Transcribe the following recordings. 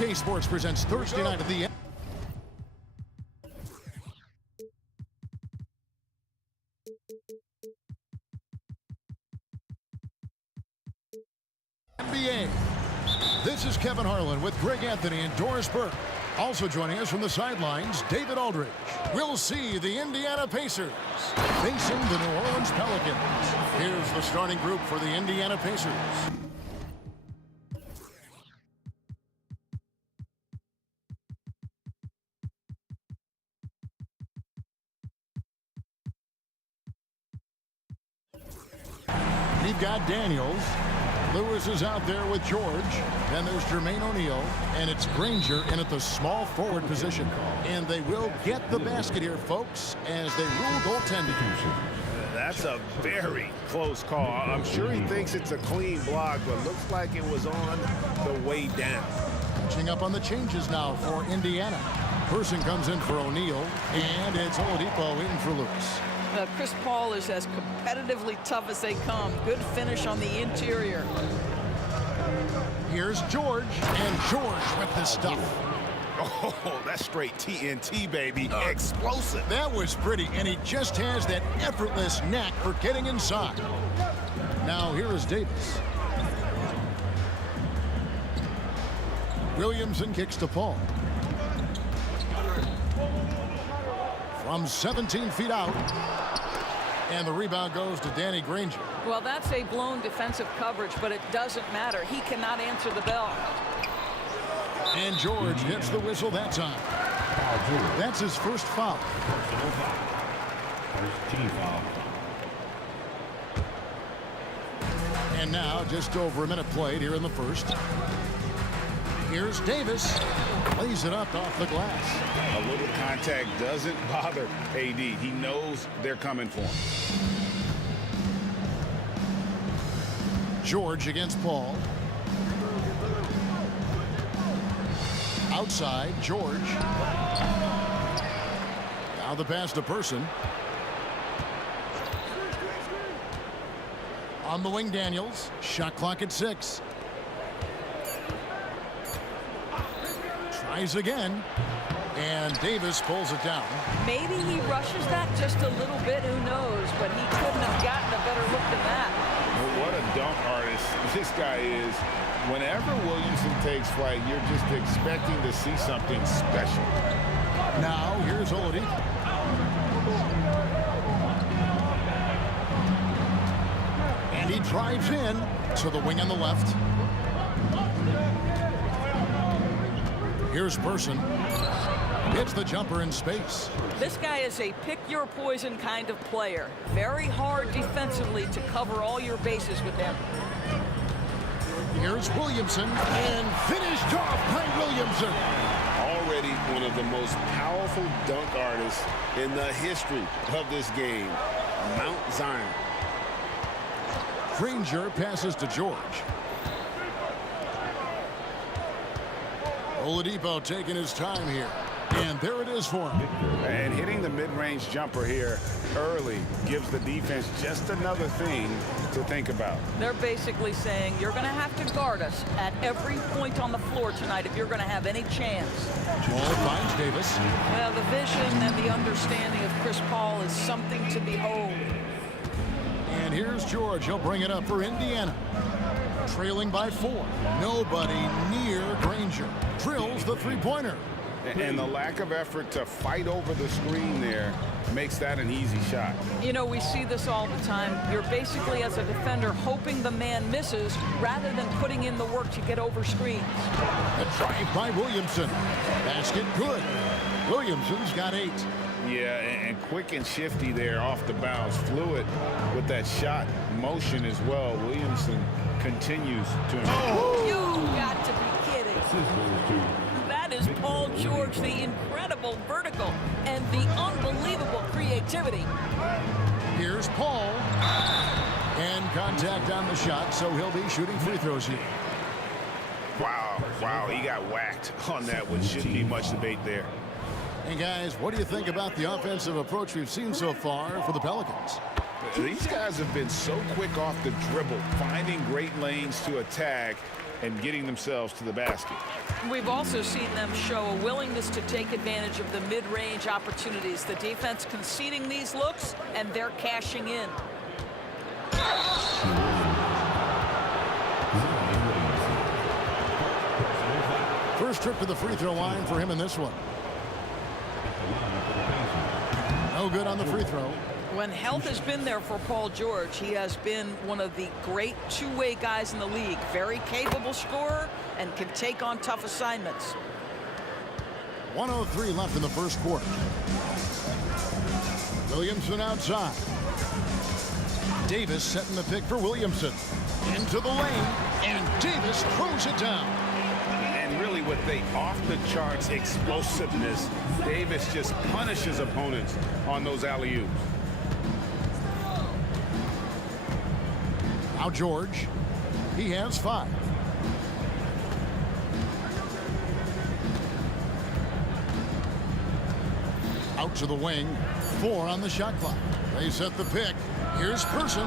2K Sports presents Thursday night at the NBA. This is Kevin Harlan with Greg Anthony and Doris Burke. Also joining us from the sidelines, David Aldridge. We'll see the Indiana Pacers facing the New Orleans Pelicans. Here's the starting group for the Indiana Pacers. We've got Daniels. Lewis is out there with George. Then there's Jermaine O'Neal. And it's Granger in at the small forward position. And they will get the basket here, folks, as they rule goaltending. That's a very close call. I'm sure he thinks it's a clean block, but looks like it was on the way down. Catching up on the changes now for Indiana. Person comes in for O'Neal, and it's Oladipo in for Lewis. Chris Paul is as competitively tough as they come. Good finish on the interior. Here's George, and George with the stuff. Oh, that's straight TNT, baby. Explosive. That was pretty, and he just has that effortless knack for getting inside. Now here is Davis. Williamson kicks to Paul. From 17 feet out. And the rebound goes to Danny Granger. Well, that's a blown defensive coverage, but it doesn't matter. He cannot answer the bell. And George gets the whistle that time. That's his first foul. First team foul. And now just over a minute played here in the first. Here's Davis. Plays it up off the glass. A little contact doesn't bother AD. He knows they're coming for him. George against Paul. Outside, George. Now the pass to Person. On the wing, Daniels. Shot clock at 6. Tries again. And Davis pulls it down. Maybe he rushes that just a little bit, who knows, but he couldn't have gotten a better look than that. Well, what a dunk artist this guy is. Whenever Williamson takes flight, you're just expecting to see something special. Now here's Oladipo. And he drives in to the wing on the left. Here's Person. Hits the jumper in space. This guy is a pick-your-poison kind of player. Very hard defensively to cover all your bases with him. Here's Williamson, and finished off by Williamson. Already one of the most powerful dunk artists in the history of this game. Mount Zion. Granger passes to George. Oladipo taking his time here. And there it is for him. And hitting the mid-range jumper here early gives the defense just another thing to think about. They're basically saying you're going to have to guard us at every point on the floor tonight if you're going to have any chance. Ball finds Davis. Well, the vision and the understanding of Chris Paul is something to behold. And here's George. He'll bring it up for Indiana. Trailing by 4. Nobody near Granger. Drills the three-pointer. And the lack of effort to fight over the screen there makes that an easy shot. You know, we see this all the time. You're basically, as a defender, hoping the man misses rather than putting in the work to get over screens. A drive by Williamson. Basket good. Williamson's got 8. Yeah, and quick and shifty there off the bounce. Fluid with that shot motion as well. Williamson continues to improve. You got to be kidding. That is Paul George, the incredible vertical and the unbelievable creativity. Here's Paul. And contact on the shot, so he'll be shooting free throws here. Wow, he got whacked on that one. Shouldn't be much debate there. And guys, what do you think about the offensive approach we've seen so far for the Pelicans? These guys have been so quick off the dribble, finding great lanes to attack and getting themselves to the basket. We've also seen them show a willingness to take advantage of the mid-range opportunities. The defense conceding these looks, and they're cashing in. First trip to the free throw line for him in this one. No good on the free throw. When health has been there for Paul George, he has been one of the great two-way guys in the league. Very capable scorer and can take on tough assignments. 1:03 left in the first quarter. Williamson outside. Davis setting the pick for Williamson. Into the lane, and Davis throws it down. And really with the off-the-charts explosiveness, Davis just punishes opponents on those alley-oops. Now George, he has 5. Out to the wing, 4 on the shot clock. They set the pick. Here's Person.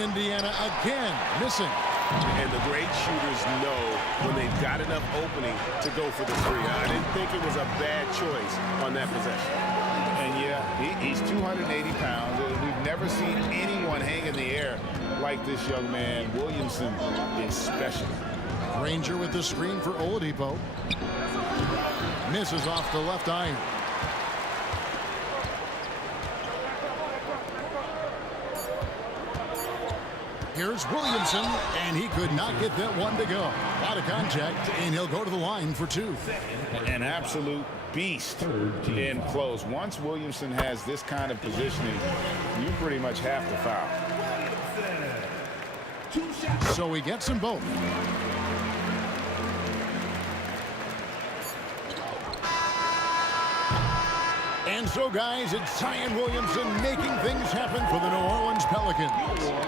Indiana again missing. And the great shooters know when they've got enough opening to go for the three. I didn't think it was a bad choice on that possession. And yeah, he's 280 pounds. We've never seen anyone hang in the air like this young man. Williamson is special. Granger with the screen for Oladipo. Misses off the left iron. Here's Williamson, and he could not get that one to go. A lot of contact, and he'll go to the line for two. An absolute beast in close. Once Williamson has this kind of positioning, you pretty much have to foul. So he gets them both. And so, guys, it's Zion Williamson making things happen for the New Orleans Pelicans.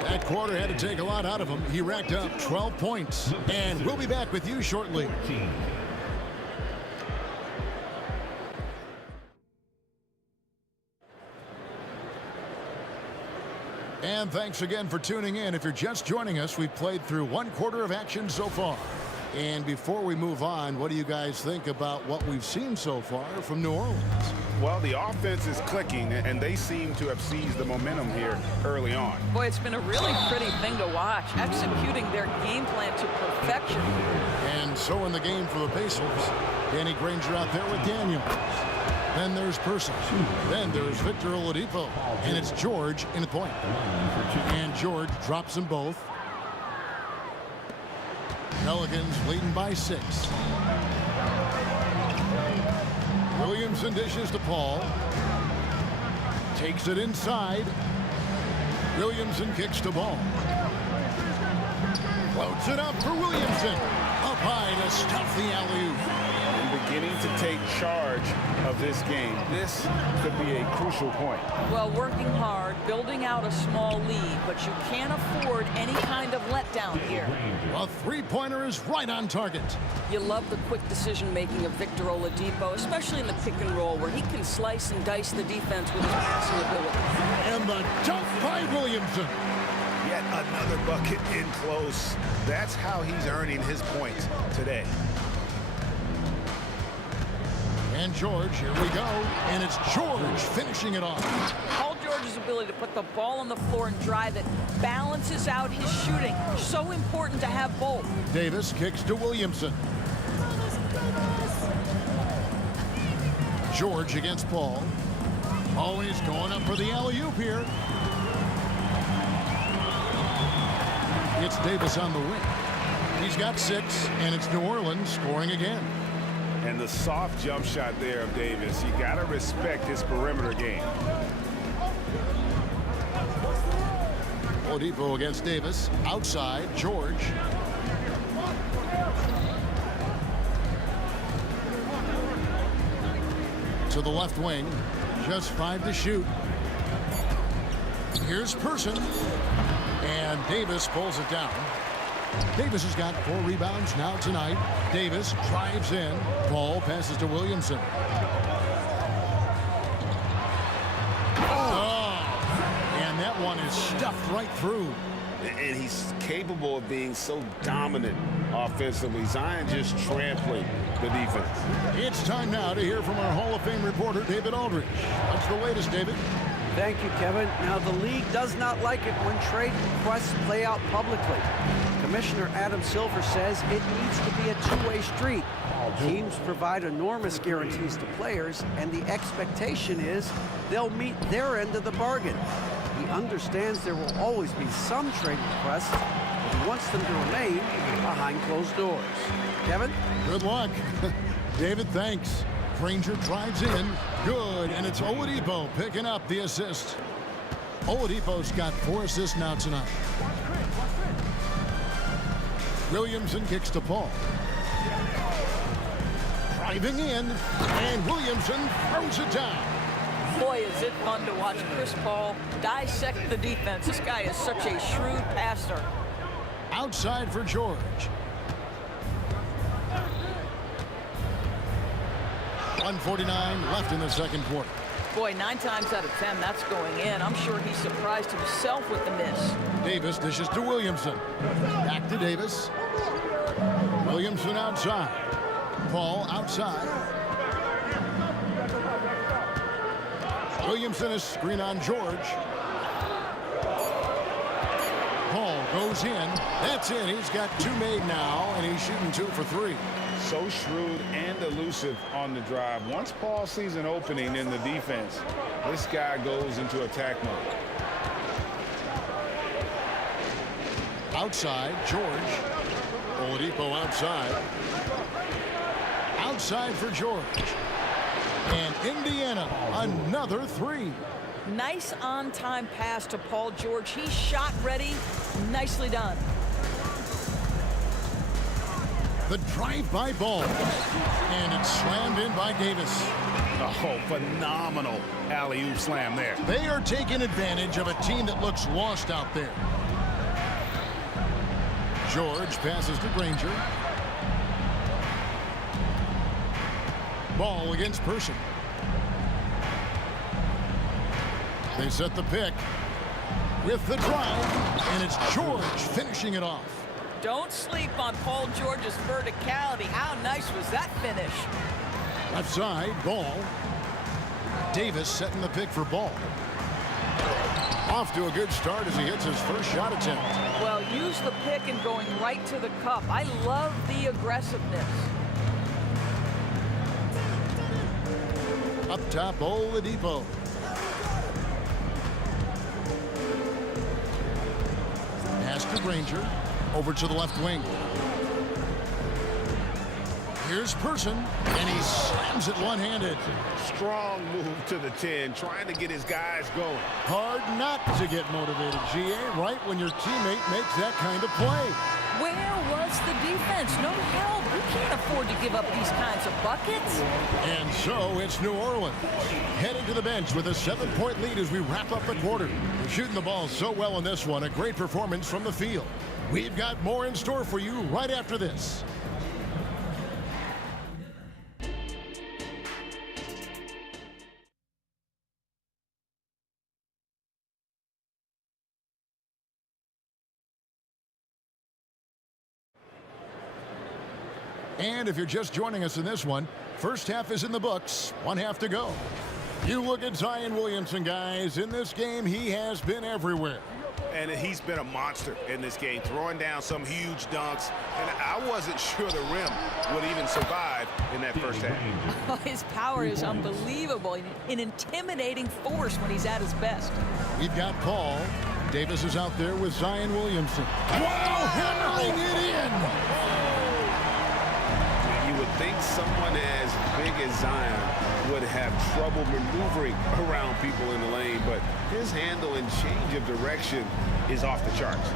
That quarter had to take a lot out of him. He racked up 12 points. And we'll be back with you shortly. And thanks again for tuning in. If you're just joining us, we've played through one quarter of action so far. And before we move on, what do you guys think about what we've seen so far from New Orleans? Well, the offense is clicking, and they seem to have seized the momentum here early on. Boy, it's been a really pretty thing to watch, executing their game plan to perfection. And so in the game for the Pacers, Danny Granger out there with Daniels. Then there's Person. Then there's Victor Oladipo. And it's George in the point. And George drops them both. Pelicans leading by 6. Williamson dishes to Paul. Takes it inside. Williamson kicks the ball. Floats it up for Williamson. Up high to stuff the alley-oop. And beginning to take charge of this game. This could be a crucial point. Well, working hard, building out a small lead, but you can't afford any kind of letdown here. A three-pointer is right on target. You love the quick decision-making of Victor Oladipo, especially in the pick and roll, where he can slice and dice the defense with his passing ability. And the dunk by Williamson. Yet another bucket in close. That's how he's earning his points today. And George, here we go. And it's George finishing it off. Paul George's ability to put the ball on the floor and drive it balances out his shooting. So important to have both. Davis kicks to Williamson. George against Paul. Always going up for the alley-oop here. It's Davis on the wing. He's got 6, and it's New Orleans scoring again. And the soft jump shot there of Davis. You got to respect his perimeter game. Oladipo against Davis. Outside, George. To the left wing. Just 5 to shoot. Here's Person. And Davis pulls it down. Davis has got 4 rebounds now tonight. Davis drives in. Paul passes to Williamson. Oh! And that one is stuffed right through. And he's capable of being so dominant offensively. Zion just trampling the defense. It's time now to hear from our Hall of Fame reporter, David Aldridge. What's the latest, David? Thank you, Kevin. Now, the league does not like it when trade requests play out publicly. Commissioner Adam Silver says it needs to be a two-way street. Teams provide enormous guarantees to players, and the expectation is they'll meet their end of the bargain. He understands there will always be some trade requests, but he wants them to remain behind closed doors. Kevin? Good luck. David, thanks. Granger drives in. Good, and it's Oladipo picking up the assist. Oladipo's got 4 assists now tonight. Williamson kicks to Paul. Driving in, and Williamson throws it down. Boy, is it fun to watch Chris Paul dissect the defense. This guy is such a shrewd passer. Outside for George. .149 left in the second quarter. Boy, 9 times out of 10, that's going in. I'm sure he surprised himself with the miss. Davis dishes to Williamson. Back to Davis. Williamson outside. Paul outside. Williamson is screen on George. Paul goes in. That's in. He's got 2 made now, and he's shooting 2 for 3. So shrewd and elusive on the drive. Once Paul sees an opening in the defense, this guy goes into attack mode. Outside, George. Oladipo outside. Outside for George. And Indiana, another 3. Nice on-time pass to Paul George. He's shot ready. Nicely done. The drive-by ball. And it's slammed in by Davis. Oh, phenomenal alley-oop slam there. They are taking advantage of a team that looks lost out there. George passes to Granger. Ball against Person. They set the pick with the drive, and it's George finishing it off. Don't sleep on Paul George's verticality. How nice was that finish? Left side, Ball. Davis setting the pick for Ball. Off to a good start as he hits his first shot attempt. Well, use the pick and going right to the cup. I love the aggressiveness. Up top, Oladipo. Pass to Granger. Over to the left wing. Here's Person, and he slams it one-handed. Strong move to the 10, trying to get his guys going. Hard not to get motivated, GA, right when your teammate makes that kind of play. Where was the defense? No help. We can't afford to give up these kinds of buckets. And so it's New Orleans heading to the bench with a 7-point lead as we wrap up the quarter. We're shooting the ball so well in this one. A great performance from the field. We've got more in store for you right after this. And if you're just joining us in this one, first half is in the books. 1 half to go. You look at Zion Williamson, guys. In this game, he has been everywhere. And he's been a monster in this game, throwing down some huge dunks. And I wasn't sure the rim would even survive in that first half. Oh, his power is unbelievable. An intimidating force when he's at his best. We've got Paul. Davis is out there with Zion Williamson. Wow, hammering it in. You would think someone as big as Zion would have trouble maneuvering around people in the lane, but his handle and change of direction is off the charts.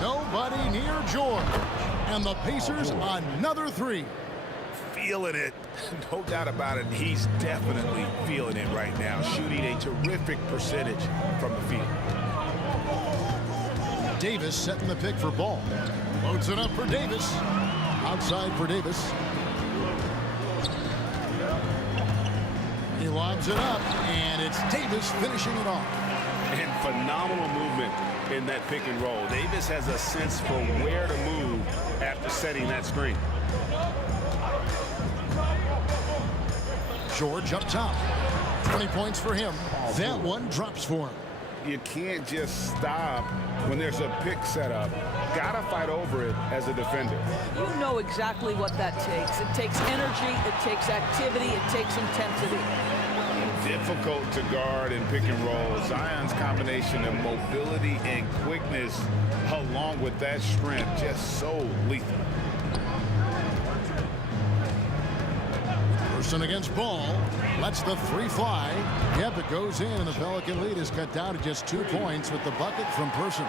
Nobody near George. And the Pacers another 3. Feeling it. No doubt about it. He's definitely feeling it right now, shooting a terrific percentage from the field. Davis setting the pick for Ball. Loads it up for Davis. Outside for Davis. He lobs it up, and it's Davis finishing it off. And phenomenal movement in that pick and roll. Davis has a sense for where to move after setting that screen. George up top. 20 points for him. That one drops for him. You can't just stop when there's a pick set up. Gotta fight over it as a defender. You know exactly what that takes. It takes energy, it takes activity, it takes intensity. Difficult to guard and pick and roll. Zion's combination of mobility and quickness, along with that strength, just so lethal. Person against Ball. Lets the 3 fly. Yep, it goes in, and the Pelican lead is cut down to just 2 points with the bucket from Person.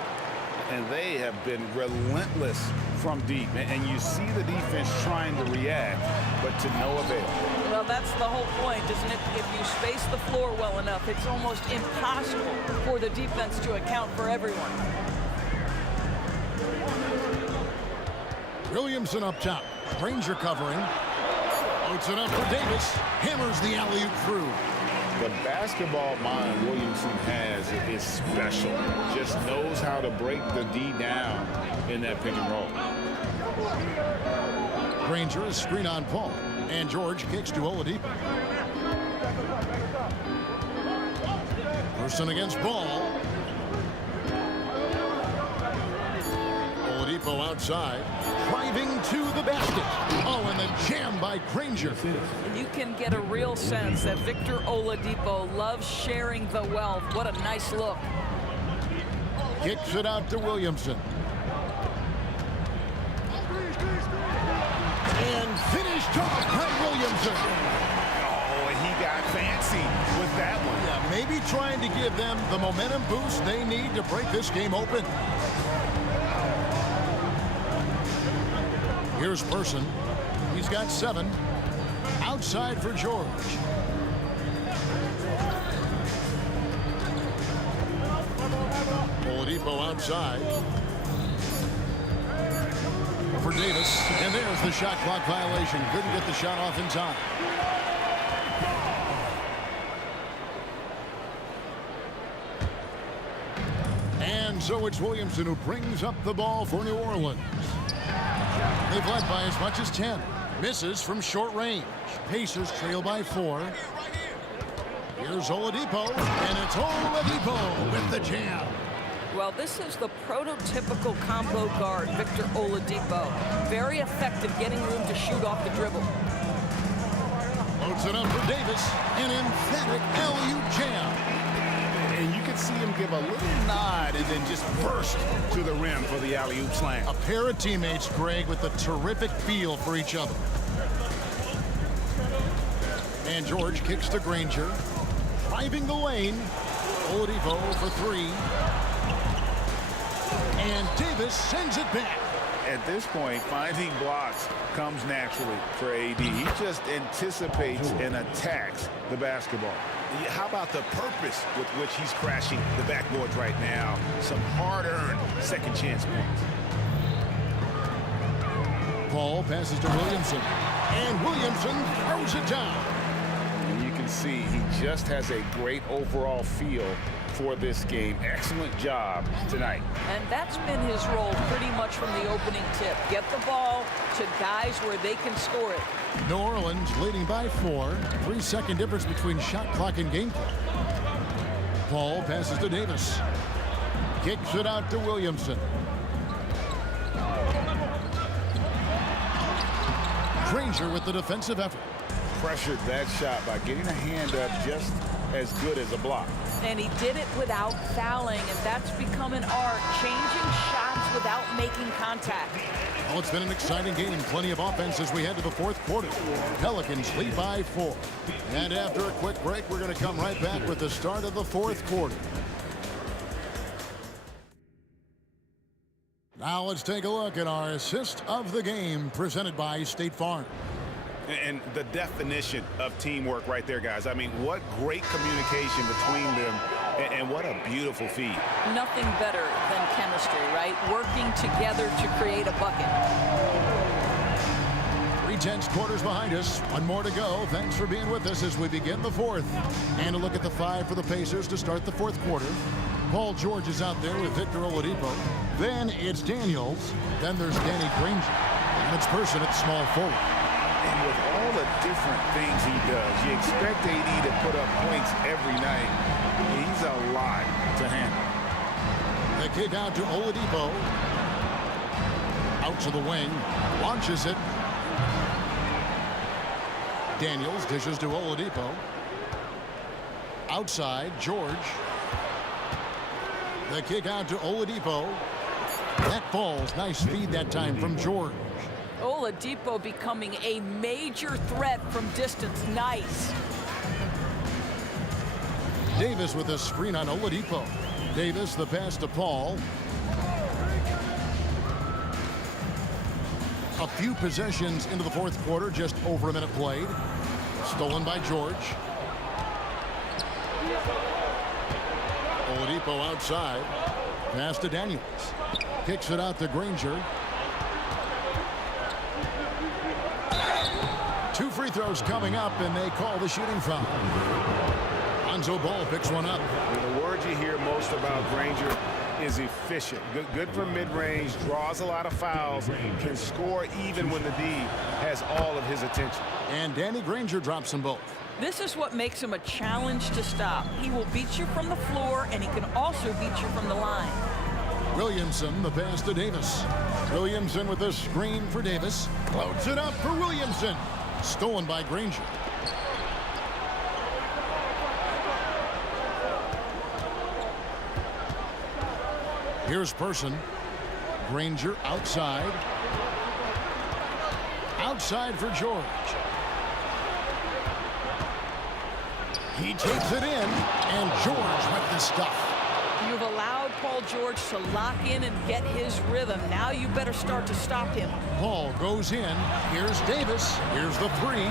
And they have been relentless from deep. And you see the defense trying to react, but to no avail. Well, that's the whole point, isn't it? If you space the floor well enough, it's almost impossible for the defense to account for everyone. Williamson up top. Granger covering. Floats it up for Davis. Hammers the alley-oop through. The basketball mind Williamson has is special. Just knows how to break the D down in that pick and roll. Granger is screen on Paul. And George kicks to Oladipo. Person against Ball. Oladipo outside. Driving to the basket. Oh, and the jam by Granger. And you can get a real sense that Victor Oladipo loves sharing the wealth. What a nice look. Kicks it out to Williamson. And finished off by Williamson. Oh, and he got fancy with that one. Yeah, maybe trying to give them the momentum boost they need to break this game open. Here's Person. He's got 7. Outside for George. Oladipo outside. For Davis. And there's the shot clock violation. Couldn't get the shot off in time. And so it's Williamson who brings up the ball for New Orleans. They've led by as much as 10. Misses from short range. Pacers trail by 4. Here's Oladipo, and it's Oladipo with the jam. Well, this is the prototypical combo guard, Victor Oladipo. Very effective getting room to shoot off the dribble. Loads it up for Davis. An emphatic alley-oop jam. And you can see him give a little nod and then just burst to the rim for the alley-oop slam. A pair of teammates, Greg, with a terrific feel for each other. And George kicks to Granger. Driving the lane. Oladipo for 3. And Davis sends it back. At this point, finding blocks comes naturally for AD. He just anticipates and attacks the basketball. How about the purpose with which he's crashing the backboards right now? Some hard-earned second chance points. Paul passes to Williamson. And Williamson throws it down. And you can see he just has a great overall feel for this game. Excellent job tonight. And that's been his role pretty much from the opening tip. Get the ball to guys where they can score it. New Orleans leading by 4. 3-second difference between shot clock and game clock. Paul passes to Davis. Kicks it out to Williamson. Granger with the defensive effort. Pressured that shot by getting a hand up just as good as a block. And he did it without fouling, and that's become an art, changing shots without making contact. Well, it's been an exciting game. Plenty of offense as we head to the 4th quarter. Pelicans lead by 4. And after a quick break, we're going to come right back with the start of the 4th quarter. Now let's take a look at our assist of the game presented by State Farm. And the definition of teamwork right there, guys. I mean, what great communication between them, and what a beautiful feed. Nothing better than chemistry, right? Working together to create a bucket. 3/10 quarters behind us. One more to go. Thanks for being with us as we begin the 4th. And a look at the 5 for the Pacers to start the 4th quarter. Paul George is out there with Victor Oladipo. Then it's Daniels. Then there's Danny Granger. And it's Person at small forward. And with all the different things he does, you expect AD to put up points every night. He's a lot to handle. The kick out to Oladipo. Out to the wing. Launches it. Daniels dishes to Oladipo. Outside, George. The kick out to Oladipo. That falls. Nice feed that time from George. Oladipo becoming a major threat from distance. Nice. Davis with a screen on Oladipo. Davis the pass to Paul. A few possessions into the 4th quarter, just over a minute played. Stolen by George. Oladipo outside. Pass to Daniels. Kicks it out to Granger. 2 free throw's coming up, and they call the shooting foul. Lonzo Ball picks one up. The word you hear most about Granger is efficient. Good from mid-range, draws a lot of fouls, can score even when the D has all of his attention. And Danny Granger drops them both. This is what makes him a challenge to stop. He will beat you from the floor, and he can also beat you from the line. Williamson, the pass to Davis. Williamson with the screen for Davis. Floats it up for Williamson. Stolen by Granger. Here's Person. Granger outside. Outside for George. He takes it in, and George with the stuff. You've allowed Paul George to lock in and get his rhythm. Now you better start to stop him. Paul goes in. Here's Davis. Here's the three.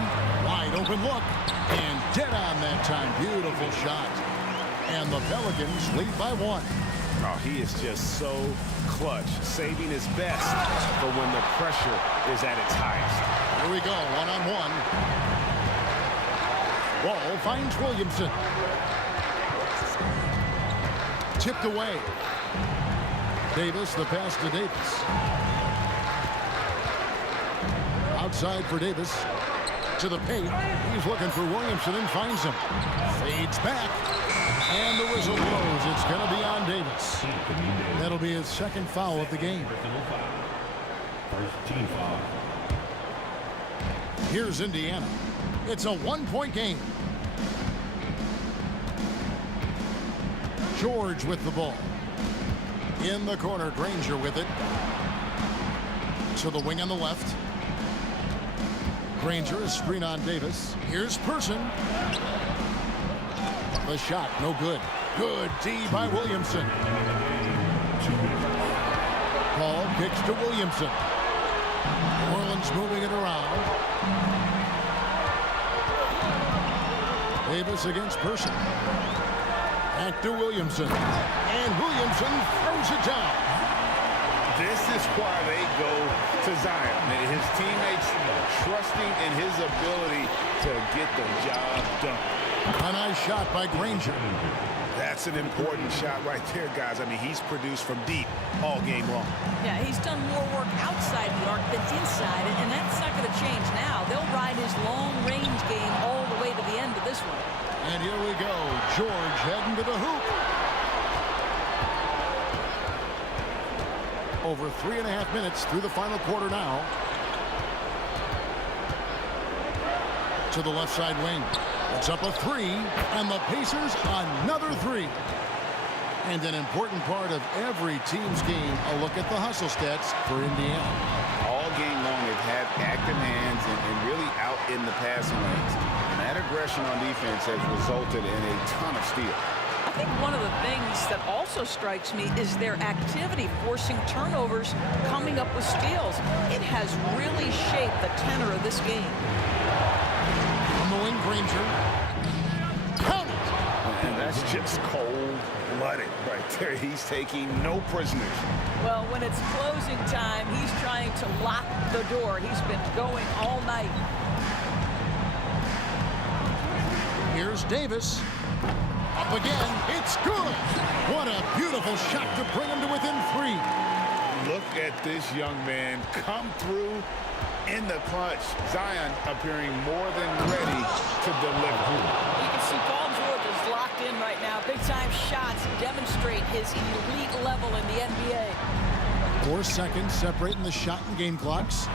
Wide open look. And dead on that time. Beautiful shot. And the Pelicans lead by one. Oh, he is just so clutch, saving his best for when the pressure is at its highest. Here we go, one-on-one. Ball finds Williamson. Tipped away. Davis, the pass to Davis. Outside for Davis. To the paint. He's looking for Williamson and finds him. Fades back. And the whistle blows. It's going to be on Davis. That'll be his second foul of the game. First team foul. Here's Indiana. It's a one-point game. George with the ball. In the corner, Granger with it. To the wing on the left. Granger, a screen on Davis. Here's Person. The shot, no good. Good D by Williamson. Paul kicks to Williamson. New Orleans moving it around. Davis against Person. Back to Williamson. And Williamson throws it down. This is why they go to Zion. His teammates trusting in his ability to get the job done. A nice shot by Granger. That's an important shot right there, guys. I mean, he's produced from deep all game long. Yeah, he's done more work outside the arc than inside, and that's not going to change now. They'll ride his long-range game all the way to the end of this one. And here we go. George heading to the hoop. Over 3.5 minutes through the final quarter now. To the left side wing. It's up a three, and the Pacers another three. And an important part of every team's game, a look at the hustle stats for Indiana. All game long, they've had active hands and really out in the passing lanes. And that aggression on defense has resulted in a ton of steals. I think one of the things that also strikes me is their activity, forcing turnovers, coming up with steals. It has really shaped the tenor of this game. From the wing, Granger. Count it! And that's just cold-blooded right there. He's taking no prisoners. Well, when it's closing time, he's trying to lock the door. He's been going all night. Here's Davis. Up again. It's good. What a beautiful shot to bring him to within three. Look at this young man come through in the clutch. Zion appearing more than ready to deliver. You can see Paul George is locked in right now. Big-time shots demonstrate his elite level in the NBA. 4 seconds separating the shot and game clocks.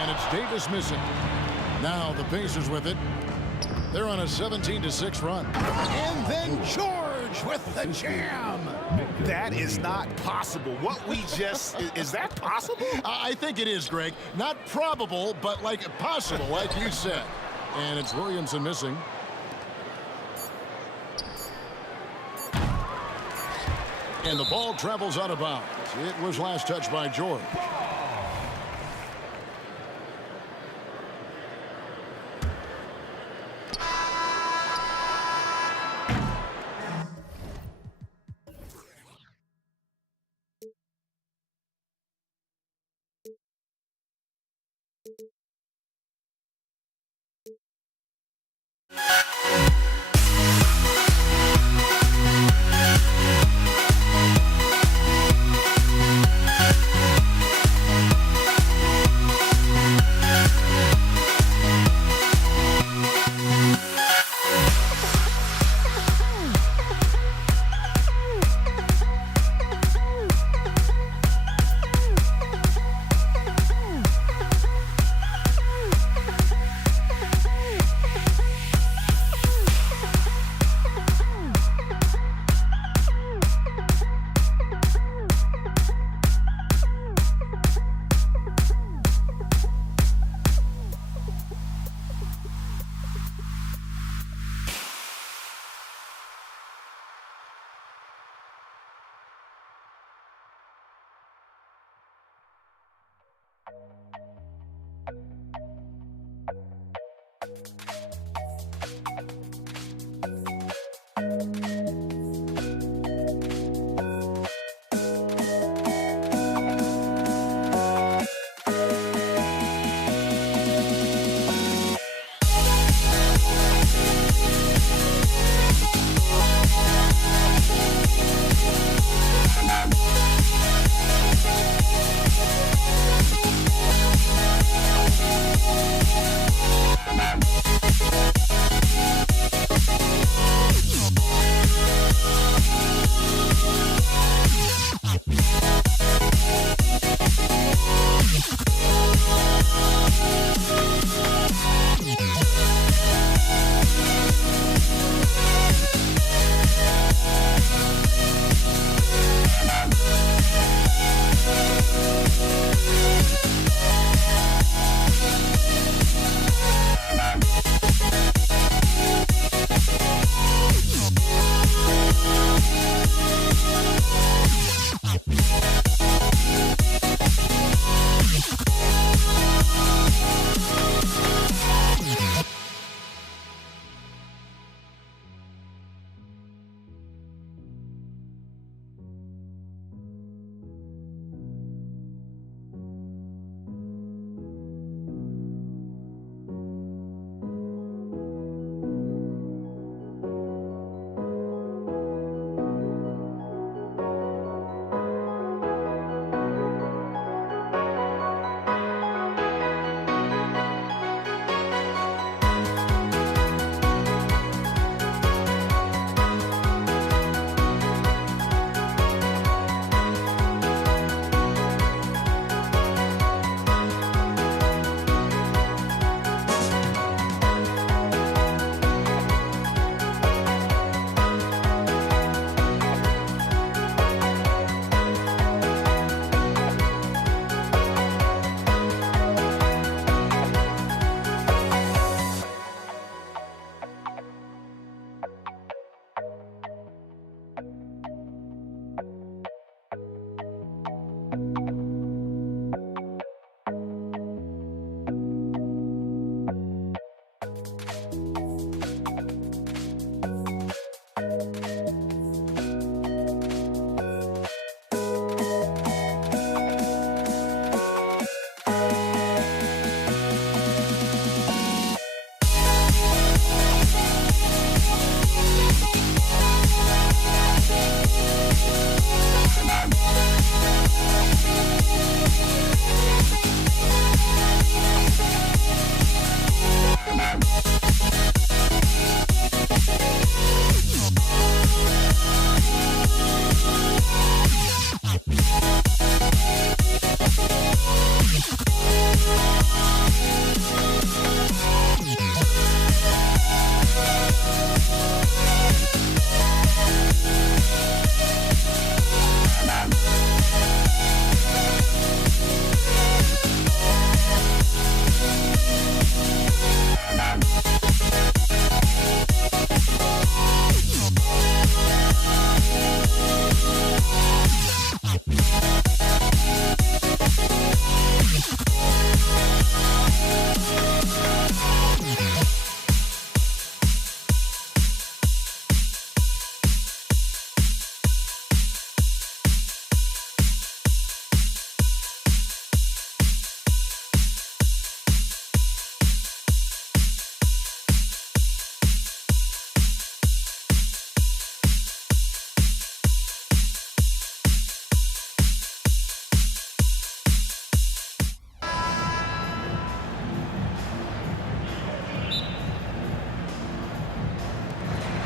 And it's Davis missing. Now the Pacers with it. They're on a 17-6 run. And then George with the jam. That is not possible. What we just, is that possible? I think it is, Greg. Not probable, but like possible, like you said. And it's Williamson missing. And the ball travels out of bounds. It was last touched by George.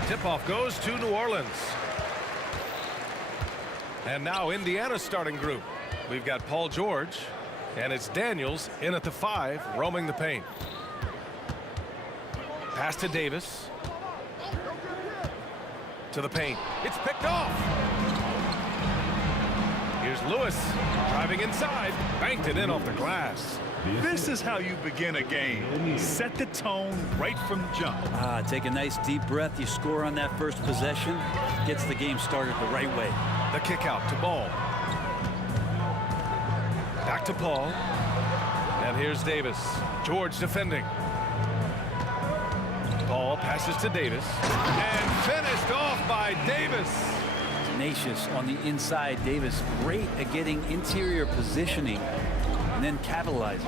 Tip-off goes to New Orleans. And now Indiana's starting group. We've got Paul George, and it's Daniels in at the 5, roaming the paint. Pass to Davis. To the paint. It's picked off. Here's Lewis driving inside. Banked it in off the glass. This is how you begin a game. Set the tone right from the jump. Take a nice deep breath. You score on that first possession. Gets the game started the right way. The kick out to Ball. Back to Paul. And here's Davis. George defending. Ball passes to Davis. And finished off by Davis. Tenacious on the inside. Davis great at getting interior positioning and then capitalizing.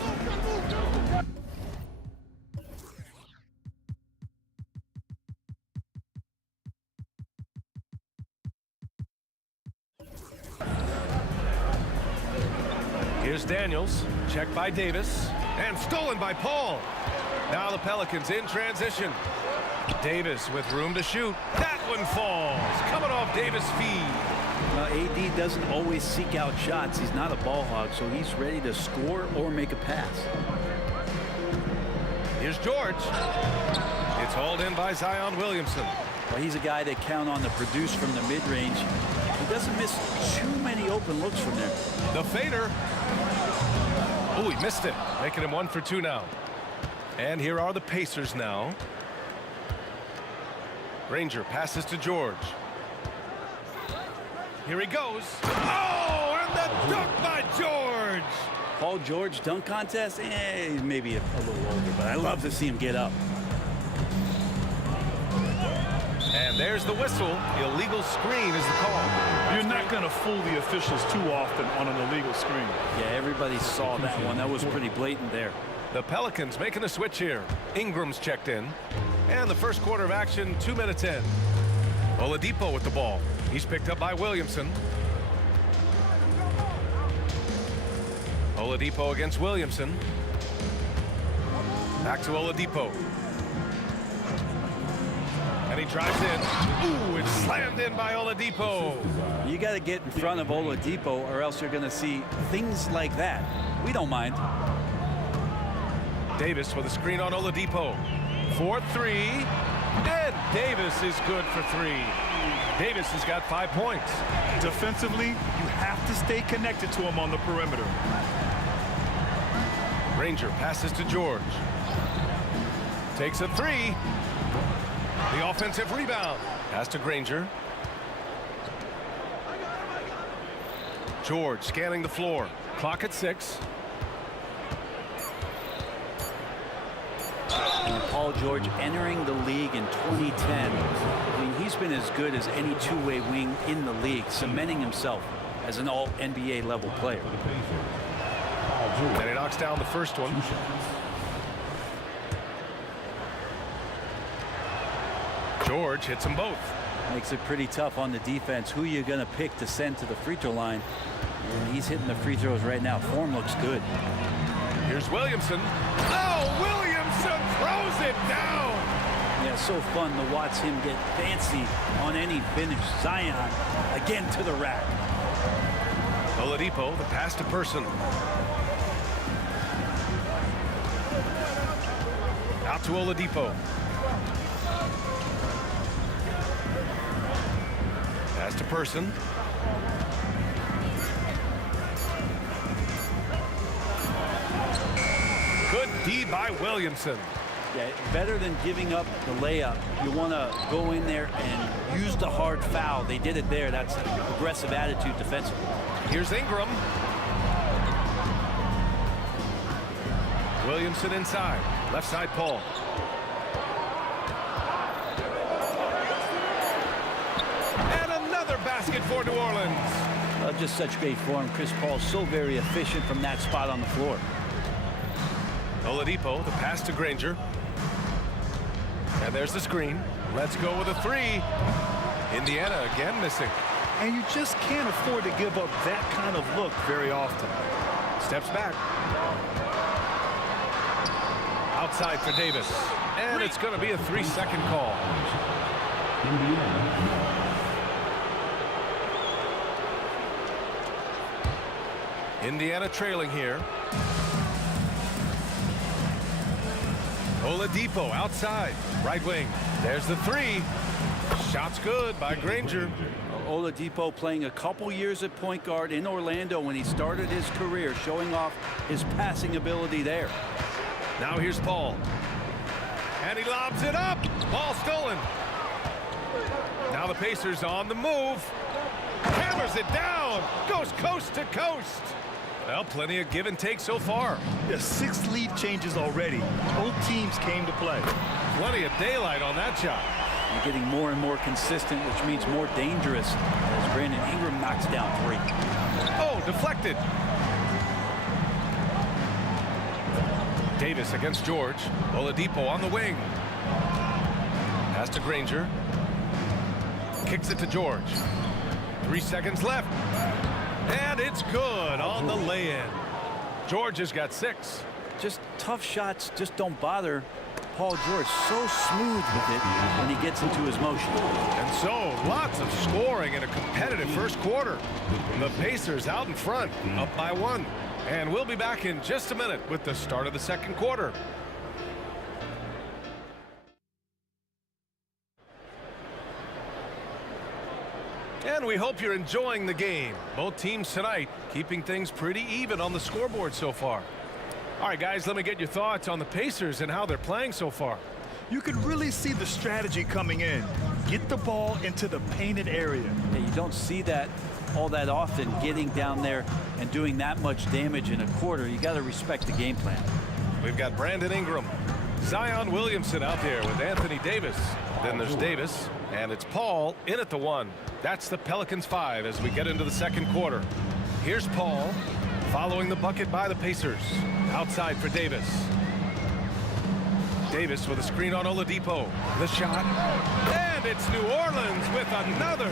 Here's Daniels. Checked by Davis. And stolen by Paul. Now the Pelicans in transition. Davis with room to shoot. That one falls. Coming off Davis' feed. AD doesn't always seek out shots. He's not a ball hog, so he's ready to score or make a pass. Here's George. It's hauled in by Zion Williamson. Well, he's a guy they count on to produce from the mid-range. He doesn't miss too many open looks from there. The fader. Oh, he missed it. Making him 1 for 2 now. And here are the Pacers now. Granger passes to George. Here he goes. Oh, and the dunk by George. Paul George dunk contest? Maybe a little older, but I love to see him get up. And there's the whistle. The illegal screen is the call. You're not going to fool the officials too often on an illegal screen. Yeah, everybody saw that one. That was pretty blatant there. The Pelicans making a switch here. Ingram's checked in. And the first quarter of action, 2 minutes in. Oladipo with the ball. He's picked up by Williamson. Oladipo against Williamson. Back to Oladipo. And he drives in. Ooh, it's slammed in by Oladipo. You got to get in front of Oladipo or else you're going to see things like that. We don't mind. Davis with a screen on Oladipo. 4-3. And Davis is good for 3. Davis has got 5 points. Defensively, you have to stay connected to him on the perimeter. Granger passes to George. Takes a 3. The offensive rebound. Pass to Granger. George scanning the floor. Clock at 6. And Paul George entering the league in 2010. I mean, he's been as good as any two-way wing in the league, cementing himself as an all-NBA level player. And he knocks down the first one. George hits them both. Makes it pretty tough on the defense. Who you going to pick to send to the free throw line? And he's hitting the free throws right now. Form looks good. Here's Williamson. Oh, Williamson throws it down. Yeah, so fun to watch him get fancy on any finish. Zion again to the rack. Oladipo, the pass to Person. Out to Oladipo. Pass to Person. Good D by Williamson. Yeah, better than giving up the layup. You want to go in there and use the hard foul. They did it there. That's aggressive attitude defensively. Here's Ingram. Williamson inside. Left side, Paul. And another basket for New Orleans. Just such great form. Chris Paul so very efficient from that spot on the floor. Oladipo, the pass to Granger. And there's the screen. Let's go with a three. Indiana again missing. And you just can't afford to give up that kind of look very often. Steps back. Outside for Davis. And it's going to be a 3-second call. Indiana trailing here. Oladipo outside. Right wing. There's the three. Shot's good by Granger. Oladipo playing a couple years at point guard in Orlando when he started his career, showing off his passing ability there. Now here's Paul. And he lobs it up. Ball stolen. Now the Pacers on the move. Hammers it down. Goes coast to coast. Well, plenty of give and take so far. Yeah, 6 lead changes already. Both teams came to play. Plenty of daylight on that shot. And getting more and more consistent, which means more dangerous as Brandon Ingram knocks down 3. Oh, deflected. Davis against George. Oladipo on the wing. Pass to Granger. Kicks it to George. 3 seconds left. And it's good on the lay-in. George has got 6. Just tough shots just don't bother Paul George. So smooth with it when he gets into his motion. And so lots of scoring in a competitive first quarter. The Pacers out in front, up by 1. And we'll be back in just a minute with the start of the second quarter. And we hope you're enjoying the game. Both teams tonight keeping things pretty even on the scoreboard so far. All right, guys, let me get your thoughts on the Pacers and how they're playing so far. You could really see the strategy coming in. Get the ball into the painted area. Yeah, you don't see that all that often, getting down there and doing that much damage in a quarter. You got to respect the game plan. We've got Brandon Ingram, Zion Williamson out there with Anthony Davis. Then there's Davis, and it's Paul in at the 1. That's the Pelicans 5 as we get into the second quarter. Here's Paul following the bucket by the Pacers. Outside for Davis. Davis with a screen on Oladipo. The shot. And it's New Orleans with another.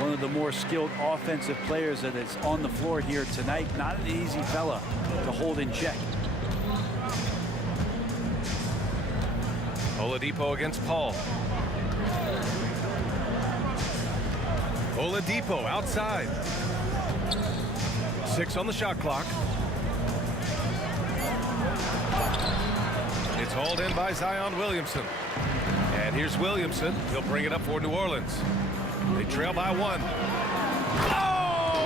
One of the more skilled offensive players that is on the floor here tonight. Not an easy fella to hold in check. Oladipo against Paul. Oladipo outside. 6 on the shot clock. It's hauled in by Zion Williamson. And here's Williamson. He'll bring it up for New Orleans. They trail by 1. Oh,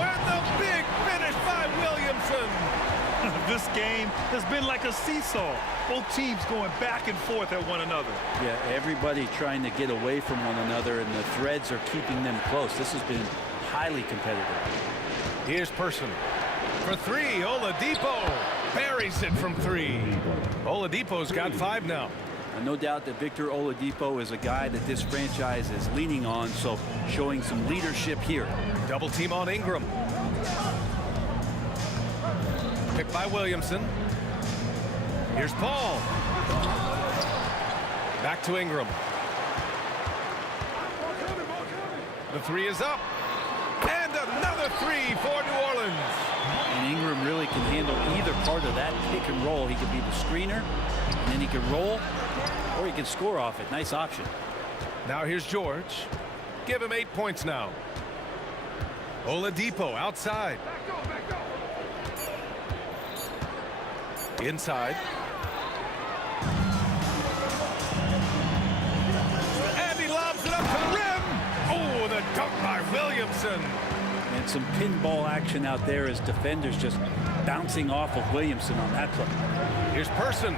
and the big finish by Williamson. This game has been like a seesaw. Both teams going back and forth at one another. Yeah, everybody trying to get away from one another, and the threads are keeping them close. This has been highly competitive. Here's Person. For 3, Oladipo buries it from 3. Oladipo's got 5 now. And no doubt that Victor Oladipo is a guy that this franchise is leaning on, so showing some leadership here. Double team on Ingram. Picked by Williamson. Here's Paul. Back to Ingram. The three is up. And another three for New Orleans. And Ingram really can handle either part of that pick and roll. He can be the screener, and then he can roll, or he can score off it. Nice option. Now here's George. Give him 8 points now. Oladipo outside. Inside. And he lobs it up to the rim. Oh, the dunk by Williamson. And some pinball action out there as defenders just bouncing off of Williamson on that play. Here's Person.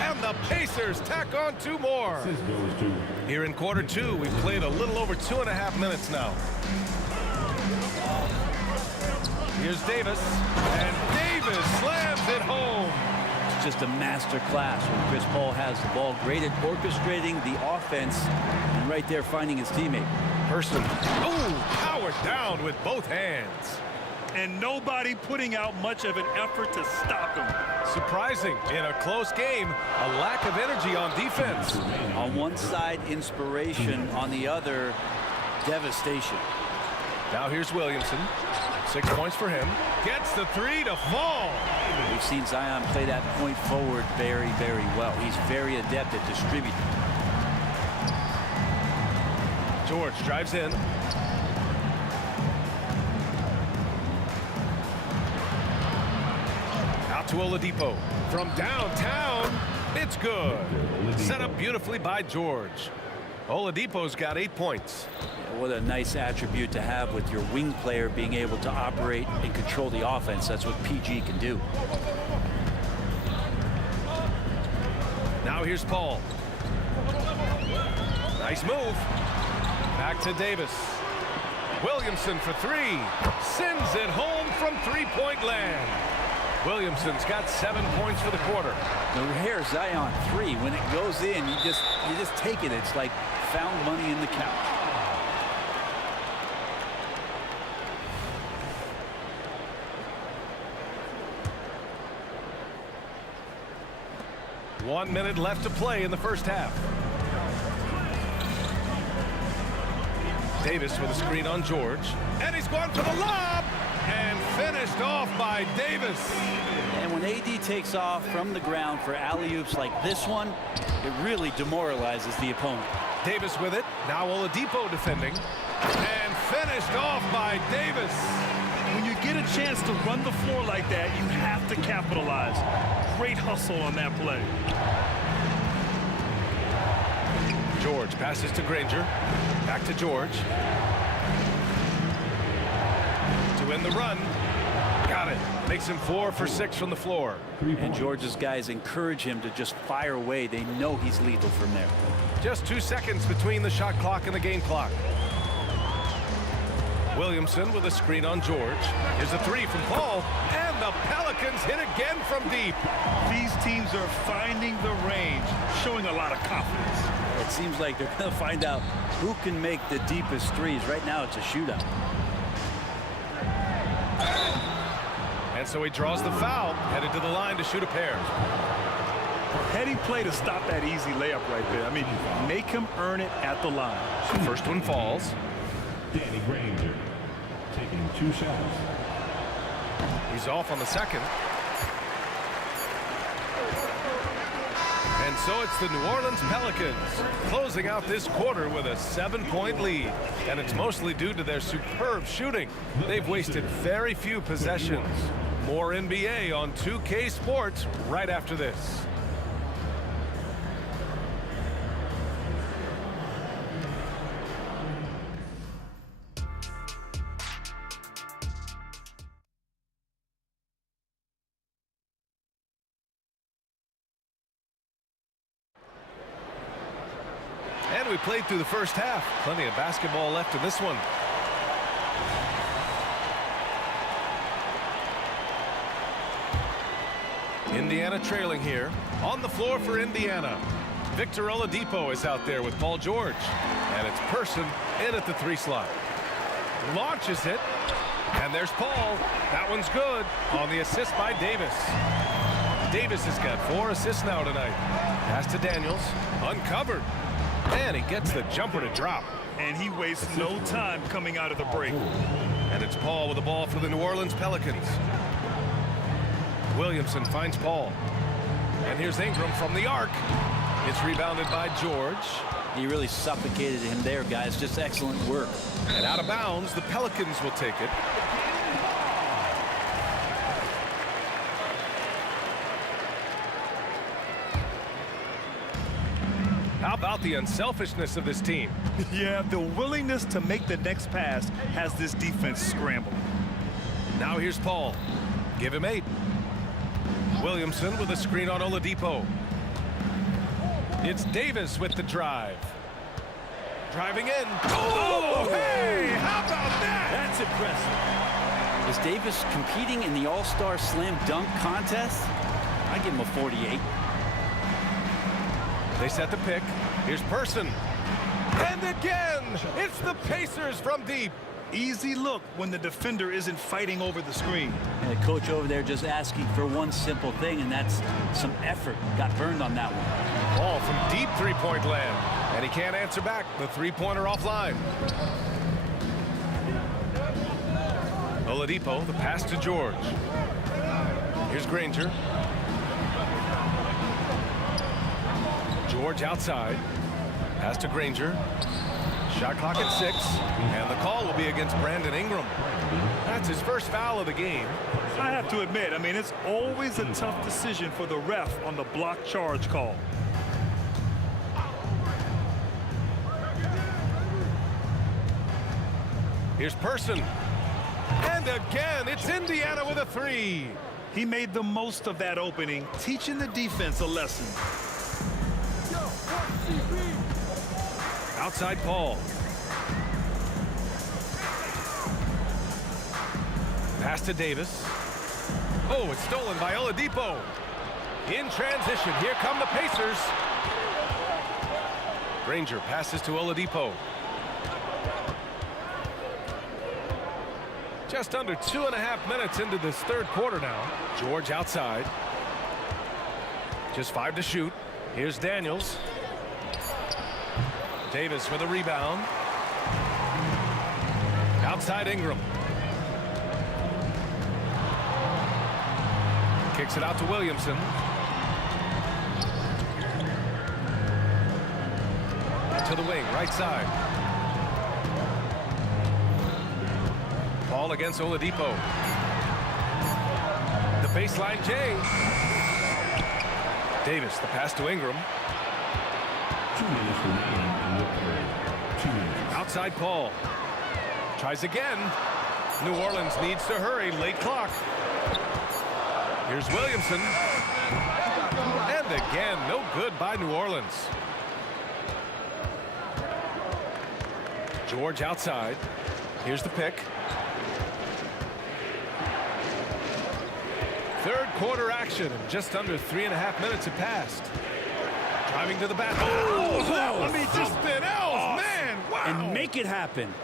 And the Pacers tack on 2 more. Assist goes to Here in quarter 2, we've played a little over 2.5 minutes now. Here's Davis. And Davis slams it home. It's just a master class when Chris Paul has the ball. Great at orchestrating the offense and right there finding his teammate. Person. Oh, powered down with both hands. And nobody putting out much of an effort to stop him. Surprising in a close game, a lack of energy on defense. On one side, inspiration. On the other, devastation. Now here's Williamson. 6 points for him. Gets the three to fall. We've seen Zion play that point forward very, very well. He's very adept at distributing. George drives in. Out to Oladipo. From downtown, it's good. Set up beautifully by George. Oladipo's got 8 points. What a nice attribute to have with your wing player being able to operate and control the offense. That's what PG can do. Now here's Paul. Nice move. Back to Davis. Williamson for 3. Sends it home from three-point land. Williamson's got 7 points for the quarter. Now here's Zion 3. When it goes in, you just take it. It's like found money in the couch. One minute left to play in the first half. Davis with a screen on George. And he's going for the lob. And finished off by Davis. And when AD takes off from the ground for alley-oops like this one, it really demoralizes the opponent. Davis with it. Now Oladipo defending. And finished off by Davis. When you get a chance to run the floor like that, you have to capitalize. Great hustle on that play. George passes to Granger. Back to George. To win the run. Got it. Makes him 4 for 6 from the floor. And George's guys encourage him to just fire away. They know he's lethal from there. Just 2 seconds between the shot clock and the game clock. Williamson with a screen on George. Here's a 3 from Paul. And the Pelicans hit again from deep. These teams are finding the range, showing a lot of confidence. It seems like they're going to find out who can make the deepest threes. Right now, it's a shootout. And so he draws the foul, headed to the line to shoot a pair. Heading play to stop that easy layup right there. I mean, make him earn it at the line. First one falls. Danny Granger taking 2 shots. He's off on the second. And so it's the New Orleans Pelicans closing out this quarter with a 7-point lead. And it's mostly due to their superb shooting. They've wasted very few possessions. More NBA on 2K Sports right after this. And we played through the first half. Plenty of basketball left in this one. Indiana trailing here. On the floor for Indiana. Victor Oladipo is out there with Paul George. And it's Person in at the 3 slot. Launches it. And there's Paul. That one's good on the assist by Davis. Davis has got 4 assists now tonight. Pass to Daniels. Uncovered. And he gets the jumper to drop. and he wastes no time coming out of the break. And it's Paul with the ball for the New Orleans Pelicans. Williamson finds Paul. And here's Ingram from the arc. It's rebounded by George. He really suffocated him there, guys. Just excellent work. And out of bounds, the Pelicans will take it. How about the unselfishness of this team? Yeah, the willingness to make the next pass has this defense scrambling. Now here's Paul. Give him 8. Williamson with a screen on Oladipo. It's Davis with the drive. Driving in. Oh, hey! How about that? That's impressive. Is Davis competing in the All-Star Slam Dunk contest? I give him a 48. They set the pick. Here's Person. And again, it's the Pacers from deep. Easy look when the defender isn't fighting over the screen. And the coach over there just asking for one simple thing, and that's some effort. Got burned on that one. Ball from deep three-point land. And he can't answer back. The three-pointer offline. Oladipo, the pass to George. Here's Granger. George outside. Pass to Granger. Shot clock at 6. And the call will be against Brandon Ingram. That's his first foul of the game. I have to admit, I mean, it's always a tough decision for the ref on the block charge call. Here's Person. And again, it's Indiana with a 3. He made the most of that opening, teaching the defense a lesson. Outside Paul. Pass to Davis. Oh, it's stolen by Oladipo. In transition, here come the Pacers. Granger passes to Oladipo. Just under 2.5 minutes into this third quarter now. George outside. Just 5 to shoot. Here's Daniels. Davis with a rebound. Outside Ingram. Kicks it out to Williamson. To the wing, right side. Paul against Oladipo. The baseline J. Davis, the pass to Ingram. 2 minutes remaining in the third. 2 minutes. Outside Paul. Tries again. New Orleans needs to hurry. Late clock. Here's Williamson. And again, no good by New Orleans. George outside. Here's the pick. Third quarter action, and just under 3.5 minutes have passed. Driving to the basket. I mean, something else, man. Wow. And make it happen.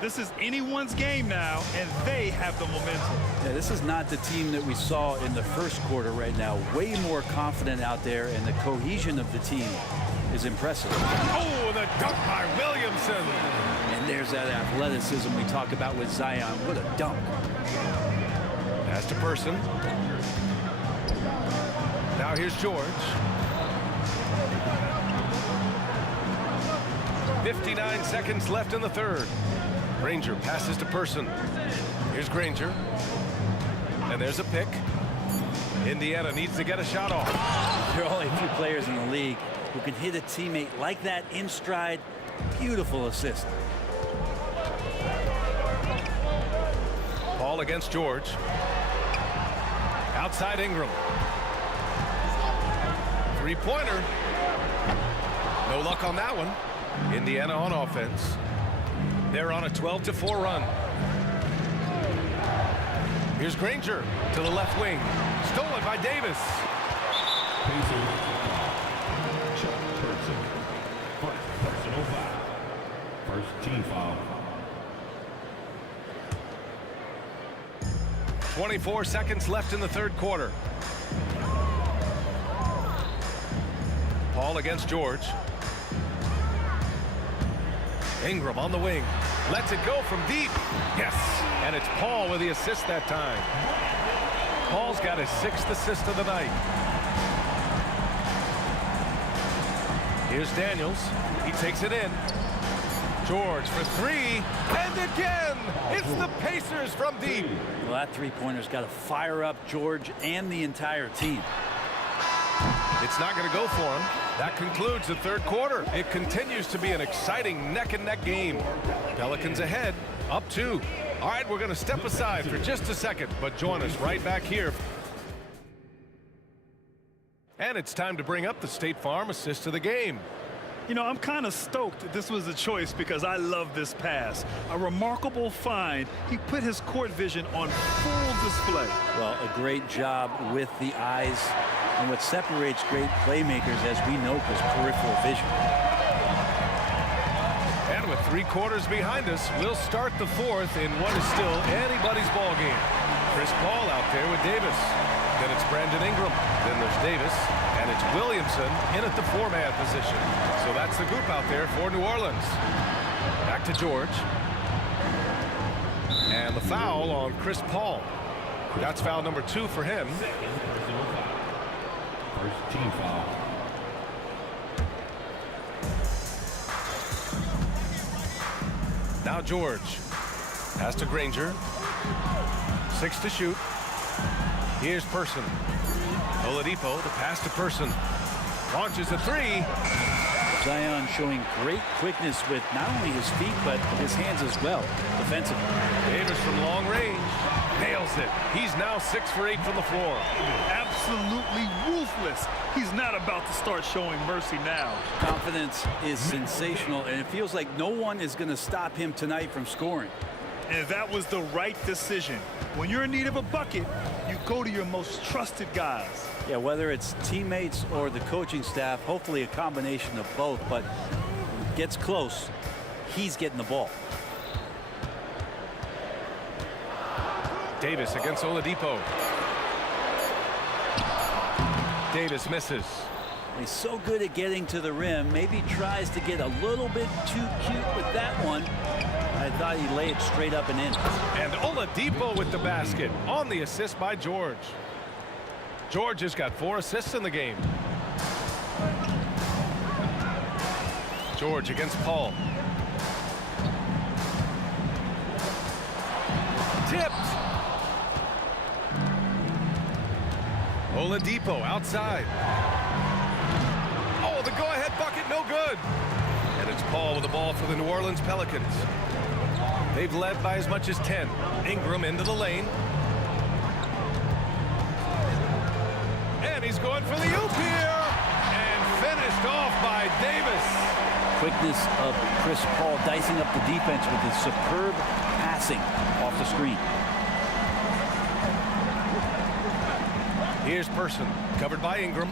This is anyone's game now, and they have the momentum. Yeah, this is not the team that we saw in the first quarter right now. Way more confident out there, and the cohesion of the team is impressive. Oh, the dunk by Williamson. And there's that athleticism we talk about with Zion. What a dunk. Pass to Person. Now here's George. 59 seconds left in the third. Granger passes to Person. Here's Granger. And there's a pick. Indiana needs to get a shot off. There are only a few players in the league who can hit a teammate like that in stride. Beautiful assist. Paul against George. Outside Ingram. Three-pointer. No luck on that one. Indiana on offense. They're on a 12-4 run. Here's Granger to the left wing. Stolen by Davis. Pacers. Chuck Person. First personal foul. First team foul. 24 seconds left in the third quarter. Paul against George. Ingram on the wing. Lets it go from deep. Yes. And it's Paul with the assist that time. Paul's got his 6th assist of the night. Here's Daniels. He takes it in. George for 3. And again, it's the Pacers from deep. Well, that three-pointer's got to fire up George and the entire team. It's not going to go for him. That concludes the third quarter. It continues to be an exciting neck-and-neck game. Pelicans ahead, up 2. All right, we're going to step aside for just a second, but join us right back here. And it's time to bring up the State Farm assist of the game. You know, I'm kind of stoked that this was a choice because I love this pass. A remarkable find. He put his court vision on full display. Well, a great job with the eyes. And what separates great playmakers, as we know, is peripheral vision. And with 3 quarters behind us, we'll start the 4th in what is still anybody's ball game. Chris Paul out there with Davis. Then it's Brandon Ingram. Then there's Davis. And it's Williamson in at the 4-man position. So that's the group out there for New Orleans. Back to George. And the foul on Chris Paul. That's foul number 2 for him. First team foul. Now George. Pass to Granger. 6 to shoot. Here's Person. Oladipo, the pass to Person. Launches a 3. Zion showing great quickness with not only his feet, but his hands as well, defensively. Davis from long range. Nails it. He's now 6 for 8 from the floor. Absolutely ruthless. He's not about to start showing mercy now. Confidence is sensational, and it feels like no one is going to stop him tonight from scoring. And that was the right decision. When you're in need of a bucket, you go to your most trusted guys. Yeah, whether it's teammates or the coaching staff, hopefully a combination of both, but when it gets close, he's getting the ball. Davis against Oladipo. Davis misses. He's so good at getting to the rim. Maybe tries to get a little bit too cute with that one. I thought he laid it straight up and in. And Oladipo with the basket on the assist by George. George has got 4 assists in the game. George against Paul. Tipped. Oladipo outside. Oh, the go-ahead bucket, no good. And it's Paul with the ball for the New Orleans Pelicans. They've led by as much as 10. Ingram into the lane. And he's going for the oop here. And finished off by Davis. Quickness of Chris Paul dicing up the defense with his superb passing off the screen. Here's Person, covered by Ingram.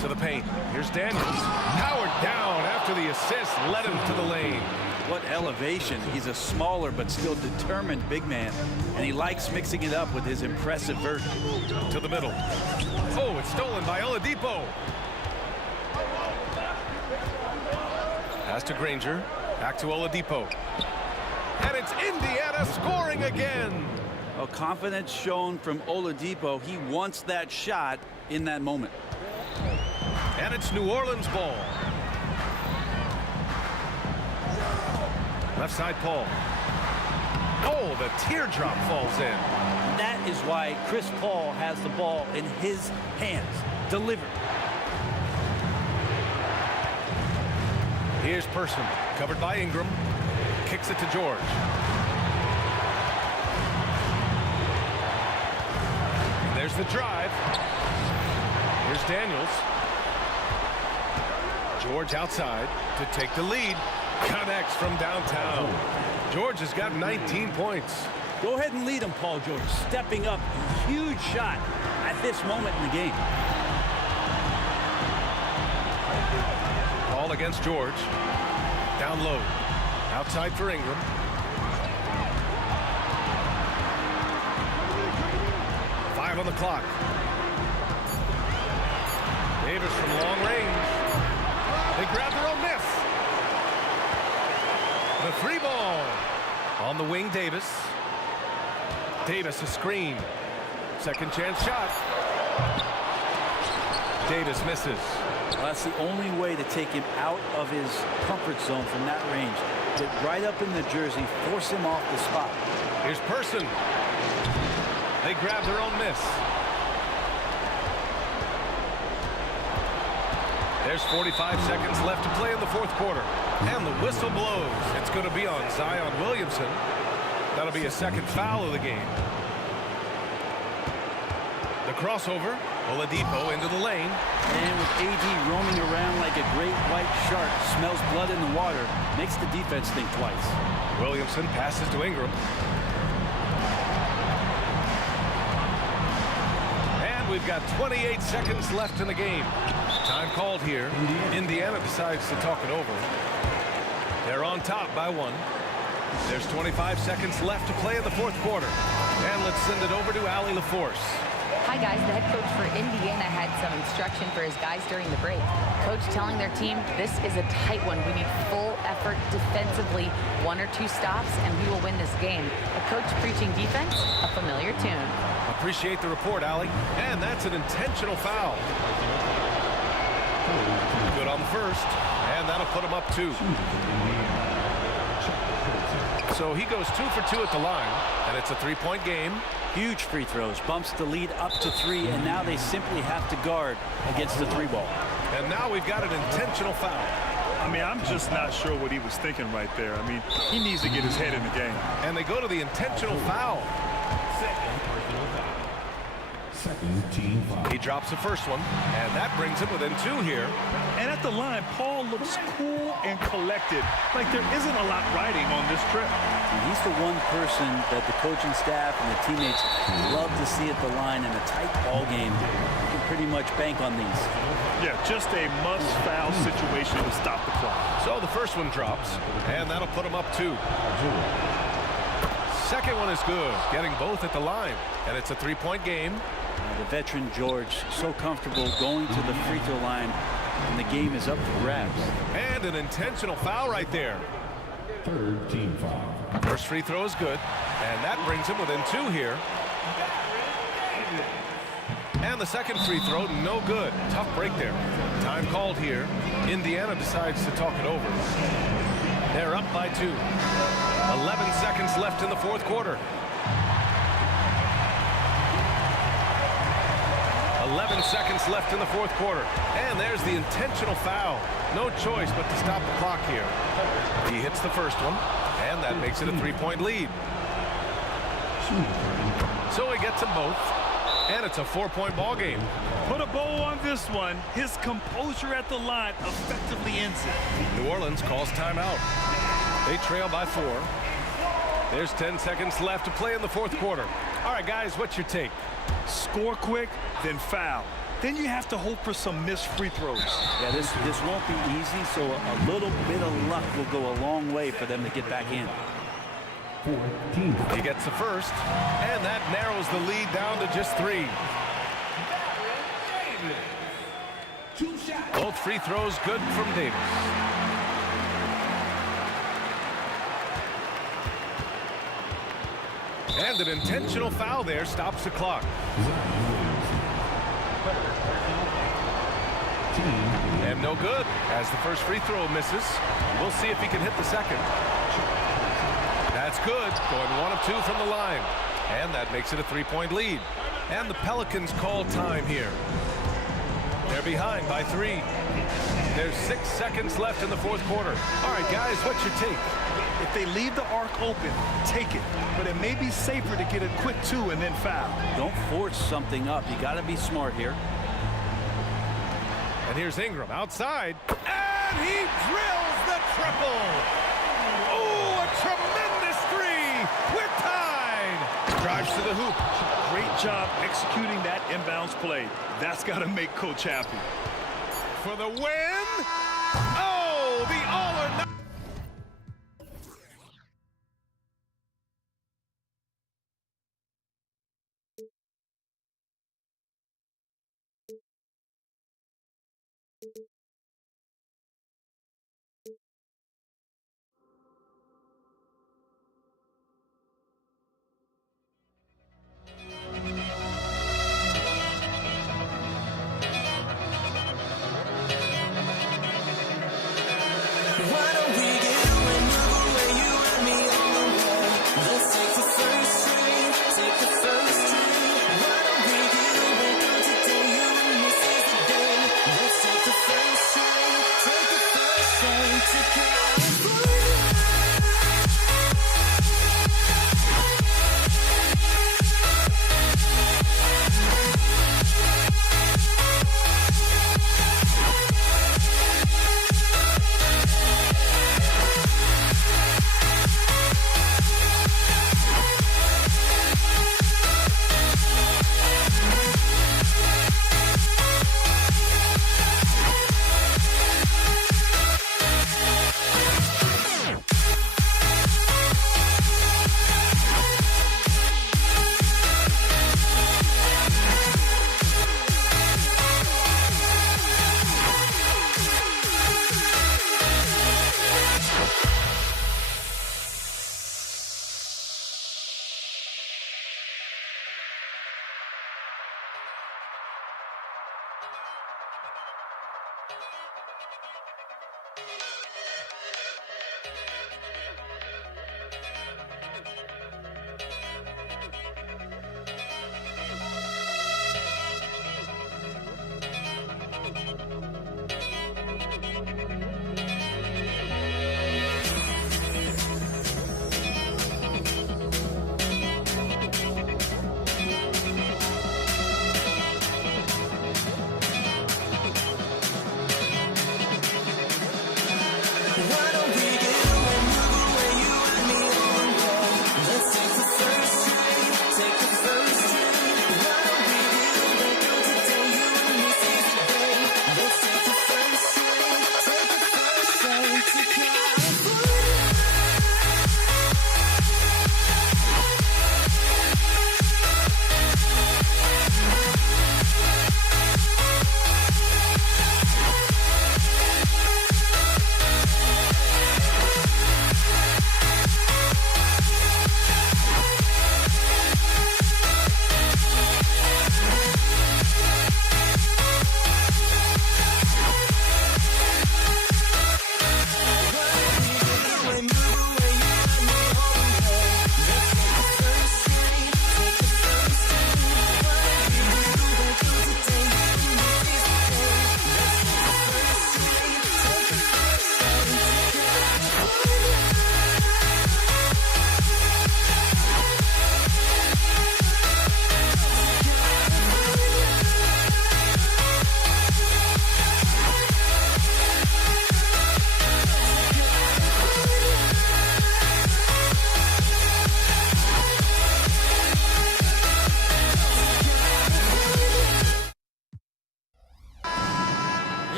To the paint. Here's Daniels. Powered down after the assist led him to the lane. What elevation. He's a smaller but still determined big man, and he likes mixing it up with his impressive version. To the middle. Oh, it's stolen by Oladipo. Pass to Granger. Back to Oladipo. And it's Indiana scoring again. Well, confidence shown from Oladipo. He wants that shot in that moment. And it's New Orleans ball. Left side, Paul. Oh, the teardrop falls in. That is why Chris Paul has the ball in his hands. Delivered. Here's Person, covered by Ingram. Kicks it to George. And there's the drive. Here's Daniels. George outside to take the lead. Connects from downtown. George has got 19 points. Go ahead and lead him, Paul George. Stepping up. Huge shot at this moment in the game. Paul against George. Down low. Outside for Ingram. Five on the clock. Davis from long range. They grab their own miss. The free ball. On the wing, Davis. Davis, a screen. Second chance shot. Davis misses. Well, that's the only way to take him out of his comfort zone from that range. Get right up in the jersey, force him off the spot. Here's Person. They grab their own miss. There's 45 seconds left to play in the fourth quarter. And the whistle blows. It's going to be on Zion Williamson. That'll be a second foul of the game. The crossover. Oladipo into the lane. And with AD roaming around like a great white shark, smells blood in the water, makes the defense think twice. Williamson passes to Ingram. And we've got 28 seconds left in the game. Time called here. Indiana decides to talk it over. They're on top by 1. There's 25 seconds left to play in the fourth quarter. And let's send it over to Allie LaForce. Hi guys, the head coach for Indiana had some instruction for his guys during the break. Coach telling their team, this is a tight one. We need full effort defensively, 1 or 2 stops, and we will win this game. A coach preaching defense, a familiar tune. Appreciate the report, Allie. And that's an intentional foul. Good on the first, and that'll put him up 2. So he goes 2 for 2 at the line, and it's a 3-point game. Huge free throws, bumps the lead up to 3, and now they simply have to guard against the 3-ball. And now we've got an intentional foul. I mean, I'm just not sure what he was thinking right there. I mean, he needs to get his head in the game. And they go to the intentional foul. Second team foul. He drops the first one, and that brings him within 2 here. And at the line, Paul looks cool and collected, like there isn't a lot riding on this trip. And he's the one person that the coaching staff and the teammates love to see at the line in a tight ball game. You can pretty much bank on these. Yeah, just a must-foul situation to stop the clock. So the first one drops, and that'll put him up 2. Second one is good, getting both at the line, and it's a 3-point game. The veteran George so comfortable going to the free throw line, and the game is up for grabs. And an intentional foul right there. Third team foul. First free throw is good, and that brings him within 2 here. And the second free throw, no good. Tough break there. Time called here. Indiana decides to talk it over. They're up by 2. 11 seconds left in the fourth quarter. 11 seconds left in the fourth quarter. And there's the intentional foul. No choice but to stop the clock here. He hits the first one, and that makes it a 3-point lead. So he gets them both, and it's a 4-point ball game. Put a bow on this one. His composure at the line effectively ends it. New Orleans calls timeout. They trail by 4. There's 10 seconds left to play in the fourth quarter. All right, guys, what's your take? Score quick, then foul. Then you have to hope for some missed free throws. Yeah, this won't be easy, so a little bit of luck will go a long way for them to get back in. He gets the first, and that narrows the lead down to just 3. Both free throws good from Davis. And an intentional foul there stops the clock. And no good as the first free throw misses. We'll see if he can hit the second. That's good. Going 1 of 2 from the line. And that makes it a 3-point lead. And the Pelicans call time here. They're behind by 3. There's 6 seconds left in the fourth quarter. All right, guys, what's your take? If they leave the arc open, take it. But it may be safer to get a quick 2 and then foul. Don't force something up. You got to be smart here. And here's Ingram outside. And he drills the triple. Oh, a tremendous 3. We're tied. Drives to the hoop. Great job executing that inbounds play. That's got to make Coach happy. For the win. Oh, the all or nothing.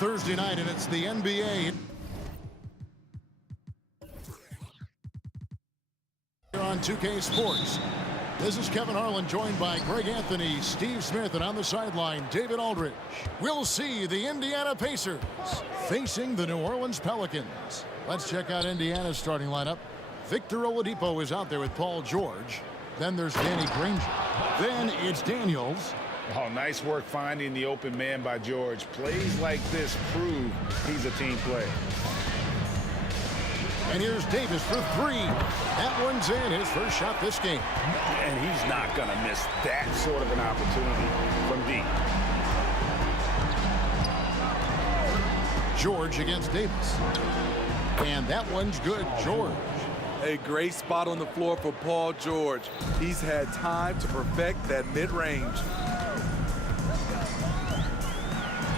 Thursday night, and it's the NBA. Here on 2K Sports. This is Kevin Harlan, joined by Greg Anthony, Steve Smith, and on the sideline, David Aldridge. We'll see the Indiana Pacers facing the New Orleans Pelicans. Let's check out Indiana's starting lineup. Victor Oladipo is out there with Paul George. Then there's Danny Granger. Then it's Daniels. Oh, nice work finding the open man by George. Plays like this prove he's a team player. And here's Davis for three. That one's in, his first shot this game. And he's not going to miss that sort of an opportunity from deep. George against Davis. And that one's good, George. A great spot on the floor for Paul George. He's had time to perfect that mid-range.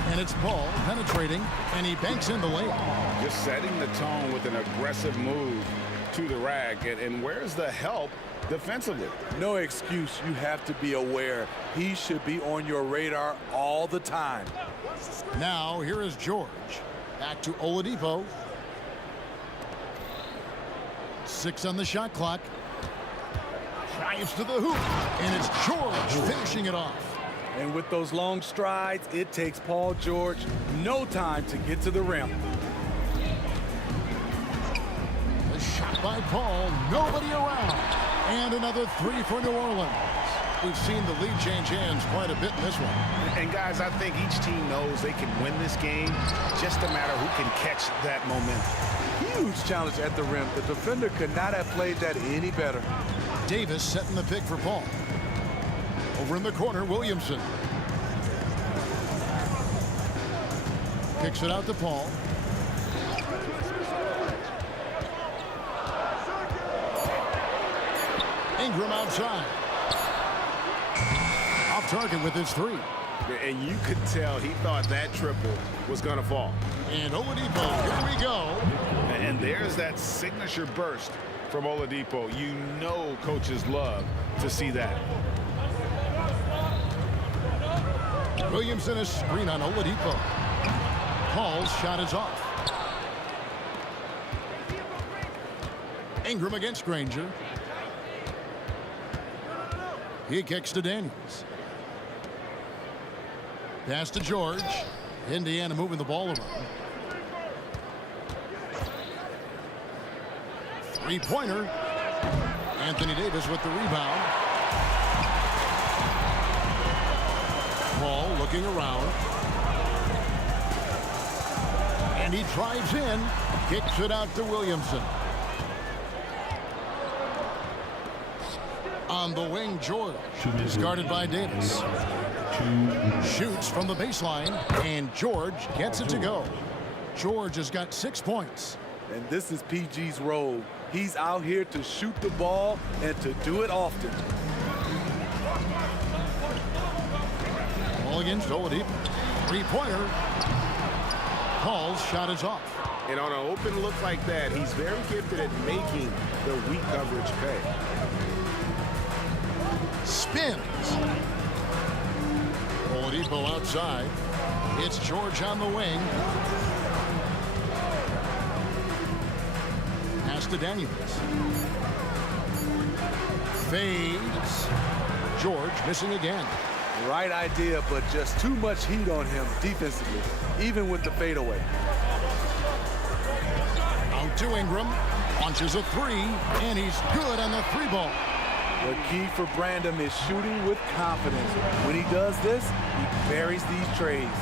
And it's Paul penetrating, and he banks in the layup. Just setting the tone with an aggressive move to the rack. And where's the help defensively? No excuse. You have to be aware. He should be on your radar all the time. Now, here is George. Back to Oladipo. 6 on the shot clock. Drives to the hoop, and it's George finishing it off. And with those long strides, it takes Paul George no time to get to the rim. The shot by Paul, nobody around. And another three for New Orleans. We've seen the lead change hands quite a bit in this one. And guys, I think each team knows they can win this game. Just a matter who can catch that momentum. Huge challenge at the rim. The defender could not have played that any better. Davis setting the pick for Paul. Over in the corner, Williamson. Kicks it out to Paul. Ingram outside. Off target with his three. And you could tell he thought that triple was going to fall. And Oladipo, here we go. And there's that signature burst from Oladipo. You know coaches love to see that. Williamson is screen on Oladipo. Paul's shot is off. Ingram against Granger. He kicks to Daniels. Pass to George. Indiana moving the ball around. Three-pointer. Anthony Davis with the rebound. Paul looking around. And he drives in. Kicks it out to Williamson. On the wing, George is guarded by Davis. Shoots from the baseline, and George gets it to go. George has got 6 points. And this is PG's role. He's out here to shoot the ball and to do it often. Ball against Oladipo. Three-pointer. Paul's shot is off. And on an open look like that, he's very gifted at making the weak coverage pay. Spins. Oladipo outside. It's George on the wing. Pass to Daniels. Fades. George missing again. Right idea, but just too much heat on him defensively, even with the fadeaway. Out to Ingram. Launches a three, and he's good on the three ball. The key for Brandon is shooting with confidence. When he does this, he buries these trays.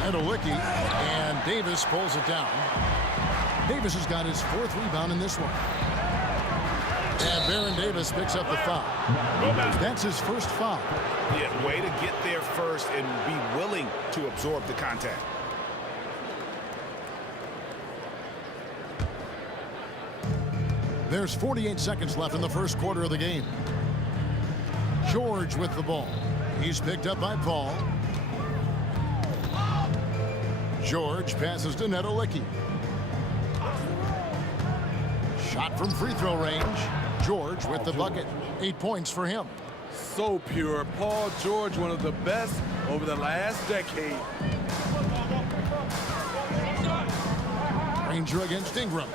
Nedolicki, and Davis pulls it down. Davis has got his 4th rebound in this one. And Baron Davis picks up the foul. That's his first foul. Yeah, way to get there first and be willing to absorb the contact. There's 48 seconds left in the first quarter of the game. George with the ball. He's picked up by Paul. George passes to Nedolicki. Shot from free throw range. George with the bucket. 8 points for him. So pure. Paul George, one of the best over the last decade. Granger against Ingram.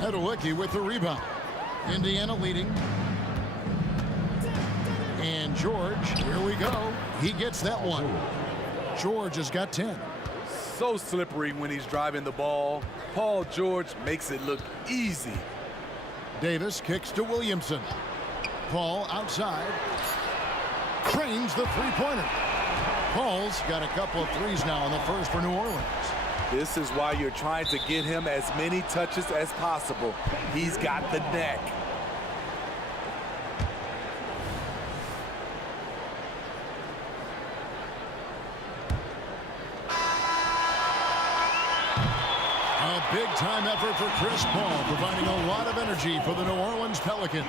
Nedolicki with the rebound. Indiana leading. And George, here we go. He gets that one. George has got 10. So slippery when he's driving the ball. Paul George makes it look easy. Davis kicks to Williamson. Paul outside. Trains the three-pointer. Paul's got a couple of threes now in the first for New Orleans. This is why you're trying to get him as many touches as possible. He's got the neck. A big-time effort for Chris Paul, providing a lot of energy for the New Orleans Pelicans.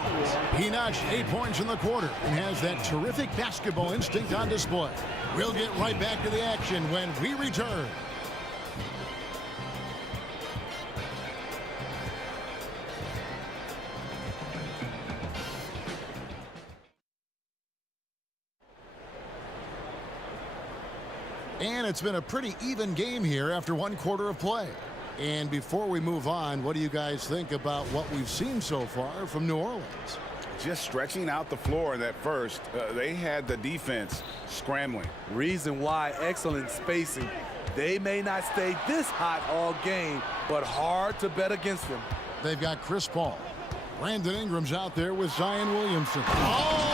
He notched 8 points in the quarter and has that terrific basketball instinct on display. We'll get right back to the action when we return. And it's been a pretty even game here after one quarter of play. And before we move on, what do you guys think about what we've seen so far from New Orleans? Just stretching out the floor in that first. They had the defense scrambling. Reason why: excellent spacing. They may not stay this hot all game, but hard to bet against them. They've got Chris Paul. Brandon Ingram's out there with Zion Williamson. Oh!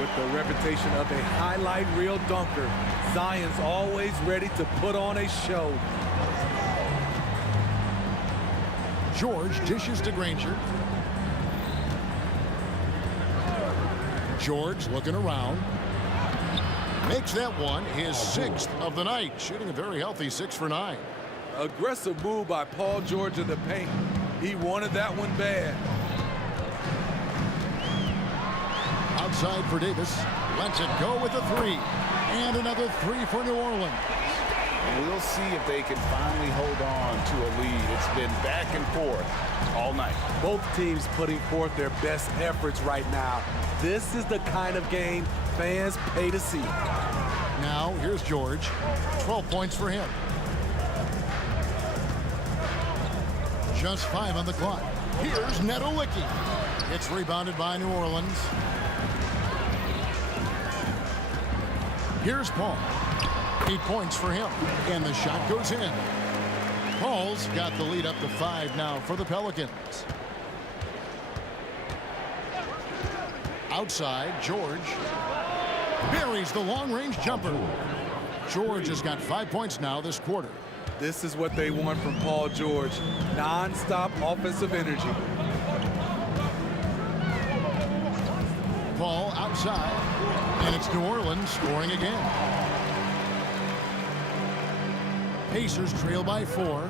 With the reputation of a highlight reel dunker, Zion's always ready to put on a show. George dishes to Granger. George looking around. Makes that one his 6th of the night, shooting a very healthy 6 for 9. Aggressive move by Paul George in the paint. He wanted that one bad. Outside for Davis. Lets it go with a 3. And another 3 for New Orleans. And we'll see if they can finally hold on to a lead. It's been back and forth all night. Both teams putting forth their best efforts right now. This is the kind of game fans pay to see. Now, here's George. 12 points for him. Just 5 on the clock. Here's Nedolicki. It's rebounded by New Orleans. Here's Paul. 8 points for him. And the shot goes in. Paul's got the lead up to 5 now for the Pelicans. Outside, George buries the long-range jumper. George has got 5 points now this quarter. This is what they want from Paul George. Non-stop offensive energy. Paul outside, and it's New Orleans scoring again. Pacers trail by 4.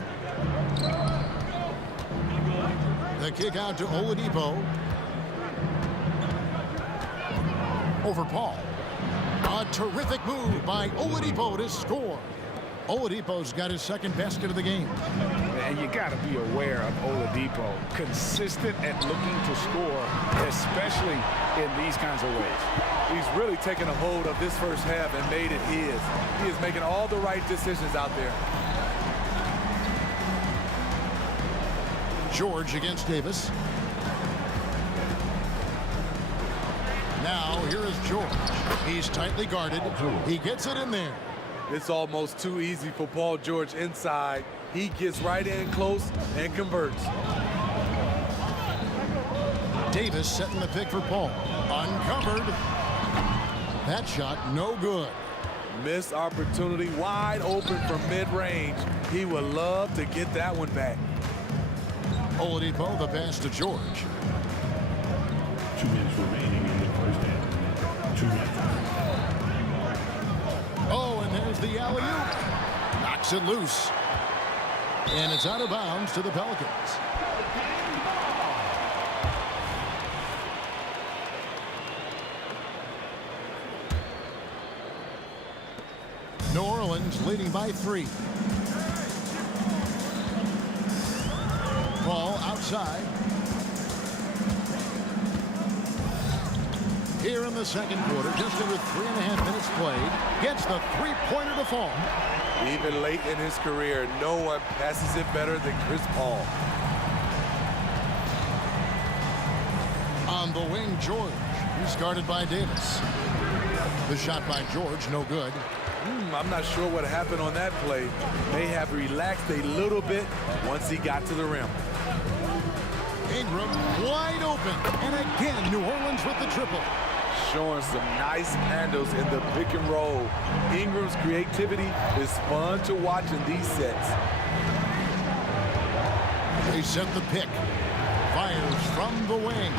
The kick out to Oladipo. Over Paul. A terrific move by Oladipo to score. Oladipo's got his 2nd basket of the game. And you got to be aware of Oladipo. Consistent at looking to score, especially in these kinds of ways. He's really taken a hold of this first half and made it his. He is making all the right decisions out there. George against Davis. Now, here is George. He's tightly guarded. He gets it in there. It's almost too easy for Paul George inside. He gets right in close and converts. Davis setting the pick for Paul. Uncovered. That shot no good. Missed opportunity, wide open from mid-range. He would love to get that one back. Oladipo, the pass to George. 2 minutes remaining in the first half. 2 minutes. Oh, and there's the alley-oop. Knocks it loose. And it's out of bounds to the Pelicans. New Orleans leading by 3. Paul outside. Here in the second quarter, just under 3.5 minutes played, gets the three-pointer to fall. Even late in his career, no one passes it better than Chris Paul. On the wing, George. He's guarded by Davis. The shot by George, no good. I'm not sure what happened on that play. May have relaxed a little bit once he got to the rim. Ingram wide open. And again, New Orleans with the triple. Showing some nice handles in the pick and roll. Ingram's creativity is fun to watch in these sets. They set the pick. Fires from the wing.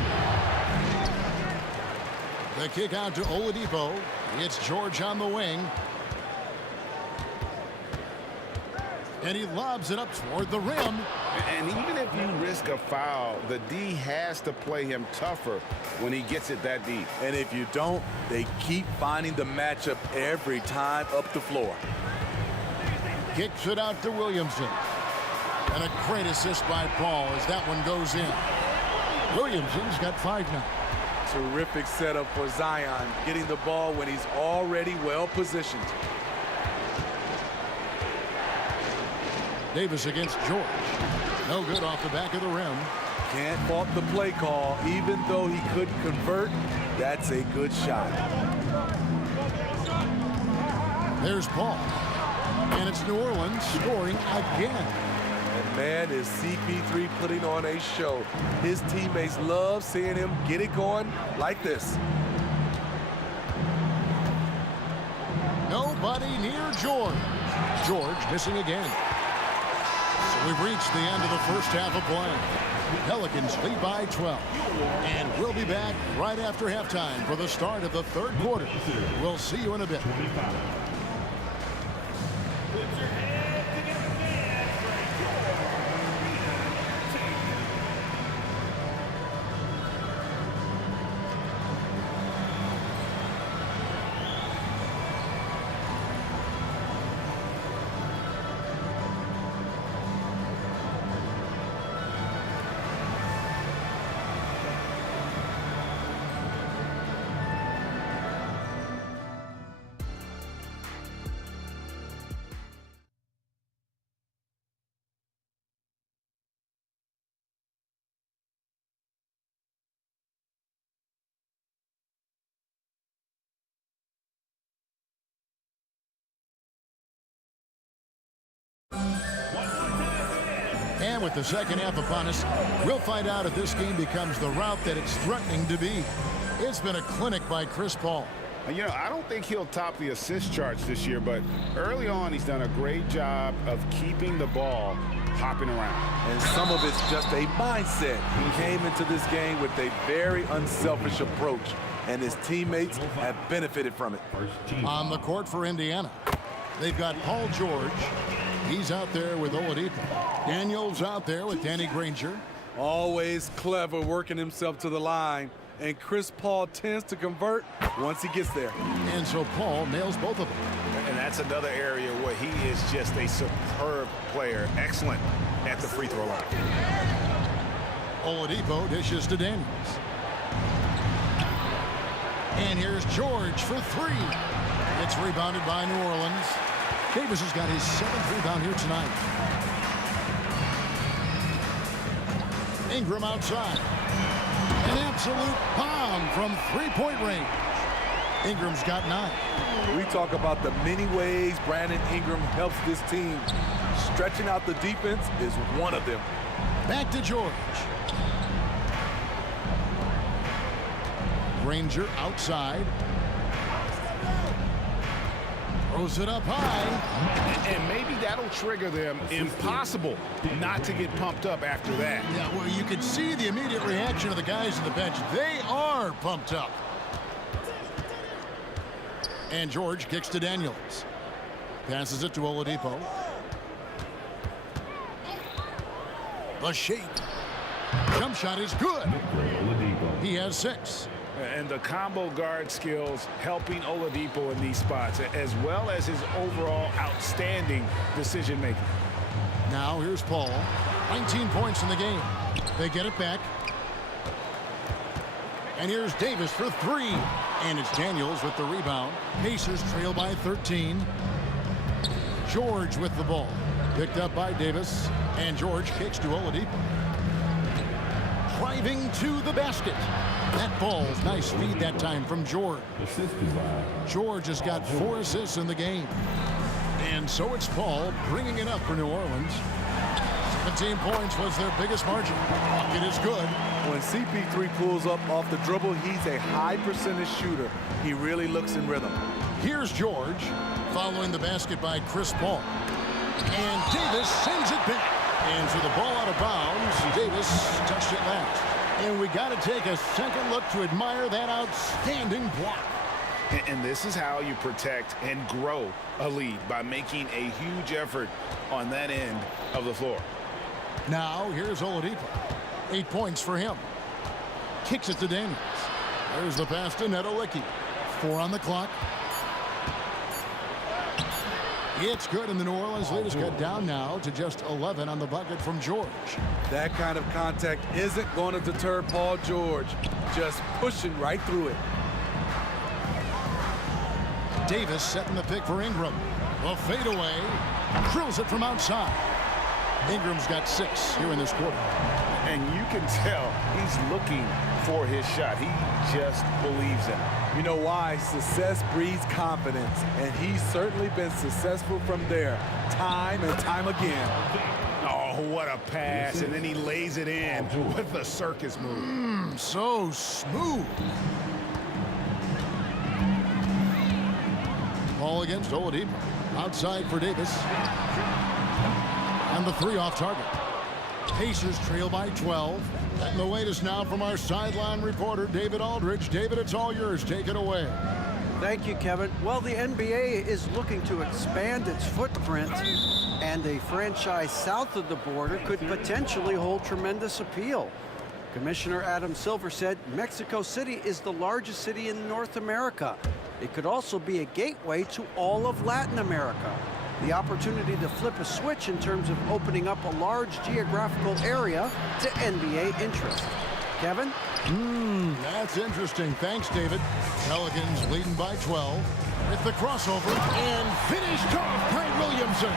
The kick out to Oladipo. It's George on the wing. And he lobs it up toward the rim. And even if you risk a foul, the D has to play him tougher when he gets it that deep. And if you don't, they keep finding the matchup every time up the floor. Kicks it out to Williamson. And a great assist by Paul as that one goes in. Williamson's got 5 now. Terrific setup for Zion, getting the ball when he's already well positioned. Davis against George. No good off the back of the rim. Can't fault the play call. Even though he couldn't convert, that's a good shot. There's Paul. And it's New Orleans scoring again. And man, is CP3 putting on a show. His teammates love seeing him get it going like this. Nobody near George. George missing again. So we've reached the end of the first half of play. Pelicans lead by 12. And we'll be back right after halftime for the start of the third quarter. We'll see you in a bit. And with the second half upon us, we'll find out if this game becomes the route that it's threatening to be. It's been a clinic by Chris Paul. You know, I don't think he'll top the assist charts this year, but early on he's done a great job of keeping the ball hopping around. And some of it's just a mindset. He came into this game with a very unselfish approach, and his teammates have benefited from it. On the court for Indiana, they've got Paul George. He's out there with Oladipo. Daniels out there with Danny Granger. Always clever working himself to the line. And Chris Paul tends to convert once he gets there. And so Paul nails both of them. And that's another area where he is just a superb player. Excellent at the free throw line. Oladipo dishes to Daniels. And here's George for 3. It's rebounded by New Orleans. Davis has got his 7th rebound here tonight. Ingram outside. An absolute bomb from three-point range. Ingram's got 9. We talk about the many ways Brandon Ingram helps this team. Stretching out the defense is one of them. Back to George. Granger outside. Throws it up high. And maybe that'll trigger them. Impossible not to get pumped up after that. Yeah, well, you can see the immediate reaction of the guys on the bench. They are pumped up. And George kicks to Daniels. Passes it to Oladipo. The shape. Jump shot is good. He has 6. And the combo guard skills helping Oladipo in these spots, as well as his overall outstanding decision making. Now here's Paul. 19 points in the game. They get it back. And here's Davis for three. And it's Daniels with the rebound. Pacers trail by 13. George with the ball. Picked up by Davis. And George kicks to Oladipo. Driving to the basket. That falls. Nice feed that time from George. George has got 4 assists in the game. And so it's Paul bringing it up for New Orleans. 17 points was their biggest margin. It is good. When CP3 pulls up off the dribble, he's a high percentage shooter. He really looks in rhythm. Here's George following the basket by Chris Paul. And Davis sends it back. And so the ball out of bounds. Davis touched it last. And we got to take a second look to admire that outstanding block. And this is how you protect and grow a lead, by making a huge effort on that end of the floor. Now here's Oladipo. 8 points for him. Kicks it to Daniels. There's the pass to Nedolicki. 4 on the clock. It's good, and the New Orleans lead is cut down now to just 11 on the bucket from George. That kind of contact isn't going to deter Paul George. Just pushing right through it. Davis setting the pick for Ingram. A fadeaway. Drills it from outside. Ingram's got 6 here in this quarter. And you can tell he's looking for his shot. He just believes in it. You know why? Success breeds confidence, and he's certainly been successful from there, time and time again. Oh, what a pass, and then he lays it in with the circus move. So smooth. Ball against Oladipo. Outside for Davis. And the 3 off target. Pacers trail by 12. And the latest now from our sideline reporter, David Aldridge. David, it's all yours. Take it away. Thank you, Kevin. Well, the NBA is looking to expand its footprint, and a franchise south of the border could potentially hold tremendous appeal. Commissioner Adam Silver said Mexico City is the largest city in North America. It could also be a gateway to all of Latin America. The opportunity to flip a switch in terms of opening up a large geographical area to NBA interest. Kevin? That's interesting. Thanks, David. Pelicans leading by 12 with the crossover and finished off by Williamson.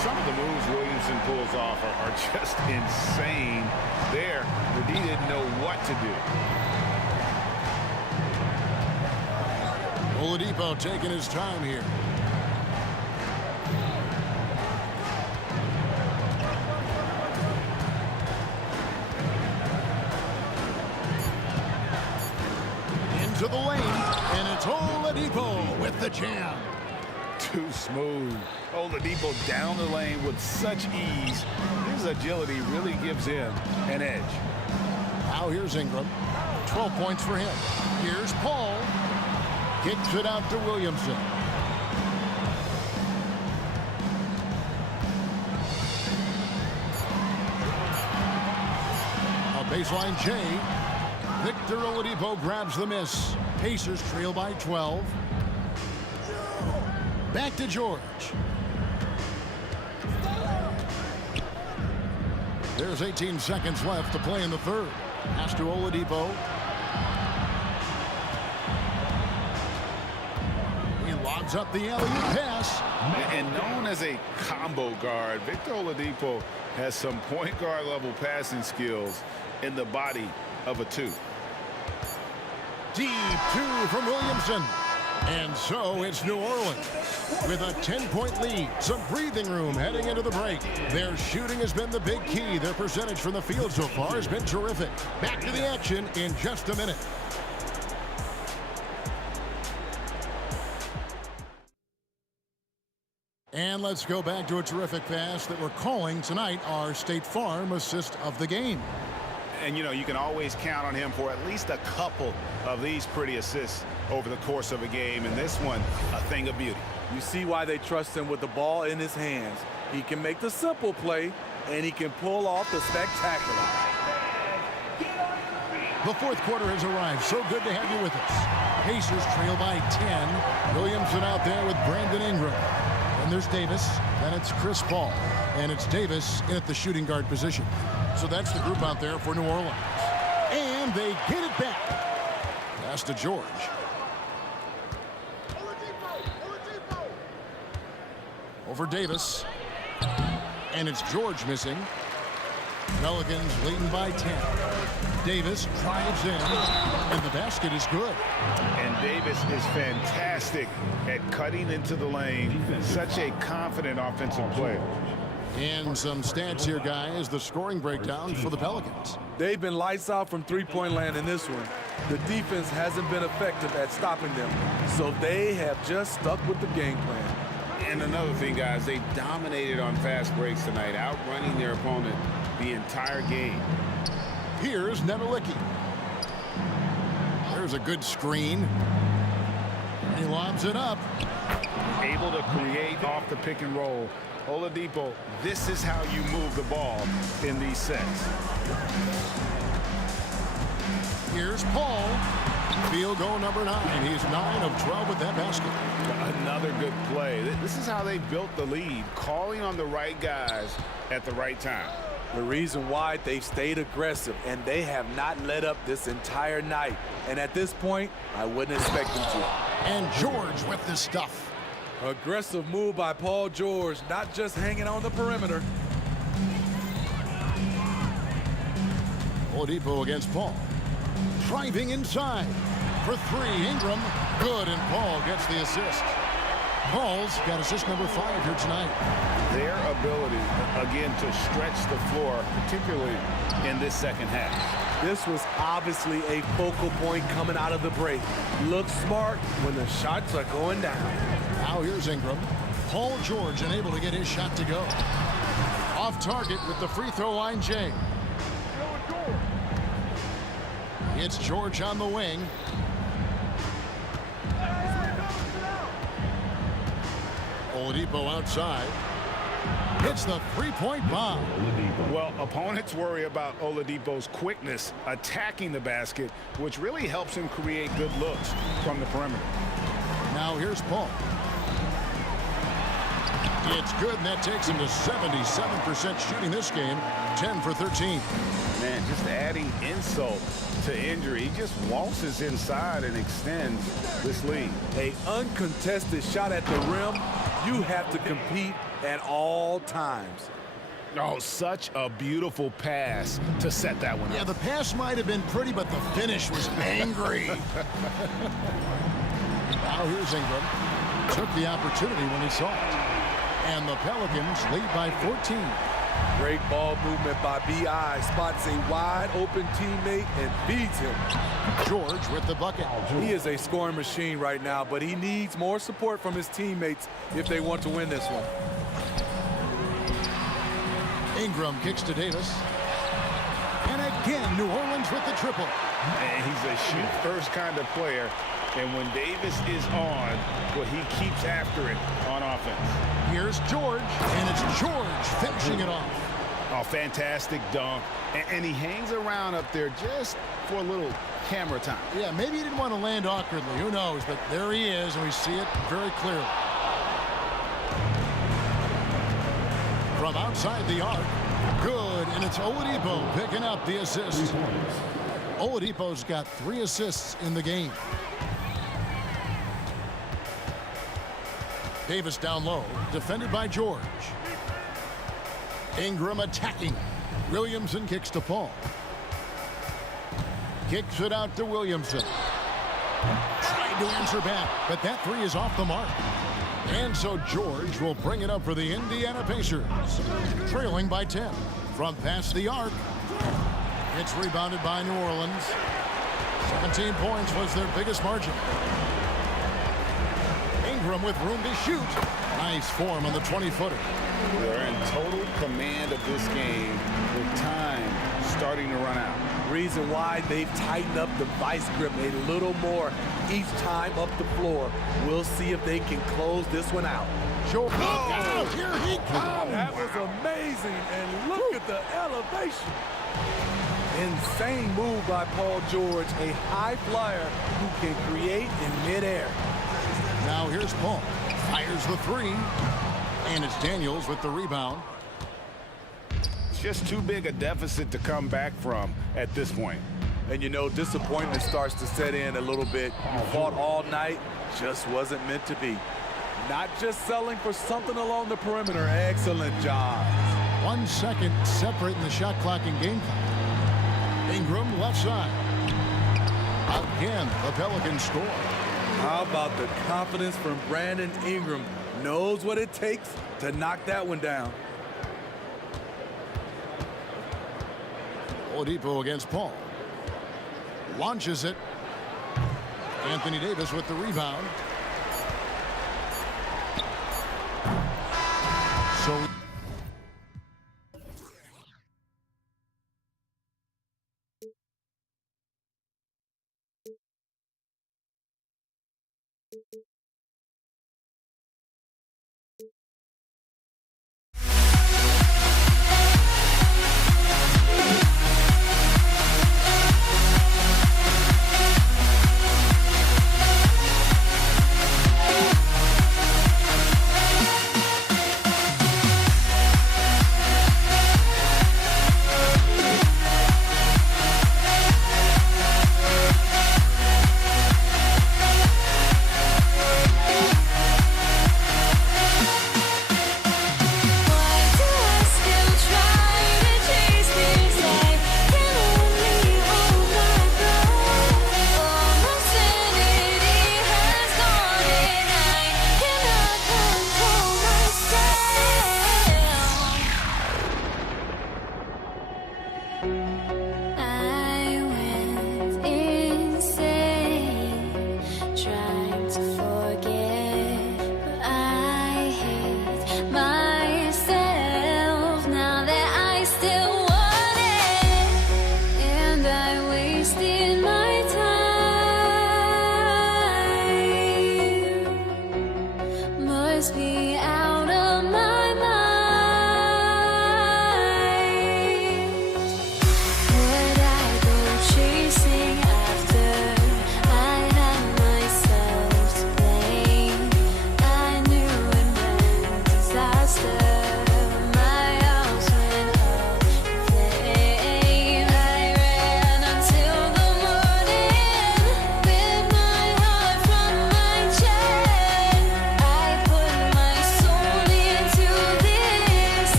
Some of the moves Williamson pulls off are just insane. There, he didn't know what to do. Oladipo taking his time here. Into the lane, and it's Oladipo with the jam. Too smooth. Oladipo down the lane with such ease. His agility really gives him an edge. Now here's Ingram. 12 points for him. Here's Paul. Kicks it out to Williamson. A baseline J. Victor Oladipo grabs the miss. Pacers trail by 12. Back to George. There's 18 seconds left to play in the third. Pass to Oladipo. He lobs up the alley-oop pass. And known as a combo guard, Victor Oladipo has some point guard level passing skills in the body of a 2. Deep 2 from Williamson. And so it's New Orleans with a 10-point lead. Some breathing room heading into the break. Their shooting has been the big key. Their percentage from the field so far has been terrific. Back to the action in just a minute. And let's go back to a terrific pass that we're calling tonight our State Farm assist of the game. And, you know, you can always count on him for at least a couple of these pretty assists over the course of a game. And this one, a thing of beauty. You see why they trust him with the ball in his hands. He can make the simple play, and he can pull off the spectacular. The fourth quarter has arrived. So good to have you with us. Pacers trail by 10. Williamson out there with Brandon Ingram. Then there's Davis. Then it's Chris Paul. And it's Davis in at the shooting guard position. So that's the group out there for New Orleans. And they get it back. Pass to George. Over Davis. And it's George missing. Pelicans leading by 10. Davis drives in, and the basket is good. And Davis is fantastic at cutting into the lane. Such a confident offensive player. And some stats here, guys. The scoring breakdown for the Pelicans. They've been lights out from three-point land in this one. The defense hasn't been effective at stopping them, so they have just stuck with the game plan. And another thing, guys, they dominated on fast breaks tonight, outrunning their opponent the entire game. Here's Nemelicki. There's a good screen. He lobs it up. Able to create off the pick and roll. Oladipo, this is how you move the ball in these sets. Here's Paul. Field goal number 9. He's 9 of 12 with that basket. Another good play. This is how they built the lead, calling on the right guys at the right time. The reason why they've stayed aggressive, and they have not let up this entire night. And at this point, I wouldn't expect them to. And George with the stuff. Aggressive move by Paul George, not just hanging on the perimeter. Oladipo against Paul. Driving inside. For 3, Ingram. Good, and Paul gets the assist. Paul's got assist number 5 here tonight. Their ability, again, to stretch the floor, particularly in this second half. This was obviously a focal point coming out of the break. Look smart when the shots are going down. Now here's Ingram. Paul George unable to get his shot to go. Off target with the free throw line, Jay. It's George on the wing. Oladipo outside. Hits the three-point bomb. Well, opponents worry about Oladipo's quickness attacking the basket, which really helps him create good looks from the perimeter. Now here's Paul. It's good, and that takes him to 77% shooting this game. 10 for 13. Man, just adding insult to injury. He just waltzes inside and extends this lead. An uncontested shot at the rim. You have to compete at all times. Oh, such a beautiful pass to set that one up. Yeah, the pass might have been pretty, but the finish was angry. Now here's Ingram. Took the opportunity when he saw it. And the Pelicans lead by 14. Great ball movement by B.I. Spots a wide open teammate and feeds him. George with the bucket. He is a scoring machine right now, but he needs more support from his teammates if they want to win this one. Ingram kicks to Davis. And again, New Orleans with the triple. And he's a shoot-first kind of player. And when Davis is on, well, he keeps after it on offense. Here's George, and it's George finishing it off. Oh, fantastic dunk. And he hangs around up there just for a little camera time. Yeah, maybe he didn't want to land awkwardly. Who knows? But there he is, and we see it very clearly. From outside the arc. Good, and it's Oladipo picking up the assist. Oladipo's got 3 assists in the game. Davis down low, defended by George. Ingram attacking. Williamson kicks to Paul. Kicks it out to Williamson. Trying to answer back, but that 3 is off the mark. And so George will bring it up for the Indiana Pacers. Trailing by 10. From past the arc. It's rebounded by New Orleans. 17 points was their biggest margin. Ingram with room to shoot. Nice form on the 20-footer. They're in total command of this game with time starting to run out. Reason why they've tightened up the vice grip a little more each time up the floor. We'll see if they can close this one out. Look out! Here he comes! That was amazing, and look at the elevation. Insane move by Paul George, a high flyer who can create in midair. Now here's Paul. Fires the 3. And it's Daniels with the rebound. It's just too big a deficit to come back from at this point. And you know, disappointment starts to set in a little bit. You fought all night, just wasn't meant to be. Not just settling for something along the perimeter. Excellent job. 1 second separating the shot clock and game clock. Ingram left side. Again, the Pelicans score. How about the confidence from Brandon Ingram? Knows what it takes to knock that one down. Oladipo against Paul. Launches it. Anthony Davis with the rebound. So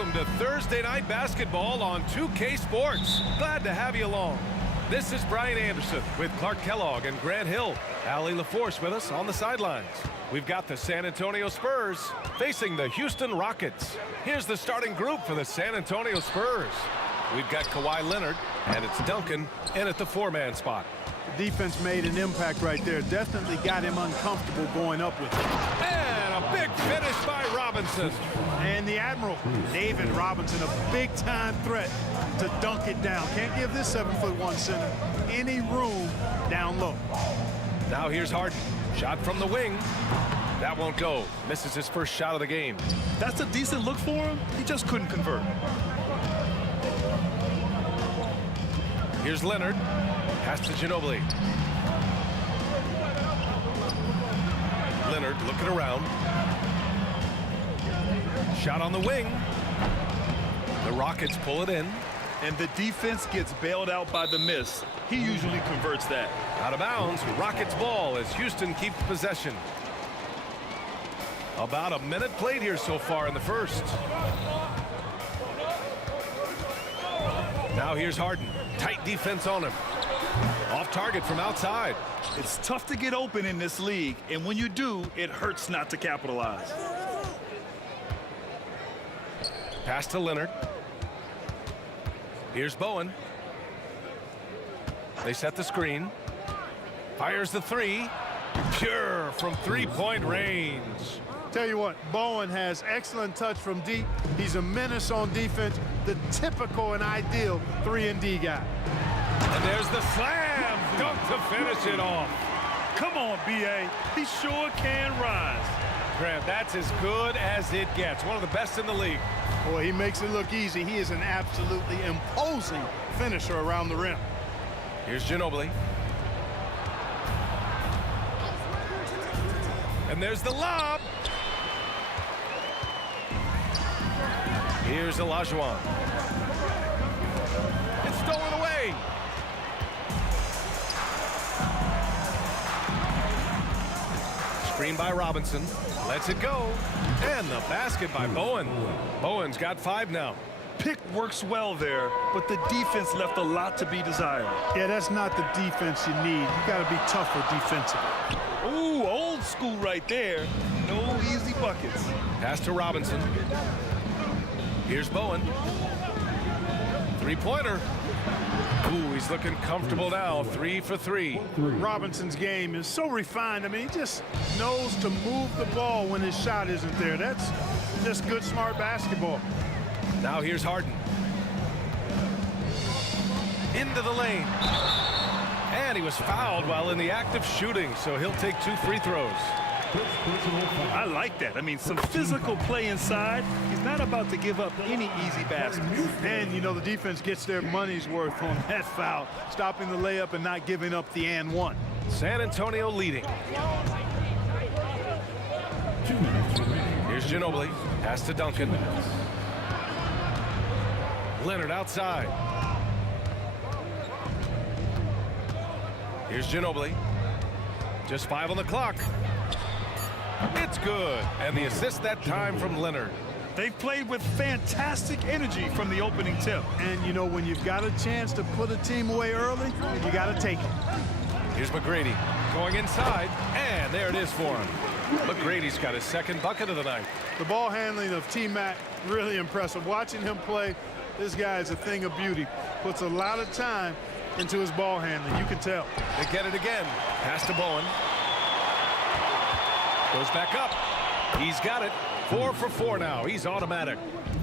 Welcome to Thursday Night Basketball on 2K Sports. Glad to have you along. This is Brian Anderson with Clark Kellogg and Grant Hill. Allie LaForce with us on the sidelines. We've got the San Antonio Spurs facing the Houston Rockets. Here's the starting group for the San Antonio Spurs. We've got Kawhi Leonard, and it's Duncan in at the four-man spot. The defense made an impact right there. Definitely got him uncomfortable going up with it. And a big finish by Robinson. And the Admiral, David Robinson, a big-time threat to dunk it down. Can't give this 7'1" center any room down low. Now here's Harden. Shot from the wing. That won't go. Misses his first shot of the game. That's a decent look for him. He just couldn't convert. Here's Leonard. Pass to Ginobili. Leonard looking around. Shot on the wing. The Rockets pull it in. And the defense gets bailed out by the miss. He usually converts that. Out of bounds. Rockets ball as Houston keeps possession. About a minute played here so far in the first. Now here's Harden. Tight defense on him. Off target from outside. It's tough to get open in this league, and when you do, it hurts not to capitalize. Pass to Leonard. Here's Bowen. They set the screen. Fires the three. Pure from three-point range. Tell you what, Bowen has excellent touch from deep. He's a menace on defense, the typical and ideal 3-and-D guy. And there's the slam dunk to finish it off. Come on, B.A. He sure can rise. Grant, that's as good as it gets. One of the best in the league. Boy, he makes it look easy. He is an absolutely imposing finisher around the rim. Here's Ginobili. And there's the lob. Here's Olajuwon. It's stolen away. Screen by Robinson. Lets it go. And the basket by Bowen. Bowen's got 5 now. Pick works well there, but the defense left a lot to be desired. Yeah, that's not the defense you need. You got to be tougher defensively. Ooh, old school right there. No easy buckets. Pass to Robinson. Here's Bowen. Three-pointer. Ooh, he's looking comfortable now. 3 for 3. Robinson's game is so refined. I mean, he just knows to move the ball when his shot isn't there. That's just good, smart basketball. Now here's Harden. Into the lane. And he was fouled while in the act of shooting, so he'll take 2 free throws. I like that. I mean, some physical play inside. He's not about to give up any easy baskets. And, you know, the defense gets their money's worth on that foul, stopping the layup and not giving up the and one. San Antonio leading. Here's Ginobili. Pass to Duncan. Leonard outside. Here's Ginobili. Just 5 on the clock. It's good. And the assist that time from Leonard. They've played with fantastic energy from the opening tip. And, you know, when you've got a chance to put a team away early, you got to take it. Here's McGrady going inside. And there it is for him. McGrady's got his second bucket of the night. The ball handling of T-Mac, really impressive. Watching him play, this guy is a thing of beauty. Puts a lot of time into his ball handling. You can tell. They get it again. Pass to Bowen. Goes back up. He's got it. 4 for 4 now. He's automatic.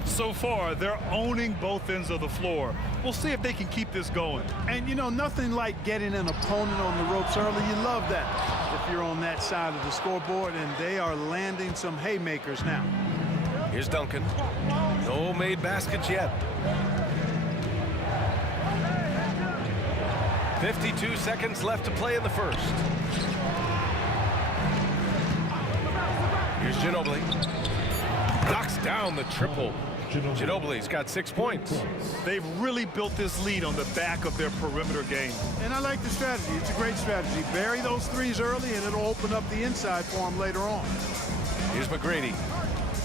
So far, they're owning both ends of the floor. We'll see if they can keep this going. And, you know, nothing like getting an opponent on the ropes early. You love that if you're on that side of the scoreboard, and they are landing some haymakers now. Here's Duncan. No made baskets yet. 52 seconds left to play in the first. Here's Ginobili. Knocks down the triple. Ginobili's got 6 points. They've really built this lead on the back of their perimeter game. And I like the strategy. It's a great strategy. Bury those threes early, and it'll open up the inside for them later on. Here's McGrady.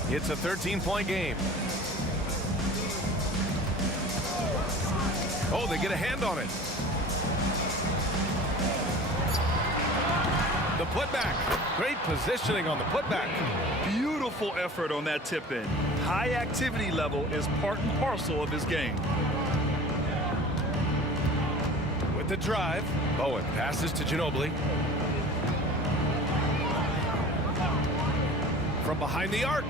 It's a 13-point game. Oh, they get a hand on it. The putback. Great positioning on the putback. Beautiful effort on that tip in. High activity level is part and parcel of his game. With the drive, Bowen passes to Ginobili. From behind the arc.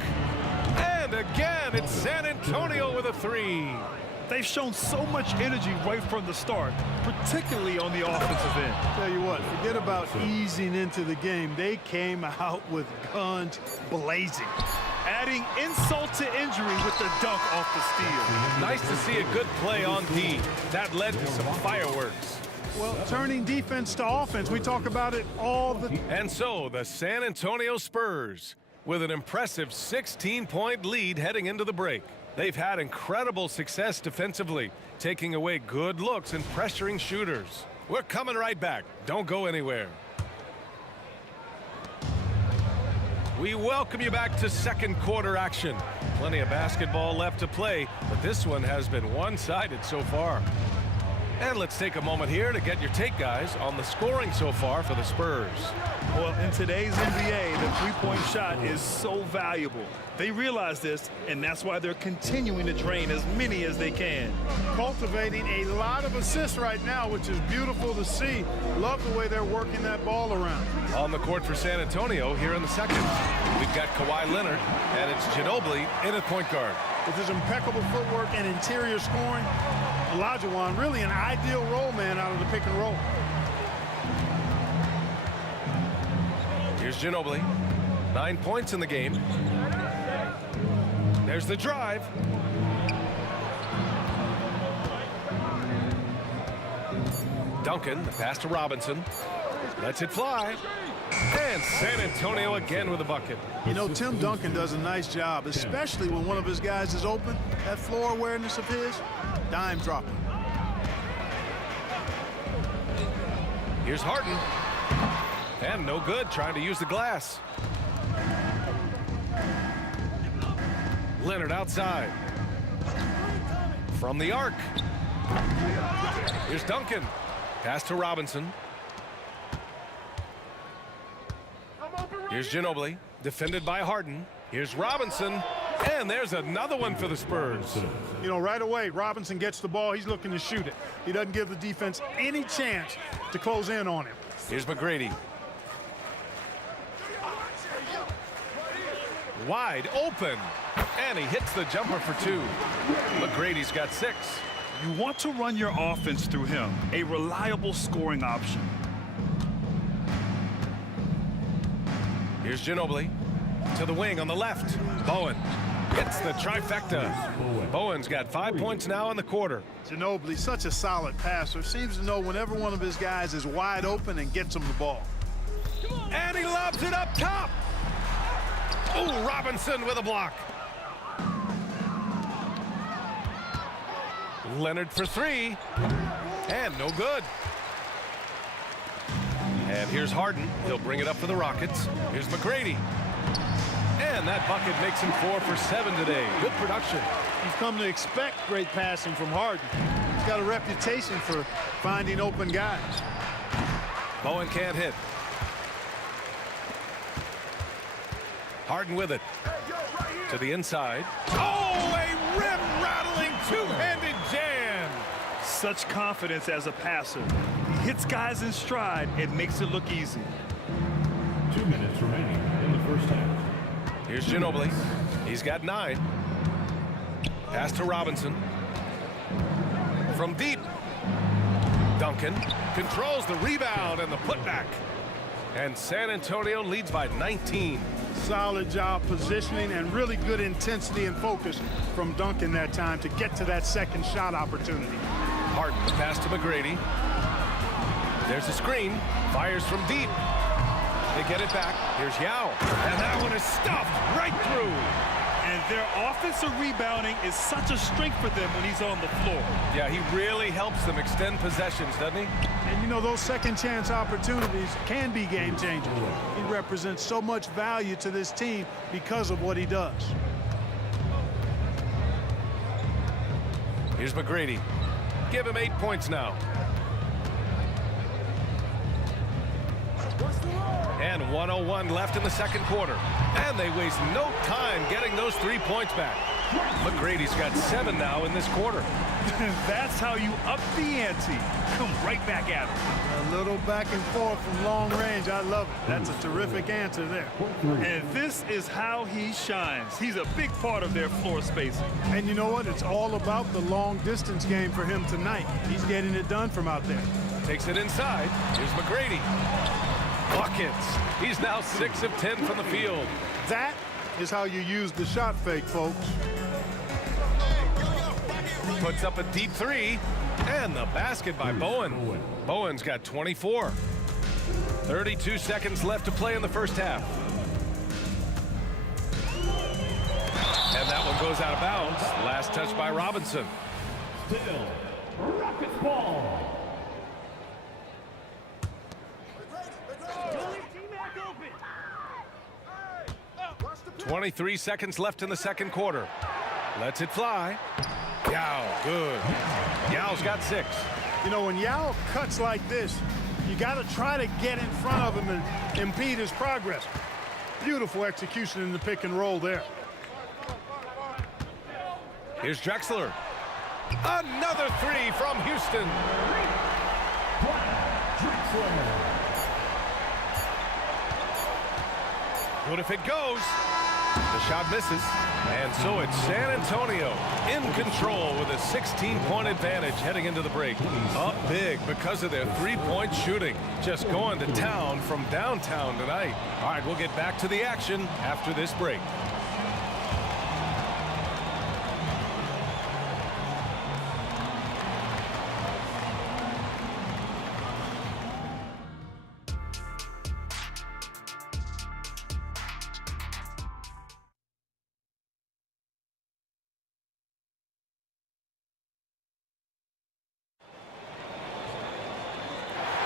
And again, it's San Antonio with a three. They've shown so much energy right from the start, particularly on the offensive end. Tell you what, forget about easing into the game. They came out with guns blazing. Adding insult to injury with the dunk off the steal. Nice to see a good play on D. That led to some fireworks. Well, turning defense to offense, we talk about it all the time. And so the San Antonio Spurs with an impressive 16-point lead heading into the break. They've had incredible success defensively, taking away good looks and pressuring shooters. We're coming right back. Don't go anywhere. We welcome you back to second quarter action. Plenty of basketball left to play, but this one has been one-sided so far. And let's take a moment here to get your take, guys, on the scoring so far for the Spurs. Well, in today's NBA, the three-point shot is so valuable. They realize this, and that's why they're continuing to drain as many as they can. Cultivating a lot of assists right now, which is beautiful to see. Love the way they're working that ball around. On the court for San Antonio here in the second. We've got Kawhi Leonard, and it's Ginobili in at point guard. With his impeccable footwork and interior scoring, Olajuwon really an ideal role man out of the pick and roll. Here's Ginobili. 9 points in the game. There's the drive. Duncan, the pass to Robinson. Lets it fly. And San Antonio again with a bucket. You know, Tim Duncan does a nice job, especially when one of his guys is open. That floor awareness of his, dime dropping. Here's Harden. And no good, trying to use the glass. Leonard outside. From the arc. Here's Duncan. Pass to Robinson. Here's Ginobili, defended by Harden. Here's Robinson, and there's another one for the Spurs. You know, right away, Robinson gets the ball. He's looking to shoot it. He doesn't give the defense any chance to close in on him. Here's McGrady. Wide open, and he hits the jumper for two. McGrady's got 6. You want to run your offense through him, a reliable scoring option. Here's Ginobili to the wing on the left. Bowen gets the trifecta. Bowen's got 5 points now in the quarter. Ginobili, such a solid passer, seems to know whenever one of his guys is wide open and gets him the ball. And he lobs it up top. Oh, Robinson with a block. Leonard for 3. And no good. And here's Harden. He'll bring it up for the Rockets. Here's McGrady. And that bucket makes him 4 for 7 today. Good production. You've come to expect great passing from Harden. He's got a reputation for finding open guys. Bowen can't hit. Harden with it. To the inside. Oh, a rim-rattling two-handed jam. Such confidence as a passer. He hits guys in stride and makes it look easy. 2 minutes remaining in the first half. Here's Ginobili. He's got 9. Pass to Robinson. From deep. Duncan controls the rebound and the putback. And San Antonio leads by 19. Solid job positioning and really good intensity and focus from Duncan that time to get to that second shot opportunity. Harden, the pass to McGrady. There's a screen. Fires from deep. They get it back. Here's Yao. And that one is stuffed right through. And their offensive rebounding is such a strength for them when he's on the floor. Yeah, he really helps them extend possessions, doesn't he? And you know, those second chance opportunities can be game changers. He represents so much value to this team because of what he does. Here's McGrady. Give him 8 points now. And 1:01 left in the second quarter. And they waste no time getting those 3 points back. McGrady's got 7 now in this quarter. That's how you up the ante. Come right back at him. A little back and forth from long range. I love it. That's a terrific answer there. And this is how he shines. He's a big part of their floor spacing. And you know what? It's all about the long distance game for him tonight. He's getting it done from out there. Takes it inside. Here's McGrady. Buckets. He's now 6 of 10 from the field. That is how you use the shot fake, folks. Puts up a deep 3. And the basket by Bowen. Bowen's got 24. 32 seconds left to play in the first half. And that one goes out of bounds. Last touch by Robinson. Still, Rockets ball. 23 seconds left in the second quarter. Lets it fly. Yao, good. Yao's got 6. You know, when Yao cuts like this, you got to try to get in front of him and impede his progress. Beautiful execution in the pick and roll there. Here's Drexler. Another 3 from Houston. Good if it goes. The shot misses. And so it's San Antonio in control with a 16-point advantage heading into the break. Up big because of their 3-point shooting. Just going to town from downtown tonight. All right, we'll get back to the action after this break.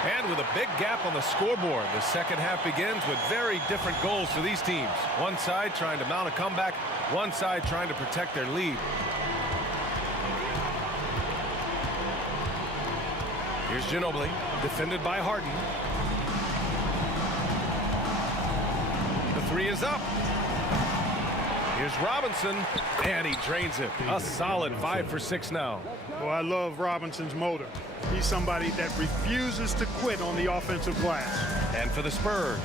And with a big gap on the scoreboard, the second half begins with very different goals for these teams. One side trying to mount a comeback, one side trying to protect their lead. Here's Ginobili, defended by Harden. The 3 is up. Here's Robinson, and he drains it. A solid 5 for 6 now. Well, I love Robinson's motor. He's somebody that refuses to quit on the offensive glass. And for the Spurs,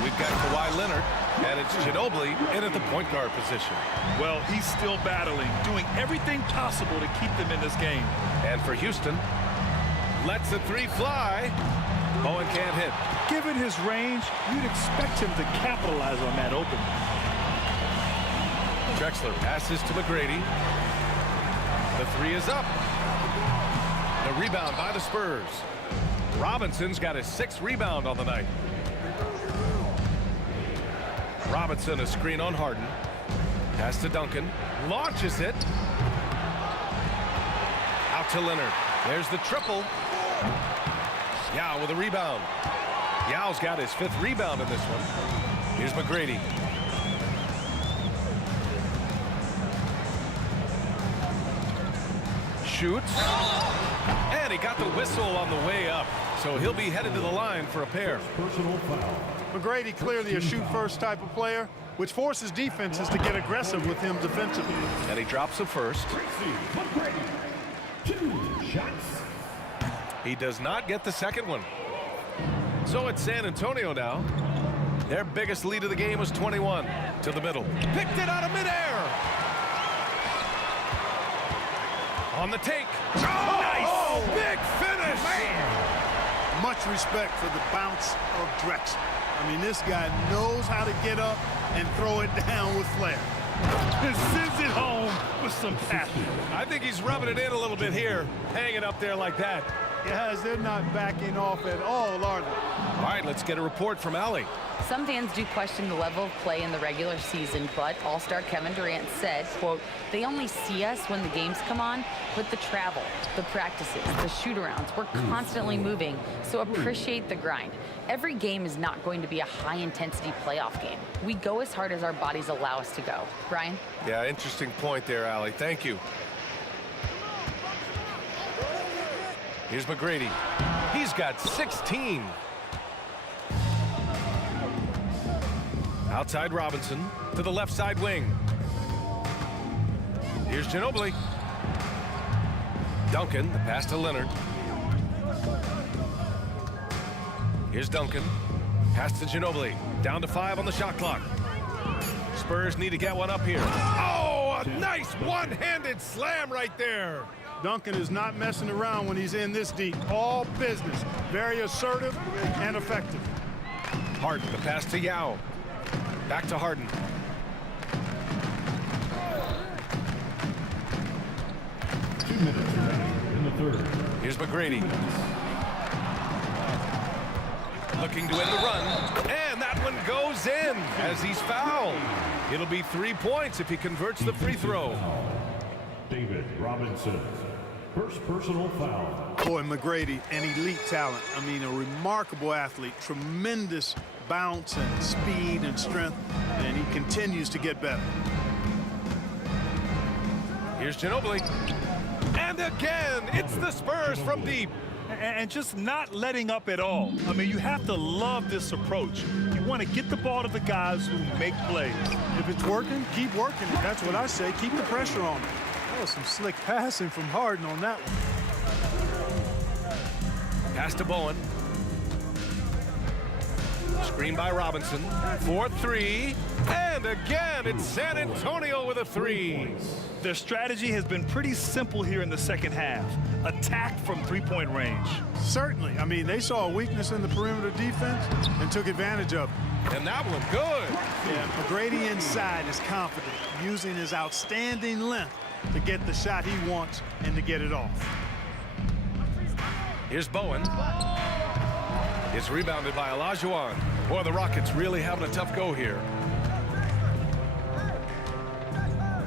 we've got Kawhi Leonard, and it's Ginobili in at the point guard position. Well, he's still battling, doing everything possible to keep them in this game. And for Houston, lets the 3 fly. Bowen can't hit. Given his range, you'd expect him to capitalize on that open. Drexler passes to McGrady. The 3 is up. The rebound by the Spurs. Robinson's got his 6th rebound on the night. Robinson, a screen on Harden. Pass to Duncan. Launches it. Out to Leonard. There's the triple. Yao with a rebound. Yao's got his 5th rebound in this one. Here's McGrady. Shoots. And he got the whistle on the way up. So he'll be headed to the line for a pair. Personal foul. McGrady clearly a shoot-first type of player, which forces defenses to get aggressive with him defensively. And he drops the first. 2 shots. He does not get the second one. So it's San Antonio now. Their biggest lead of the game was 21. To the middle. Picked it out of midair. On the take. Oh, nice. Oh, big finish. Man. Much respect for the bounce of Drexler. I mean, this guy knows how to get up and throw it down with flair. And sends it home with some passion. I think he's rubbing it in a little bit here, hanging up there like that. Guys, they're not backing off at all, are they? All right, let's get a report from Allie. Some fans do question the level of play in the regular season, but All-Star Kevin Durant said, quote, "They only see us when the games come on, but the travel, the practices, the shoot-arounds, we're constantly moving, so appreciate the grind. Every game is not going to be a high-intensity playoff game. We go as hard as our bodies allow us to go." Brian? Yeah, interesting point there, Allie. Thank you. Here's McGrady. He's got 16. Outside Robinson to the left side wing. Here's Ginobili. Duncan, the pass to Leonard. Here's Duncan. Pass to Ginobili. Down to 5 on the shot clock. Spurs need to get one up here. Oh, a nice one-handed slam right there. Duncan is not messing around when he's in this deep. All business. Very assertive and effective. Harden, the pass to Yao. Back to Harden. In the third. Here's McGrady. Looking to end the run. And that one goes in as he's fouled. It'll be 3 points if he converts the free throw. David Robinson. First personal foul. Boy, McGrady, an elite talent. I mean, a remarkable athlete. Tremendous bounce and speed and strength. And he continues to get better. Here's Ginobili. And again, it's the Spurs from deep. And just not letting up at all. I mean, you have to love this approach. You want to get the ball to the guys who make plays. If it's working, keep working it. That's what I say. Keep the pressure on him. That was some slick passing from Harden on that one. Pass to Bowen. Screen by Robinson. 4-3. And again, it's San Antonio with a 3. Their strategy has been pretty simple here in the second half. Attack from three-point range. Certainly. I mean, they saw a weakness in the perimeter defense and took advantage of it. And that one good. Yeah, McGrady inside is confident, using his outstanding length to get the shot he wants and to get it off. Here's Bowen. It's rebounded by Olajuwon. Boy, the Rockets really having a tough go here.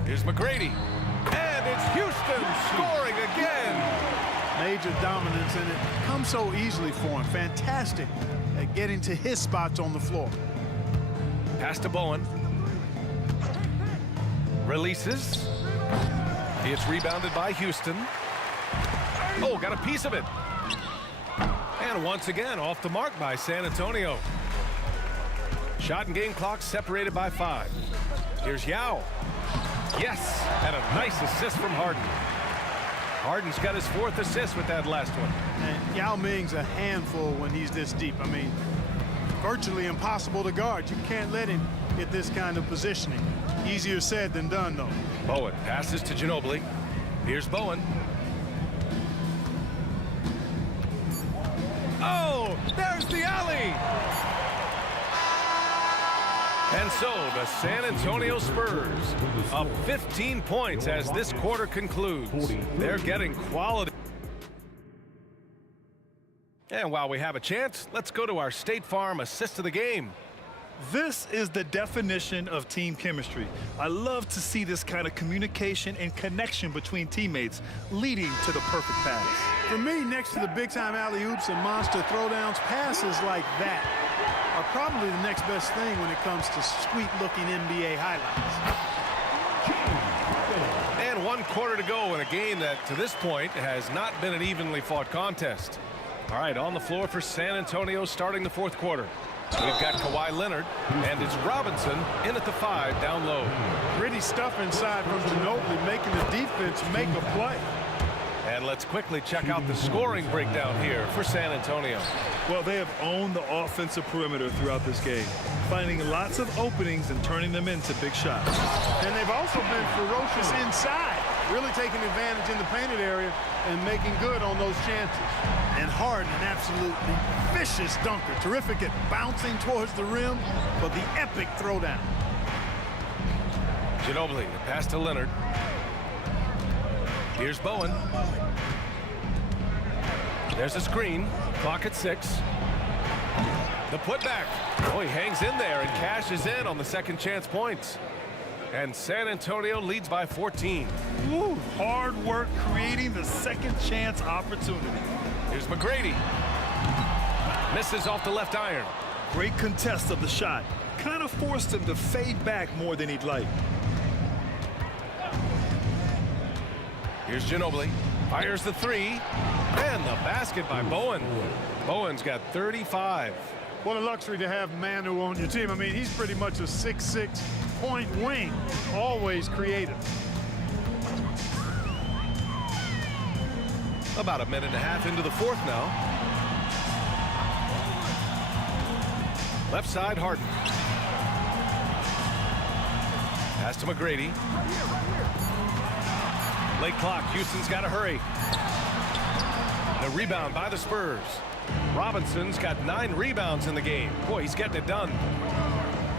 Here's McGrady. And it's Houston scoring again. Major dominance, and it comes so easily for him. Fantastic at getting to his spots on the floor. Pass to Bowen. Releases. It's rebounded by Houston. Oh, got a piece of it. And once again, off the mark by San Antonio. Shot and game clock separated by 5. Here's Yao. Yes, and a nice assist from Harden. Harden's got his 4th assist with that last one. And Yao Ming's a handful when he's this deep. I mean, virtually impossible to guard. You can't let him get this kind of positioning. Easier said than done, though. Bowen passes to Ginobili. Here's Bowen. Oh, there's the alley. And so the San Antonio Spurs up 15 points as this quarter concludes. They're getting quality. And while we have a chance, let's go to our State Farm assist of the game. This is the definition of team chemistry. I love to see this kind of communication and connection between teammates leading to the perfect pass. For me, next to the big-time alley-oops and monster throwdowns, passes like that are probably the next best thing when it comes to sweet-looking NBA highlights. And 1 quarter to go in a game that, to this point, has not been an evenly fought contest. All right, on the floor for San Antonio starting the 4th quarter. We've got Kawhi Leonard, and it's Robinson in at the 5 down low. Pretty stuff inside from Ginobili, making the defense make a play. And let's quickly check out the scoring breakdown here for San Antonio. Well, they have owned the offensive perimeter throughout this game, finding lots of openings and turning them into big shots. And they've also been ferocious inside, really taking advantage in the painted area and making good on those chances. And Harden, an absolutely vicious dunker, terrific at bouncing towards the rim for the epic throwdown. Ginobili, the pass to Leonard. Here's Bowen. There's a screen. Clock at 6. The putback. Oh, he hangs in there and cashes in on the second chance points. And San Antonio leads by 14. Woo, hard work creating the second chance opportunity. Here's McGrady. Misses off the left iron. Great contest of the shot. Kind of forced him to fade back more than he'd like. Here's Ginobili. Fires the three. And the basket by Bowen. Bowen's got 35. What a luxury to have Manu on your team. I mean, he's pretty much a 6'6" point wing, always creative. About a minute and a half into the fourth now. Left side, Harden. Pass to McGrady. Late clock. Houston's got to hurry. And a rebound by the Spurs. Robinson's got 9 rebounds in the game. Boy, he's getting it done.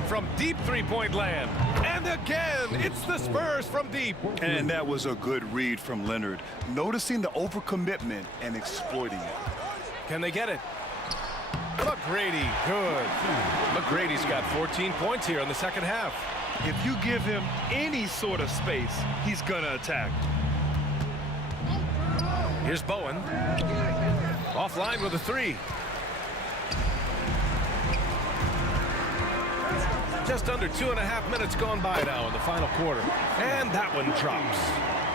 From deep three-point land. And again, it's the Spurs from deep. And that was a good read from Leonard. Noticing the overcommitment and exploiting it. Can they get it? McGrady, good. McGrady's got 14 points here in the second half. If you give him any sort of space, he's gonna attack. Here's Bowen. Offline with a three. Just under 2.5 minutes gone by now in the final quarter. And that one drops.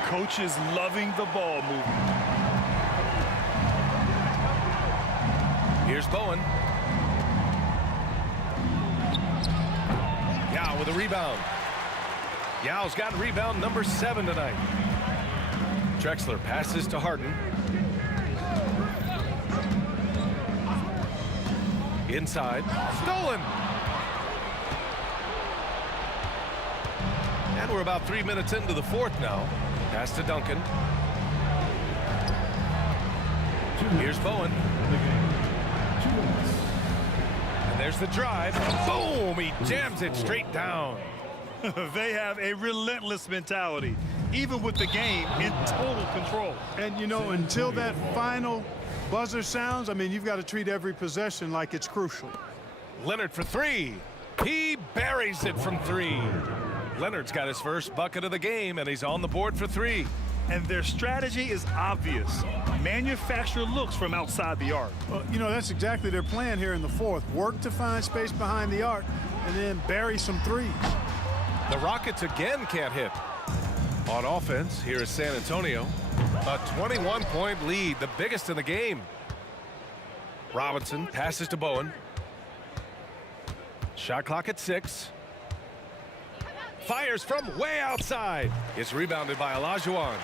Coach is loving the ball movement. Here's Bowen. Yao with a rebound. Yao's got rebound number 7 tonight. Drexler passes to Harden. Inside. Stolen. And we're about 3 minutes into the fourth now. Pass to Duncan. Here's Bowen. And there's the drive. Boom! He jams it straight down. They have a relentless mentality, even with the game in total control. And, you know, until that final buzzer sounds, I mean, you've got to treat every possession like it's crucial. Leonard for three. He buries it from three. Leonard's got his first bucket of the game, and he's on the board for three. And their strategy is obvious. Manufacture looks from outside the arc. Well, you know, that's exactly their plan here in the fourth. Work to find space behind the arc and then bury some threes. The Rockets again can't hit. On offense, here is San Antonio. A 21-point lead, the biggest in the game. Robinson passes to Bowen. Shot clock at 6. Fires from way outside. It's rebounded by Olajuwon.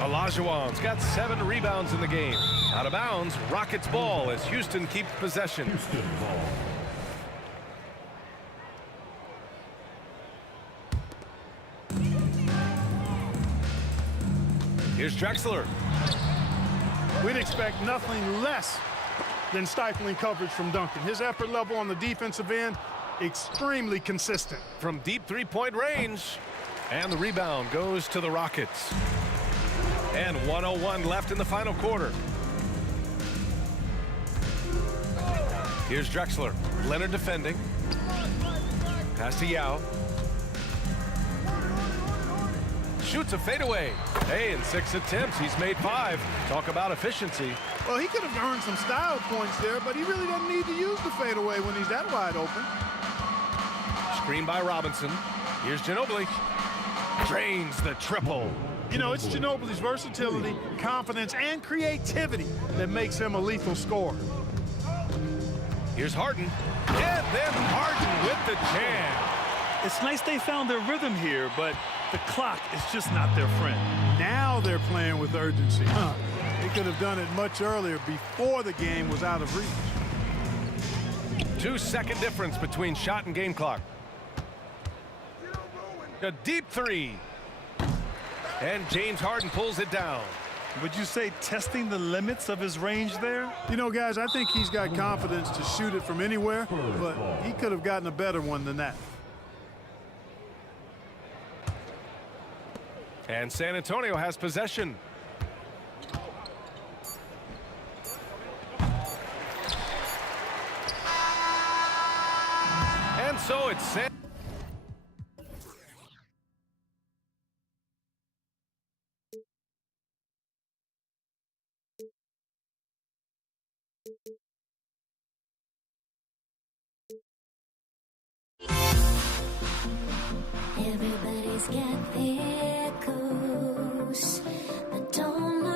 Olajuwon's got 7 rebounds in the game. Out of bounds, Rockets ball as Houston keeps possession. Houston ball. Here's Drexler. We'd expect nothing less than stifling coverage from Duncan. His effort level on the defensive end, extremely consistent. From deep three-point range. And the rebound goes to the Rockets. And 1:01 left in the final quarter. Here's Drexler. Leonard defending. Pass to Yao. Shoots a fadeaway. Hey, in 6 attempts, he's made 5. Talk about efficiency. Well, he could have earned some style points there, but he really doesn't need to use the fadeaway when he's that wide open. Screen by Robinson. Here's Ginobili. Drains the triple. You know, it's Ginobili's versatility, confidence, and creativity that makes him a lethal scorer. Here's Harden. And then Harden with the jam. It's nice they found their rhythm here, but the clock is just not their friend. Now they're playing with urgency. They could have done it much earlier, before the game was out of reach. 2-second difference between shot and game clock. A deep three. And James Harden pulls it down. Would you say testing the limits of his range there? You know, guys, I think he's got confidence to shoot it from anywhere, but he could have gotten a better one than that. And San Antonio has possession. And so it's San. Everybody's got their coast, but don't know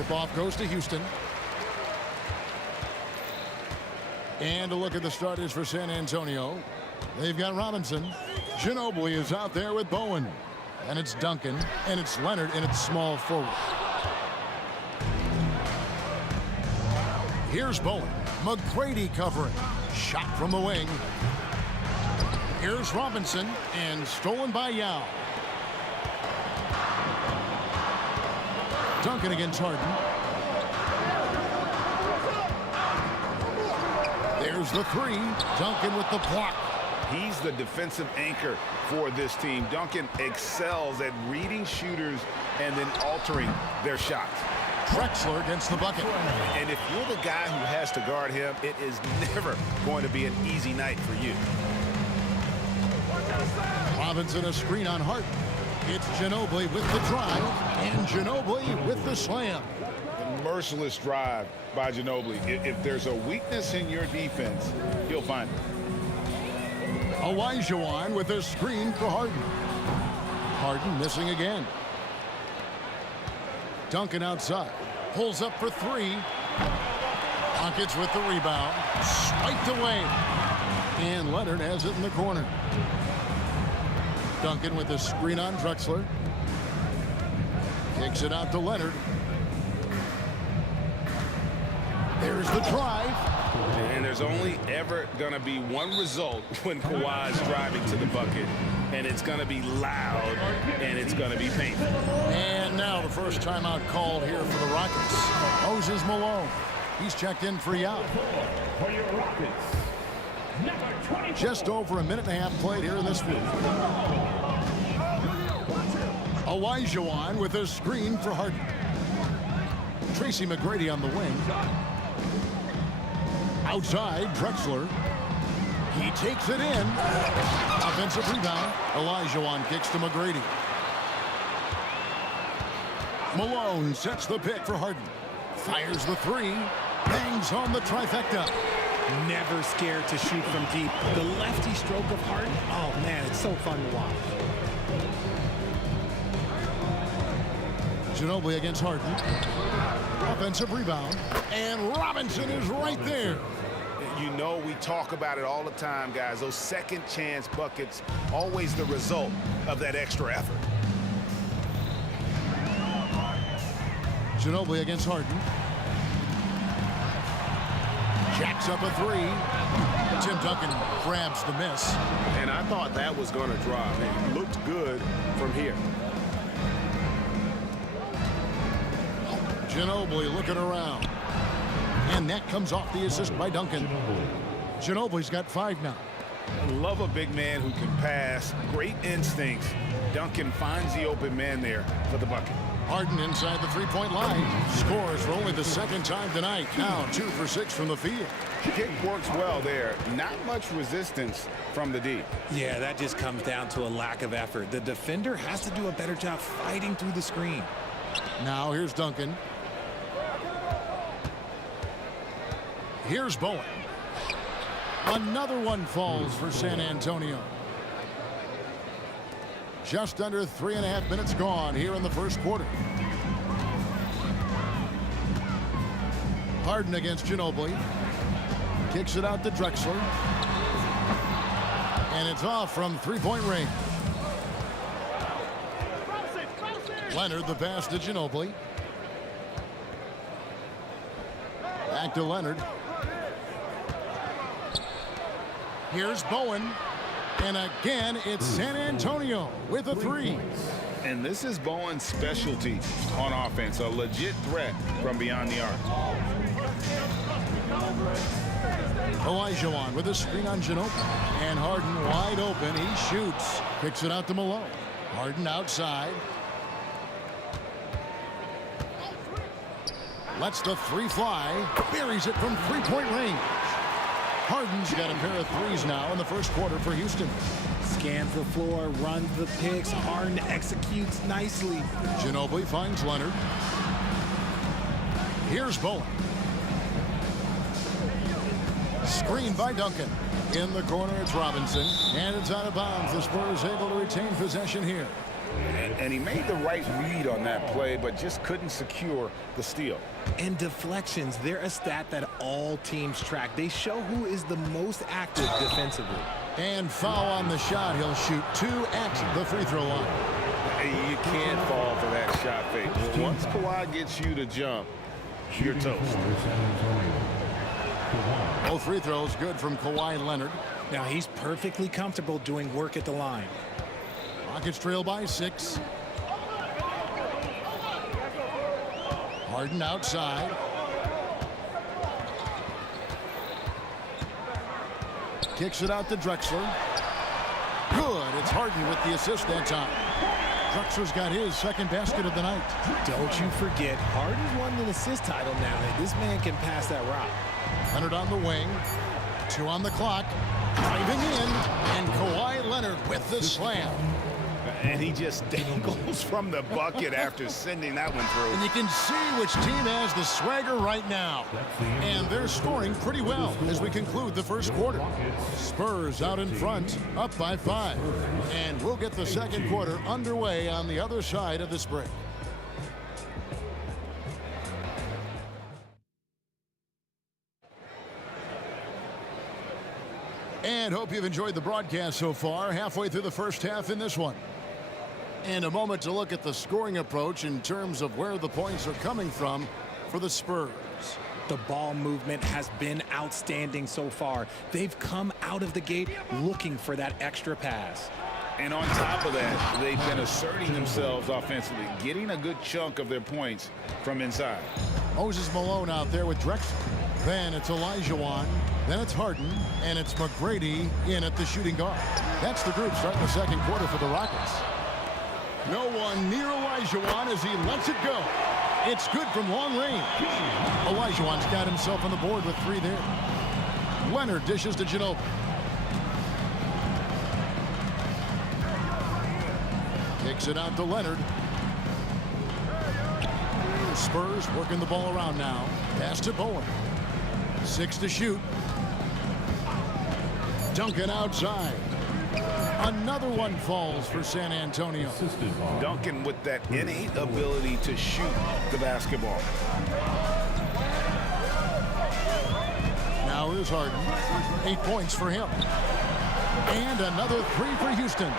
Tip-off goes to Houston. And a look at the starters for San Antonio. They've got Robinson. Ginobili is out there with Bowen. And it's Duncan. And it's Leonard. And it's small forward. Here's Bowen. McGrady covering. Shot from the wing. Here's Robinson. And stolen by Yao. Duncan against Harden. There's the three. Duncan with the block. He's the defensive anchor for this team. Duncan excels at reading shooters and then altering their shots. Drexler against the bucket. And if you're the guy who has to guard him, it is never going to be an easy night for you. Robinson a screen on Hart. It's Ginobili with the drive, and Ginobili with the slam. Merciless drive by Ginobili. If there's a weakness in your defense, he'll find it. Olajuwon with a screen for Harden. Harden missing again. Duncan outside. Pulls up for three. Rockets with the rebound. Swiped away. And Leonard has it in the corner. Duncan with a screen on Drexler. Kicks it out to Leonard. There's the drive. And there's only ever going to be one result when Kawhi's driving to the bucket. And it's going to be loud, and it's going to be painful. And now the first timeout called here for the Rockets. Moses Malone. He's checked in for Yao. For your Rockets, number 20. Just over a minute and a half played here in this field. Olajuwon with a screen for Harden. Tracy McGrady on the wing. Outside, Drexler. He takes it in. Offensive rebound. Olajuwon kicks to McGrady. Malone sets the pick for Harden. Fires the three. Bangs home the trifecta. Never scared to shoot from deep. The lefty stroke of Harden, oh man, it's so fun to watch. Ginobili against Harden. Offensive rebound. And Robinson is right there. You know, we talk about it all the time, guys. Those second chance buckets, always the result of that extra effort. Ginobili against Harden. Jacks up a three. Tim Duncan grabs the miss. And I thought that was going to drop. It looked good from here. Ginobili looking around. And that comes off the assist by Duncan. Ginobili's got 5 now. Love a big man who can pass. Great instincts. Duncan finds the open man there for the bucket. Harden inside the three-point line. Scores for only the second time tonight. Now 2 for 6 from the field. Kick works well there. Not much resistance from the D. Yeah, that just comes down to a lack of effort. The defender has to do a better job fighting through the screen. Now here's Duncan. Here's Bowen. Another one falls for San Antonio. Just under 3.5 minutes gone here in the first quarter. Harden against Ginobili. Kicks it out to Drexler. And it's off from three-point range. Leonard the pass to Ginobili. Back to Leonard. Here's Bowen. And again, it's San Antonio with a three. And this is Bowen's specialty on offense. A legit threat from beyond the arc. Olajuwon with a screen on Ginobili. And Harden wide open. He shoots. Kicks it out to Malone. Harden outside. Lets the three fly. Buries it from three-point range. Harden's got a pair of threes now in the first quarter for Houston. Scans the floor, runs the picks. Harden executes nicely. Ginobili finds Leonard. Here's Bowen. Screened by Duncan. In the corner, it's Robinson. And it's out of bounds. The Spurs able to retain possession here. And he made the right read on that play, but just couldn't secure the steal. And deflections, they're a stat that all teams track. They show who is the most active defensively. And foul on the shot. He'll shoot 2 at the free throw line. You can't fall for that shot fake. Once Kawhi gets you to jump, you're toast. Both free throws good from Kawhi Leonard. Now he's perfectly comfortable doing work at the line. Rockets trail by 6. Harden outside. Kicks it out to Drexler. It's Harden with the assist that time. Drexler's got his second basket of the night. Don't you forget, Harden's won an assist title now, and this man can pass that route. Leonard on the wing. 2 on the clock. Driving in. And Kawhi Leonard with the slam. And he just dangles from the bucket after sending that one through. And you can see which team has the swagger right now. And they're scoring pretty well as we conclude the first quarter. Spurs out in front, up by 5. And we'll get the second quarter underway on the other side of this break. And hope you've enjoyed the broadcast so far. Halfway through the first half in this one. And a moment to look at the scoring approach in terms of where the points are coming from for the Spurs. The ball movement has been outstanding so far. They've come out of the gate looking for that extra pass. And on top of that, they've been asserting themselves offensively, getting a good chunk of their points from inside. Moses Malone out there with Drexler. Then it's Olajuwon. Then it's Harden. And it's McGrady in at the shooting guard. That's the group starting the second quarter for the Rockets. No one near Olajuwon as he lets it go. It's good from long range. Olajuwon's got himself on the board with 3 there. Leonard dishes to Ginobili. Kicks it out to Leonard. Spurs working the ball around now. Pass to Bowen. 6 to shoot. Duncan outside. Another one falls for San Antonio. Duncan with that innate ability to shoot the basketball. Now here's Harden. 8 points for him. And another 3 for Houston.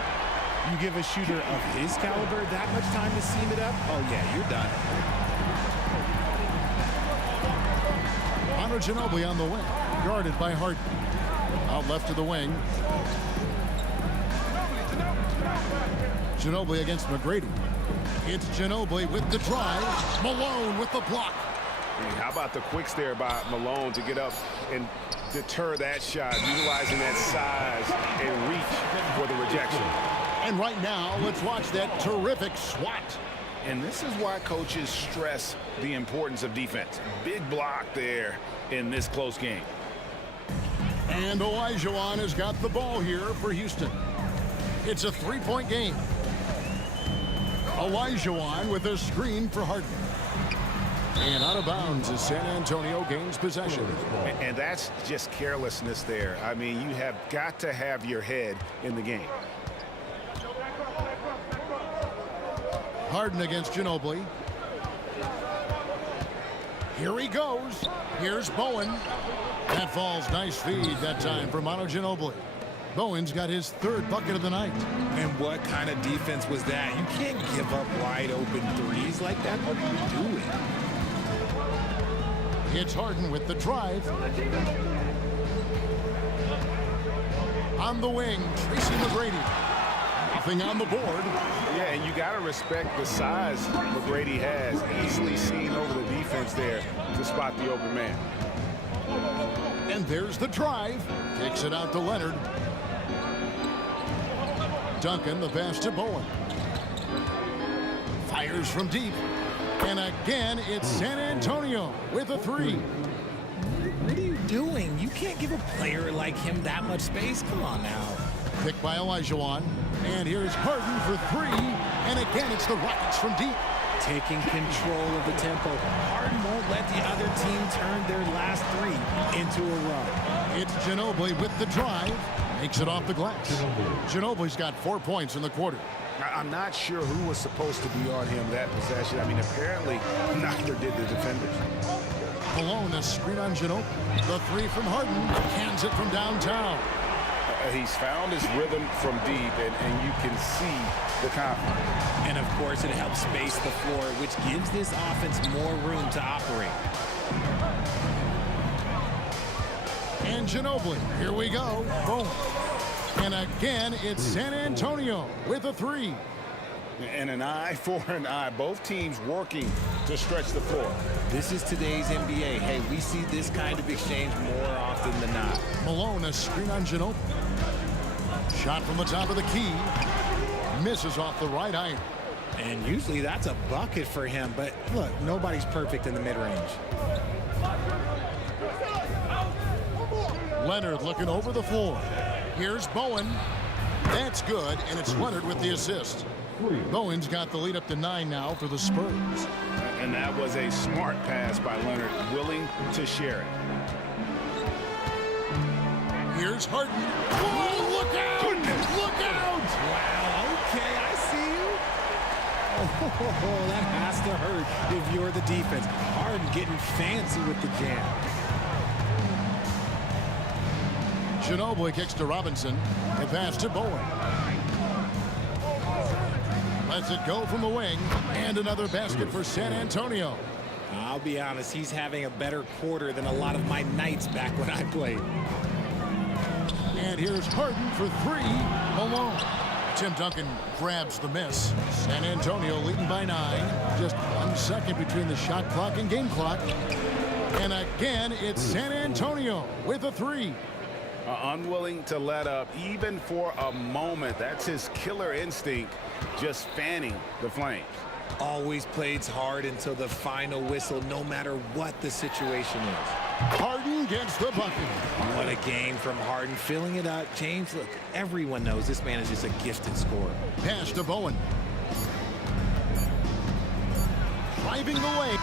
You give a shooter of his caliber that much time to seam it up? Oh, yeah, you're done. Ginobili on the wing, guarded by Harden. Out left to the wing. Ginobili against McGrady. It's Ginobili with the drive. Malone with the block. Hey, how about the quicks there by Malone to get up and deter that shot, utilizing that size and reach for the rejection. And right now, let's watch that terrific swat. And this is why coaches stress the importance of defense. Big block there in this close game. And Olajuwon has got the ball here for Houston. It's a 3-point game. Olajuwon with a screen for Harden. And out of bounds as San Antonio gains possession. And that's just carelessness there. I mean, you have got to have your head in the game. Harden against Ginobili. Here he goes. Here's Bowen. That falls. Nice feed that time for Ginobili. Bowen's got his 3rd bucket of the night. And what kind of defense was that? You can't give up wide open threes like that. What are you doing? It's Harden with the drive. On the wing, Tracy McGrady. Nothing on the board. Yeah, and you got to respect the size McGrady has. Easily seen over the defense there to spot the open man. And there's the drive. Kicks it out to Leonard. Duncan, the pass to Bowen. Fires from deep. And again, it's San Antonio with a 3. What are you doing? You can't give a player like him that much space. Come on now. Picked by Olajuwon. And here's Harden for 3. And again, it's the Rockets from deep. Taking control of the tempo. Harden won't let the other team turn their last 3 into a run. It's Ginobili with the drive. Makes it off the glass. Ginobili's got 4 points in the quarter. I'm not sure who was supposed to be on him that possession. I mean, apparently neither did the defenders. Malone, a screen on Ginobili. The 3 from Harden. Cans it from downtown. He's found his rhythm from deep, and you can see the confidence. And, of course, it helps space the floor, which gives this offense more room to operate. And Ginobili, here we go. Boom. And again, it's San Antonio with a 3. And an eye for an eye. Both teams working to stretch the floor. This is today's NBA. Hey, we see this kind of exchange more often than not. Malone, a screen on Ginobili. Shot from the top of the key. misses off the right iron. And usually that's a bucket for him, but look, nobody's perfect in the mid-range. Leonard looking over the floor. Here's Bowen. That's good, and it's Leonard with the assist. Bowen's got the lead up to 9 now for the Spurs. And that was a smart pass by Leonard, willing to share it. Here's Harden. Whoa, look out! Goodness. Look out! Wow, okay, I see you. Oh, that has to hurt if you're the defense. Harden getting fancy with the jam. Ginobili kicks to Robinson and pass to Bowen. Lets it go from the wing, and another basket for San Antonio. I'll be honest, he's having a better quarter than a lot of my nights back when I played. And here's Harden for 3 alone. Tim Duncan grabs the miss. San Antonio leading by 9. Just 1 second between the shot clock and game clock. And again, it's San Antonio with a 3. Unwilling to let up even for a moment. That's his killer instinct, just fanning the flames. Always plays hard until the final whistle, no matter what the situation is. Harden gets the bucket. What a game from Harden, filling it up. James, look, everyone knows this man is just a gifted scorer. Pass to Bowen. Driving the way.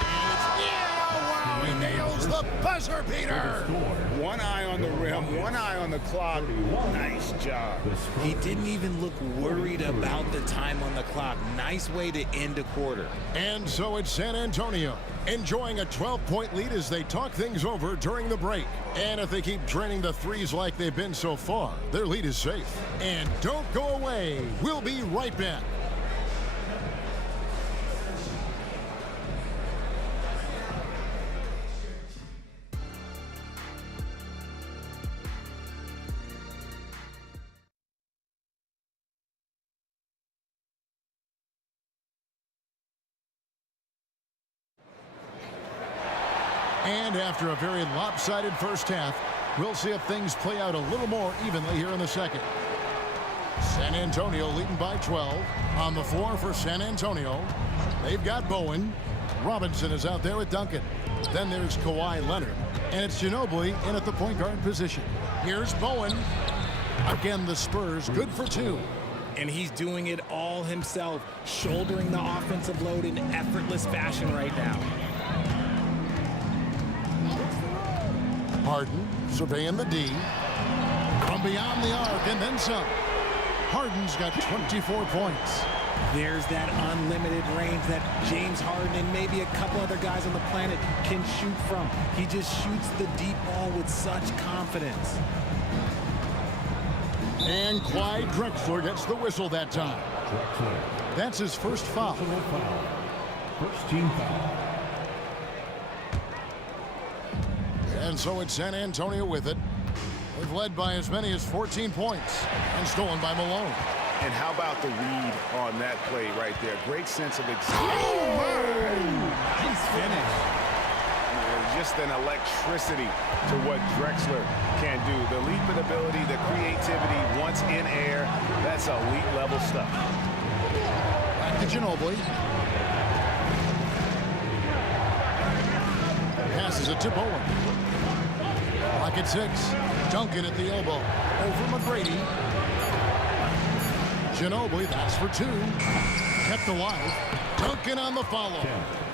Wow, he nails the buzzer beater. 1 eye on the rim, 1 eye on the clock. Nice job. He didn't even look worried about the time on the clock. Nice way to end a quarter. And so it's San Antonio enjoying a 12-point lead as they talk things over during the break. And if they keep draining the threes like they've been so far, their lead is safe. And don't go away. We'll be right back. And after a very lopsided first half, we'll see if things play out a little more evenly here in the second. San Antonio leading by 12. On the floor for San Antonio, they've got Bowen. Robinson is out there with Duncan. Then there's Kawhi Leonard. And it's Ginobili in at the point guard position. Here's Bowen. Again, the Spurs good for 2. And he's doing it all himself, shouldering the offensive load in effortless fashion right now. Harden surveying the D. From beyond the arc and then some. Harden's got 24 points. There's that unlimited range that James Harden and maybe a couple other guys on the planet can shoot from. He just shoots the deep ball with such confidence. And Clyde Drexler gets the whistle that time. That's his first foul. First team foul. And so it's San Antonio with it. They've led by as many as 14 points and stolen by Malone. And how about the read on that play right there? Great sense of Nice finish. just an electricity to what Drexler can do. The leaping ability, the creativity once in air, that's elite level stuff. Back to Ginobili. Passes it to Bowen. Pocket 6. Duncan at the elbow. Over McGrady. Ginobili, that's for 2. Kept alive. Duncan on the follow.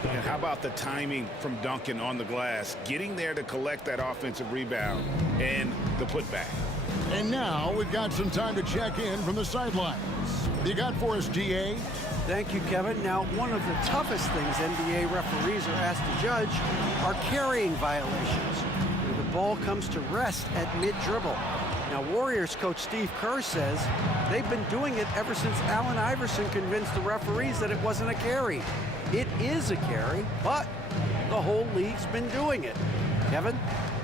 And how about the timing from Duncan on the glass? Getting there to collect that offensive rebound and the putback. And now we've got some time to check in from the sidelines. You got for us, DA? Thank you, Kevin. Now, one of the toughest things NBA referees are asked to judge are carrying violations, where the ball comes to rest at mid-dribble. Now, Warriors coach Steve Kerr says they've been doing it ever since Allen Iverson convinced the referees that it wasn't a carry. It is a carry, but the whole league's been doing it. Kevin?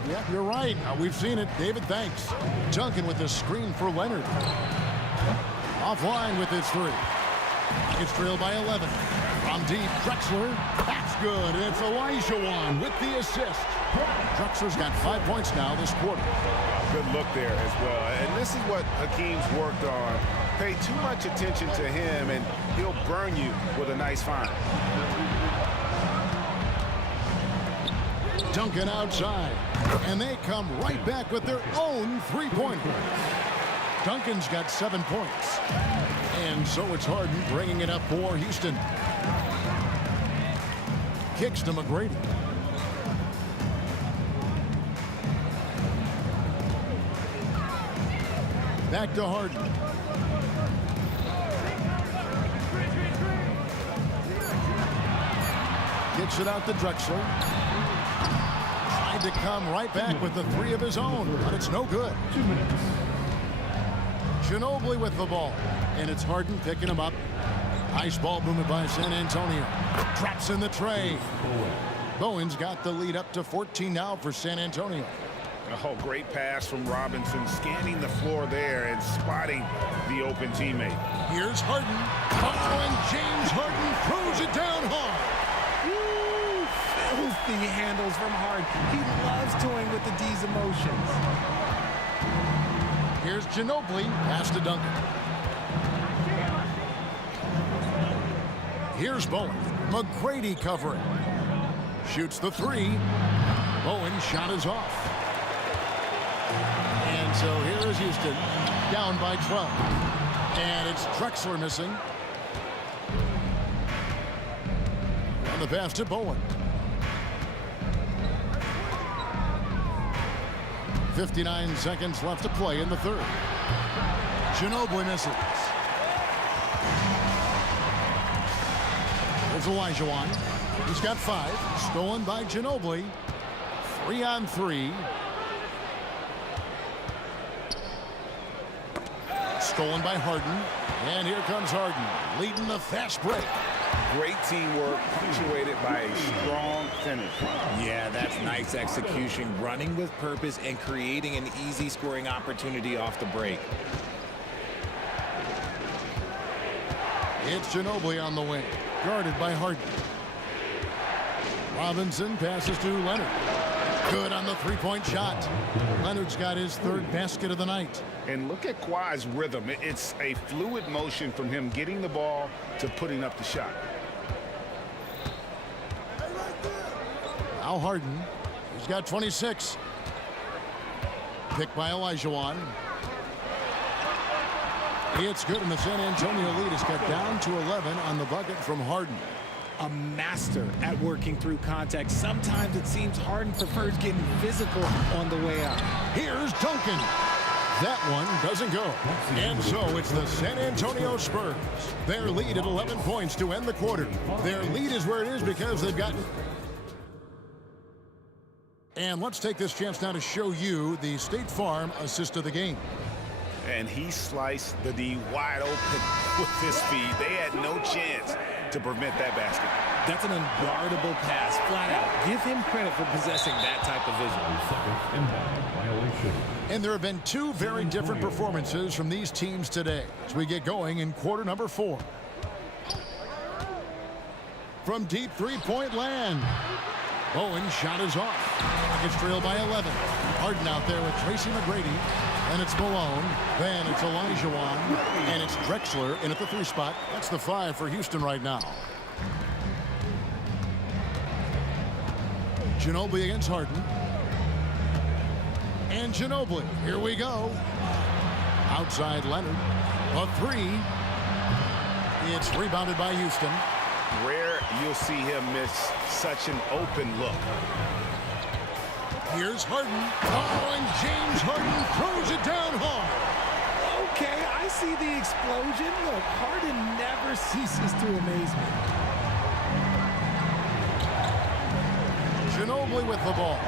Yeah, you're right. We've seen it. David, thanks. Duncan with the screen for Leonard. Offline with his 3. It's trailed by 11. From deep, Drexler. That's good. And it's Elijah with the assist. Drexler's got 5 points now this quarter. Good look there as well. And this is what Hakeem's worked on Pay too much attention to him, and he'll burn you with a nice find. Duncan outside, and they come right back with their own three-pointer. Duncan's got 7 points, and so it's Harden bringing it up for Houston. Kicks to McGrady. Back to Harden. Kicks it out to Drexler. Tried to come right back with the three of his own, but it's no good. 2 minutes. Ginobili with the ball, and it's Harden picking him up. Nice ball movement by San Antonio. Traps in the tray. Bowen's got the lead up to 14 now for San Antonio. Oh, great pass from Robinson, scanning the floor there and spotting the open teammate. Here's Harden. Oh, and James Harden throws it down hard. Woo! Filthy handles from Harden. He loves toying with the D's emotions. Here's Ginobili. Pass to Duncan. Here's Bowen. McGrady covering. Shoots the three. Bowen's shot is off. And so here is Houston, down by 12. And it's Drexler missing. And the pass to Bowen. 59 seconds left to play in the third. Ginobili misses. There's Olajuwon. He's got 5. Stolen by Ginobili. 3-on-3. Stolen by Harden. And here comes Harden, leading the fast break. Great teamwork, punctuated by a strong finish. Yeah, that's nice execution, running with purpose and creating an easy scoring opportunity off the break. It's Ginobili on the wing, guarded by Harden. Robinson passes to Leonard. Good on the three-point shot. Leonard's got his third basket of the night. And look at Kawhi's rhythm. It's a fluid motion from him getting the ball to putting up the shot. Now Harden. He's got 26. Picked by Olajuwon. It's good, and the San Antonio lead is cut down to 11 on the bucket from Harden. A master at working through contact. Sometimes it seems Harden prefers getting physical on the way out. Here's Duncan. That one doesn't go. And so it's the San Antonio Spurs. Their lead at 11 points to end the quarter. Their lead is where it is because they've gotten... And let's take this chance now to show you the State Farm assist of the game. And he sliced the D wide open with his speed. They had no chance to prevent that basket. That's an unguardable pass, flat out. Give him credit for possessing that type of vision. And there have been two very different performances from these teams today as we get going in quarter number 4. From deep three-point land. Bowen's shot is off. It's trailed by 11. Harden out there with Tracy McGrady. And it's Malone. Then it's Olajuwon. And it's Drexler in at the 3 spot. That's the 5 for Houston right now. Ginobili against Harden. And Ginobili. Here we go. Outside Leonard. A 3. It's rebounded by Houston. Rare you'll see him miss such an open look. Here's Harden. Oh, and James Harden throws it down hard. Okay, I see the explosion. Look, Harden never ceases to amaze me. Ginobili with the ball.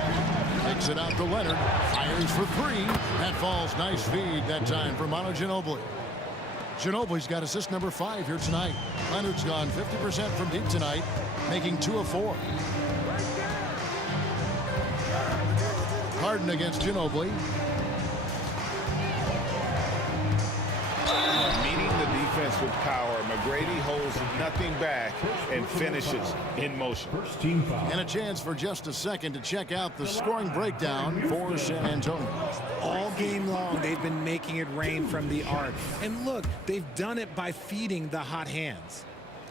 Kicks it out to Leonard. Fires for 3. That falls. Nice feed that time for Manu Ginobili. Ginobili's got assist number 5 here tonight. Leonard's gone 50% from deep tonight, making 2 of 4. Harden against Ginobili. Meeting the defense offense with power. McGrady holds nothing back and finishes in motion. First team foul. And a chance for just a second to check out the scoring breakdown for San Antonio. All game long, they've been making it rain from the arc. And look, they've done it by feeding the hot hands.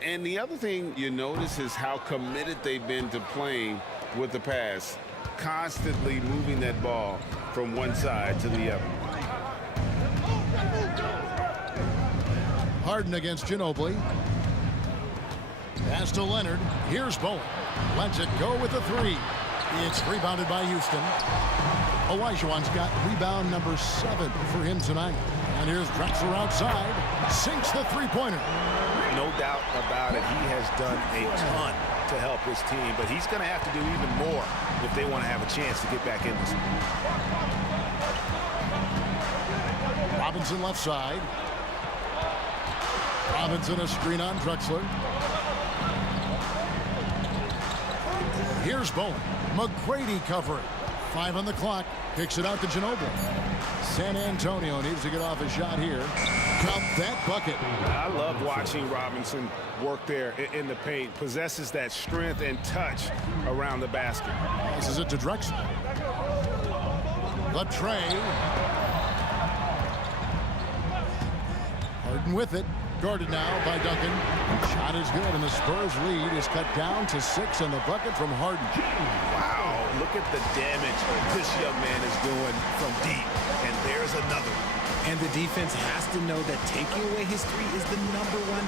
And the other thing you notice is how committed they've been to playing with the pass, constantly moving that ball from one side to the other. Harden against Ginobili. Pass to Leonard. Here's Bowen. Lets it go with a three. It's rebounded by Houston. Olajuwon's got rebound number 7 for him tonight. And here's Drexler outside. Sinks the three-pointer. No doubt about it. He has done a ton to help his team, but he's going to have to do even more if they want to have a chance to get back in this. Robinson left side. Robinson a screen on Drexler. Here's Bowen. McGrady covering. 5 on the clock. Kicks it out to Ginobili. San Antonio needs to get off a shot here. Count that bucket. I love watching Robinson work there in the paint. Possesses that strength and touch around the basket. Passes it to Drexler. The tray. Harden with it. Guarded now by Duncan. Shot is good, and the Spurs lead is cut down to 6 on the bucket from Harden. Wow, look at the damage this young man is doing from deep. And there's another. And the defense has to know that taking away his three is the #1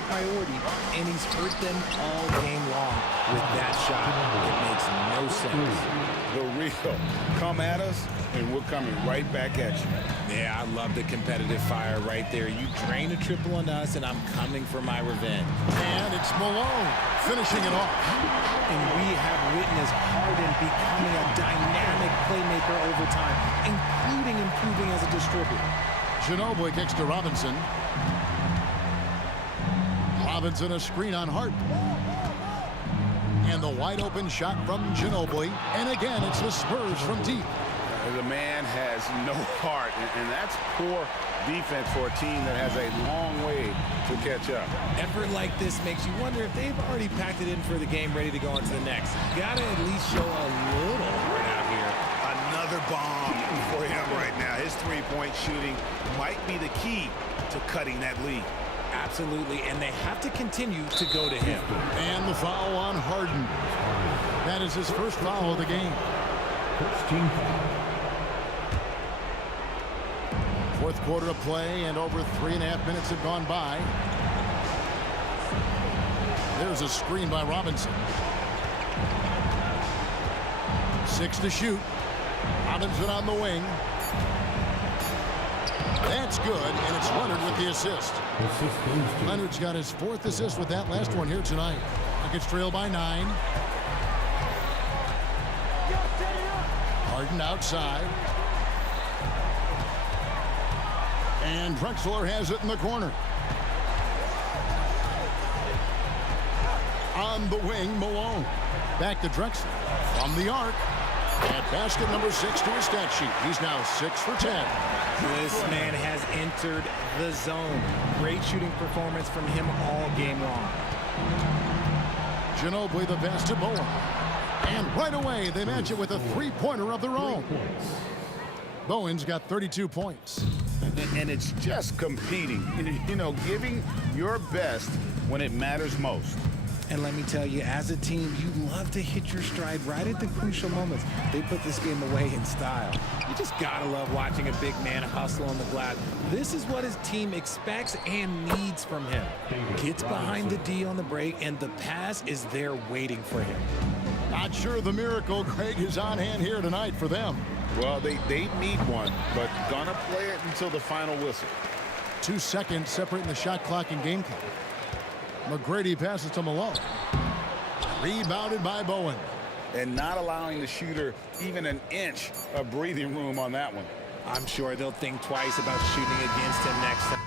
priority, and he's hurt them all game long with that shot. It makes no sense. The real come at us, and we're coming right back at you. Yeah, I love the competitive fire right there. You drain a triple on us, and I'm coming for my revenge. And it's Malone finishing it off. And we have witnessed Harden becoming a dynamic playmaker over time, including improving as a distributor. Ginobili kicks to Robinson. Robinson a screen on Harden. And the wide open shot from Ginobili. And again, it's the Spurs from deep. The man has no heart, and that's poor defense for a team that has a long way to catch up. Effort like this makes you wonder if they've already packed it in for the game, ready to go on to the next. Gotta at least show a little heart out here. Another bomb for him right now. His three-point shooting might be the key to cutting that lead. Absolutely, and they have to continue to go to him. And the foul on Harden. That is his first foul of the game. First team foul. Fourth quarter of play, and over 3.5 minutes have gone by. There's a screen by Robinson. 6 to shoot. Robinson on the wing. That's good, and it's Leonard with the assist. Leonard's got his 4th assist with that last one here tonight. Nuggets trail by 9. Harden outside. And Drexler has it in the corner. On the wing, Malone. Back to Drexler. From the arc. At basket number 6 to his stat sheet. He's now 6 for 10. This man has entered the zone. Great shooting performance from him all game long. Ginobili the pass to Bowen. And right away, they match it with a three-pointer of their own. Bowen's got 32 points. And it's just competing, you know, giving your best when it matters most. And let me tell you, as a team, you love to hit your stride right at the crucial moments. They put this game away in style. You just gotta love watching a big man hustle on the glass. This is what his team expects and needs from him. Gets behind the D on the break, and the pass is there waiting for him. Not sure the miracle, Craig, is on hand here tonight for them. Well, they need one, but gonna play it until the final whistle. 2 seconds separating the shot clock and game clock. McGrady passes to Malone. Rebounded by Bowen. And not allowing the shooter even an inch of breathing room on that one. I'm sure they'll think twice about shooting against him next time.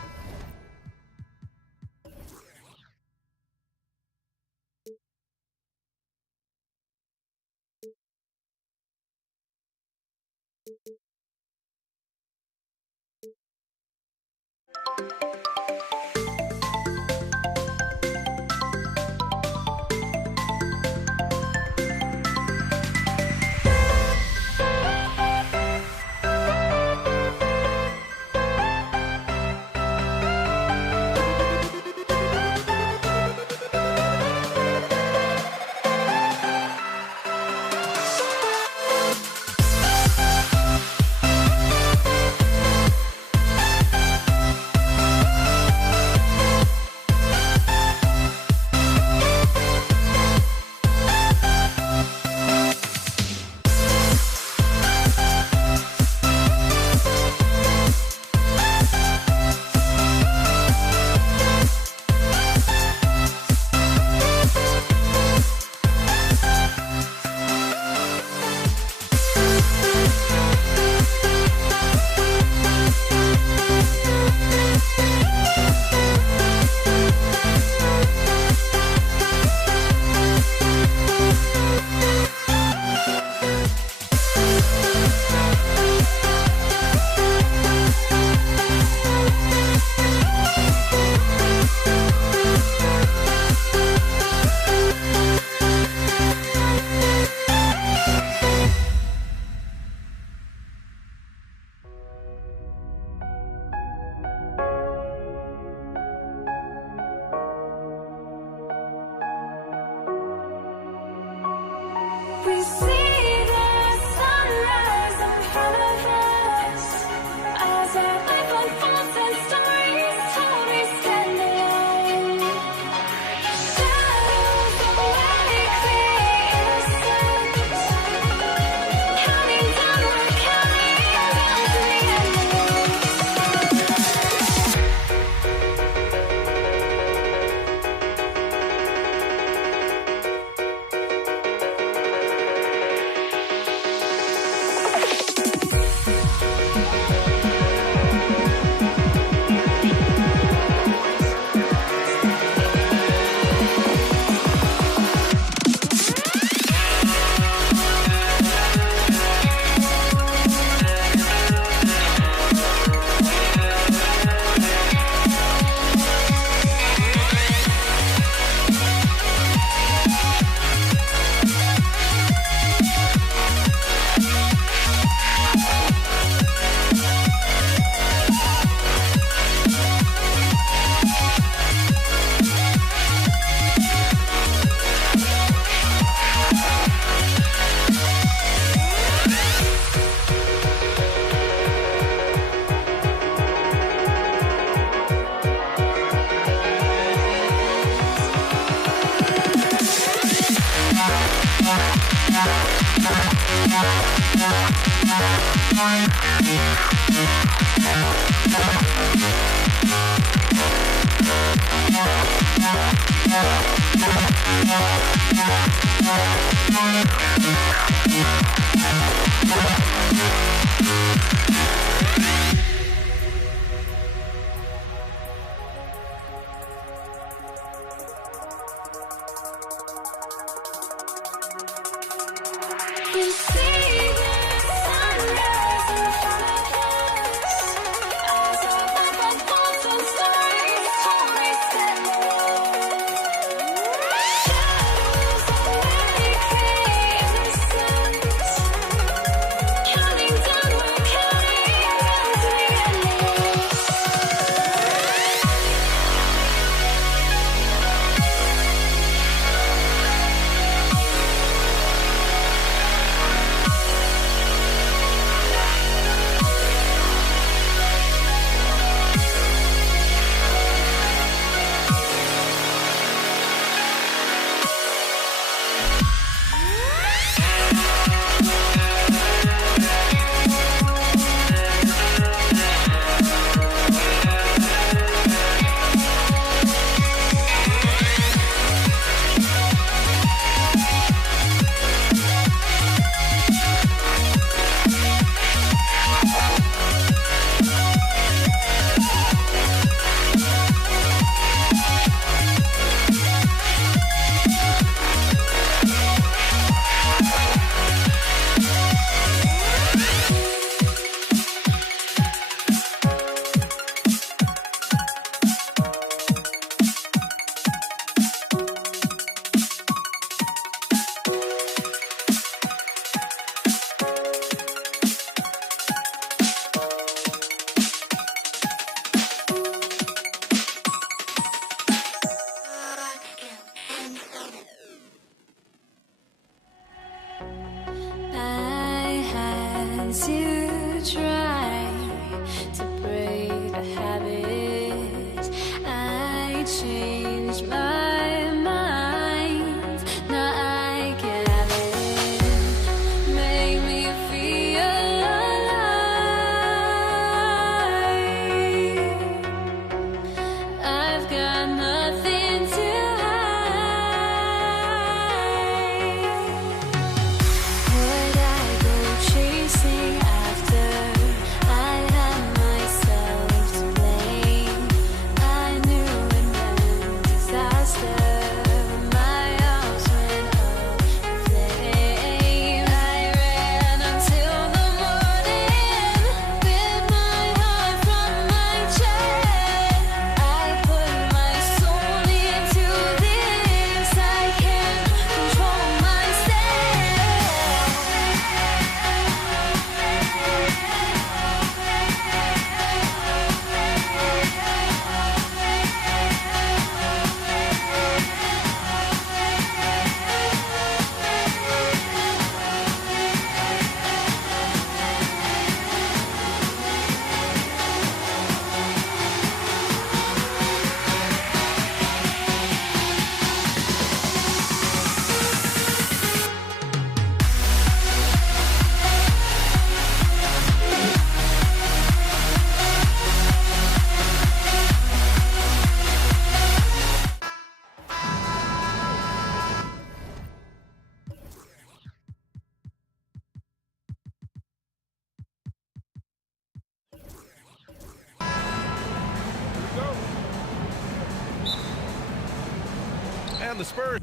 And the Spurs.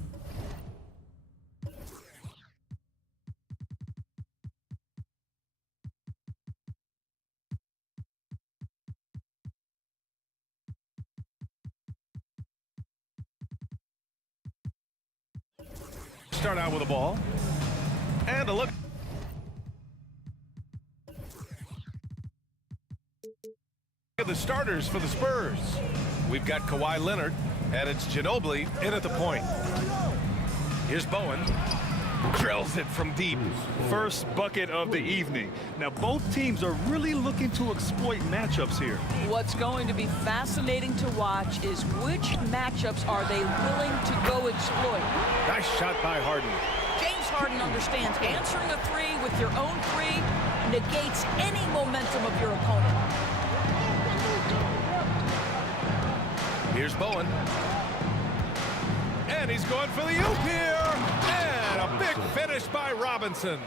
Start out with a ball. And a look. At the starters for the Spurs. We've got Kawhi Leonard, and it's Ginobili in at the point. Here's Bowen. Drills it from deep. First bucket of the evening. Now, both teams are really looking to exploit matchups here. What's going to be fascinating to watch is which matchups are they willing to go exploit. Nice shot by Harden. James Harden understands answering a three with your own three negates any momentum of your opponent. Here's Bowen. And he's going for the oop here. And a big finish by Robinson.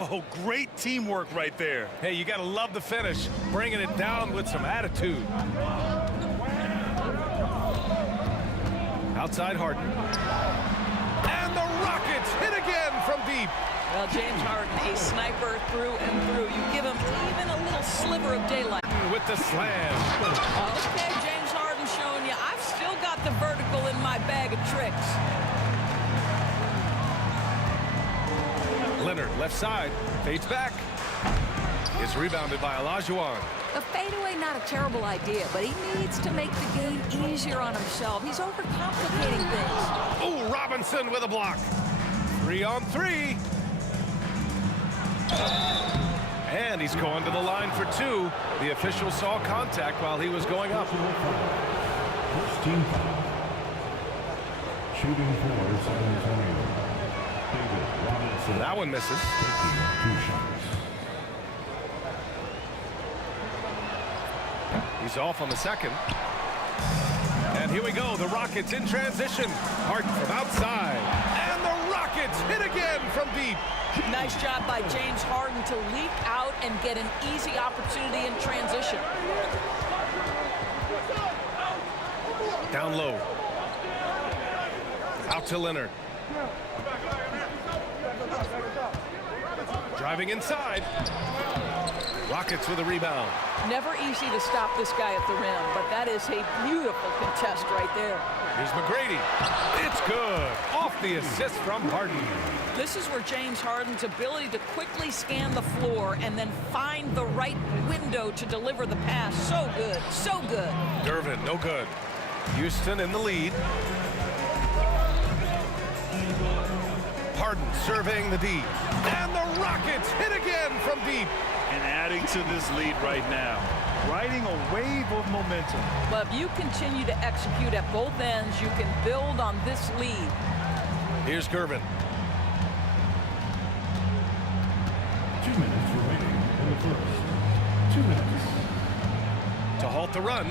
Oh, great teamwork right there. Hey, you got to love the finish. Bringing it down with some attitude. Outside Harden. And the Rockets hit again from deep. Well, James Harden, a sniper through and through. You give him even a little sliver of daylight. With the slam. Okay, James Harden showing you I've still got the vertical in my bag of tricks. Leonard, left side, fades back. Is rebounded by Olajuwon. The fadeaway, not a terrible idea, but he needs to make the game easier on himself. He's overcomplicating things. Oh, Robinson with a block. 3 on 3. And he's going to the line for 2. The official saw contact while he was going up. First team foul. Shooting for San Antonio. David Robinson. That one misses. Taking 2 shots. He's off on the second. And here we go. The Rockets in transition. Harden from outside. And the Rockets hit again from deep. Nice job by James Harden to leap out and get an easy opportunity in transition. Down low. Out to Leonard. Driving inside. Rockets with a rebound. Never easy to stop this guy at the rim, but that is a beautiful contest right there. Here's McGrady. It's good. Off the assist from Harden. This is where James Harden's ability to quickly scan the floor and then find the right window to deliver the pass. So good. So good. Durbin, no good. Houston in the lead. Harden surveying the D. And the Rockets hit again from deep. And adding to this lead right now. Riding a wave of momentum. Well, if you continue to execute at both ends, you can build on this lead. Here's Gervin. 2 minutes remaining in the first. 2 minutes. To halt the run.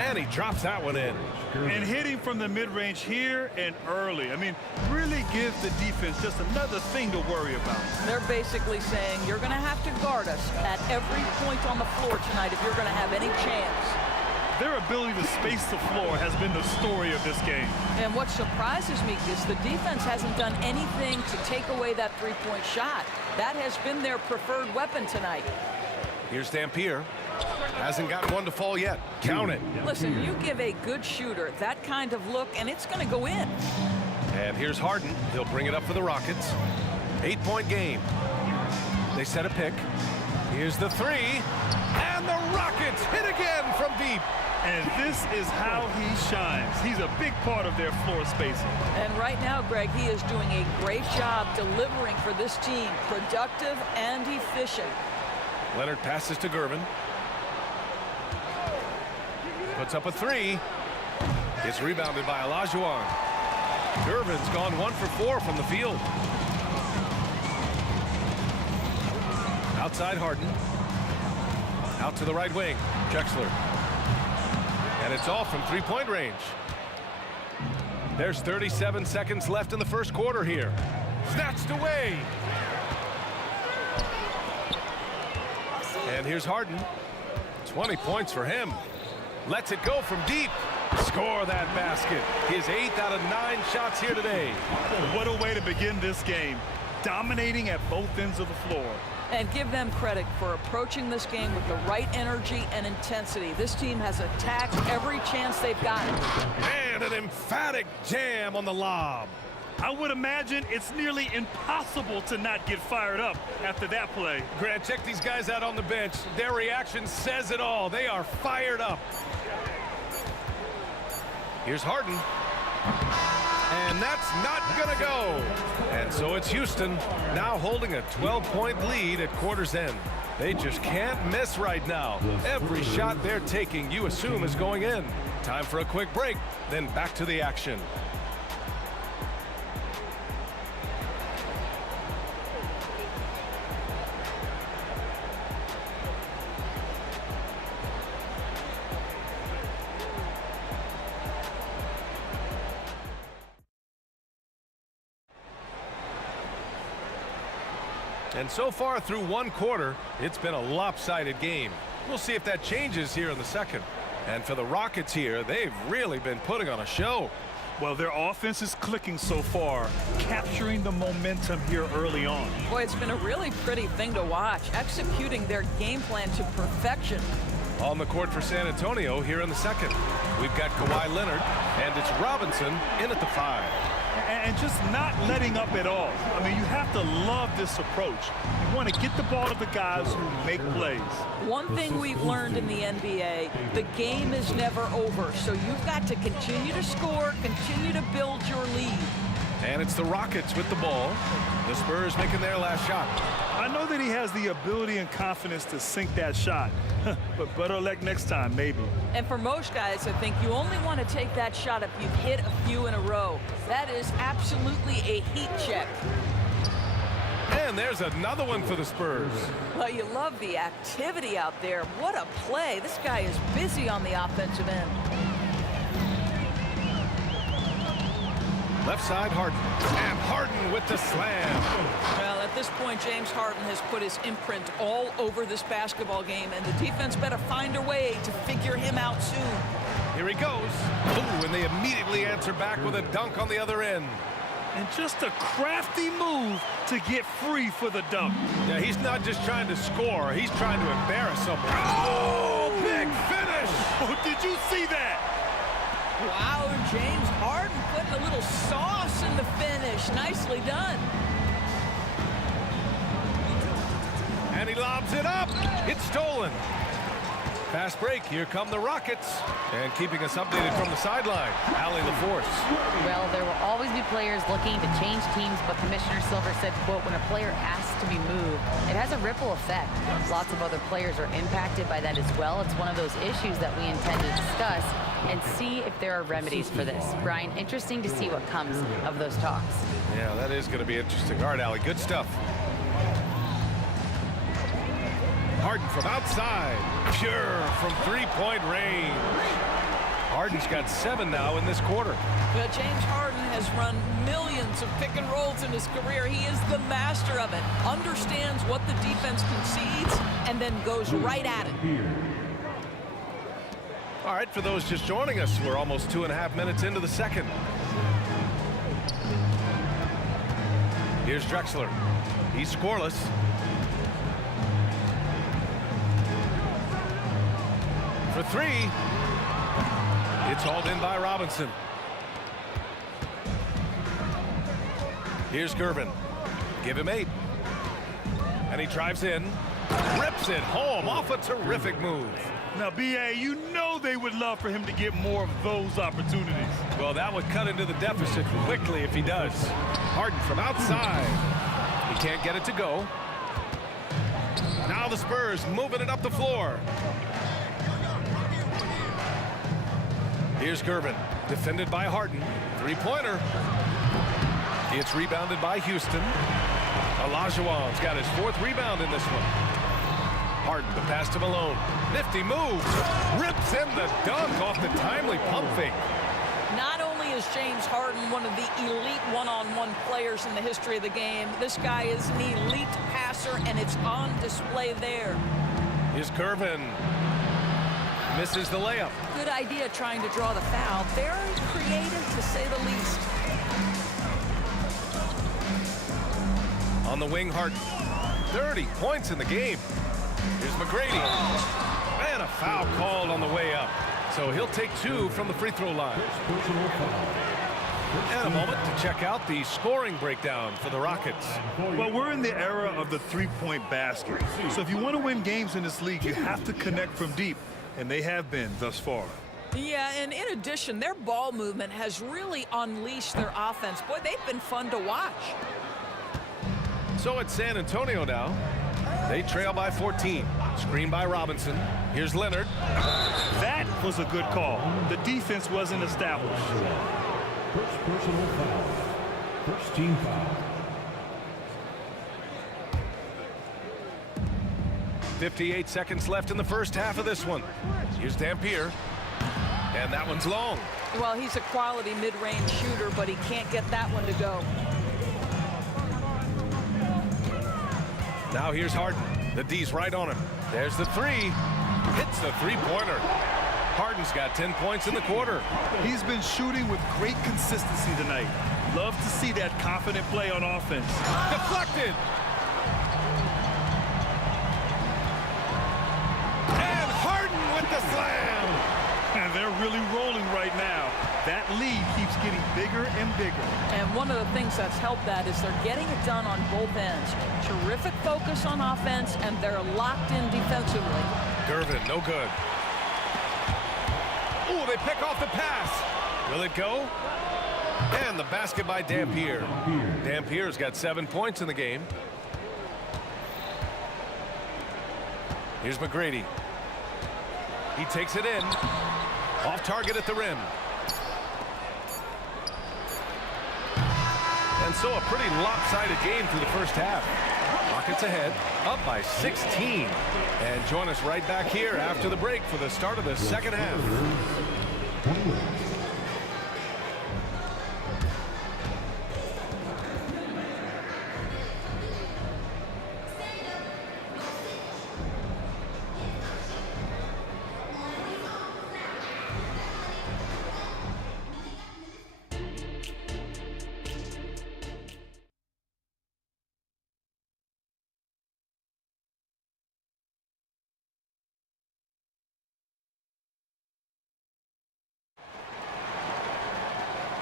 And he drops that one in. And hitting from the mid-range here and early. I mean, really give the defense just another thing to worry about. They're basically saying you're going to have to guard us at every point on the floor tonight if you're going to have any chance. Their ability to space the floor has been the story of this game. And what surprises me is the defense hasn't done anything to take away that three-point shot. That has been their preferred weapon tonight. Here's Dampier. Hasn't got one to fall yet. Count it. Listen, you give a good shooter that kind of look, and it's going to go in. And here's Harden. He'll bring it up for the Rockets. 8-point game. They set a pick. Here's the 3. And the Rockets hit again from deep. And this is how he shines. He's a big part of their floor spacing. And right now, Greg, he is doing a great job delivering for this team. Productive and efficient. Leonard passes to Gervin. Puts up a 3. It's rebounded by Olajuwon. Gervin's gone 1 for 4 from the field. Outside Harden. Out to the right wing. Drexler. And it's off from three-point range. There's 37 seconds left in the first quarter here. Snatched away. And here's Harden. 20 points for him. Lets it go from deep. Score that basket. His 8th out of 9 shots here today. What a way to begin this game. Dominating at both ends of the floor. And give them credit for approaching this game with the right energy and intensity. This team has attacked every chance they've gotten. And an emphatic jam on the lob. I would imagine it's nearly impossible to not get fired up after that play. Grant, check these guys out on the bench. Their reaction says it all. They are fired up. Here's Harden. And that's not gonna go. And so it's Houston now holding a 12-point lead at quarter's end. They just can't miss right now. Every shot they're taking, you assume, is going in. Time for a quick break, then back to the action. And so far through one quarter, it's been a lopsided game. We'll see if that changes here in the second. And for the Rockets here, they've really been putting on a show. Well, their offense is clicking so far, capturing the momentum here early on. Boy, it's been a really pretty thing to watch, executing their game plan to perfection. On the court for San Antonio here in the second. We've got Kawhi Leonard, and it's Robinson in at the 5. And just not letting up at all. I mean, you have to love this approach. You want to get the ball to the guys who make plays. One thing we've learned in the NBA, the game is never over. So you've got to continue to score, continue to build your lead. And it's the Rockets with the ball. The Spurs making their last shot. I know that he has the ability and confidence to sink that shot. But better luck next time, maybe. And for most guys, I think you only want to take that shot if you've hit a few in a row. That is absolutely a heat check. And there's another one for the Spurs. Well, you love the activity out there. What a play. This guy is busy on the offensive end. Left side, Harden. And Harden with the slam. Well, at this point, James Harden has put his imprint all over this basketball game, and the defense better find a way to figure him out soon. Here he goes. Ooh, and they immediately answer back with a dunk on the other end. And just a crafty move to get free for the dunk. Yeah, he's not just trying to score. He's trying to embarrass someone. Oh, big finish. Oh, did you see that? Wow, James Harden putting a little sauce in the finish. Nicely done. And he lobs it up. It's stolen. Fast break. Here come the Rockets. And keeping us updated from the sideline, Allie LaForce. Well, there will always be players looking to change teams, but Commissioner Silver said, quote, when a player asks to be moved, it has a ripple effect. Lots of other players are impacted by that as well. It's one of those issues that we intend to discuss and see if there are remedies for this. Brian, interesting to see what comes of those talks. Yeah, that is going to be interesting. All right, Allie, good stuff. Harden from outside. Pure from three-point range. Harden's got 7 now in this quarter. But James Harden has run millions of pick and rolls in his career. He is the master of it. Understands what the defense concedes and then goes right at it. All right, for those just joining us, we're almost 2.5 minutes into the second. Here's Drexler. He's scoreless. For 3. It's hauled in by Robinson. Here's Gervin. Give him 8. And he drives in. Rips it home off a terrific move. Now, B.A., you know they would love for him to get more of those opportunities. Well, that would cut into the deficit quickly if he does. Harden from outside. He can't get it to go. Now the Spurs moving it up the floor. Here's Gervin, defended by Harden. 3-pointer. It's rebounded by Houston. Olajuwon's got his 4th rebound in this one. Harden, the pass to Malone. Nifty move. Rips in the dunk off the timely pump fake. Not only is James Harden one of the elite one-on-one players in the history of the game, this guy is an elite passer, and it's on display there. Here's Gervin. Misses the layup. Good idea trying to draw the foul. Very creative, to say the least. On the wing, Harden. 30 points in the game. Here's McGrady. And a foul called on the way up. So he'll take 2 from the free throw line. And a moment to check out the scoring breakdown for the Rockets. Well, we're in the era of the three-point basket. So if you want to win games in this league, you have to connect from deep. And they have been thus far. Yeah, and in addition, their ball movement has really unleashed their offense. Boy, they've been fun to watch. So it's San Antonio now. They trail by 14. Screen by Robinson. Here's Leonard. That was a good call. The defense wasn't established. First personal foul. First team foul. 58 seconds left in the first half of this one. Here's Dampier. And that one's long. Well, he's a quality mid-range shooter, but he can't get that one to go. Now here's Harden. The D's right on him. There's the 3. Hits the three-pointer. Harden's got 10 points in the quarter. He's been shooting with great consistency tonight. Love to see that confident play on offense. Deflected. And Harden with the slam. And they're really rolling right now. That lead keeps getting bigger and bigger. And one of the things that's helped that is they're getting it done on both ends. Terrific focus on offense, and they're locked in defensively. Gervin, no good. Oh, they pick off the pass. Will it go? And the basket by Dampier. Dampier's got 7 points in the game. Here's McGrady. He takes it in. Off target at the rim. And so a pretty lopsided game through the first half. Rockets ahead, up by 16. And join us right back here after the break for the start of the second half.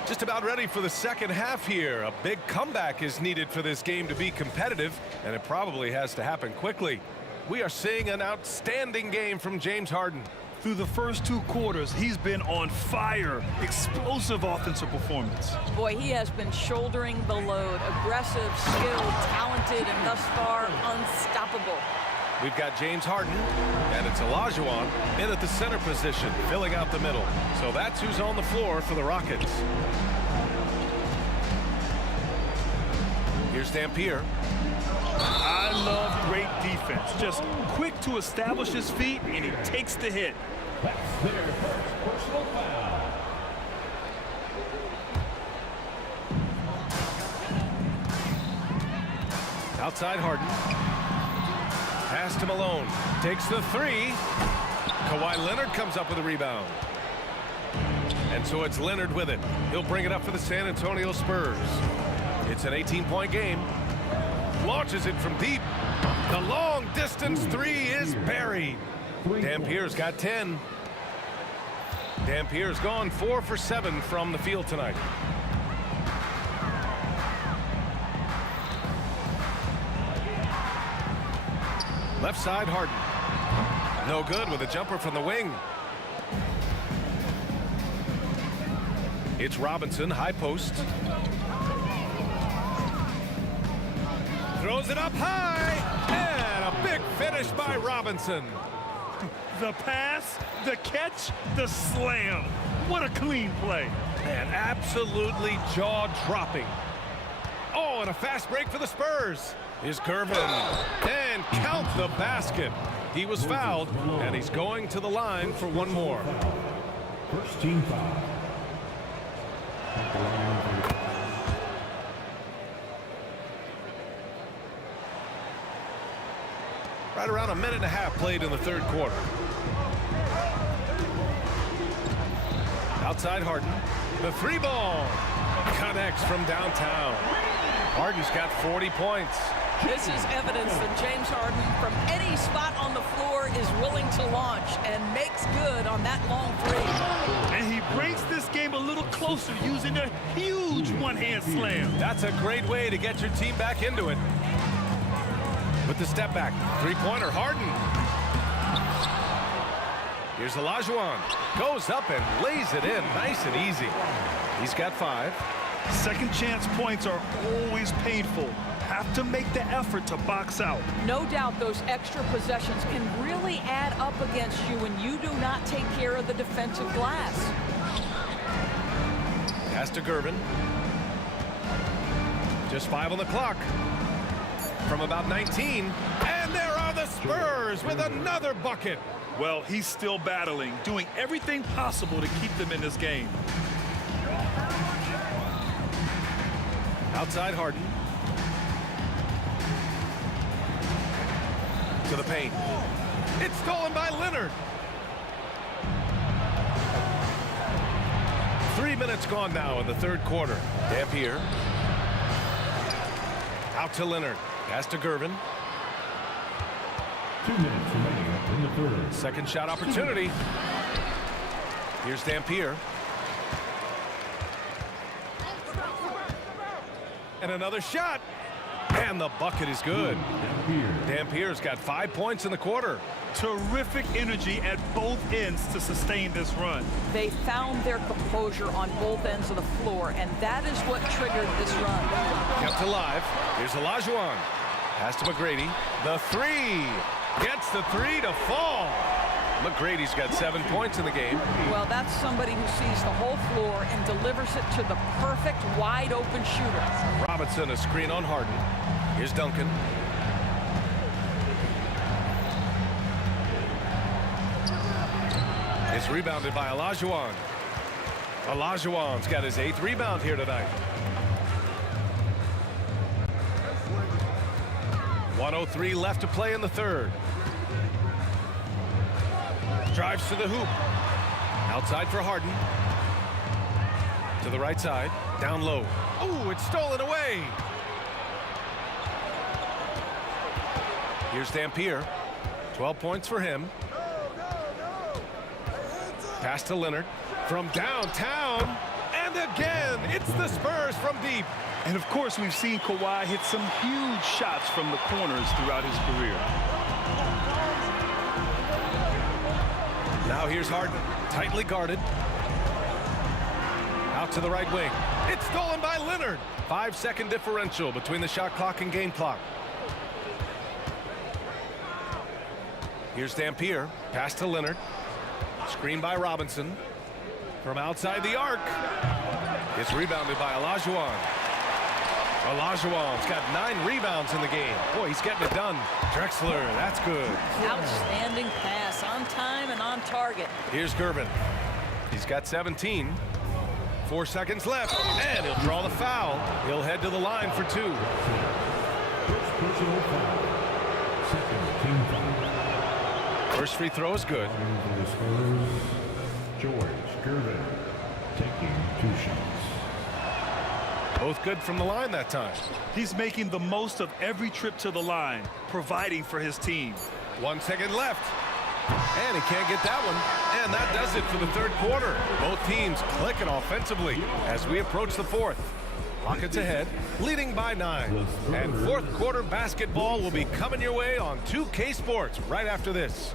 Just about ready for the second half here. A big comeback is needed for this game to be competitive, and it probably has to happen quickly. We are seeing an outstanding game from James Harden. Through the first 2 quarters, he's been on fire. Explosive offensive performance. Boy, he has been shouldering the load. Aggressive, skilled, talented, and thus far unstoppable. We've got James Harden, and it's Olajuwon in at the center position, filling out the middle. So that's who's on the floor for the Rockets. Here's Dampier. I love great defense. Just quick to establish his feet, and he takes the hit. That's their first personal foul. Outside Harden. Pass to Malone. Takes the 3. Kawhi Leonard comes up with a rebound. And so it's Leonard with it. He'll bring it up for the San Antonio Spurs. It's an 18-point game. Launches it from deep. The long distance 3 is buried. Dampier's got 10. Dampier's gone 4 for 7 from the field tonight. Left side, Harden. No good with a jumper from the wing. It's Robinson, high post. Throws it up high. And a big finish by Robinson. The pass, the catch, the slam. What a clean play. And absolutely jaw-dropping. Oh, and a fast break for the Spurs. Is Gervin. And count the basket. He was fouled, and he's going to the line for one more. First team foul. Right around a minute and a half played in the third quarter. Outside Harden. The three ball connects from downtown. Harden's got 40 points. This is evidence that James Harden, from any spot on the floor, is willing to launch and makes good on that long three. And he brings this game a little closer using a huge one-hand slam. That's a great way to get your team back into it. With the step back, three-pointer, Harden. Here's Olajuwon. Goes up and lays it in nice and easy. He's got 5. Second chance points are always painful. Have to make the effort to box out. No doubt those extra possessions can really add up against you when you do not take care of the defensive glass. Pass to Gervin. Just 5 on the clock. From about 19. And there are the Spurs with another bucket. Well, he's still battling, doing everything possible to keep them in this game. Outside Harden. To the paint. It's stolen by Leonard. 3 minutes gone now in the third quarter. Dampier. Out to Leonard. Pass to Gervin. 2 minutes remaining in the third. Second shot opportunity. Here's Dampier. And another shot. And the bucket is good. Dampier's got 5 points in the quarter. Terrific energy at both ends to sustain this run. They found their composure on both ends of the floor, and that is what triggered this run. Kept alive. Here's Olajuwon. Pass to McGrady. The three. Gets the three to fall. McGrady's got 7 points in the game. Well, that's somebody who sees the whole floor and delivers it to the perfect wide-open shooter. Robinson, a screen on Harden. Here's Duncan. It's rebounded by Olajuwon. Olajuwon's got his 8th rebound here tonight. 1:03 left to play in the third. Drives to the hoop. Outside for Harden. To the right side. Down low. Oh, it's stolen away. Here's Dampier. 12 points for him. Pass to Leonard. From downtown. And again, it's the Spurs from deep. And of course, we've seen Kawhi hit some huge shots from the corners throughout his career. Now here's Harden, tightly guarded. Out to the right wing. It's stolen by Leonard. 5-second differential between the shot clock and game clock. Here's Dampier. Pass to Leonard. Screen by Robinson. From outside the arc. It's rebounded by Olajuwon. Olajuwon's got 9 rebounds in the game. Boy, he's getting it done. Drexler, that's good. Outstanding pass, on time and on target. Here's Gervin. He's got 17. 4 seconds left, and he'll draw the foul. He'll head to the line for 2. First personal foul. Second team foul. First free throw is good. For the Spurs, George Gervin taking 2 shots. Both good from the line that time. He's making the most of every trip to the line, providing for his team. 1 second left. And he can't get that one. And that does it for the third quarter. Both teams clicking offensively as we approach the fourth. Rockets ahead, leading by 9. And fourth quarter basketball will be coming your way on 2K Sports right after this.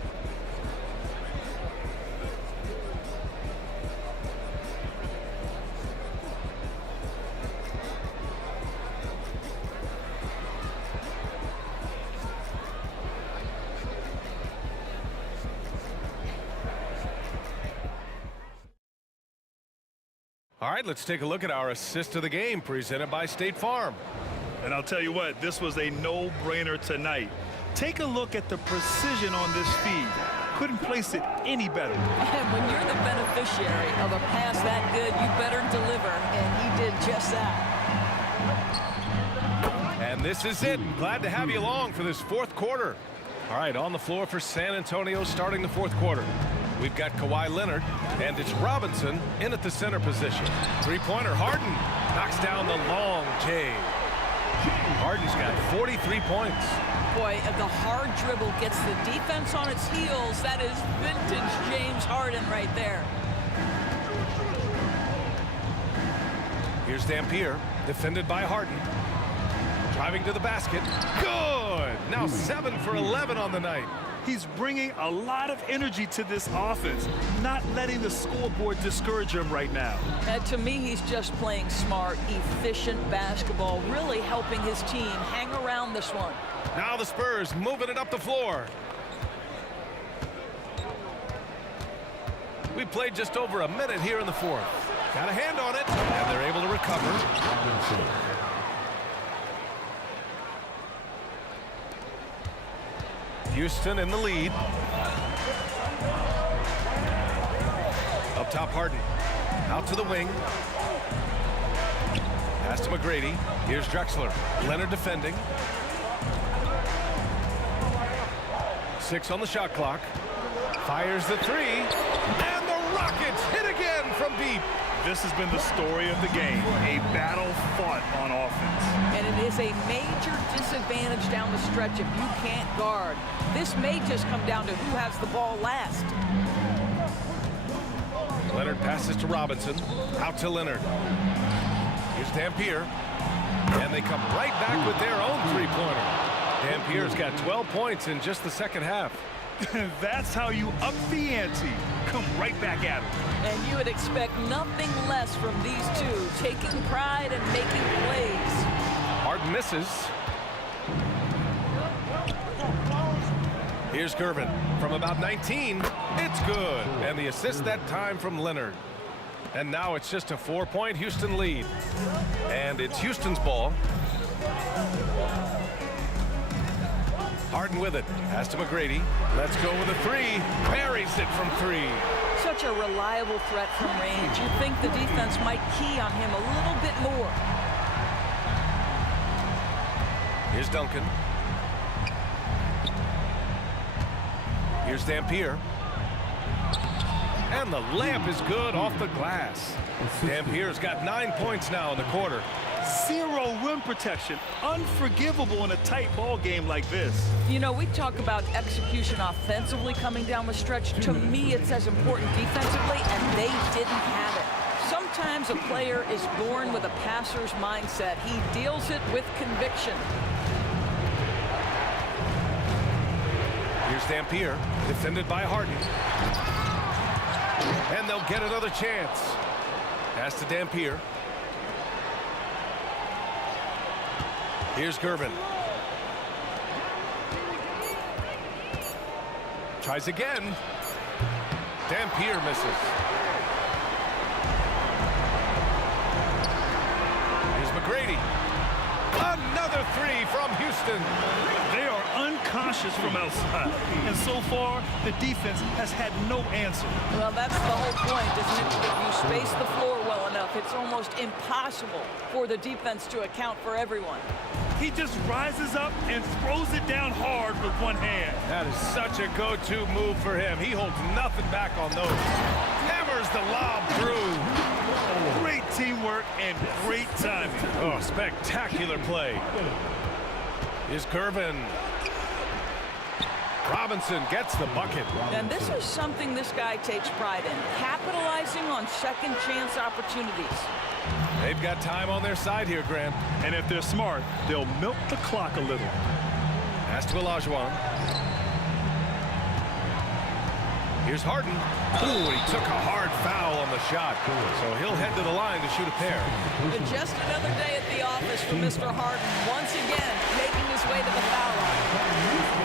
All right, let's take a look at our assist of the game presented by State Farm. And I'll tell you what, this was a no-brainer tonight. Take a look at the precision on this feed. Couldn't place it any better. And when you're the beneficiary of a pass that good, you better deliver, and he did just that. And this is it. Glad to have you along for this fourth quarter. All right, on the floor for San Antonio starting the fourth quarter. We've got Kawhi Leonard, and it's Robinson in at the center position. Three-pointer, Harden knocks down the long J. Harden's got 43 points. Boy, if the hard dribble gets the defense on its heels, that is vintage James Harden right there. Here's Dampier, defended by Harden. Driving to the basket. Good! Now 7 for 11 on the night. He's bringing a lot of energy to this offense, not letting the scoreboard discourage him right now. To me, he's just playing smart, efficient basketball, really helping his team hang around this one. Now the Spurs moving it up the floor. We played just over a minute here in the fourth. Got a hand on it, and they're able to recover. Houston in the lead. Up top, Harden. Out to the wing. Pass to McGrady. Here's Drexler. Leonard defending. 6 on the shot clock. Fires the three. And the Rockets hit again from deep. This has been the story of the game, a battle fought on offense. And it is a major disadvantage down the stretch if you can't guard. This may just come down to who has the ball last. Leonard passes to Robinson. Out to Leonard. Here's Dampier. And they come right back with their own three-pointer. Dampier's got 12 points in just the second half. That's how you up the ante. Come right back at him. And you would expect nothing less from these two, taking pride and making plays. Harden misses. Here's Gervin from about 19. It's good. And the assist that time from Leonard. And now it's just a 4-point Houston lead. And it's Houston's ball. Harden with it. Pass to McGrady. Let's go with a three. Buries it from 3. Such a reliable threat from range. You'd think the defense might key on him a little bit more. Here's Duncan. Here's Dampier. And the layup is good off the glass. Dampier's got 9 points now in the quarter. 0 rim protection. Unforgivable in a tight ball game like this. You know, we talk about execution offensively coming down the stretch. To me, it's as important defensively, and they didn't have it. Sometimes a player is born with a passer's mindset. He deals it with conviction. Here's Dampier, defended by Harden. And they'll get another chance. Pass to Dampier. Here's Gervin. Tries again. Dampier misses. Here's McGrady. Another three from Houston. They are unconscious from outside. And so far, the defense has had no answer. Well, that's the whole point, isn't it? If you space the floor well enough, it's almost impossible for the defense to account for everyone. He just rises up and throws it down hard with one hand. That is such a go-to move for him. He holds nothing back on those. Hammers the lob through. Great teamwork and great timing. Oh, spectacular play. Here's Gervin. Robinson gets the bucket. And this is something this guy takes pride in, capitalizing on second chance opportunities. They've got time on their side here, Grant. And if they're smart, they'll milk the clock a little. Pass to Olajuwon. Here's Harden. Ooh, he took a hard foul on the shot. So he'll head to the line to shoot a pair. But just another day at the office for Mr. Harden, once again making his way to the foul line.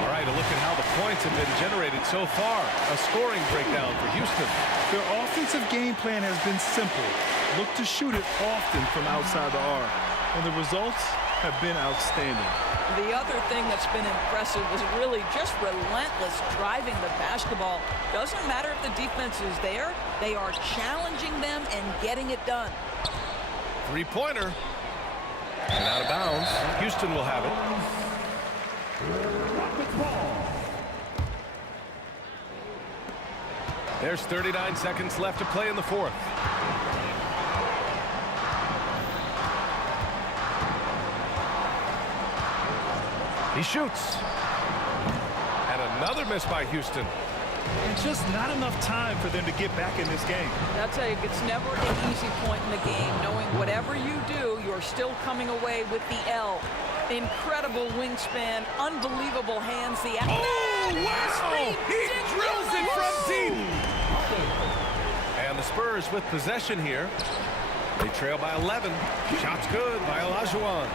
All right, a look at how the points have been generated so far. A scoring breakdown for Houston. Their offensive game plan has been simple. Look to shoot it often from outside the arc. And the results have been outstanding. The other thing that's been impressive is really just relentless driving the basketball. Doesn't matter if the defense is there, they are challenging them and getting it done. Three-pointer. And out of bounds. Houston will have it. There's 39 seconds left to play in the fourth. He shoots. And another miss by Houston. And just not enough time for them to get back in this game. I'll tell you, it's never an easy point in the game, knowing whatever you do, you're still coming away with the L. Incredible wingspan, unbelievable hands. The wow! He drills it from deep. And the Spurs with possession here. They trail by 11. Shot's good by Olajuwon.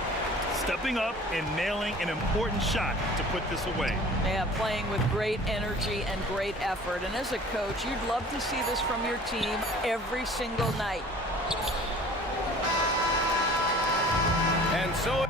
Stepping up and nailing an important shot to put this away. Yeah, playing with great energy and great effort. And as a coach, you'd love to see this from your team every single night. And so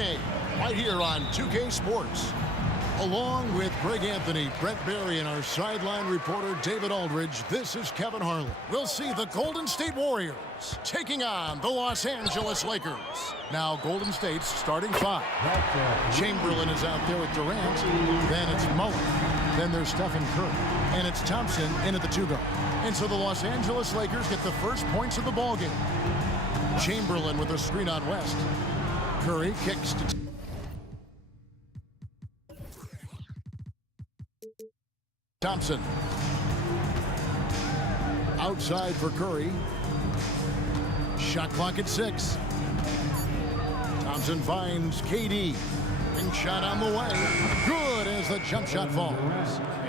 game right here on 2K Sports. Along with Greg Anthony, Brent Barry, and our sideline reporter David Aldridge, this is Kevin Harlan. We'll see the Golden State Warriors taking on the Los Angeles Lakers. Now Golden State's starting five. Chamberlain is out there with Durant. Then it's Mullen. Then there's Stephen Curry. And it's Thompson in at the 2-guard. And so the Los Angeles Lakers get the first points of the ballgame. Chamberlain with a screen on West. Curry kicks to Thompson. Outside for Curry. Shot clock at 6. Thompson finds KD. And shot on the way. Good as the jump shot falls.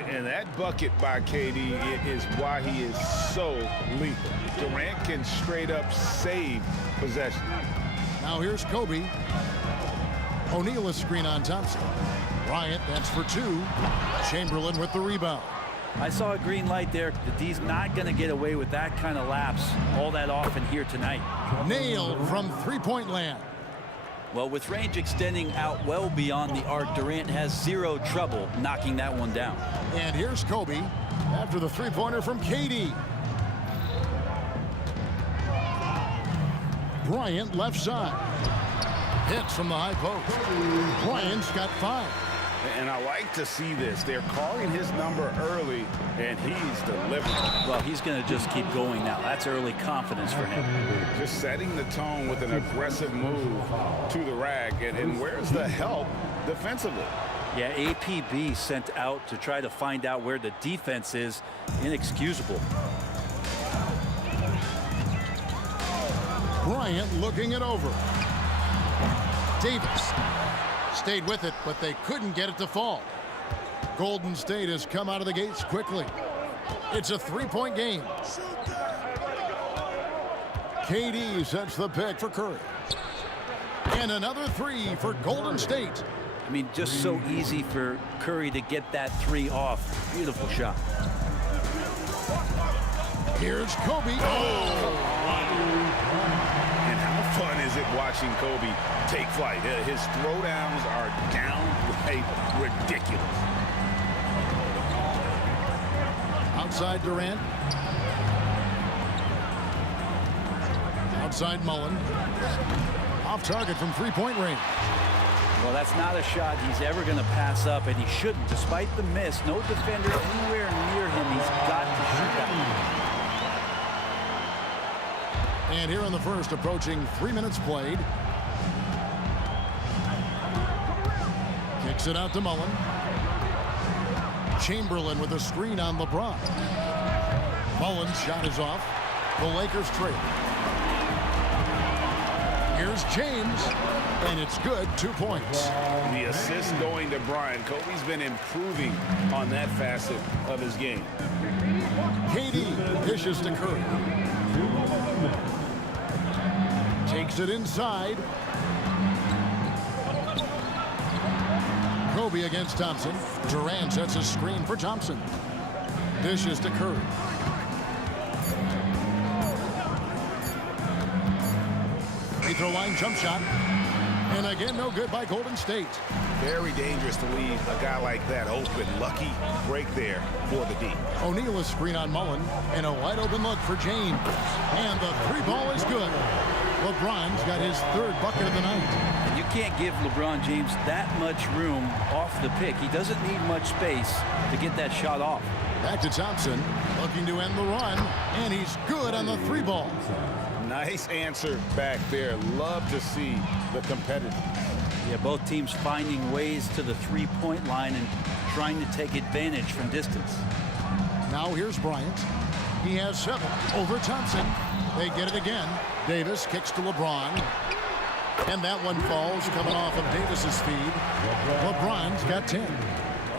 And that bucket by KD is why he is so lethal. Durant can straight up save possession. Now here's Kobe. O'Neal a screen on Thompson. Bryant, that's for 2. Chamberlain with the rebound. I saw a green light there. The D's not going to get away with that kind of lapse all that often here tonight. Nailed from three-point land. Well, with range extending out well beyond the arc, Durant has zero trouble knocking that one down. And here's Kobe after the three-pointer from KD. Bryant left side. Hits from the high post. Bryant's got 5. And I like to see this. They're calling his number early, and he's delivering. Well, he's going to just keep going now. That's early confidence for him. Just setting the tone with an aggressive move to the rack. And where's the help defensively? Yeah, APB sent out to try to find out where the defense is. Inexcusable. Bryant looking it over. Davis stayed with it, but they couldn't get it to fall. Golden State has come out of the gates quickly. It's a 3-point game. KD sets the pick for Curry. And another 3 for Golden State. I mean, just so easy for Curry to get that 3 off. Beautiful shot. Here's Kobe. And how fun is it watching Kobe take flight? His throwdowns are downright ridiculous. Outside Durant. Outside Mullen. Off target from three-point range. Well, that's not a shot he's ever going to pass up, and he shouldn't. Despite the miss, no defender anywhere near him. He's got to shoot that. And here in the first, approaching 3 minutes played. Kicks it out to Mullen. Chamberlain with a screen on LeBron. Mullen's shot is off. The Lakers trail. Here's James, and it's good. 2 points. The assist going to Bryant. Kobe's been improving on that facet of his game. KD dishes to Curry. Takes it inside. Kobe against Thompson. Durant sets a screen for Thompson. Dishes to Curry. Free throw line jump shot. And again, no good by Golden State. Very dangerous to leave a guy like that open. Lucky break there for the D. O'Neal a screen on Mullen. And a wide open look for James. And the 3 ball is good. LeBron's got his 3rd bucket of the night. You can't give LeBron James that much room off the pick. He doesn't need much space to get that shot off. Back to Thompson, looking to end the run, and he's good on the 3 ball. Nice answer back there. Love to see the competitive. Yeah, both teams finding ways to the 3-point line and trying to take advantage from distance. Now here's Bryant. He has 7 over Thompson. They get it again. Davis kicks to LeBron. And that one falls coming off of Davis's feed. LeBron's got 10.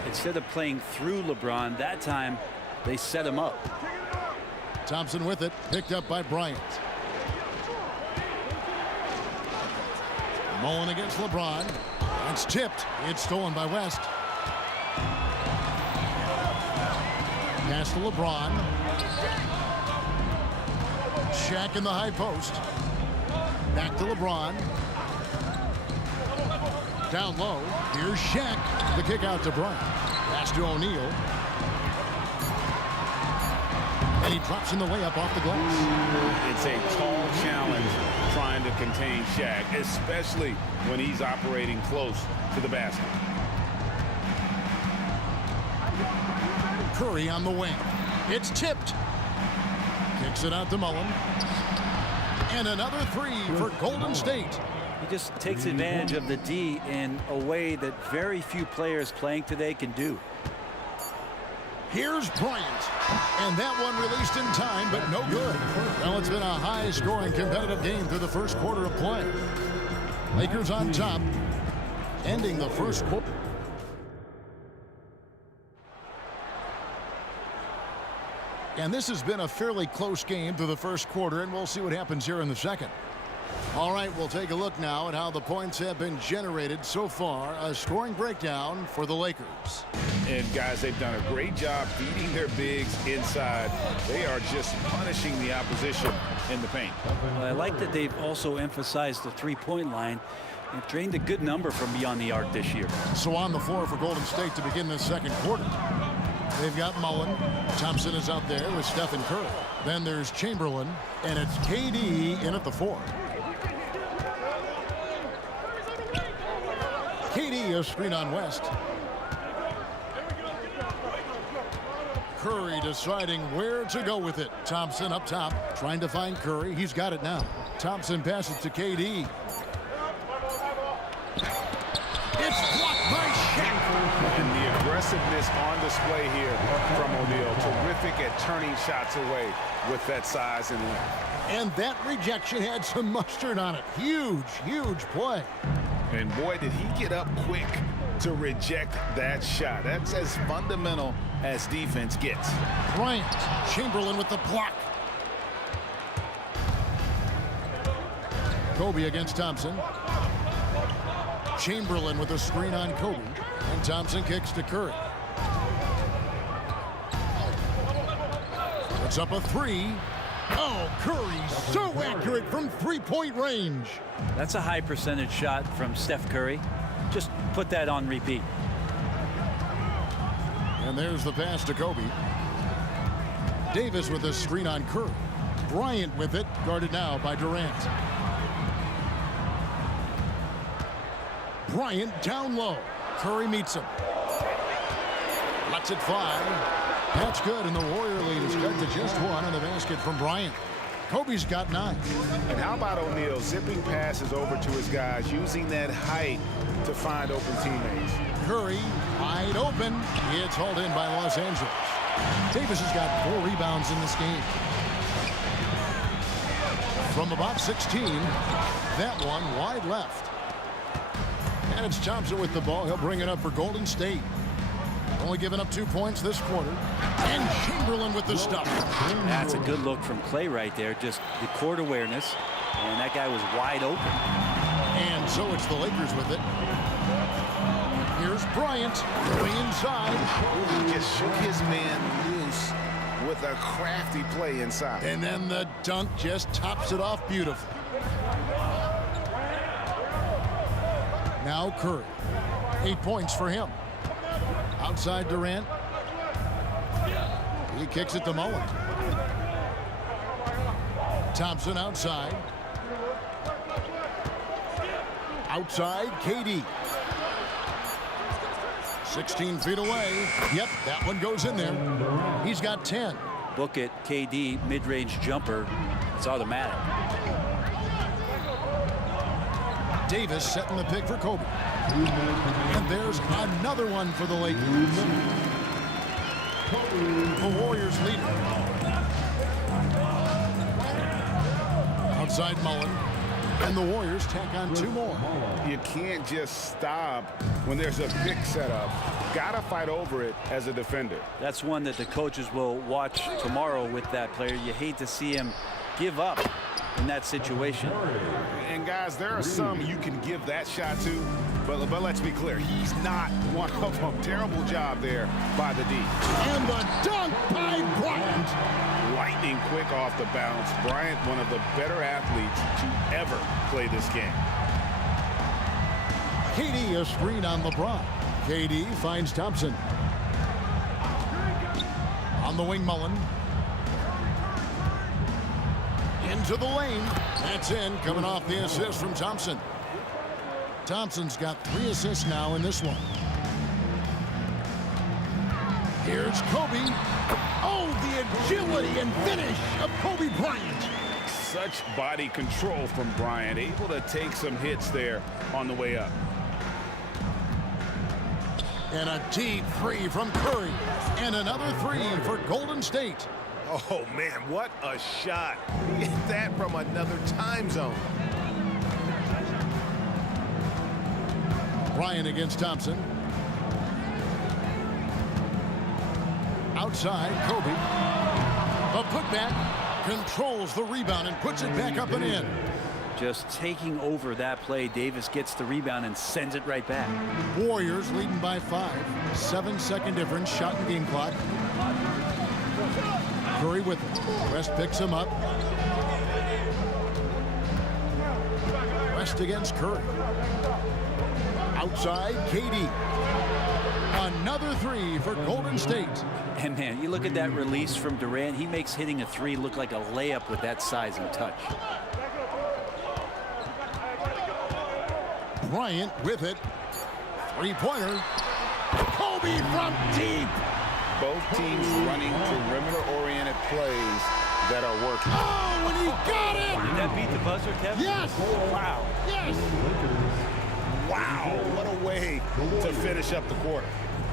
Instead of playing through LeBron, that time they set him up. Thompson with it, picked up by Bryant. Mullen against LeBron. It's tipped. It's stolen by West. Pass to LeBron. Shaq in the high post. Back to LeBron. Down low. Here's Shaq. The kick out to Bryant. Pass to O'Neal. And he drops in the layup off the glass. It's a tall challenge trying to contain Shaq, especially when he's operating close to the basket. Curry on the wing. It's tipped. Kicks it out to Mullen. And another three for Golden State. He just takes advantage of the D in a way that very few players playing today can do. Here's Bryant. And that one released in time, but no good. Well, it's been a high-scoring competitive game through the first quarter of play. Lakers on top, ending the first quarter. And this has been a fairly close game through the first quarter, and we'll see what happens here in the second. All right, we'll take a look now at how the points have been generated so far. A scoring breakdown for the Lakers. And guys, they've done a great job feeding their bigs inside. They are just punishing the opposition in the paint. Well, I like that they've also emphasized the three-point line. They've drained a good number from beyond the arc this year. So on the floor for Golden State to begin this second quarter. They've got Mullen. Thompson is out there with Stephen Curry. Then there's Chamberlain, and it's KD in at the 4. KD a screen on West. Curry deciding where to go with it. Thompson up top, trying to find Curry. He's got it now. Thompson passes to KD. It's blocked by Shaq. And the aggressiveness on display here from O'Neal. Terrific at turning shots away with that size and length. And that rejection had some mustard on it. Huge, huge play. And boy, did he get up quick to reject that shot. That's as fundamental as defense gets. Bryant, Chamberlain with the block. Kobe against Thompson. Chamberlain with a screen on Kobe. And Thompson kicks to Curry. Puts up a 3. Oh, Curry so accurate from three-point range. That's a high percentage shot from Steph Curry. Just put that on repeat. And there's the pass to Kobe. Davis with a screen on Curry. Bryant with it, guarded now by Durant. Bryant down low. Curry meets him. Lets it fly. That's good, and the Warrior lead is cut to just 1 on the basket from Bryant. Kobe's got 9. And how about O'Neal zipping passes over to his guys, using that height to find open teammates. Curry wide open. It's hauled in by Los Angeles. Davis has got 4 rebounds in this game. From about 16, that one wide left. And it's Thompson with the ball. He'll bring it up for Golden State. Only giving up 2 points this quarter. And Chamberlain with the stop. That's a good look from Clay right there. Just the court awareness. And that guy was wide open. And so it's the Lakers with it. Here's Bryant going inside. He just shook his man loose with a crafty play inside. And then the dunk just tops it off beautifully. Now Curry. 8 points for him. Outside Durant. He kicks it to Mullen. Thompson outside. Outside, KD. 16 feet away. Yep, that one goes in there. He's got 10. Book it, KD, mid-range jumper. It's automatic. Davis setting the pick for Kobe. And there's another one for the Lakers. The Warriors lead it. Outside Mullen. And the Warriors tack on 2 more. You can't just stop when there's a pick set up. Gotta fight over it as a defender. That's one that the coaches will watch tomorrow with that player. You hate to see him give up in that situation. And guys, there are some you can give that shot to, but let's be clear, he's not one of them. Terrible job there by the D. And the dunk by Bryant. Lightning quick off the bounce. Bryant, one of the better athletes to ever play this game. KD a screen on LeBron. KD finds Thompson. On the wing, Mullen. Into the lane. That's in, coming off the assist from Thompson. Thompson's got 3 assists now in this one. Here's Kobe. Oh, the agility and finish of Kobe Bryant. Such body control from Bryant, able to take some hits there on the way up. And a deep 3 from Curry. And another 3 for Golden State. Oh, man, what a shot. He hit that from another time zone. Bryant against Thompson. Outside, Kobe. A putback, controls the rebound and puts it back up and in. Just taking over that play. Davis gets the rebound and sends it right back. Warriors leading by 5. 7-second difference, shot and game clock. Curry with it. West picks him up. West against Curry. Outside, KD. Another 3 for Golden State. And man, you look at that release from Durant. He makes hitting a 3 look like a layup with that size and touch. Bryant with it. 3-pointer. Kobe from deep. Both teams running perimeter-oriented plays that are working. Oh, and he got it! Did that beat the buzzer, Kevin? Yes! Wow. Yes! Wow, what a way to finish up the quarter.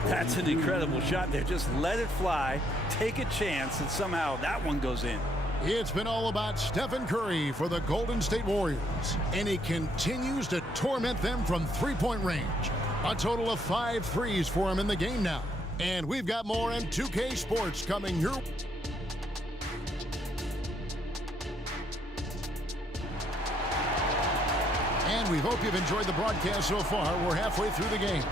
That's an incredible shot there. Just let it fly, take a chance, and somehow that one goes in. It's been all about Stephen Curry for the Golden State Warriors, and he continues to torment them from 3-point range. A total of 5 threes for him in the game now. And we've got more in 2K Sports coming your way. And we hope you've enjoyed the broadcast so far. We're halfway through the game.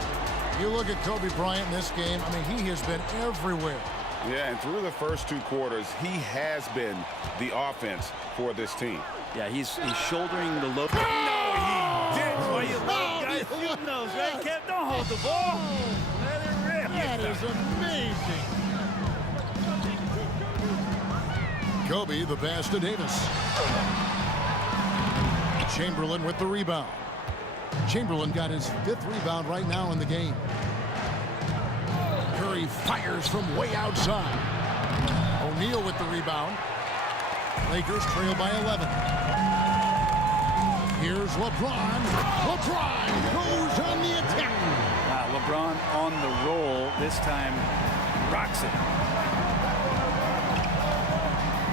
You look at Kobe Bryant in this game, I mean, he has been everywhere. Yeah, and through the first 2 quarters, he has been the offense for this team. Yeah, he's shouldering the load. No, he didn't. Why you love guys shooting those, right, Kev? Don't hold the ball. Let it rip. That is amazing. Kobe, the pass to Davis. Chamberlain with the rebound. Chamberlain got his 5th rebound right now in the game. Curry fires from way outside. O'Neal with the rebound. Lakers trail by 11. Here's LeBron. LeBron goes on the attack. Wow, LeBron on the roll. This time rocks it.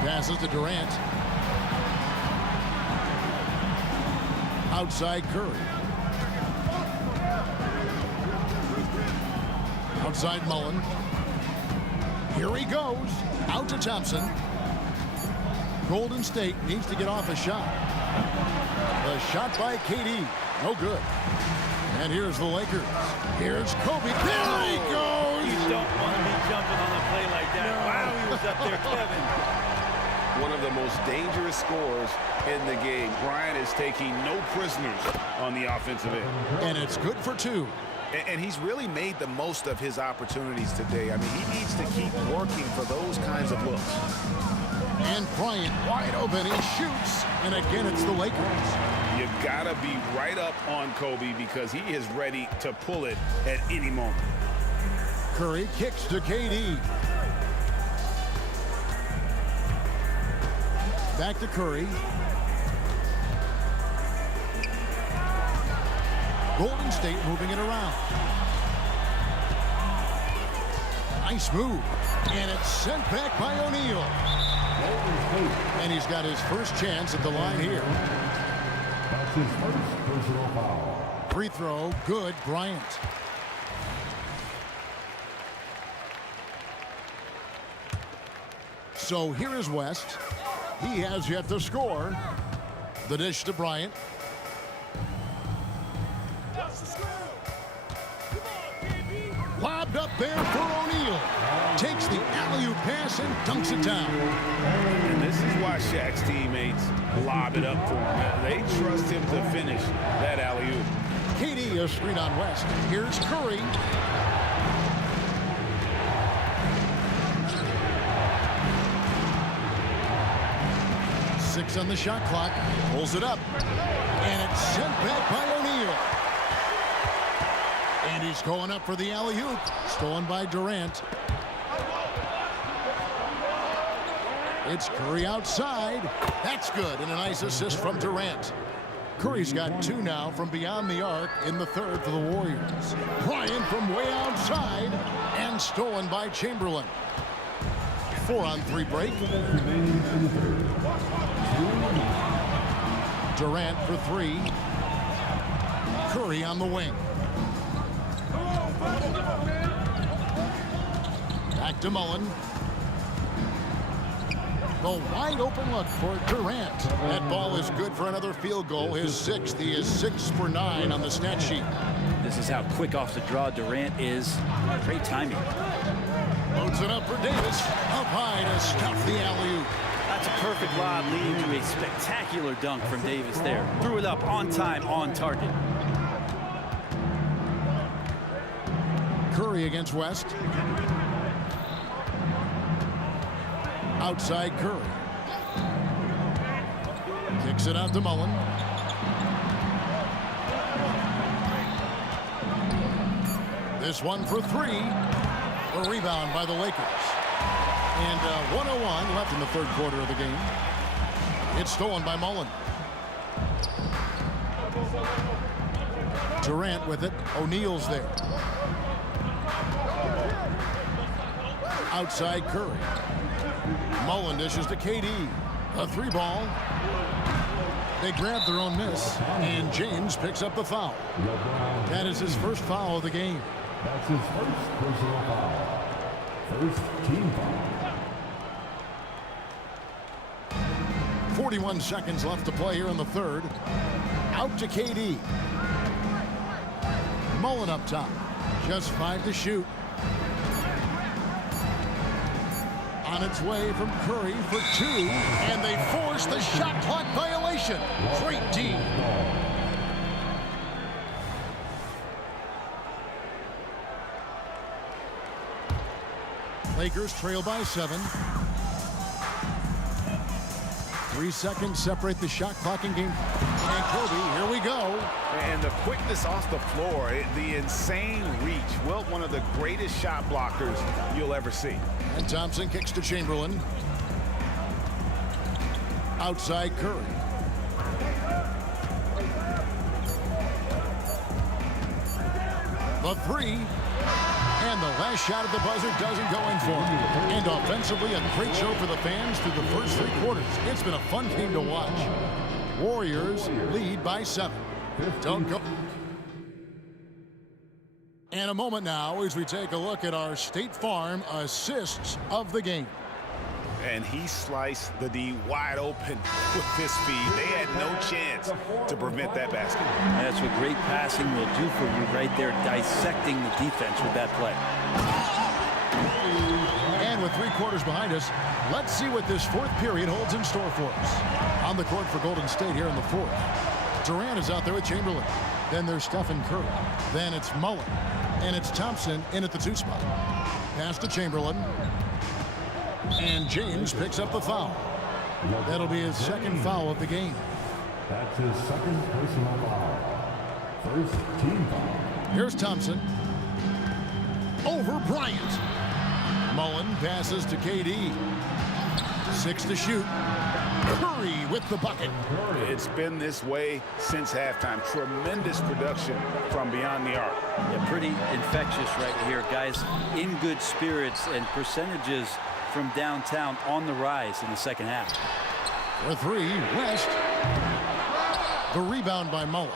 Passes to Durant. Outside Curry. Outside Mullen. Here he goes. Out to Thompson. Golden State needs to get off a shot. The shot by KD. No good. And here's the Lakers. Here's Kobe. There he goes. You don't want to be jumping on a play like that. Wow, he was up there, Kevin. One of the most dangerous scorers in the game. Bryant is taking no prisoners on the offensive end. And it's good for 2. And he's really made the most of his opportunities today. I mean, he needs to keep working for those kinds of looks. And Bryant wide open. He shoots. And again, it's the Lakers. You gotta be right up on Kobe because he is ready to pull it at any moment. Curry kicks to KD. Back to Curry. Golden State moving it around. Nice move. And it's sent back by O'Neal. And he's got his first chance at the line here. That's his first personal foul. Free throw, good, Bryant. So here is West. He has yet to score. The dish to Bryant. Lobbed up there for O'Neal. Takes the alley-oop pass and dunks it down. And this is why Shaq's teammates lob it up for him. They trust him to finish that alley-oop. KD a screen on West. Here's Curry. Six on the shot clock. Pulls it up. And it's sent back by O'Neal. And he's going up for the alley-oop. Stolen by Durant. It's Curry outside. That's good. And a nice assist from Durant. Curry's got 2 now from beyond the arc in the third for the Warriors. Bryant from way outside. And stolen by Chamberlain. 4-on-3 break. Durant for 3. Curry on the wing. Back to Mullen. The wide open look for Durant. That ball is good for another field goal. His 6th. He is 6 for 9 on the stat sheet. This is how quick off the draw Durant is. Great timing. Loads it up for Davis. Up high to stuff the alley-oop. That's a perfect lob leading to a spectacular dunk from Davis there. Threw it up on time, on target. Curry against West. Outside Curry. Kicks it out to Mullen. This one for 3. A rebound by the Lakers. And 1:01 left in the third quarter of the game. It's stolen by Mullen. Durant with it. O'Neal's there. Outside Curry. Mullen dishes to KD. A 3-ball. They grab their own miss. And James picks up the foul. That is his first foul of the game. That's his first personal foul. First team foul. 41 seconds left to play here in the third. Out to KD. Mullen up top. Just 5 to shoot. On its way from Curry for 2. And they force the shot clock violation. Great D. Lakers trail by 7. 3 seconds separate the shot clock in game. And Kobe, here we go. And the quickness off the floor, the insane reach. Well, one of the greatest shot blockers you'll ever see. And Thompson kicks to Chamberlain. Outside Curry. The 3. And the last shot at the buzzer doesn't go in for him. And offensively, a great show for the fans through the first 3 quarters. It's been a fun game to watch. Warriors lead by 7. Don't go. And a moment now as we take a look at our State Farm assists of the game. And he sliced the D wide open with his speed. They had no chance to prevent that basket. That's what great passing will do for you right there, dissecting the defense with that play. And with 3 quarters behind us, let's see what this 4th period holds in store for us. On the court for Golden State here in the 4th. Durant is out there with Chamberlain. Then there's Stephen Curry. Then it's Mullen. And it's Thompson in at the 2 spot. Pass to Chamberlain. And James picks up the foul. That'll be his 2nd foul of the game. That's his 2nd personal foul. First team foul. Here's Thompson. Over Bryant. Mullen passes to KD. 6 to shoot. Curry with the bucket. It's been this way since halftime. Tremendous production from beyond the arc. Yeah, pretty infectious right here. Guys in good spirits and percentages from downtown on the rise in the second half. For 3, West. The rebound by Mullen.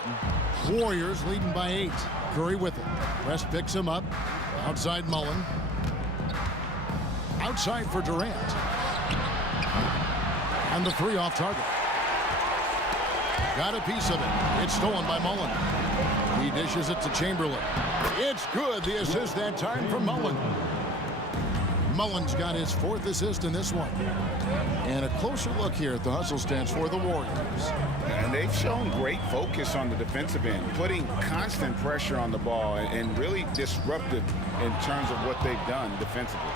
Warriors leading by 8. Curry with it. West picks him up. Outside Mullen. Outside for Durant. And the 3 off target. Got a piece of it. It's stolen by Mullen. He dishes it to Chamberlain. It's good. The assist that time from Mullen. Mullen's got his 4th assist in this one. And a closer look here at the hustle stance for the Warriors. And they've shown great focus on the defensive end, putting constant pressure on the ball and really disruptive in terms of what they've done defensively.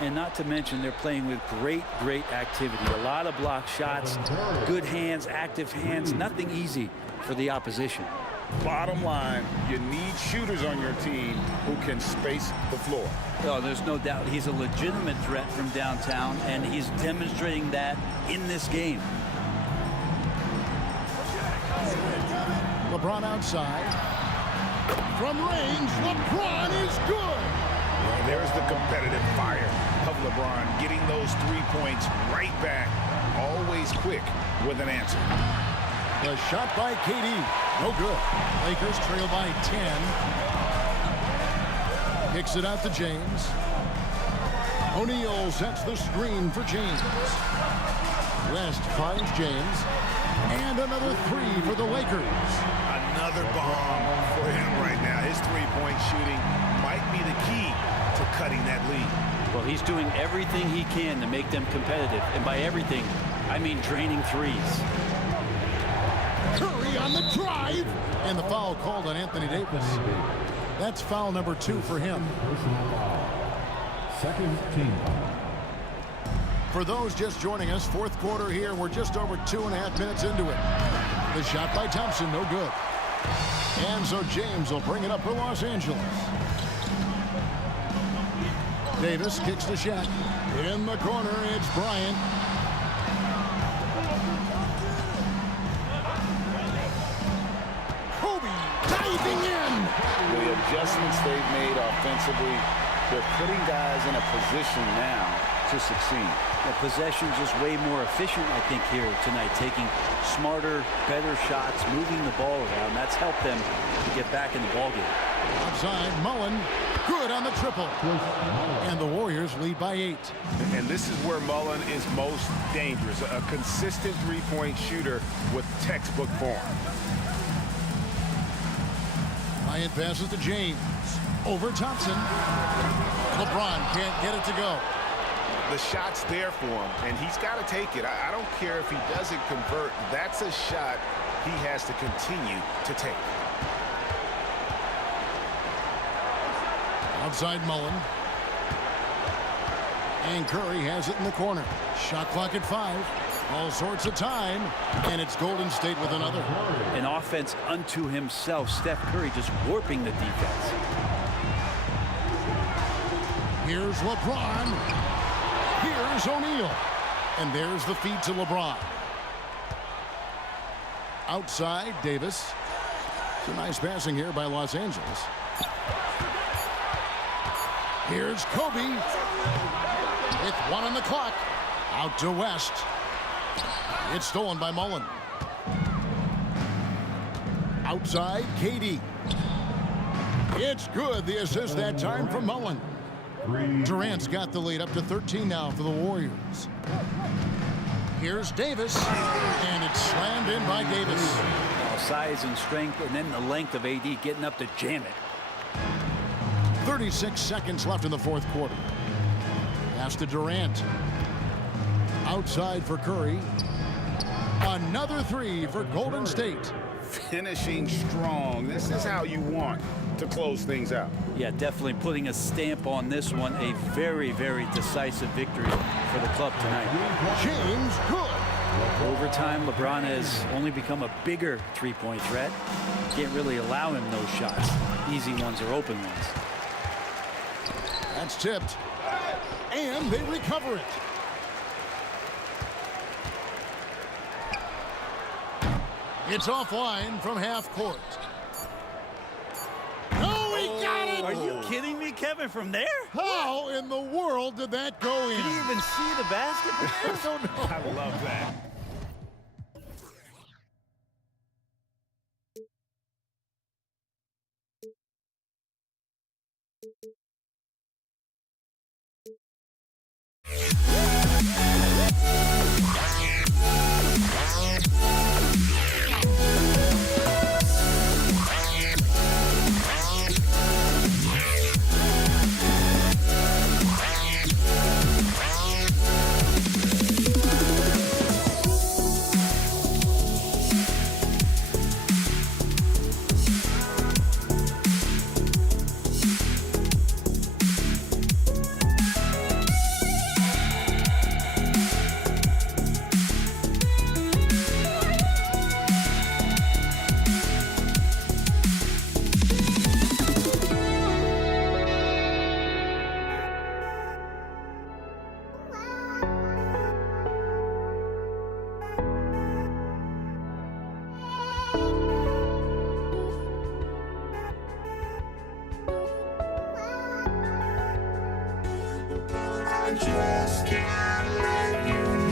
And not to mention, they're playing with great activity. A lot of block shots, good hands, active hands, nothing easy for the opposition. Bottom line, you need shooters on your team who can space the floor. Oh, there's no doubt he's a legitimate threat from downtown, and he's demonstrating that in this game. LeBron outside. From range, LeBron is good. Well, there's the competitive fire of LeBron, getting those 3 points right back, always quick with an answer. The shot by KD, no good. Lakers trail by 10. Kicks it out to James. O'Neal sets the screen for James. West finds James. And another 3 for the Lakers. Another bomb for him right now. His three-point shooting might be the key to cutting that lead. Well, he's doing everything he can to make them competitive. And by everything, I mean draining threes. Curry on the drive. And the foul called on Anthony Davis. That's foul number 2 for him. Second team. For those just joining us, 4th quarter here. We're just over 2.5 minutes into it. The shot by Thompson, no good. And so James will bring it up for Los Angeles. Davis kicks the shot. In the corner, it's Bryant. Kobe diving in. The adjustments they've made offensively, they're putting guys in a position now to succeed. The possession just way more efficient, I think, here tonight, taking smarter, better shots, moving the ball around. That's helped them to get back in the ballgame. Outside, Mullen, good on the triple. And the Warriors lead by 8. And this is where Mullen is most dangerous, a consistent three-point shooter with textbook form. Bryant passes to James. Over Thompson. LeBron can't get it to go. The shot's there for him, and he's got to take it. I don't care if he doesn't convert. That's a shot he has to continue to take. Outside Mullen. And Curry has it in the corner. Shot clock at 5. All sorts of time. And it's Golden State with another. An offense unto himself. Steph Curry just warping the defense. Here's LeBron. Here's O'Neal. And there's the feed to LeBron. Outside, Davis. It's a nice passing here by Los Angeles. Here's Kobe. With 1 on the clock. Out to West. It's stolen by Mullen. Outside, KD. It's good. The assist that time from Mullen. Durant's got the lead up to 13 now for the Warriors. Here's Davis. And it's slammed in by Davis. Size and strength, and then the length of AD getting up to jam it. 36 seconds left in the 4th quarter. Pass to Durant. Outside for Curry. Another 3 for Golden State. Finishing strong. This is how you want to close things out. Yeah, definitely putting a stamp on this one. A very, very decisive victory for the club tonight. James good. Over time, LeBron has only become a bigger three-point threat. Can't really allow him those shots. Easy ones or open ones. That's tipped. And they recover it. It's offline from half court. Oh, he got it! Are you kidding me, Kevin, from there? How in the world did that go in? Did he even see the basket? I don't know. I love that. just can't let you.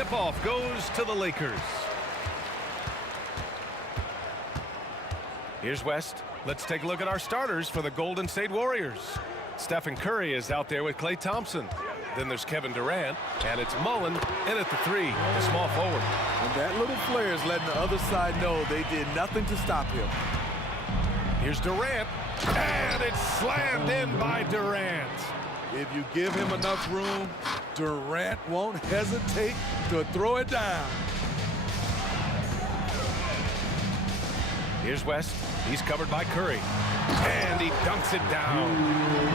tip-off goes to the Lakers. Here's West. Let's take a look at our starters for the Golden State Warriors. Stephen Curry is out there with Klay Thompson. Then there's Kevin Durant, and it's Mullen in at the 3, the small forward. And that little flare is letting the other side know they did nothing to stop him. Here's Durant, and it's slammed in by Durant. If you give him enough room, Durant won't hesitate to throw it down. Here's West. He's covered by Curry, and he dunks it down.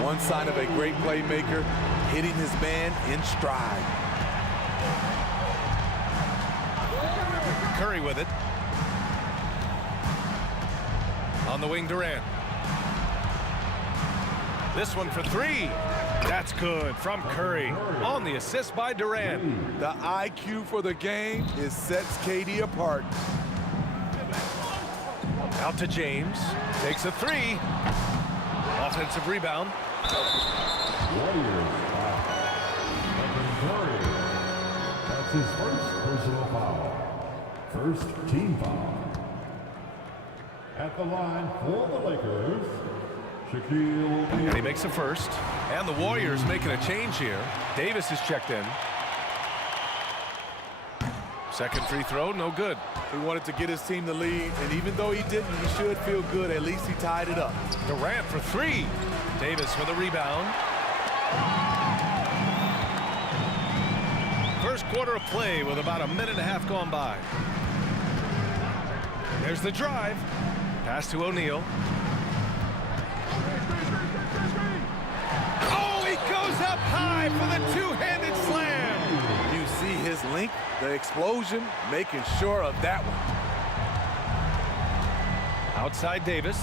One sign of a great playmaker, hitting his man in stride. Curry with it. On the wing, Durant. This one for 3. That's good from Curry on the assist by Durant. The IQ for the game sets KD apart. Out to James. Takes a 3. Offensive rebound. Warriors foul. That's his first personal foul. First team foul. At the line for the Lakers, Shaquille O'Neal. And he makes a first. And the Warriors making a change here. Davis is checked in. Second free throw, no good. He wanted to get his team the lead, and even though he didn't, he should feel good. At least he tied it up. Durant for 3. Davis with a rebound. First quarter of play with about a minute and a half gone by. There's the drive. Pass to O'Neal. Oh, he goes up high for the two-handed slam. You see his link, the explosion, making sure of that one. Outside Davis.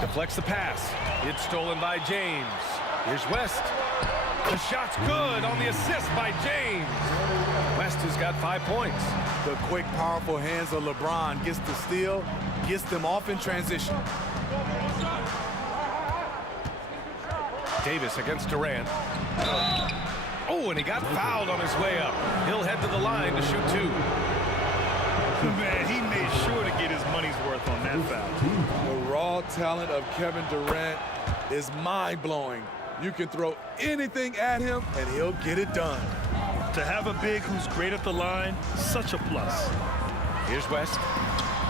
Deflects the pass. It's stolen by James. Here's West. The shot's good on the assist by James. West has got 5 points. The quick, powerful hands of LeBron gets the steal, gets them off in transition. Davis against Durant. Oh, and he got fouled on his way up. He'll head to the line to shoot 2. Man, he made sure to get his money's worth on that foul. The raw talent of Kevin Durant is mind-blowing. You can throw anything at him, and he'll get it done. To have a big who's great at the line, such a plus. Here's West.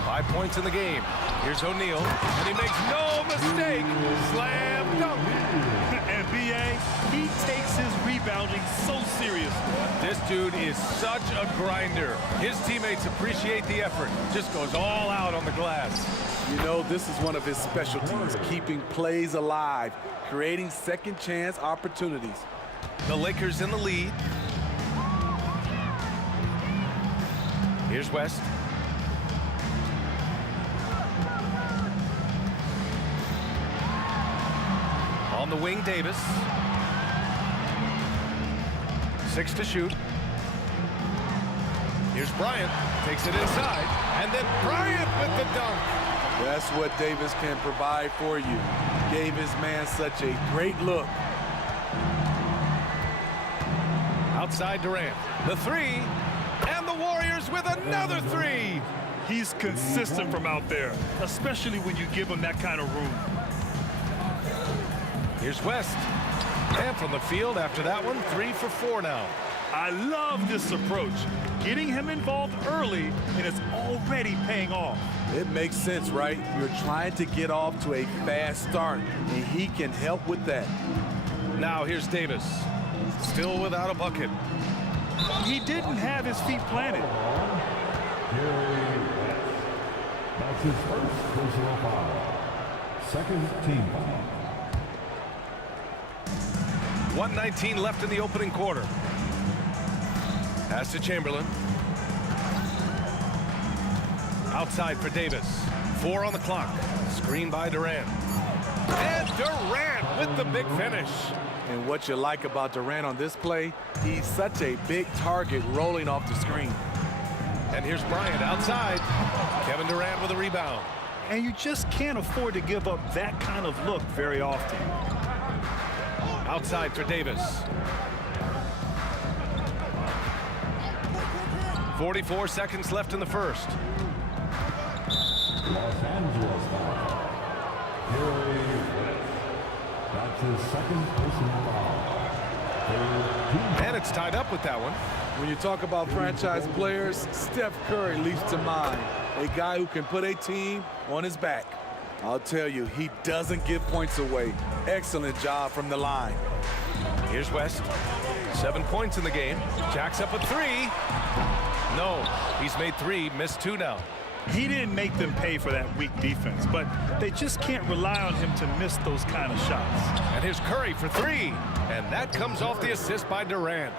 5 points in the game. Here's O'Neal, and he makes no mistake. Slam dunk. And B.A., he takes his rebounding so seriously. This dude is such a grinder. His teammates appreciate the effort. Just goes all out on the glass. You know, this is one of his specialties, keeping plays alive, creating second chance opportunities. The Lakers in the lead. Here's West. On the wing, Davis. 6 to shoot. Here's Bryant. Takes it inside. And then Bryant with the dunk. That's what Davis can provide for you. Gave his man such a great look. Outside Durant. The 3. And the Warriors with another 3. He's consistent from out there, especially when you give him that kind of room. Here's West. And from the field after that one, 3 for 4 now. I love this approach. Getting him involved early, and it's already paying off. It makes sense, right? You're trying to get off to a fast start, and he can help with that. Now here's Davis. Still without a bucket. He didn't have his feet planted. That's his first personal foul. Second team foul. 1:19 left in the opening quarter. Pass to Chamberlain. Outside for Davis. 4 on the clock. Screen by Durant. And Durant with the big finish. And what you like about Durant on this play, he's such a big target rolling off the screen. And here's Bryant outside. Kevin Durant with a rebound. And you just can't afford to give up that kind of look very often. Outside for Davis. 44 seconds left in the first. Los Angeles foul. That's his second personal foul. And it's tied up with that one. When you talk about franchise players, Steph Curry leaps to mind. A guy who can put a team on his back. I'll tell you, he doesn't give points away. Excellent job from the line. Here's West. 7 points in the game. Jacks up a 3. No, he's made 3, missed 2 now. He didn't make them pay for that weak defense, but they just can't rely on him to miss those kind of shots. And here's Curry for 3. And that comes off the assist by Durant.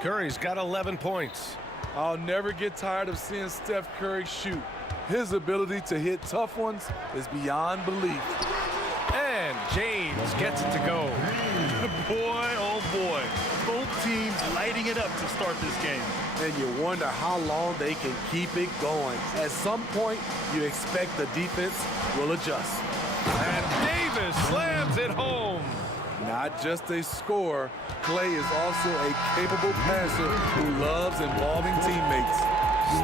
Curry's got 11 points. I'll never get tired of seeing Steph Curry shoot. His ability to hit tough ones is beyond belief. And James gets it to go. Boy, oh boy. Both teams lighting it up to start this game. And you wonder how long they can keep it going. At some point, you expect the defense will adjust. And Davis slams it home. Not just a scorer, Clay is also a capable passer who loves involving teammates.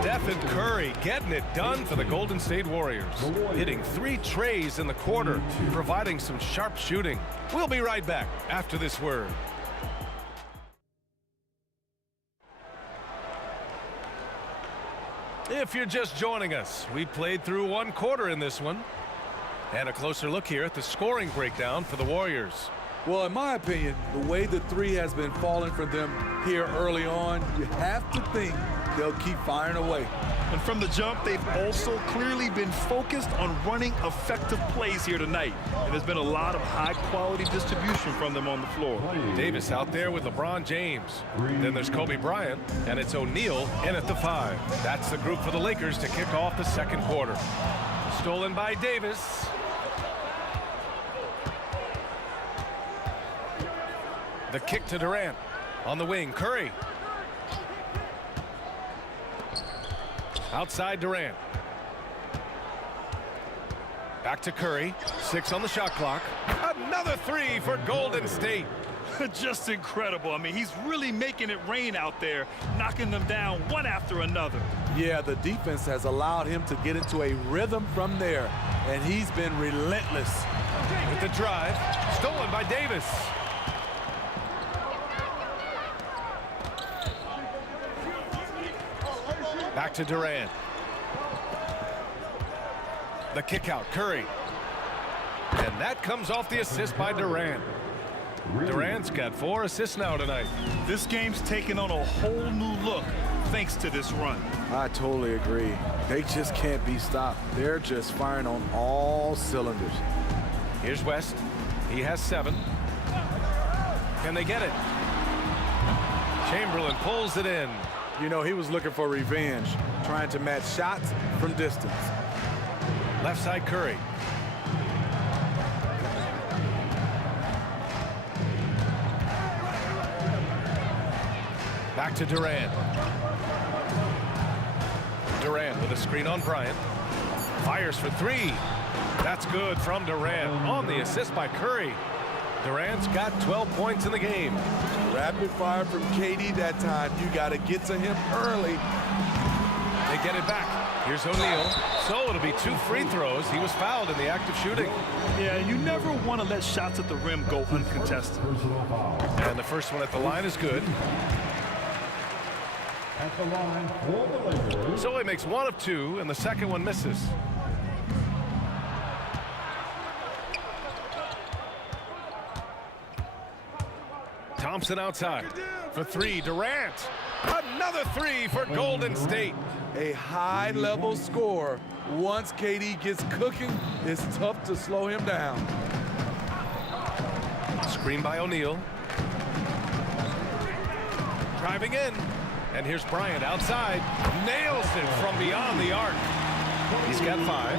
Steph and Curry getting it done for the Golden State Warriors. Hitting 3 trays in the quarter, providing some sharp shooting. We'll be right back after this word. If you're just joining us, we played through 1 quarter in this one. And a closer look here at the scoring breakdown for the Warriors. Well, in my opinion, the way the 3 has been falling for them here early on, you have to think they'll keep firing away. And from the jump, they've also clearly been focused on running effective plays here tonight. And there's been a lot of high-quality distribution from them on the floor. Davis out there with LeBron James. Then there's Kobe Bryant, and it's O'Neal in at the 5. That's the group for the Lakers to kick off the second quarter. Stolen by Davis. The kick to Durant. On the wing, Curry. Outside Durant. Back to Curry. 6 on the shot clock. Another 3 for Golden State. Just incredible. I mean, he's really making it rain out there, knocking them down one after another. Yeah, the defense has allowed him to get into a rhythm from there, and he's been relentless. With the drive, stolen by Davis. Back to Durant. The kick out, Curry. And that comes off the assist by Durant. Durant's got 4 assists now tonight. This game's taken on a whole new look thanks to this run. I totally agree. They just can't be stopped. They're just firing on all cylinders. Here's West. He has 7. Can they get it? Chamberlain pulls it in. You know, he was looking for revenge, trying to match shots from distance. Left side, Curry. Back to Durant. Durant with a screen on Bryant. Fires for 3. That's good from Durant on the assist by Curry. Durant's got 12 points in the game. Rapid fire from KD that time. You got to get to him early. They get it back. Here's O'Neal. So it'll be 2 free throws. He was fouled in the act of shooting. Yeah, you never want to let shots at the rim go uncontested. And the first one at the line is good. At the line for the Lakers. So he makes 1 of 2, and the second one misses. Thompson outside for 3. Durant. Another 3 for Golden State. A high-level scorer. Once KD gets cooking, it's tough to slow him down. Screen by O'Neal. Driving in. And here's Bryant outside. Nails it from beyond the arc. He's got 5.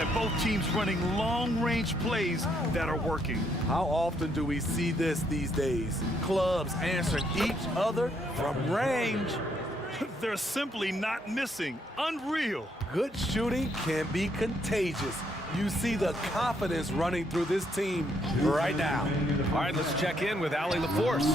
And both teams running long-range plays that are working. How often do we see this these days? Clubs answering each other from range. They're simply not missing. Unreal. Good shooting can be contagious. You see the confidence running through this team right now. All right, let's check in with Allie LaForce.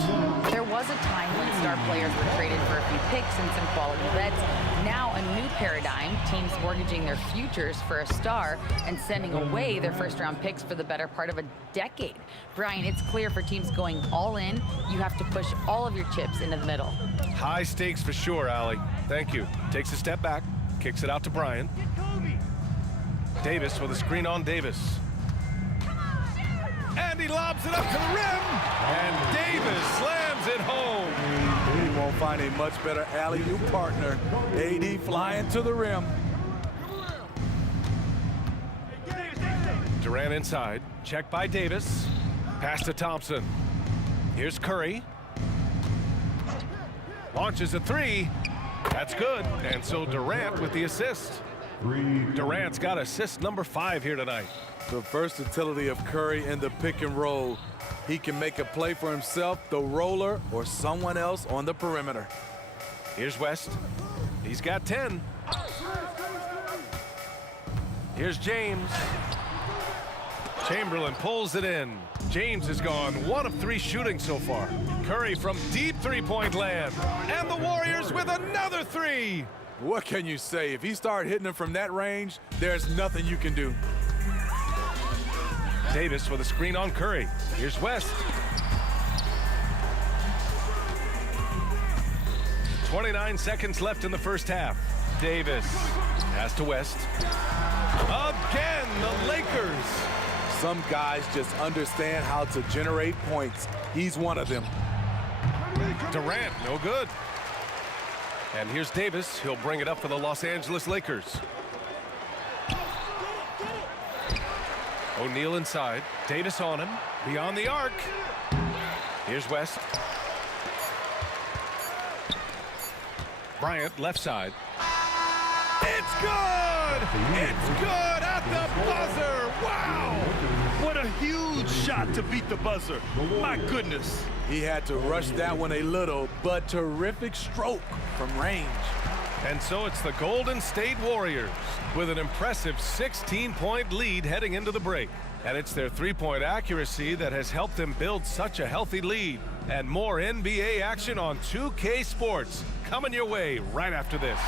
There was a time when star players were traded for a few picks and some quality vets. Now a new paradigm, teams mortgaging their futures for a star and sending away their first-round picks for the better part of a decade. Brian, it's clear for teams going all in, you have to push all of your chips into the middle. High stakes for sure, Allie. Thank you. Takes a step back, kicks it out to Brian. Davis with a screen on Davis. And he lobs it up to the rim. And Davis slams it home. He won't find a much better alley-oop partner. AD flying to the rim. Durant inside. Check by Davis. Pass to Thompson. Here's Curry. Launches a three. That's good. And so Durant with the assist. Durant's got assist number 5 here tonight. The versatility of Curry in the pick and roll. He can make a play for himself, the roller, or someone else on the perimeter. Here's West. He's got 10. Here's James. Chamberlain pulls it in. James has gone 1 of 3 shooting so far. Curry from deep three-point land. And the Warriors with another 3. What can you say? If he started hitting them from that range, there's nothing you can do. Davis with a screen on Curry. Here's West. 29 seconds left in the first half. Davis pass to West. Again, the Lakers. Some guys just understand how to generate points. He's one of them. Durant, no good. And here's Davis. He'll bring it up for the Los Angeles Lakers. O'Neal inside. Davis on him. Beyond the arc. Here's West. Bryant, left side. It's good! It's good at the buzzer! Wow! What a huge shot to beat the buzzer. My goodness. He had to rush that one a little, but terrific stroke from range. And so it's the Golden State Warriors with an impressive 16-point lead heading into the break. And it's their three-point accuracy that has helped them build such a healthy lead. And more NBA action on 2K Sports coming your way right after this.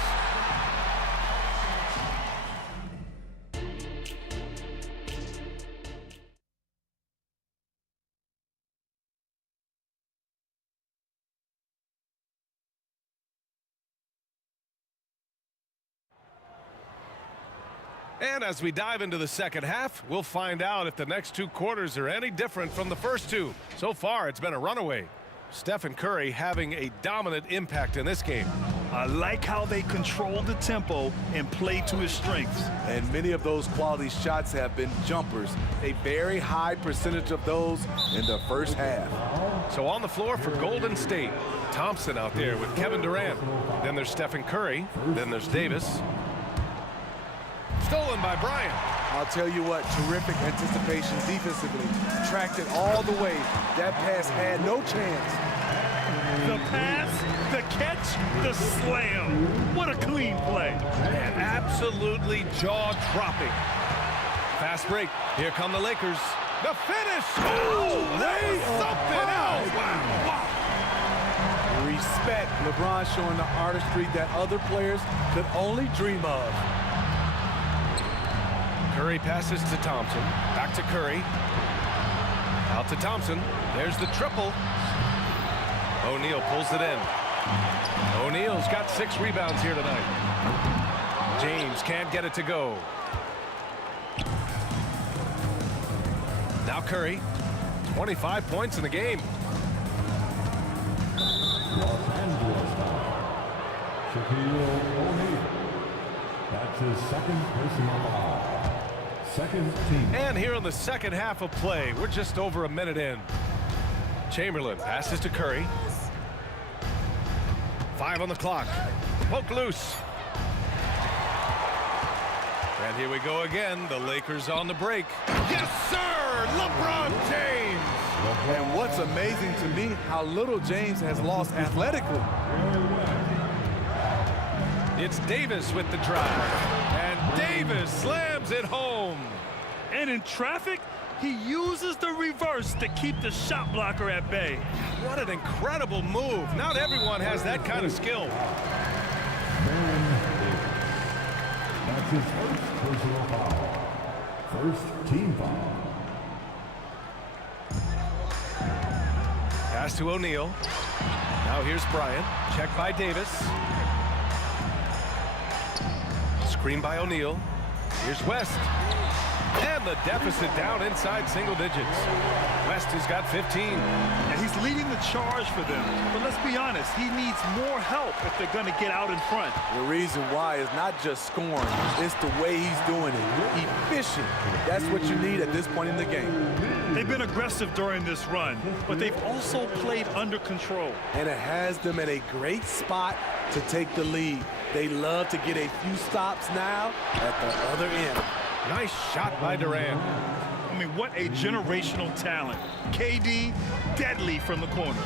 And as we dive into the second half, we'll find out if the next 2 quarters are any different from the first 2. So far, it's been a runaway. Stephen Curry having a dominant impact in this game. I like how they control the tempo and play to his strengths. And many of those quality shots have been jumpers. A very high percentage of those in the first half. So on the floor for Golden State, Thompson out there with Kevin Durant. Then there's Stephen Curry. Then there's Davis. Stolen by Bryant. I'll tell you what, terrific anticipation defensively. Tracked it all the way. That pass had no chance. The pass, the catch, the slam. What a clean play. And absolutely jaw-dropping. Fast break. Here come the Lakers. The finish. Oh, that was something else. Wow. Respect. LeBron showing the artistry that other players could only dream of. Curry passes to Thompson. Back to Curry. Out to Thompson. There's the triple. O'Neal pulls it in. O'Neal's got 6 rebounds here tonight. James can't get it to go. Now Curry. 25 points in the game. Los Angeles foul. Shaquille O'Neal. That's his second personal foul. Second team. And here in the second half of play, we're just over a minute in. Chamberlain passes to Curry. 5 on the clock. Poke loose. And here we go again. The Lakers on the break. Yes, sir! LeBron James! And what's amazing to me, how little James has lost athletically. It's Davis with the drive. And Davis slams it home. And in traffic, he uses the reverse to keep the shot blocker at bay. What an incredible move. Not everyone has that kind of skill. That's his first personal foul. First team foul. Pass to O'Neal. Now here's Bryant. Check by Davis. Screen by O'Neal. Here's West. And the deficit down inside single digits. West has got 15. And he's leading the charge for them. But let's be honest, he needs more help if they're going to get out in front. The reason why is not just scoring, it's the way he's doing it. Efficient. That's what you need at this point in the game. They've been aggressive during this run, but they've also played under control. And it has them at a great spot to take the lead. They love to get a few stops now at the other end. Nice shot by Durant. I mean, what a generational talent. KD, deadly from the corner.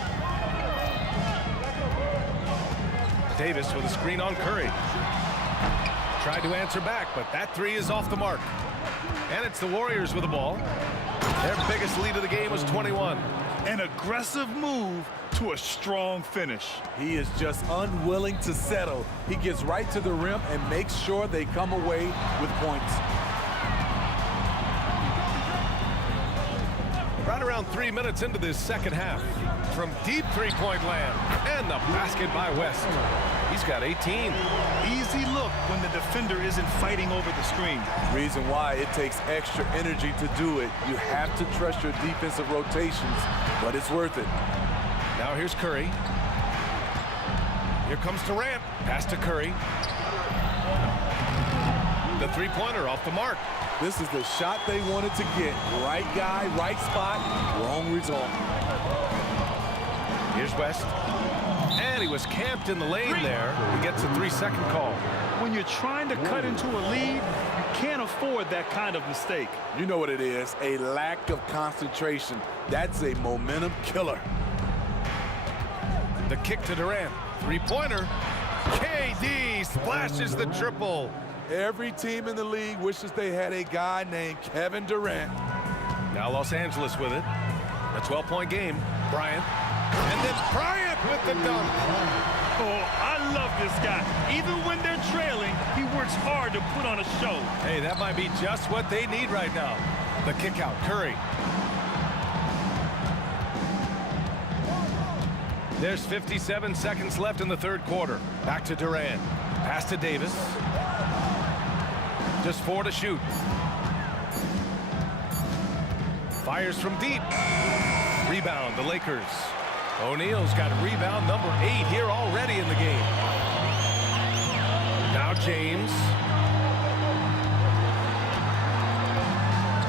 Davis with a screen on Curry. Tried to answer back, but that three is off the mark. And it's the Warriors with the ball. Their biggest lead of the game was 21. An aggressive move to a strong finish. He is just unwilling to settle. He gets right to the rim and makes sure they come away with points. Right around 3 minutes into this second half. From deep three-point land. And the basket by West. He's got 18. Easy look when the defender isn't fighting over the screen. Reason why it takes extra energy to do it. You have to trust your defensive rotations, but it's worth it. Now here's Curry. Here comes Durant. Pass to Curry. The three-pointer off the mark. This is the shot they wanted to get. Right guy, right spot, wrong result. Here's West. And he was camped in the lane there. He gets a 3-second call. When you're trying to cut into a lead, you can't afford that kind of mistake. You know what it is, a lack of concentration. That's a momentum killer. The kick to Durant. Three-pointer. KD splashes the triple. Every team in the league wishes they had a guy named Kevin Durant. Now Los Angeles with it. A 12-point game. Bryant. And then Bryant with the dunk. Oh, I love this guy. Even when they're trailing, he works hard to put on a show. Hey, that might be just what they need right now. The kick out. Curry. There's 57 seconds left in the third quarter. Back to Durant. Pass to Davis. Just 4 to shoot. Fires from deep. Rebound, the Lakers. O'Neal's got rebound number 8 here already in the game. Now James.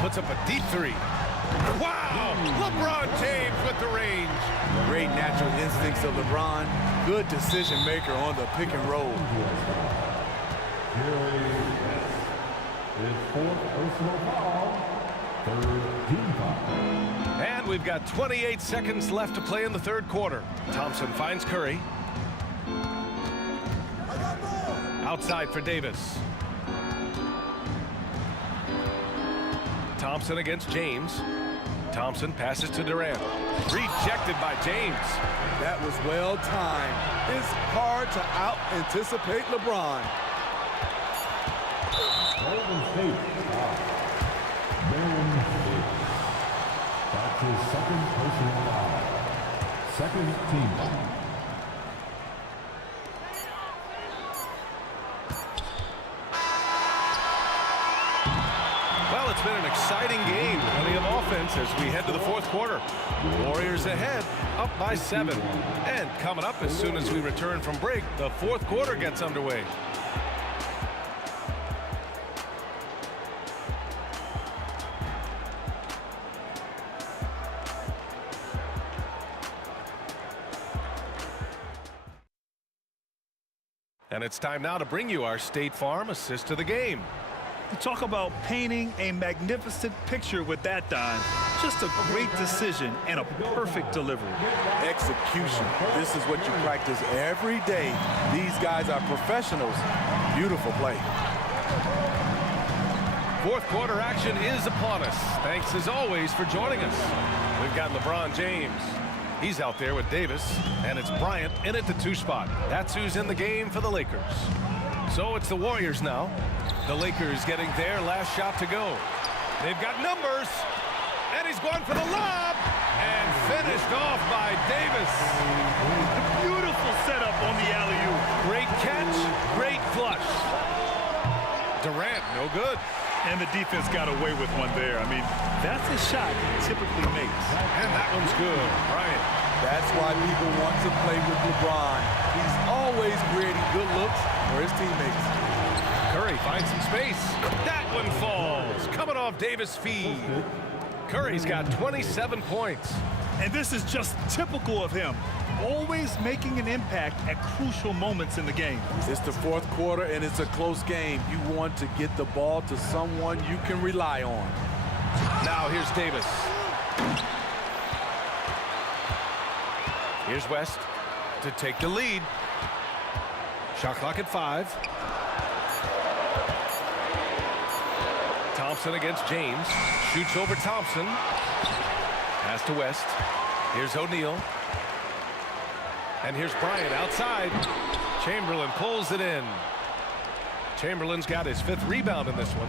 Puts up a deep three. Wow! LeBron James with the range. Great natural instincts of LeBron. Good decision maker on the pick and roll. His fourth personal foul. Third team foul. And we've got 28 seconds left to play in the third quarter. Thompson finds Curry. Outside for Davis. Thompson against James. Thompson passes to Durant. Rejected by James. That was well timed. It's hard to out-anticipate LeBron. Golden State foul. That's his second personal foul. Second team foul. Well, it's been an exciting game. Plenty of offense as we head to the fourth quarter. Warriors ahead, up by 7. And coming up as soon as we return from break, the fourth quarter gets underway. And it's time now to bring you our State Farm assist to the game. You talk about painting a magnificent picture with that dime. Just a great decision and a perfect delivery. Execution. This is what you practice every day. These guys are professionals. Beautiful play. Fourth quarter action is upon us. Thanks as always for joining us. We've got LeBron James. He's out there with Davis, and it's Bryant in at the 2 spot. That's who's in the game for the Lakers. So it's the Warriors now. The Lakers getting their last shot to go. They've got numbers, and he's going for the lob, and finished off by Davis. Beautiful setup on the alley-oop. Great catch, great flush. Durant, no good. And the defense got away with one there. I mean, that's a shot he typically makes. And that one's good. Bryant. That's why people want to play with LeBron. He's always creating good looks for his teammates. Curry finds some space. That one falls. Coming off Davis' feed. Curry's got 27 points. And this is just typical of him. Always making an impact at crucial moments in the game. It's the fourth quarter, and it's a close game. You want to get the ball to someone you can rely on. Now here's Davis. Here's West to take the lead. Shot clock at 5. Thompson against James. Shoots over Thompson. Pass to West. Here's O'Neal. And here's Bryant outside. Chamberlain pulls it in. Chamberlain's got his 5th rebound in this one.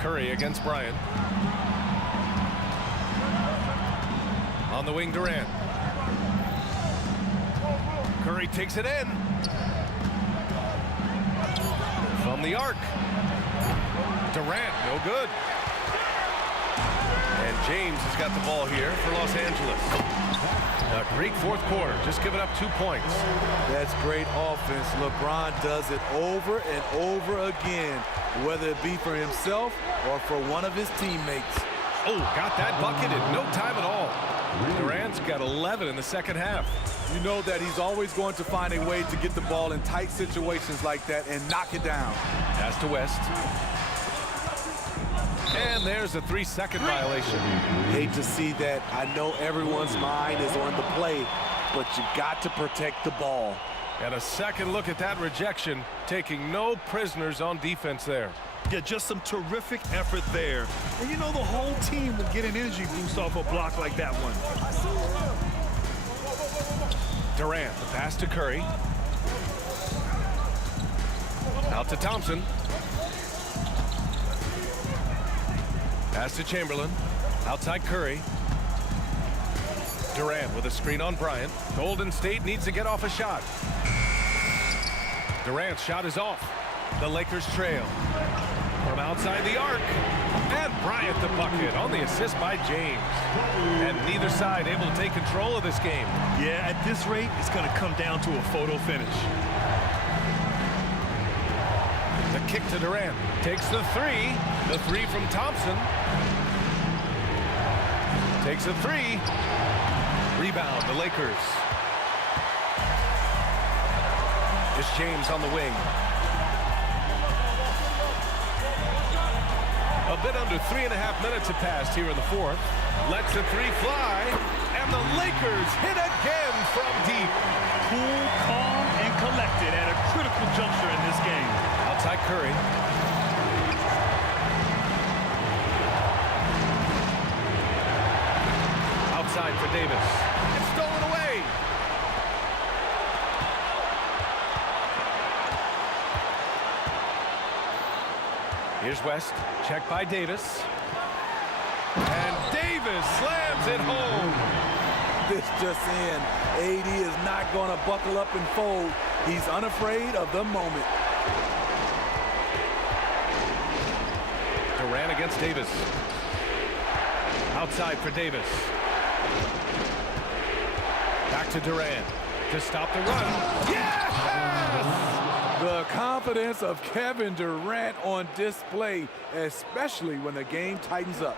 Curry against Bryant. On the wing, Durant. Curry takes it in. From the arc. Durant, no good. And James has got the ball here for Los Angeles. A great fourth quarter, just giving up 2 points. That's great offense. LeBron does it over and over again, whether it be for himself or for one of his teammates. Oh, got that bucket in no time at all. Durant's got 11 in the second half. You know that he's always going to find a way to get the ball in tight situations like that and knock it down. Pass to West. And there's a 3-second violation. Hate to see that. I know everyone's mind is on the play, but you got to protect the ball. And a second look at that rejection, taking no prisoners on defense there. Yeah, just some terrific effort there. And you know, the whole team will get an energy boost off a block like that one. Durant, the pass to Curry. Out to Thompson. Pass to Chamberlain. Outside Curry. Durant with a screen on Bryant. Golden State needs to get off a shot. Durant's shot is off. The Lakers trail. From outside the arc. And Bryant the bucket on the assist by James. And neither side able to take control of this game. Yeah, at this rate, it's going to come down to a photo finish. The kick to Durant. Takes the 3. The 3 from Thompson. Takes a 3. Rebound, the Lakers. Just James on the wing. A bit under 3.5 minutes have passed here in the fourth. Lets the 3 fly. And the Lakers hit again from deep. Cool, calm, and collected at a critical juncture in this game. Outside Curry. Outside for Davis. It's stolen away. Here's West. Check by Davis. And Davis slams it home. This just in. AD is not going to buckle up and fold. He's unafraid of the moment. Durant against Davis. Outside for Davis. Back to Durant to stop the run. Yes! The confidence of Kevin Durant on display, especially when the game tightens up.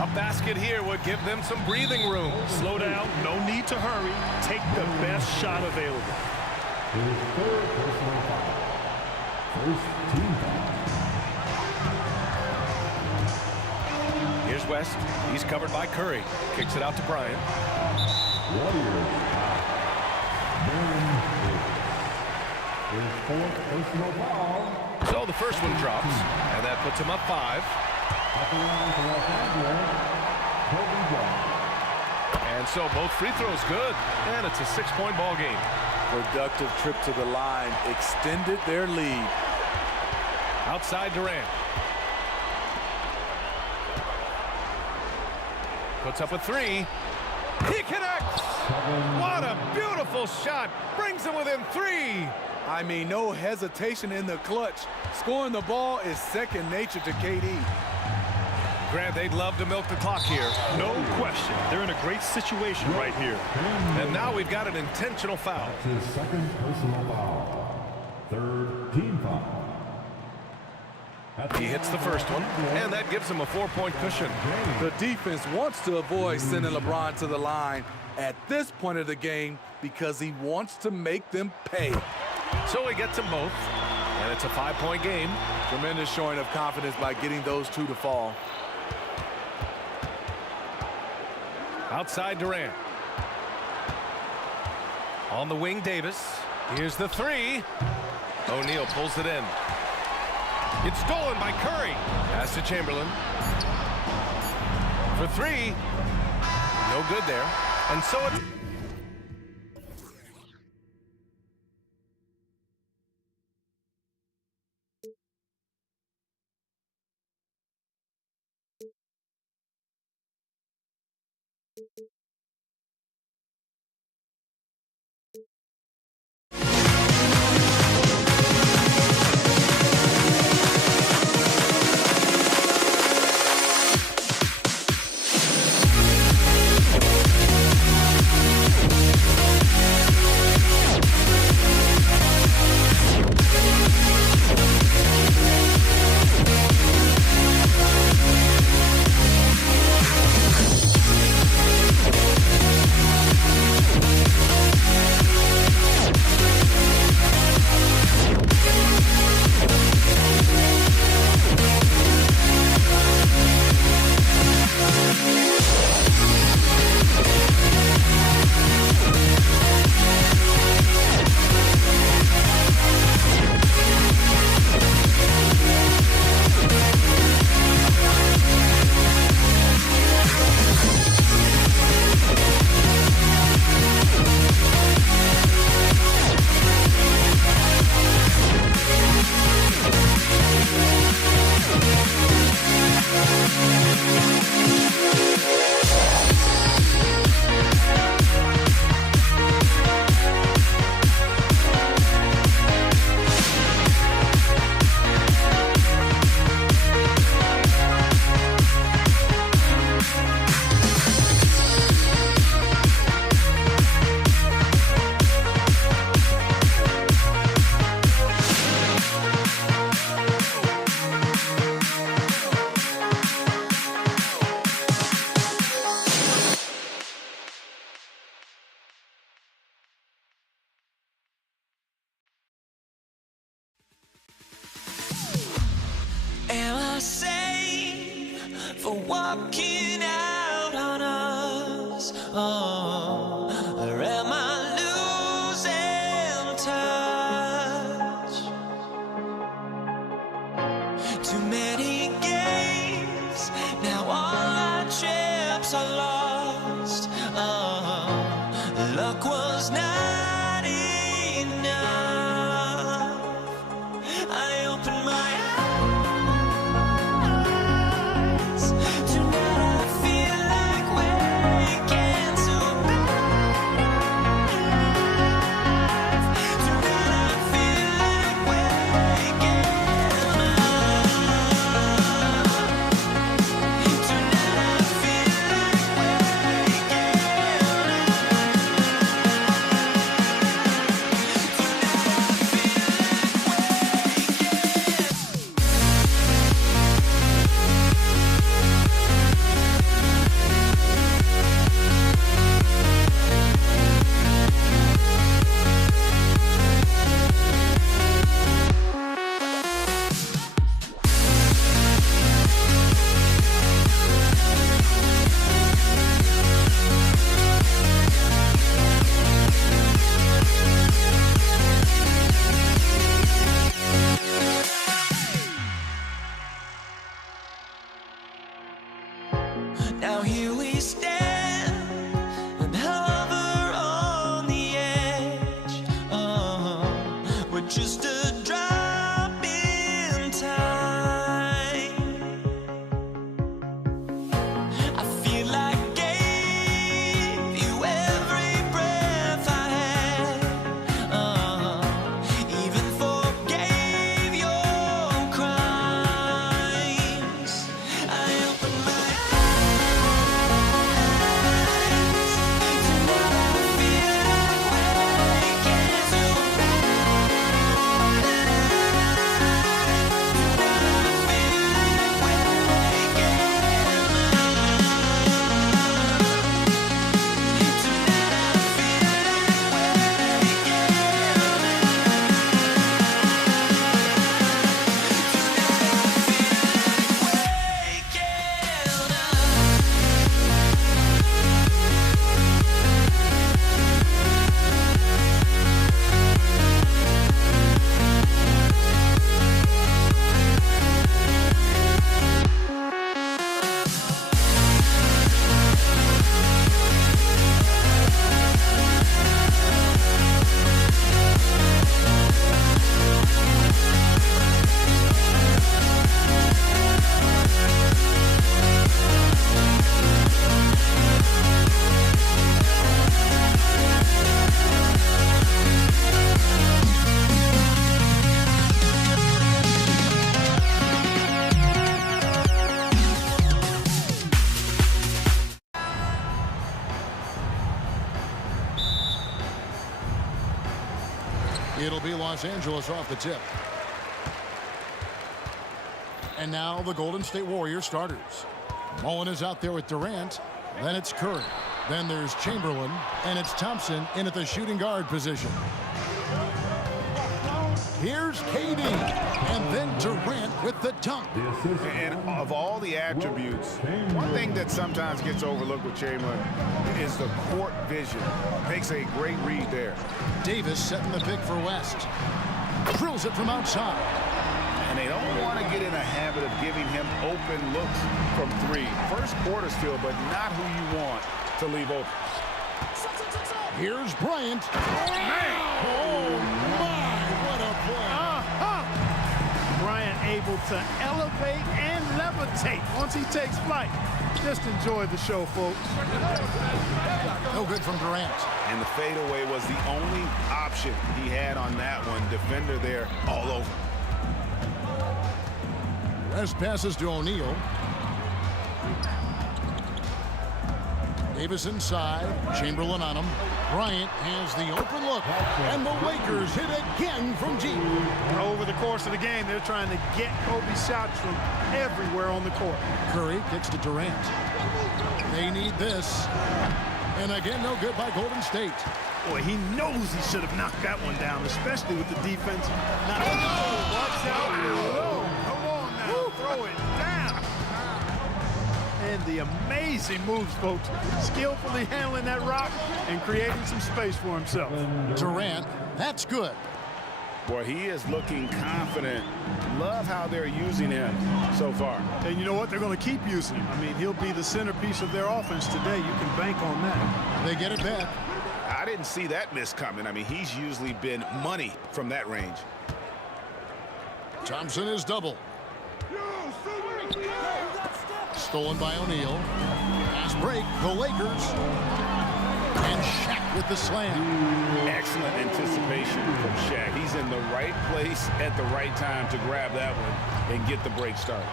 A basket here would give them some breathing room. Slow down, no need to hurry. Take the best shot available. His third personal foul. First team foul. Here's West. He's covered by Curry. Kicks it out to Bryant. Warriors. His fourth personal foul. So the first one drops, and that puts him up 5. At the line for Los Angeles, Kobe Bryant. And so both free throws good, and it's a 6-point ball game. Productive trip to the line extended their lead. Outside Durant. Puts up a 3. He connects! What a beautiful shot! Brings him within 3. I mean, no hesitation in the clutch. Scoring the ball is second nature to KD. Grant, they'd love to milk the clock here. No question. They're in a great situation right here. And now we've got an intentional foul. His second personal foul. Third team foul. He hits the first one, and that gives him a 4-point cushion. The defense wants to avoid sending LeBron to the line at this point of the game because he wants to make them pay. So he gets them both, and it's a 5-point game. Tremendous showing of confidence by getting those two to fall. Outside Durant. On the wing, Davis. Here's the 3. O'Neal pulls it in. It's stolen by Curry. Pass to Chamberlain. For 3. No good there. And so it's... Am I sane for walking out on us? Oh, or am I losing touch? Too many games, now all our chips are lost. Oh, luck was not enough. I opened my It'll be Los Angeles off the tip. And now the Golden State Warriors starters. Mullen is out there with Durant. Then it's Curry. Then there's Chamberlain. And it's Thompson in at the shooting guard position. Here's KD. And then Durant with the dunk. And of all the attributes, one thing that sometimes gets overlooked with Chamberlain is the court vision. Makes a great read there. Davis setting the pick for West. Drills it from outside. And they don't want to get in a habit of giving him open looks from three. First quarter still, but not who you want to leave open. Here's Bryant. Oh, my, what a play. Bryant able to elevate and levitate once he takes flight. Just enjoy the show, folks. No good from Durant. And the fadeaway was the only option he had on that one. Defender there all over. West passes to O'Neal. Davis inside. Chamberlain on him. Bryant has the open look. And the Lakers hit again from deep. Over the course of the game, they're trying to get Kobe's shots from everywhere on the court. Curry kicks to Durant. They need this. And again, no good by Golden State. Boy, he knows he should have knocked that one down, especially with the defense. Watch out. Come on now. Throw it down. And the amazing moves, folks. Skillfully handling that rock and creating some space for himself. Durant, that's good. Boy, he is looking confident. Love how they're using him so far. And you know what? They're going to keep using him. I mean, he'll be the centerpiece of their offense today. You can bank on that. They get it back. I didn't see that miss coming. I mean, he's usually been money from that range. Thompson is double. Stolen by O'Neal. Pass break, the Lakers. And Shaq with the slam. Excellent anticipation from Shaq. He's in the right place at the right time to grab that one and get the break started.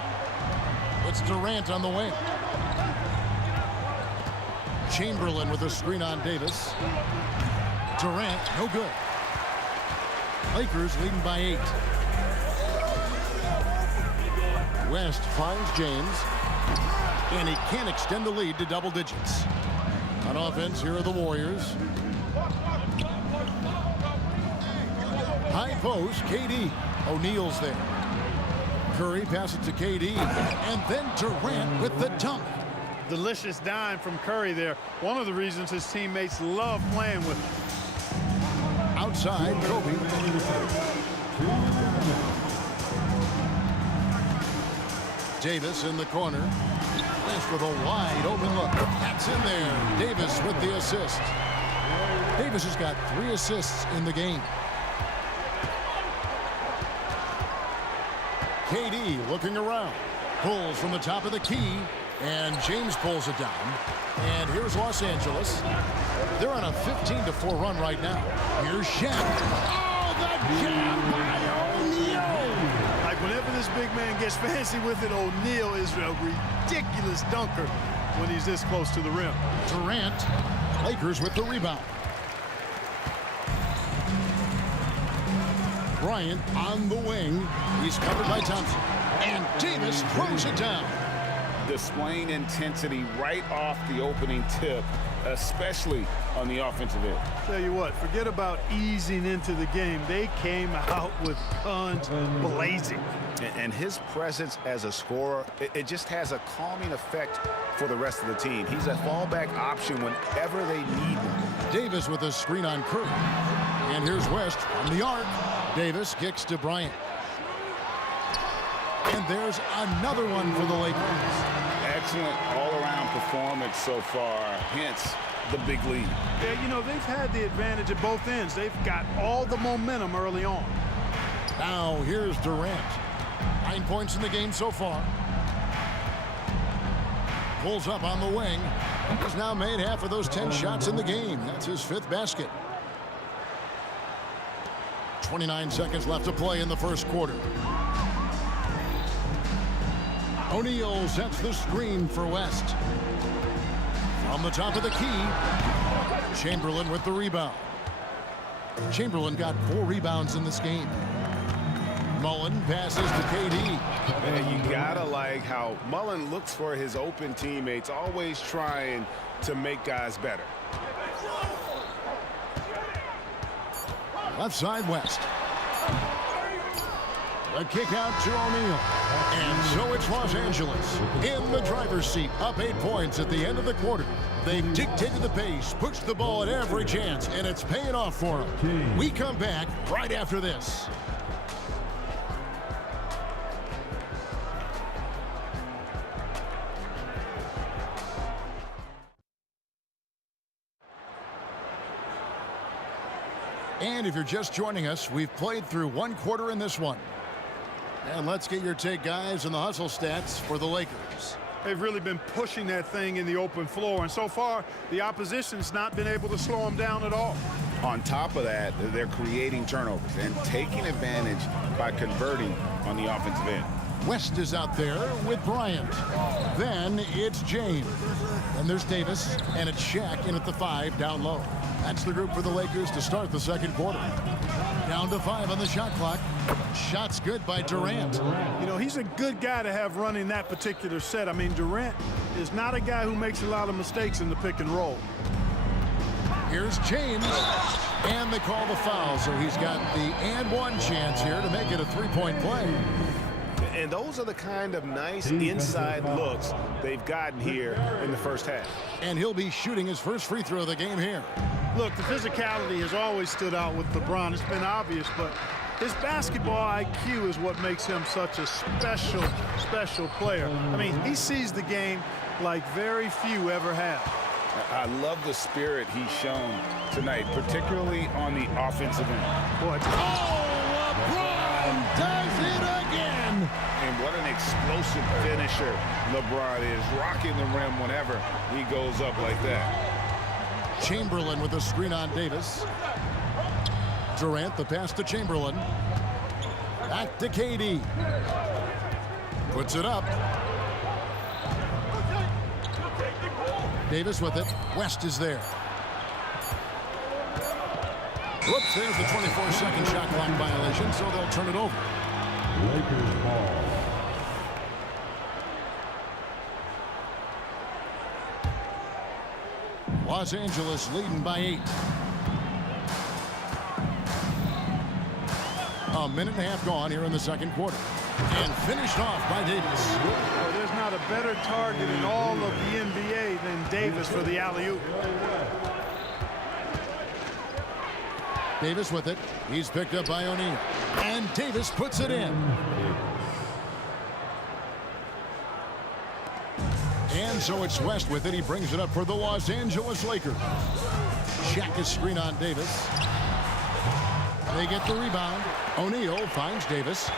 It's Durant on the wing. Chamberlain with a screen on Davis. Durant, no good. Lakers leading by 8. West finds James. And he can't extend the lead to double digits. On offense, here are the Warriors. High post, KD. O'Neal's there. Curry passes to KD. And then Durant with the dunk. Delicious dime from Curry there. One of the reasons his teammates love playing with him. Outside, Kobe. Davis in the corner. West with a wide open look. That's in there. Davis with the assist. Davis has got 3 assists in the game. KD looking around. Pulls from the top of the key. And James pulls it down. And here's Los Angeles. They're on a 15-4 run right now. Here's Shaq. Oh, the jam by O'Neal. Like whenever this big man gets fancy with it, O'Neal is a ridiculous dunker when he's this close to the rim. Durant, Lakers with the rebound. Bryant on the wing. He's covered by Thompson. And Davis throws it down. Displaying intensity right off the opening tip, especially on the offensive end. Tell you what, forget about easing into the game. They came out with guns blazing. And his presence as a scorer, it just has a calming effect for the rest of the team. He's a fallback option whenever they need one. Davis with a screen on Curry. And here's West from the arc. Davis kicks to Bryant. And there's another one for the Lakers. Excellent all-around performance so far, hence the big lead. Yeah, you know, they've had the advantage at both ends. They've got all the momentum early on. Now here's Durant. 9 points in the game so far. Pulls up on the wing. He's now made half of those 10 shots in the game. That's his 5th basket. 29 seconds left to play in the first quarter. O'Neal sets the screen for West. From the top of the key, Chamberlain with the rebound. Chamberlain got 4 rebounds in this game. Mullen passes to KD. And you gotta like how Mullen looks for his open teammates, always trying to make guys better. Left side, West. A kick out to O'Neal. And so it's Los Angeles in the driver's seat, up 8 points at the end of the quarter. They've dictated the pace, pushed the ball at every chance, and it's paying off for them. We come back right after this. And if you're just joining us, we've played through 1 quarter in this one. And let's get your take, guys, on the hustle stats for the Lakers. They've really been pushing that thing in the open floor, and so far, the opposition's not been able to slow them down at all. On top of that, they're creating turnovers and taking advantage by converting on the offensive end. West is out there with Bryant. Then it's James. And there's Davis, and it's Shaq in at the 5 down low. That's the group for the Lakers to start the second quarter. Down to 5 on the shot clock. Shot's good by Durant. You know, he's a good guy to have running that particular set. I mean, Durant is not a guy who makes a lot of mistakes in the pick and roll. Here's James. And they call the foul, so he's got the and one chance here to make it a 3-point play. And those are the kind of nice inside looks they've gotten here in the first half. And he'll be shooting his first free throw of the game here. Look, the physicality has always stood out with LeBron. It's been obvious, but his basketball IQ is what makes him such a special, special player. I mean, he sees the game like very few ever have. I love the spirit he's shown tonight, particularly on the offensive end. Boy, LeBron does it again. And what an explosive finisher LeBron is, rocking the rim whenever he goes up like that. Chamberlain with a screen on Davis. Durant, the pass to Chamberlain. Back to KD. Puts it up. Davis with it. West is there. Whoops, there's the 24-second shot clock violation, so they'll turn it over. Lakers ball. Los Angeles leading by 8. A minute and a half gone here in the second quarter. And finished off by Davis. Well, there's not a better target in all of the NBA than Davis for the alley-oop. Davis with it. He's picked up by O'Neal. And Davis puts it in. And so it's West with it. He brings it up for the Los Angeles Lakers. Shaq is screen on Davis. They get the rebound. O'Neal finds Davis.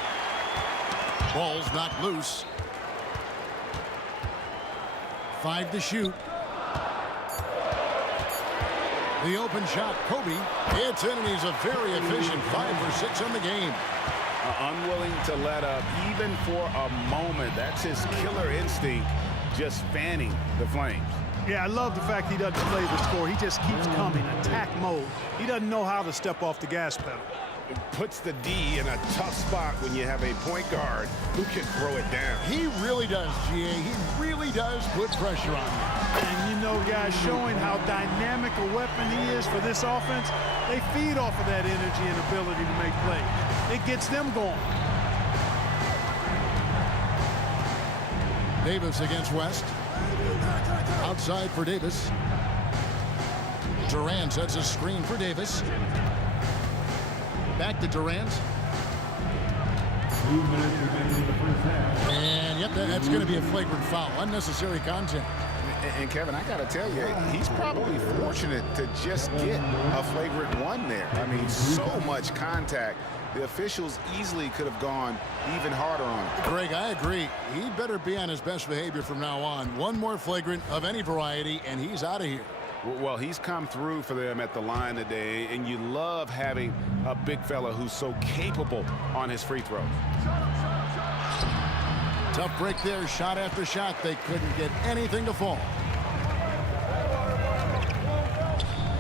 Ball's knocked loose. 5 to shoot. The open shot, Kobe. It's in, and he's a very efficient 5 for 6 in the game. Unwilling to let up even for a moment. That's his killer instinct, just fanning the flames. Yeah, I love the fact he doesn't play the score. He just keeps coming, attack mode. He doesn't know how to step off the gas pedal. It puts the D in a tough spot when you have a point guard who can throw it down. He really does, GA. He really does put pressure on you. And you know, guys, showing how dynamic a weapon he is for this offense, they feed off of that energy and ability to make plays. It gets them going. Davis against West. Outside for Davis. Durant sets a screen for Davis. Back to Durant. 2 minutes remaining in the first half. And yep, that's going to be a flagrant foul. Unnecessary contact. And Kevin, I got to tell you, he's probably fortunate to just get a flagrant one there. I mean, so much contact. The officials easily could have gone even harder on him. Greg, I agree. He better be on his best behavior from now on. One more flagrant of any variety, and he's out of here. Well, he's come through for them at the line today, and you love having a big fella who's so capable on his free throws. Tough break there, shot after shot. They couldn't get anything to fall.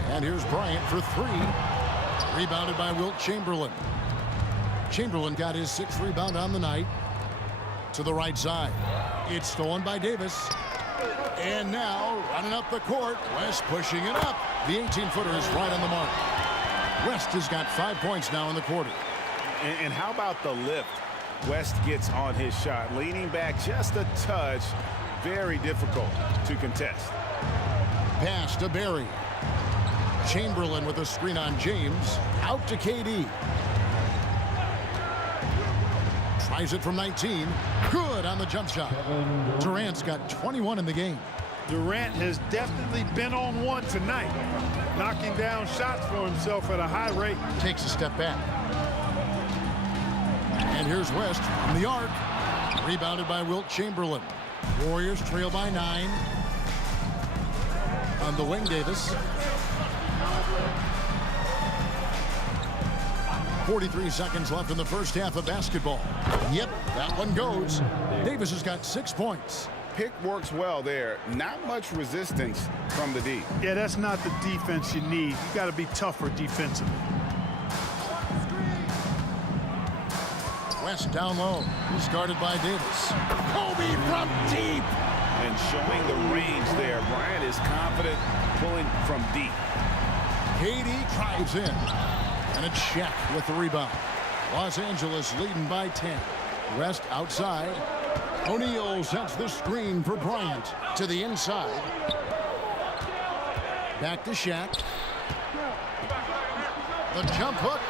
And here's Bryant for 3. Rebounded by Wilt Chamberlain. Chamberlain got his 6th rebound on the night. To the right side. It's stolen by Davis. And now running up the court. West pushing it up. The 18-footer is right on the mark. West has got 5 points now in the quarter. And how about the lift? West gets on his shot. Leaning back just a touch. Very difficult to contest. Pass to Barry. Chamberlain with a screen on James. Out to KD. Tries it from 19. Good on the jump shot. Durant's got 21 in the game. Durant has definitely been on one tonight, knocking down shots for himself at a high rate. Takes a step back. And here's West from the arc. Rebounded by Wilt Chamberlain. Warriors trail by 9. On the wing, Davis. 43 seconds left in the first half of basketball. Yep, that one goes. Davis has got 6 points. Pick works well there. Not much resistance from the D. Yeah, that's not the defense you need. You got to be tougher defensively. West down low. He's guarded by Davis. Kobe from deep. And showing the range there. Bryant is confident pulling from deep. KD drives in. And a check with the rebound. Los Angeles leading by 10. West outside. O'Neal sets the screen for Bryant to the inside. Back to Shaq. The jump hook.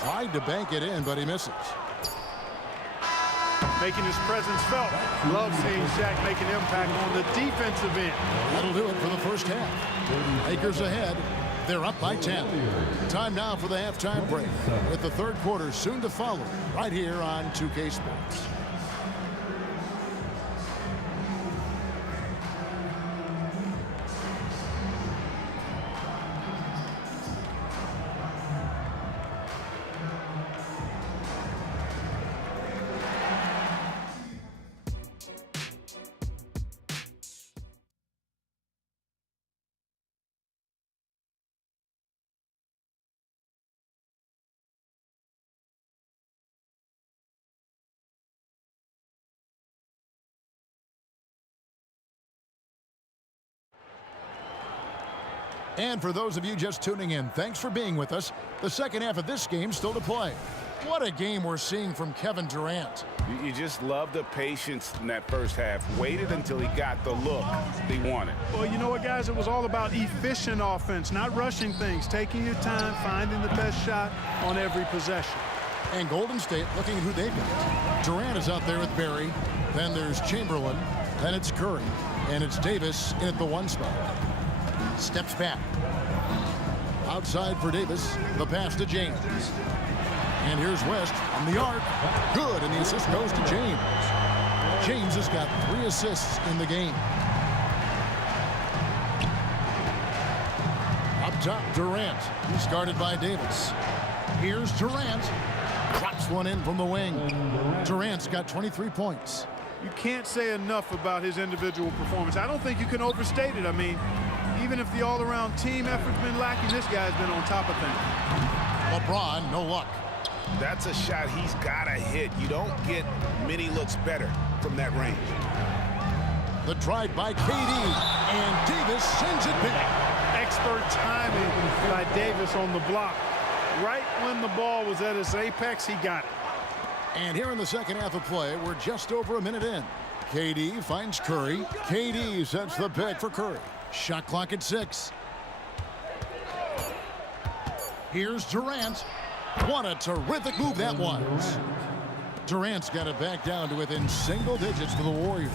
Tried to bank it in, but he misses. Making his presence felt. Love seeing Shaq make an impact on the defensive end. That'll do it for the first half. Lakers ahead. They're up by 10. Time now for the halftime break, with the third quarter soon to follow right here on 2K Sports. And for those of you just tuning in, thanks for being with us. The second half of this game still to play. What a game we're seeing from Kevin Durant. You just love the patience in that first half. Waited until he got the look he wanted. Well, you know what, guys? It was all about efficient offense, not rushing things, taking your time, finding the best shot on every possession. And Golden State looking at who they've got. Durant is out there with Barry. Then there's Chamberlain. Then it's Curry. And it's Davis in at the 1 spot. Steps back. Outside for Davis. The pass to James. And here's West on the arc. Good, and the assist goes to James. James has got 3 assists in the game. Up top, Durant. He's guarded by Davis. Here's Durant. Drops one in from the wing. Durant's got 23 points. You can't say enough about his individual performance. I don't think you can overstate it. I mean, even if the all-around team effort's been lacking, this guy's been on top of things. LeBron, no luck. That's a shot he's got to hit. You don't get many looks better from that range. The drive by KD, and Davis sends it back. Expert timing by Davis on the block. Right when the ball was at its apex, he got it. And here in the second half of play, we're just over a minute in. KD finds Curry. KD sets the pick for Curry. Shot clock at 6. Here's Durant. What a terrific move that was. Durant's got it back down to within single digits for the Warriors.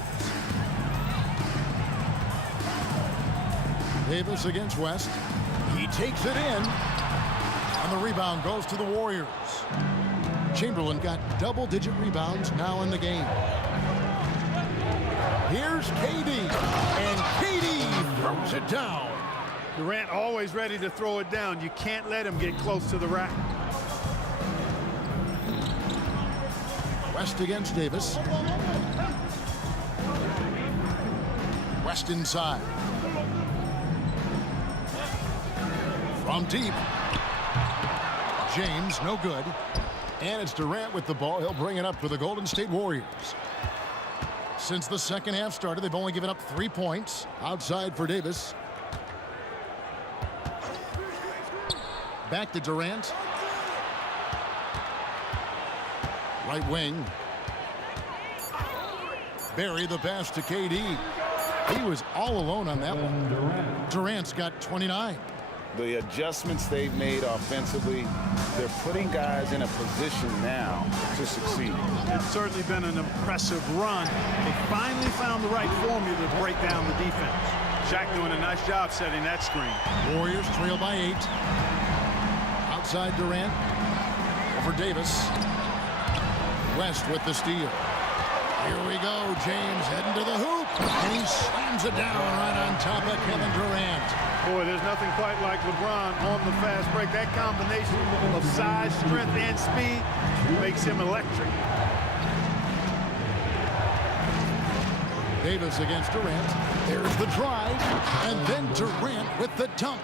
Davis against West. He takes it in. And the rebound goes to the Warriors. Chamberlain got double-digit rebounds now in the game. Here's KD, and KD throws it down. Durant always ready to throw it down. You can't let him get close to the rack. West against Davis. West inside. From deep. James, no good. And it's Durant with the ball. He'll bring it up for the Golden State Warriors. Since the second half started, they've only given up 3 points. Outside for Davis. Back to Durant. Right wing. Barry the pass to KD. He was all alone on that one. Durant's got 29. The adjustments they've made offensively, they're putting guys in a position now to succeed. It's certainly been an impressive run. They finally found the right formula to break down the defense. Shaq doing a nice job setting that screen. Warriors trail by 8. Outside Durant. Over Davis. West with the steal. Here we go. James heading to the hoop. And he slams it down right on top of Kevin Durant. Boy, there's nothing quite like LeBron on the fast break. That combination of size, strength, and speed makes him electric. Davis against Durant. There's the drive. And then Durant with the dunk.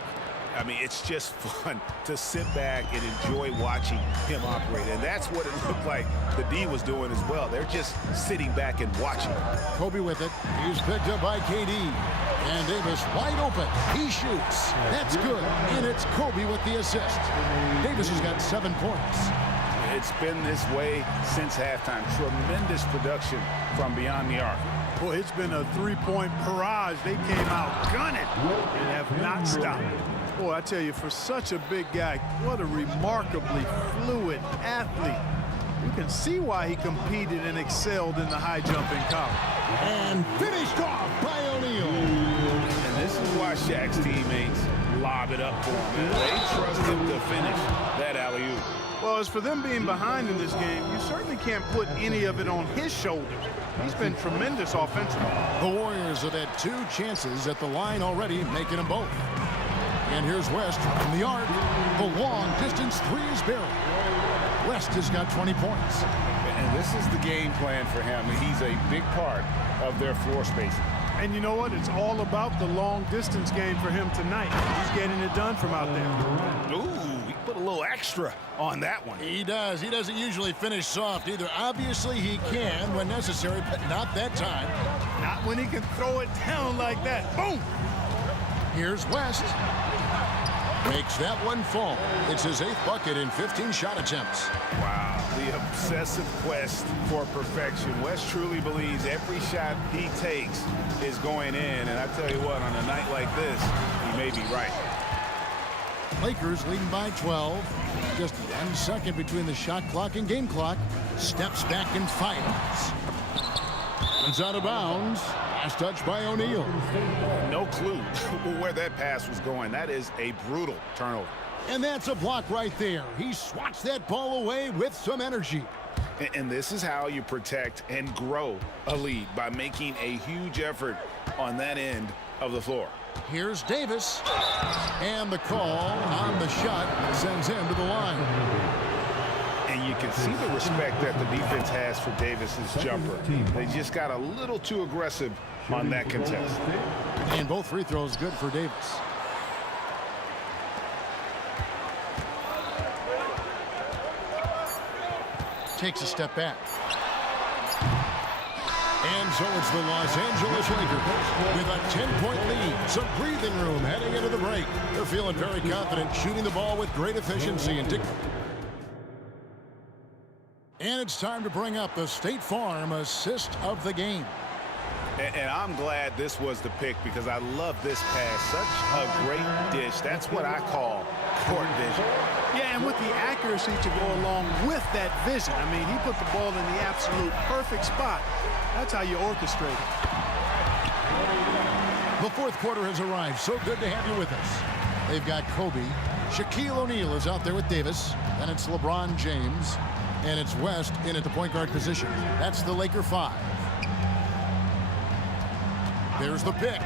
I mean, it's just fun to sit back and enjoy watching him operate. And that's what it looked like the D was doing as well. They're just sitting back and watching. Kobe with it. He's picked up by KD. And Davis wide open. He shoots. That's good. And it's Kobe with the assist. Davis has got 7 points. It's been this way since halftime. Tremendous production from beyond the arc. Boy, it's been a three-point barrage. They came out gunning and have not stopped. Boy, I tell you, for such a big guy, what a remarkably fluid athlete. You can see why he competed and excelled in the high jump in college. And finished off by O'Neal. And this is why Shaq's teammates lob it up for him. They trust him to finish that alley-oop. Well, as for them being behind in this game, you certainly can't put any of it on his shoulders. He's been tremendous offensively. The Warriors have had 2 chances at the line already, making them both. And here's West from the arc. The long distance 3 is Barry. West has got 20 points. And this is the game plan for him. He's a big part of their floor spacing. And you know what? It's all about the long distance game for him tonight. He's getting it done from out there. Ooh, he put a little extra on that one. He does. He doesn't usually finish soft either. Obviously, he can when necessary, but not that time. Not when he can throw it down like that. Boom! Here's West. Makes that one fall. It's his 8th bucket in 15 shot attempts. Wow, the obsessive quest for perfection. West truly believes every shot he takes is going in. And I tell you what, on a night like this, he may be right. Lakers leading by 12. Just 1 second between the shot clock and game clock. Steps back and fires. It's out of bounds. Last touch by O'Neal. No clue where that pass was going. That is a brutal turnover. And that's a block right there. He swats that ball away with some energy. And this is how you protect and grow a lead, by making a huge effort on that end of the floor. Here's Davis. And the call on the shot sends him to the line. And you can see the respect that the defense has for Davis's jumper. They just got a little too aggressive on that contest. And both free throws good for Davis. Takes a step back. And so it's the Los Angeles Lakers with a 10-point lead. Some breathing room heading into the break. They're feeling very confident, shooting the ball with great efficiency and And it's time to bring up the State Farm assist of the game. And I'm glad this was the pick, because I love this pass. Such a great dish. That's what I call court vision. Yeah, and with the accuracy to go along with that vision. I mean, he put the ball in the absolute perfect spot. That's how you orchestrate it. The 4th quarter has arrived. So good to have you with us. They've got Kobe. Shaquille O'Neal is out there with Davis. And it's LeBron James. And it's West in at the point guard position. That's the Laker 5. There's the pick.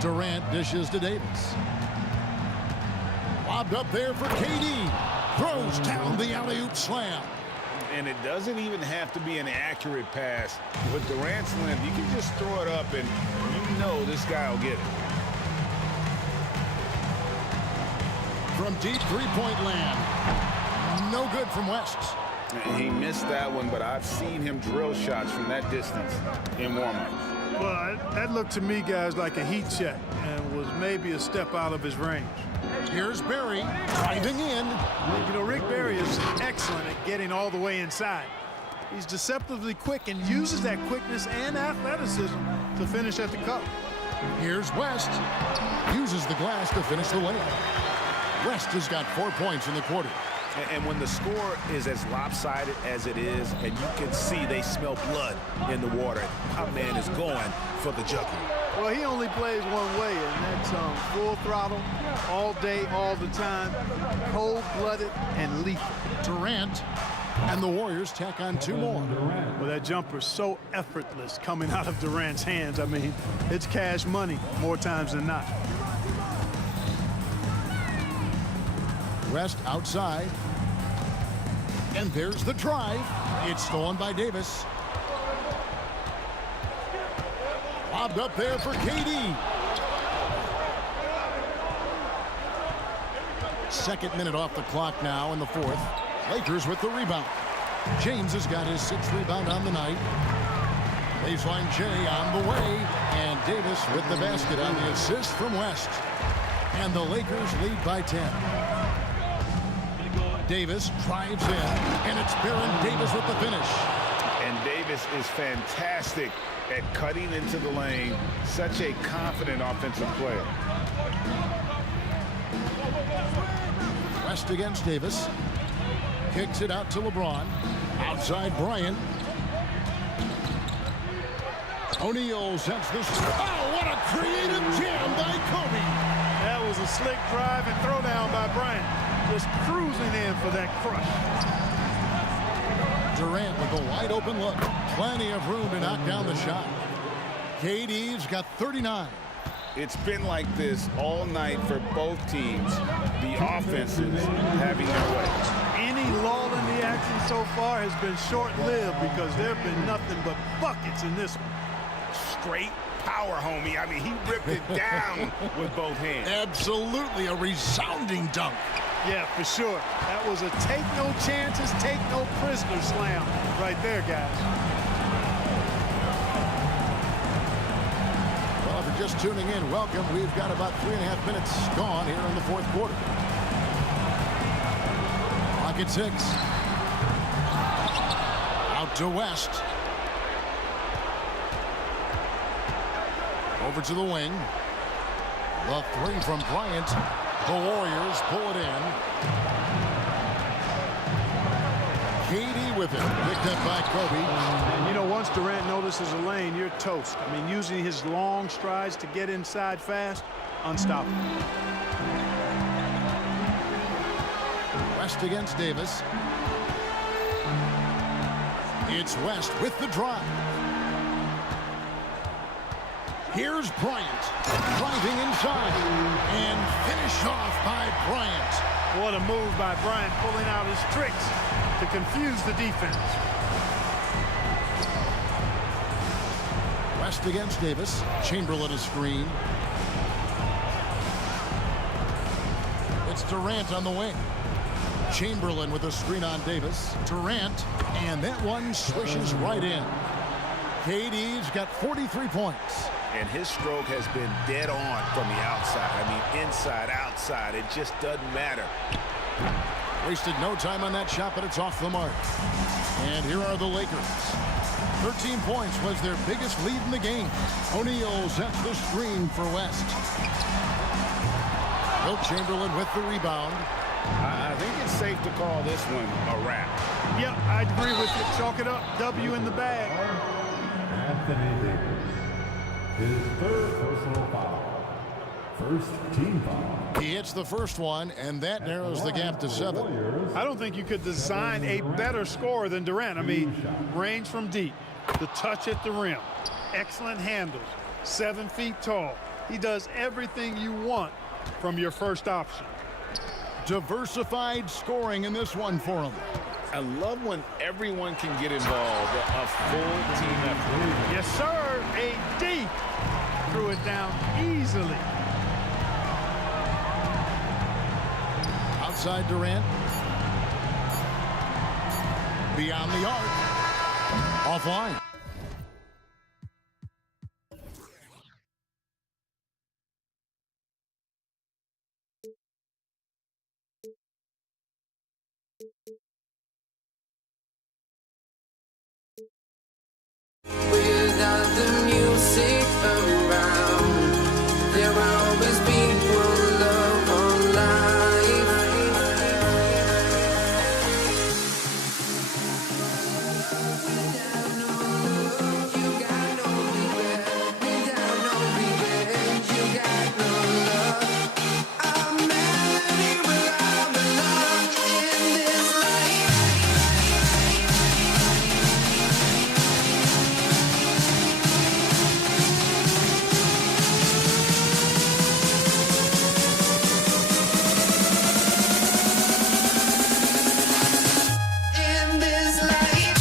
Durant dishes to Davis. Lobbed up there for KD. Throws down the alley-oop slam. And it doesn't even have to be an accurate pass. With Durant's length, you can just throw it up and you know this guy will get it. from deep three-point land. No good from West. He missed that one, but I've seen him drill shots from that distance in warm-up. Well, that looked to me, guys, like a heat check and was maybe a step out of his range. Here's Berry driving in. You know, Rick Barry is excellent at getting all the way inside. He's deceptively quick and uses that quickness and athleticism to finish at the cup. Here's West. Uses the glass to finish the layup. West has got 4 points in the quarter. And when the score is as lopsided as it is, and you can see they smell blood in the water, my man is going for the jugular. Well, he only plays one way, and that's full throttle, all day, all the time, cold-blooded and lethal. Durant, and the Warriors tack on 2 more. Well, that jumper's so effortless coming out of Durant's hands. I mean, it's cash money more times than not. West outside. And there's the drive. It's stolen by Davis. Lobbed up there for KD. Second minute off the clock now in the fourth. Lakers with the rebound. James has got his 6th rebound on the night. Baseline J on the way. And Davis with the basket on the assist from West. And the Lakers lead by 10. Davis drives in, and it's Baron Davis with the finish. And Davis is fantastic at cutting into the lane. Such a confident offensive player. West against Davis. Kicks it out to LeBron. Outside Bryant. O'Neal sends this. Oh, what a creative jam by Kobe. That was a slick drive and throwdown by Bryant. Just cruising in for that crush. Durant with a wide open look. Plenty of room to knock down the shot. KD's got 39. It's been like this all night for both teams. The offenses having their way. Any lull in the action so far has been short-lived because there have been nothing but buckets in this one. Straight power, homie. I mean, he ripped it down with both hands. Absolutely a resounding dunk. Yeah, for sure. That was a take no chances, take no prisoner slam right there, guys. Well, if you're just tuning in, welcome. We've got about 3.5 minutes gone here in the fourth quarter. Clock at 6. Out to West. Over to the wing. The 3 from Bryant. The Warriors pull it in. KD with it. Picked up by Kobe. And you know, once Durant notices a lane, you're toast. I mean, using his long strides to get inside fast, unstoppable. West against Davis. It's West with the drive. Here's Bryant driving inside and finish off by Bryant. What a move by Bryant, pulling out his tricks to confuse the defense. West against Davis. Chamberlain a screen. It's Durant on the wing. Chamberlain with a screen on Davis. Durant, and that one swishes right in. KD's got 43 points. And his stroke has been dead on from the outside. I mean, inside, outside, it just doesn't matter. Wasted no time on that shot, but it's off the mark. And here are the Lakers. 13 points was their biggest lead in the game. O'Neal sets the screen for West. Wilt Chamberlain with the rebound. I think it's safe to call this one a wrap. Yep, I agree with you. Chalk it up. W in the bag. Anthony Davis. His 3rd personal foul. First team foul. He hits the first one, and that narrows the gap to 7. I don't think you could design a better scorer than Durant. I mean, range from deep, the touch at the rim, excellent handles, 7 feet tall. He does everything you want from your first option. Diversified scoring in this one for him. I love when everyone can get involved, a full team effort. Yes, sir. AD threw it down easily. side, Durant. Beyond the arc. Offline. Without the music around, there will always be one love on life. Without no love, you got no regret. Without no regret, you got no love. I'm melody where I belong in this life. In this life.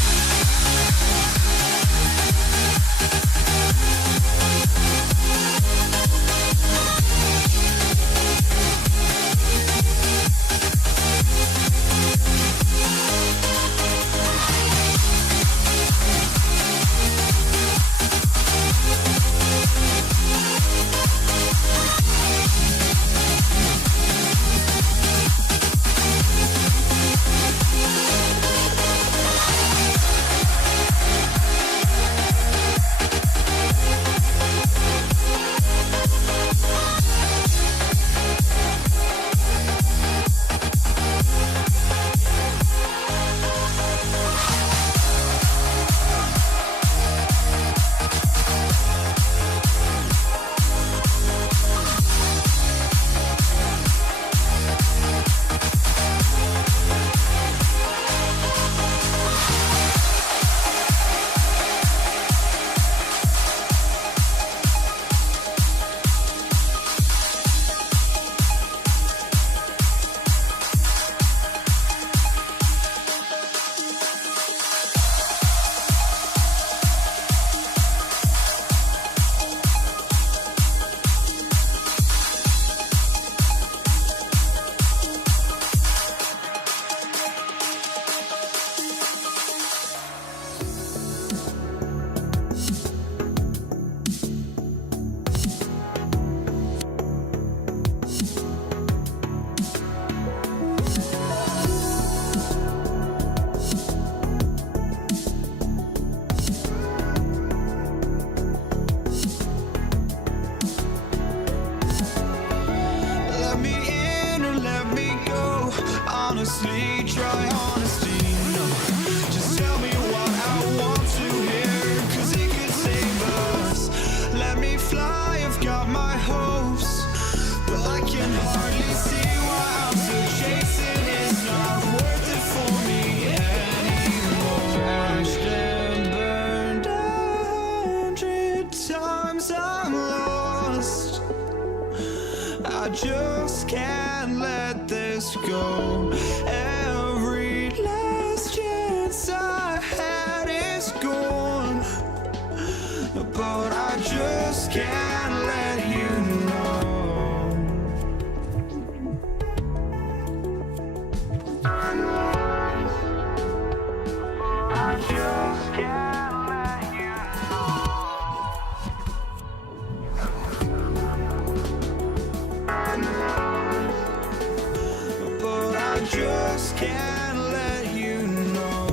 Let me in or let me go. Honestly, try honesty. No, just tell me what I want to hear, 'cause it could save us. Let me fly, I've got my hopes, but I can hardly see why I'm still chasing. It's not worth it for me anymore. Crashed and burned 100 times, I'm lost. I just can't let this go. Every last chance I had is gone, but I just can't let you know. I just can't let you know. But I just can't let you know.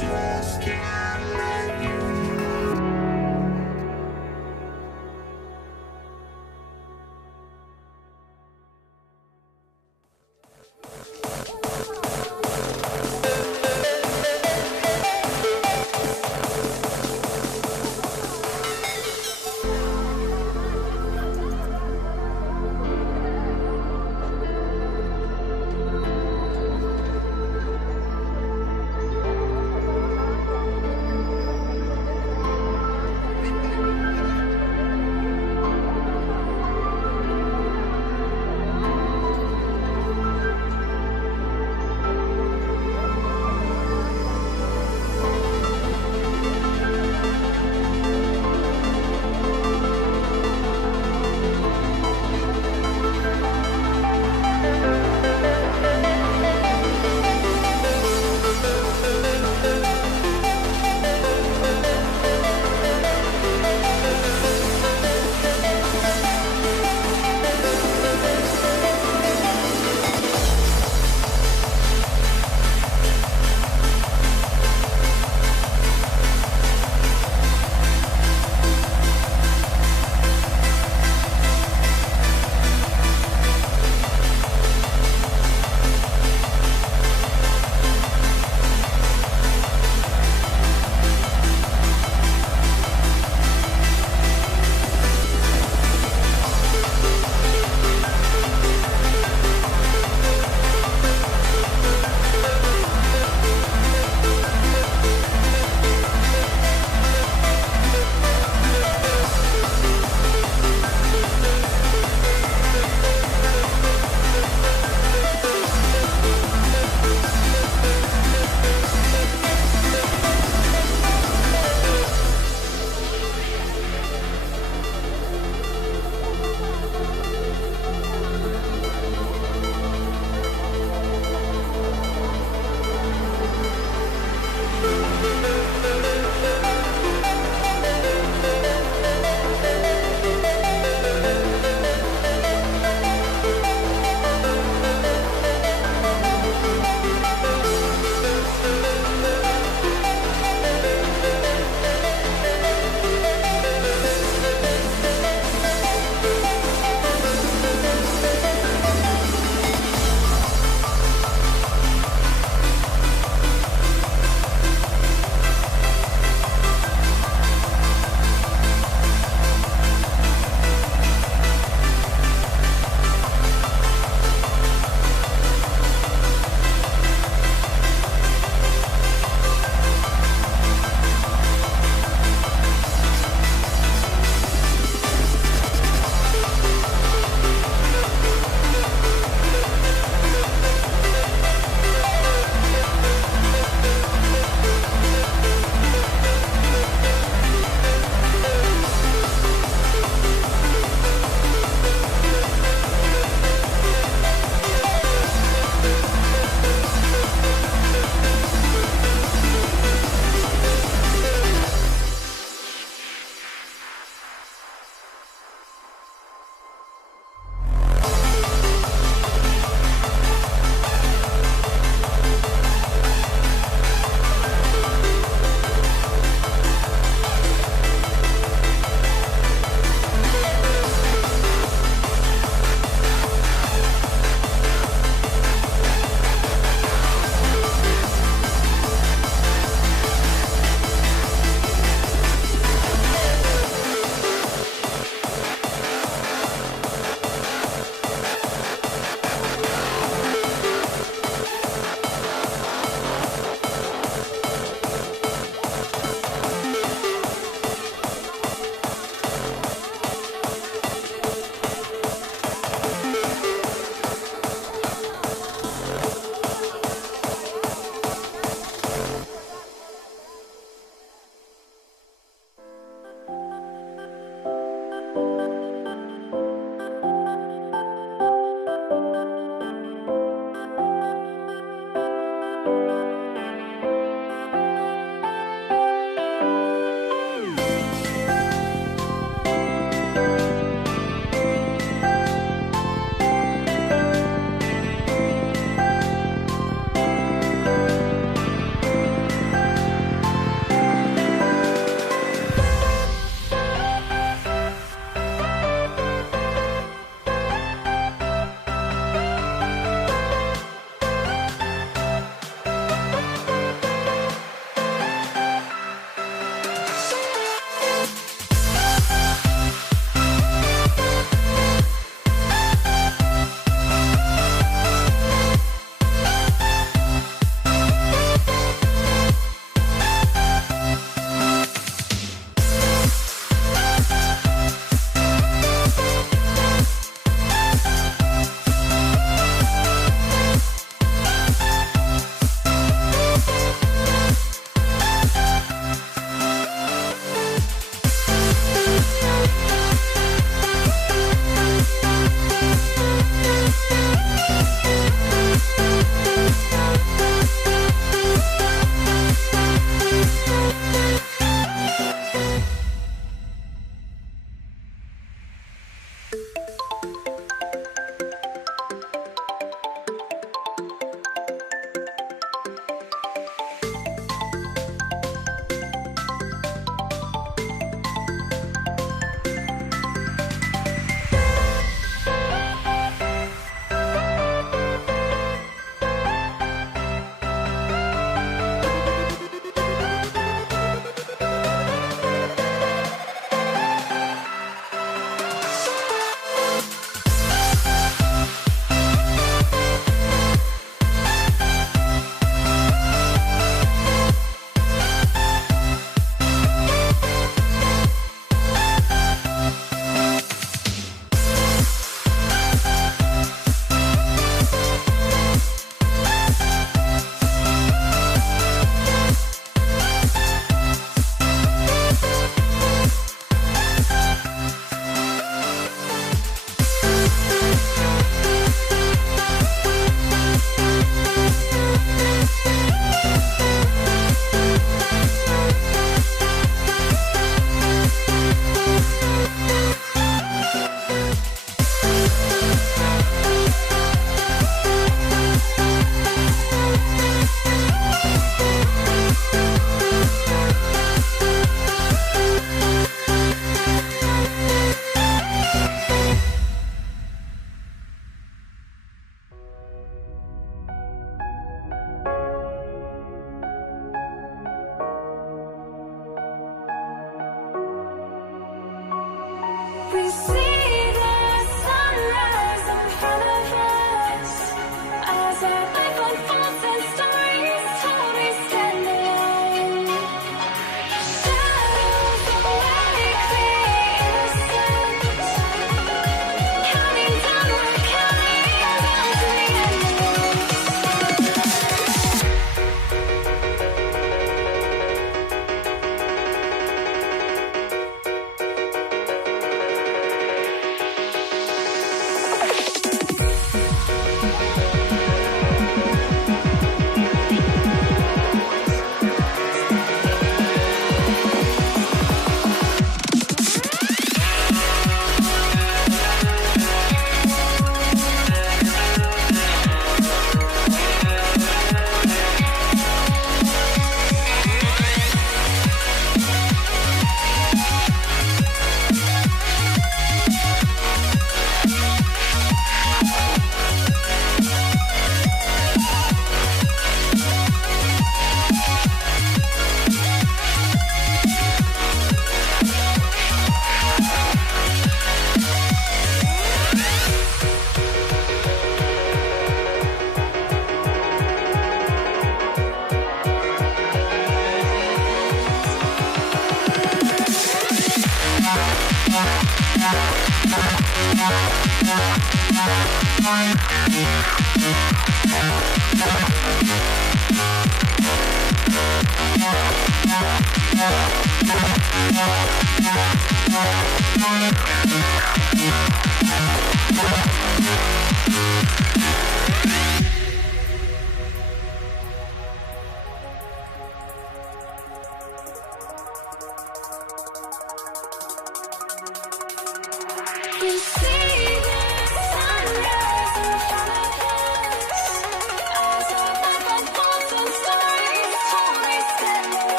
just can't let you go.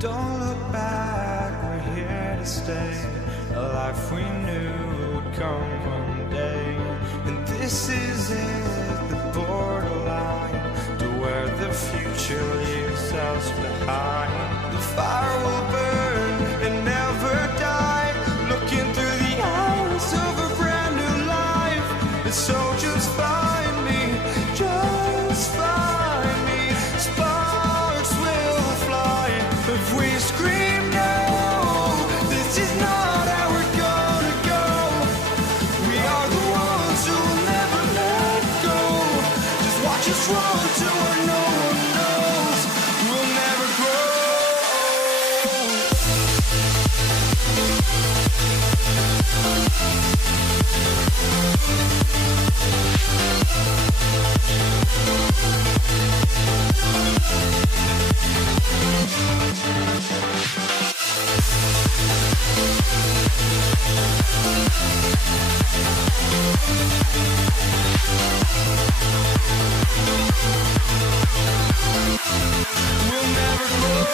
Don't look back, we're here to stay. A life we knew would come one day. And this is it, the borderline to where the future leaves us behind. The fire will burn and never die, looking through the eyes of a brand new life. And so just find me, just find me. Sparks will fly if we scream no. This is not how we're gonna go. We are the ones who will never let go. Just watch us run to where no one knows. We'll never grow. We'll never grow.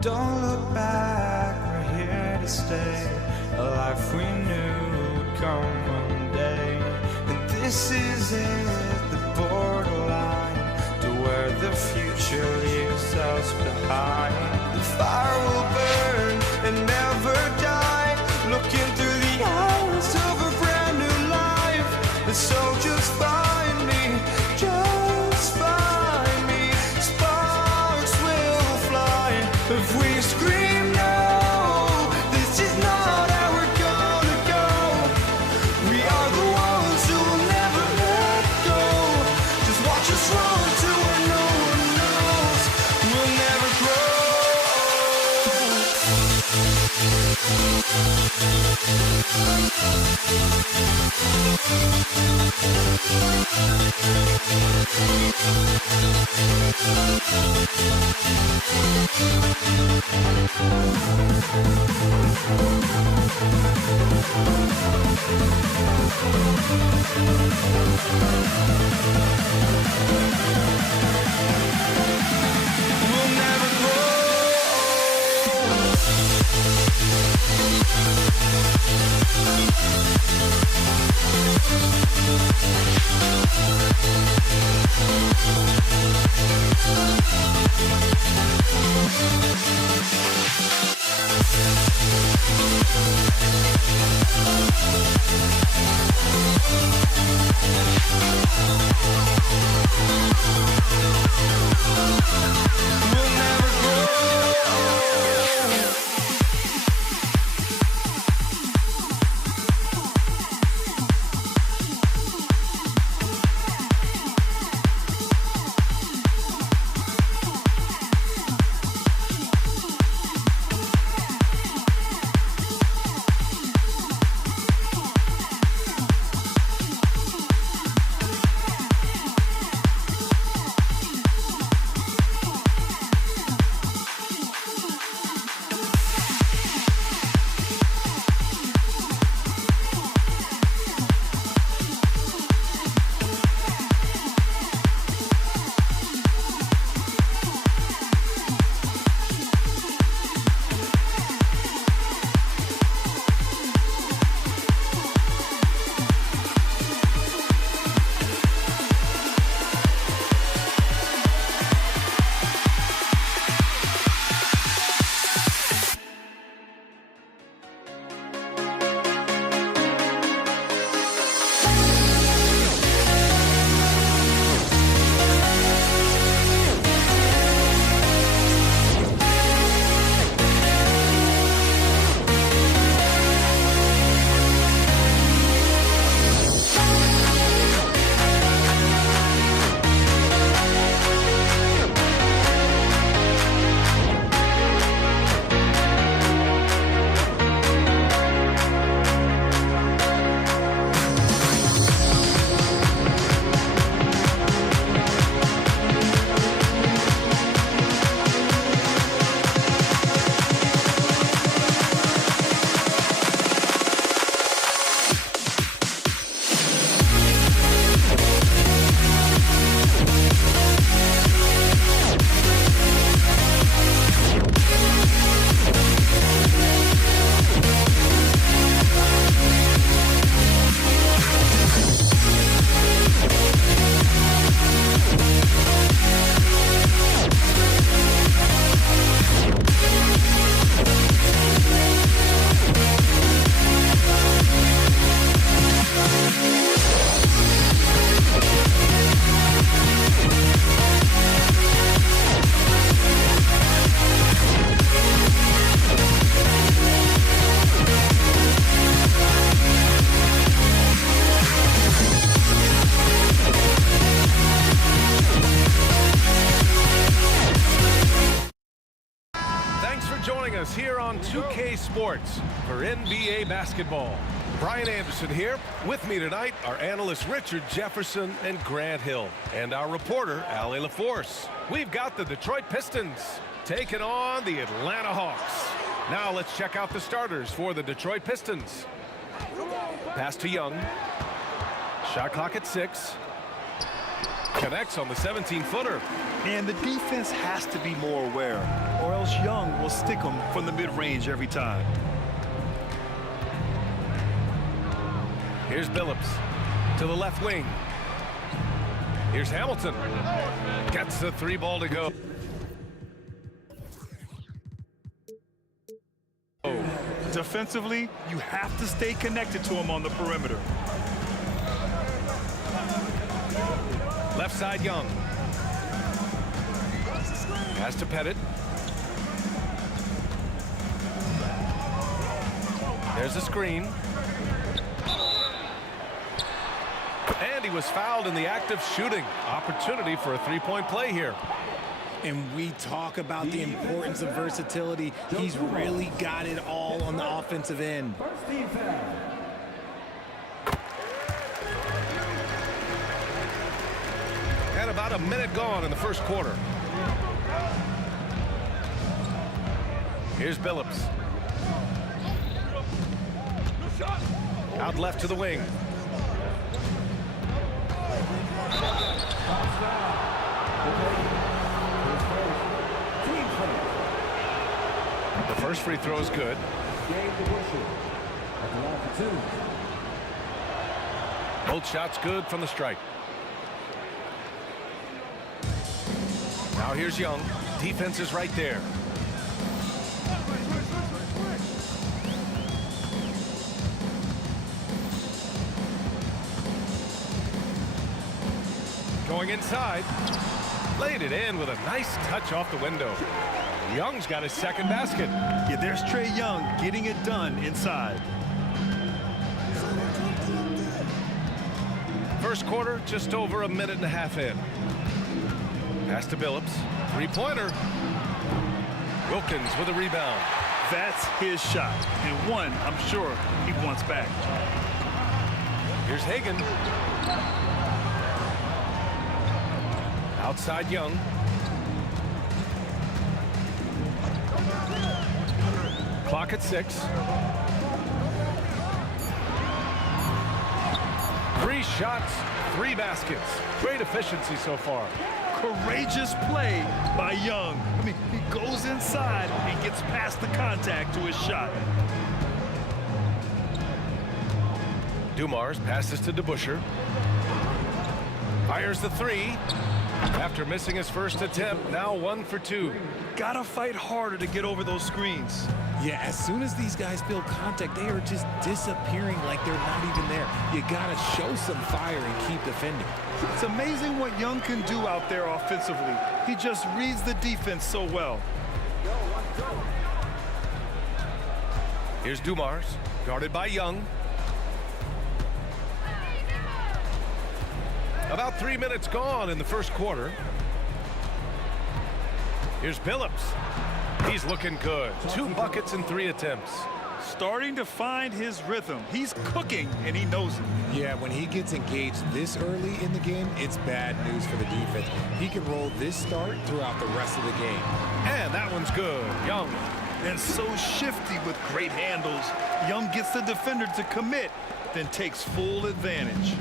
Don't look back, we're here to stay. A life we knew would come one day. And this is it, the borderline to where the future leaves us behind. The fire will burn and never die, looking through the eyes of a brand new life. And so just find me, just find me. Sparks will fly if we scream no. This is not how we're gonna go. We are the ones who will never let go. Just watch us run to where no one knows. We'll never grow. We'll never grow. joining us here on 2K Sports for NBA basketball. Brian Anderson here. With me tonight are analysts Richard Jefferson and Grant Hill, and our reporter, Allie LaForce. We've got the Detroit Pistons taking on the Atlanta Hawks. Now let's check out the starters for the Detroit Pistons. Pass to Young. Shot clock at 6. Connects on the 17-footer. And the defense has to be more aware, or else Young will stick them from the mid-range every time. Here's Billups to the left wing. Here's Hamilton. Gets the 3 ball to go. Defensively, you have to stay connected to him on the perimeter. Left side, Young. Pass to Pettit. There's a screen. And he was fouled in the act of shooting. Opportunity for a 3-point play here. And we talk about the importance of versatility. He's really got it all on the offensive end. And about a minute gone in the first quarter. Here's Billups. Out left to the wing. The first free throw is good. Both shots good from the strike. Now here's Young. Defense is right there. Going inside. Laid it in with a nice touch off the window. Young's got his second basket. Yeah, there's Trae Young getting it done inside. First quarter, just over a minute and a half in. Pass to Billups. 3-pointer. Wilkins with a rebound. That's his shot, and one I'm sure he wants back. Here's Hagan. Outside Young. Clock at 6. 3 shots, 3 baskets. Great efficiency so far. Courageous play by Young. I mean, he goes inside and gets past the contact to his shot. Dumars passes to DeBusschere. Fires the 3. After missing his first attempt, now 1 for 2. Gotta fight harder to get over those screens. Yeah, as soon as these guys feel contact, they are just disappearing like they're not even there. You gotta show some fire and keep defending. It's amazing what Young can do out there offensively. He just reads the defense so well. Here's Dumars, guarded by Young. About 3 minutes gone in the first quarter. Here's Billups. He's looking good. 2 buckets in 3 attempts. Starting to find his rhythm. He's cooking, and he knows it. Yeah, when he gets engaged this early in the game, it's bad news for the defense. He can roll this start throughout the rest of the game. And that one's good. Young. And so shifty with great handles. Young gets the defender to commit, then takes full advantage.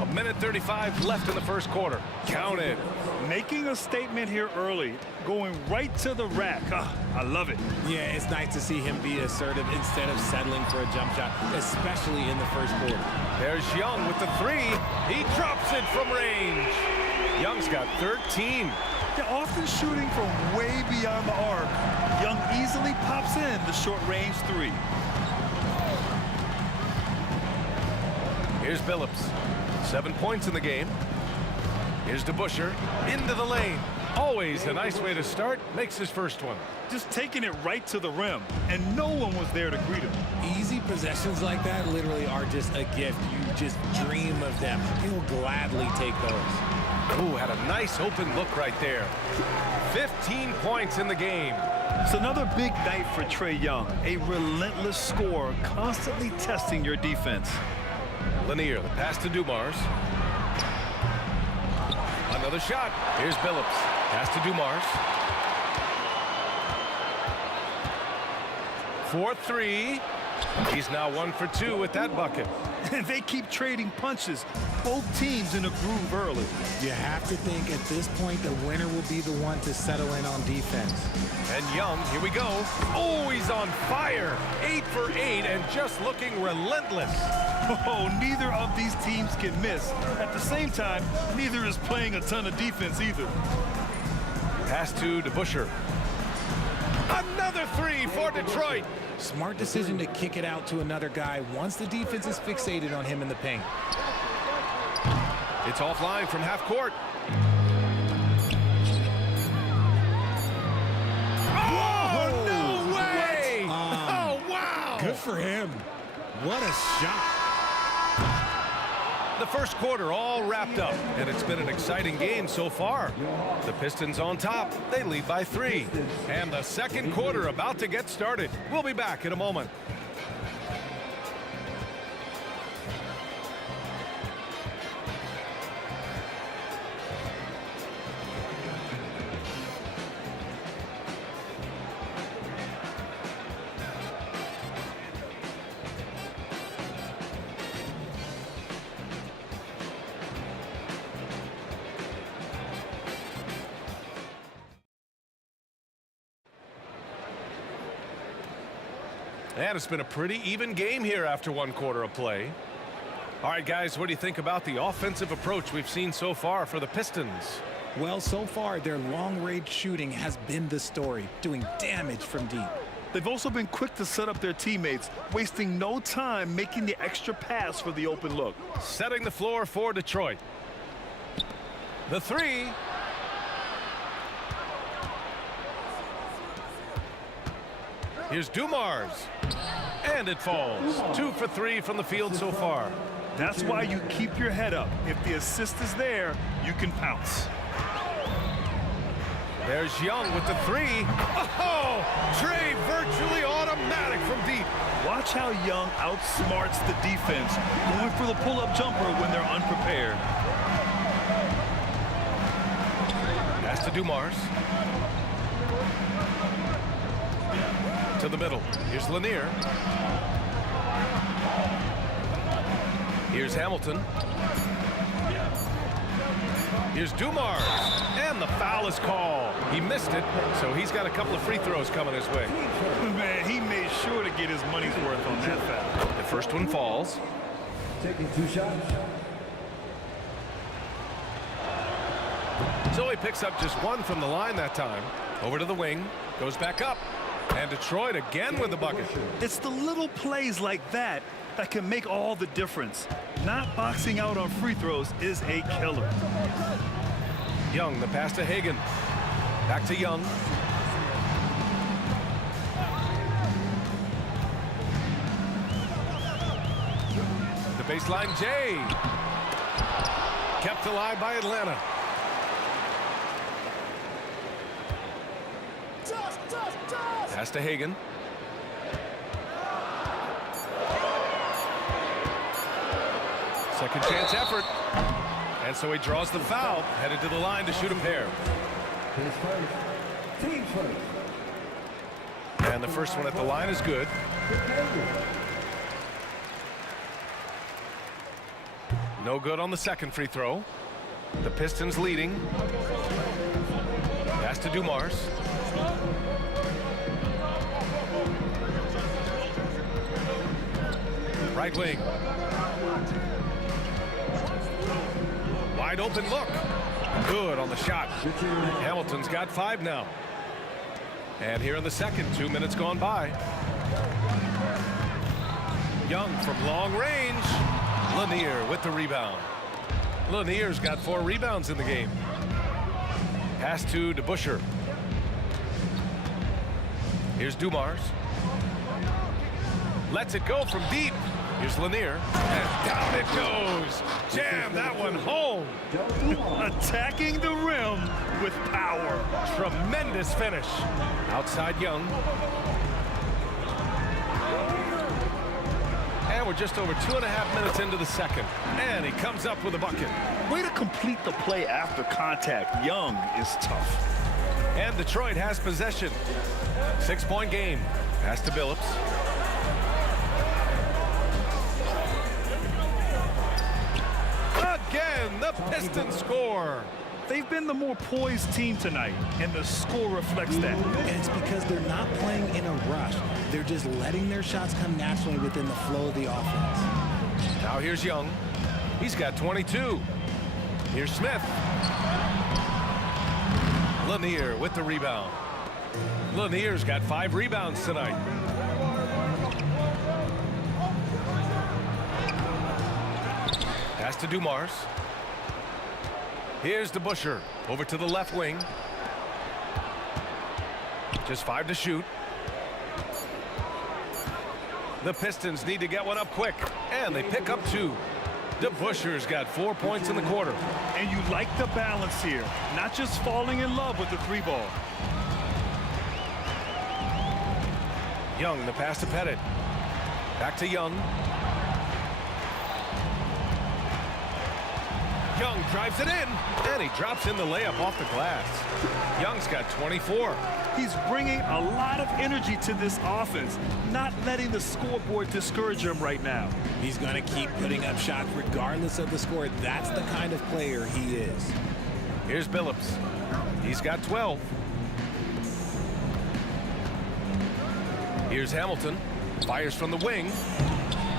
A minute 35 left in the first quarter. Count it. Making a statement here early, going right to the rack. I love it. Yeah, it's nice to see him be assertive instead of settling for a jump shot, especially in the first quarter. There's Young with the 3. He drops it from range. Young's got 13. They're often shooting from way beyond the arc. Young easily pops in the short-range 3. Here's Billups. 7 points in the game. Here's DeBusschere into the lane. Always a nice way to start. Makes his first one. Just taking it right to the rim, and no one was there to greet him. Easy possessions like that literally are just a gift. You just dream of them. He'll gladly take those. Ooh, had a nice open look right there. 15 points in the game. It's another big night for Trae Young. A relentless scorer, constantly testing your defense. Lanier, the pass to Dumars. Another shot. Here's Billups. Pass to Dumars. 4-3. He's now 1 for 2 with that bucket. They keep trading punches. Both teams in a groove early. You have to think at this point the winner will be the one to settle in on defense. And Young, here we go. Oh, he's on fire. 8 for 8 and just looking relentless. Oh, neither of these teams can miss. At the same time, neither is playing a ton of defense either. Pass to DeBusschere. Another 3 for Detroit. Smart decision to kick it out to another guy once the defense is fixated on him in the paint. It's offline from half court. Oh, no way! Oh, wow! Good for him. What a shot. The first quarter all wrapped up, and it's been an exciting game so far. The Pistons on top. They lead by 3. And the second quarter about to get started. We'll be back in a moment. And it's been a pretty even game here after 1 quarter of play. All right, guys, what do you think about the offensive approach we've seen so far for the Pistons? Well, so far, their long-range shooting has been the story, doing damage from deep. They've also been quick to set up their teammates, wasting no time making the extra pass for the open look. Setting the floor for Detroit. The 3. Here's Dumars. And it falls. 2 for 3 from the field so far. That's why you keep your head up. If the assist is there, you can pounce. There's Young with the 3. Oh, Trae virtually automatic from deep. Watch how Young outsmarts the defense, going for the pull-up jumper when they're unprepared. Pass to Dumars. To the middle. Here's Lanier. Here's Hamilton. Here's Dumars. And the foul is called. He missed it, so he's got a couple of free throws coming his way. Man, he made sure to get his money's worth on that foul. The first one falls. Taking 2 shots. So he picks up just 1 from the line that time. Over to the wing. Goes back up. And Detroit again with the bucket. It's the little plays like that that can make all the difference. Not boxing out on free throws is a killer. Young, the pass to Hagan. Back to Young. The baseline, Jay. Kept alive by Atlanta. Pass to Hagan. Second chance effort. And so he draws the foul, headed to the line to shoot a pair. Team first. And the first one at the line is good. No good on the second free throw. The Pistons leading. Pass to Dumars. Right wing. Wide open look. Good on the shot. Hamilton's got 5 now. And here in the second, 2 minutes gone by. Young from long range. Lanier with the rebound. Lanier's got 4 rebounds in the game. Pass to DeBusschere. Here's Dumars. Lets it go from deep. Here's Lanier, and down it goes. Jam that one home. Attacking the rim with power. Tremendous finish. Outside Young. And we're just over 2.5 minutes into the second. And he comes up with a bucket. Way to complete the play after contact. Young is tough. And Detroit has possession. 6-point game. Pass to Billups. Again, the Pistons score. They've been the more poised team tonight, and the score reflects that. And it's because they're not playing in a rush. They're just letting their shots come naturally within the flow of the offense. Now here's Young. He's got 22. Here's Smith. Lanier with the rebound. Lanier's got 5 rebounds tonight. Pass to Dumars. Here's DeBusschere over to the left wing. Just 5 to shoot. The Pistons need to get one up quick, and they pick up 2. DeBusschere's got 4 points in the quarter. And you like the balance here, not just falling in love with the 3-ball. Young, the pass to Pettit. Back to Young. Young drives it in, and he drops in the layup off the glass. Young's got 24. He's bringing a lot of energy to this offense, not letting the scoreboard discourage him right now. He's going to keep putting up shots regardless of the score. That's the kind of player he is. Here's Billups. He's got 12. Here's Hamilton. Fires from the wing.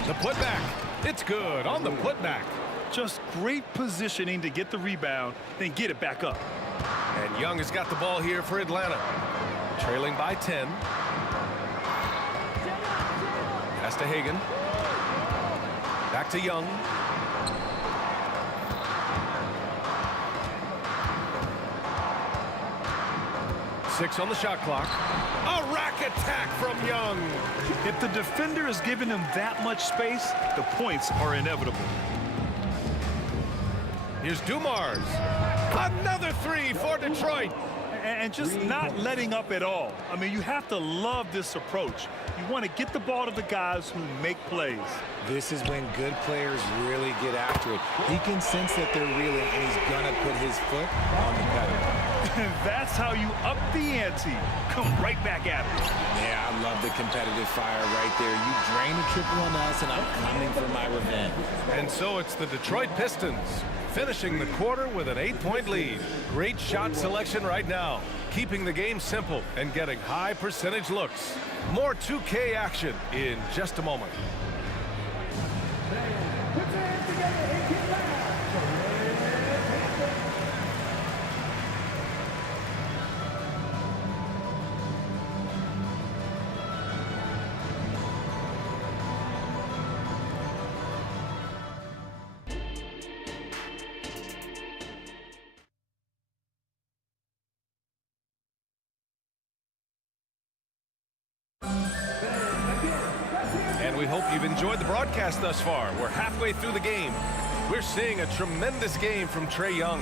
The putback. It's good on the putback. Just great positioning to get the rebound, then get it back up. And Young has got the ball here for Atlanta. Trailing by 10. Pass to Hagan. Back to Young. Six on the shot clock. A rack attack from Young. If the defender is giving him that much space, the points are inevitable. Here's Dumars. Another 3 for Detroit. And just not letting up at all. I mean, you have to love this approach. You want to get the ball to the guys who make plays. This is when good players really get after it. He can sense that they're reeling, and he's going to put his foot on the pedal. And that's how you up the ante. Come right back at it. Yeah, I love the competitive fire right there. You drain a triple on us, and I'm coming for my revenge. And so it's the Detroit Pistons finishing the quarter with an 8-point lead. Great shot selection right now, keeping the game simple and getting high percentage looks. More 2K action in just a moment. And we hope you've enjoyed the broadcast thus far. We're halfway through the game. We're seeing a tremendous game from Trae Young.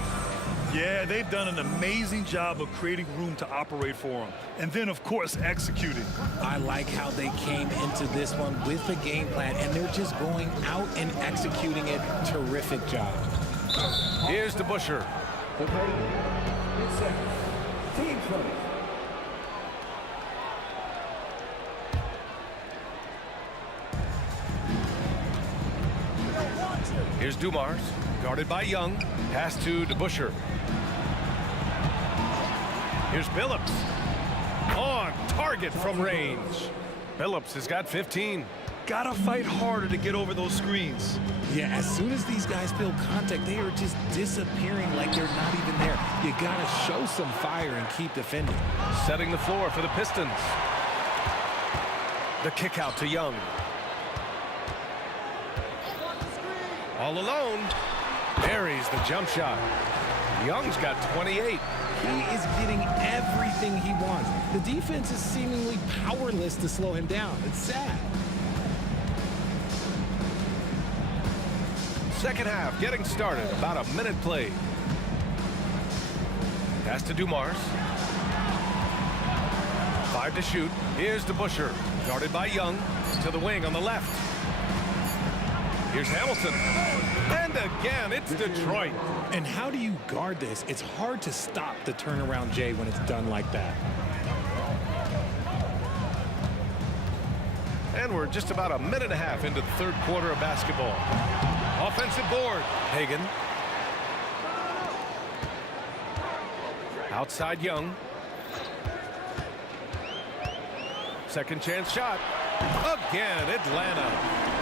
Yeah, they've done an amazing job of creating room to operate for him. And then, of course, executing. I like how they came into this one with a game plan, and they're just going out and executing it. Terrific job. Here's DeBusschere. Team play. Here's Dumars, guarded by Young. Pass to DeBusschere. Here's Billups. On target from range. Billups has got 15. Gotta fight harder to get over those screens. Yeah, as soon as these guys feel contact, they are just disappearing like they're not even there. You gotta show some fire and keep defending. Setting the floor for the Pistons. The kick out to Young. All alone. Buries the jump shot. Young's got 28. He is getting everything he wants. The defense is seemingly powerless to slow him down. It's sad. Second half getting started. About a minute played. Pass to Dumars. 5 to shoot. Here's DeBusschere. Guarded by Young. To the wing on the left. Here's Hamilton. And again, it's Detroit. And how do you guard this? It's hard to stop the turnaround Jay when it's done like that. And we're just about a minute and a half into the third quarter of basketball. Offensive board. Hagan. Outside Young. Second chance shot. Again, Atlanta.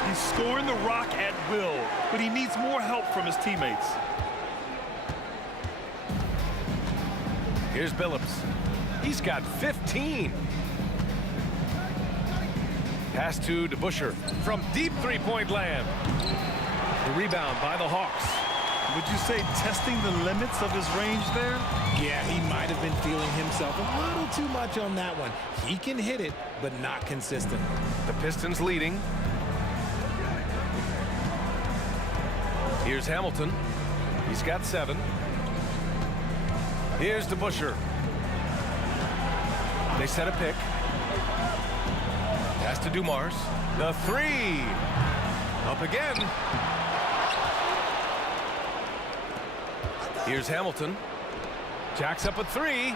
He's scoring the rock at will, but he needs more help from his teammates. Here's Billups. He's got 15. Pass to DeBusschere from deep three-point land. The rebound by the Hawks. Would you say testing the limits of his range there? Yeah, he might have been feeling himself a little too much on that one. He can hit it, but not consistent. The Pistons leading. Here's Hamilton. He's got 7. Here's DeBusschere. They set a pick. Pass to Dumars. The 3. Up again. Here's Hamilton. Jacks up a 3.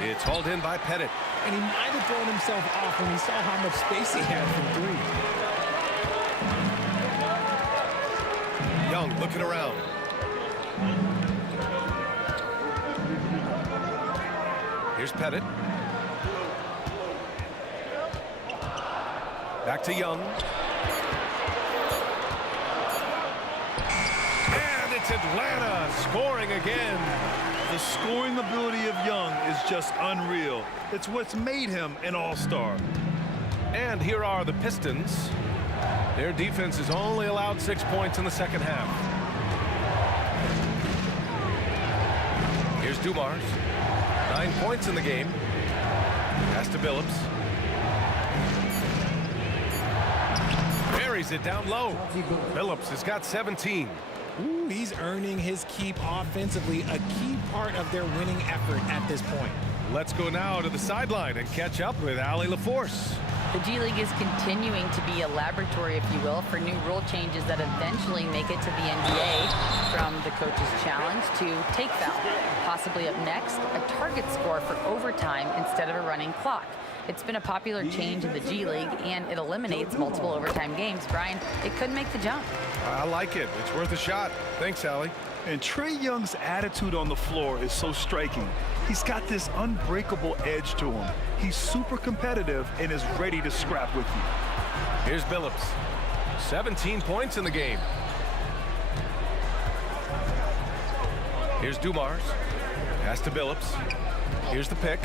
It's hauled in by Pettit. And he might have thrown himself off when he saw how much space he had from 3. Young looking around. Here's Pettit. Back to Young. And it's Atlanta scoring again. The scoring ability of Young is just unreal. It's what's made him an all-star. And here are the Pistons. Their defense has only allowed 6 points in the second half. Here's Dumars. 9 points in the game. Pass to Billups. Buries it down low. Billups has got 17. Ooh, he's earning his keep offensively, a key part of their winning effort at this point. Let's go now to the sideline and catch up with Allie LaForce. The G League is continuing to be a laboratory, if you will, for new rule changes that eventually make it to the NBA, from the coach's challenge to take foul. Possibly up next, a target score for overtime instead of a running clock. It's been a popular change in the G League, and it eliminates multiple overtime games. Brian, it could make the jump. I like it. It's worth a shot. Thanks, Allie. And Trae Young's attitude on the floor is so striking. He's got this unbreakable edge to him. He's super competitive and is ready to scrap with you. Here's Billups. 17 points in the game. Here's Dumars. Pass to Billups. Here's the pick.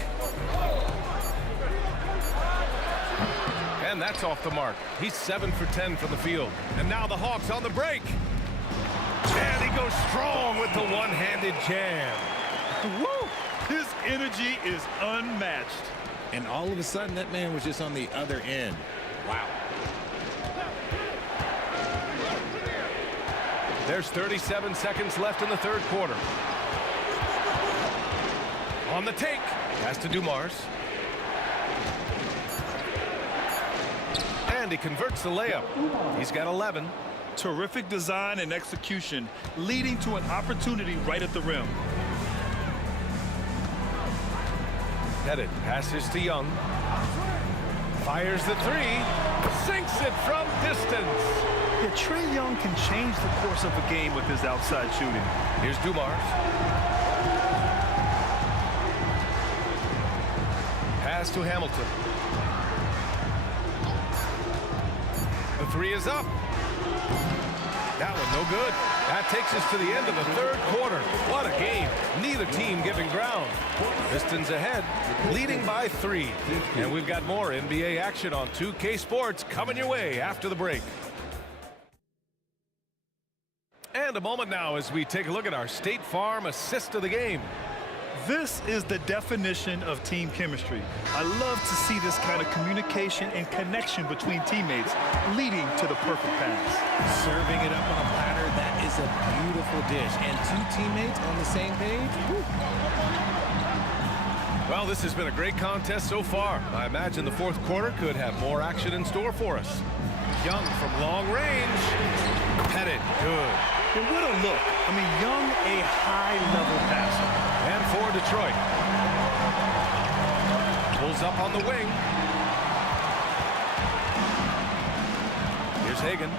And that's off the mark. He's 7 for 10 from the field. And now the Hawks on the break. And he goes strong with the one-handed jam. Woo! His energy is unmatched. And all of a sudden, that man was just on the other end. Wow. There's 37 seconds left in the third quarter. On the take. Pass to Dumars. And he converts the layup. He's got 11. Terrific design and execution, leading to an opportunity right at the rim. Pettit passes to Young. Fires the 3. Sinks it from distance. Yeah, Trae Young can change the course of a game with his outside shooting. Here's Dumars. Pass to Hamilton. The 3 is up. That one no good. That takes us to the end of the third quarter. What a game. Neither team giving ground. Pistons ahead, leading by 3. And we've got more NBA action on 2K Sports coming your way after the break. And a moment now as we take a look at our State Farm assist of the game. This is the definition of team chemistry. I love to see this kind of communication and connection between teammates, leading to the perfect pass. Serving it up on a platter, a beautiful dish. And two teammates on the same page. Woo. Well, this has been a great contest so far. I imagine the fourth quarter could have more action in store for us. Young from long range. Pettit, good. And what a look. I mean, Young, a high-level passer. And for Detroit. Pulls up on the wing. Here's Hagan.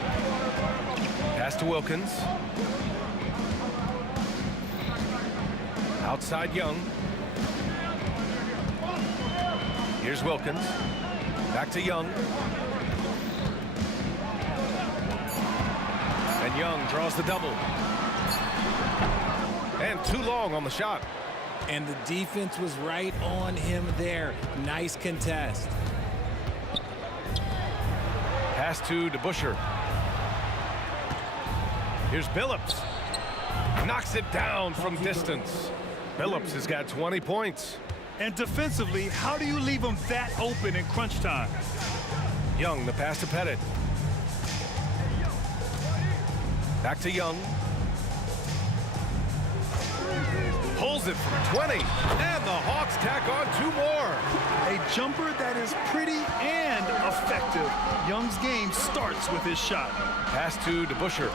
Pass to Wilkins. Outside Young. Here's Wilkins. Back to Young. And Young draws the double. And too long on the shot. And the defense was right on him there. Nice contest. Pass to DeBusschere. Here's Billups. Knocks it down from distance. Billups has got 20 points. And defensively, how do you leave them that open in crunch time? Young, the pass to Pettit. Back to Young. Pulls it from 20. And the Hawks tack on 2 more. A jumper that is pretty and effective. Young's game starts with his shot. Pass to DeBusschere.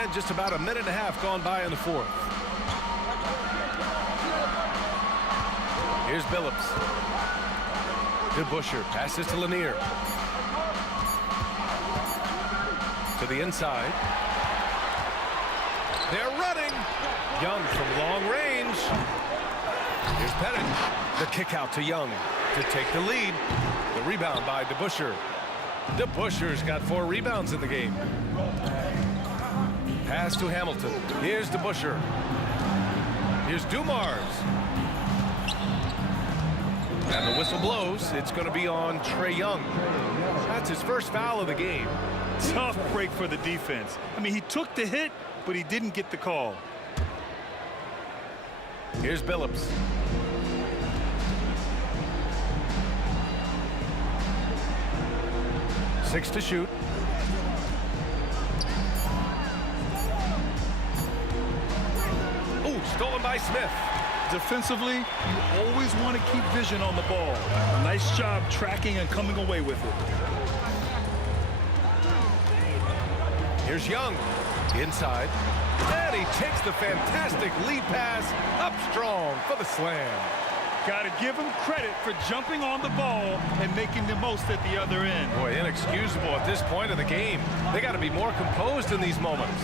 And just about a minute and a half gone by in the fourth. Here's Billups. DeBusschere passes to Lanier. To the inside. They're running. Young from long range. Here's Pettit. The kick out to Young to take the lead. The rebound by DeBusschere. DeBusschere's got 4 rebounds in the game. Pass to Hamilton. Here's DeBusschere. Here's Dumars. And the whistle blows. It's going to be on Trae Young. That's his first foul of the game. Tough break for the defense. I mean, he took the hit, but he didn't get the call. Here's Billups. Six to shoot. Ooh, stolen by Smith. Defensively, you always want to keep vision on the ball. Nice job tracking and coming away with it. Here's Young. Inside. And he takes the fantastic lead pass up strong for the slam. Got to give him credit for jumping on the ball and making the most at the other end. Boy, inexcusable at this point of the game. They got to be more composed in these moments.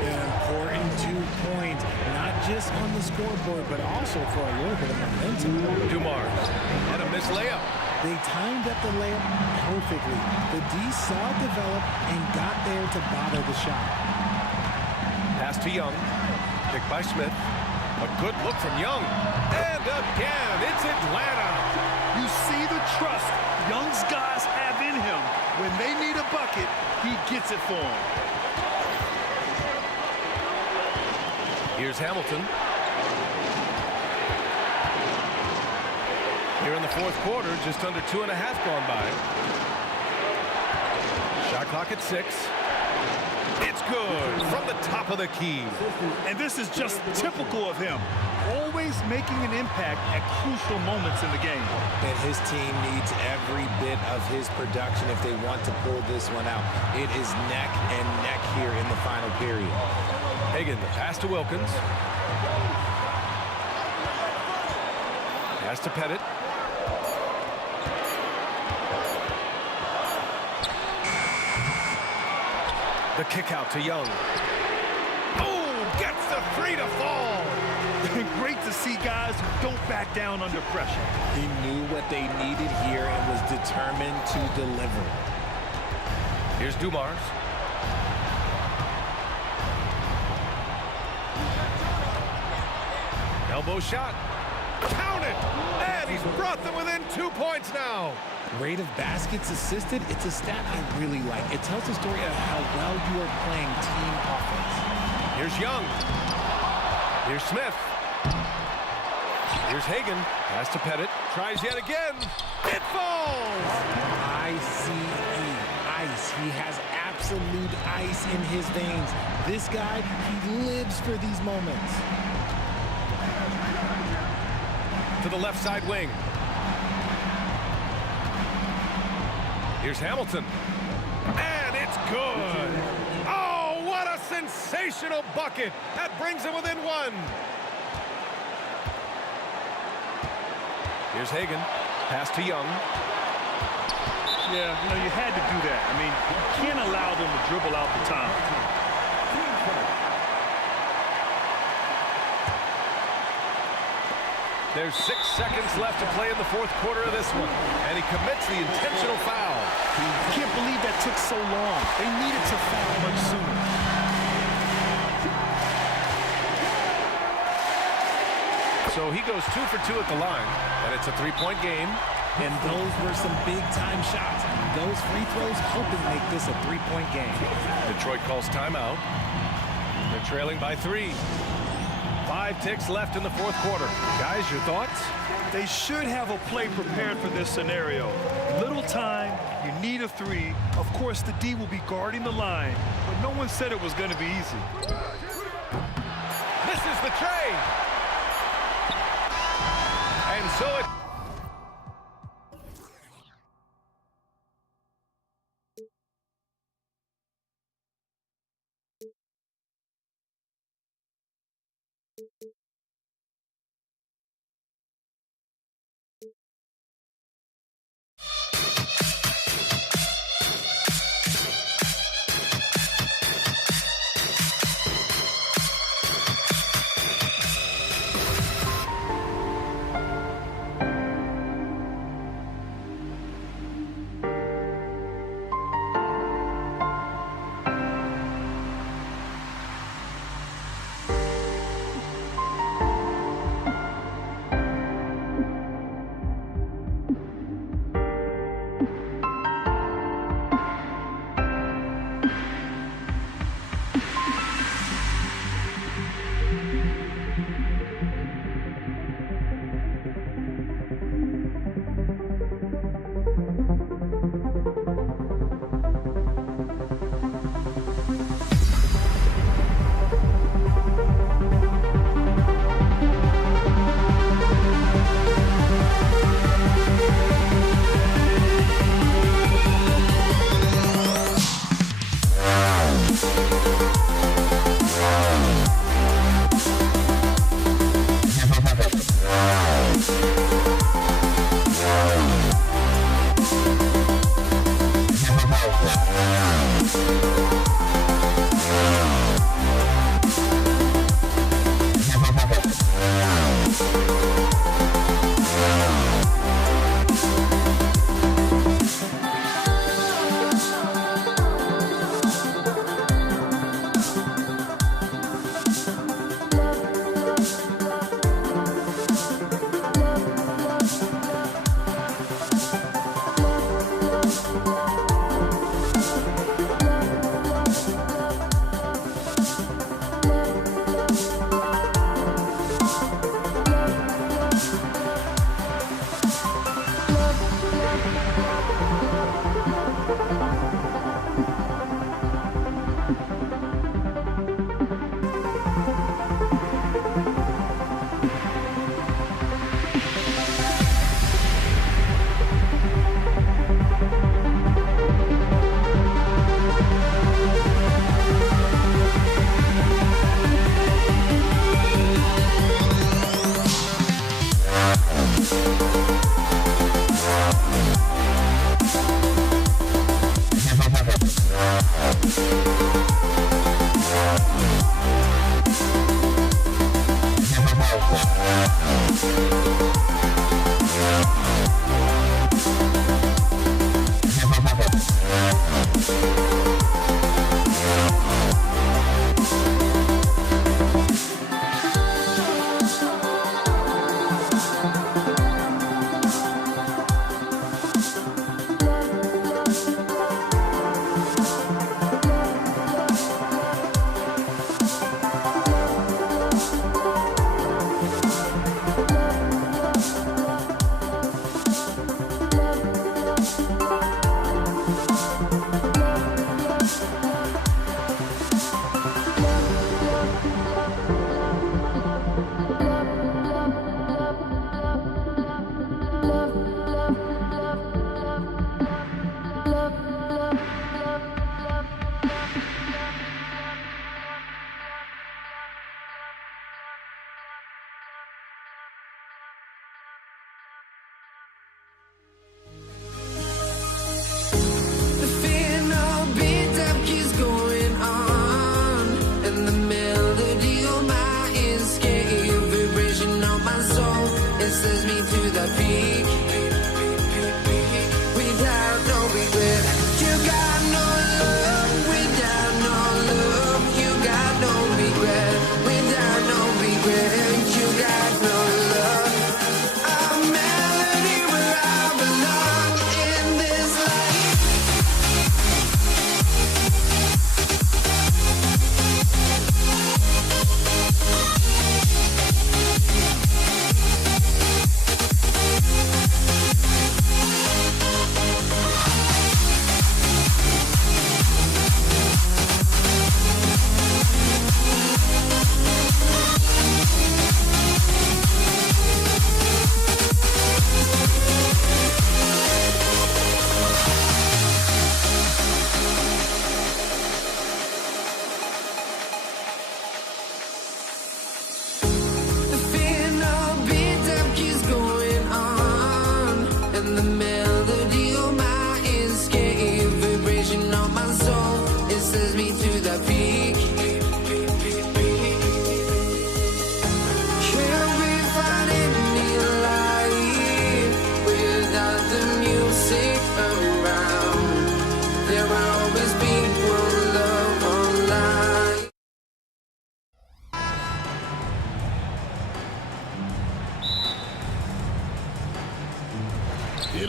An important 2 points, not just on the scoreboard, but also for a little bit of momentum. Dumars and a missed layup. They timed up the layup perfectly. The D saw it develop and got there to bother the shot. Pass to Young. Picked by Smith. A good look from Young. And again, it's Atlanta. You see the trust Young's guys have in him. When they need a bucket, he gets it for them. Here's Hamilton. Here in the fourth quarter, just under 2.5 gone by. Shot clock at 6. It's good from the top of the key. And this is just typical of him. Always making an impact at crucial moments in the game. And his team needs every bit of his production if they want to pull this one out. It is neck and neck here in the final period. Hagan, the pass to Wilkins. Pass to Pettit. The kick out to Young. Oh, gets the 3 to fall. Great to see guys who don't back down under pressure. He knew what they needed here and was determined to deliver. Here's Dumars. Elbow shot. Count it! And he's brought them within 2 points now. Rate of baskets assisted, it's a stat I really like. It tells the story of how well you are playing team offense. Here's Young. Here's Smith. Here's Hagan. Pass to Pettit. Tries yet again. It falls! ICE. Ice. He has absolute ice in his veins. This guy, he lives for these moments. To the left side wing. Here's Hamilton. And it's good. Oh, what a sensational bucket. That brings him within one. Here's Hagan. Pass to Young. Yeah, you had to do that. I mean, you can't allow them to dribble out the time. There's 6 seconds left to play in the fourth quarter of this one. And he commits the intentional foul. I can't believe that took so long. They needed to foul much sooner. So he goes 2 for 2 at the line. And it's a 3-point game. And those were some big-time shots. Those free throws helping make this a 3-point game. Detroit calls timeout. They're trailing by 3. 5 ticks left in the fourth quarter. Guys, your thoughts? They should have a play prepared for this scenario. Little time, you need a 3. Of course, the D will be guarding the line, but no one said it was going to be easy. This is the trade. And so it...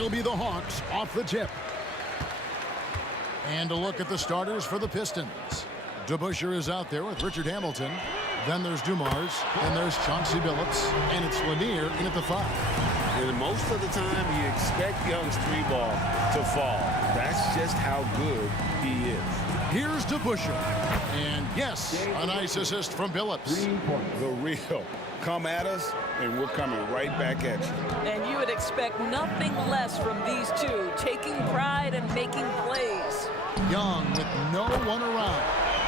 It'll be the Hawks off the tip. And a look at the starters for the Pistons. DeBusschere is out there with Richard Hamilton. Then there's Dumars. Then there's Chauncey Billups. And it's Lanier in at the 5. And most of the time, you expect Young's 3-ball to fall. That's just how good he is. Here's DeBusschere. And yes, a nice assist from Billups. The real. Come at us, and we're coming right back at you. And you would expect nothing less from these two, taking pride and making plays. Young with no one around.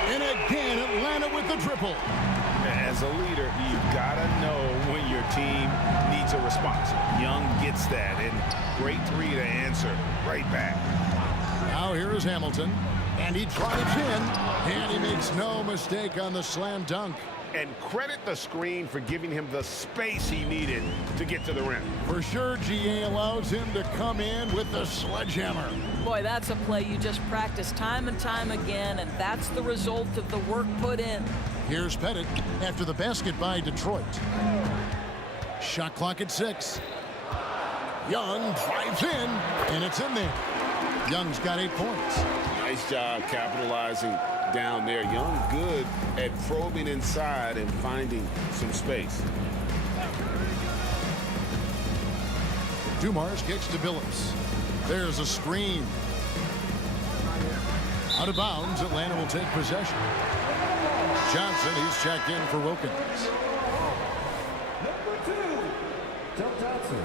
And again, Atlanta with the triple. As a leader, you've got to know when your team needs a response. Young gets that, and great 3 to answer right back. Now here is Hamilton, and he drives in, and he makes no mistake on the slam dunk. And credit the screen for giving him the space he needed to get to the rim. For sure, GA allows him to come in with the sledgehammer. Boy, that's a play you just practice time and time again, and that's the result of the work put in. Here's Pettit after the basket by Detroit. Shot clock at 6. Young drives in, and it's in there. Young's got 8 points. Nice job capitalizing down there. Young good at probing inside and finding some space. Dumars kicks to Billups. There's a screen. Out of bounds, Atlanta will take possession. Johnson, he's checked in for Wilkins. Number 2, Joe Johnson.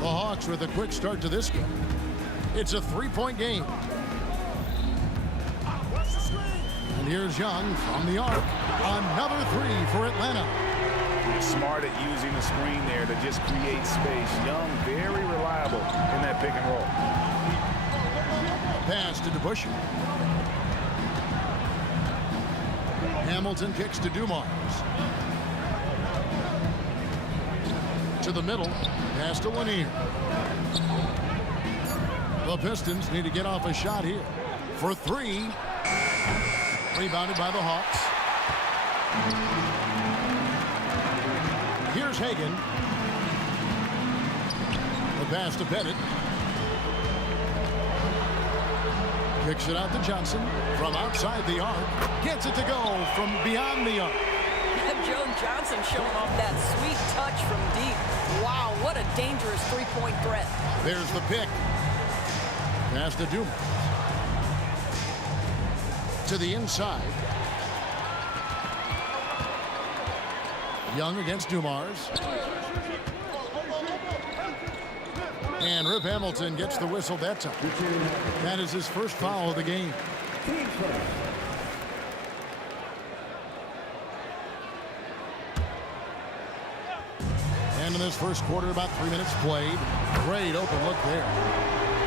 The Hawks with a quick start to this game. It's a 3-point game. And here's Young from the arc. Another 3 for Atlanta. Smart at using the screen there to just create space. Young, very reliable in that pick and roll. Pass to DeBusschere. Hamilton kicks to Dumars. To the middle. Pass to Lanier. The Pistons need to get off a shot here. For 3. Rebounded by the Hawks. Here's Hagan. The pass to Pettit. Kicks it out to Johnson from outside the arc. Gets it to go from beyond the arc. Joe Johnson showing off that sweet touch from deep. Wow, what a dangerous 3-point threat. There's the pick. Pass to Dumars. To the inside. Young against Dumars. And Rip Hamilton gets the whistle that time. That is his first foul of the game. And in this first quarter, about 3 minutes played. Great open look there.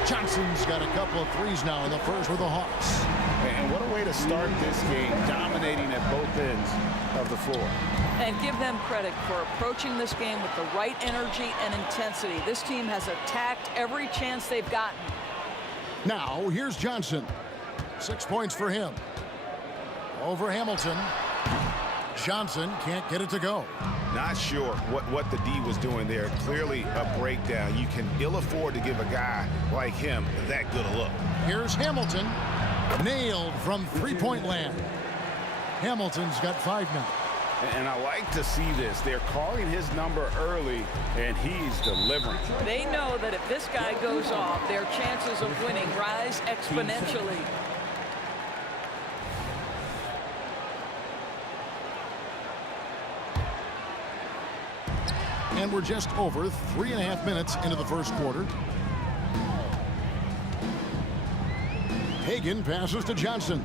Johnson's got a couple of threes now in the first with the Hawks. And what a way to start this game, dominating at both ends of the floor. And give them credit for approaching this game with the right energy and intensity. This team has attacked every chance they've gotten. Now, here's Johnson. 6 points for him. Over Hamilton. Johnson can't get it to go. Not sure what the D was doing there. Clearly a breakdown. You can ill afford to give a guy like him that good a look. Here's Hamilton. Nailed from 3-point land. Hamilton's got 5 now. And I like to see this. They're calling his number early, and he's delivering. They know that if this guy goes off, their chances of winning rise exponentially. And we're just over 3.5 minutes into the first quarter. Hagan passes to Johnson.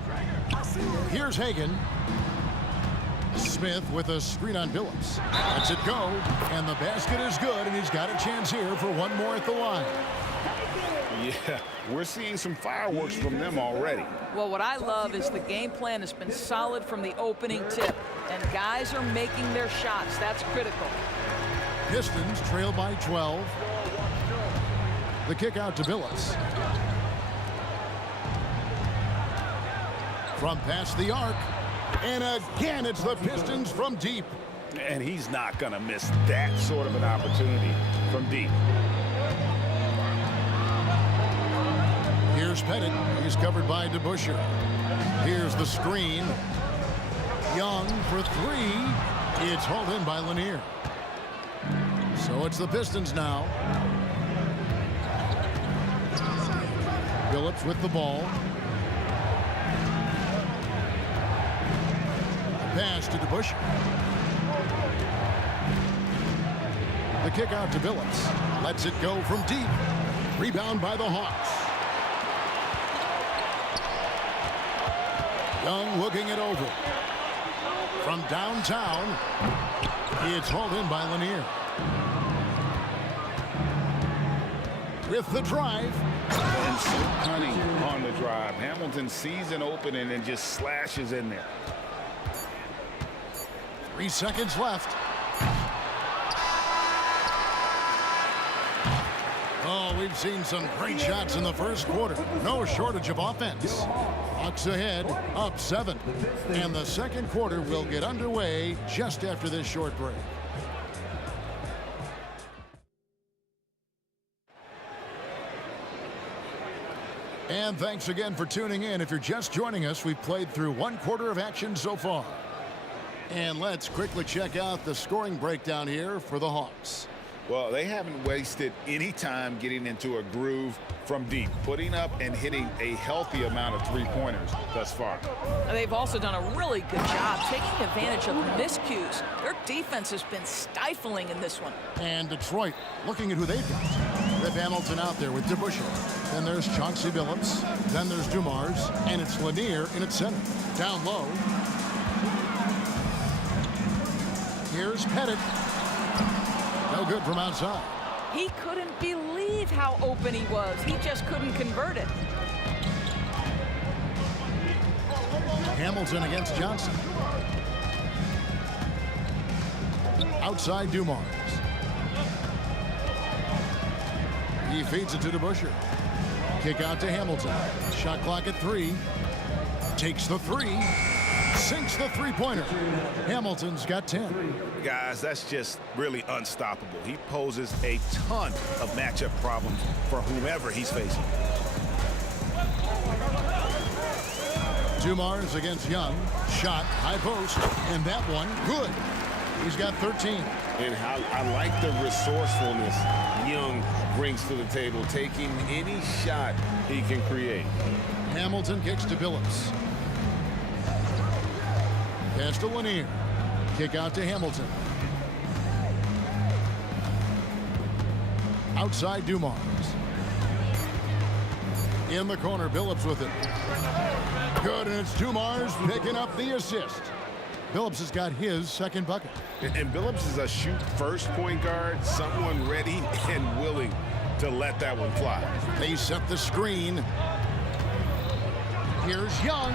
Here's Hagan. Smith with a screen on Billups. Lets it go, and the basket is good, and he's got a chance here for one more at the line. Yeah, we're seeing some fireworks from them already. Well, what I love is the game plan has been solid from the opening tip, and guys are making their shots. That's critical. Pistons trail by 12. The kick out to Billups. From past the arc. And again, it's the Pistons from deep. And he's not going to miss that sort of an opportunity from deep. Here's Pettit. He's covered by DeBusschere. Here's the screen. Young for three. It's hauled in by Lanier. So it's the Pistons now. Phillips with the ball. Pass to DeBusschere. The kick out to Phillips. Lets it go from deep. Rebound by the Hawks. Young looking it over. From downtown, it's hauled in by Lanier. With the drive. And so cunning on the drive. Hamilton sees an opening and just slashes in there. 3 seconds left. Oh, we've seen some great shots in the first quarter. No shortage of offense. Hawks ahead, up 7. And the second quarter will get underway just after this short break. And thanks again for tuning in. If you're just joining us, we've played through 1 quarter of action so far. And let's quickly check out the scoring breakdown here for the Hawks. Well, they haven't wasted any time getting into a groove from deep, putting up and hitting a healthy amount of three-pointers thus far. They've also done a really good job taking advantage of miscues. Their defense has been stifling in this one. And Detroit, looking at who they've got. Rip Hamilton out there with DeBusschere. Then there's Chauncey Billups. Then there's Dumars. And it's Lanier in its center. Down low. Here's Pettit. No good from outside. He couldn't believe how open he was. He just couldn't convert it. Hamilton against Johnson. Outside Dumars. He feeds it to DeBusschere. Kick out to Hamilton. Shot clock at 3. Takes the 3. Sinks the three-pointer. Hamilton's got 10. Guys, that's just really unstoppable. He poses a ton of matchup problems for whomever he's facing. Dumars against Young. Shot, high post, and that one, good. He's got 13. And I like the resourcefulness Young brings to the table, taking any shot he can create. Hamilton kicks to Billups. Pass to Lanier. Kick out to Hamilton. Outside Dumars. In the corner, Billups with it. Good, and it's Dumars picking up the assist. Billups has got his second bucket. And Billups is a shoot-first point guard, someone ready and willing to let that one fly. They set the screen. Here's Young.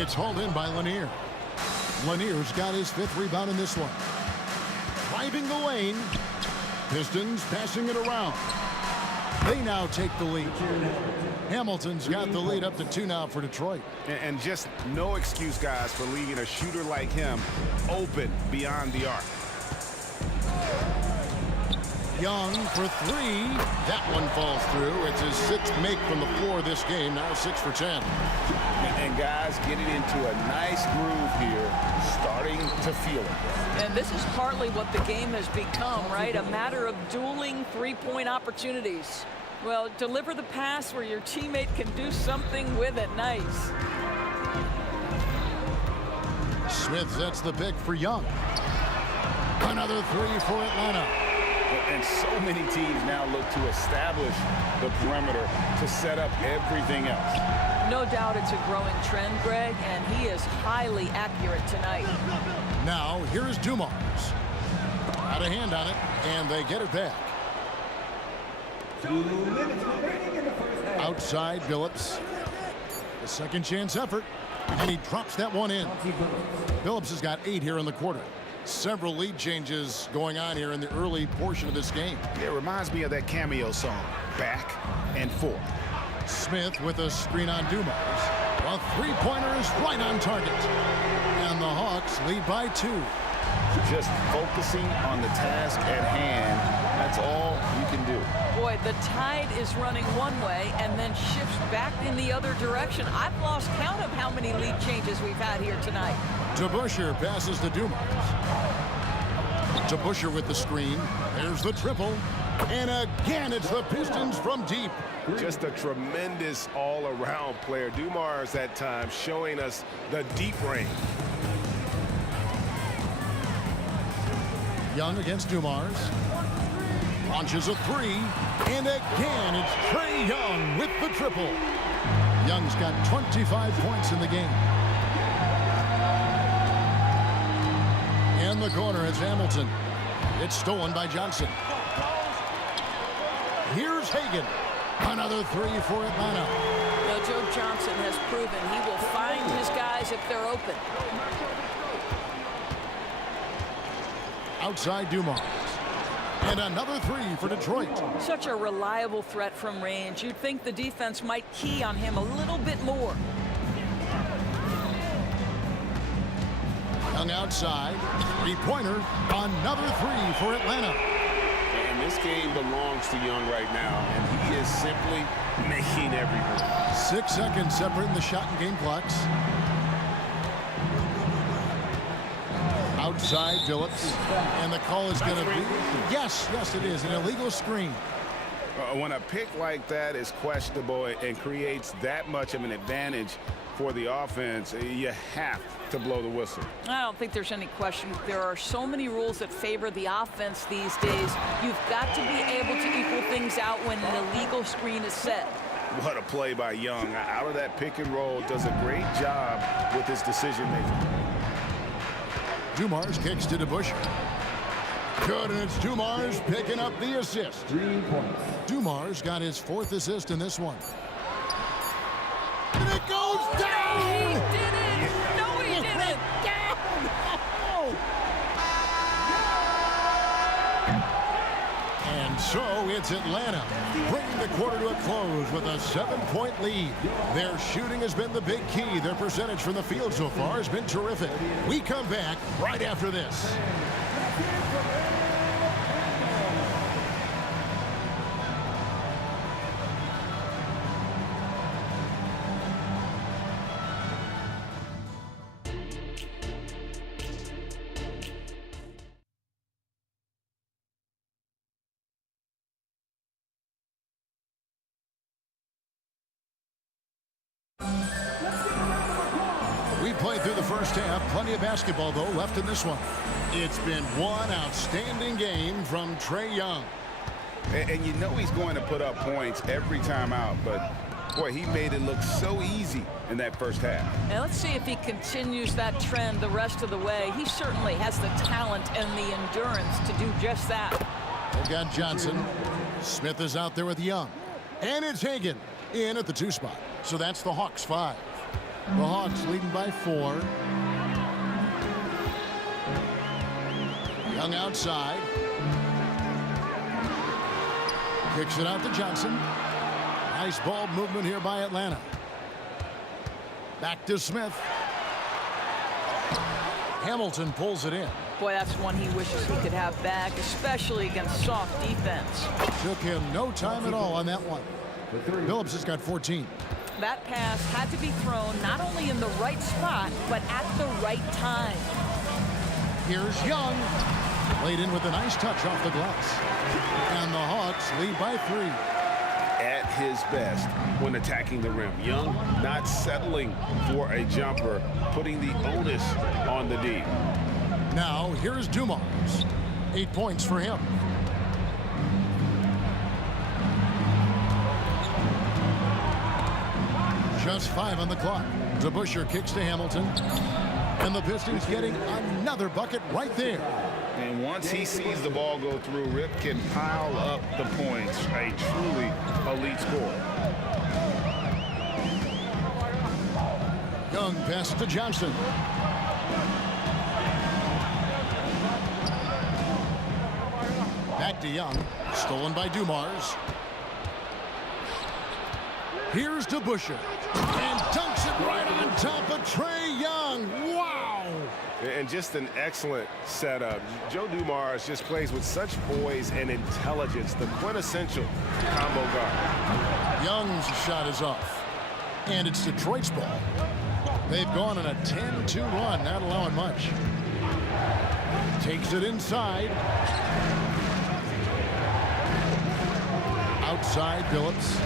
It's hauled in by Lanier. Lanier's got his 5th rebound in this one. Driving the lane. Pistons passing it around. They now take the lead. Hamilton's got the lead up to 2 now for Detroit. And just no excuse, guys, for leaving a shooter like him open beyond the arc. Young for 3. That one falls through. It's his 6th make from the floor this game. Now 6 for 10. And guys getting into a nice groove here, starting to feel it. And this is partly what the game has become, right? A matter of dueling three-point opportunities. Well, deliver the pass where your teammate can do something with it. Nice. Smith sets the pick for Young. Another 3 for Atlanta. And so many teams now look to establish the perimeter to set up everything else. No doubt it's a growing trend, Greg, and he is highly accurate tonight. Now, here's Dumars. Got a hand on it, and they get it back. Outside Billups. A second chance effort, and he drops that one in. Billups has got 8 here in the quarter. Several lead changes going on here in the early portion of this game. It reminds me of that cameo song, Back and Forth. Smith with a screen on Dumars. A three-pointer is right on target. And the Hawks lead by 2. Just focusing on the task at hand, that's all you can do. Boy, the tide is running one way and then shifts back in the other direction. I've lost count of how many lead changes we've had here tonight. DeBusschere passes to Dumas. DeBusschere with the screen. There's the triple. And again, it's the Pistons from deep. Just a tremendous all-around player. Dumars at times showing us the deep range. Young against Dumars. Launches a three. And again, it's Trae Young with the triple. Young's got 25 points in the game. In the corner, it's Hamilton. It's stolen by Johnson. Here's Hagan. Another three for Atlanta. Now, Joe Johnson has proven he will find his guys if they're open. Outside Dumars. And another three for Detroit. Such a reliable threat from range. You'd think the defense might key on him a little bit more. Young outside. Three-pointer. Another three for Atlanta. And this game belongs to Young right now, and he is simply making every move. 6 seconds separating the shot and game clocks. Outside Phillips. And the call is going to be... Yes, it is. An illegal screen. When a pick like that is questionable and creates that much of an advantage for the offense, you have to blow the whistle. I don't think there's any question. There are so many rules that favor the offense these days. You've got to be able to equal things out when an illegal screen is set. What a play by Young. Out of that pick and roll, does a great job with his decision making. Dumars kicks to DeBusschere. Good, and it's Dumars picking up the assist. 3 points. Dumars got his 4th assist in this one. And it goes down! He did it! No, he didn't! Down! And so it's Atlanta, bringing the quarter to a close with a 7-point lead. Their shooting has been the big key. Their percentage from the field so far has been terrific. We come back right after this. We played through the first half. Plenty of basketball, though, left in this one. It's been one outstanding game from Trae Young. And you know he's going to put up points every time out, but boy, he made it look so easy in that first half. And let's see if he continues that trend the rest of the way. He certainly has the talent and the endurance to do just that. They've got Johnson. Smith is out there with Young. And it's Hagan in at the 2 spot. So that's the Hawks 5. The Hawks leading by 4. Young outside. Kicks it out to Johnson. Nice ball movement here by Atlanta. Back to Smith. Hamilton pulls it in. Boy, that's one he wishes he could have back, especially against soft defense. Took him no time at all on that one. Phillips has got 14. That pass had to be thrown not only in the right spot, but at the right time. Here's Young. Laid in with a nice touch off the glass. And the Hawks lead by 3. At his best when attacking the rim. Young not settling for a jumper, putting the onus on the D. Now, here's Dumars. 8 points for him. Just 5 on the clock. DeBusschere kicks to Hamilton. And the Pistons getting another bucket right there. And once he sees the ball go through, Rip can pile up the points. A truly elite scorer. Young passes to Johnson. Back to Young. Stolen by Dumars. Here's DeBusschere. And dunks it right on top of Trae Young. Wow! And just an excellent setup. Joe Dumars just plays with such poise and intelligence, the quintessential combo guard. Young's shot is off. And it's Detroit's ball. They've gone on a 10-2 run, not allowing much. Takes it inside. Outside, Billups.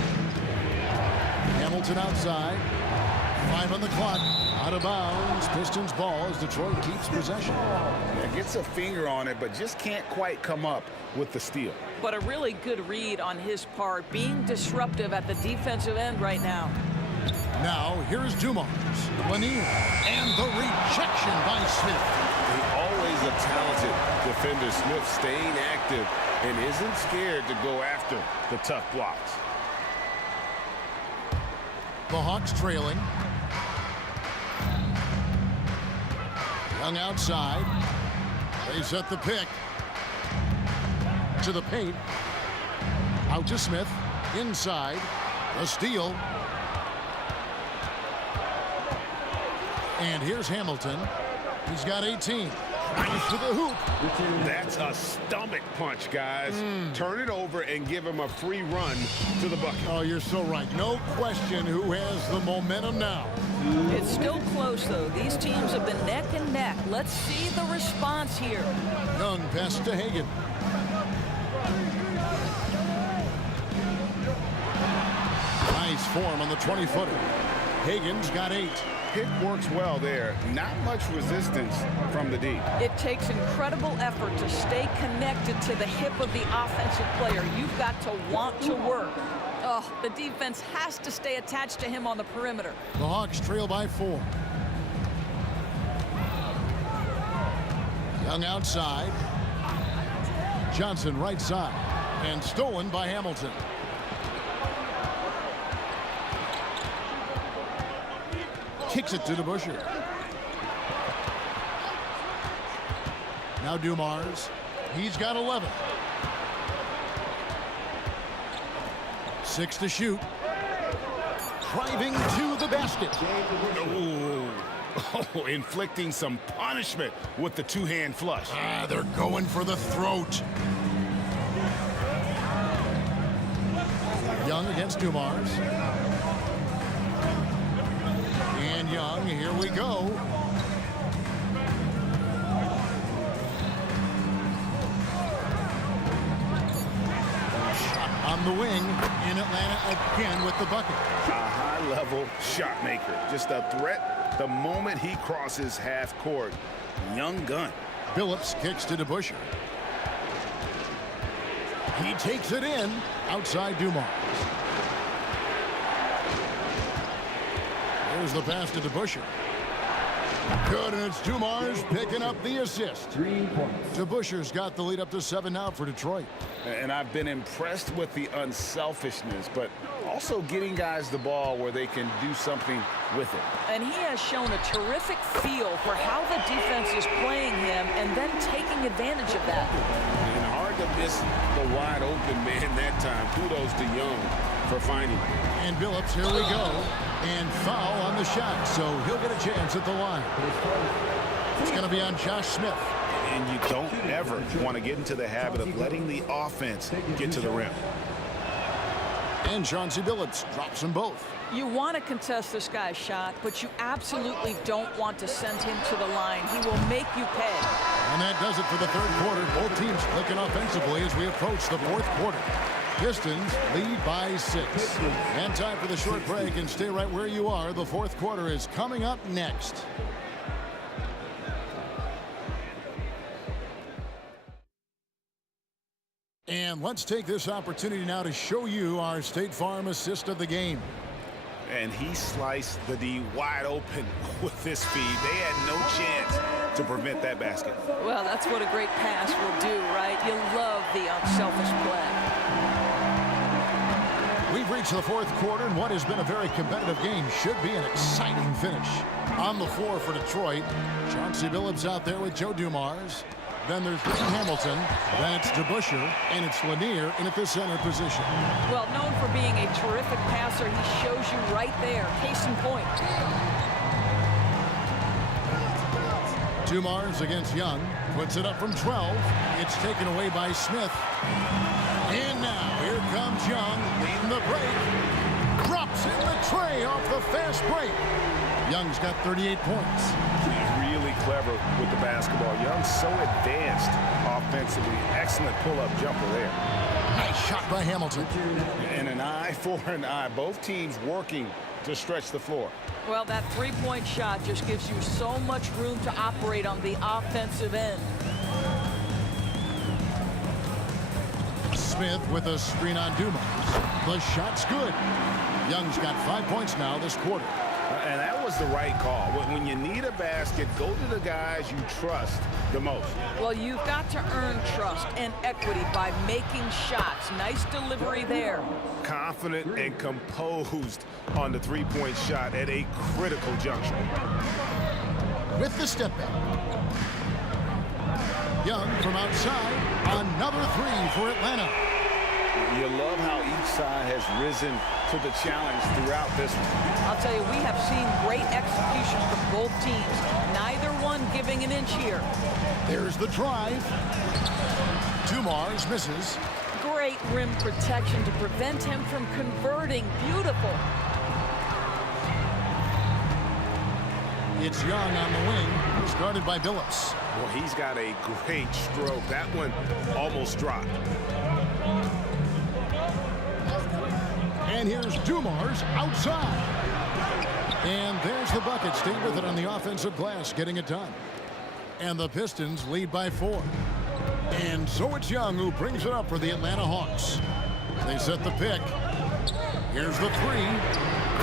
Hamilton outside. 5 on the clock. Out of bounds. Pistons ball as Detroit keeps possession. Yeah, gets a finger on it, but just can't quite come up with the steal. But a really good read on his part, being disruptive at the defensive end right now. Now, here's Dumars. Lanier. And the rejection by Smith. Always a talented defender. Smith staying active and isn't scared to go after the tough blocks. The Hawks trailing. Young outside. They set the pick. To the paint. Out to Smith. Inside. A steal. And here's Hamilton. He's got 18. Nice to the hoop. That's a stomach punch, guys. Turn it over and give him a free run to the bucket. Oh, you're so right. No question who has the momentum now. It's still close, though. These teams have been neck and neck. Let's see the response here. Young pass to Hagan. Nice form on the 20-footer. Hagan's got 8. Pick works well there. Not much resistance from the D. It takes incredible effort to stay connected to the hip of the offensive player. You've got to want to work. Oh, the defense has to stay attached to him on the perimeter. The Hawks trail by 4. Young outside. Johnson right side. And stolen by Hamilton. Kicks it to DeBusschere. Now Dumars. He's got 11. 6 to shoot. Driving to the basket. Oh, inflicting some punishment with the two-hand flush. They're going for the throat. Young against Dumars. And Young, here we go. Shot on the wing in Atlanta again with the bucket. A high-level shot maker. Just a threat the moment he crosses half court. Young gun. Billups kicks to DeBusschere. He takes it in outside Dumars. There's the pass to DeBusschere. Good, and it's Dumars picking up the assist. 3 points. DeBusschere's got the lead up to 7 now for Detroit. And I've been impressed with the unselfishness, but also getting guys the ball where they can do something with it. And he has shown a terrific feel for how the defense is playing him and then taking advantage of that. And hard to miss the wide open man that time. Kudos to Young for finding him. And Billups, here we go. And foul on the shot, so he'll get a chance at the line. It's going to be on Josh Smith. And you don't ever want to get into the habit of letting the offense get to the rim. And Chauncey Billups drops them both. You want to contest this guy's shot, but you absolutely don't want to send him to the line. He will make you pay. And that does it for the third quarter. Both teams clicking offensively as we approach the fourth quarter. Pistons lead by 6. And time for the short break, and stay right where you are. The fourth quarter is coming up next. And let's take this opportunity now to show you our State Farm assist of the game. And he sliced the D wide open with this speed. They had no chance to prevent that basket. Well, that's what a great pass will do, right? You love the unselfish play. We've reached the fourth quarter, and what has been a very competitive game should be an exciting finish. On the floor for Detroit, Chauncey Billups out there with Joe Dumars. Then there's Hamilton. Then it's DeBusschere, and it's Lanier in at the center position. Well, known for being a terrific passer, he shows you right there. Case in point. Dumars against Young. Puts it up from 12. It's taken away by Smith. And now here comes Young leading the break. Drops in the tray off the fast break. Young's got 38 points. He's really clever with the basketball. Young's so advanced offensively. Excellent pull-up jumper there. Nice shot by Hamilton. And an eye for an eye. Both teams working to stretch the floor. Well, that three-point shot just gives you so much room to operate on the offensive end. Smith with a screen on Dumars. The shot's good. Young's got 5 points now this quarter. And that was the right call. When you need a basket, go to the guys you trust the most. Well, you've got to earn trust and equity by making shots. Nice delivery there. Confident and composed on the three-point shot at a critical juncture. With the step back. Young from outside. Another three for Atlanta. You love how each side has risen to the challenge throughout this one. I'll tell you, we have seen great execution from both teams. Neither one giving an inch here. There's the drive. Dumars misses. Great rim protection to prevent him from converting. Beautiful. It's Young on the wing, started by Billups. Well, he's got a great stroke. That one almost dropped. And here's Dumars outside. And there's the bucket. Stay with it on the offensive glass, getting it done. And the Pistons lead by 4. And so it's Young who brings it up for the Atlanta Hawks. They set the pick. Here's the three.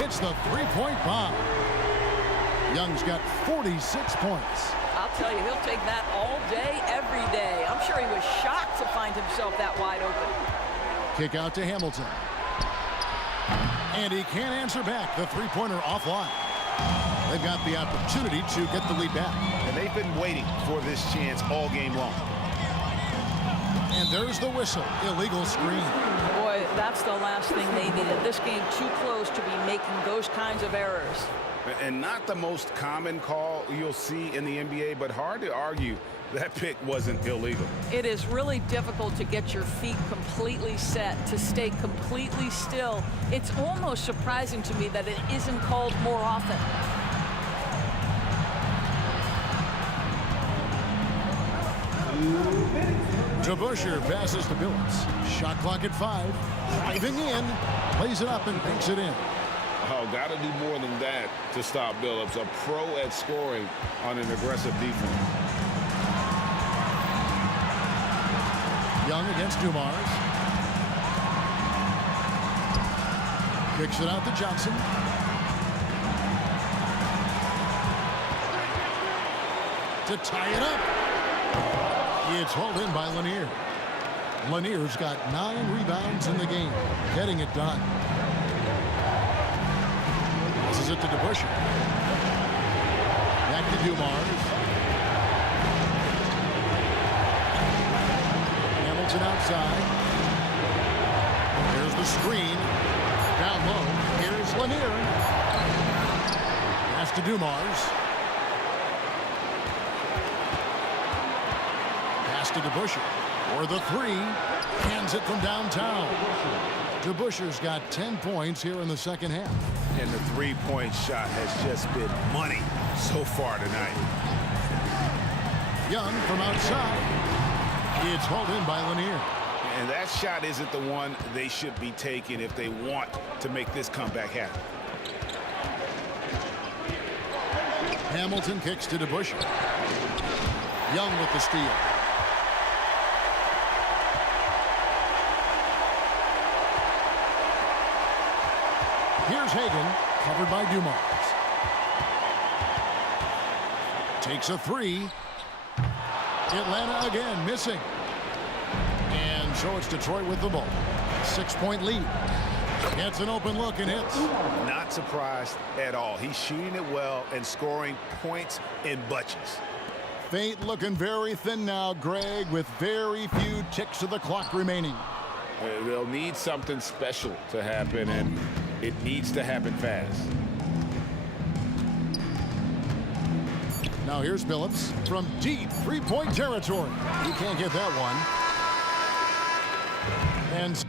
Hits the three-point bomb. Young's got 46 points. I'll tell you, he'll take that all day, every day. I'm sure he was shocked to find himself that wide open. Kick out to Hamilton. And he can't answer back. The three-pointer offline. They've got the opportunity to get the lead back. And they've been waiting for this chance all game long. And there's the whistle. Illegal screen. Boy, that's the last thing they needed. This game too close to be making those kinds of errors. And not the most common call you'll see in the NBA, but hard to argue that pick wasn't illegal. It is really difficult to get your feet completely set, to stay completely still. It's almost surprising to me that it isn't called more often. DeBusschere passes to Billups. Shot clock at 5. Driving in. Plays it up and banks it in. Oh, got to do more than that to stop Billups. A pro at scoring on an aggressive defense. Young against Dumars. Kicks it out to Johnson. To tie it up. It's hauled in by Lanier. Lanier's got 9 rebounds in the game. Getting it done. Passes it to DeBusschere. Back to Dumars. Hamilton outside. Here's the screen. Down low. Here's Lanier. Pass to Dumars. Pass to DeBusschere. For the three. Hands it from downtown. DeBusschere's got 10 points here in the second half. And the three-point shot has just been money so far tonight. Young from outside. It's hauled in by Lanier. And that shot isn't the one they should be taking if they want to make this comeback happen. Hamilton kicks to DeBusschere. Young with the steal. Here's Hagan, covered by Dumars. Takes a three. Atlanta again missing. And so it's Detroit with the ball. 6-point lead. Gets an open look and hits. Not surprised at all. He's shooting it well and scoring points in bunches. Fate looking very thin now, Greg, with very few ticks of the clock remaining. They'll need something special to happen, and it needs to happen fast. Now here's Phillips from deep three-point territory. He can't get that one. And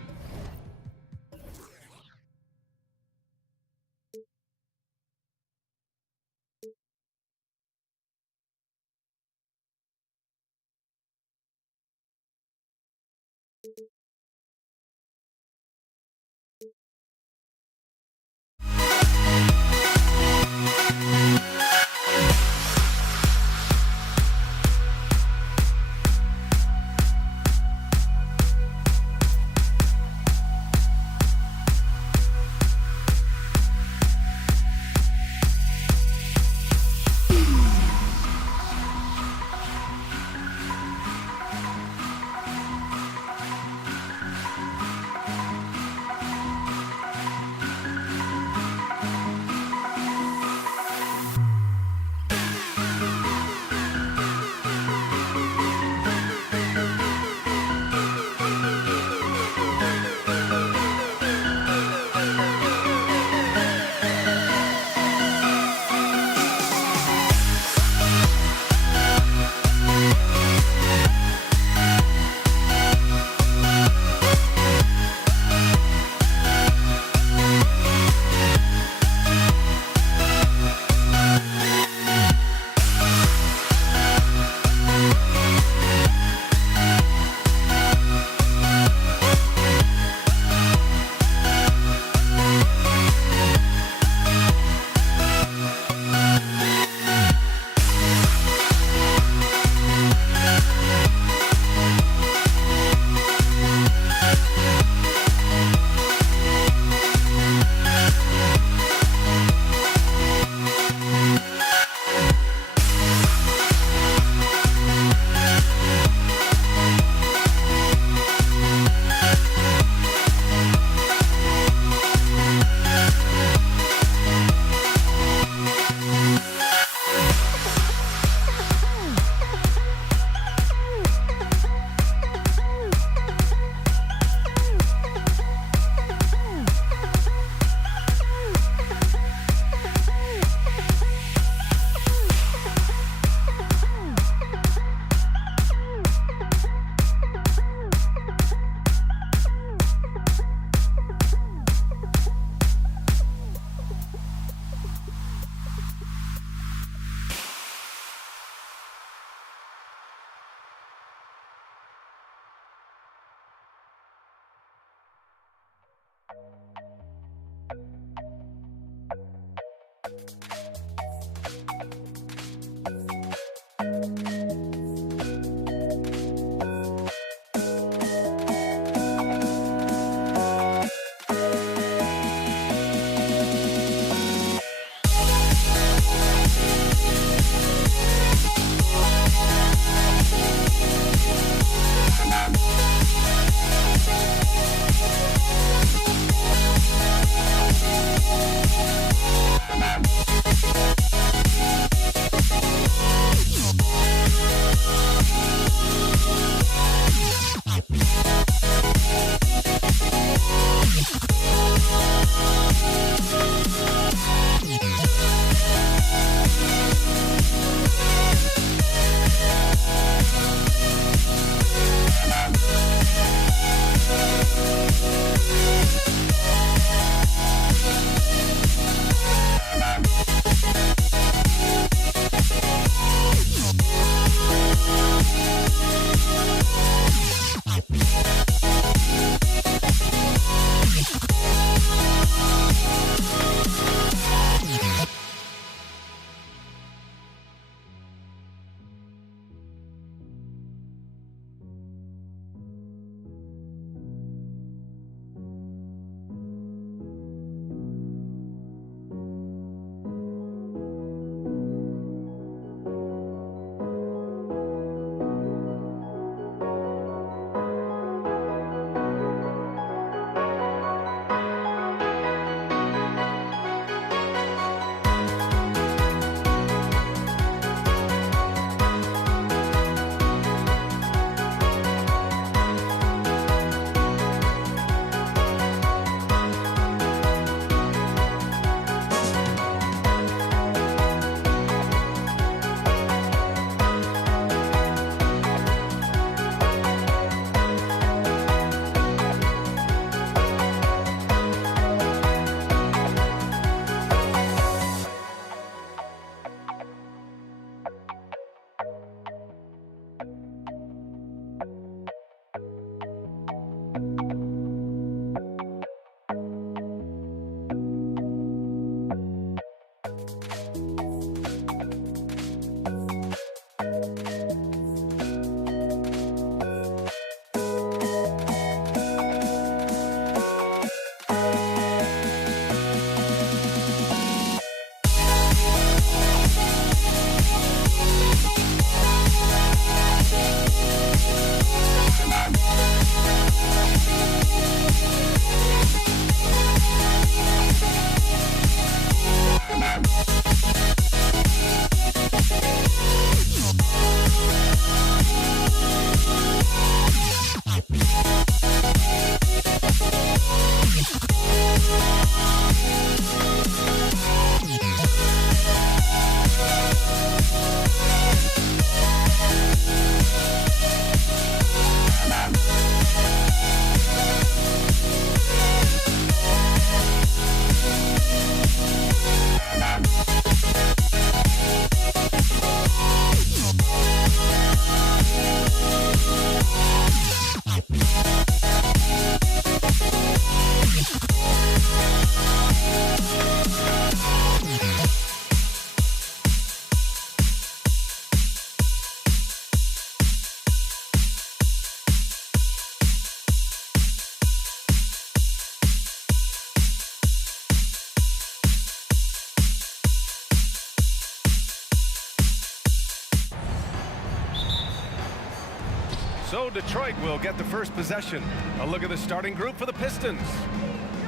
So Detroit will get the first possession. A look at the starting group for the Pistons.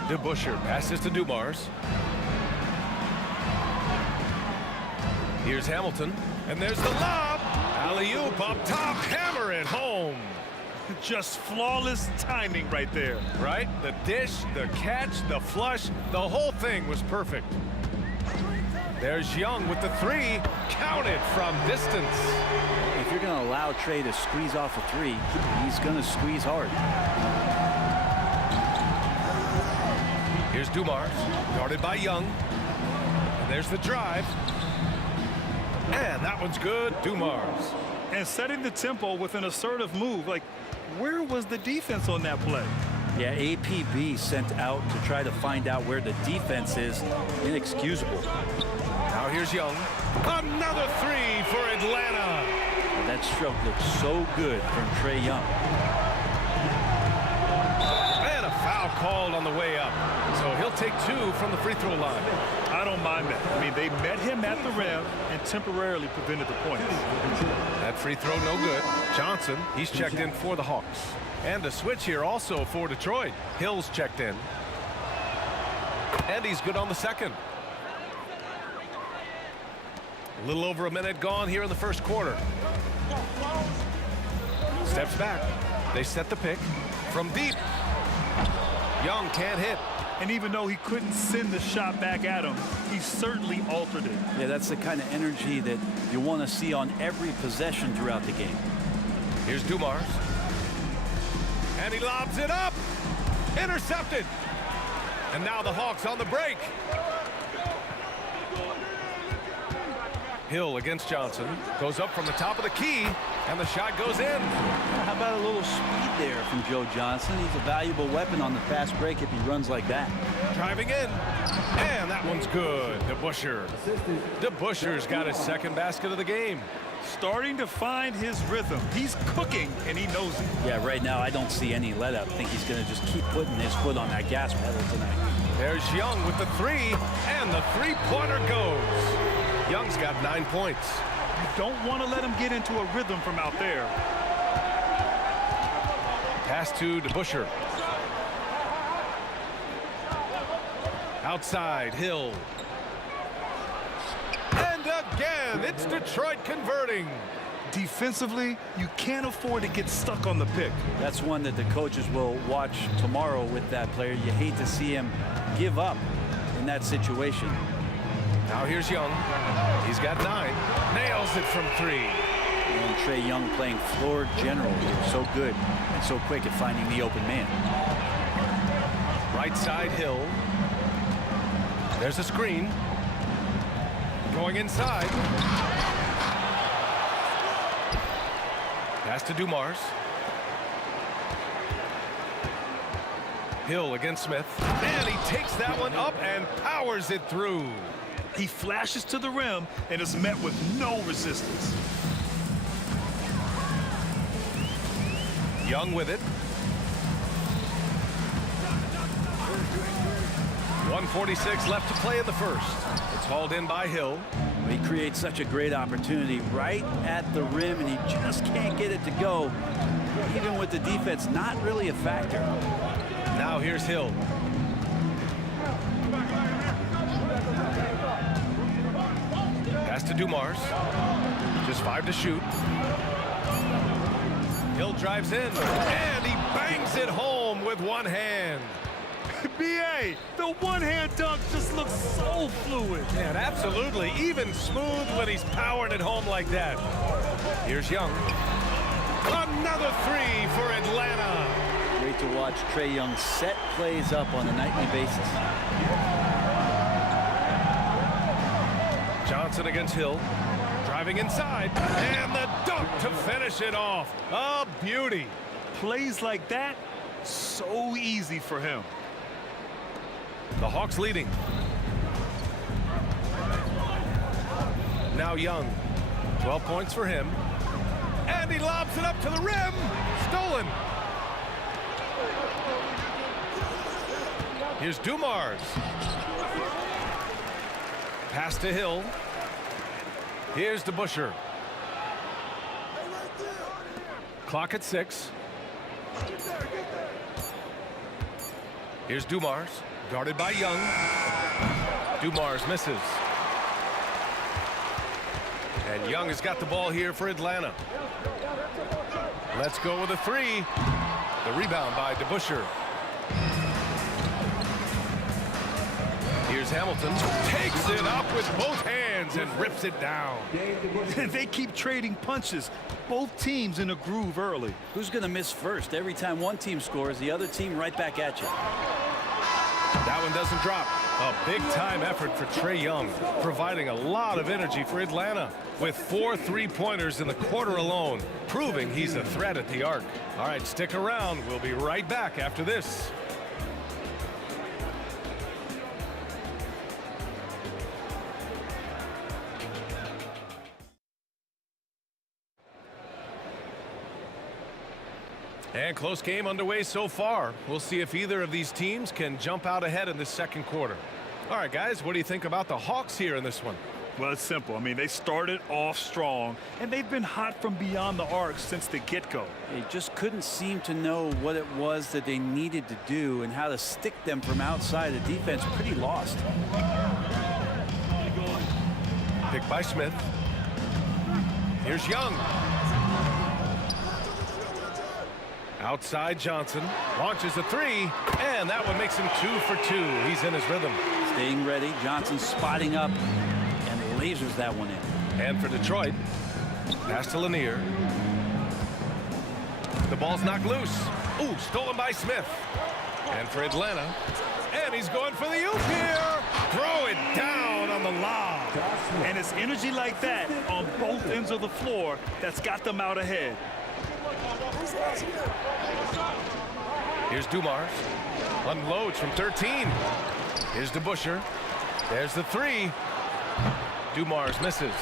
DeBusschere passes to Dumars. Here's Hamilton. And there's the lob. Alley-oop up top. Hammer it home. Just flawless timing right there. Right? The dish, the catch, the flush. The whole thing was perfect. There's Young with the three. Counted from distance. If you're going to allow Trey to squeeze off a three, he's going to squeeze hard. Here's Dumars, guarded by Young. And there's the drive. And that one's good, Dumars. And setting the tempo with an assertive move. Like, where was the defense on that play? Yeah, APB sent out to try to find out where the defense is. Inexcusable. Now here's Young. Another three for Atlanta. Well, that stroke looks so good from Trey Young. And a foul called on the way up. So he'll take two from the free throw line. I don't mind that. I mean, they met him at the rim and temporarily prevented the points. That free throw no good. Johnson, he's checked in for the Hawks. And a switch here also for Detroit. Hill's checked in. And he's good on the second. A little over a minute gone here in the first quarter. Steps back. They set the pick from deep. Young can't hit. And even though he couldn't send the shot back at him, he certainly altered it. Yeah, that's the kind of energy that you want to see on every possession throughout the game. Here's Dumars. And he lobs it up. Intercepted. And now the Hawks on the break. Hill against Johnson. Goes up from the top of the key. And the shot goes in. How about a little speed there from Joe Johnson? He's a valuable weapon on the fast break if he runs like that. Driving in. And that one's good. DeBusschere. DeBusschere's got his second basket of the game. Starting to find his rhythm. He's cooking, and he knows it. Yeah, right now I don't see any let up. I think he's going to just keep putting his foot on that gas pedal tonight. There's Young with the three. And the three-pointer goes. Young's got 9 points. You don't want to let him get into a rhythm from out there. Pass to DeBusschere. Outside, Hill. And again, it's Detroit converting. Defensively, you can't afford to get stuck on the pick. That's one that the coaches will watch tomorrow with that player. You hate to see him give up in that situation. Now here's Young. He's got 9. Nails it from 3. And Trey Young playing floor general. So good and so quick at finding the open man. Right side, Hill. There's a screen. Going inside. Pass to Dumars. Hill against Smith. And he takes that one up and powers it through. He flashes to the rim and is met with no resistance. Young with it. 1:46 left to play in the first. It's hauled in by Hill. He creates such a great opportunity right at the rim, and he just can't get it to go. Even with the defense not really a factor. Now here's Hill. Pass to Dumars. Just 5 to shoot. Hill drives in, and he bangs it home with one hand. B.A., the one-hand dunk just looks so fluid. And absolutely, even smooth when he's powering it home like that. Here's Young. Another three for Atlanta. Great to watch Trey Young set plays up on a nightly basis. Johnson against Hill. Driving inside. And the dunk to finish it off. A beauty. Plays like that, so easy for him. The Hawks leading. Now Young. 12 points for him. And he lobs it up to the rim. Stolen. Here's Dumars. Pass to Hill. Here's DeBusschere. Clock at 6. Here's Dumars, guarded by Young. Dumars misses. And Young has got the ball here for Atlanta. Let's go with a 3. The rebound by DeBusschere. Here's Hamilton. Takes it up with both hands and rips it down. They keep trading punches. Both teams in a groove early. Who's going to miss first? Every time one team scores, the other team right back at you. That one doesn't drop. A big-time effort for Trae Young, providing a lot of energy for Atlanta with 4 3-pointers in the quarter alone, proving he's a threat at the arc. All right, stick around. We'll be right back after this. And close game underway so far. We'll see if either of these teams can jump out ahead in this second quarter. All right, guys, what do you think about the Hawks here in this one? Well, it's simple. I mean, they started off strong, and they've been hot from beyond the arc since the get-go. They just couldn't seem to know what it was that they needed to do and how to stick them from outside. The defense pretty lost. Picked by Smith. Here's Young. Outside Johnson. Launches a 3. And that one makes him 2 for 2. He's in his rhythm. Staying ready. Johnson spotting up and lasers that one in. And for Detroit. Pass to Lanier. The ball's knocked loose. Ooh, stolen by Smith. And for Atlanta. And he's going for the oop here. Throw it down on the lob. And it's energy like that on both ends of the floor that's got them out ahead. Here's Dumars. Unloads from 13. Here's DeBusschere. There's the 3. Dumars misses.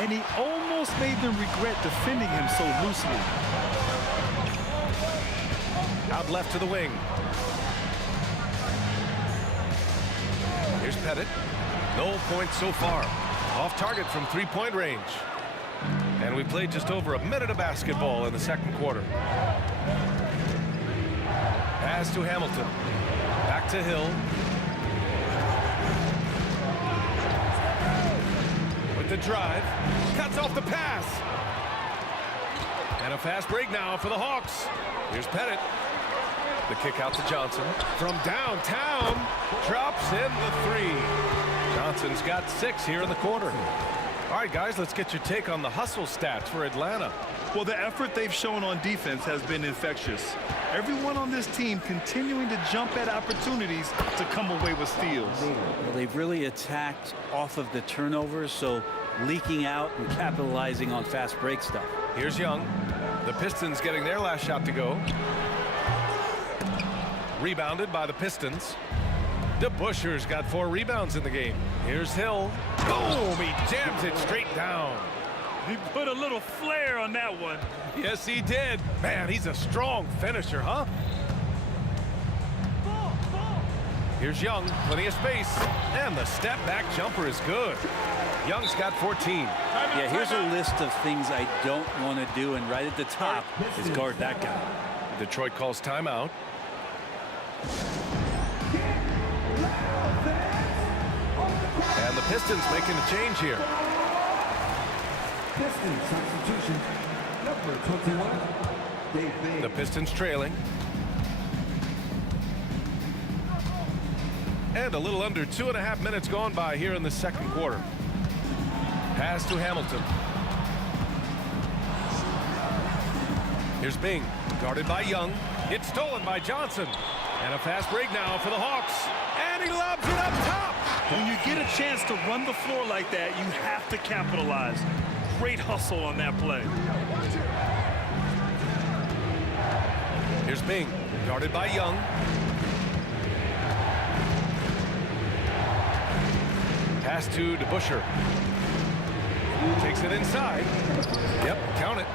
And he almost made them regret defending him so loosely. Out left to the wing. Here's Pettit. No points so far. Off target from 3-point range. And we played just over a minute of basketball in the second quarter. Pass to Hamilton. Back to Hill. With the drive. Cuts off the pass. And a fast break now for the Hawks. Here's Pettit. The kick out to Johnson. From downtown. Drops in the 3. Johnson's got 6 here in the quarter. All right, guys, let's get your take on the hustle stats for Atlanta. Well, the effort they've shown on defense has been infectious. Everyone on this team continuing to jump at opportunities to come away with steals. Well, they've really attacked off of the turnovers, so leaking out and capitalizing on fast break stuff. Here's Young. The Pistons getting their last shot to go. Rebounded by the Pistons. DeBusschere's got 4 rebounds in the game. Here's Hill. Boom! He jams it straight down. He put a little flair on that one. Yes, he did. Man, he's a strong finisher, huh? Here's Young. Plenty of space. And the step-back jumper is good. Young's got 14. Yeah, here's a list of things I don't want to do, and right at the top is guard that guy. Detroit calls timeout. And the Pistons making a change here. Pistons substitution, number 21, Dave Bain. The Pistons trailing. And a little under 2.5 minutes gone by here in the second quarter. Pass to Hamilton. Here's Bing, guarded by Young. It's stolen by Johnson. And a fast break now for the Hawks. And he lobs it up top. When you get a chance to run the floor like that, you have to capitalize. Great hustle on that play. Here's Bing, guarded by Young. Pass to DeBusschere. Takes it inside. Yep, count it.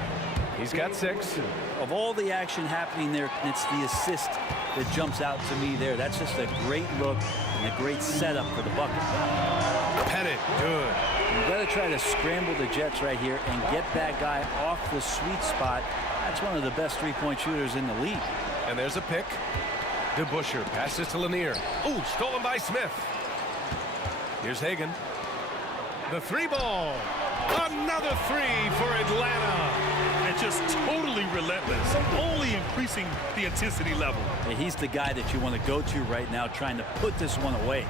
He's got 6. Of all the action happening there, it's the assist that jumps out to me there. That's just a great look and a great setup for the bucket. Pettit, good. You got to try to scramble the Jets right here and get that guy off the sweet spot. That's one of the best three-point shooters in the league. And there's a pick. DeBusschere passes to Lanier. Ooh, stolen by Smith. Here's Hagan. The three ball. Another three for Atlanta. And just totally relentless, only increasing the intensity level. Yeah, he's the guy that you want to go to right now, trying to put this one away.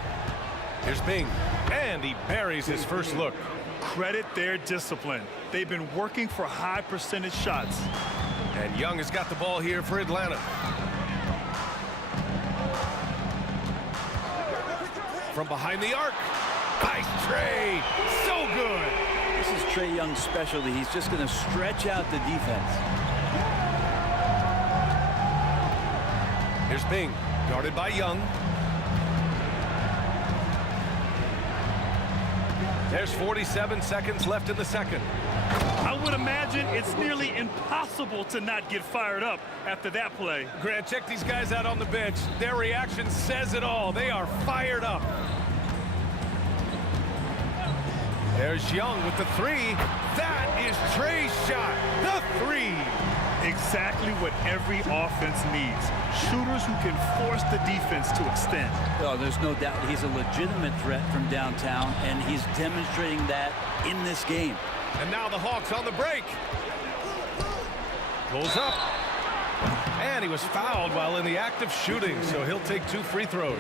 Here's Bing, and he buries his first look. Credit their discipline. They've been working for high percentage shots. And Young has got the ball here for Atlanta. From behind the arc. Nice Trey. So good. This is Trae Young's specialty. He's just going to stretch out the defense. Here's Bing, guarded by Young. There's 47 seconds left in the second. I would imagine it's nearly impossible to not get fired up after that play. Grant, check these guys out on the bench. Their reaction says it all. They are fired up. There's Young with the three. That is Trey's shot. The three. Exactly what every offense needs. Shooters who can force the defense to extend. Oh, there's no doubt he's a legitimate threat from downtown, and he's demonstrating that in this game. And now the Hawks on the break. Pulls up. And he was fouled while in the act of shooting, so he'll take 2 free throws.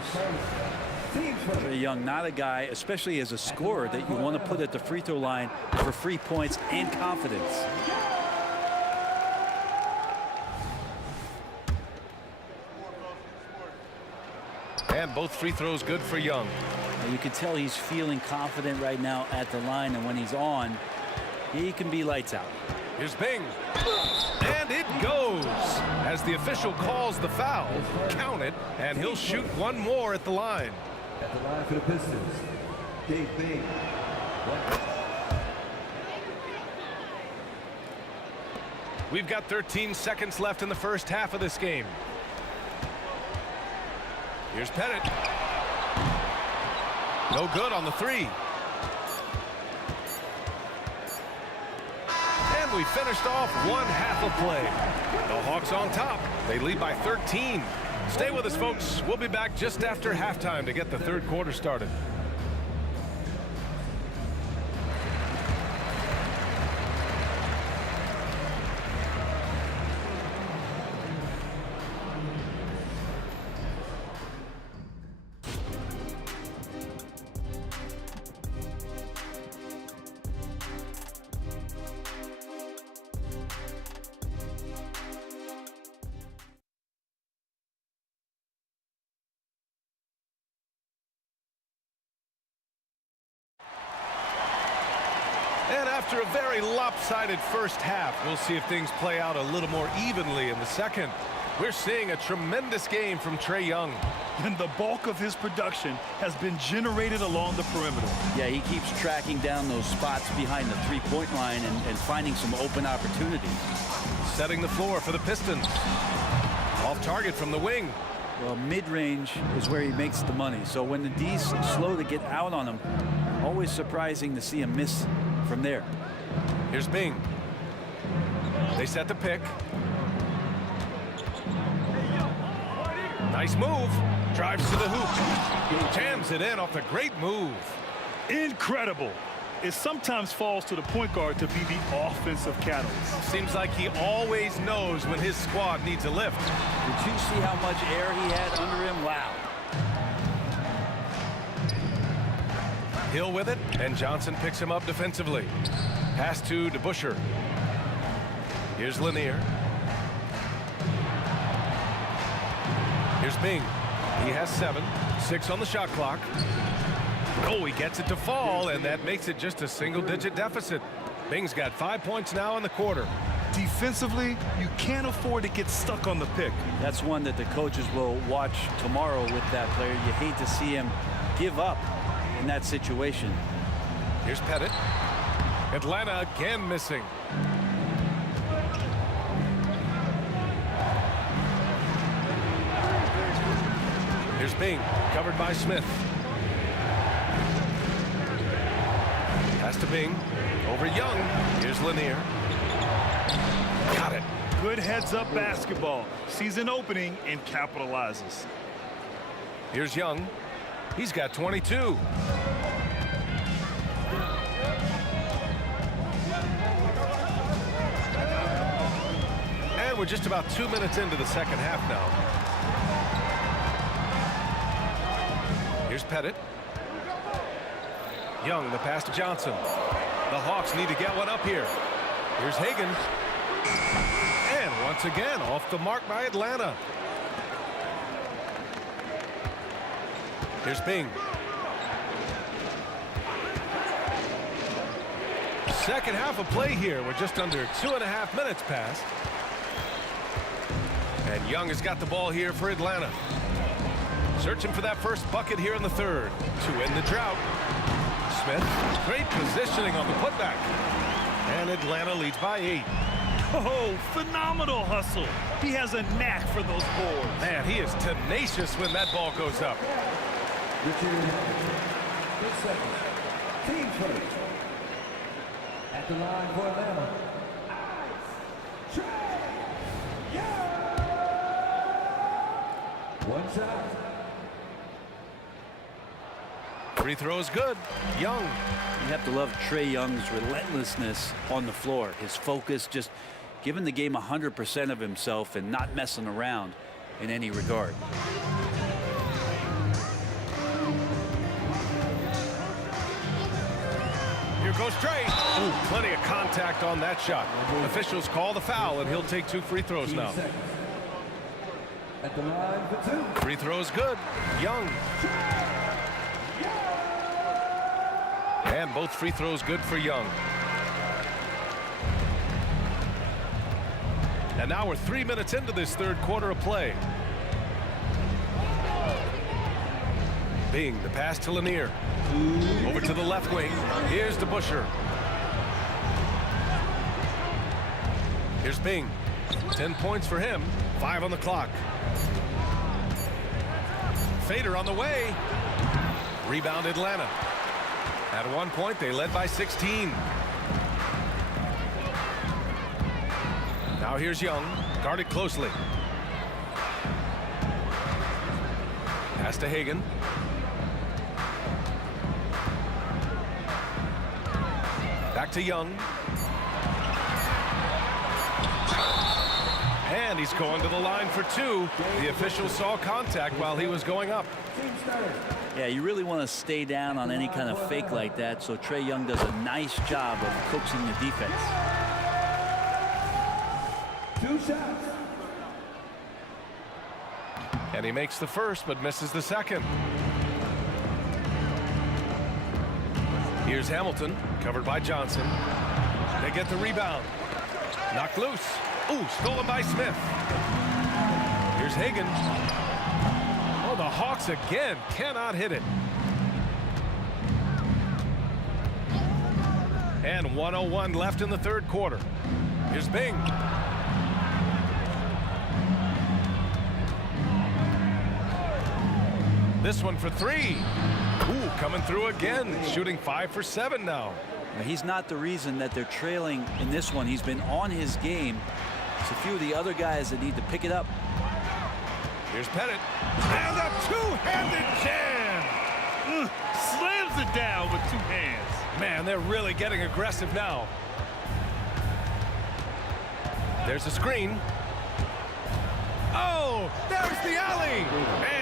Trae Young, not a guy, especially as a scorer, that you want to put at the free throw line for free points and confidence. And both free throws good for Young. And you can tell he's feeling confident right now at the line, and when he's on, he can be lights out. Here's Bing. And it goes. As the official calls the foul, count it, and he'll shoot one more at the line. At the line for the Pistons, Dave Bing. We've got 13 seconds left in the first half of this game. Here's Pettit. No good on the three. And we finished off one half of play. The Hawks on top. They lead by 13. Stay with us, folks. We'll be back just after halftime to get the third quarter started. And after a very lopsided first half, we'll see if things play out a little more evenly in the second. We're seeing a tremendous game from Trae Young. And the bulk of his production has been generated along the perimeter. Yeah, he keeps tracking down those spots behind the three-point line and finding some open opportunities. Setting the floor for the Pistons. Off target from the wing. Well, mid-range is where he makes the money. So when the D's slow to get out on him, always surprising to see him miss from there. Here's Bing. They set the pick. Nice move. Drives to the hoop. Jams it in off the great move. Incredible. It sometimes falls to the point guard to be the offensive catalyst. Seems like he always knows when his squad needs a lift. Did you see how much air he had under him? Wow. Hill with it, and Johnson picks him up defensively. Pass to DeBusschere. Here's Lanier. Here's Bing. He has 7. 6 on the shot clock. Oh, he gets it to fall, and that makes it just a single-digit deficit. Bing's got 5 points now in the quarter. Defensively, you can't afford to get stuck on the pick. That's one that the coaches will watch tomorrow with that player. You hate to see him give up in that situation. Here's Pettit. Atlanta again missing. Here's Bing, covered by Smith. Bing. Over Young. Here's Lanier. Got it. Good heads-up basketball. Sees an opening and capitalizes. Here's Young. He's got 22. And we're just about 2 minutes into the second half now. Here's Pettit. Young, the pass to Johnson. The Hawks need to get one up here. Here's Hagan. And once again, off the mark by Atlanta. Here's Bing. Second half of play here. We're just under 2.5 minutes past. And Young has got the ball here for Atlanta. Searching for that first bucket here in the third to end the drought. Smith, great positioning on the putback. And Atlanta leads by 8. Oh, phenomenal hustle. He has a knack for those boards. Man, he is tenacious when that ball goes up. Team first. At the line for Atlanta. One shot. Free throw is good. Young. You have to love Trae Young's relentlessness on the floor. His focus, just giving the game 100% of himself and not messing around in any regard. Here goes Trae. Ooh, plenty of contact on that shot. Officials call the foul, and he'll take 2 free throws now. At the line for 2. Free throw is good. Young. And both free throws good for Young. And now we're 3 minutes into this third quarter of play. Bing, the pass to Lanier. Over to the left wing. Here's DeBusschere. Here's Bing. 10 points for him. 5 on the clock. Fader on the way. Rebound Atlanta. At one point, they led by 16. Now here's Young. Guarded closely. Pass to Hagan. Back to Young. And he's going to the line for 2. The official saw contact while he was going up. Yeah, you really want to stay down on any kind of fake like that, so Trae Young does a nice job of coaxing the defense. 2 shots. And he makes the first, but misses the second. Here's Hamilton, covered by Johnson. They get the rebound. Knocked loose. Ooh, stolen by Smith. Here's Hagan. Oh, the Hawks again cannot hit it. And 1:01 left in the third quarter. Here's Bing. This one for 3. Ooh, coming through again, shooting 5 for 7 now. Now, he's not the reason that they're trailing in this one. He's been on his game. It's a few of the other guys that need to pick it up. Here's Pettit. And a two-handed jam. Slams it down with 2 hands. Man, they're really getting aggressive now. There's a screen. Oh, there's the alley.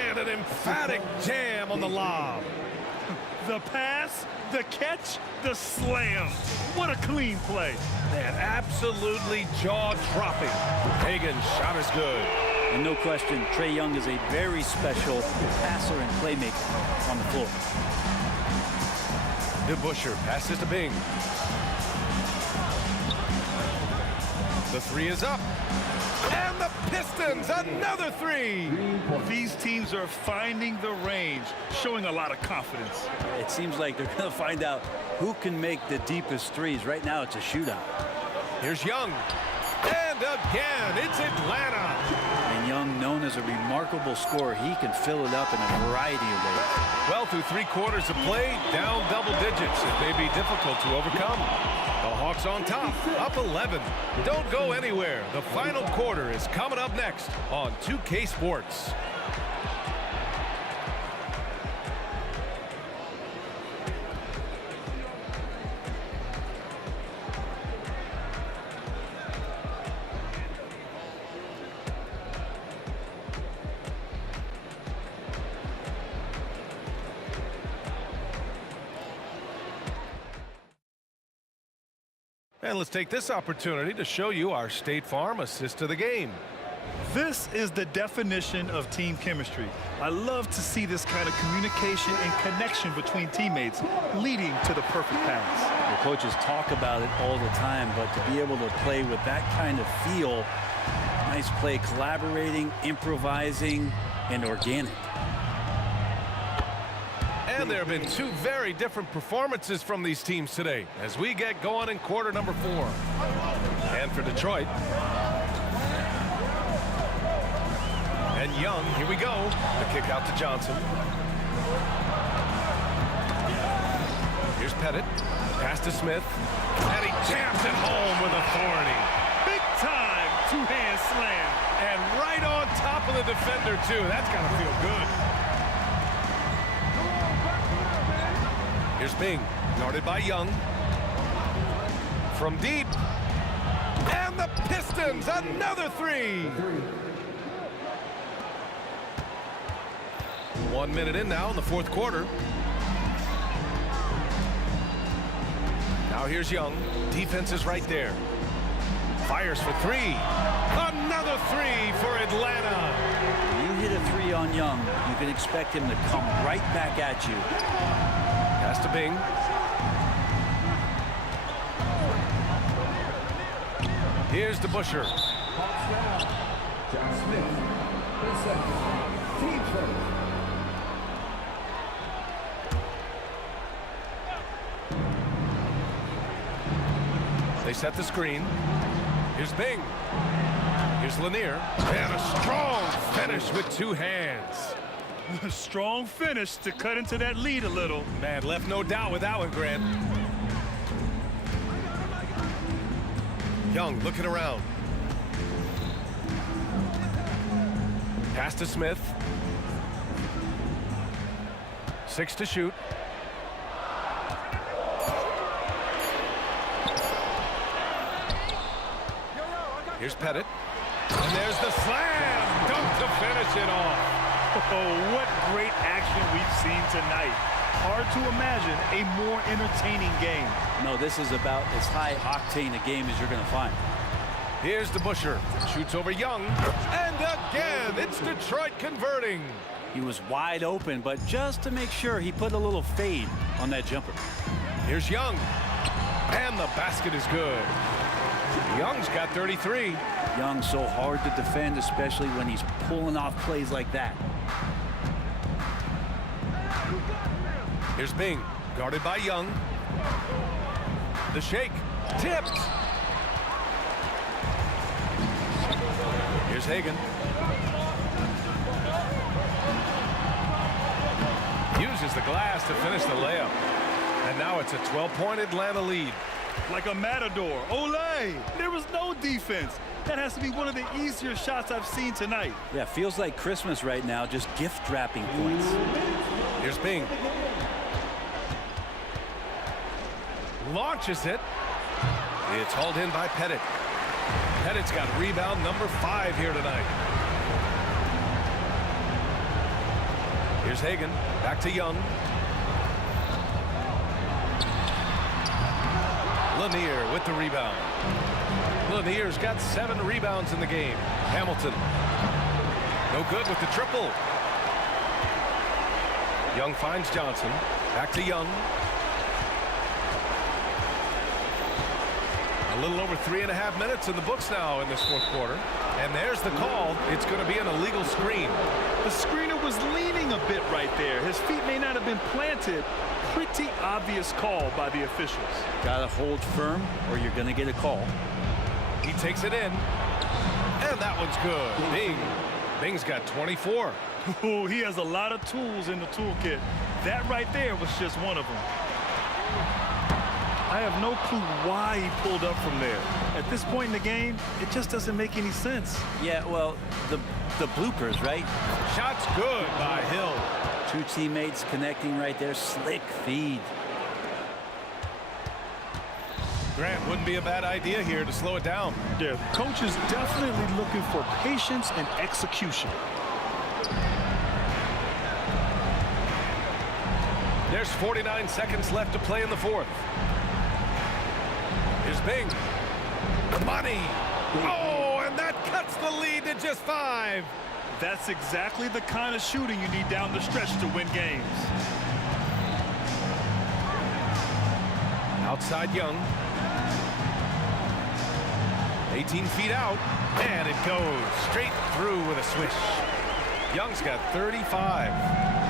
And an emphatic jam on the lob. The pass, the catch, the slam. What a clean play. Man, absolutely jaw-dropping. Hagan's shot is good. And no question, Trae Young is a very special passer and playmaker on the floor. DeBusschere passes to Bing. The 3 is up. And the Pistons, another 3. These teams are finding the range, showing a lot of confidence. It seems like they're going to find out who can make the deepest threes. Right now, it's a shootout. Here's Young. And again, it's Atlanta. And And Young, known as a remarkable scorer, he can fill it up in a variety of ways. Well, through 3 quarters of play, down double digits. It may be difficult to overcome. The Hawks on top, up 11. Don't go anywhere. The final quarter is coming up next on 2K Sports. And let's take this opportunity to show you our State Farm assist to the game. This is the definition of team chemistry. I love to see this kind of communication and connection between teammates leading to the perfect pass. The coaches talk about it all the time, but to be able to play with that kind of feel, nice play, collaborating, improvising, and organic. And there have been 2 very different performances from these teams today as we get going in quarter number 4. And for Detroit. And Young, here we go. The kick out to Johnson. Here's Pettit. Pass to Smith. And he jams it home with authority. Big time 2-hand slam. And right on top of the defender, too. That's got to feel good. Here's Bing, guarded by Young. From deep. And the Pistons, another 3. 1 minute in now in the 4th quarter. Now here's Young. Defense is right there. Fires for 3. Another 3 for Atlanta. When you hit a 3 on Young, you can expect him to come right back at you. Pass to Bing. Here's to Busher. John Smith, team first. They set the screen. Here's Bing. Here's Lanier. And a strong finish with 2 hands. Strong finish to cut into that lead a little. Man, left no doubt with that one, Grant. Young looking around. Pass to Smith. 6 to shoot. Here's Pettit. And there's the slam dunk to finish it off. Oh, what great action we've seen tonight. Hard to imagine a more entertaining game. No, this is about as high octane a game as you're going to find. Here's the Busher. Shoots over Young. And again, it's Detroit converting. He was wide open, but just to make sure, he put a little fade on that jumper. Here's Young. And the basket is good. Young's got 33. Young's so hard to defend, especially when he's pulling off plays like that. Here's Bing, guarded by Young. The shake, tipped. Here's Hagan. Uses the glass to finish the layup. And now it's a 12-point Atlanta lead. Like a matador. Olé! There was no defense. That has to be one of the easier shots I've seen tonight. Yeah, feels like Christmas right now, just gift wrapping points. Here's Bing. Launches it. It's hauled in by Pettit. Pettit's got rebound number 5 here tonight. Here's Hagan. Back to Young. Lanier with the rebound. Lanier's got 7 rebounds in the game. Hamilton. No good with the triple. Young finds Johnson. Back to Young. A little over 3.5 minutes in the books now in this 4th quarter. And there's the call. It's going to be an illegal screen. The screener was leaning a bit right there. His feet may not have been planted. Pretty obvious call by the officials. Gotta hold firm or you're gonna get a call. He takes it in. And that one's good. Bing Bing's got 24. Ooh, he has a lot of tools in the toolkit. That right there was just one of them. I have no clue why he pulled up from there. At this point in the game, it just doesn't make any sense. Yeah, well, the bloopers, right? Shot's good by Hill. Two teammates connecting right there. Slick feed. Grant, wouldn't be a bad idea here to slow it down. Yeah, coach is definitely looking for patience and execution. There's 49 seconds left to play in the fourth. Here's Bing. Money. Oh, and that cuts the lead to just 5. That's exactly the kind of shooting you need down the stretch to win games. Outside Young. 18 feet out, and it goes straight through with a swish. Young's got 35.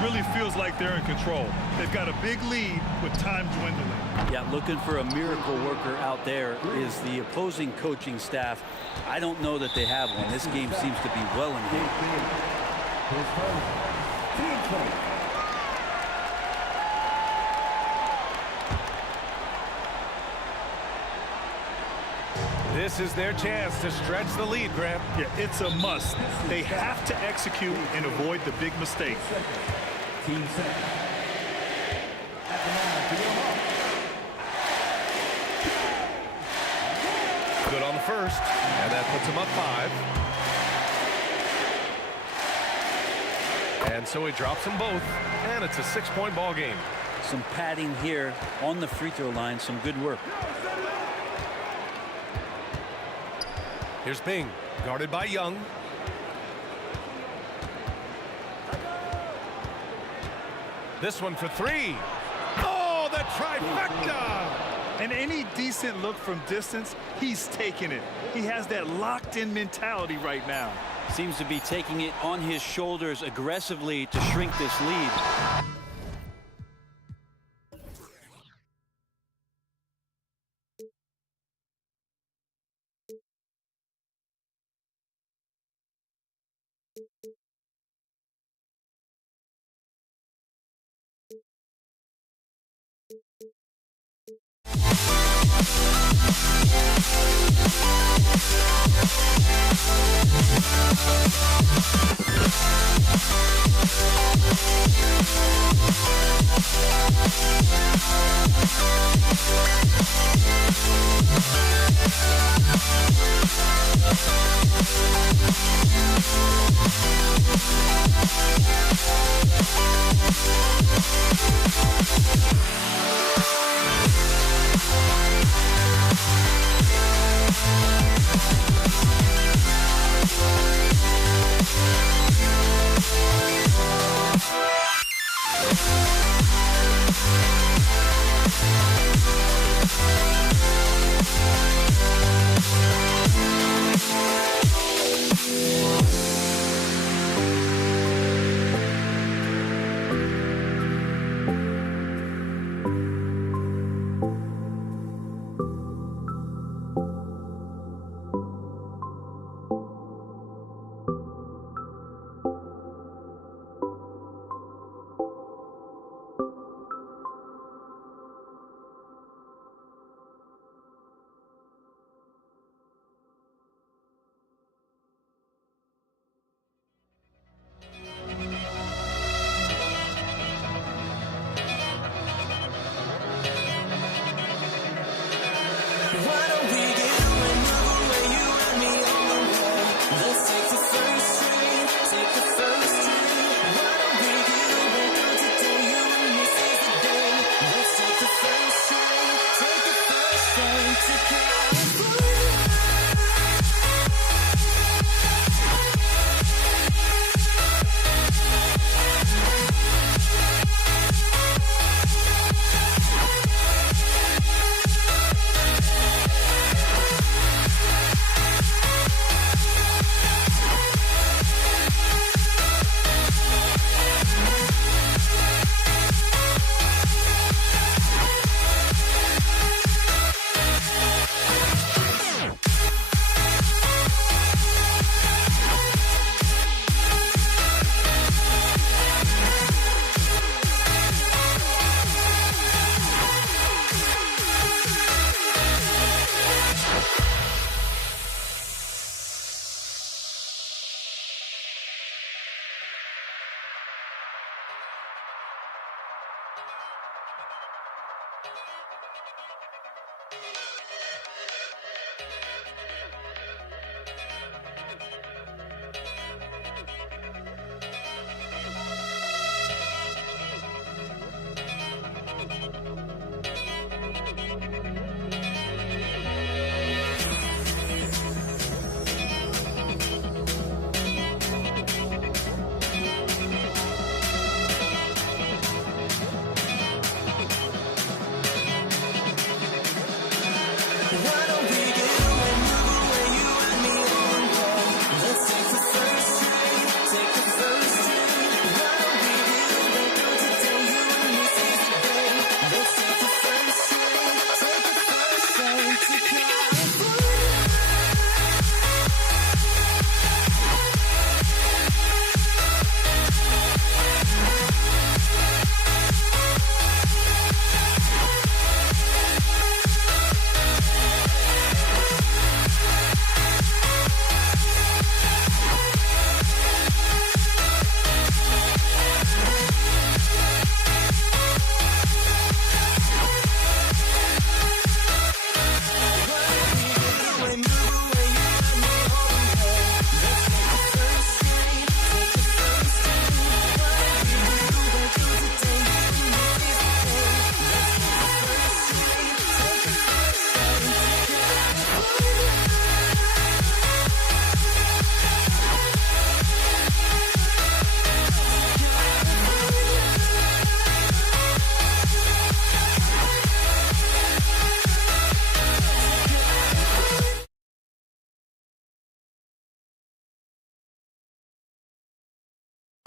Really feels like they're in control. They've got a big lead with time dwindling. Yeah, looking for a miracle worker out there is the opposing coaching staff. I don't know that they have one. This game seems to be well in hand. This is their chance to stretch the lead, Grant. Yeah, it's a must. They have to execute and avoid the big mistakes. Team set. At the line for your mark. Good on the first, and that puts him up 5. And so he drops them both, and it's a 6-point ball game. Some padding here on the free throw line. Some good work. Here's Bing, guarded by Young. This one for 3. Oh, the trifecta! And any decent look from distance, he's taking it. He has that locked-in mentality right now. Seems to be taking it on his shoulders aggressively to shrink this lead.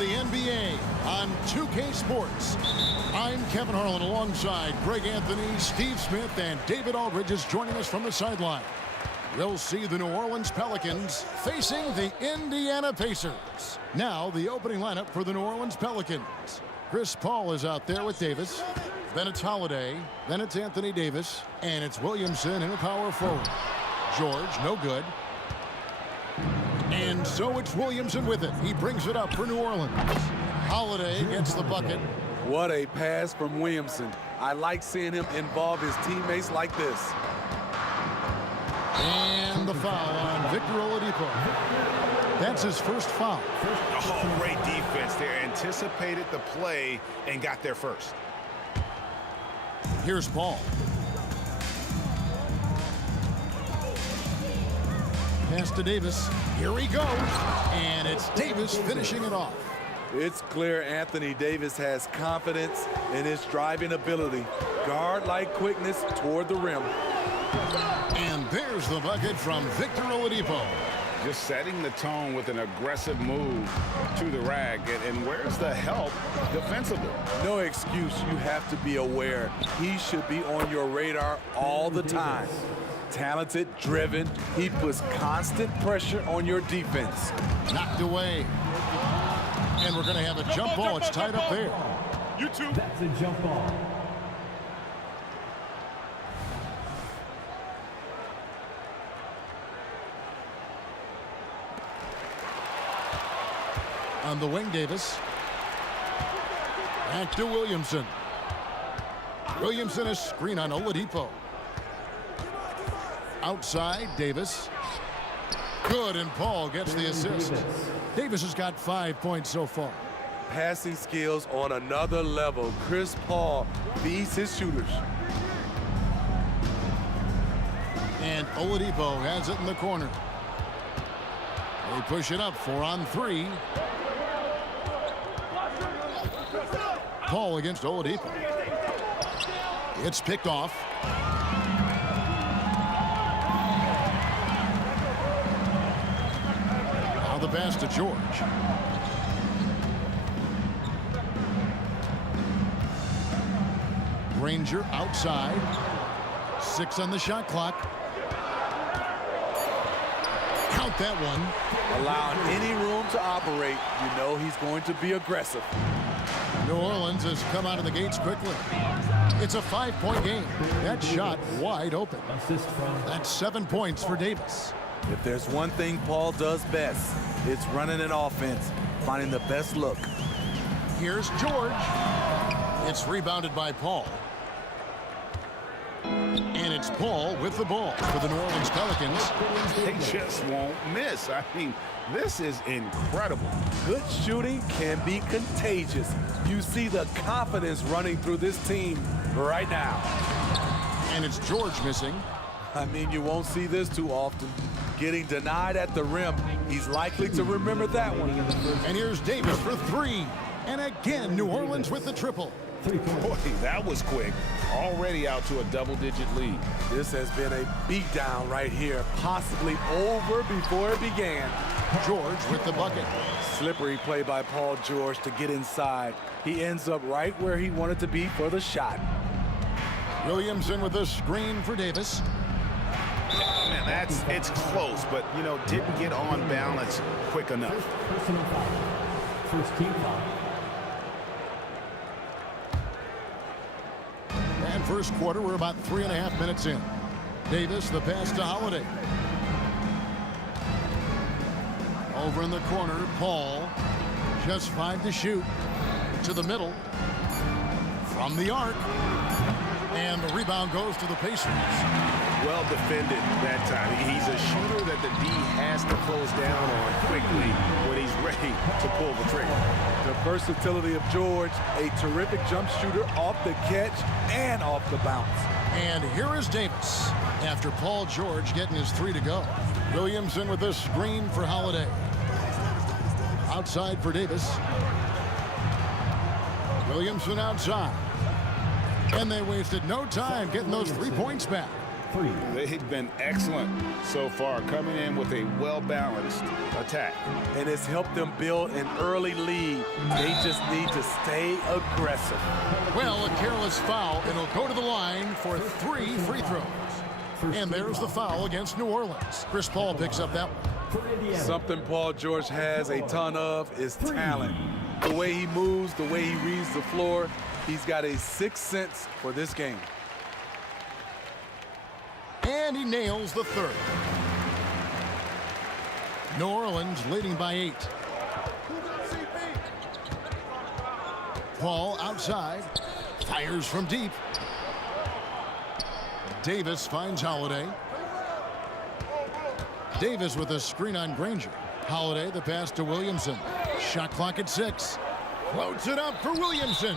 The NBA on 2K Sports. I'm Kevin Harlan alongside Greg Anthony, Steve Smith, and David Aldridge is joining us from the sideline. We'll see the New Orleans Pelicans facing the Indiana Pacers. Now the opening lineup for the New Orleans Pelicans. Chris Paul is out there with Davis. Then it's Holiday. Then it's Anthony Davis. And it's Williamson in a power forward. George, no good. And so it's Williamson with it. He brings it up for New Orleans. Holiday gets the bucket. What a pass from Williamson. I like seeing him involve his teammates like this. And the foul on Victor Oladipo. That's his first foul. Oh, great defense there. Anticipated the play and got there first. Here's Paul. Pass to Davis. Here he goes. And it's Davis finishing it off. It's clear Anthony Davis has confidence in his driving ability. Guard-like quickness toward the rim. And there's the bucket from Victor Oladipo. Just setting the tone with an aggressive move to the rack. And where's the help defensively? No excuse. You have to be aware. He should be on your radar all the time. Talented, driven. He puts constant pressure on your defense. Knocked away. And we're going to have a jump ball. It's tied up there. You two. That's a jump ball. On the wing, Davis. Back to Williamson. Williamson is screen on Oladipo. Outside, Davis. Good, and Paul gets the assist. Davis has got 5 points so far. Passing skills on another level. Chris Paul beats his shooters. And Oladipo has it in the corner. They push it up 4 on 3. Paul against Oladipo. It's picked off. Now the pass to George. Granger outside. 6 on the shot clock. Count that one. Allowing any room to operate, you know he's going to be aggressive. New Orleans has come out of the gates quickly. It's a 5-point game. That shot wide open. That's 7 points for Davis. If there's one thing Paul does best, it's running an offense, finding the best look. Here's George. It's rebounded by Paul. And it's Paul with the ball for the New Orleans Pelicans. They just won't miss. I mean, this is incredible. Good shooting can be contagious. You see the confidence running through this team right now. And it's George missing. I mean, you won't see this too often. Getting denied at the rim. He's likely to remember that one. And here's Davis for 3. And again, New Orleans with the triple. Boy, that was quick. Already out to a double-digit lead. This has been a beatdown right here, possibly over before it began. George with the bucket. Slippery play by Paul George to get inside. He ends up right where he wanted to be for the shot. Williamson with a screen for Davis. Man, it's close, but, you know, didn't get on balance quick enough. Personal foul. First team foul. And first quarter, we're about 3.5 minutes in. Davis, the pass to Holiday. Over in the corner, Paul. Just 5 to shoot. To the middle. From the arc. And the rebound goes to the Pacers. Well defended that time. He's a shooter that the D has to close down on quickly when he's ready to pull the trigger. The versatility of George, a terrific jump shooter off the catch and off the bounce. And here is Davis after Paul George getting his 3 to go. Williamson with a screen for Holiday. Outside for Davis. Williamson outside. And they wasted no time getting those 3 points back. They've been excellent so far, coming in with a well-balanced attack. And it's helped them build an early lead. They just need to stay aggressive. Well, a careless foul, and he'll go to the line for 3 free throws. And there's the foul against New Orleans. Chris Paul picks up that one. Something Paul George has a ton of is talent. The way he moves, the way he reads the floor, he's got a sixth sense for this game. And he nails the third. New Orleans leading by 8. Paul outside, fires from deep. Davis finds Holiday. Davis with a screen on Granger. Holiday, the pass to Williamson. Shot clock at 6. Floats it up for Williamson.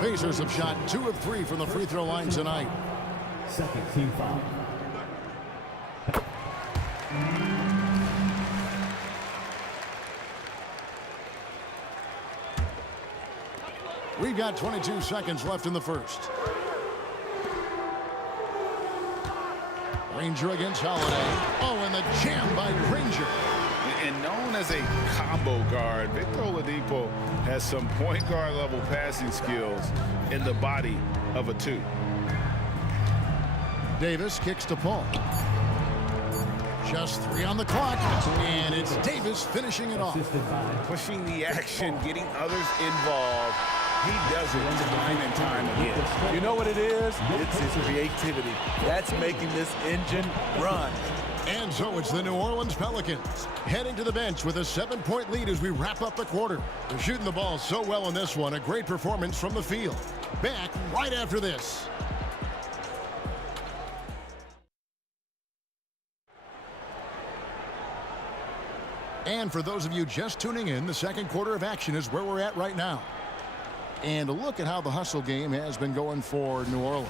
Pacers have shot 2 of 3 from the free throw line tonight. Second team foul. We've got 22 seconds left in the first. Granger against Holiday. Oh, and the jam by Granger. And known as a combo guard, Victor Oladipo has some point guard level passing skills in the body of a 2. Davis kicks to Paul. Just 3 on the clock, and it's Davis finishing it off. Pushing the action, getting others involved. He does it time and time again. You know what it is? It's his creativity. That's making this engine run. And so it's the New Orleans Pelicans heading to the bench with a 7-point lead as we wrap up the quarter. They're shooting the ball so well in this one. A great performance from the field. Back right after this. And for those of you just tuning in, the second quarter of action is where we're at right now. And a look at how the hustle game has been going for New Orleans.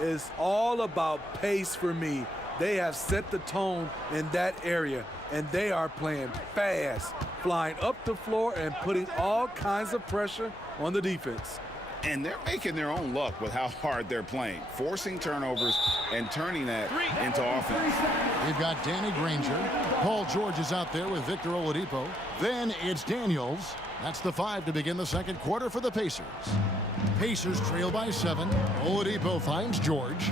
It's all about pace for me. They have set the tone in that area, and they are playing fast, flying up the floor and putting all kinds of pressure on the defense. And they're making their own luck with how hard they're playing, forcing turnovers and turning that into offense. We've got Danny Granger. Paul George is out there with Victor Oladipo. Then it's Daniels. That's the 5 to begin the second quarter for the Pacers. Pacers trail by 7. Oladipo finds George.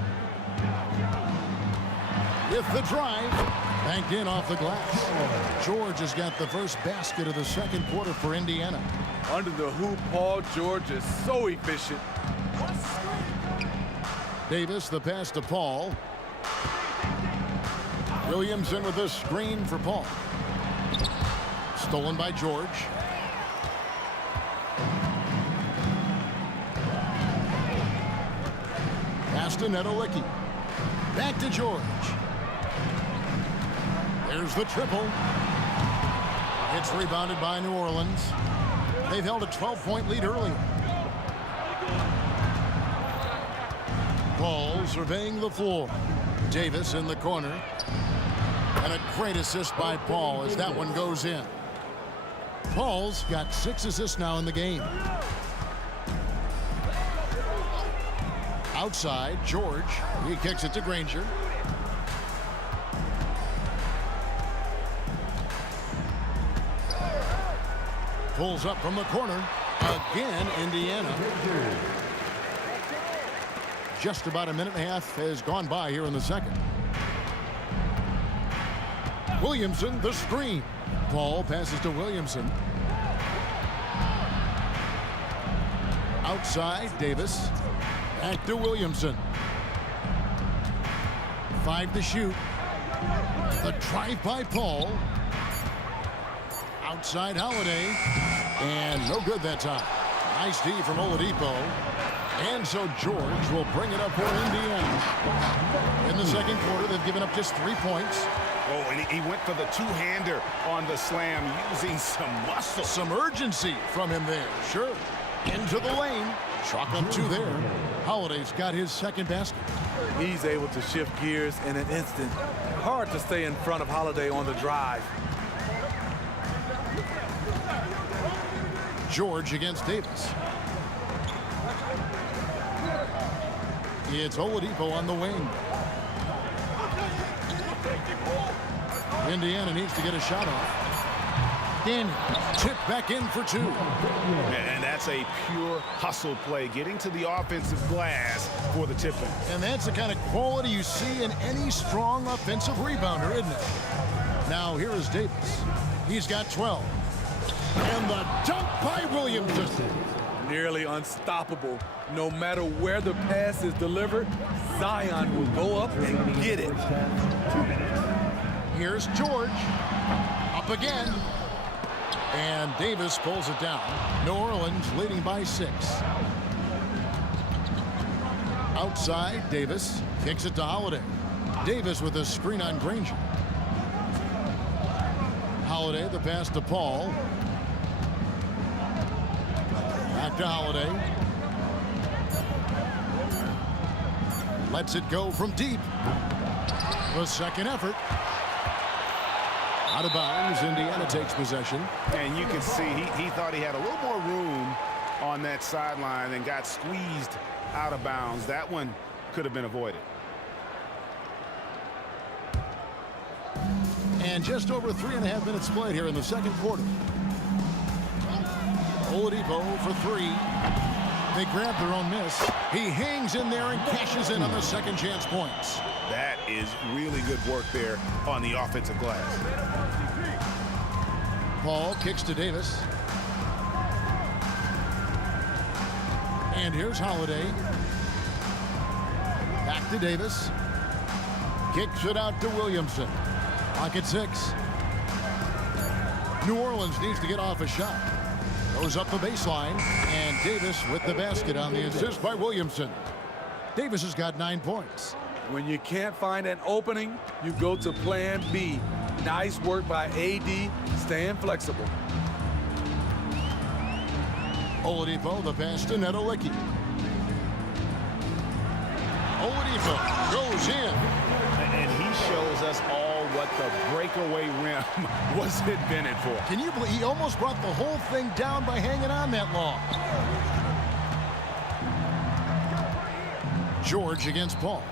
With the drive, banked in off the glass. George has got the first basket of the second quarter for Indiana. Under the hoop, Paul George is so efficient. Davis, the pass to Paul. Williamson with a screen for Paul. Stolen by George. Pass to Nedolicki. Back to George. There's the triple. It's rebounded by New Orleans. They've held a 12-point lead earlier. Paul surveying the floor. Davis in the corner. And a great assist by Paul as that one goes in. Paul's got 6 assists now in the game. Outside, George. He kicks it to Granger. Pulls up from the corner. Again, Indiana. Just about a minute and a half has gone by here in the second. Williamson, the screen. Paul passes to Williamson. Outside, Davis. Back to Williamson. 5 to shoot. The drive by Paul. Outside Holiday. And no good that time. Nice D from Oladipo. And so George will bring it up for Indiana. In the second quarter, they've given up just 3 points. Oh, and he went for the two-hander on the slam, using some muscle. Some urgency from him there. Sure. Into the lane. Chalk up 2 there. Holiday's got his second basket. He's able to shift gears in an instant. Hard to stay in front of Holiday on the drive. George against Davis. It's Oladipo on the wing. Indiana needs to get a shot off. Daniels tipped back in for two. And that's a pure hustle play, getting to the offensive glass for the tip-in. And that's the kind of quality you see in any strong offensive rebounder, isn't it? Now here is Davis. He's got 12. And the dunk by Williamson. Nearly unstoppable. No matter where the pass is delivered, Zion will go up and get it. Here's George. Up again. And Davis pulls it down. New Orleans leading by 6. Outside, Davis kicks it to Holiday. Davis with a screen on Granger. Holiday, the pass to Paul. Back to Holiday. Lets it go from deep. The second effort. Out of bounds, Indiana takes possession. And you can see he thought he had a little more room on that sideline and got squeezed out of bounds. That one could have been avoided. And just over 3.5 minutes played here in the second quarter. Oladipo for 3. They grab their own miss. He hangs in there and cashes in on the second chance points. That is really good work there on the offensive glass. Paul kicks to Davis. And here's Holiday. Back to Davis. Kicks it out to Williamson. Clock at 6. New Orleans needs to get off a shot. Goes up the baseline. And Davis with the basket on the assist by Williamson. Davis has got 9 points. When you can't find an opening, you go to plan B. Nice work by AD, staying flexible. Oladipo, the pass to Nedolicki. Oladipo goes in. And he shows us all what the breakaway rim was invented for. Can you believe he almost brought the whole thing down by hanging on that long? George against Paul.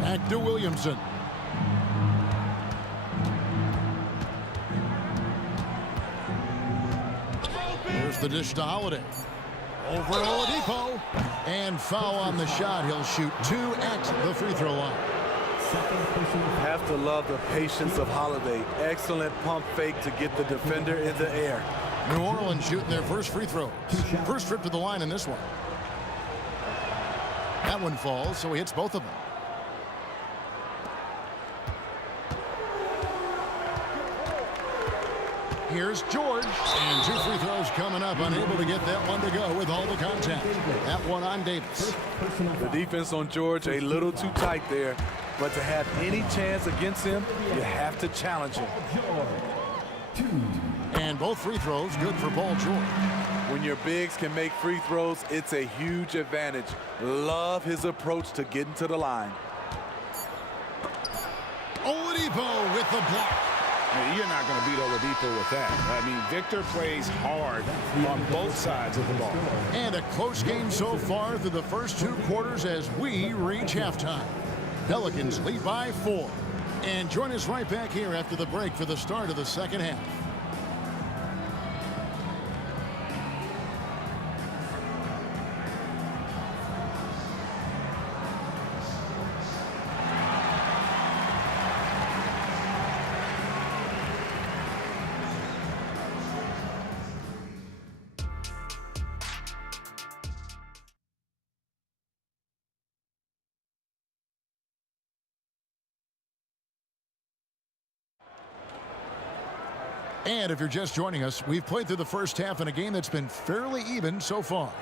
Back to Williamson. Here's the dish to Holiday. Over to Oladipo. And foul on the shot. He'll shoot 2 at the free throw line. Have to love the patience of Holiday. Excellent pump fake to get the defender in the air. New Orleans shooting their first free throws. First trip to the line in this one. That one falls, so he hits both of them. Here's George. And 2 free throws coming up. Unable to get that one to go with all the contact. That one on Davis. The defense on George a little too tight there. But to have any chance against him, you have to challenge him. And both free throws good for Paul George. When your bigs can make free throws, it's a huge advantage. Love his approach to getting to the line. Oladipo with the block. You're not going to beat Oladipo with that. I mean, Victor plays hard on both sides of the ball. And a close game so far through the first 2 quarters as we reach halftime. Pelicans lead by 4. And join us right back here after the break for the start of the second half. And if you're just joining us, we've played through the first half in a game that's been fairly even so far.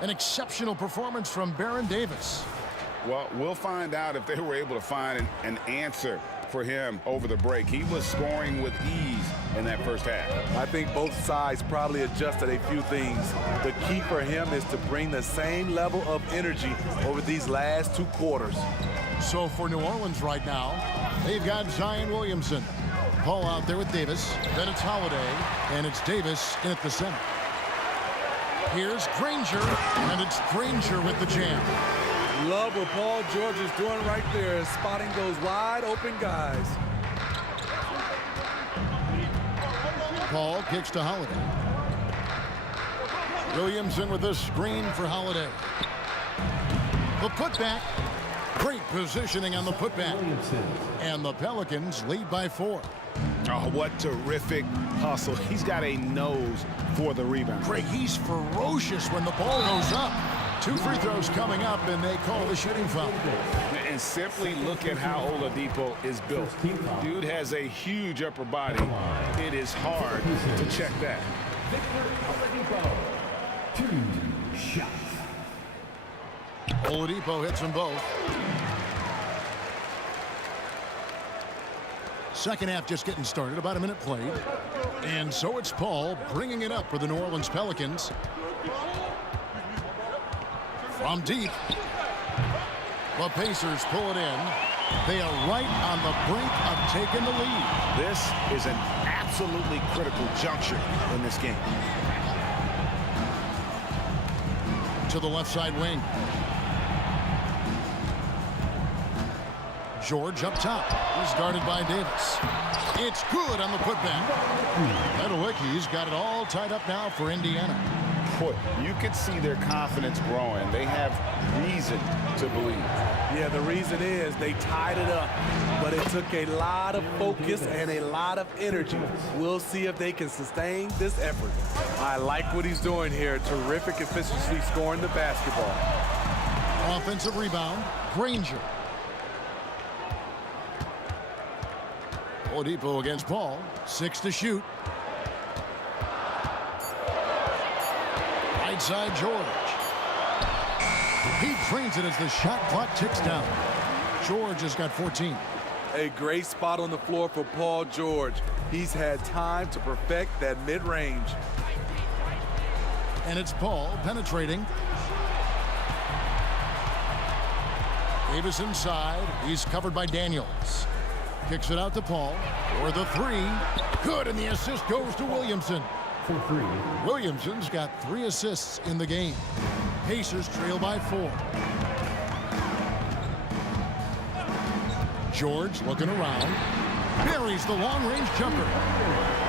An exceptional performance from Baron Davis. Well, we'll find out if they were able to find an answer for him over the break. He was scoring with ease in that first half. I think both sides probably adjusted a few things. The key for him is to bring the same level of energy over these last 2 quarters. So for New Orleans right now, they've got Zion Williamson. Paul out there with Davis. Then it's Holiday, and it's Davis in at the center. Here's Granger, and it's Granger with the jam. Love what Paul George is doing right there, is spotting those wide open guys. Paul kicks to Holiday. Williamson with the screen for Holiday. The putback. Great positioning on the putback. And the Pelicans lead by 4. Oh, what terrific hustle. He's got a nose for the rebound. Greg, he's ferocious when the ball goes up. 2 free throws coming up, and they call the shooting foul. And simply look at how Oladipo is built. Dude has a huge upper body. It is hard to check that. Two shots. Oladipo hits them both. Second half just getting started, about a minute played. And so it's Paul bringing it up for the New Orleans Pelicans. From deep. The Pacers pull it in. They are right on the brink of taking the lead. This is an absolutely critical juncture in this game. To the left side wing. George up top. He's guarded by Davis. It's good on the putback. Meadowicki's got it all tied up now for Indiana. Boy, you can see their confidence growing. They have reason to believe. Yeah, the reason is they tied it up, but it took a lot of focus and a lot of energy. We'll see if they can sustain this effort. I like what he's doing here. Terrific efficiency scoring the basketball. Offensive rebound, Granger. Oladipo against Paul. 6 to shoot. Right side, George. He trains it as the shot clock ticks down. George has got 14. A great spot on the floor for Paul George. He's had time to perfect that mid-range. And it's Paul penetrating. Davis inside. He's covered by Daniels. Kicks it out to Paul for the 3. Good, and the assist goes to Williamson. For 3. Williamson's got 3 assists in the game. Pacers trail by 4. George looking around. Buries the long-range jumper.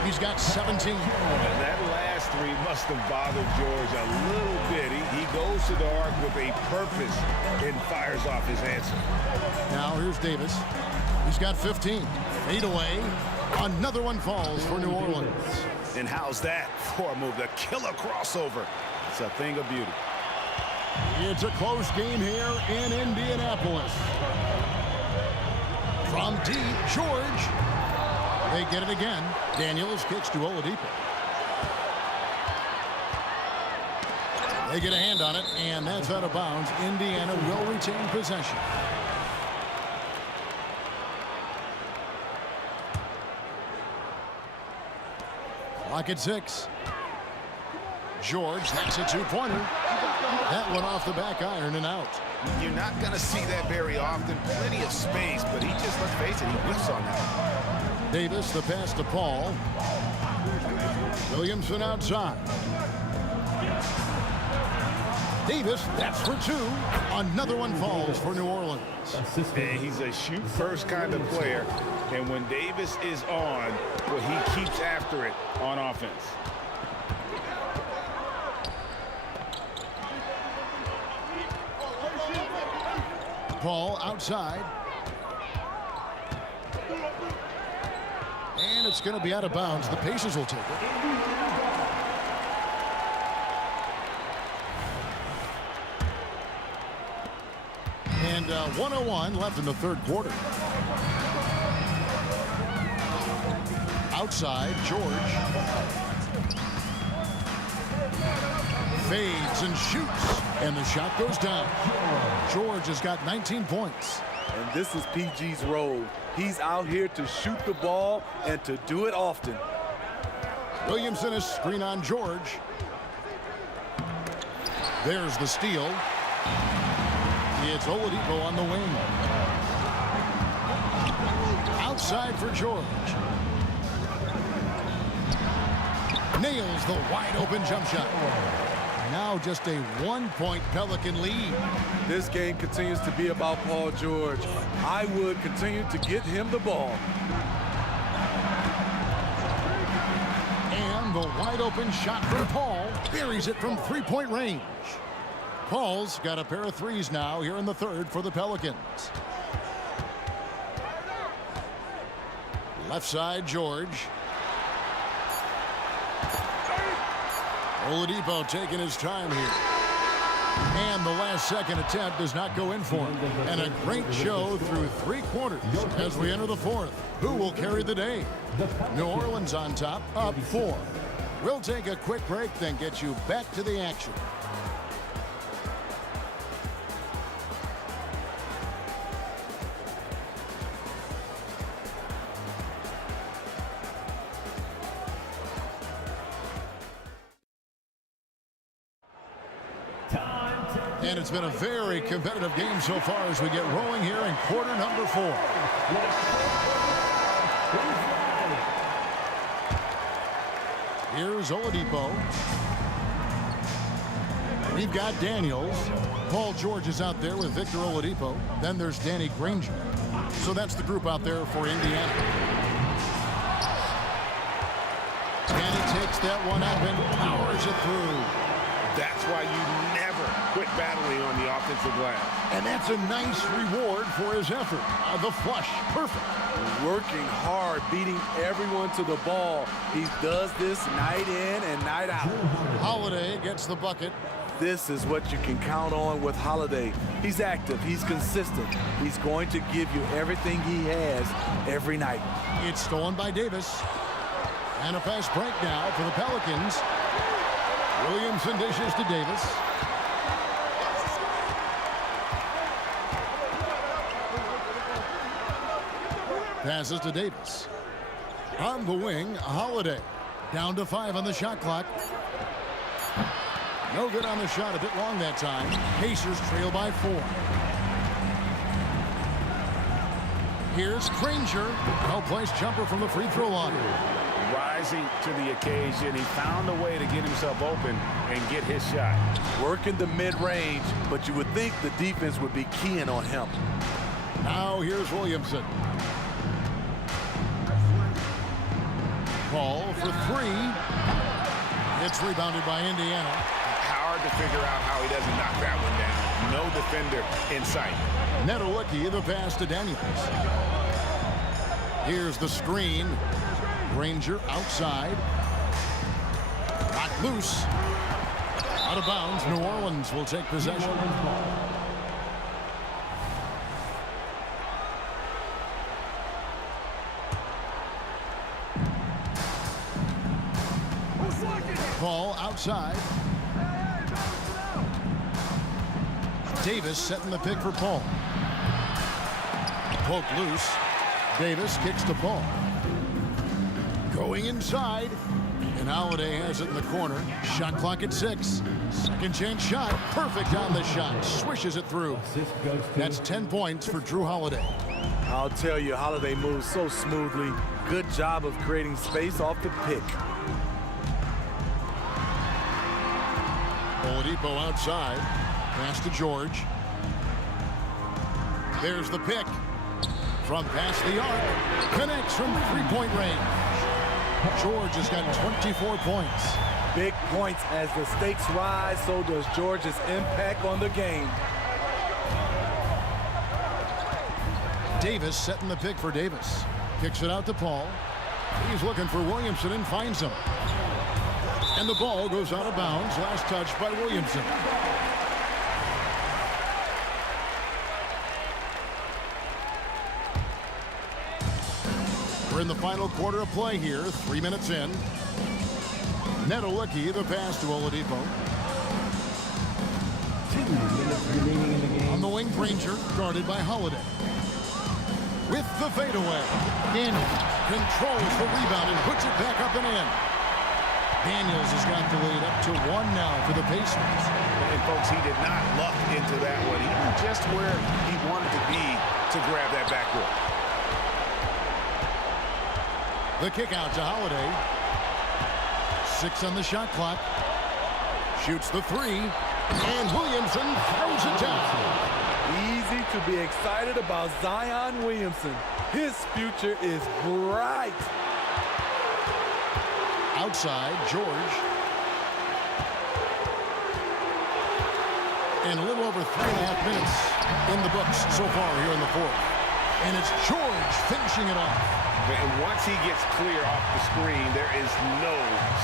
He's got 17. That last 3 must have bothered George a little bit. He goes to the arc with a purpose and fires off his answer. Now here's Davis. He's got 15. Fade away. Another one falls for New Orleans. And how's that for a move? The killer crossover. It's a thing of beauty. It's a close game here in Indianapolis. From deep, George. They get it again. Daniels kicks to Oladipo. They get a hand on it, and that's out of bounds. Indiana will retain possession. Clock at 6. George, that's a 2-pointer. That one off the back iron and out. You're not going to see that very often. Plenty of space, but he just, let's face it, he whiffs on that. Davis, the pass to Paul. Williamson outside. Davis, that's for 2. Another one falls for New Orleans. And he's a shoot-first kind of player. And when Davis is on, well, he keeps after it on offense. Paul outside. And it's going to be out of bounds. The Pacers will take it. And 1:01 left in the third quarter. Outside, George. Fades and shoots. And the shot goes down. George has got 19 points. And this is PG's role. He's out here to shoot the ball and to do it often. Williamson is screen on George. There's the steal. It's Oladipo on the wing. Outside for George. Nails the wide open jump shot. Now just a 1-point Pelican lead. This game continues to be about Paul George. I would continue to get him the ball. And the wide open shot from Paul buries it from 3-point range. Paul's got a pair of threes now here in the third for the Pelicans. Left side, George. Oladipo taking his time here. And the last second attempt does not go in for him. And a great show through 3 quarters as we enter the fourth. Who will carry the day? New Orleans on top, up 4. We'll take a quick break, then get you back to the action. And it's been a very competitive game so far as we get rolling here in quarter number 4. Here's Oladipo. We've got Daniels. Paul George is out there with Victor Oladipo. Then there's Danny Granger. So that's the group out there for Indiana. And he takes that one up and powers it through. That's why you never quit battling on the offensive glass. And that's a nice reward for his effort. The flush, perfect. Working hard, beating everyone to the ball. He does this night in and night out. Holiday gets the bucket. This is what you can count on with Holiday. He's active, he's consistent. He's going to give you everything he has every night. It's stolen by Davis. And a fast break now for the Pelicans. Williamson dishes to Davis. Passes to Davis. On the wing, Holiday. Down to 5 on the shot clock. No good on the shot, a bit long that time. Pacers trail by 4. Here's Granger. Well-placed jumper from the free throw line. Rising to the occasion. He found a way to get himself open and get his shot. Working the mid-range, but you would think the defense would be keying on him. Now here's Williamson. Paul for 3. It's rebounded by Indiana. Hard to figure out how he doesn't knock that one down. No defender in sight. Netolicky, the pass to Daniels. Here's the screen. Granger outside. Knocked loose. Out of bounds. New Orleans will take possession. Paul outside. Davis setting the pick for Paul. Poke loose. Davis kicks to Paul. Going inside. And Holiday has it in the corner. Shot clock at 6. Second chance shot. Perfect on the shot. Swishes it through. That's 10 points for Drew Holiday. I'll tell you, Holiday moves so smoothly. Good job of creating space off the pick. Oladipo outside. Pass to George. There's the pick. From past the arc. Connects from 3-point range. George has got 24 points. Big points as the stakes rise, so does George's impact on the game. Davis setting the pick for Davis. Kicks it out to Paul. He's looking for Williamson and finds him. And the ball goes out of bounds. Last touch by Williamson. We're in the final quarter of play here. 3 minutes in. Netolicky, the pass to Oladipo. 2 minutes remaining in the game. On the wing, Granger, guarded by Holiday. With the fadeaway. Daniels controls the rebound and puts it back up and in. Daniels has got the lead up to 1 now for the Pacers. And folks, he did not luck into that one. He knew just where he wanted to be to grab that backboard. The kick out to Holiday. 6 on the shot clock. shoots the three, and Williamson throws it down. Easy to be excited about Zion Williamson. His future is bright. Outside, George. And a little over 3.5 minutes in the books so far here in the fourth. And it's George finishing it off. And once he gets clear off the screen, there is no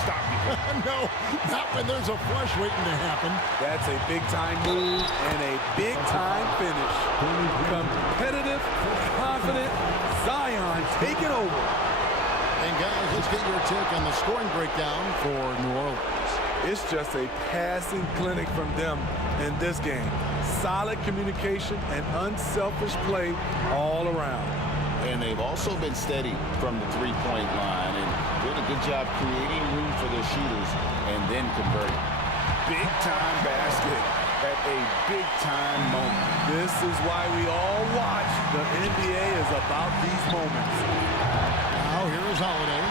stopping him. No, not when there's a flush waiting to happen. That's a big-time move and a big-time finish. Competitive, confident, Zion taking over. And guys, let's get your take on the scoring breakdown for New Orleans. It's just a passing clinic from them in this game. Solid communication and unselfish play all around. And they've also been steady from the three-point line and doing a good job creating room for their shooters and then converting. Big-time basket at a big-time moment. This is why we all watch. The NBA is about these moments. Now here is Holiday.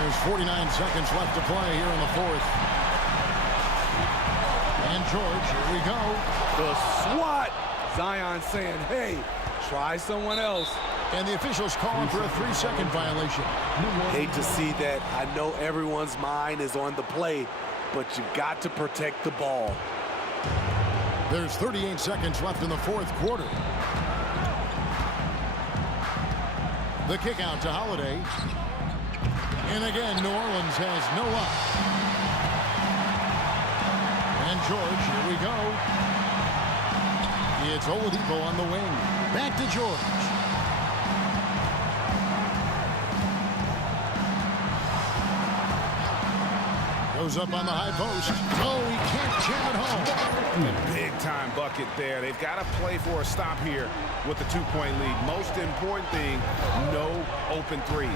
There's 49 seconds left to play here in the fourth. And George, here we go. The swat. Zion saying, hey, try someone else. And the officials calling for a 3-second violation. Hate to see that. I know everyone's mind is on the play, but you got to protect the ball. There's 38 seconds left in the fourth quarter. The kick out to Holiday. And again, New Orleans has no up. And George, here we go. It's Oladipo on the wing. Back to George. Goes up on the high post. Oh, he can't jam it home. Big-time bucket there. They've got to play for a stop here with the 2-point lead. Most important thing, no open threes.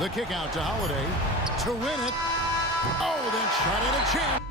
The kick out to Holiday to win it. Oh, that shot in a chance.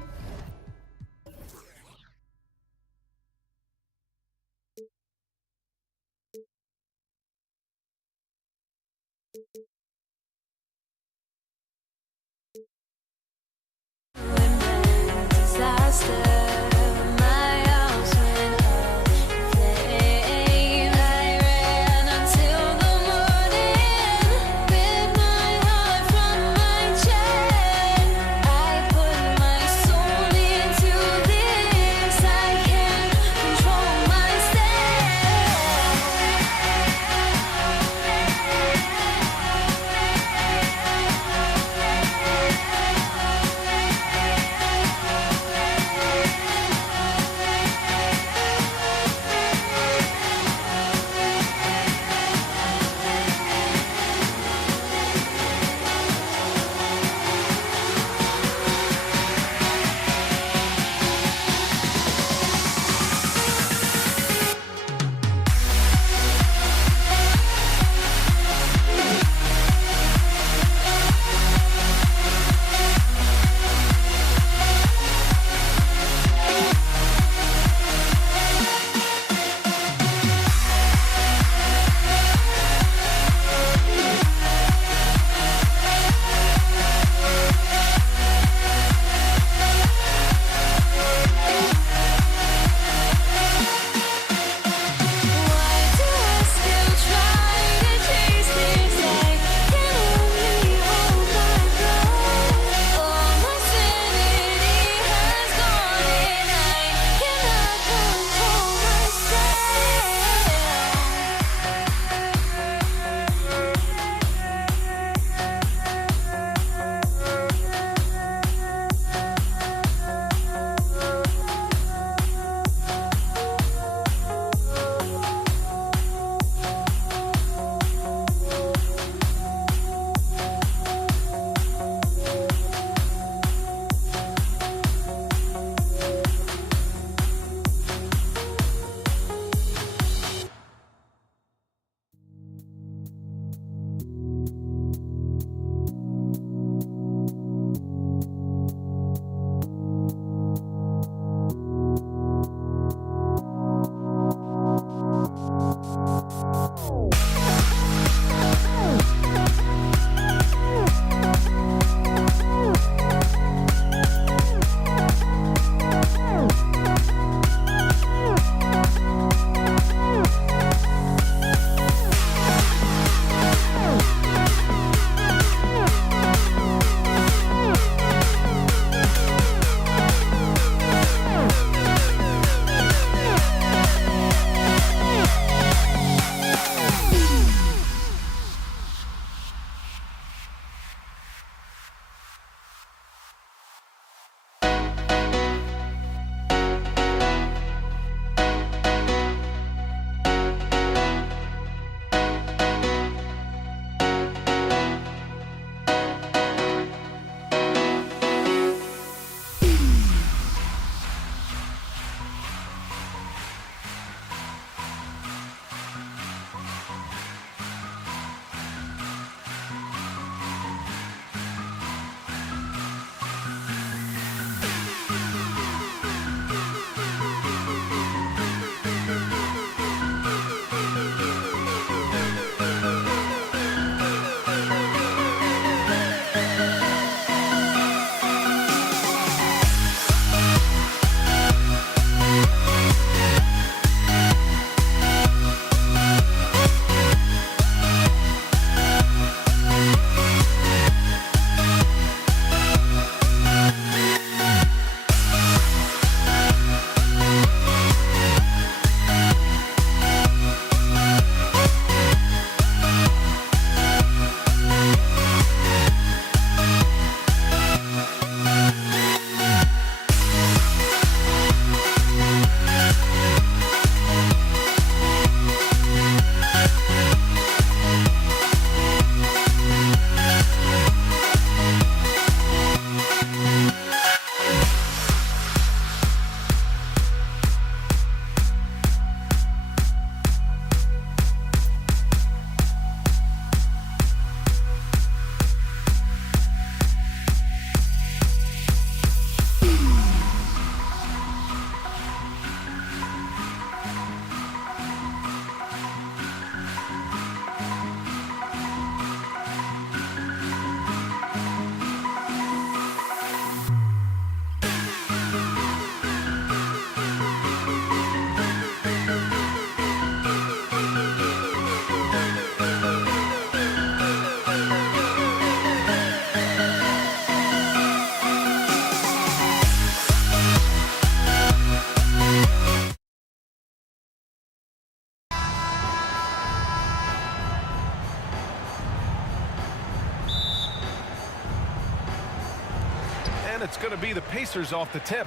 And it's going to be the Pacers off the tip.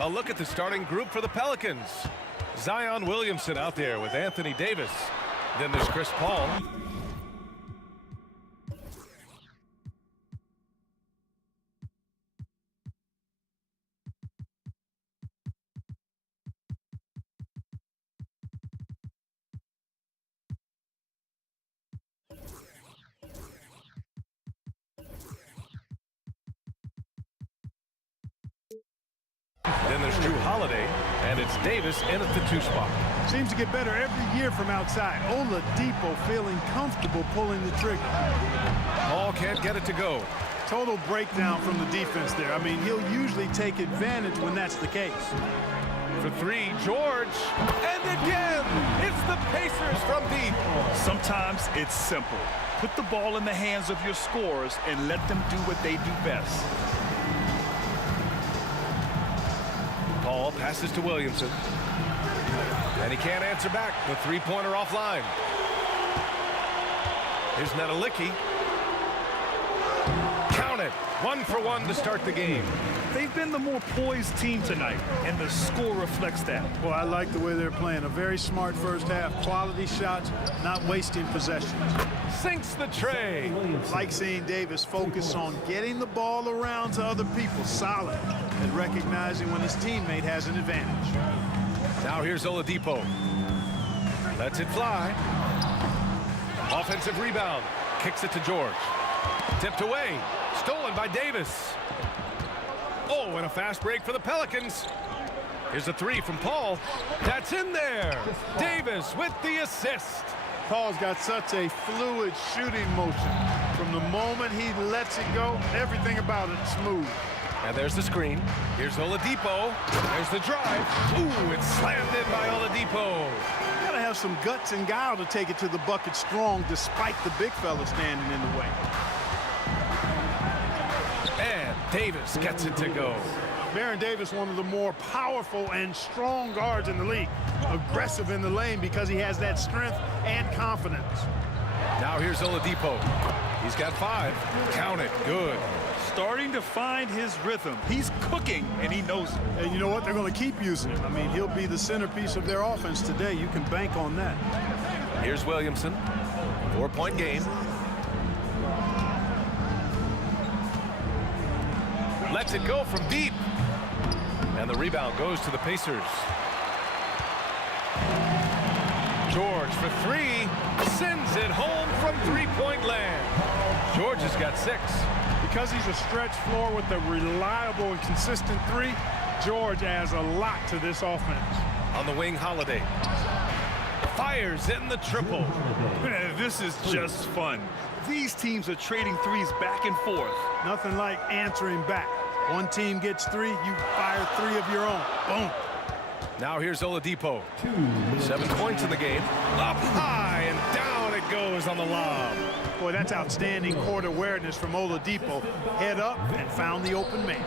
A look at the starting group for the Pelicans. Zion Williamson out there with Anthony Davis. Then there's Chris Paul. Then there's Drew Holiday, and it's Davis in at the 2 spot. Seems to get better every year from outside. Oladipo feeling comfortable pulling the trigger. Paul can't get it to go. Total breakdown from the defense there. I mean, he'll usually take advantage when that's the case. For 3, George. And again, it's the Pacers from deep. Sometimes it's simple. Put the ball in the hands of your scorers and let them do what they do best. Paul passes to Williamson. And he can't answer back. The 3-pointer offline. Here's Nedelicki. Count it. 1 for 1 to start the game. They've been the more poised team tonight, and the score reflects that. Well, I like the way they're playing. A very smart first half. Quality shots, not wasting possessions. Sinks the tray. Like seeing Davis focus on getting the ball around to other people. Solid. And recognizing when his teammate has an advantage. Now here's Oladipo. Lets it fly. Offensive rebound. Kicks it to George. Tipped away. Stolen by Davis. Oh, and a fast break for the Pelicans. Here's a 3 from Paul. That's in there. Davis with the assist. Paul's got such a fluid shooting motion. From the moment he lets it go, everything about it's smooth. And there's the screen. Here's Oladipo. There's the drive. Ooh, it's slammed in by Oladipo. You gotta have some guts and guile to take it to the bucket strong despite the big fella standing in the way. And Davis gets it to go. Baron Davis, one of the more powerful and strong guards in the league. Aggressive in the lane because he has that strength and confidence. Now here's Oladipo. He's got 5. Count it. Good. Starting to find his rhythm. He's cooking, and he knows it. And you know what? They're going to keep using him. I mean, he'll be the centerpiece of their offense today. You can bank on that. Here's Williamson. 4-point game. Lets it go from deep. And the rebound goes to the Pacers. George for 3. Sends it home from 3-point land. George has got 6. Because he's a stretch floor with a reliable and consistent 3, George adds a lot to this offense. On the wing, Holiday. Fires in the triple. This is just fun. These teams are trading threes back and forth. Nothing like answering back. One team gets 3, you fire 3 of your own. Boom. Now here's Oladipo. 7 points in the game. Up high and down it goes on the lob. Boy, that's outstanding court awareness from Oladipo. Head up and found the open man.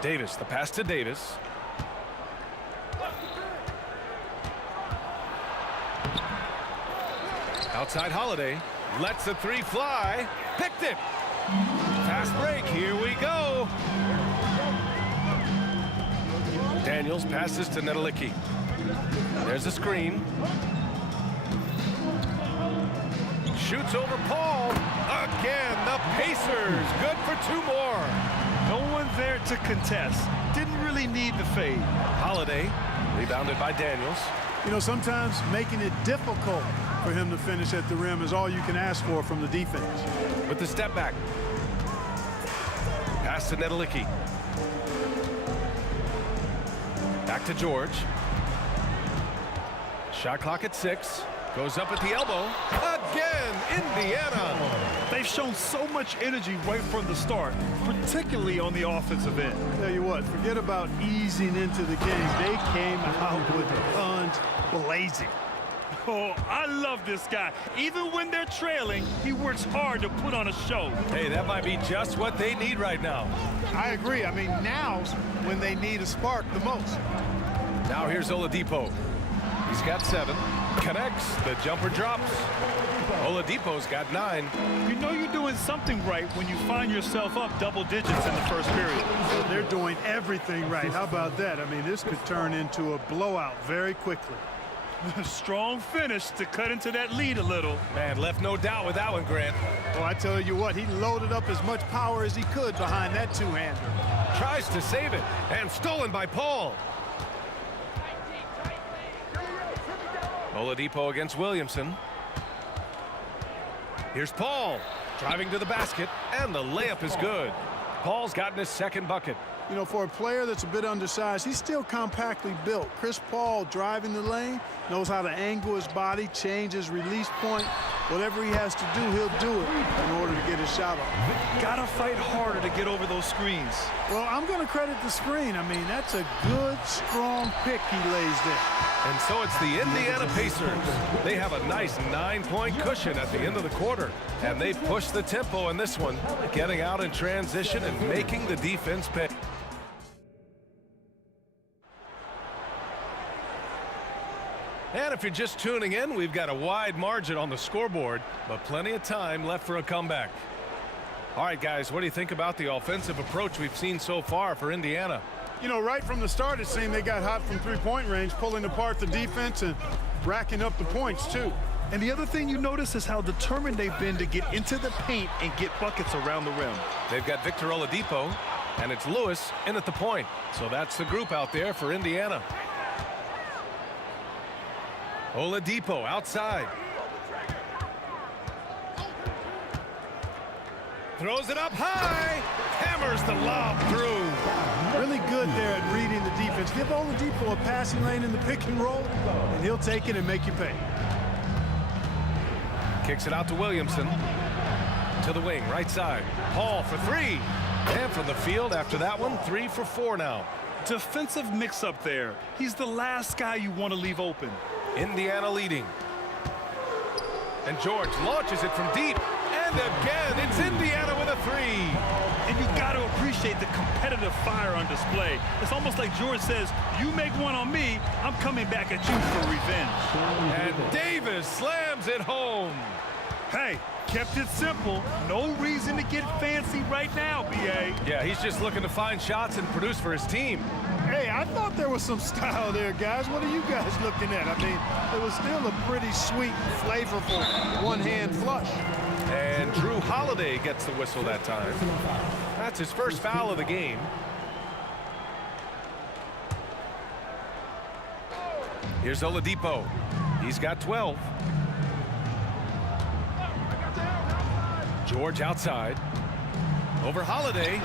Davis, the pass to Davis. Outside Holiday. Lets the 3 fly. Picked it. Fast break. Here we go. Daniels passes to Nedelicki. There's a screen. Shoots over Paul. Again, the Pacers. Good for 2 more. No one there to contest. Didn't really need the fade. Holiday, rebounded by Daniels. You know, sometimes making it difficult for him to finish at the rim is all you can ask for from the defense. With the step back. Pass to Nedelicki. Back to George. Shot clock at 6. Goes up at the elbow. Again, Indiana. They've shown so much energy right from the start, particularly on the offensive end. Tell you what, forget about easing into the game. They came out with guns blazing. Oh, I love this guy. Even when they're trailing, he works hard to put on a show. Hey, that might be just what they need right now. I agree. I mean, now's when they need a spark the most. Now here's Oladipo. He's got 7. Connects. The jumper drops. Oladipo's got 9. You know you're doing something right when you find yourself up double digits in the first period. They're doing everything right. How about that? I mean, this could turn into a blowout very quickly. Strong finish to cut into that lead a little. Man, left no doubt with that one, Grant. Oh, I tell you what, he loaded up as much power as he could behind that two-hander. Tries to save it, and stolen by Paul. Oladipo against Williamson. Here's Paul, driving to the basket, and the layup is good. Paul's gotten his second bucket. You know, for a player that's a bit undersized, he's still compactly built. Chris Paul driving the lane, knows how to angle his body, change his release point. Whatever he has to do, he'll do it in order to get his shot off. Gotta fight harder to get over those screens. Well, I'm going to credit the screen. I mean, that's a good, strong pick he lays there. And so it's the Indiana Pacers. They have a nice 9-point cushion at the end of the quarter. And they push the tempo in this one, getting out in transition and making the defense pay. And if you're just tuning in, we've got a wide margin on the scoreboard, but plenty of time left for a comeback. All right, guys, what do you think about the offensive approach we've seen so far for Indiana? You know, right from the start, it seemed they got hot from three-point range, pulling apart the defense and racking up the points, too. And the other thing you notice is how determined they've been to get into the paint and get buckets around the rim. They've got Victor Oladipo, and it's Lewis in at the point. So that's the group out there for Indiana. Oladipo outside. Throws it up high. Hammers the lob through. Really good there at reading the defense. Give Oladipo a passing lane in the pick and roll, and he'll take it and make you pay. Kicks it out to Williamson. To the wing, right side. Paul for 3. And from the field after that one, 3 for 4 now. Defensive mix-up there. He's the last guy you want to leave open. Indiana leading. And George launches it from deep. And again, it's Indiana with a 3. And you got to appreciate the competitive fire on display. It's almost like George says, you make one on me, I'm coming back at you for revenge. And Davis slams it home. Hey, kept it simple. No reason to get fancy right now, B.A. Yeah, he's just looking to find shots and produce for his team. Hey, I thought there was some style there, guys. What are you guys looking at? I mean, it was still a pretty sweet, flavorful one-hand flush. And Drew Holiday gets the whistle that time. That's his first foul of the game. Here's Oladipo. He's got 12. George outside. Over Holiday.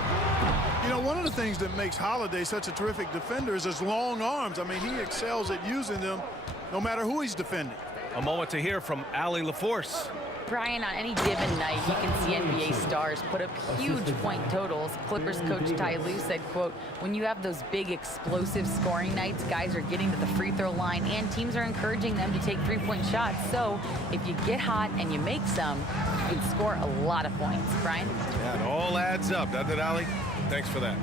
You know, one of the things that makes Holiday such a terrific defender is his long arms. I mean, he excels at using them no matter who he's defending. A moment to hear from Allie LaForce. Brian, on any given night, you can see NBA stars put up huge point totals. Clippers coach Ty Lue said, quote, when you have those big explosive scoring nights, guys are getting to the free throw line and teams are encouraging them to take three-point shots. So if you get hot and you make some, you can score a lot of points. Brian? Yeah, it all adds up, doesn't it, Allie? Thanks for that.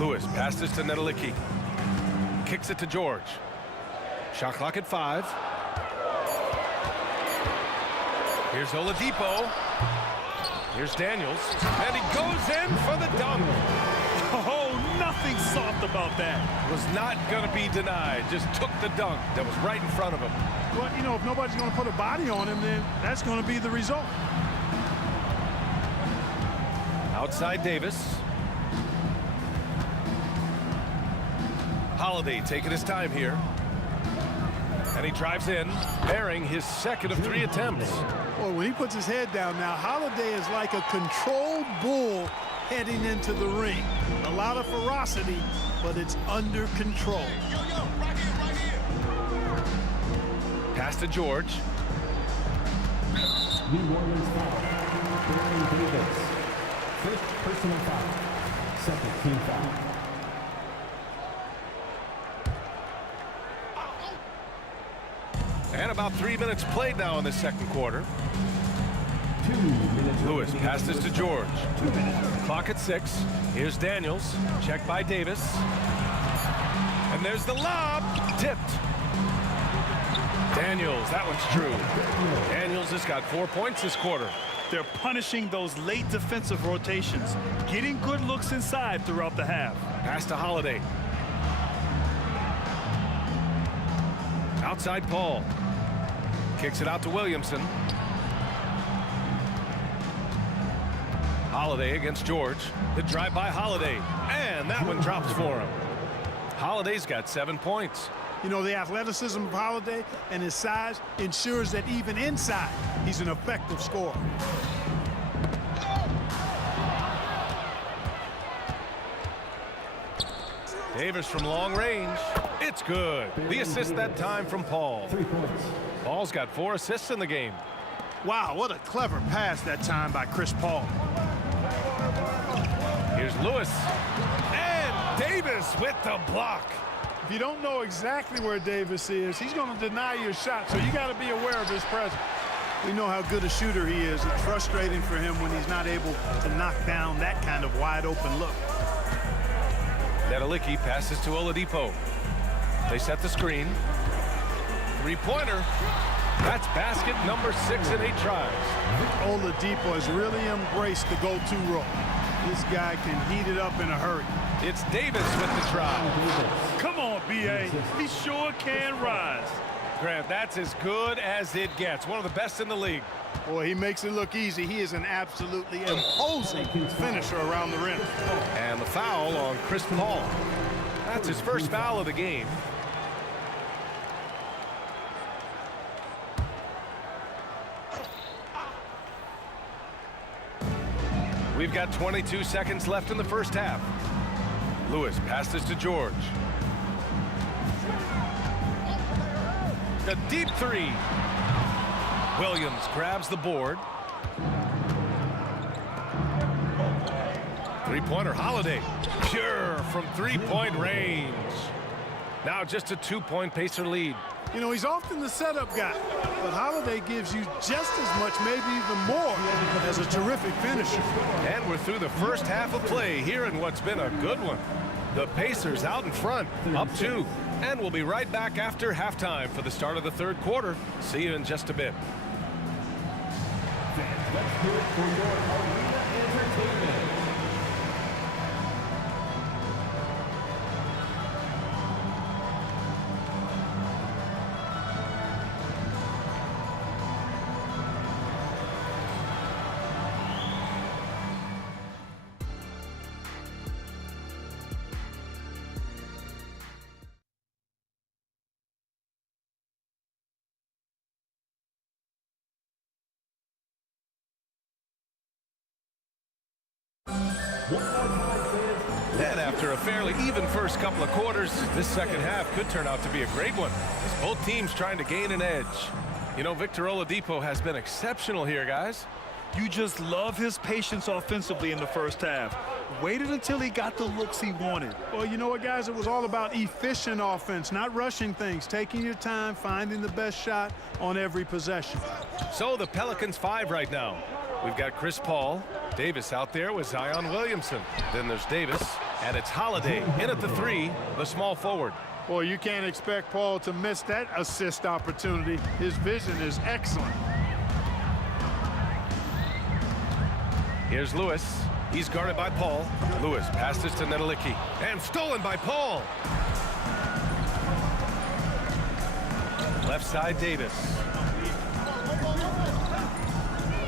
Lewis passes to Nedelicki. Kicks it to George. Shot clock at 5. Here's Oladipo. Here's Daniels. And he goes in for the dunk. Oh, nothing soft about that. Was not going to be denied. Just took the dunk that was right in front of him. Well, you know, if nobody's going to put a body on him, then that's going to be the result. Outside Davis. Holiday taking his time here. And he drives in, bearing his second of 3 attempts. Well, when he puts his head down now, Holiday is like a controlled bull heading into the ring. A lot of ferocity, but it's under control. Pass to George. New Orleans foul. Baron Davis. First personal foul. Second team foul. And about 3 minutes played now in the second quarter. Lewis passes to George. Clock at 6. Here's Daniels. Checked by Davis. And there's the lob. Tipped. Daniels, that one's true. Daniels has got 4 points this quarter. They're punishing those late defensive rotations, getting good looks inside throughout the half. Pass to Holiday. Outside Paul. Kicks it out to Williamson. Holiday against George. The drive by Holiday. And that one drops for him. Holiday's got 7 points. You know, the athleticism of Holiday and his size ensures that even inside, he's an effective scorer. Davis from long range. It's good. The assist that time from Paul. 3 points. Paul's got 4 assists in the game. Wow, what a clever pass that time by Chris Paul. Here's Lewis. And Davis with the block. If you don't know exactly where Davis is, he's going to deny your shot, so you got to be aware of his presence. We know how good a shooter he is. It's frustrating for him when he's not able to knock down that kind of wide-open look. Nedelicki passes to Oladipo. They set the screen. Three-pointer. That's basket number 6 in 8 tries. Oladipo has really embraced the go-to role. This guy can heat it up in a hurry. It's Davis with the try. Come on, B.A. He sure can rise. Grant, that's as good as it gets. One of the best in the league. Boy, he makes it look easy. He is an absolutely imposing finisher around the rim. And the foul on Chris Paul. That's his first foul of the game. We've got 22 seconds left in the first half. Lewis passes to George. A deep three. Williams grabs the board. Three-pointer Holiday. Pure from three-point range. Now just a 2-point Pacer lead. You know, he's often the setup guy, but Holiday gives you just as much, maybe even more, as a terrific finisher. And we're through the first half of play here in what's been a good one. The Pacers out in front, up 2. And we'll be right back after halftime for the start of the third quarter. See you in just a bit. Let's do it for your arena entertainment. And after a fairly even first couple of quarters, this second half could turn out to be a great one, as both teams trying to gain an edge. You know, Victor Oladipo has been exceptional here, guys. You just love his patience offensively in the first half. Waited until he got the looks he wanted. Well, you know what, guys? It was all about efficient offense, not rushing things, taking your time, finding the best shot on every possession. So the Pelicans 5 right now. We've got Chris Paul. Davis out there with Zion Williamson. Then there's Davis, and it's Holiday in at the 3, the small forward. Boy, you can't expect Paul to miss that assist opportunity. His vision is excellent. Here's Lewis. He's guarded by Paul. Lewis passes to Nedelicki. And stolen by Paul. Left side, Davis.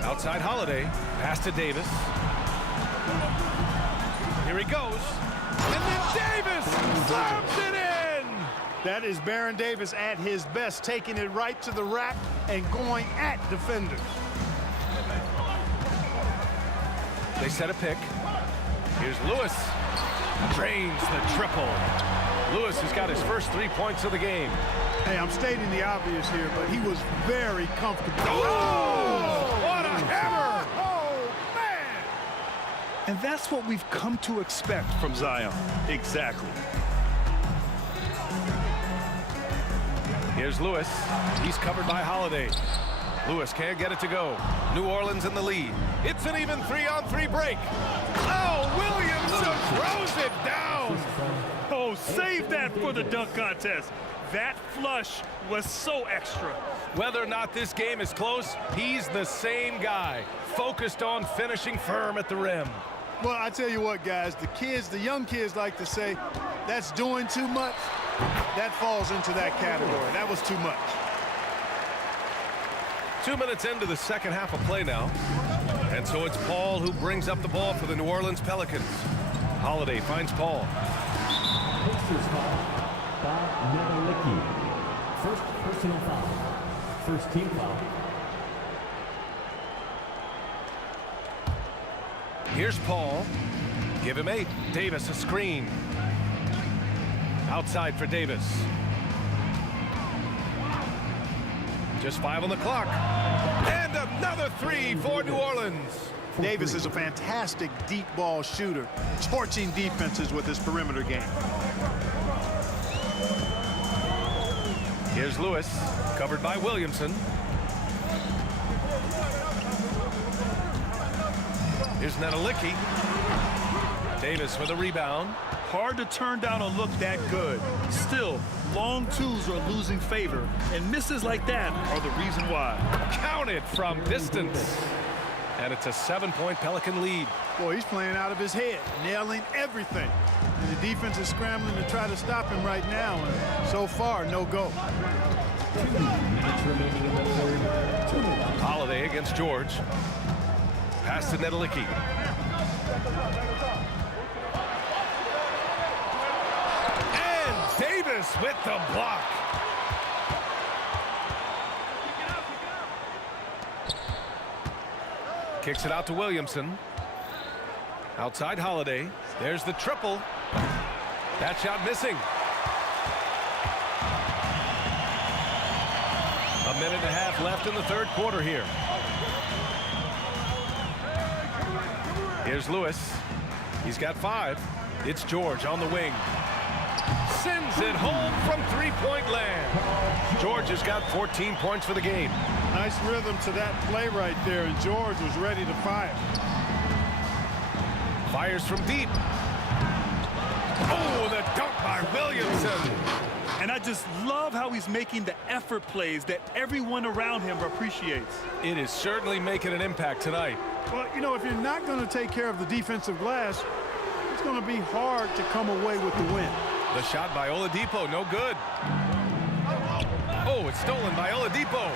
Outside Holiday. Pass to Davis. Here he goes. And then Davis slams it in! That is Baron Davis at his best, taking it right to the rack and going at defenders. They set a pick. Here's Lewis. Drains the triple. Lewis has got his first 3 points of the game. Hey, I'm stating the obvious here, but he was very comfortable. Oh! What a hammer! Oh, man! And that's what we've come to expect from Zion. Exactly. Here's Lewis. He's covered by Holiday. Lewis can't get it to go. New Orleans in the lead. It's an even 3-on-3 break. Oh, Williamson throws it down. Oh, save that for the dunk contest. That flush was so extra. Whether or not this game is close, he's the same guy, focused on finishing firm at the rim. Well, I tell you what, guys, the young kids like to say, that's doing too much. That falls into that category. That was too much. 2 minutes into the second half of play now. And so it's Paul who brings up the ball for the New Orleans Pelicans. Holiday finds Paul. Pacers foul by Nedelicki. First personal foul. First team foul. Here's Paul. Give him 8. Davis a screen. Outside for Davis. Just 5 on the clock. And another 3 for New Orleans. Davis is a fantastic deep ball shooter, torching defenses with his perimeter game. Here's Lewis, covered by Williamson. Here's Nedelicki. Davis with a rebound. Hard to turn down a look that good. Still, long twos are losing favor, and misses like that are the reason why. Counted from distance. And it's a 7-point Pelican lead. Boy, he's playing out of his head, nailing everything. And the defense is scrambling to try to stop him right now, and so far, no go. 2 minutes remaining in the third. Holiday against George. Pass to Nedelicki. And Davis with the block. Kicks it out to Williamson. Outside Holiday. There's the triple. That shot missing. A minute and a half left in the third quarter here. Here's Lewis. He's got 5. It's George on the wing. Sends it home from three-point land. George has got 14 points for the game. Nice rhythm to that play right there, and George was ready to fire. Fires from deep. Oh, the dunk by Williamson. And I just love how he's making the effort plays that everyone around him appreciates. It is certainly making an impact tonight. Well, you know, if you're not going to take care of the defensive glass, it's going to be hard to come away with the win. The shot by Oladipo, no good. Oh, it's stolen by Oladipo.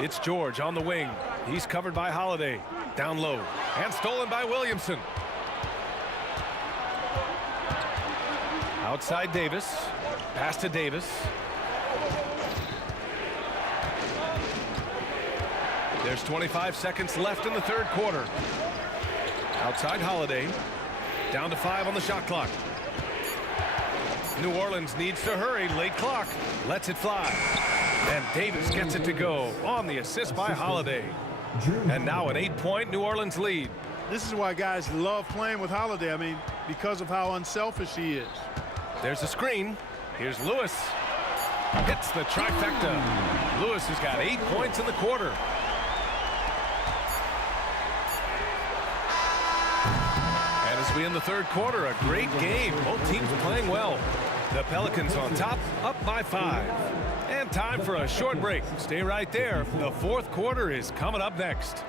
It's George on the wing. He's covered by Holiday. Down low. And stolen by Williamson. Outside Davis. Pass to Davis. There's 25 seconds left in the third quarter. Outside Holiday. Down to 5 on the shot clock. New Orleans needs to hurry. Late clock. Lets it fly. And Davis gets it to go on the assist by Holiday. And now an 8-point New Orleans lead. This is why guys love playing with Holiday. I mean, because of how unselfish he is. There's a screen. Here's Lewis. Hits the trifecta. Lewis has got 8 points in the quarter. And as we end the third quarter, a great game. Both teams playing well. The Pelicans on top, up by 5. And time for a short break. Stay right there. The fourth quarter is coming up next.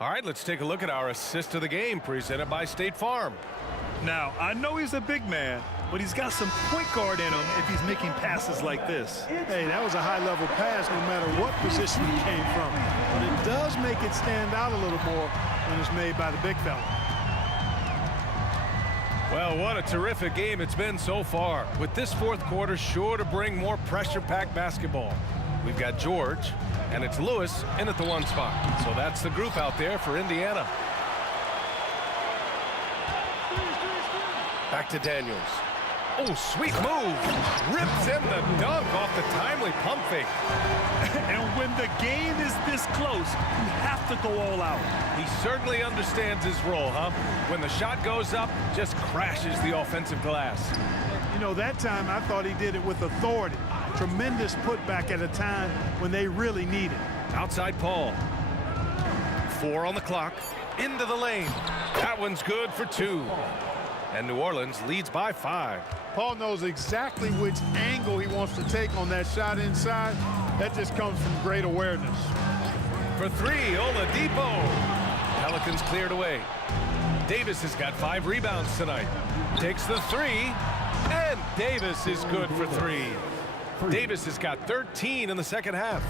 All right, let's take a look at our assist of the game presented by State Farm. Now, I know he's a big man, but he's got some point guard in him if he's making passes like this. Hey, that was a high-level pass no matter what position he came from. But it does make it stand out a little more when it's made by the big fella. Well, what a terrific game it's been so far. With this fourth quarter sure to bring more pressure-packed basketball. We've got George, and it's Lewis in at the 1 spot. So that's the group out there for Indiana. Back to Daniels. Oh, sweet move. Rips in the dunk off the timely pump fake. And when the game is this close, you have to go all out. He certainly understands his role, huh? When the shot goes up, just crashes the offensive glass. You know, that time I thought he did it with authority. Tremendous putback at a time when they really need it. Outside Paul. 4 on the clock. Into the lane. That one's good for 2. And New Orleans leads by 5. Paul knows exactly which angle he wants to take on that shot inside. That just comes from great awareness. For 3, Oladipo. Pelicans cleared away. Davis has got 5 rebounds tonight. Takes the 3, and Davis is good for 3. Davis has got 13 in the second half.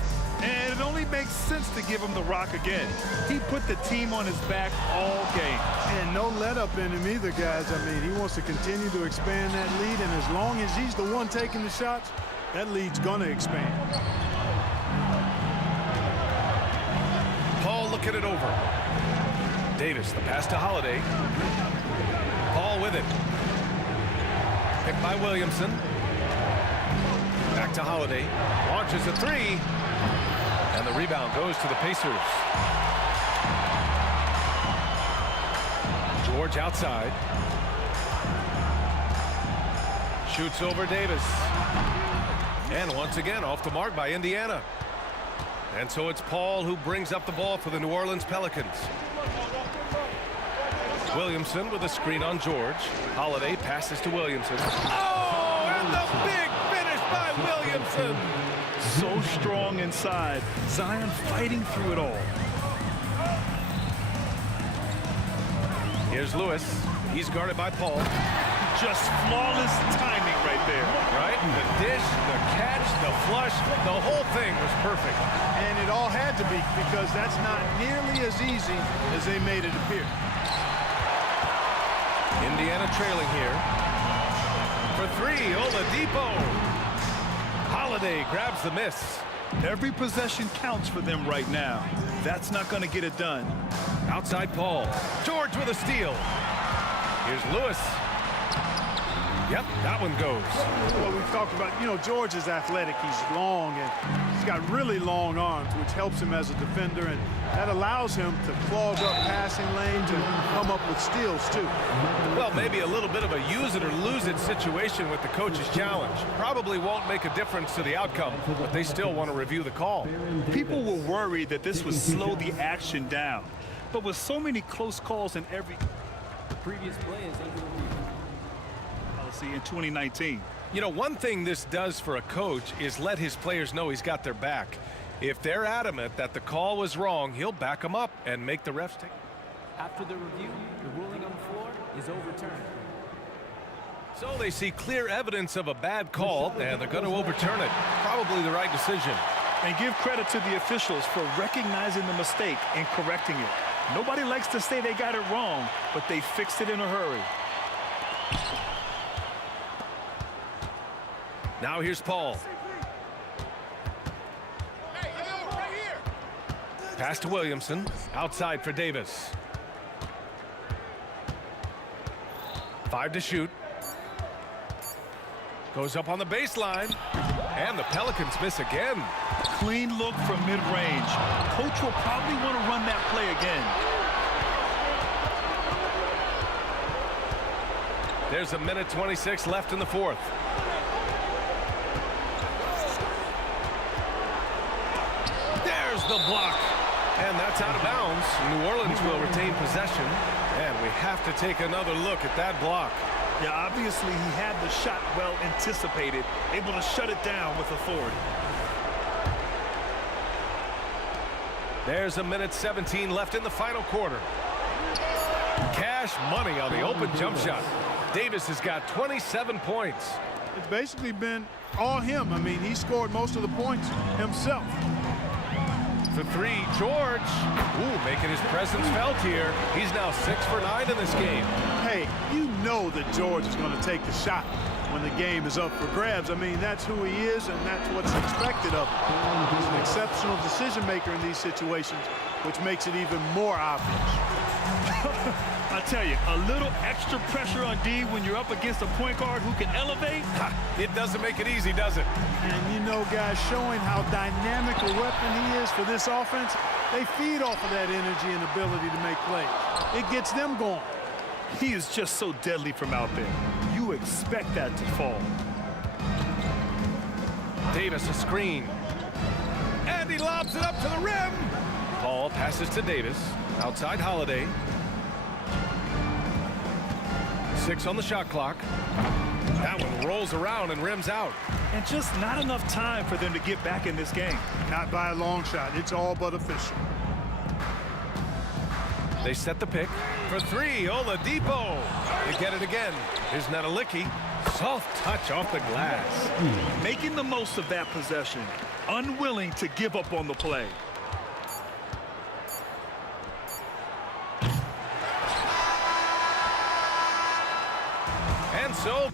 And it only makes sense to give him the rock again. He put the team on his back all game. And no let up in him either, guys. I mean, he wants to continue to expand that lead, and as long as he's the one taking the shots, that lead's going to expand. Paul looking it over. Davis, the pass to Holiday. Paul with it. Picked by Williamson. Back to Holiday. Launches a 3. And the rebound goes to the Pacers. George outside. Shoots over Davis. And once again off the mark by Indiana. And so it's Paul who brings up the ball for the New Orleans Pelicans. Williamson with a screen on George. Holiday passes to Williamson. Oh, and the big finish by Williamson. So strong inside. Zion fighting through it all. Here's Lewis. He's guarded by Paul. Just flawless timing right there. Right? The dish, the catch, the flush, the whole thing was perfect. And it all had to be, because that's not nearly as easy as they made it appear. Indiana trailing here. For 3, Oladipo. Holiday grabs the miss. Every possession counts for them right now. That's not going to get it done. Outside Paul. George with a steal. Here's Lewis. Yep, that one goes. Well, we've talked about, you know, George is athletic. He's long, and he's got really long arms, which helps him as a defender, and that allows him to clog up passing lanes and come up with steals, too. Well, maybe a little bit of a use it or lose it situation with the coach's challenge. Probably won't make a difference to the outcome, but they still want to review the call. People were worried that this would slow the action down. But with so many close calls in every Previous play is under review. policy in 2019. You know, one thing this does for a coach is let his players know he's got their back. If they're adamant that the call was wrong, he'll back them up and make the refs take. After the review, the ruling on the floor is overturned. So they see clear evidence of a bad call, and they're going to overturn it. Probably the right decision. And give credit to the officials for recognizing the mistake and correcting it. Nobody likes to say they got it wrong, but they fixed it in a hurry. Now here's Paul. Pass to Williamson. Outside for Davis. 5 to shoot. Goes up on the baseline. And the Pelicans miss again. Clean look from mid-range. Coach will probably want to run that play again. There's a minute 26 left in the fourth. There's the block. And that's out of bounds. New Orleans will retain possession. And we have to take another look at that block. Yeah, obviously he had the shot well anticipated, able to shut it down with authority. There's a minute 17 left in the final quarter. Cash money on the open jump shot. Davis has got 27 points. It's basically been all him. I mean, he scored most of the points himself. For 3, George. Ooh, making his presence felt here. He's now 6 for 9 in this game. Hey, you know that George is going to take the shot when the game is up for grabs. I mean, that's who he is, and that's what's expected of him. He's an exceptional decision maker in these situations, which makes it even more obvious. I tell you, a little extra pressure on D when you're up against a point guard who can elevate. It doesn't make it easy, does it? And you know, guys, showing how dynamic a weapon he is for this offense, they feed off of that energy and ability to make plays. It gets them going. He is just so deadly from out there. You expect that to fall. Davis a screen. And he lobs it up to the rim. Paul passes to Davis. Outside Holiday. 6 on the shot clock. That one rolls around and rims out. And just not enough time for them to get back in this game. Not by a long shot. It's all but official. They set the pick for 3. Oladipo. They get it again. Here's Nedelicki. Soft touch off the glass. Making the most of that possession. Unwilling to give up on the play. And so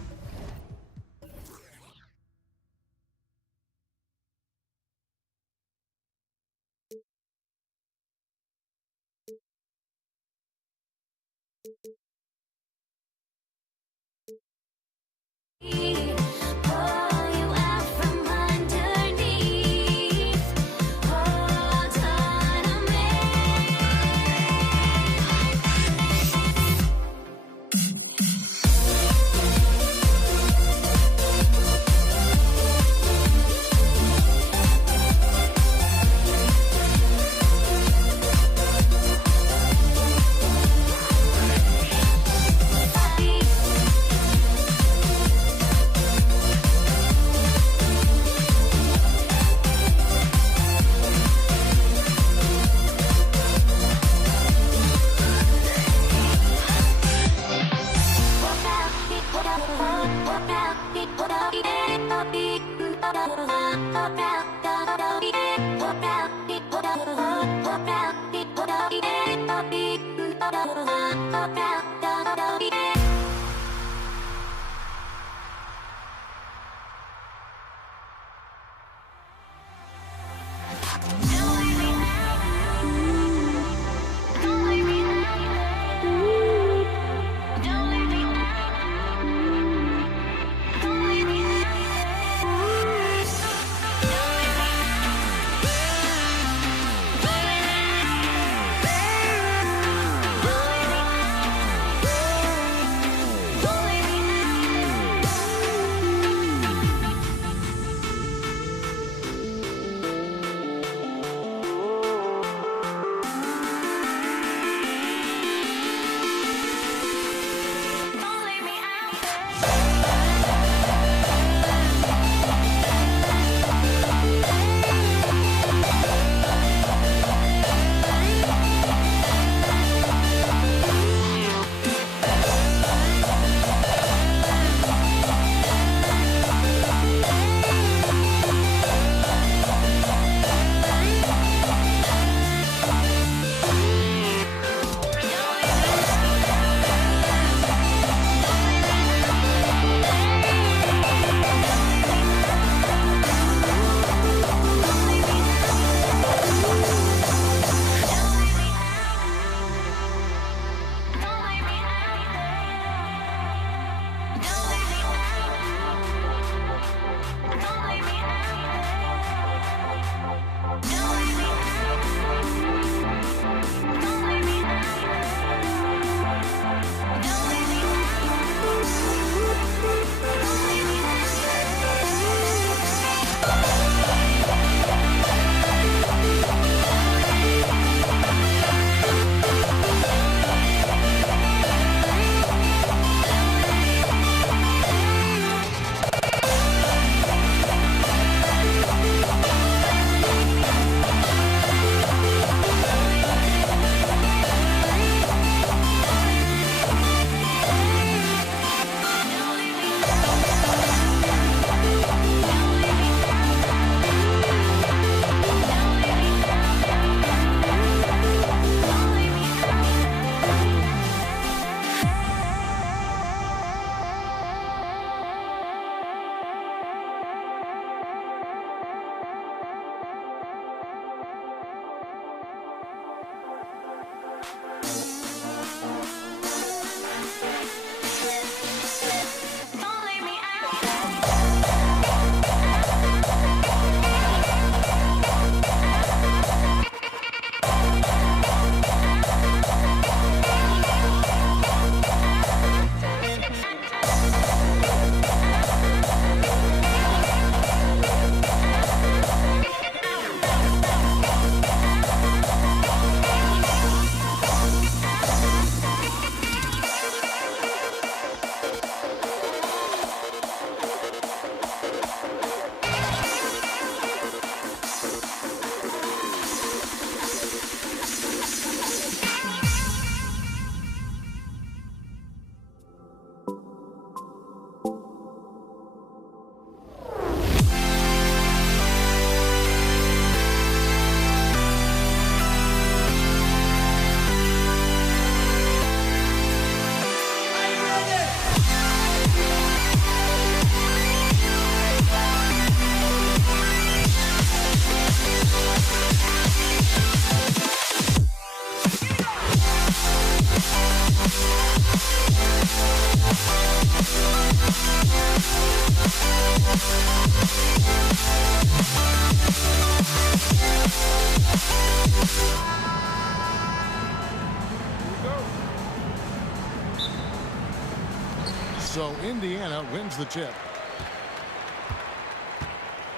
So Indiana wins the tip.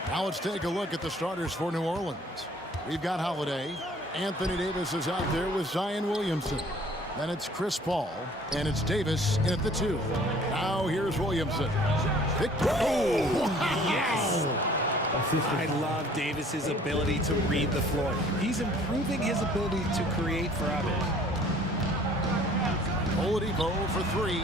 Now let's take a look at the starters for New Orleans. We've got Holiday. Anthony Davis is out there with Zion Williamson. Then it's Chris Paul, and it's Davis in at the 2. Now here's Williamson. Victor. Oh, wow. Yes! I love Davis's ability to read the floor. He's improving his ability to create for others. Oladipo for 3.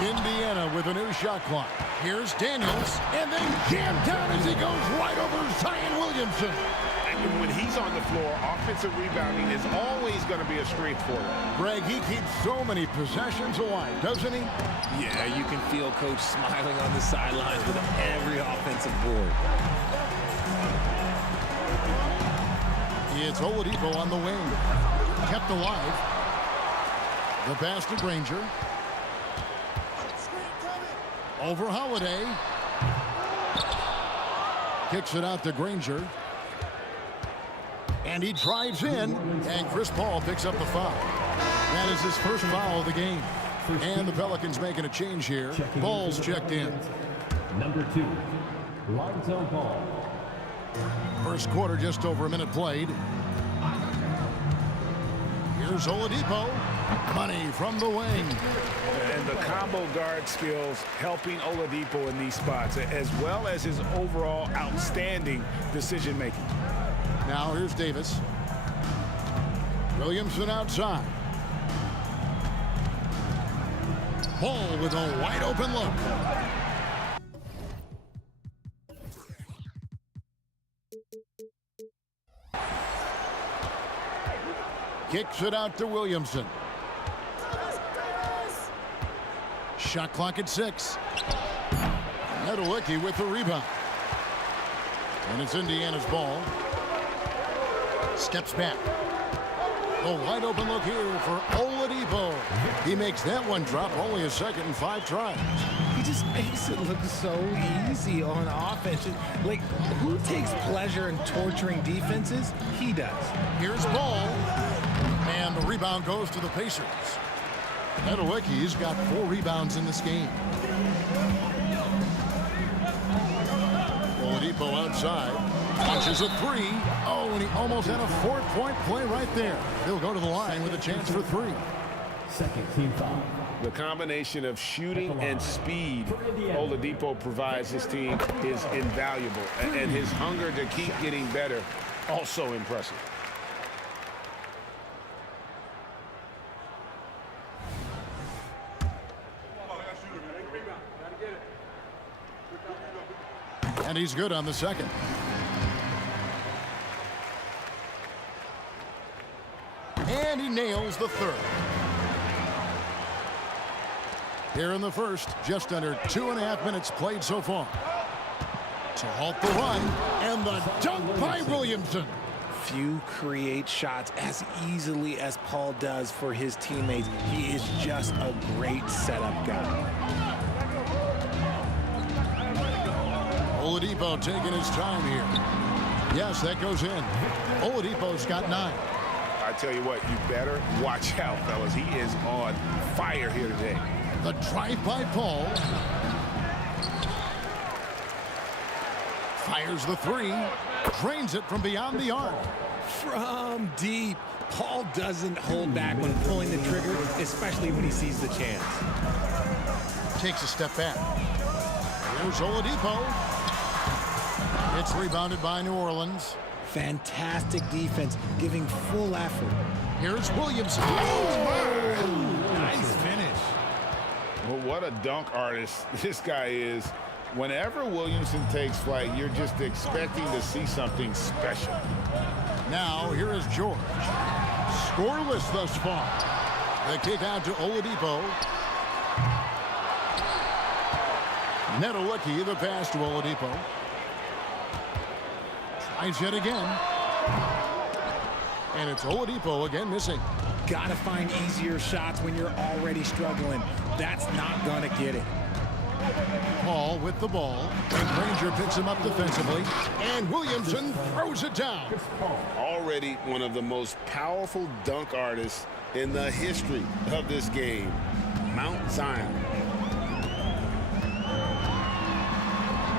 Indiana with a new shot clock. Here's Daniels, and then jammed down as he goes right over Zion Williamson. And when he's on the floor, offensive rebounding is always going to be a strength for him. Greg, he keeps so many possessions alive, doesn't he? Yeah, you can feel Coach smiling on the sidelines with every offensive board. It's Oladipo on the wing. Kept alive. The pass to Granger. Over Holiday. Kicks it out to Granger. And he drives in, and Chris Paul picks up the foul. That is his first foul of the game. And the Pelicans making a change here. Ball's checked in. Number 2, Lonzo Ball. First quarter, just over a minute played. Here's Oladipo. Money from the wing. And the combo guard skills helping Oladipo in these spots, as well as his overall outstanding decision making. Now here's Davis. Williamson outside. Ball with a wide open look. Kicks it out to Williamson. Shot clock at 6. Nedelicki with the rebound. And it's Indiana's ball. Steps back. A wide open look here for Oladipo. He makes that one drop, only a second and 5 tries. He just makes it look so easy on offense. Like, who takes pleasure in torturing defenses? He does. Here's Ball. And the rebound goes to the Pacers. Nedelicki's got 4 rebounds in this game. Oladipo outside. Punches a 3. Oh, and he almost had a 4-point play right there. He'll go to the line with a chance for 3. Second team foul. The combination of shooting and speed Oladipo provides his team is invaluable. And his hunger to keep getting better, also impressive. And he's good on the second. And he nails the third. Here in the first, just under 2.5 minutes played so far. To halt the run, and the dunk by Williamson. Few create shots as easily as Paul does for his teammates. He is just a great setup guy. Oladipo taking his time here. Yes, that goes in. Oladipo's got 9. I tell you what, you better watch out, fellas. He is on fire here today. The drive by Paul. Fires the 3. Drains it from beyond the arc. From deep. Paul doesn't hold back when pulling the trigger, especially when he sees the chance. Takes a step back. Here's Oladipo. It's rebounded by New Orleans. Fantastic defense, giving full effort. Here's Williamson. Oh, nice finish. Well, what a dunk artist this guy is. Whenever Williamson takes flight, you're just expecting to see something special. Now, here is George. Scoreless thus far. The kick out to Oladipo. Nedelicki, the pass to Oladipo. Tries yet again. And it's Oladipo again missing. Gotta find easier shots when you're already struggling. That's not gonna get it. Paul with the ball. And Granger picks him up defensively. And Williamson throws it down. Already one of the most powerful dunk artists in the history of this game. Mount Zion.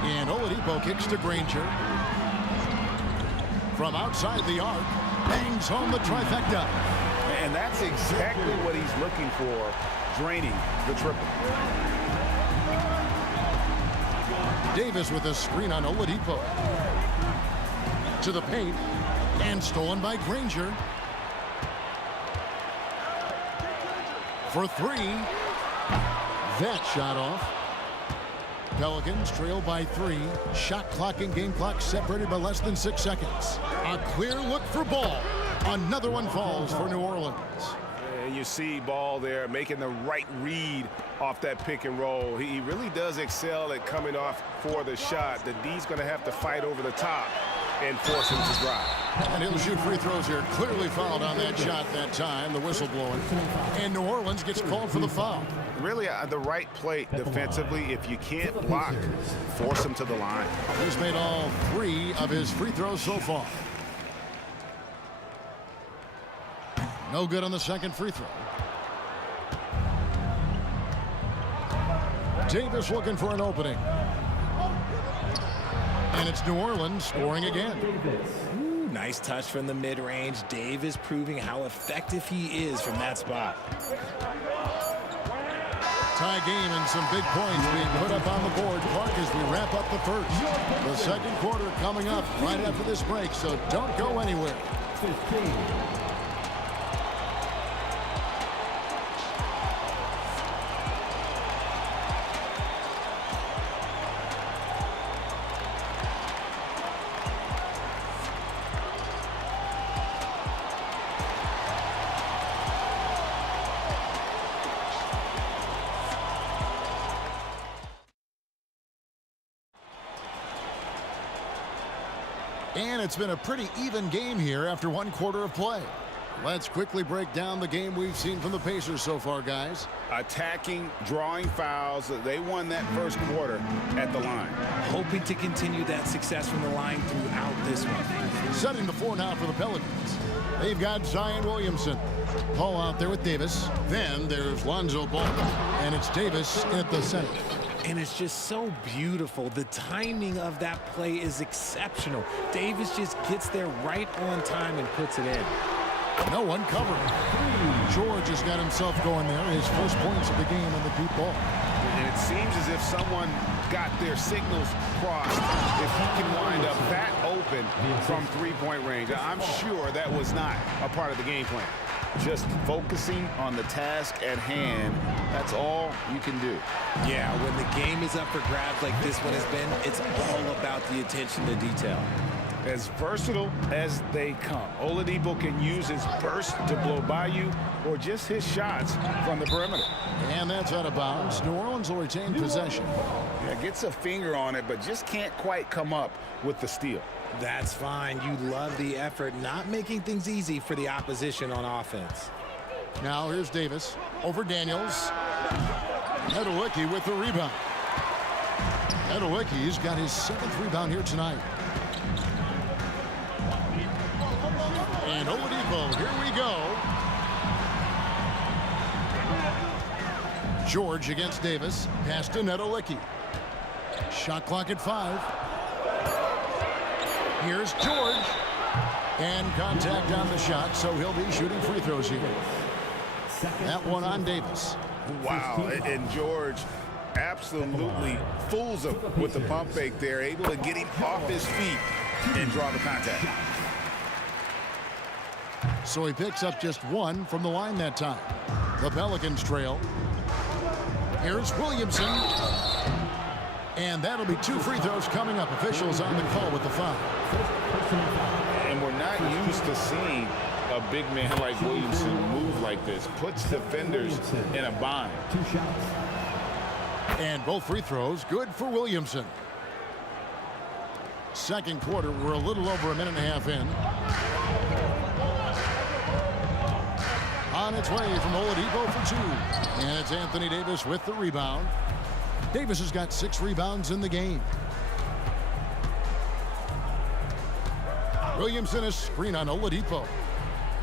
And Oladipo kicks to Granger. From outside the arc, bangs home the trifecta. And that's exactly what he's looking for, draining the triple. Davis with a screen on Oladipo. To the paint, and stolen by Granger. For three. That shot off. Pelicans trail by 3. Shot clock and game clock separated by less than 6 seconds. A clear look for Ball. Another one falls for New Orleans. And you see Ball there making the right read off that pick and roll. He really does excel at coming off for the shot. The D's going to have to fight over the top and force him to drive. And he'll shoot free throws here. Clearly fouled on that shot that time. The whistle blowing. And New Orleans gets called for the foul. Really the right play defensively. If you can't block, force him to the line. He's made all 3 of his free throws so far. No good on the second free throw. Davis looking for an opening. And it's New Orleans scoring again. Ooh, nice touch from the mid-range. Davis proving how effective he is from that spot. Tie game and some big points being put up on the board. Clark, as we wrap up the first. The second quarter coming up right after this break, so don't go anywhere. 15. And it's been a pretty even game here after 1 quarter of play. Let's quickly break down the game we've seen from the Pacers so far, guys. Attacking, drawing fouls. They won that first quarter at the line. Hoping to continue that success from the line throughout this one. Setting the floor now for the Pelicans. They've got Zion Williamson. Paul out there with Davis. Then there's Lonzo Ball. And it's Davis at the center. And it's just so beautiful. The timing of that play is exceptional. Davis just gets there right on time and puts it in. No one covering. George has got himself going there. His first points of the game on the deep ball. And it seems as if someone got their signals crossed. If he can wind up that open from three-point range, I'm sure that was not a part of the game plan. Just focusing on the task at hand, that's all you can do. Yeah, when the game is up for grabs like this one has been, it's all about the attention to detail. As versatile as they come. Oladipo can use his burst to blow by you or just his shots from the perimeter. And that's out of bounds. New Orleans will retain possession. Yeah, gets a finger on it, but just can't quite come up with the steal. That's fine. You love the effort, not making things easy for the opposition on offense. Now here's Davis over Daniels. Nedelicki with the rebound. Nedelicki's got his 7th rebound here tonight. And Oladipo, here we go. George against Davis. Pass to Nedelicki. Shot clock at 5. Here's George. And contact on the shot, so he'll be shooting free throws here. That one on Davis. Wow, and George absolutely fools him with the pump fake there, able to get him off his feet and draw the contact. So he picks up just 1 from the line that time. The Pelicans trail. Here's Williamson. And that'll be 2 free throws coming up. Officials on the call with the foul. And we're not used to seeing a big man like Williamson move like this. Puts defenders in a bind. 2 shots. And both free throws good for Williamson. Second quarter, we're a little over a minute and a half in. On its way from Oladipo for 2. And it's Anthony Davis with the rebound. Davis has got 6 rebounds in the game. Williamson is screen on Oladipo.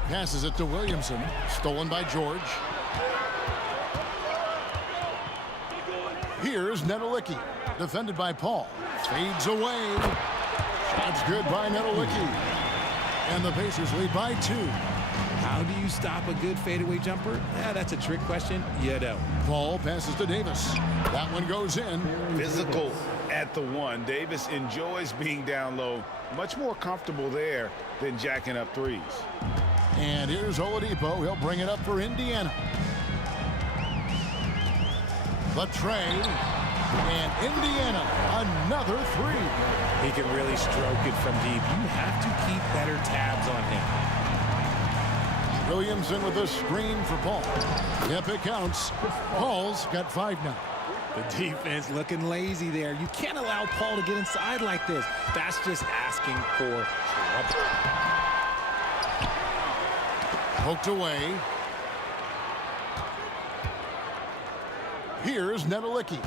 Passes it to Williamson. Stolen by George. Here's Nedelicki. Defended by Paul. Fades away. Shot's good by Nedelicki. And the Pacers lead by 2. How do you stop a good fadeaway jumper? That's a trick question. You don't. Paul passes to Davis. That one goes in. Physical at the 1. Davis enjoys being down low. Much more comfortable there than jacking up threes. And here's Oladipo. He'll bring it up for Indiana. The tray. And Indiana, another 3. He can really stroke it from deep. You have to keep better tabs on him. Williamson with a screen for Paul. Yep, it counts. Paul's got 5 now. The defense looking lazy there. You can't allow Paul to get inside like this. That's just asking for trouble. Poked away. Here's Nedelicki.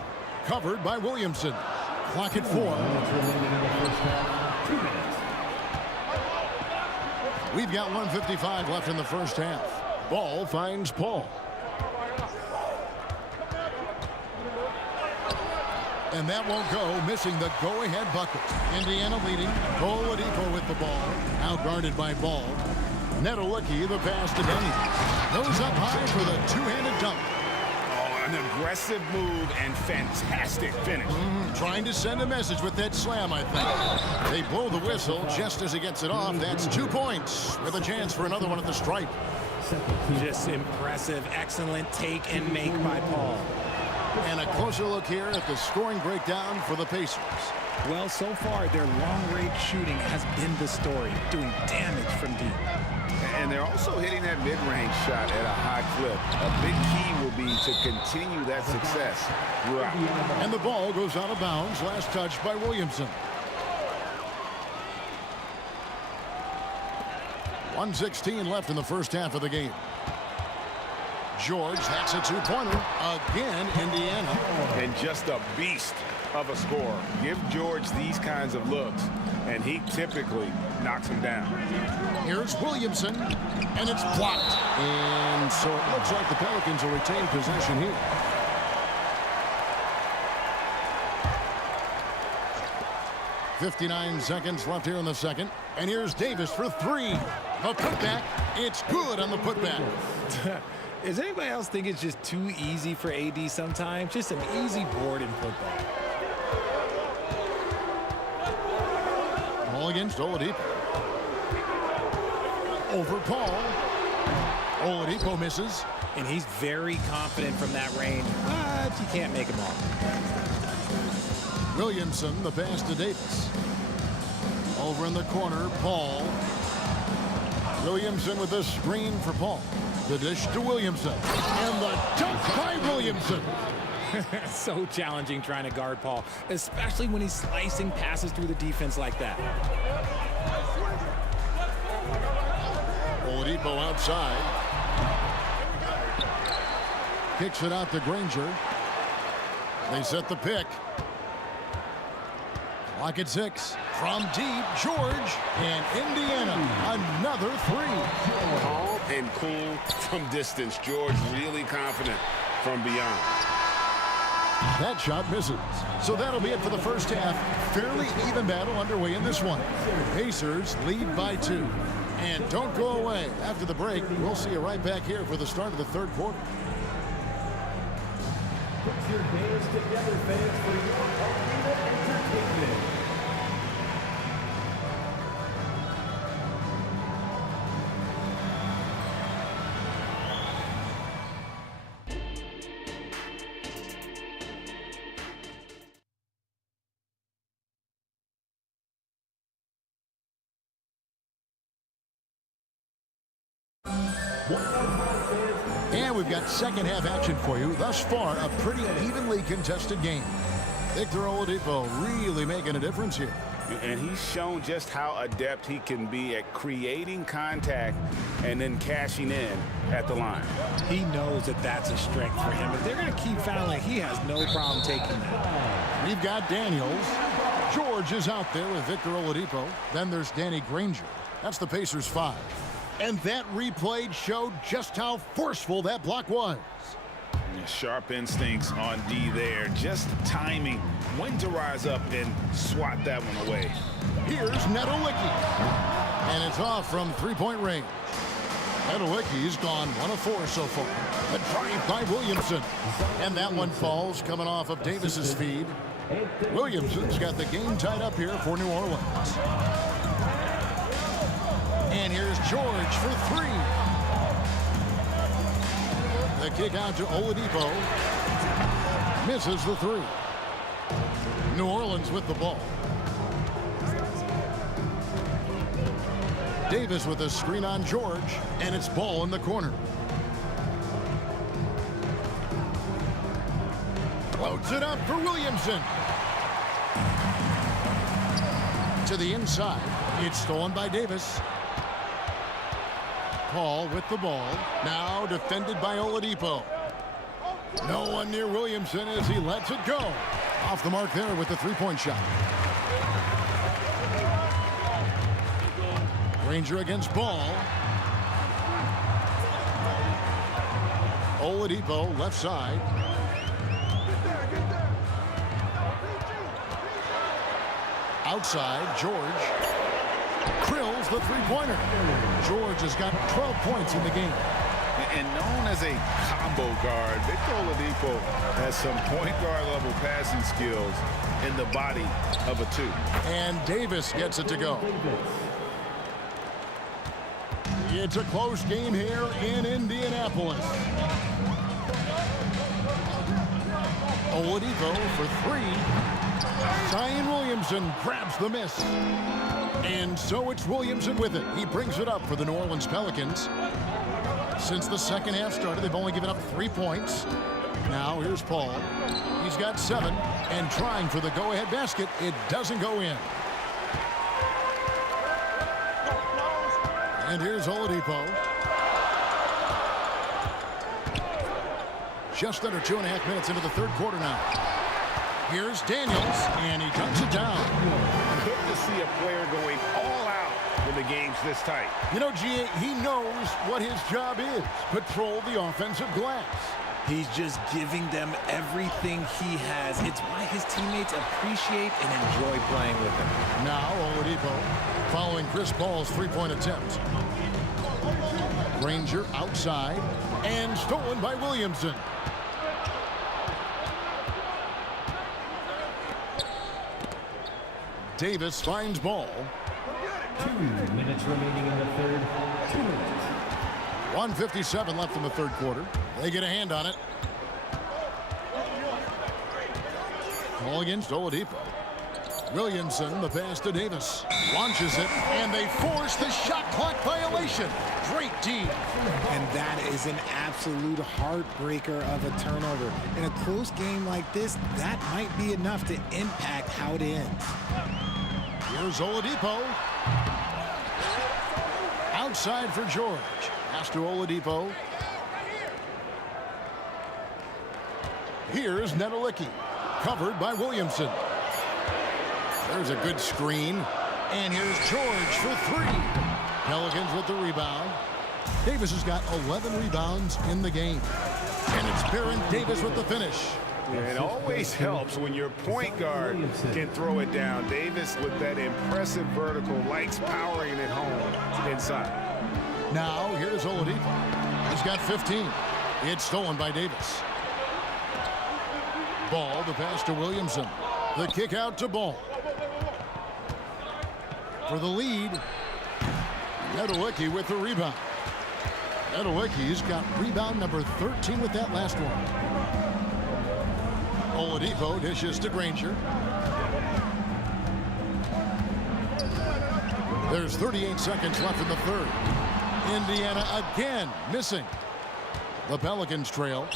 Covered by Williamson. Clock at 4. 2 minutes. We've got 1:55 left in the first half. Ball finds Paul. And that won't go, missing the go-ahead bucket. Indiana leading. Oladipo with the ball. Now guarded by Ball. Nedelicki, the pass to Daniels. Goes up high for the two-handed dunk. An aggressive move and fantastic finish. Trying to send a message with that slam, I think. They blow the whistle just as he gets it off. That's 2 points with a chance for another one at the stripe. Just impressive, excellent take and make by Paul. And a closer look here at the scoring breakdown for the Pacers. Well, so far, their long-range shooting has been the story, doing damage from deep. And they're also hitting that mid-range shot at a high clip. A big key will be to continue that success throughout. And the ball goes out of bounds. Last touch by Williamson. 1:16 left in the first half of the game. George, that's a 2-pointer. Again, Indiana. And just a beast of a scorer. Give George these kinds of looks, and he typically knocks him down. Here's Williamson, and it's blocked. And so it looks like the Pelicans will retain possession here. .59 seconds left here in the second. And here's Davis for 3. The putback. It's good on the putback. Does anybody else think it's just too easy for AD sometimes? Just an easy board and putback. Ball against Oladipo. Over Paul. Oladipo misses. And he's very confident from that range, but you can't make him all. Williamson, the pass to Davis. Over in the corner, Paul. Williamson with a screen for Paul. The dish to Williamson. And the dunk by Williamson. So challenging trying to guard Paul, especially when he's slicing passes through the defense like that. Oladipo outside. Kicks it out to Granger. They set the pick. Clock at 6. From deep, George, and Indiana, another 3. Calm and cool from distance. George really confident from beyond. That shot misses. So that'll be it for the first half. Fairly even battle underway in this one. Pacers lead by 2. And don't go away. After the break, we'll see you right back here for the start of the third quarter. Put your hands together, fans, for your ultimate entertainment. And we've got second half action for you. Thus far, a pretty evenly contested game. Victor Oladipo really making a difference here. And he's shown just how adept he can be at creating contact and then cashing in at the line. He knows that that's a strength for him. If they're going to keep fouling, he has no problem taking that. We've got Daniels. George is out there with Victor Oladipo. Then there's Danny Granger. That's the Pacers' 5. And that replay showed just how forceful that block was. Sharp instincts on D there. Just timing when to rise up and swat that one away. Here's Nedolicki. And it's off from three-point range. Nedolicki's gone 1 of 4 so far. A drive by Williamson. And that one falls coming off of Davis's feed. Williamson's got the game tied up here for New Orleans. And here's George for 3. The kick out to Oladipo. Misses the 3. New Orleans with the ball. Davis with a screen on George, and it's ball in the corner. Floats it up for Williamson. To the inside. It's stolen by Davis. Paul with the ball. Now defended by Oladipo. No one near Williamson as he lets it go. Off the mark there with the three-point shot. Granger against Ball. Oladipo left side. Outside, George. Krills the three-pointer. George has got 12 points in the game. And known as a combo guard, Victor Oladipo has some point guard level passing skills in the body of a 2. And Davis gets it to go. It's a close game here in Indianapolis. Oladipo for 3. Zion Williamson grabs the miss. And so it's Williamson with it. He brings it up for the New Orleans Pelicans. Since the second half started, they've only given up 3 points. Now here's Paul. He's got 7 and trying for the go-ahead basket. It doesn't go in. And here's Oladipo. Just under 2.5 minutes into the third quarter now. Here's Daniels, and he dunks it down. Good to see a player going all out when the game's this tight. You know, G.A., he knows what his job is. Patrol the offensive glass. He's just giving them everything he has. It's why his teammates appreciate and enjoy playing with him. Now Oladipo following Chris Paul's three-point attempt. Granger outside and stolen by Williamson. Davis finds Ball. 2 minutes remaining in the third. 2 minutes. 1:57 left in the third quarter. They get a hand on it. Ball against Oladipo. Williamson, the pass to Davis. Launches it, and they force the shot clock violation. Great D. And that is an absolute heartbreaker of a turnover. In a close game like this, that might be enough to impact how it ends. Here's Oladipo. Outside for George. Pass to Oladipo. Here's Nedolicki. Covered by Williamson. There's a good screen. And here's George for 3. Pelicans with the rebound. Davis has got 11 rebounds in the game. And it's Baron Davis with the finish. It always helps when your point guard can throw it down. Davis with that impressive vertical likes powering it home inside. Now here's Oladipo. He's got 15. It's stolen by Davis. Ball, the pass to Williamson. The kick out to Ball. For the lead, Nedolicki with the rebound. Nedolicki's got rebound number 13 with that last one. Oladipo dishes to Granger. There's 38 seconds left in the third. Indiana again missing. The Pelicans trail.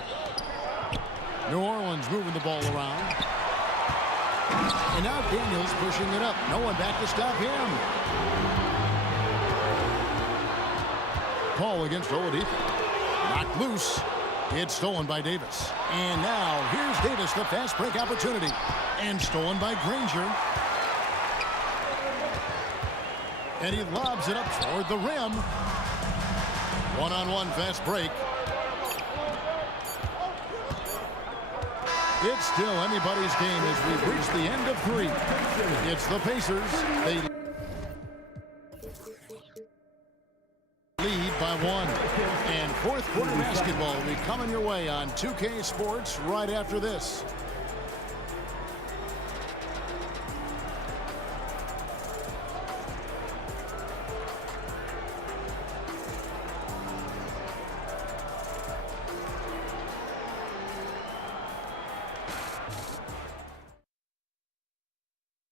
New Orleans moving the ball around. And now Daniels pushing it up. No one back to stop him. Paul against Oladipo. Knocked loose. It's stolen by Davis. And now here's Davis, the fast break opportunity. And stolen by Granger. And he lobs it up toward the rim. One-on-one fast break. It's still anybody's game as we've reached the end of 3. It's the Pacers. They lead by 1. And fourth quarter basketball will be coming your way on 2K Sports right after this.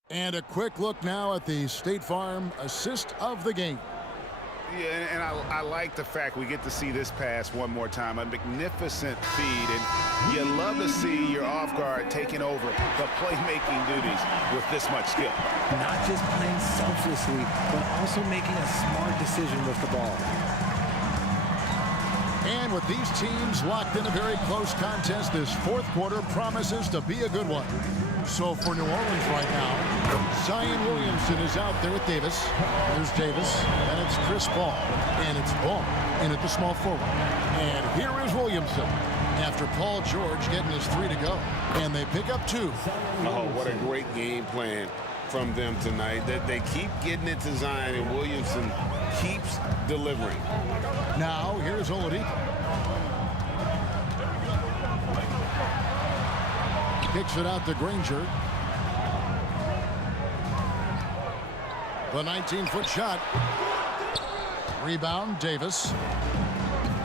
And a quick look now at the State Farm assist of the game. Yeah, and I like the fact we get to see this pass one more time. A magnificent feed, and you love to see your off guard taking over the playmaking duties with this much skill. Not just playing selflessly, but also making a smart decision with the ball. And with these teams locked in a very close contest, this fourth quarter promises to be a good one. So for New Orleans right now, Zion Williamson is out there with Davis. There's Davis, and it's Chris Paul. And it's Paul in at the small forward. And here is Williamson after Paul George getting his 3 to go. And they pick up 2. Oh, what a great game plan from them tonight. They keep getting it to Zion, and Williamson keeps delivering. Now here's Oladipo. Kicks it out to Granger. The 19-foot shot. Rebound, Davis.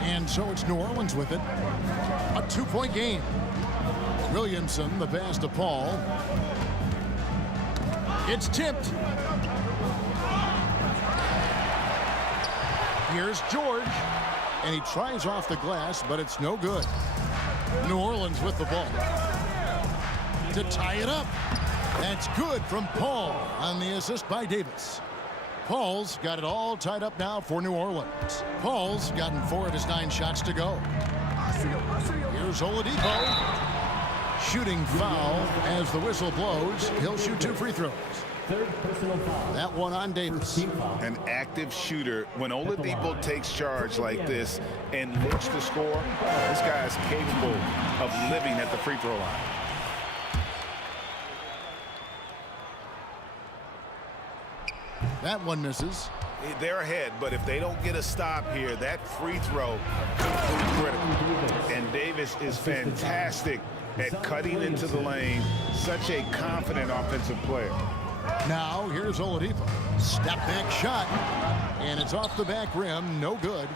And so it's New Orleans with it. A 2-point game. Williamson, the pass to Paul. It's tipped. Here's George. And he tries off the glass, but it's no good. New Orleans with the ball. To tie it up. That's good from Paul on the assist by Davis. Paul's got it all tied up now for New Orleans. Paul's gotten 4 of his 9 shots to go. Here's Oladipo. Shooting foul as the whistle blows. He'll shoot 2 free throws. That one on Davis. An active shooter. When Oladipo takes charge like this and looks to score, this guy is capable of living at the free throw line. That one misses. They're ahead, but if they don't get a stop here, that free throw is critical. And Davis is fantastic at cutting into the lane. Such a confident offensive player. Now here's Oladipo. Step back shot. And it's off the back rim. No good.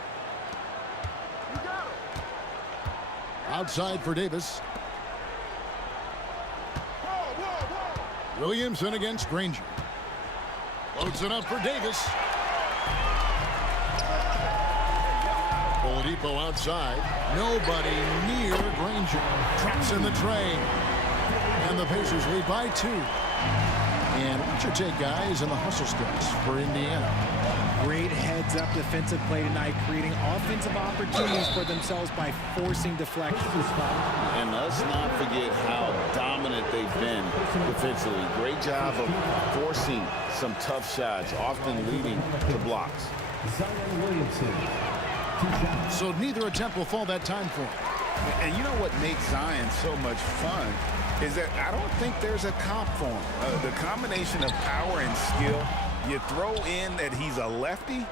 Outside for Davis. Williamson against Granger. Loads it up for Davis. Oladipo outside. Nobody near Granger. Traps in the tray. And the Pacers lead by 2. And what's your take, guys, in the hustle steps for Indiana? Great heads-up defensive play tonight, creating offensive opportunities for themselves by forcing deflections. And let's not forget how dominant they've been defensively. Great job of forcing some tough shots, often leading to blocks. So neither attempt will fall that time for him. And you know what makes Zion so much fun is that I don't think there's a comp for him. The combination of power and skill, you throw in that he's a lefty,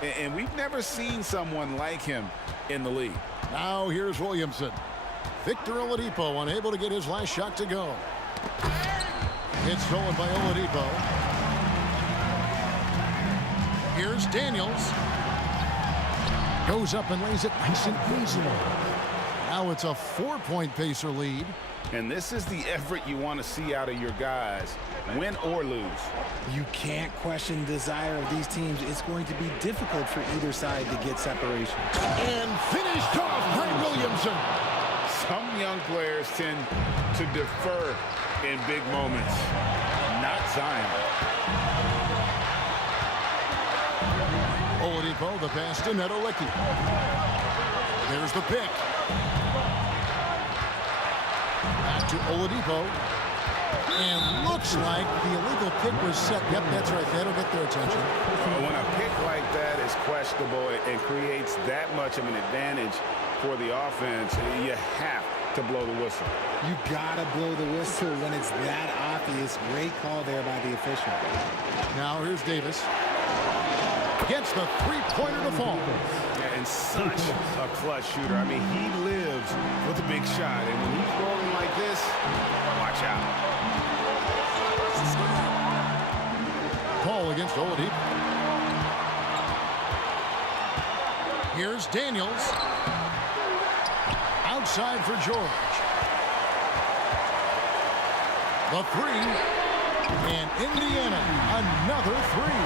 and we've never seen someone like him in the league. Now here's Williamson. Victor Oladipo unable to get his last shot to go. It's stolen by Oladipo. Here's Daniels. Goes up and lays it nice and easy. Now it's a 4-point Pacer lead. And this is the effort you want to see out of your guys, win or lose. You can't question the desire of these teams. It's going to be difficult for either side to get separation. And finished off by Williamson. Some young players tend to defer in big moments. Not Zion. Oladipo, the pass to Nedolicki. There's the pick. Back to Oladipo. And looks like the illegal pick was set. Yep, that's right. That'll get their attention. When a pick like that is questionable and creates that much of an advantage for the offense, you have to blow the whistle. You gotta blow the whistle when it's that obvious. Great call there by the official. Now here's Davis. Gets the three-pointer to fall. Yeah, and such a clutch shooter. I mean, he lives with a big shot. And when he's rolling like this, watch out. Paul against Oladipo. Here's Daniels. Outside for George. The three. And Indiana, another three.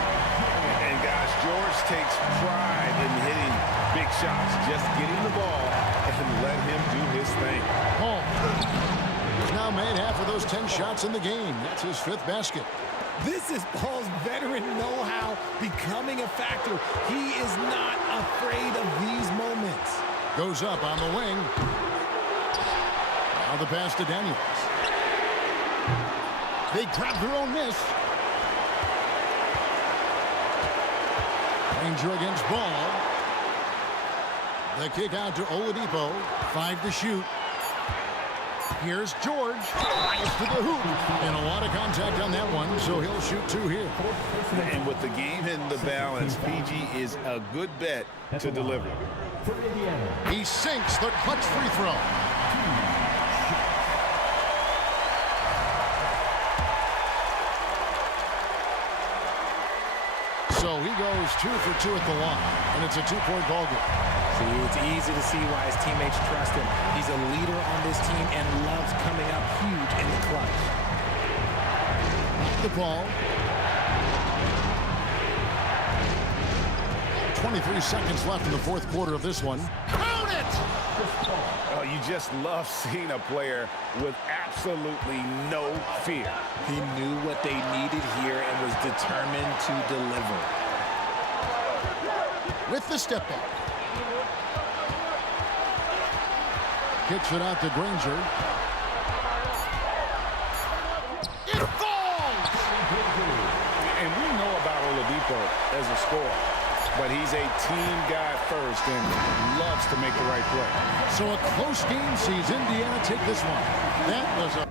And guys, George takes pride in hitting big shots. Just getting the ball and let him do his thing. Paul has now made half of those 10 shots in the game. That's his 5th basket. This is Paul's veteran know-how becoming a factor. He is not afraid of these moments. Goes up on the wing. Now the pass to Daniels. They grab their own miss. Ranger against Ball. The kick out to Oladipo. 5 to shoot. Here's George. Fires to the hoop. And a lot of contact on that one, so he'll shoot 2 here. And with the game in the balance, PG is a good bet to deliver. He sinks the clutch free throw. So he goes 2 for 2 at the line, and it's a 2-point ball game. See, it's easy to see why his teammates trust him. He's a leader on this team and loves coming up huge in the clutch. The ball. 23 seconds left in the 4th quarter of this one. Count it! Oh, you just love seeing a player with absolutely no fear. He knew what they needed here and was determined to deliver. With the step back. Kicks it out to Granger. It falls! And we know about Oladipo as a scorer, but he's a team guy first and loves to make the right play. So a close game sees Indiana take this one. That was a...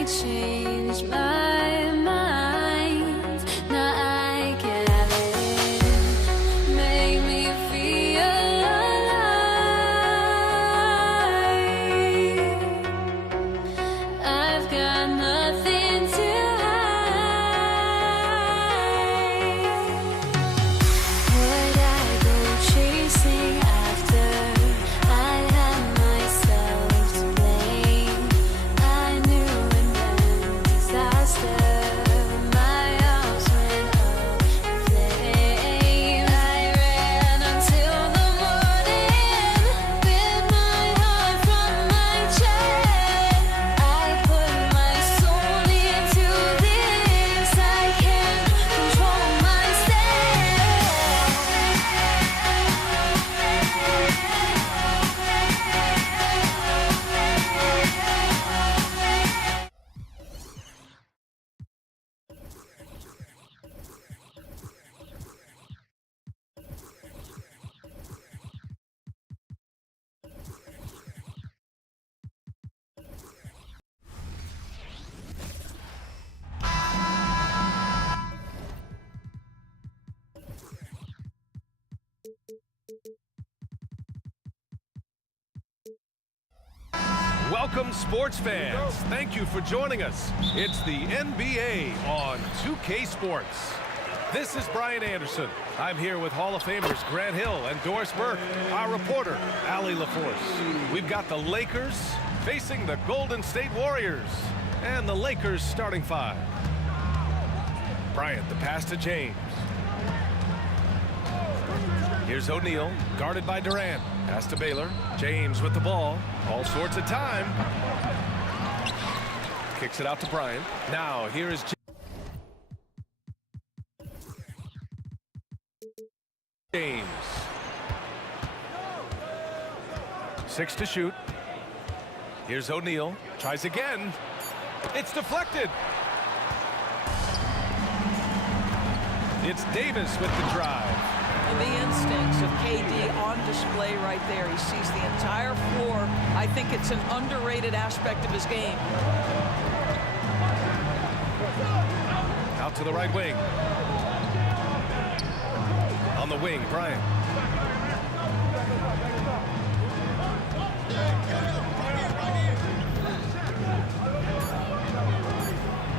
I changed my mind. Now I can have it. Make me feel alive. I've got nothing to hide. Would I go chasing after? I had myself to blame. I knew and then disaster. My arms went up in flames. I ran until the morning with my heart from my chest. I put my soul into this. I can't control myself. Welcome, sports fans. Thank you for joining us. It's the NBA on 2K Sports. This is Brian Anderson. I'm here with Hall of Famers Grant Hill and Doris Burke, our reporter, Allie LaForce. We've got the Lakers facing the Golden State Warriors, and the Lakers starting five. Bryant, the pass to James. Here's O'Neal, guarded by Durant. Pass to Baylor. James with the ball. All sorts of time. Kicks it out to Bryant. Now, here is James. 6 to shoot. Here's O'Neal. Tries again. It's deflected. It's Davis with the drive. The instincts of KD on display right there. He sees the entire floor. I think it's an underrated aspect of his game. Out to the right wing. On the wing, Bryant.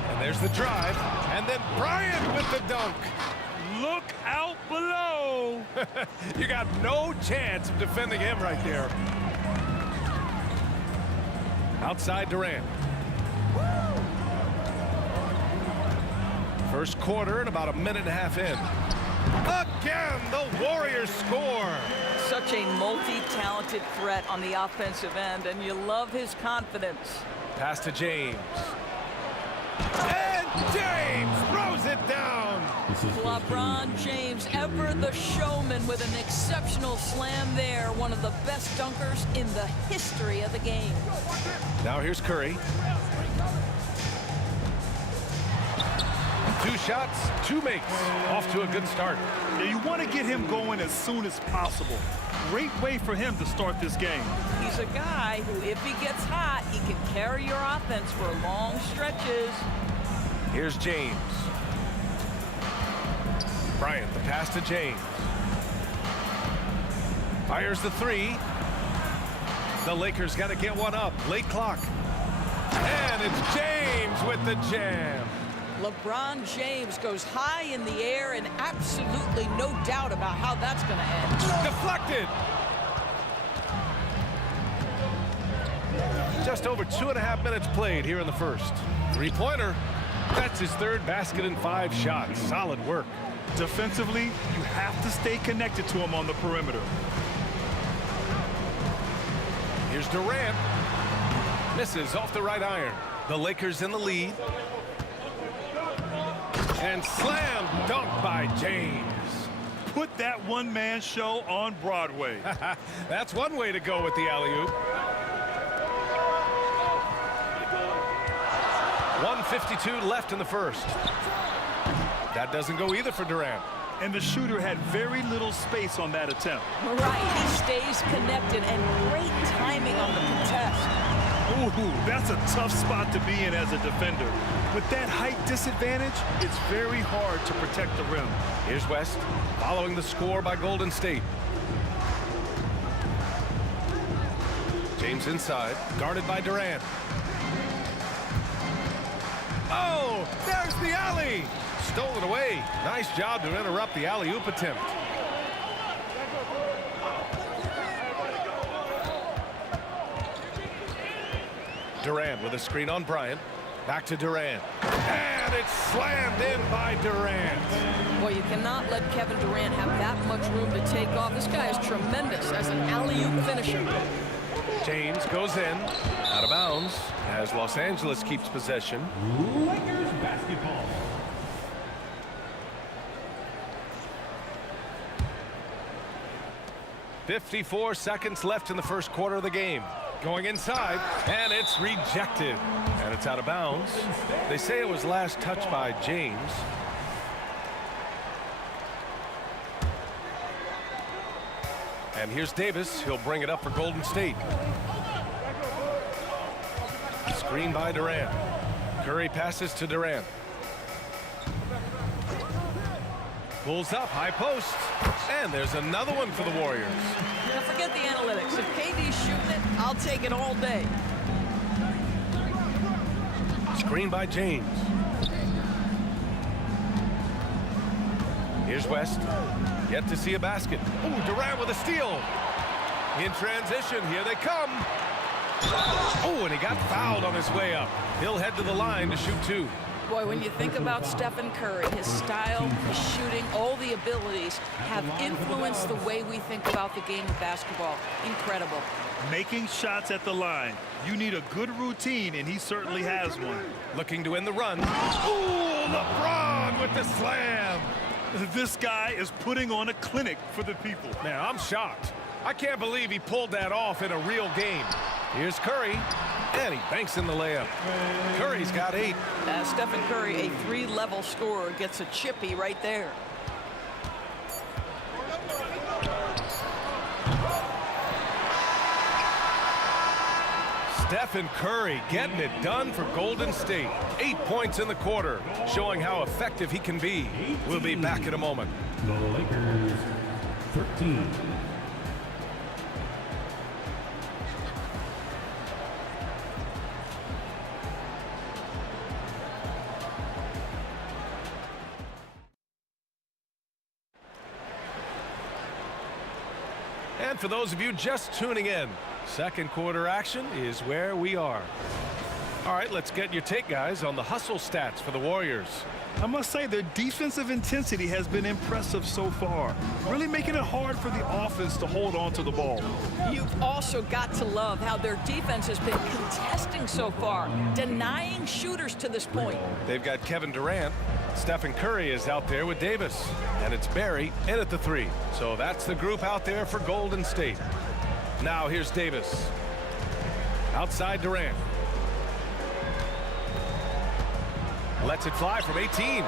And there's the drive. And then Bryant with the dunk. Look out below. You got no chance of defending him right there. Outside Durant. First quarter and about a minute and a half in. Again, the Warriors score. Such a multi-talented threat on the offensive end, and you love his confidence. Pass to James. And James throws it down. LeBron James, ever the showman, with an exceptional slam there. One of the best dunkers in the history of the game. Now here's Curry. 2 shots, 2 makes. Off to a good start. Yeah, you want to get him going as soon as possible. Great way for him to start this game. He's a guy who, if he gets hot, he can carry your offense for long stretches. Here's James. Bryant, the pass to James. Fires the 3. The Lakers got to get one up. Late clock. And it's James with the jam. LeBron James goes high in the air, and absolutely no doubt about how that's going to end. Deflected. Just over 2.5 minutes played here in the first. 3-pointer. That's his 3rd basket in 5 shots. Solid work. Defensively, you have to stay connected to him on the perimeter. Here's Durant. Misses off the right iron. The Lakers in the lead. And slam dunk by James. Put that one-man show on Broadway. That's one way to go with the alley-oop. 1:52 left in the first. That doesn't go either for Durant. And the shooter had very little space on that attempt. Right, he stays connected, and great timing on the contest. Ooh, that's a tough spot to be in as a defender. With that height disadvantage, it's very hard to protect the rim. Here's West, following the score by Golden State. James inside, guarded by Durant. Oh, there's the alley. Stolen away. Nice job to interrupt the alley-oop attempt. Durant with a screen on Bryant. Back to Durant. And it's slammed in by Durant. Well, you cannot let Kevin Durant have that much room to take off. This guy is tremendous as an alley-oop finisher. James goes in, out of bounds, as Los Angeles keeps possession. Lakers basketball. .54 seconds left in the first quarter of the game. Going inside, and it's rejected. And it's out of bounds. They say it was last touched by James. And here's Davis. He'll bring it up for Golden State. Screen by Durant. Curry passes to Durant. Pulls up, high post. And there's another one for the Warriors. Now forget the analytics. If KD's shooting it, I'll take it all day. Screen by James. Here's West. Yet to see a basket. Ooh, Durant with a steal. In transition, here they come. Oh, and he got fouled on his way up. He'll head to the line to shoot two. Boy, when you think about Stephen Curry, his style, his shooting, all the abilities have influenced the way we think about the game of basketball. Incredible. Making shots at the line. You need a good routine, and he certainly has one. Looking to win the run. Ooh, LeBron with the slam. This guy is putting on a clinic for the people. Man, I'm shocked. I can't believe he pulled that off in a real game. Here's Curry, and he banks in the layup. Curry's got 8. Stephen Curry, a 3-level scorer, gets a chippy right there. Stephen Curry getting it done for Golden State. 8 points in the quarter, showing how effective he can be. We'll be back in a moment. The Lakers 13. And for those of you just tuning in, second quarter action is where we are. All right, let's get your take, guys, on the hustle stats for the Warriors. I must say their defensive intensity has been impressive so far, really making it hard for the offense to hold on to the ball. You've also got to love how their defense has been contesting so far, denying shooters to this point. They've got Kevin Durant. Stephen Curry is out there with Davis, and it's Barry in at the 3. So that's the group out there for Golden State. Now here's Davis. Outside Durant. Lets it fly from 18.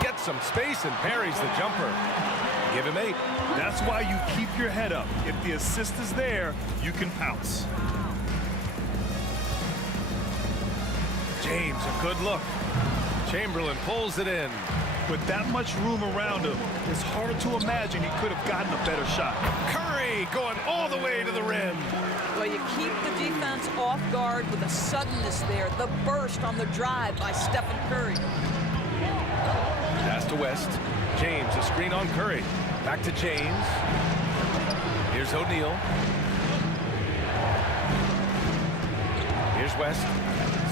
Gets some space and parries the jumper. Give him 8. That's why you keep your head up. If the assist is there, you can pounce. James, a good look. Chamberlain pulls it in. With that much room around him, it's hard to imagine he could have gotten a better shot. Curry going all the way to the rim. Well, you keep the defense off guard with a suddenness there. The burst on the drive by Stephen Curry. Pass to West. James, a screen on Curry. Back to James. Here's O'Neal. Here's West.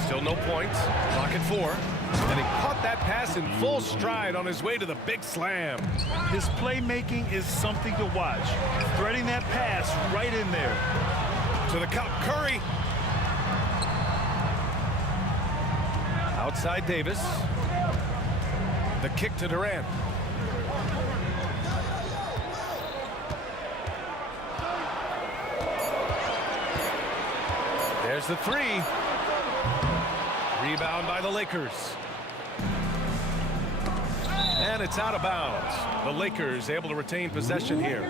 Still no points. Clock at 4. And he caught that pass in full stride on his way to the big slam. His playmaking is something to watch. Threading that pass right in there. To the cup, Curry. Outside Davis. The kick to Durant. There's the 3. Rebound by the Lakers. And it's out of bounds. The Lakers able to retain possession here.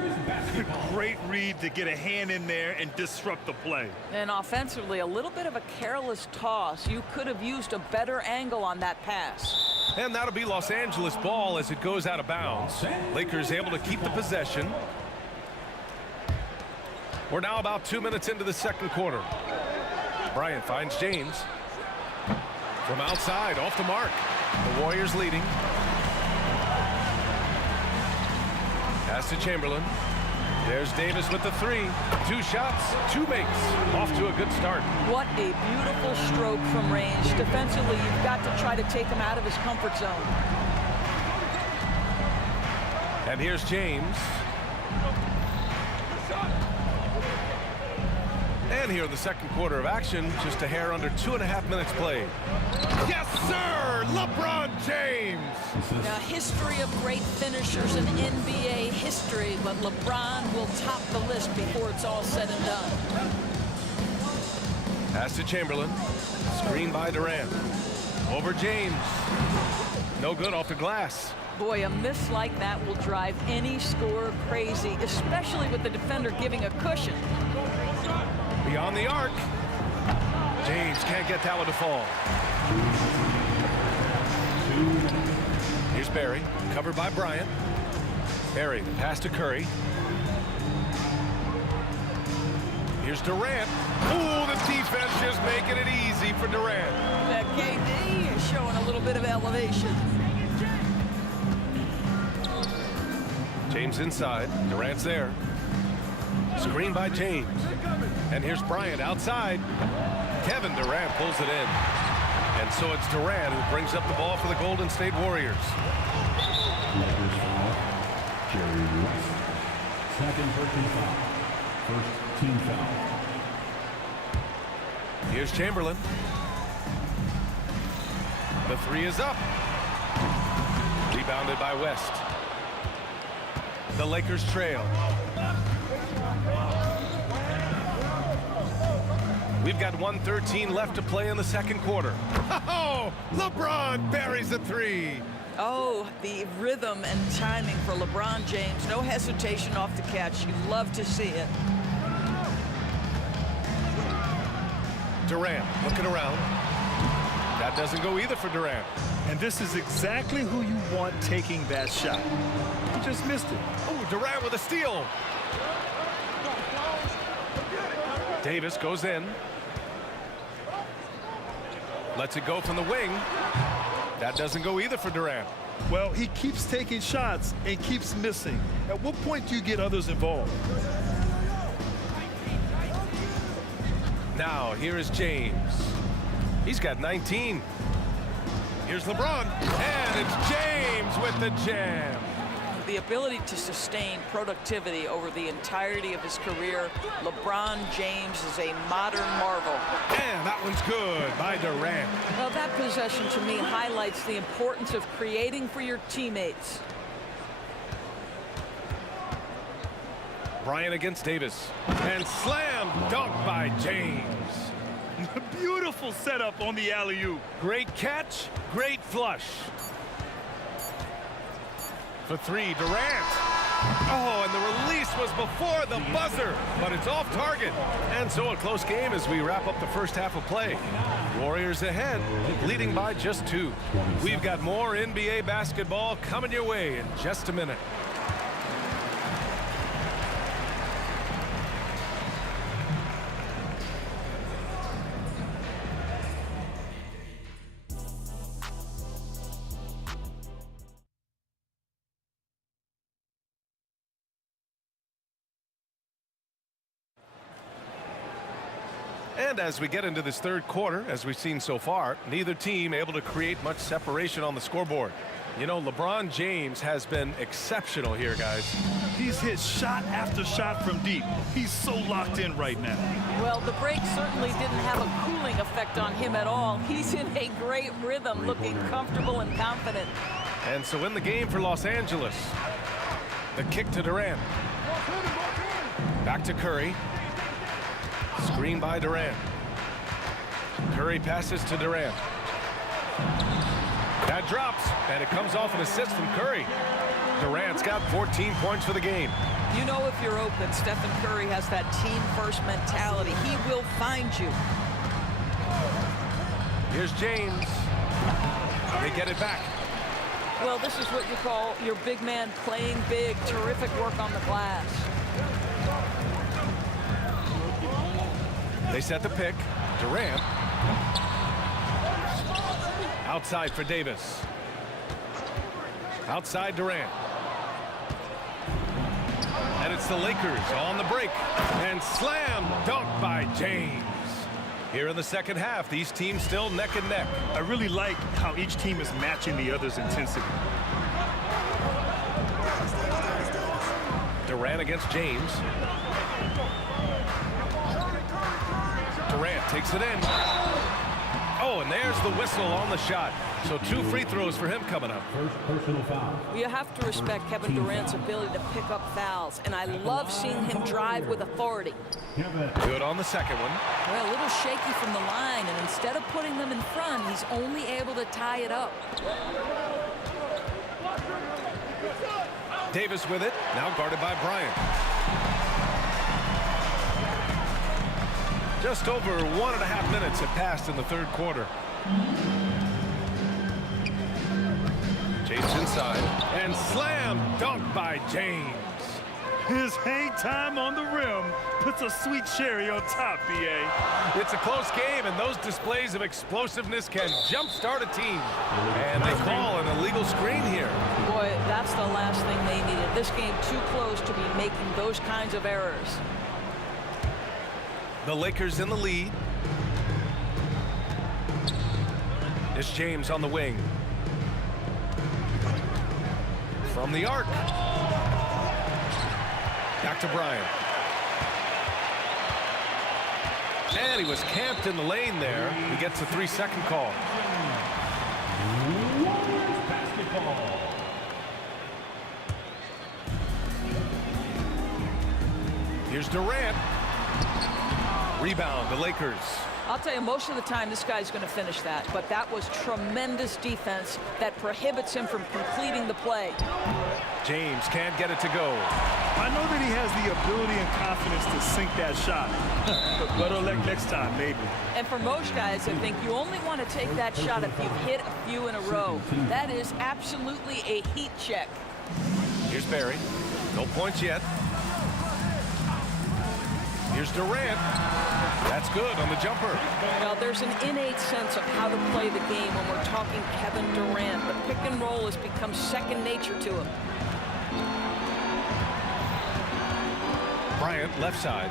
Great read to get a hand in there and disrupt the play. And offensively, a little bit of a careless toss. You could have used a better angle on that pass. And that'll be Los Angeles ball as it goes out of bounds. Lakers able to keep the possession. We're now about 2 minutes into the second quarter. Bryant finds James. From outside, off the mark. The Warriors leading. Pass to Chamberlain. There's Davis with the three. 2 shots, 2 makes. Off to a good start. What a beautiful stroke from range. Defensively, you've got to try to take him out of his comfort zone. And here's James. And here in the second quarter of action, just a hair under 2.5 minutes played. Yes, sir! LeBron James! Now, history of great finishers in NBA history, but LeBron will top the list before it's all said and done. Pass to Chamberlain. Screen by Durant. Over James. No good off the glass. Boy, a miss like that will drive any scorer crazy, especially with the defender giving a cushion. Beyond the arc. James can't get that one to fall. Here's Barry, covered by Bryant. Barry, the pass to Curry. Here's Durant. Ooh, the defense just making it easy for Durant. That KD is showing a little bit of elevation. James inside. Durant's there. Screen by James. And here's Bryant outside. Kevin Durant pulls it in. And so it's Durant who brings up the ball for the Golden State Warriors. Second personal foul. First team foul. Here's Chamberlain. The three is up. Rebounded by West. The Lakers trail. We've got 1:13 left to play in the second quarter. Oh, LeBron buries a three. Oh, the rhythm and timing for LeBron James. No hesitation off the catch. You love to see it. Durant looking around. That doesn't go either for Durant. And this is exactly who you want taking that shot. He just missed it. Oh, Durant with a steal. Davis goes in. Lets it go from the wing. That doesn't go either for Durant. Well, he keeps taking shots and keeps missing. At what point do you get others involved? Now, here is James. He's got 19. Here's LeBron. And it's James with the jam. The ability to sustain productivity over the entirety of his career. LeBron James is a modern marvel. And that one's good by Durant. Well, that possession to me highlights the importance of creating for your teammates. Bryant against Davis. And slam dunk by James. Beautiful setup on the alley-oop. Great catch, great flush. For three, Durant. Oh, and the release was before the buzzer, but it's off target. And so a close game as we wrap up the first half of play. Warriors ahead, leading by just 2. We've got more NBA basketball coming your way in just a minute. And as we get into this third quarter, as we've seen so far, neither team able to create much separation on the scoreboard. You know, LeBron James has been exceptional here, guys. He's hit shot after shot from deep. He's so locked in right now. Well, the break certainly didn't have a cooling effect on him at all. He's in a great rhythm, looking comfortable and confident. And so in the game for Los Angeles, the kick to Durant. Back to Curry. Screen by Durant. Curry passes to Durant. That drops, and it comes off an assist from Curry. Durant's got 14 points for the game. You know if you're open, Stephen Curry has that team-first mentality. He will find you. Here's James. They get it back. Well, this is what you call your big man playing big. Terrific work on the glass. They set the pick. Durant. Outside for Davis. Outside Durant. And it's the Lakers on the break. And slam dunk by James. Here in the second half, these teams still neck and neck. I really like how each team is matching the other's intensity. Durant against James. Durant takes it in. Oh, and there's the whistle on the shot. So 2 free throws for him coming up. First personal foul. You have to respect Kevin Durant's ability to pick up fouls, and I love seeing him drive with authority. Good on the second one. Well, a little shaky from the line, and instead of putting them in front, he's only able to tie it up. Davis with it, now guarded by Bryant. Just over 1.5 minutes have passed in the third quarter. James inside, and slam dunk by James. His hang time on the rim puts a sweet cherry on top, B.A. It's a close game, and those displays of explosiveness can jumpstart a team. And they call an illegal screen here. Boy, that's the last thing they needed. This game too close to be making those kinds of errors. The Lakers in the lead. It's James on the wing. From the arc. Back to Bryant. And he was camped in the lane there. He gets a 3-second call. Basketball. Here's Durant. Rebound, the Lakers. I'll tell you, most of the time this guy's going to finish that, but that was tremendous defense that prohibits him from completing the play. James can't get it to go. I know that he has the ability and confidence to sink that shot. Better luck next time, maybe. And for most guys, I think you only want to take that shot if you've hit a few in a row. That is absolutely a heat check. Here's Barry. No points yet. Here's Durant. That's good on the jumper. Well, there's an innate sense of how to play the game when we're talking Kevin Durant. The pick and roll has become second nature to him. Bryant, left side.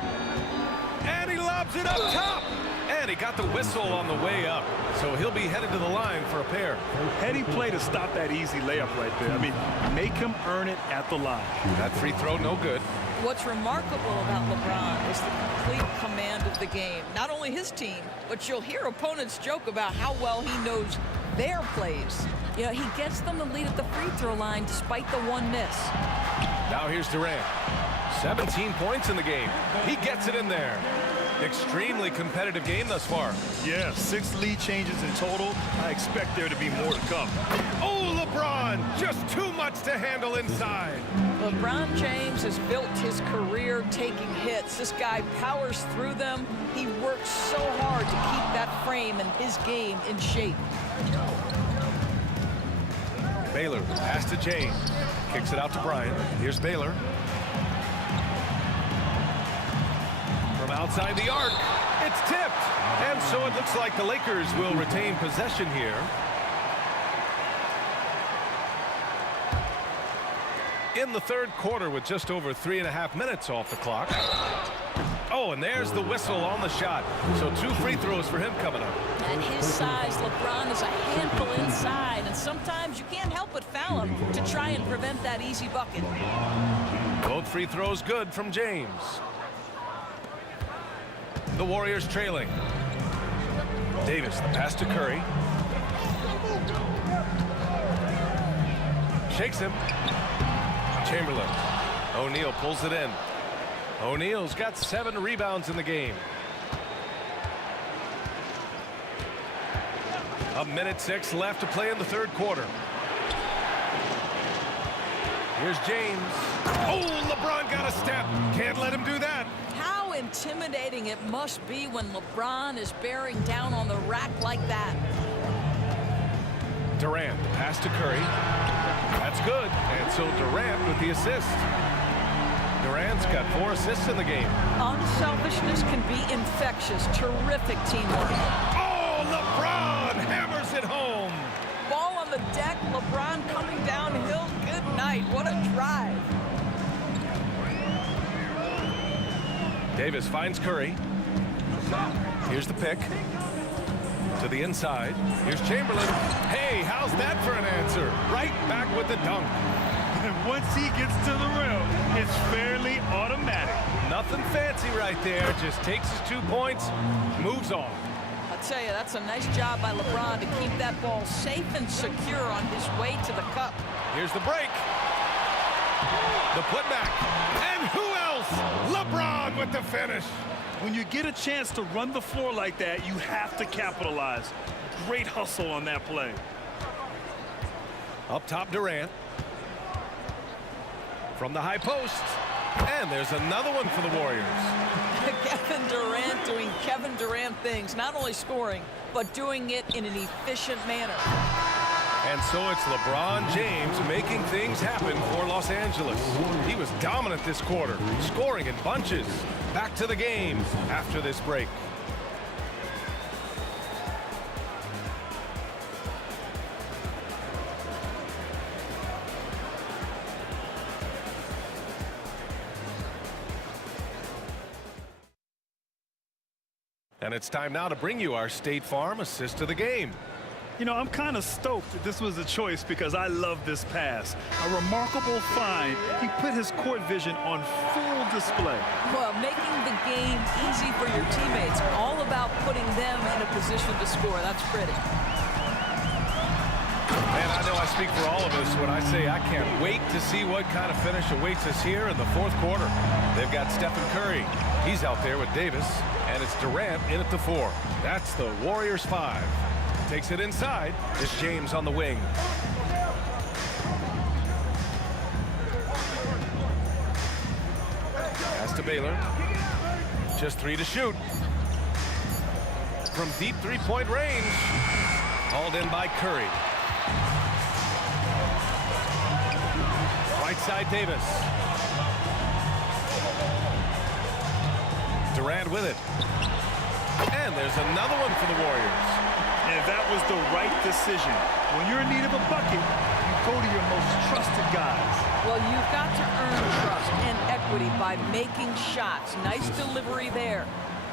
And he lobs it up top. And he got the whistle on the way up. So he'll be headed to the line for a pair. Heady play to stop that easy layup right there. I mean, make him earn it at the line. That free throw, no good. What's remarkable about LeBron is the complete command of the game. Not only his team, but you'll hear opponents joke about how well he knows their plays. You know, he gets them the lead at the free throw line despite the one miss. Now here's Durant. 17 points in the game. He gets it in there. Extremely competitive game thus far. Yeah, 6 lead changes in total. I expect there to be more to come. Oh, LeBron, just too much to handle inside. LeBron James has built his career taking hits. This guy powers through them. He works so hard to keep that frame and his game in shape. Baylor, pass to James. Kicks it out to Bryant. Here's Baylor. From outside the arc, it's tipped. And so it looks like the Lakers will retain possession here. In the third quarter with just over 3.5 minutes off the clock. Oh, and there's the whistle on the shot. So 2 free throws for him coming up. At his size, LeBron is a handful inside, and sometimes you can't help but foul him to try and prevent that easy bucket. Both free throws good from James. The Warriors trailing. Davis, the pass to Curry. Shakes him. Chamberlain. O'Neal pulls it in. O'Neal's got 7 rebounds in the game. 1:06 left to play in the third quarter. Here's James. Oh, LeBron got a step. Can't let him do that. How intimidating it must be when LeBron is bearing down on the rack like that. Durant, pass to Curry. That's good. And so Durant with the assist. Durant's got 4 assists in the game. Unselfishness can be infectious. Terrific teamwork. Oh, LeBron hammers it home. Ball on the deck. LeBron coming downhill. Good night. What a drive. Davis finds Curry. Here's the pick. To the inside. Here's Chamberlain. Hey, how's that for an answer? Right back with the dunk. And once he gets to the rim, it's fairly automatic. Nothing fancy right there. Just takes his 2 points, moves on. I'll tell you, that's a nice job by LeBron to keep that ball safe and secure on his way to the cup. Here's the break. The putback. And who else? LeBron with the finish. When you get a chance to run the floor like that, you have to capitalize. Great hustle on that play. Up top, Durant. From the high post. And there's another one for the Warriors. Kevin Durant doing Kevin Durant things, not only scoring, but doing it in an efficient manner. And so it's LeBron James making things happen for Los Angeles. He was dominant this quarter, scoring in bunches. Back to the game after this break. And it's time now to bring you our State Farm assist of the game. You know, I'm kind of stoked that this was a choice because I love this pass. A remarkable find. He put his court vision on full display. Well, making the game easy for your teammates. All about putting them in a position to score. That's pretty. And I know I speak for all of us when I say I can't wait to see what kind of finish awaits us here in the fourth quarter. They've got Stephen Curry. He's out there with Davis. And it's Durant in at the 4. That's the Warriors 5. Takes it inside. It's James on the wing. Pass to Baylor. Just 3 to shoot. From deep 3-point range. Hauled in by Curry. Right side Davis. Durant with it. And there's another one for the Warriors. And that was the right decision. When you're in need of a bucket, you go to your most trusted guys. Well, you've got to earn trust and equity by making shots. Nice delivery there.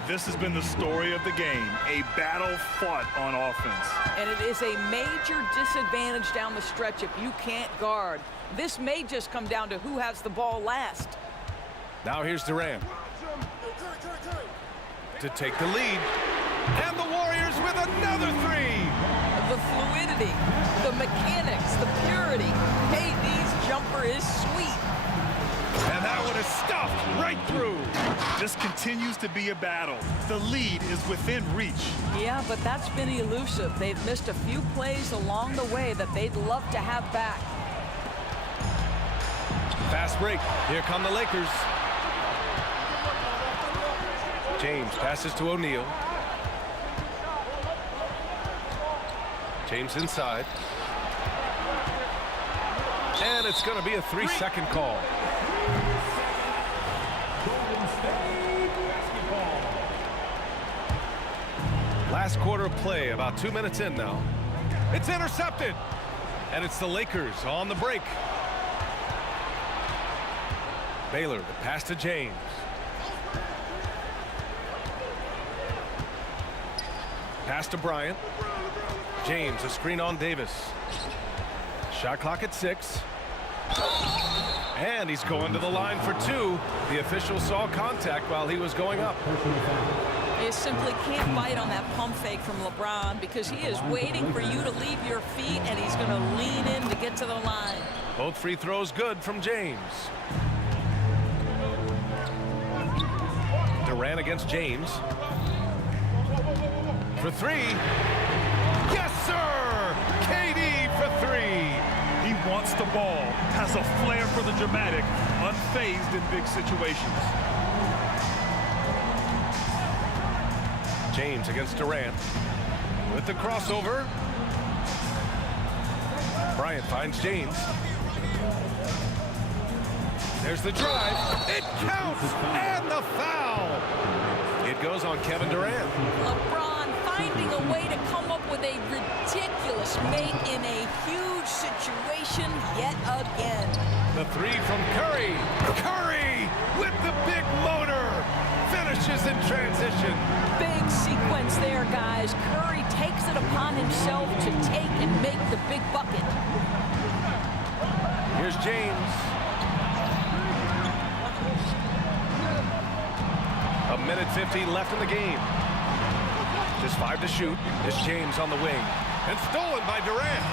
This has been the story of the game, a battle fought on offense. And it is a major disadvantage down the stretch if you can't guard. This may just come down to who has the ball last. Now here's Durant to take the lead. And the Warriors with another 3. The fluidity, the mechanics, the purity. KD's jumper is sweet. And that one is stuffed right through. This continues to be a battle. The lead is within reach. Yeah, but that's been elusive. They've missed a few plays along the way that they'd love to have back. Fast break. Here come the Lakers. James passes to O'Neal. James inside. And it's going to be a 3-second call. Last quarter of play, about 2 minutes in now. It's intercepted. And it's the Lakers on the break. Baylor, the pass to James. Pass to Bryant. James, a screen on Davis. Shot clock at 6. And he's going to the line for 2. The official saw contact while he was going up. You simply can't bite on that pump fake from LeBron because he is waiting for you to leave your feet, and he's going to lean in to get to the line. Both free throws good from James. Durant against James. For 3. Yes, sir! KD for three. He wants the ball, has a flair for the dramatic, unfazed in big situations. James against Durant. With the crossover. Bryant finds James. There's the drive. It counts! And the foul! It goes on Kevin Durant. LeBron finding a way to come up with a ridiculous make in a huge situation yet again. The three from Curry. Curry with the big motor. Finishes in transition. Big sequence there, guys. Curry takes it upon himself to take and make the big bucket. Here's James. A minute 15 left in the game. Just 5 to shoot. It's James on the wing. And stolen by Durant.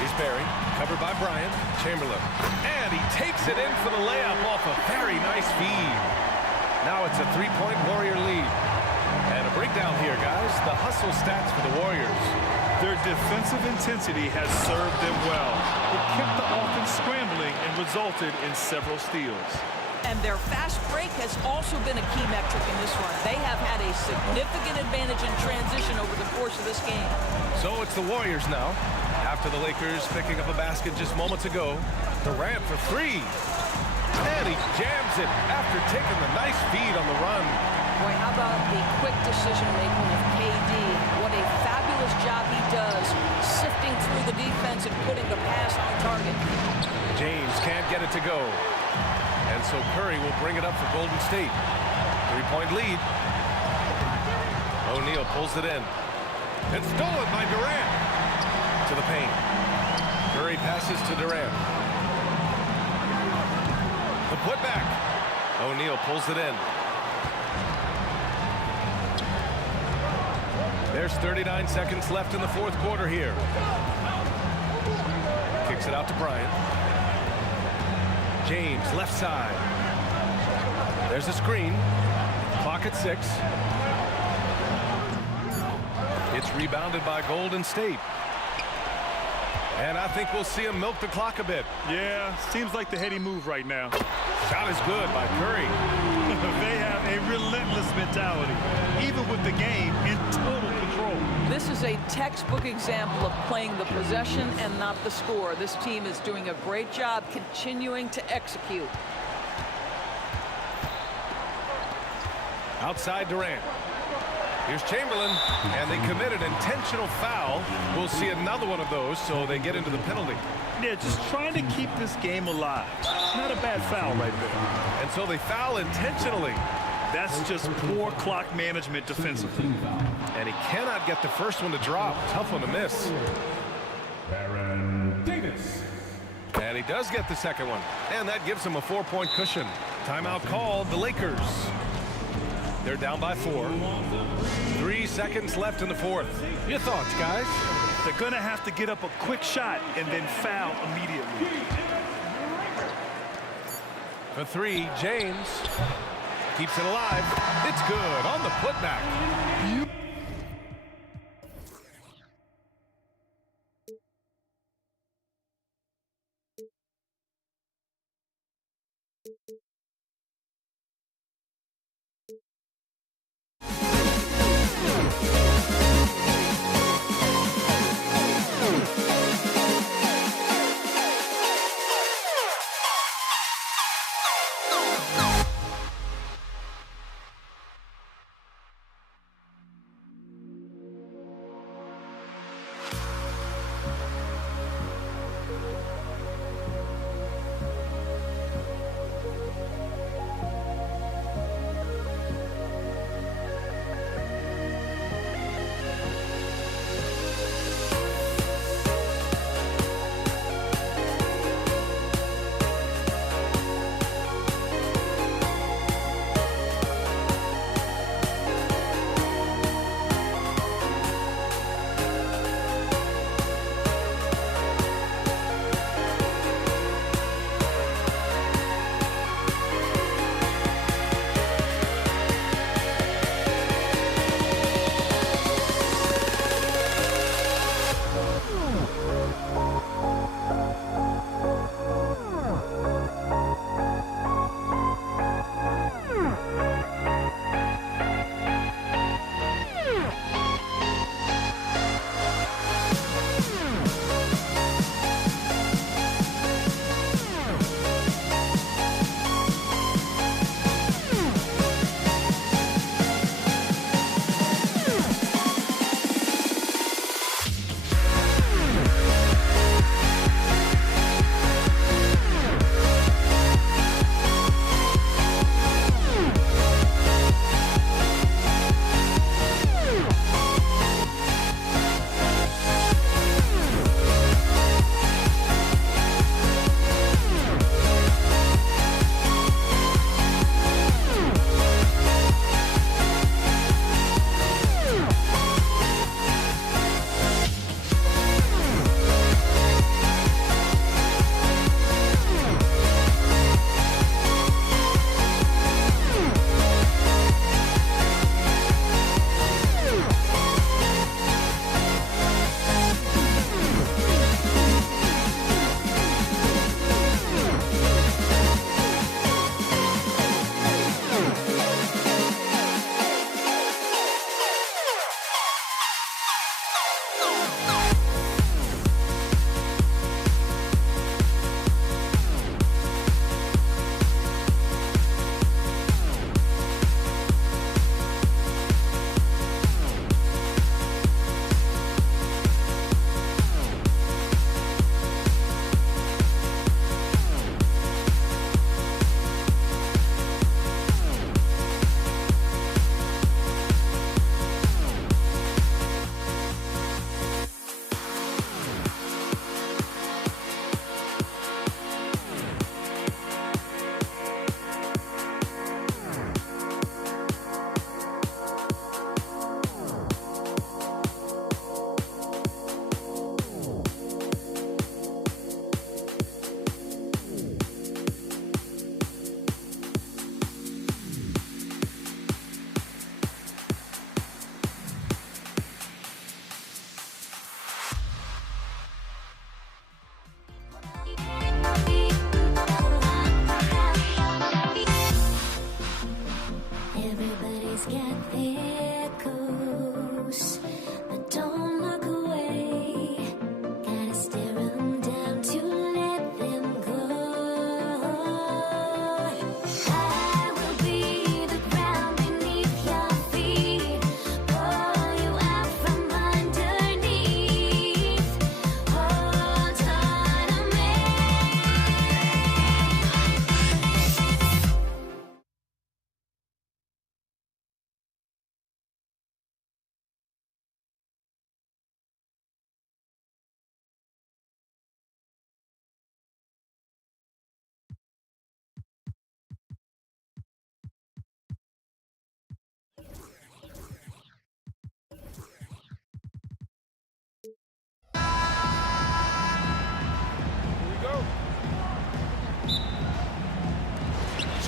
Here's Barry. Covered by Bryant. Chamberlain. And he takes it in for the layup off a very nice feed. Now it's a 3-point Warrior lead. And a breakdown here, guys. The hustle stats for the Warriors. Their defensive intensity has served them well. It kept the offense scrambling and resulted in several steals. And their fast break has also been a key metric in this one. They have had a significant advantage in transition over the course of this game. So it's the Warriors now. After the Lakers picking up a basket just moments ago. Durant for three. And he jams it after taking the nice feed on the run. Boy, how about the quick decision-making of KD? What a fabulous job he does sifting through the defense and putting the pass on target. James can't get it to go. And so Curry will bring it up for Golden State. 3-point lead. O'Neal pulls it in. And stolen by Durant. To the paint. Curry passes to Durant. The putback. O'Neal pulls it in. There's 39 seconds left in the fourth quarter here. Kicks it out to Bryant. James, left side. There's a screen. Clock at 6. It's rebounded by Golden State. And I think we'll see him milk the clock a bit. Yeah, seems like the heady move right now. Shot is good by Curry. They have a relentless mentality, even with the game in total control. This is a textbook example of playing the possession and not the score. This team is doing a great job continuing to execute. Outside Durant. Here's Chamberlain, and they committed intentional foul. We'll see another one of those, so they get into the penalty. Yeah, just trying to keep this game alive. Not a bad foul right there. And so they foul intentionally. That's just poor clock management defensively. And he cannot get the first one to drop. Tough one to miss. Baron Davis. And he does get the second one. And that gives him a 4-point cushion. Timeout called, the Lakers. They're down by 4. 3 seconds left in the fourth. Your thoughts, guys? They're going to have to get up a quick shot and then foul immediately. For 3, James keeps it alive. It's good on the putback.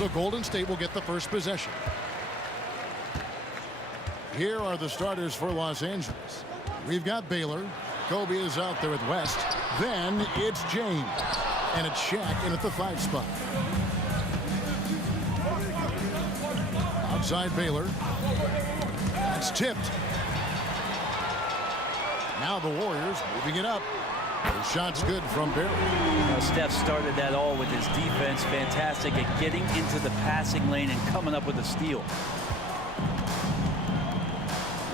So Golden State will get the first possession. Here are the starters for Los Angeles. We've got Baylor. Kobe is out there with West. Then it's James. And it's Shaq in at the 5 spot. Outside Baylor. It's tipped. Now the Warriors moving it up. The shot's good from Barry. Steph started that all with his defense. Fantastic at getting into the passing lane and coming up with a steal.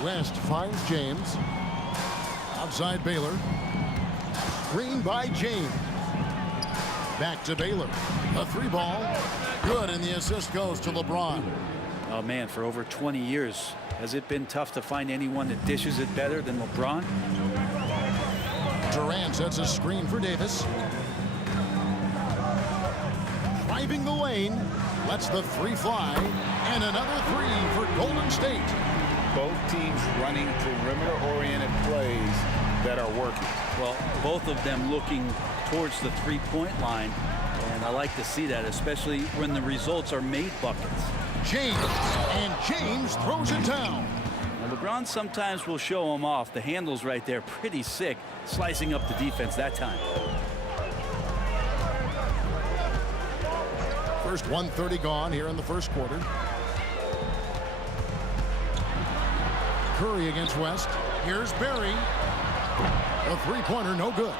West finds James. Outside Baylor. Screen by James. Back to Baylor. A 3-ball. Good, and the assist goes to LeBron. Oh, man, for over 20 years, has it been tough to find anyone that dishes it better than LeBron? Durant sets a screen for Davis. Driving the lane. Lets the 3 fly. And another 3 for Golden State. Both teams running perimeter-oriented plays that are working. Well, both of them looking towards the 3-point line. And I like to see that, especially when the results are made buckets. James. And James throws it down. Now, LeBron sometimes will show him off. The handle's right there, pretty sick, slicing up the defense that time. First 1:30 gone here in the first quarter. Curry against West. Here's Barry. A 3-pointer, no good.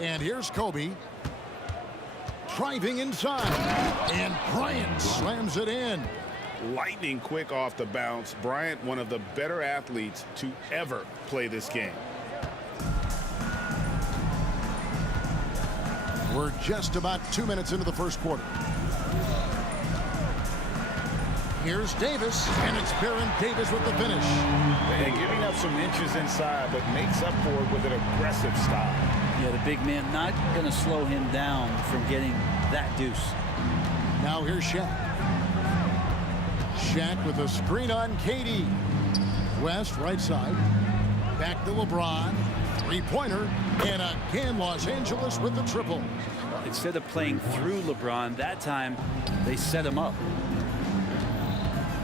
And here's Kobe. Driving inside. And Bryant slams it in. Lightning quick off the bounce. Bryant, one of the better athletes to ever play this game. We're just about 2 minutes into the first quarter. Here's Davis, and it's Baron Davis with the finish. And giving up some inches inside, but makes up for it with an aggressive stop. Yeah, the big man not going to slow him down from getting that deuce. Now here's Shaq. Shaq with a screen on KD. West right side. Back to LeBron. 3-pointer. And again, Los Angeles with the triple. Instead of playing through LeBron, that time they set him up.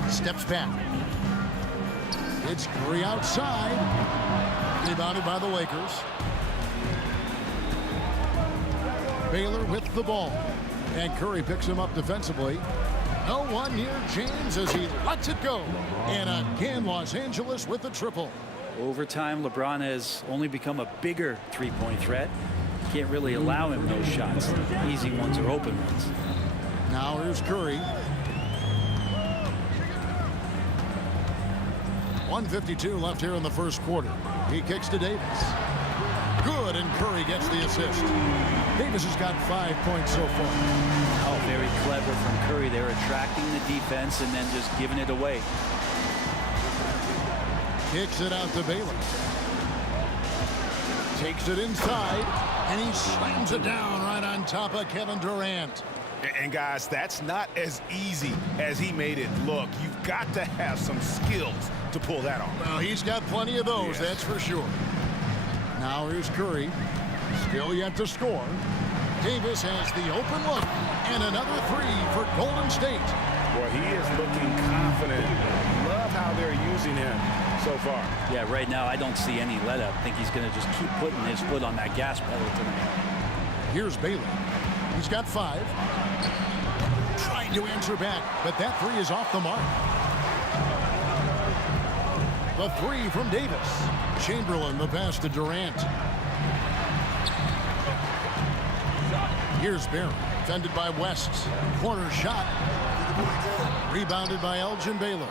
Steps back. It's Curry outside. Rebounded by the Lakers. Baylor with the ball. And Curry picks him up defensively. No one near James as he lets it go. And again, Los Angeles with the triple. Over time, LeBron has only become a bigger 3-point threat. Can't really allow him those shots. Easy ones or open ones. Now here's Curry. 1:52 left here in the first quarter. He kicks to Davis. Good, and Curry gets the assist. Davis has got 5 points so far. Oh, very clever from Curry. They're attracting the defense and then just giving it away. Kicks it out to Baylor. Takes it inside, and he slams it down right on top of Kevin Durant. And guys, that's not as easy as he made it look. You've got to have some skills to pull that off. Well, he's got plenty of those, that's for sure. Now here's Curry. Still yet to score. Davis has the open look, and another 3 for Golden State. Well, he is looking confident. Love how they're using him so far. Yeah, right now I don't see any let up. I think he's going to just keep putting his foot on that gas pedal tonight. Here's Baylor. He's got 5. Trying to answer back, but that 3 is off the mark. The 3 from Davis. Chamberlain, the pass to Durant. Here's Barry, defended by West. Corner shot. Rebounded by Elgin Baylor.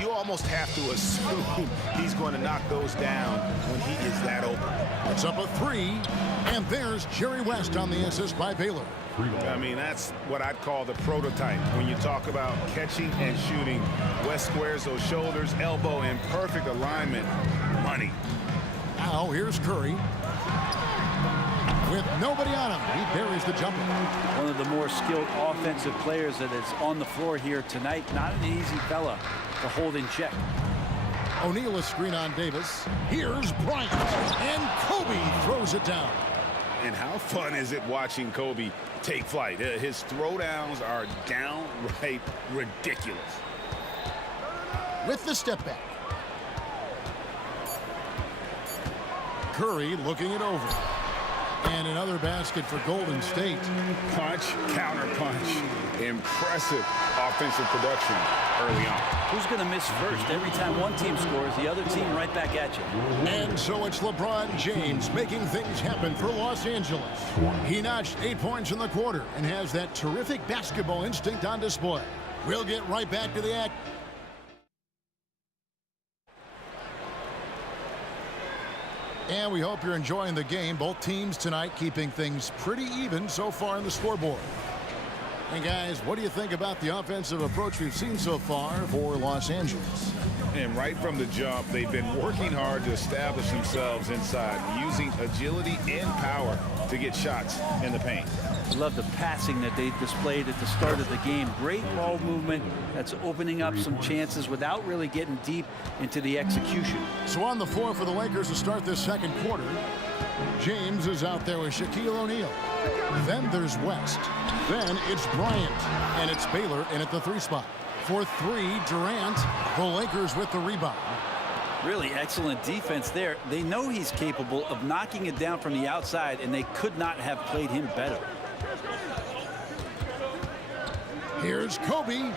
You almost have to assume he's going to knock those down when he is that open. It's up a 3, and there's Jerry West on the assist by Baylor. I mean, that's what I'd call the prototype. When you talk about catching and shooting, West squares those shoulders, elbow in perfect alignment. Money. Now here's Curry. With nobody on him, he buries the jumper. One of the more skilled offensive players that is on the floor here tonight. Not an easy fella to hold in check. O'Neal a screen on Davis. Here's Bryant, and Kobe throws it down. And how fun is it watching Kobe take flight? His throwdowns are downright ridiculous. With the step back. Curry looking it over. And another basket for Golden State. Punch, counter punch. Impressive offensive production early on. Who's going to miss first? Every time one team scores, the other team right back at you. And so it's LeBron James making things happen for Los Angeles. He notched 8 points in the quarter and has that terrific basketball instinct on display. We'll get right back to the act. And we hope you're enjoying the game. Both teams tonight keeping things pretty even so far in the scoreboard. And guys, what do you think about the offensive approach we've seen so far for Los Angeles? And right from the jump, they've been working hard to establish themselves inside, using agility and power to get shots in the paint. Love the passing that they displayed at the start of the game. Great ball movement that's opening up some chances without really getting deep into the execution. So on the floor for the Lakers to start this second quarter, James is out there with Shaquille O'Neal. Then there's West. Then it's Bryant. And it's Baylor in at the 3 spot. For 3, Durant. The Lakers with the rebound. Really excellent defense there. They know he's capable of knocking it down from the outside, and they could not have played him better. Here's Kobe.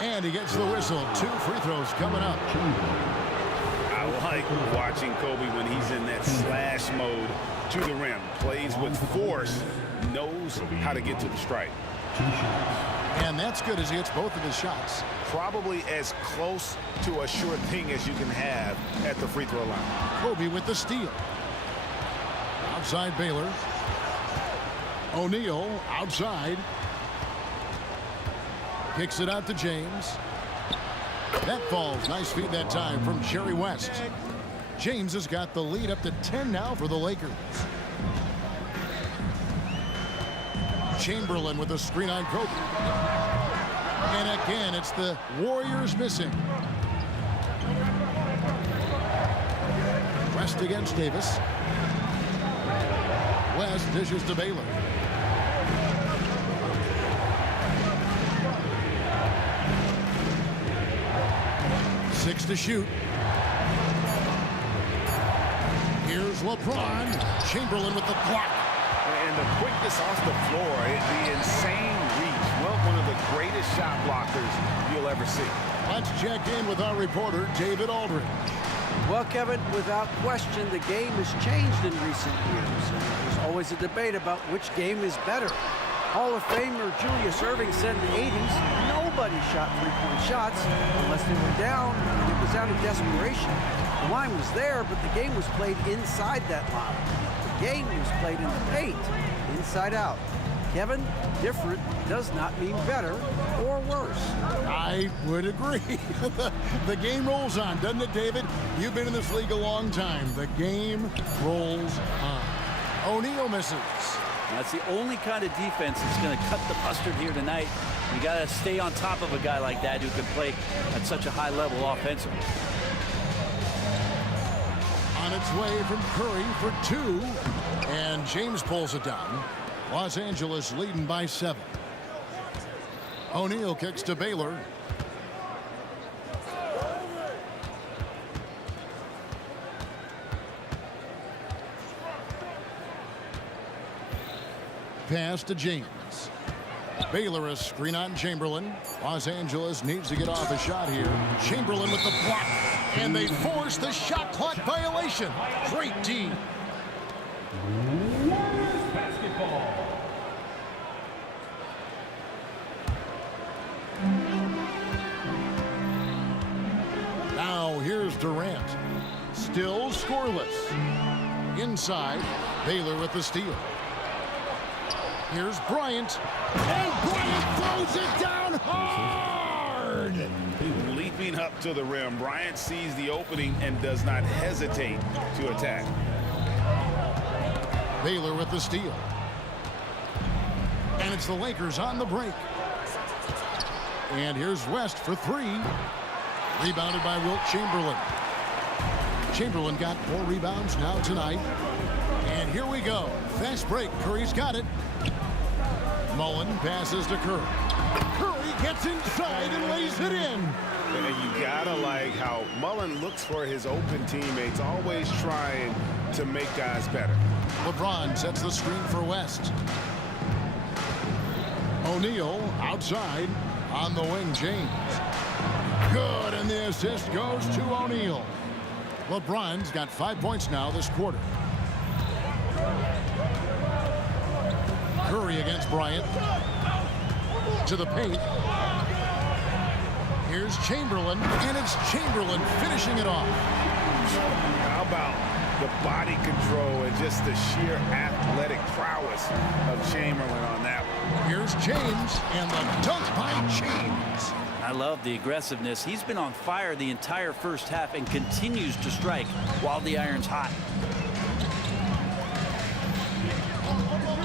And he gets the whistle. 2 free throws coming up. I like watching Kobe when he's in that slash mode to the rim. Plays with force, knows how to get to the strike. And that's good as he hits both of his shots. Probably as close to a sure thing as you can have at the free throw line. Kobe with the steal. Outside Baylor. O'Neal outside. Kicks it out to James. That falls. Nice feed that time from Jerry West. James has got the lead up to 10 now for the Lakers. Chamberlain with a screen on Kobe. And again, it's the Warriors missing. West against Davis. West dishes to Baylor. Six to shoot. Here's LeBron. Chamberlain with the block. And the quickness off the floor, the insane reach. Well, one of the greatest shot blockers you'll ever see. Let's check in with our reporter, David Aldridge. Well, Kevin, without question, the game has changed in recent years. And there's always a debate about which game is better. Hall of Famer Julius Erving said in the 80s, nobody shot three-point shots unless they were down, and it was out of desperation. The line was there, but the game was played inside that line. The game was played in the paint, inside out. Kevin, different does not mean better or worse. I would agree. The game rolls on, doesn't it, David? You've been in this league a long time. The game rolls on. O'Neal misses. That's the only kind of defense that's going to cut the mustard here tonight. You got to stay on top of a guy like that who can play at such a high level offensively. On its way from Curry for 2. And James pulls it down. Los Angeles leading by 7. O'Neal kicks to Baylor. Pass to James. Baylor a screen on Chamberlain. Los Angeles needs to get off a shot here. Chamberlain with the block. And they force the shot clock violation. Great D. Basketball. Now here's Durant. Still scoreless. Inside, Baylor with the steal. Here's Bryant. And Bryant throws it down hard! Leaping up to the rim, Bryant sees the opening and does not hesitate to attack. Baylor with the steal. And it's the Lakers on the break. And here's West for 3. Rebounded by Wilt Chamberlain. Chamberlain got 4 rebounds now tonight. And here we go. Fast break. Curry's got it. Mullen passes to Curry. Curry gets inside and lays it in. And you gotta like how Mullen looks for his open teammates, always trying to make guys better. LeBron sets the screen for West. O'Neal outside on the wing. James. Good, and the assist goes to O'Neal. LeBron's got 5 points now this quarter. Curry against Bryant. To the paint. Here's Chamberlain, and it's Chamberlain finishing it off. How about the body control and just the sheer athletic prowess of Chamberlain on that one? Here's James, and the dunk by James. I love the aggressiveness. He's been on fire the entire first half and continues to strike while the iron's hot.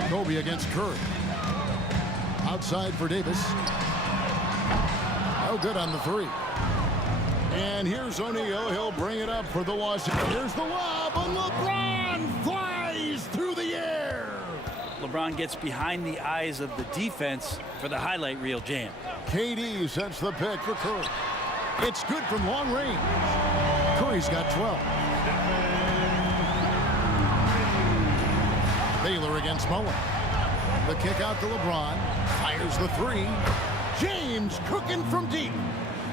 Kobe against Curry. Outside for Davis. No good on the three. And here's O'Neal. He'll bring it up for the loss. Here's the lob, and LeBron flies through the air. LeBron gets behind the eyes of the defense for the highlight reel jam. KD sets the pick for Curry. It's good from long range. Curry's got 12. Baylor against Mullen. The kick out to LeBron. Fires the three. James cooking from deep.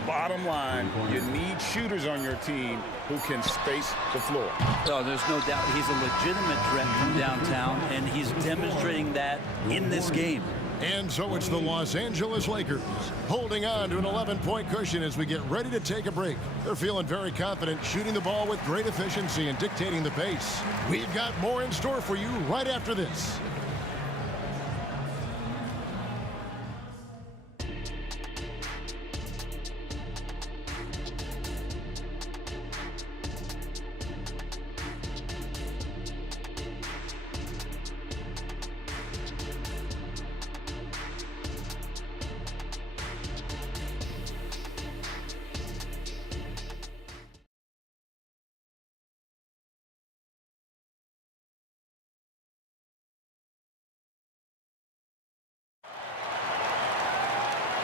Bottom line, you need shooters on your team who can space the floor. Oh, there's no doubt he's a legitimate threat from downtown, and he's demonstrating that in this game. And so it's the Los Angeles Lakers holding on to an 11-point cushion as we get ready to take a break. They're feeling very confident, shooting the ball with great efficiency and dictating the pace. We've got more in store for you right after this.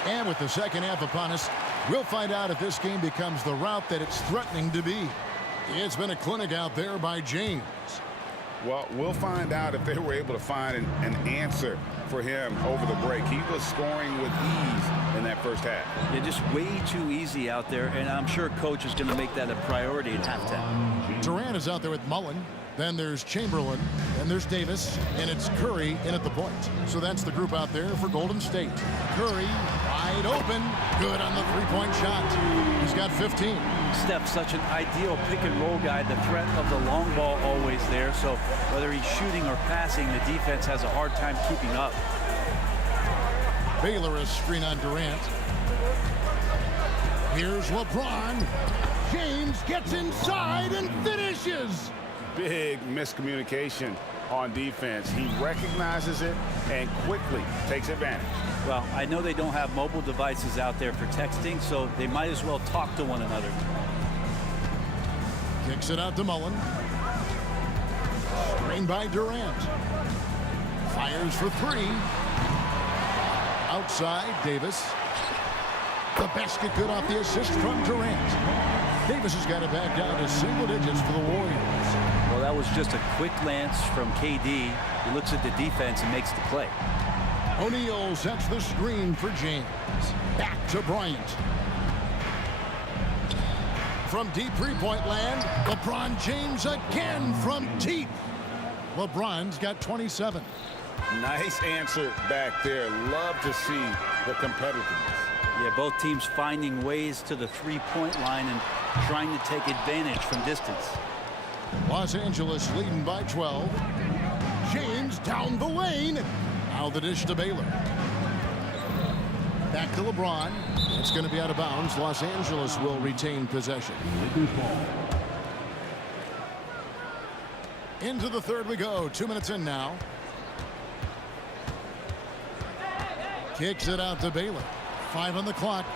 And with the second half upon us, we'll find out if this game becomes the route that it's threatening to be. It's been a clinic out there by James. Well, we'll find out if they were able to find an answer for him over the break. He was scoring with ease in that first half. Yeah, just way too easy out there, and I'm sure coach is going to make that a priority at halftime. Durant is out there with Mullen. Then there's Chamberlain, and there's Davis, and it's Curry in at the point. So that's the group out there for Golden State. Curry wide open, good on the three-point shot. He's got 15. Steph's such an ideal pick-and-roll guy. The threat of the long ball always there. So whether he's shooting or passing, the defense has a hard time keeping up. Baylor is screen on Durant. Here's LeBron. James gets inside and finishes. Big miscommunication on defense. He recognizes it and quickly takes advantage. Well, I know they don't have mobile devices out there for texting, so they might as well talk to one another. Kicks it out to Mullen. Screen by Durant. Fires for three. Outside, Davis. The basket good off the assist from Durant. Davis has got it back down to single digits for the Warriors. Well, that was just a quick glance from KD. He looks at the defense and makes the play. O'Neal sets the screen for James. Back to Bryant. From deep three-point land, LeBron James again from deep. LeBron's got 27. Nice answer back there. Love to see the competitiveness. Yeah, both teams finding ways to the three-point line and trying to take advantage from distance. Los Angeles leading by 12. James down the lane. Now the dish to Baylor. Back to LeBron. It's going to be out of bounds. Los Angeles will retain possession. Into the third we go. 2 minutes in now. Kicks it out to Baylor. 5 on the clock.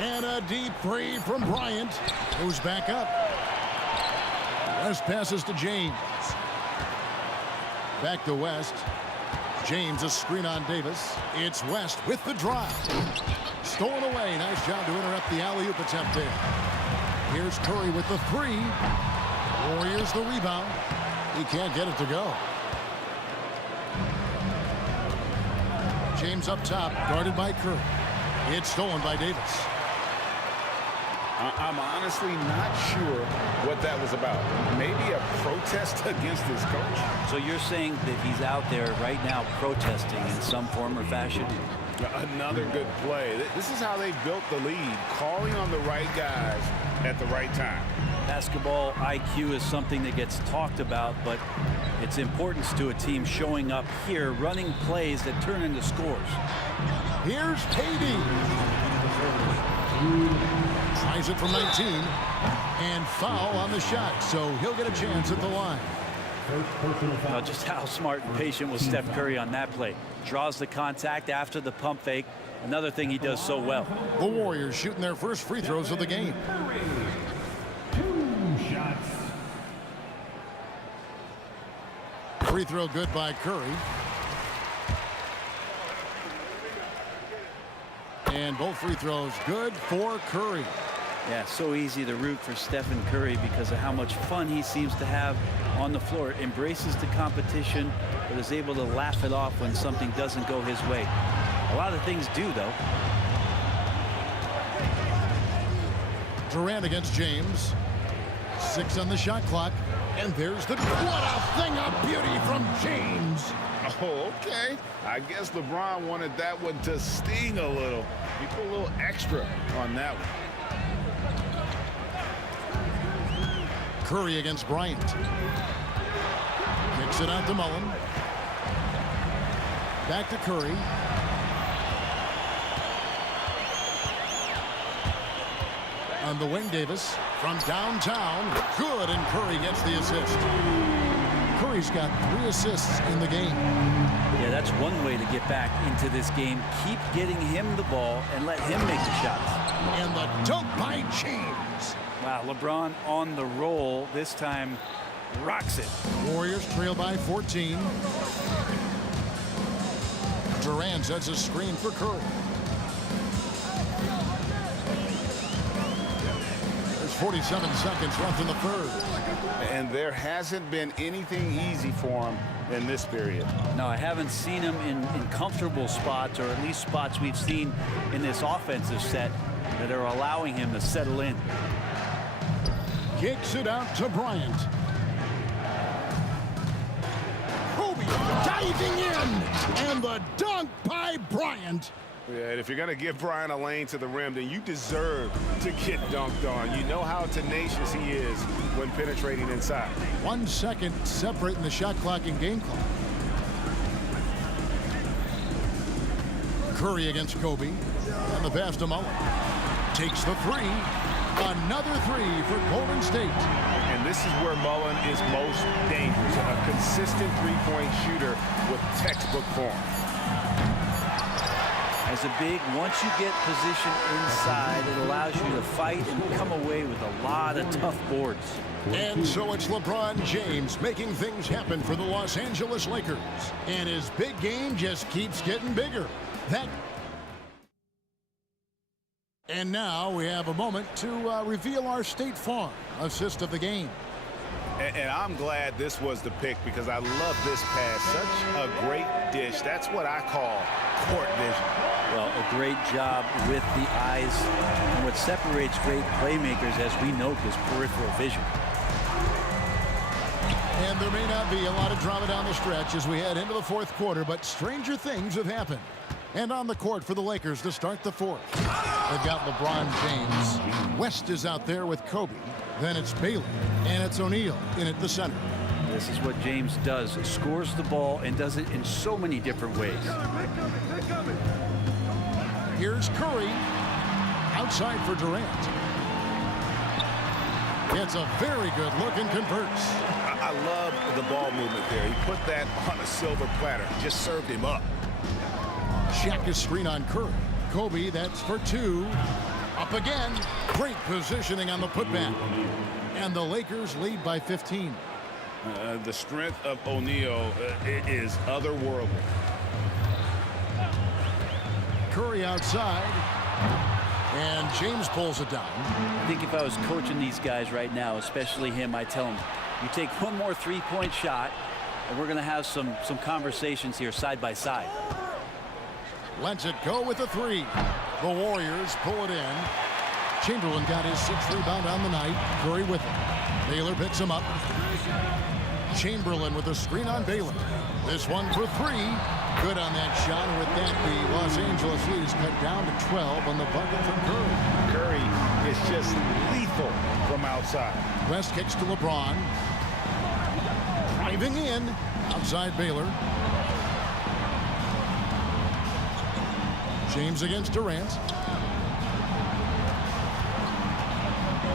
And a deep three from Bryant, who's back up. West passes to James. Back to West. James a screen on Davis. It's West with the drive. Stolen away. Nice job to interrupt the alley-oop attempt there. Here's Curry with the three. Warriors the rebound. He can't get it to go. James up top, guarded by Curry. It's stolen by Davis. I'm honestly not sure what that was about. Maybe a protest against his coach. So you're saying that he's out there right now protesting in some form or fashion? Another good play. This is how they built the lead, calling on the right guys at the right time. Basketball IQ is something that gets talked about, but its importance to a team showing up here, running plays that turn into scores. Here's KD. Tries it from 19. And foul on the shot, so he'll get a chance at the line. Now, just how smart and patient was Steph Curry on that play. Draws the contact after the pump fake. Another thing he does so well. The Warriors shooting their first free throws of the game. 2 shots. Free throw good by Curry. And both free throws good for Curry. Yeah, so easy to root for Stephen Curry because of how much fun he seems to have on the floor. Embraces the competition, but is able to laugh it off when something doesn't go his way. A lot of things do, though. Durant against James. 6 on the shot clock. And there's the... What a thing of beauty from James. Oh, okay. I guess LeBron wanted that one to sting a little. He put a little extra on that one. Curry against Bryant. Kicks it out to Mullen. Back to Curry. On the wing, Davis from downtown. Good, and Curry gets the assist. Curry's got 3 assists in the game. Yeah, that's one way to get back into this game. Keep getting him the ball and let him make the shots. And the dunk by James. Wow, LeBron on the roll. This time rocks it. Warriors trail by 14. Durant sets a screen for Curry. There's 47 seconds left in the third. And there hasn't been anything easy for him in this period. No, I haven't seen him in comfortable spots, or at least spots we've seen in this offensive set that are allowing him to settle in. Kicks it out to Bryant. Kobe diving in. And the dunk by Bryant. Yeah, and if you're going to give Bryant a lane to the rim, then you deserve to get dunked on. You know how tenacious he is when penetrating inside. 1 second separating the shot clock and game clock. Curry against Kobe. And the pass to Mullen. Takes the three. Another three for Golden State. And this is where Mullen is most dangerous. A consistent three-point shooter with textbook form. As a big, once you get position inside, it allows you to fight and come away with a lot of tough boards. And so it's LeBron James making things happen for the Los Angeles Lakers. And his big game just keeps getting bigger. And now we have a moment to reveal our State Farm assist of the game. And I'm glad this was the pick because I love this pass. Such a great dish. That's what I call court vision. Well, a great job with the eyes. And what separates great playmakers, as we note, is peripheral vision. And there may not be a lot of drama down the stretch as we head into the fourth quarter, but stranger things have happened. And on the court for the Lakers to start the fourth. They've got LeBron James. West is out there with Kobe. Then it's Bailey. And it's O'Neal in at the center. This is what James does. Scores the ball and does it in so many different ways. Here's Curry. Outside for Durant. Gets a very good look and converts. I love the ball movement there. He put that on a silver platter. Just served him up. Shaq screen on Curry. Kobe, that's for 2. Up again. Great positioning on the putback. And the Lakers lead by 15. The strength of O'Neal is otherworldly. Curry outside. And James pulls it down. I think if I was coaching these guys right now, especially him, I'd tell him, you take one more three-point shot, and we're going to have some conversations here side by side. Lets it go with a three. The Warriors pull it in. Chamberlain got his 6th rebound on the night. Curry with it. Baylor picks him up. Chamberlain with a screen on Baylor. This one for three. Good on that shot. And with that, the Los Angeles lead is cut down to 12 on the bucket from Curry. Curry is just lethal from outside. West kicks to LeBron. Driving in. Outside Baylor. James against Durant.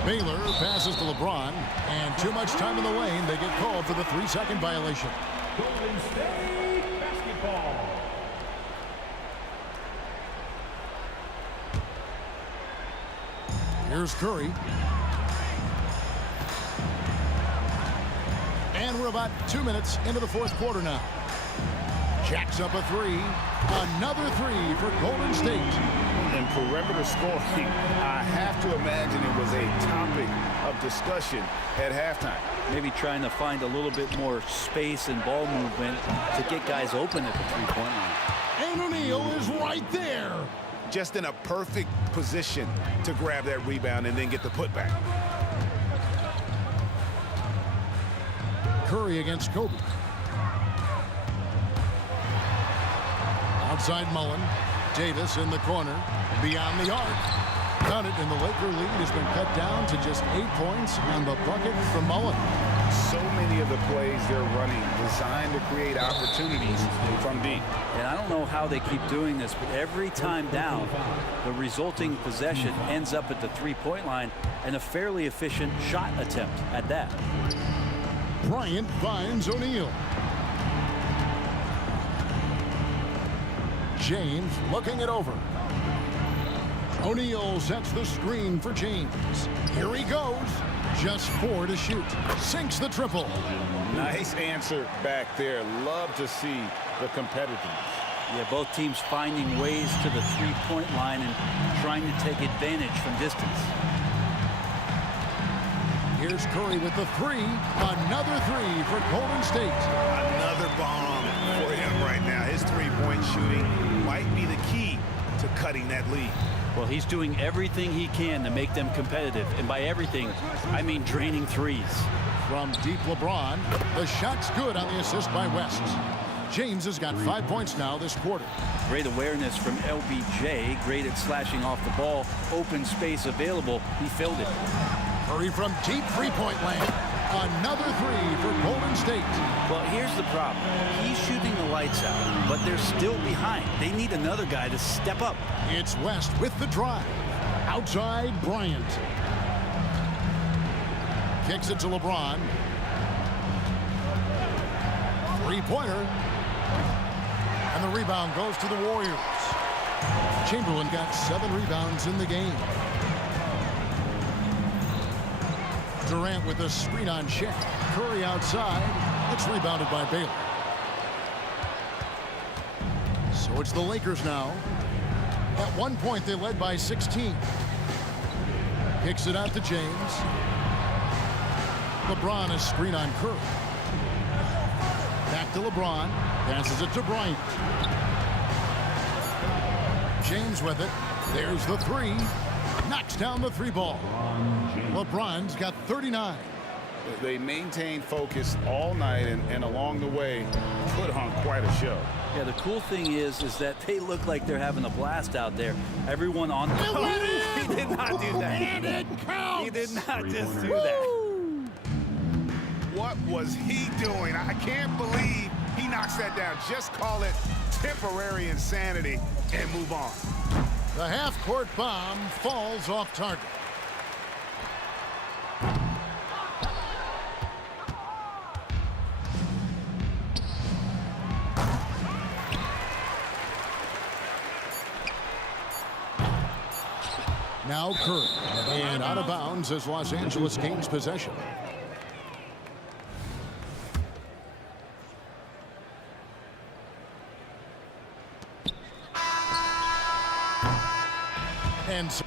Baylor passes to LeBron, and too much time in the lane. They get called for the 3-second violation. Golden State basketball. Here's Curry. And we're about 2 minutes into the 4th quarter now. Jacks up a three. Another three for Golden State. And perimeter scoring, I have to imagine it was a topic of discussion at halftime. Maybe trying to find a little bit more space and ball movement to get guys open at the three-point line. And O'Neal is right there. Just in a perfect position to grab that rebound and then get the putback. Curry against Kobe. Outside Mullen. Davis in the corner. Beyond the arc. Count it, and the Laker lead has been cut down to just 8 points on the bucket from Mullen. So many of the plays they're running designed to create opportunities from deep. And I don't know how they keep doing this, but every time down, the resulting possession ends up at the three-point line and a fairly efficient shot attempt at that. Bryant finds O'Neal. James looking it over. O'Neal sets the screen for James. Here he goes. Just 4 to shoot. Sinks the triple. Nice answer back there. Love to see the competitiveness. Yeah, both teams finding ways to the three-point line and trying to take advantage from distance. Here's Curry with the three. Another three for Golden State. Another bomb for him right now. His three-point shooting might be the key to cutting that lead. Well, he's doing everything he can to make them competitive. And by everything, I mean draining threes. From deep LeBron, the shot's good on the assist by West. James has got 5 points now this quarter. Great awareness from LBJ. Great at slashing off the ball. Open space available. He filled it. Curry from deep three-point land. Another three for Golden State. Well, here's the problem. He's shooting the lights out, but they're still behind. They need another guy to step up. It's West with the drive. Outside Bryant. Kicks it to LeBron. Three-pointer. And the rebound goes to the Warriors. Chamberlain got 7 rebounds in the game. Durant with a screen on Shaq. Curry outside. It's rebounded by Baylor. So it's the Lakers now. At one point, they led by 16. Kicks it out to James. LeBron a screen on Curry. Back to LeBron. Passes it to Bryant. James with it. There's the three. Knocks down the three ball. LeBron's got 39. They maintain focus all night and along the way put on quite a show. Yeah, the cool thing is that they look like they're having a blast out there. Everyone on the He did not do that. And it counts. He did not just do that. What was he doing? I can't believe he knocks that down. Just call it temporary insanity and move on. The half-court bomb falls off target. Now Curry, and out of bounds as Los Angeles gains possession. And so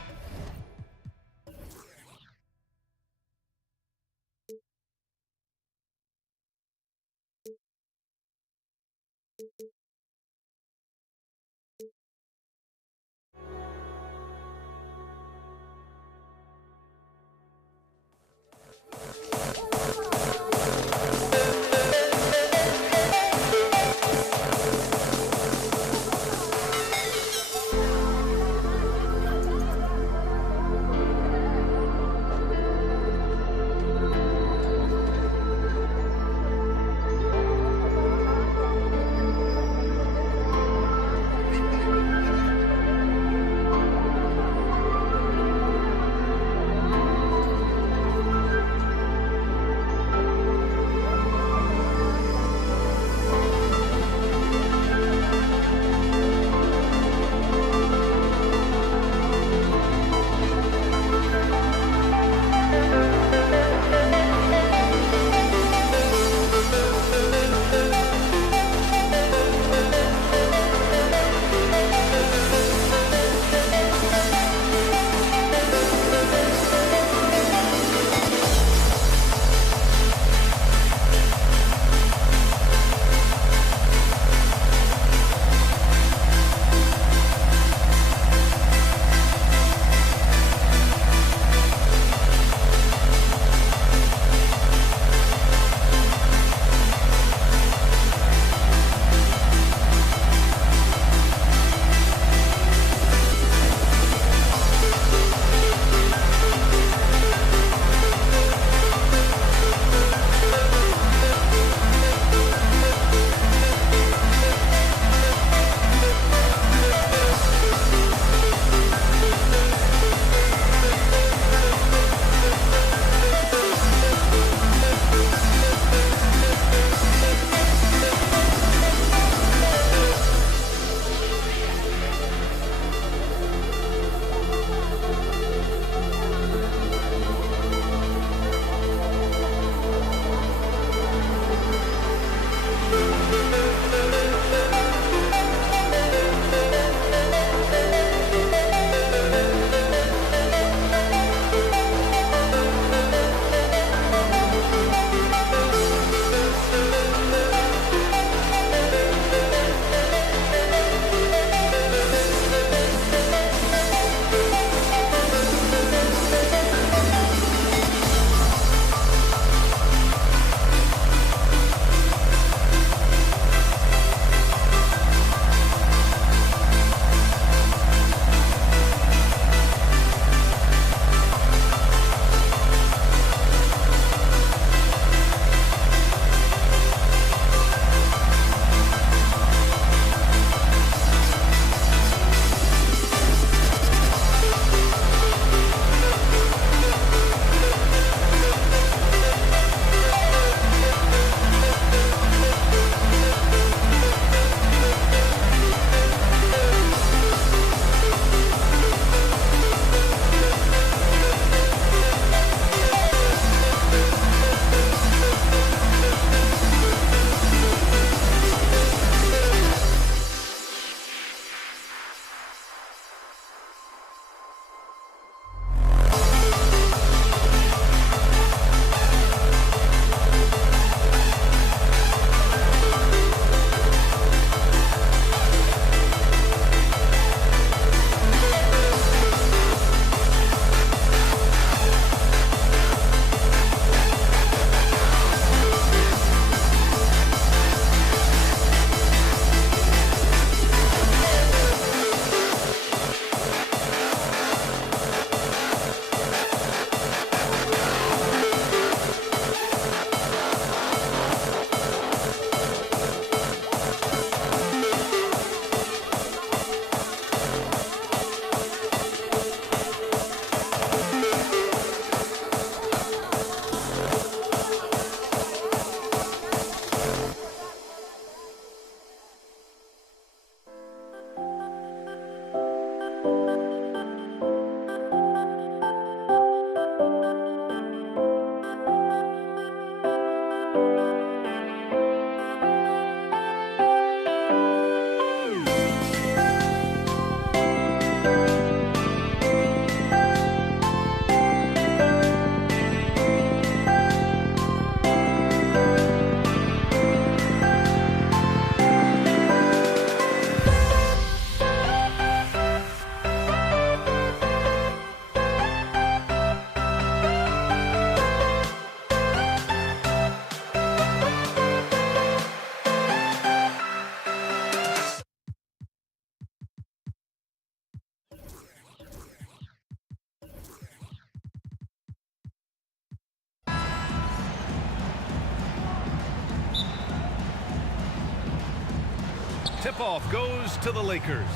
tip-off goes to the Lakers.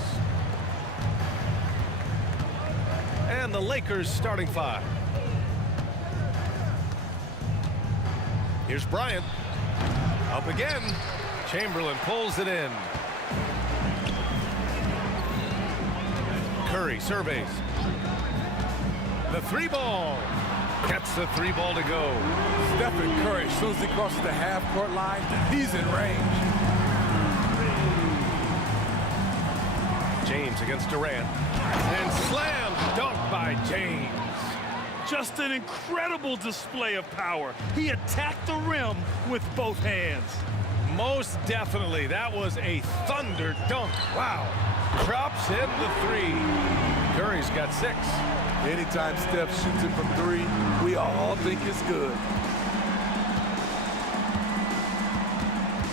And the Lakers starting five. Here's Bryant. Up again. Chamberlain pulls it in. Curry surveys. The three ball. Gets the three ball to go. Stephen Curry, as soon as he crosses the half-court line, he's in range. James against Durant. And slam dunk by James. Just an incredible display of power. He attacked the rim with both hands. Most definitely. That was a thunder dunk. Wow. Drops in the three. Curry's got 6. Anytime Steph shoots it from 3, we all think it's good.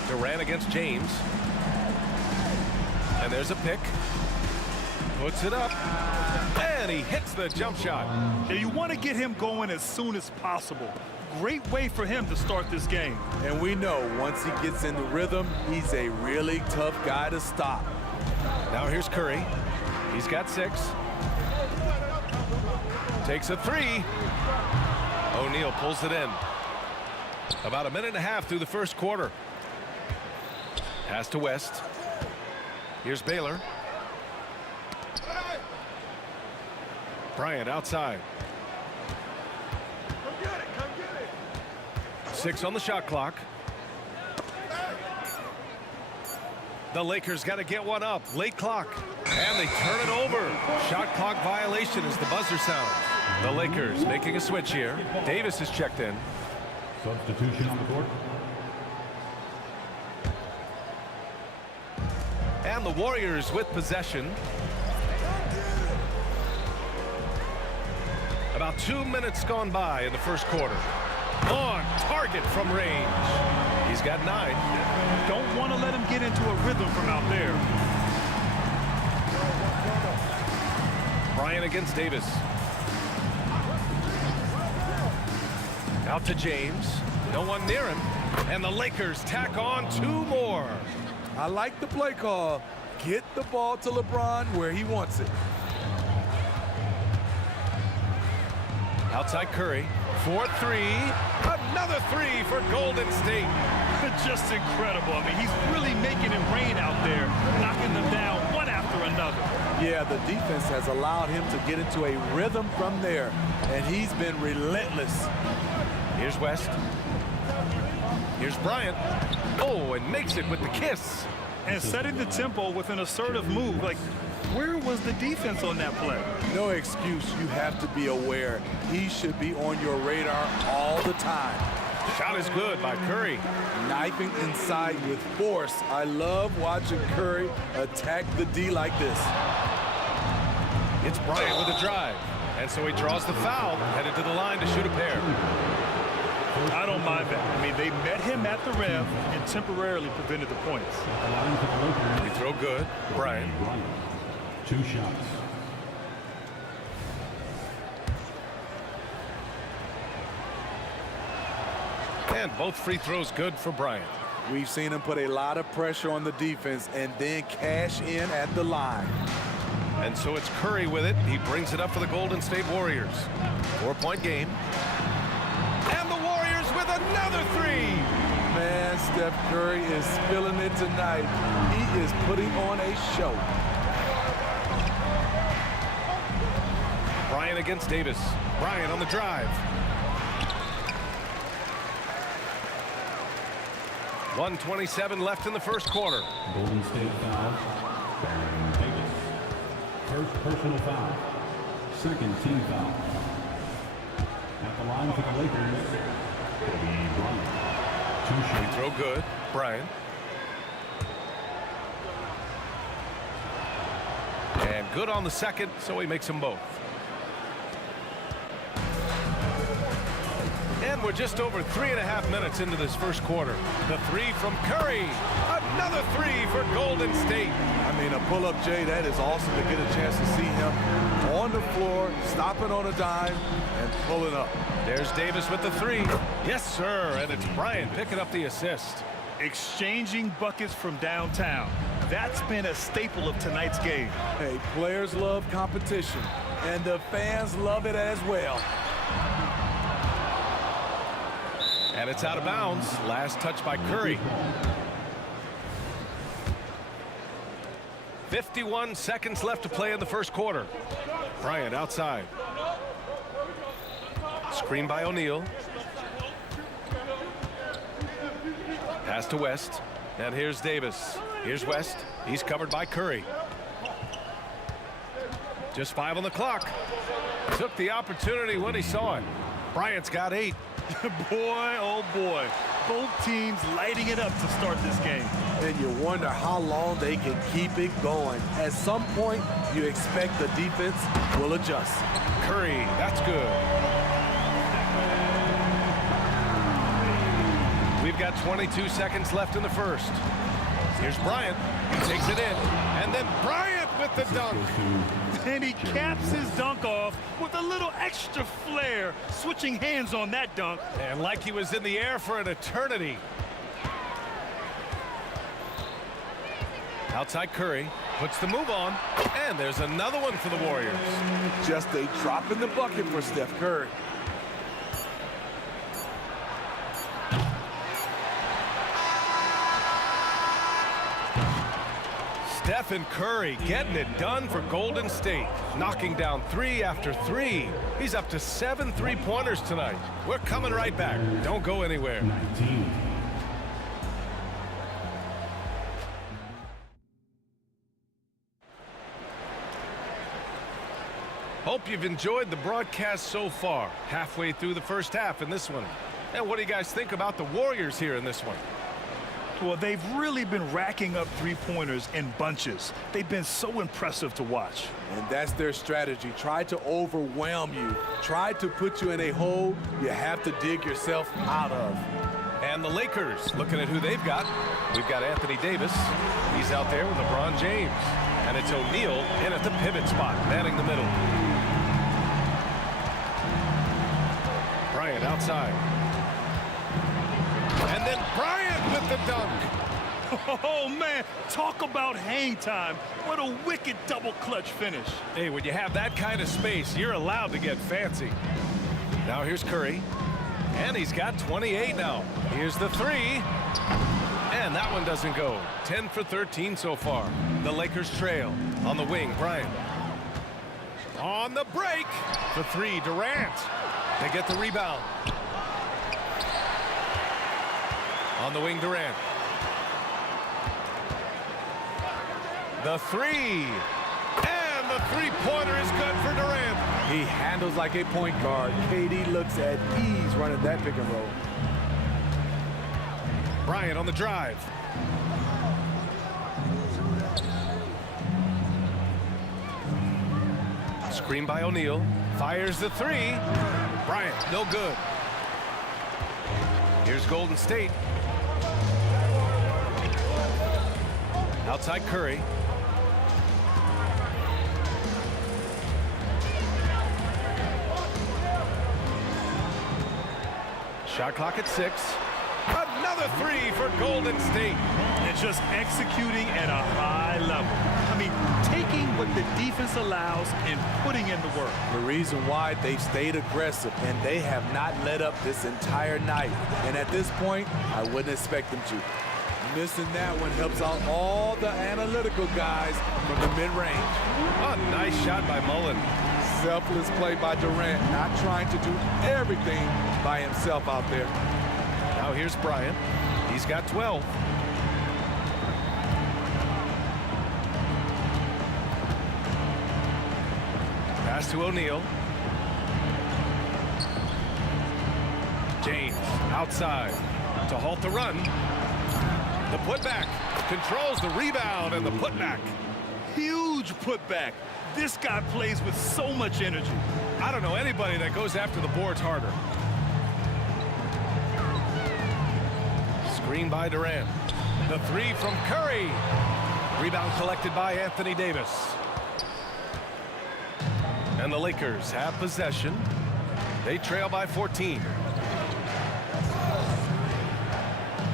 Durant against James. And there's a pick. Puts it up. And he hits the jump shot. Yeah, you want to get him going as soon as possible. Great way for him to start this game. And we know once he gets into rhythm, he's a really tough guy to stop. Now here's Curry. He's got 6. Takes a 3. O'Neal pulls it in. About a minute and a half through the first quarter. Pass to West. Here's Baylor. Bryant outside. 6 on the shot clock. The Lakers got to get one up. Late clock. And they turn it over. Shot clock violation as the buzzer sounds. The Lakers making a switch here. Davis is checked in. Substitution on the court. And the Warriors with possession. About 2 minutes gone by in the first quarter. On target from range. He's got 9. Don't want to let him get into a rhythm from out there. Bryant against Davis. Out to James. No one near him. And the Lakers tack on 2 more. I like the play call. Get the ball to LeBron where he wants it. Outside Curry. 4-3. Another 3 for Golden State. Just incredible. I mean, he's really making it rain out there, knocking them down one after another. Yeah, the defense has allowed him to get into a rhythm from there, and he's been relentless. Here's West. Here's Bryant. Oh, and makes it with the kiss. And setting the tempo with an assertive move. Like, where was the defense on that play? No excuse. You have to be aware. He should be on your radar all the time. Shot is good by Curry. Knifing inside with force. I love watching Curry attack the D like this. It's Bryant with a drive. And so he draws the foul, headed to the line to shoot a pair. I don't mind that. I mean, they met him at the rim and temporarily prevented the points. They throw good. Bryant. 2 shots. And both free throws good for Bryant. We've seen him put a lot of pressure on the defense and then cash in at the line. And so it's Curry with it. He brings it up for the Golden State Warriors. 4-point game. And the Warriors with another 3. Man, Steph Curry is feeling it tonight. He is putting on a show. Bryant against Davis. Bryant on the drive. 1:27 left in the first quarter. Golden State foul. Baron Davis. First personal foul. Second team foul. At the line for the Lakers, Kobe Bryant. 2 shots. Free throw good. Bryant. And good on the second, so he makes them both. And we're just over 3.5 minutes into this first quarter. The 3 from Curry. Another 3 for Golden State. I mean, a pull-up, Jay, that is awesome to get a chance to see him on the floor, stopping on a dime, and pulling up. There's Davis with the 3. Yes, sir. And it's Bryant picking up the assist. Exchanging buckets from downtown. That's been a staple of tonight's game. Hey, players love competition, and the fans love it as well. And it's out of bounds. Last touch by Curry. 51 seconds left to play in the first quarter. Bryant outside. Screen by O'Neal. Pass to West. And here's Davis. Here's West. He's covered by Curry. Just 5 on the clock. Took the opportunity when he saw it. Bryant's got 8. Boy, oh boy. Both teams lighting it up to start this game. And you wonder how long they can keep it going. At some point, you expect the defense will adjust. Curry, that's good. We've got 22 seconds left in the first. Here's Bryant. He takes it in. And then Bryant with the dunk. And he caps his dunk off with a little extra flair, switching hands on that dunk. And like he was in the air for an eternity. Outside Curry, puts the move on, and there's another one for the Warriors. Just a drop in the bucket for Steph Curry. Stephen Curry getting it done for Golden State, knocking down 3 after 3. He's up to 7 3-pointers tonight. We're coming right back. Don't go anywhere. 19. Hope you've enjoyed the broadcast so far. Halfway through the first half in this one. And what do you guys think about the Warriors here in this one? Well, they've really been racking up three-pointers in bunches. They've been so impressive to watch. And that's their strategy. Try to overwhelm you. Try to put you in a hole you have to dig yourself out of. And the Lakers, looking at who they've got. We've got Anthony Davis. He's out there with LeBron James. And it's O'Neal in at the pivot spot, manning the middle. Bryant outside. And then Bryant with the dunk. Oh, man, talk about hang time. What a wicked double clutch finish. Hey, when you have that kind of space, you're allowed to get fancy. Now here's Curry. And he's got 28 now. Here's the three. And that one doesn't go. 10 for 13 so far. The Lakers trail. On the wing, Bryant. On the break. For three, Durant. They get the rebound. On the wing, Durant. The three. And the three-pointer is good for Durant. He handles like a point guard. KD looks at ease running that pick and roll. Bryant on the drive. Screen by O'Neal. Fires the three. Bryant, no good. Here's Golden State. Outside Curry. Shot clock at 6. Another three for Golden State. And just executing at a high level. I mean, taking what the defense allows and putting in the work. The reason why they've stayed aggressive and they have not let up this entire night. And at this point, I wouldn't expect them to. Missing that one helps out all the analytical guys from the mid-range. A nice shot by Mullen. Selfless play by Durant, not trying to do everything by himself out there. Now here's Bryant. He's got 12. Pass to O'Neal. James outside to halt the run. The putback controls the rebound and the putback. Huge putback. This guy plays with so much energy. I don't know anybody that goes after the boards harder. Screen by Durant. The three from Curry. Rebound collected by Anthony Davis. And the Lakers have possession. They trail by 14.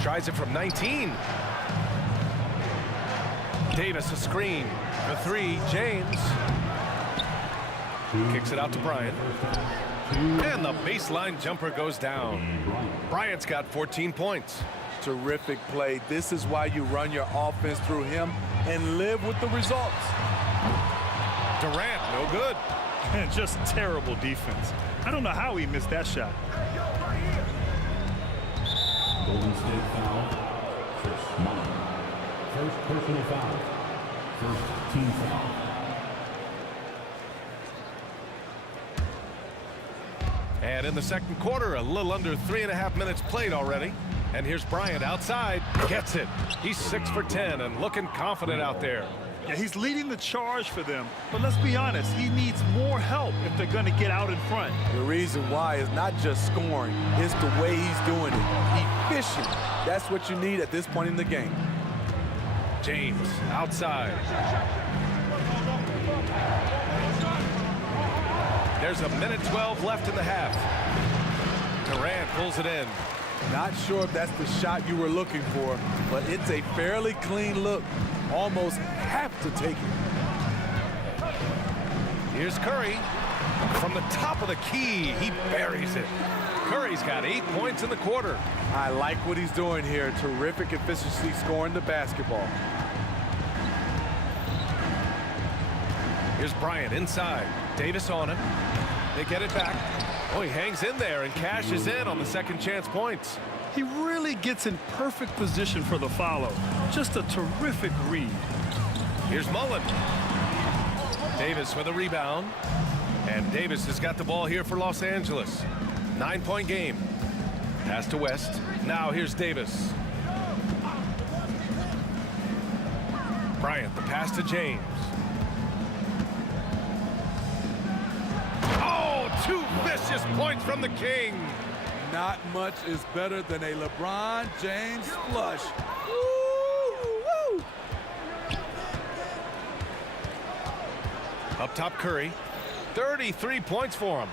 Tries it from 19. Davis a screen. The three, James. Kicks it out to Bryant. And the baseline jumper goes down. Bryant's got 14 points. Terrific play. This is why you run your offense through him and live with the results. Durant, no good. And just terrible defense. I don't know how he missed that shot. Golden State foul. Chris Mullin. First personal foul. First team foul. And in the second quarter, a little under 3.5 minutes played already. And here's Bryant outside. Gets it. He's 6 for 10 and looking confident out there. Yeah, he's leading the charge for them. But let's be honest, he needs more help if they're going to get out in front. The reason why is not just scoring, it's the way he's doing it. Efficient. That's what you need at this point in the game. James outside. There's a minute 12 left in the half. Durant pulls it in. Not sure if that's the shot you were looking for, but it's a fairly clean look. Almost have to take it. Here's Curry. From the top of the key, he buries it. Curry's got 8 points in the quarter. I like what he's doing here. Terrific efficiency scoring the basketball. Here's Bryant inside. Davis on him. They get it back. Oh, he hangs in there and cashes in on the second chance points. He really gets in perfect position for the follow. Just a terrific read. Here's Mullin. Davis with a rebound. And Davis has got the ball here for Los Angeles. 9-point game. Pass to West. Now here's Davis. Bryant, the pass to James. Oh, 2 vicious points from the King. Not much is better than a LeBron James flush. Woo! Up top, Curry. 33 points for him.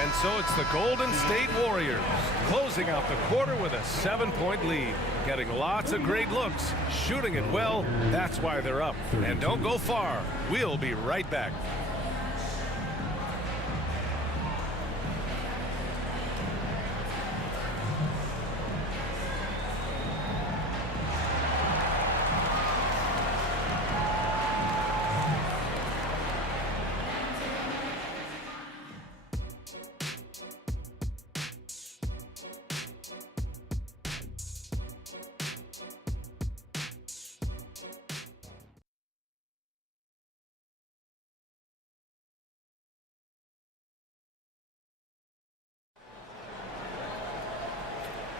And so it's the Golden State Warriors closing out the quarter with a 7-point lead. Getting lots of great looks, shooting it well. That's why they're up. And don't go far. We'll be right back.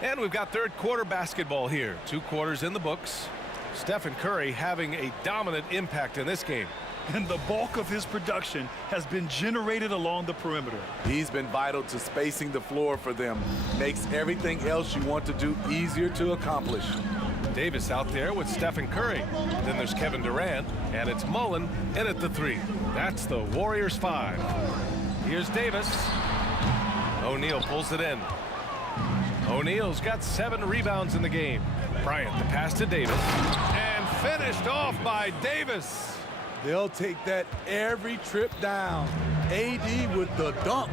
And we've got third quarter basketball here. 2 quarters in the books. Stephen Curry having a dominant impact in this game. And the bulk of his production has been generated along the perimeter. He's been vital to spacing the floor for them. Makes everything else you want to do easier to accomplish. Davis out there with Stephen Curry. Then there's Kevin Durant, and it's Mullin in at the 3. That's the Warriors 5. Here's Davis. O'Neal pulls it in. O'Neal's got 7 rebounds in the game. Bryant, the pass to Davis. And finished off by Davis. They'll take that every trip down. AD with the dunk.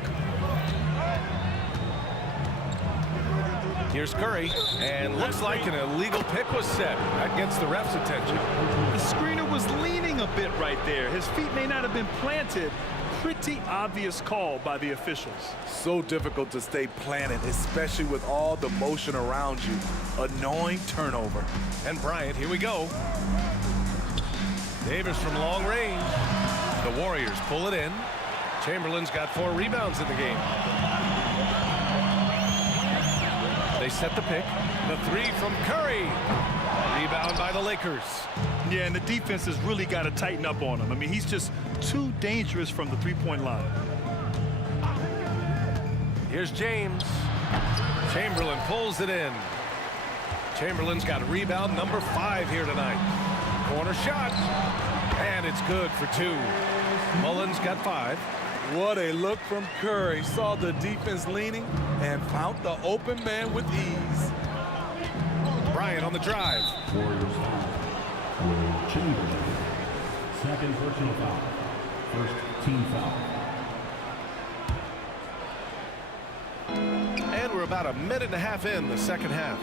Here's Curry, and looks like an illegal pick was set. That gets the ref's attention. The screener was leaning a bit right there. His feet may not have been planted. Pretty obvious call by the officials. So difficult to stay planted, especially with all the motion around you. Annoying turnover. And Bryant, here we go. Davis from long range. The Warriors pull it in. Chamberlain's got 4 rebounds in the game. They set the pick. The 3 from Curry. Rebound by the Lakers. Yeah, and the defense has really got to tighten up on him. I mean, he's just too dangerous from the 3-point line. Here's James. Chamberlain pulls it in. Chamberlain's got rebound number 5 here tonight. Corner shot. And it's good for 2. Mullin's got 5. What a look from Curry. Saw the defense leaning and found the open man with ease. Bryant on the drive. Warriors foul. Will Chamberlain. Second personal foul. First team foul. And we're about a minute and a half in the second half.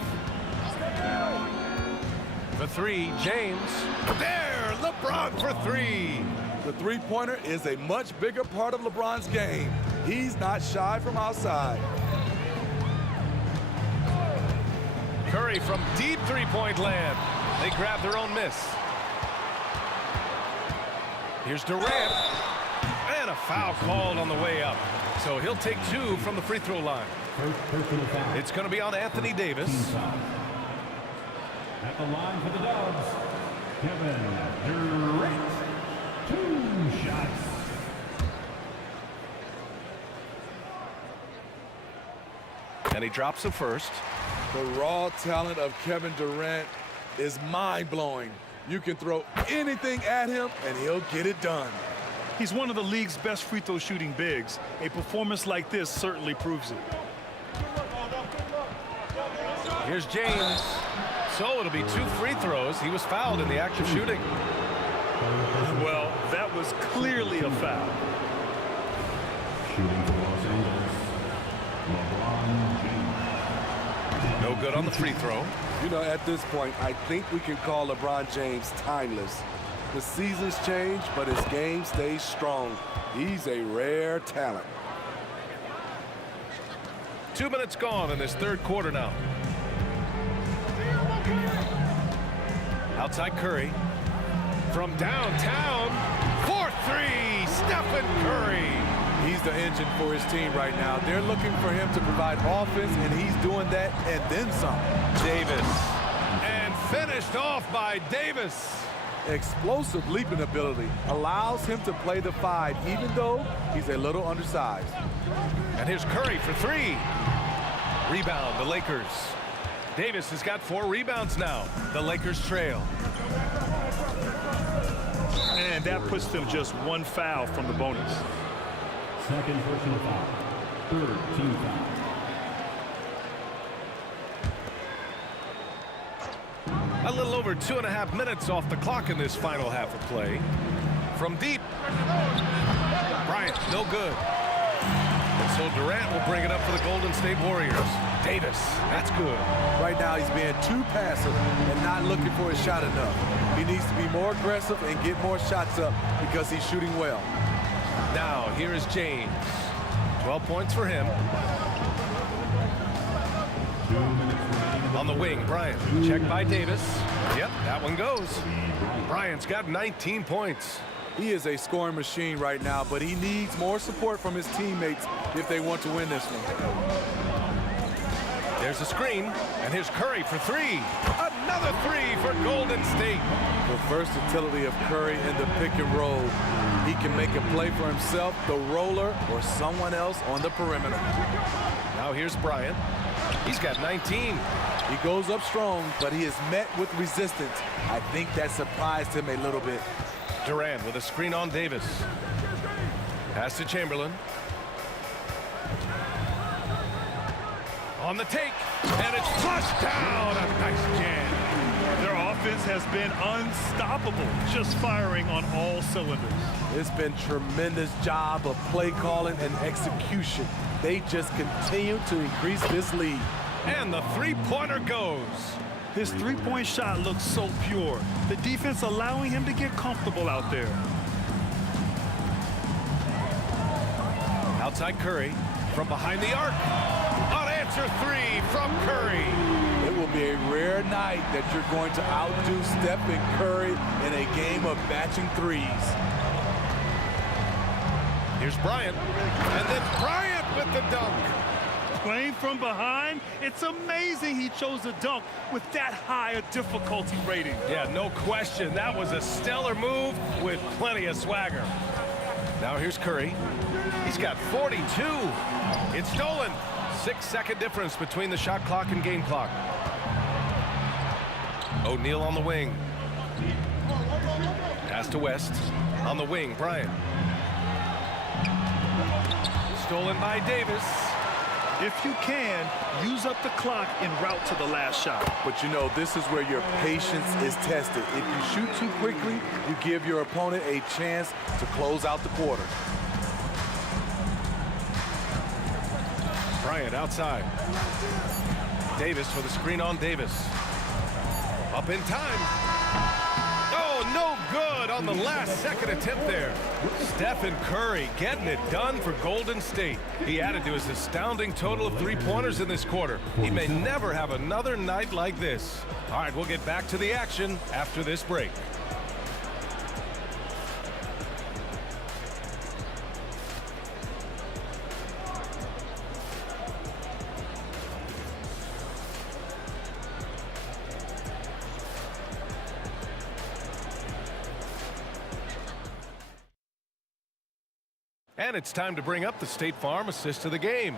For three, James. There, LeBron for three. The three-pointer is a much bigger part of LeBron's game. He's not shy from outside. Curry from deep three-point land. They grab their own miss. Here's Durant. And a foul called on the way up. So he'll take two from the free throw line. First personal foul. It's going to be on Anthony Davis. At the line for the Dubs, Kevin Durant. 2 shots. And he drops the first. The raw talent of Kevin Durant is mind-blowing. You can throw anything at him, and he'll get it done. He's one of the league's best free throw shooting bigs. A performance like this certainly proves it. Here's James. So it'll be 2 free throws. He was fouled in the act of shooting. Well, that was clearly a foul. Shooting for Los Angeles, LeBron James. No good on the free throw. You know, at this point, I think we can call LeBron James timeless. The seasons change, but his game stays strong. He's a rare talent. 2 minutes gone in this third quarter now. Outside Curry. From downtown, 4-3, Stephen Curry. He's the engine for his team right now. They're looking for him to provide offense, and he's doing that and then some. Davis. And finished off by Davis. Explosive leaping ability allows him to play the 5, even though he's a little undersized. And here's Curry for 3. Rebound, the Lakers. Davis has got 4 rebounds now. The Lakers trail. And that puts them just 1 foul from the bonus. Second personal foul. Third team foul. A little over 2.5 minutes off the clock in this final half of play. From deep. Bryant, no good. And so Durant will bring it up for the Golden State Warriors. Davis, that's good. Right now he's being too passive and not looking for his shot enough. He needs to be more aggressive and get more shots up because he's shooting well. Now here is James. 12 points for him. 2 minutes remaining. On the wing, Bryant. Checked by Davis. Yep, that one goes. Bryant's got 19 points. He is a scoring machine right now, but he needs more support from his teammates if they want to win this one. There's a screen, and here's Curry for 3. Another 3 for Golden State. The versatility of Curry in the pick and roll. He can make a play for himself, the roller, or someone else on the perimeter. Now here's Bryant. He's got 19. He goes up strong, but he is met with resistance. I think that surprised him a little bit. Durant with a screen on Davis. Pass to Chamberlain. On the take, and it's flushed down. A nice jam. Their offense has been unstoppable, just firing on all cylinders. It's been tremendous job of play calling and execution. They just continue to increase this lead. And the three-pointer goes. His three-point shot looks so pure. The defense allowing him to get comfortable out there. Outside Curry, from behind the arc. Unanswered 3 from Curry. It will be a rare night that you're going to outdo Stephen Curry in a game of batching threes. Here's Bryant, and then Bryant with the dunk. Playing from behind, it's amazing he chose a dunk with that high a difficulty rating. Yeah, no question. That was a stellar move with plenty of swagger. Now here's Curry. He's got 42. It's stolen. 6-second difference between the shot clock and game clock. O'Neal on the wing. Pass to West. On the wing, Bryant. stolen by Davis. If you can, use up the clock en route to the last shot. But you know, this is where your patience is tested. If you shoot too quickly, you give your opponent a chance to close out the quarter. Bryant outside. Davis for the screen on Davis. Up in time. Oh, no good on the last second attempt there. Stephen Curry getting it done for Golden State. He added to his astounding total of three-pointers in this quarter. He may never have another night like this. All right, we'll get back to the action after this break. And it's time to bring up the State Farm assist of the game.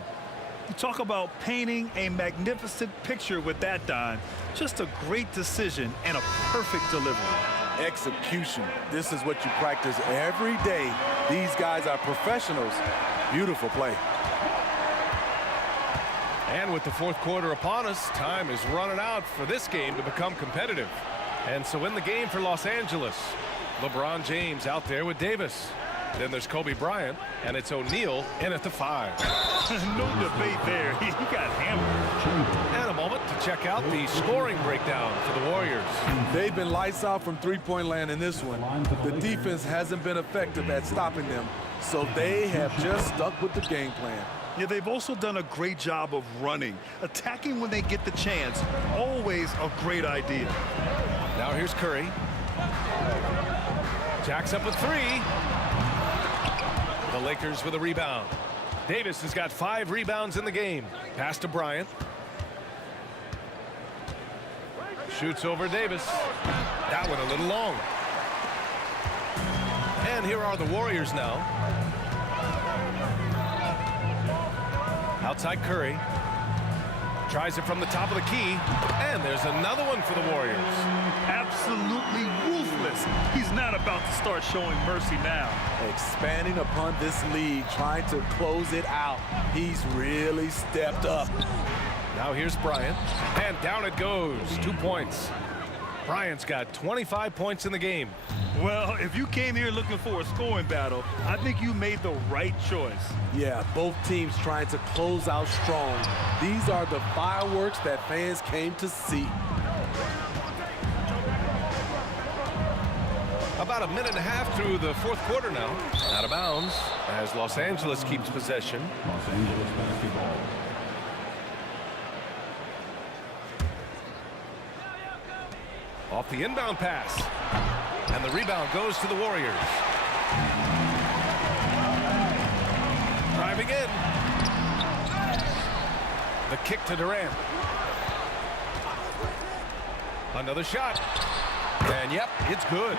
You talk about painting a magnificent picture with that, Don. Just a great decision and a perfect delivery. Execution. This is what you practice every day. These guys are professionals. Beautiful play. And with the fourth quarter upon us, time is running out for this game to become competitive. And so in the game for Los Angeles, LeBron James out there with Davis. Then there's Kobe Bryant, and it's O'Neal in at the 5. No debate there. He got hammered. And a moment to check out the scoring breakdown for the Warriors. They've been lights out from three-point land in this one. The defense hasn't been effective at stopping them, so they have just stuck with the game plan. Yeah, they've also done a great job of running. Attacking when they get the chance, always a great idea. Now here's Curry. Jacks up with 3. The Lakers with a rebound. Davis has got 5 rebounds in the game. Pass to Bryant. Shoots over Davis. That one a little long. And here are the Warriors now. Outside Curry. Tries it from the top of the key. And there's another one for the Warriors. Absolutely ruthless. He's not about to start showing mercy now. Expanding upon this lead, trying to close it out. He's really stepped up. Now here's Bryant. And down it goes. 2 points. Bryant's got 25 points in the game. Well, if you came here looking for a scoring battle, I think you made the right choice. Yeah, both teams trying to close out strong. These are the fireworks that fans came to see. About a minute and a half through the fourth quarter now. Out of bounds as Los Angeles keeps possession. Los Angeles basketball. Off the inbound pass. And the rebound goes to the Warriors. Driving in. The kick to Durant. Another shot. And yep, it's good.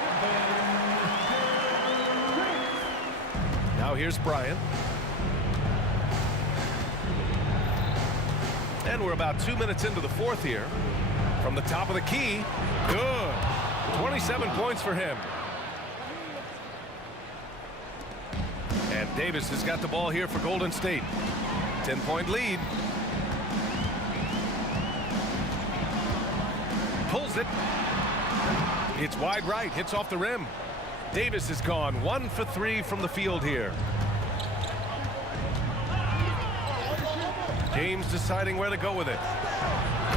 Now here's Bryant. And we're about 2 minutes into the fourth here. From the top of the key. Good. 27 points for him. And Davis has got the ball here for Golden State. 10-point lead. Pulls it. It's wide right. Hits off the rim. Davis has gone 1 for 3 from the field here. James deciding where to go with it.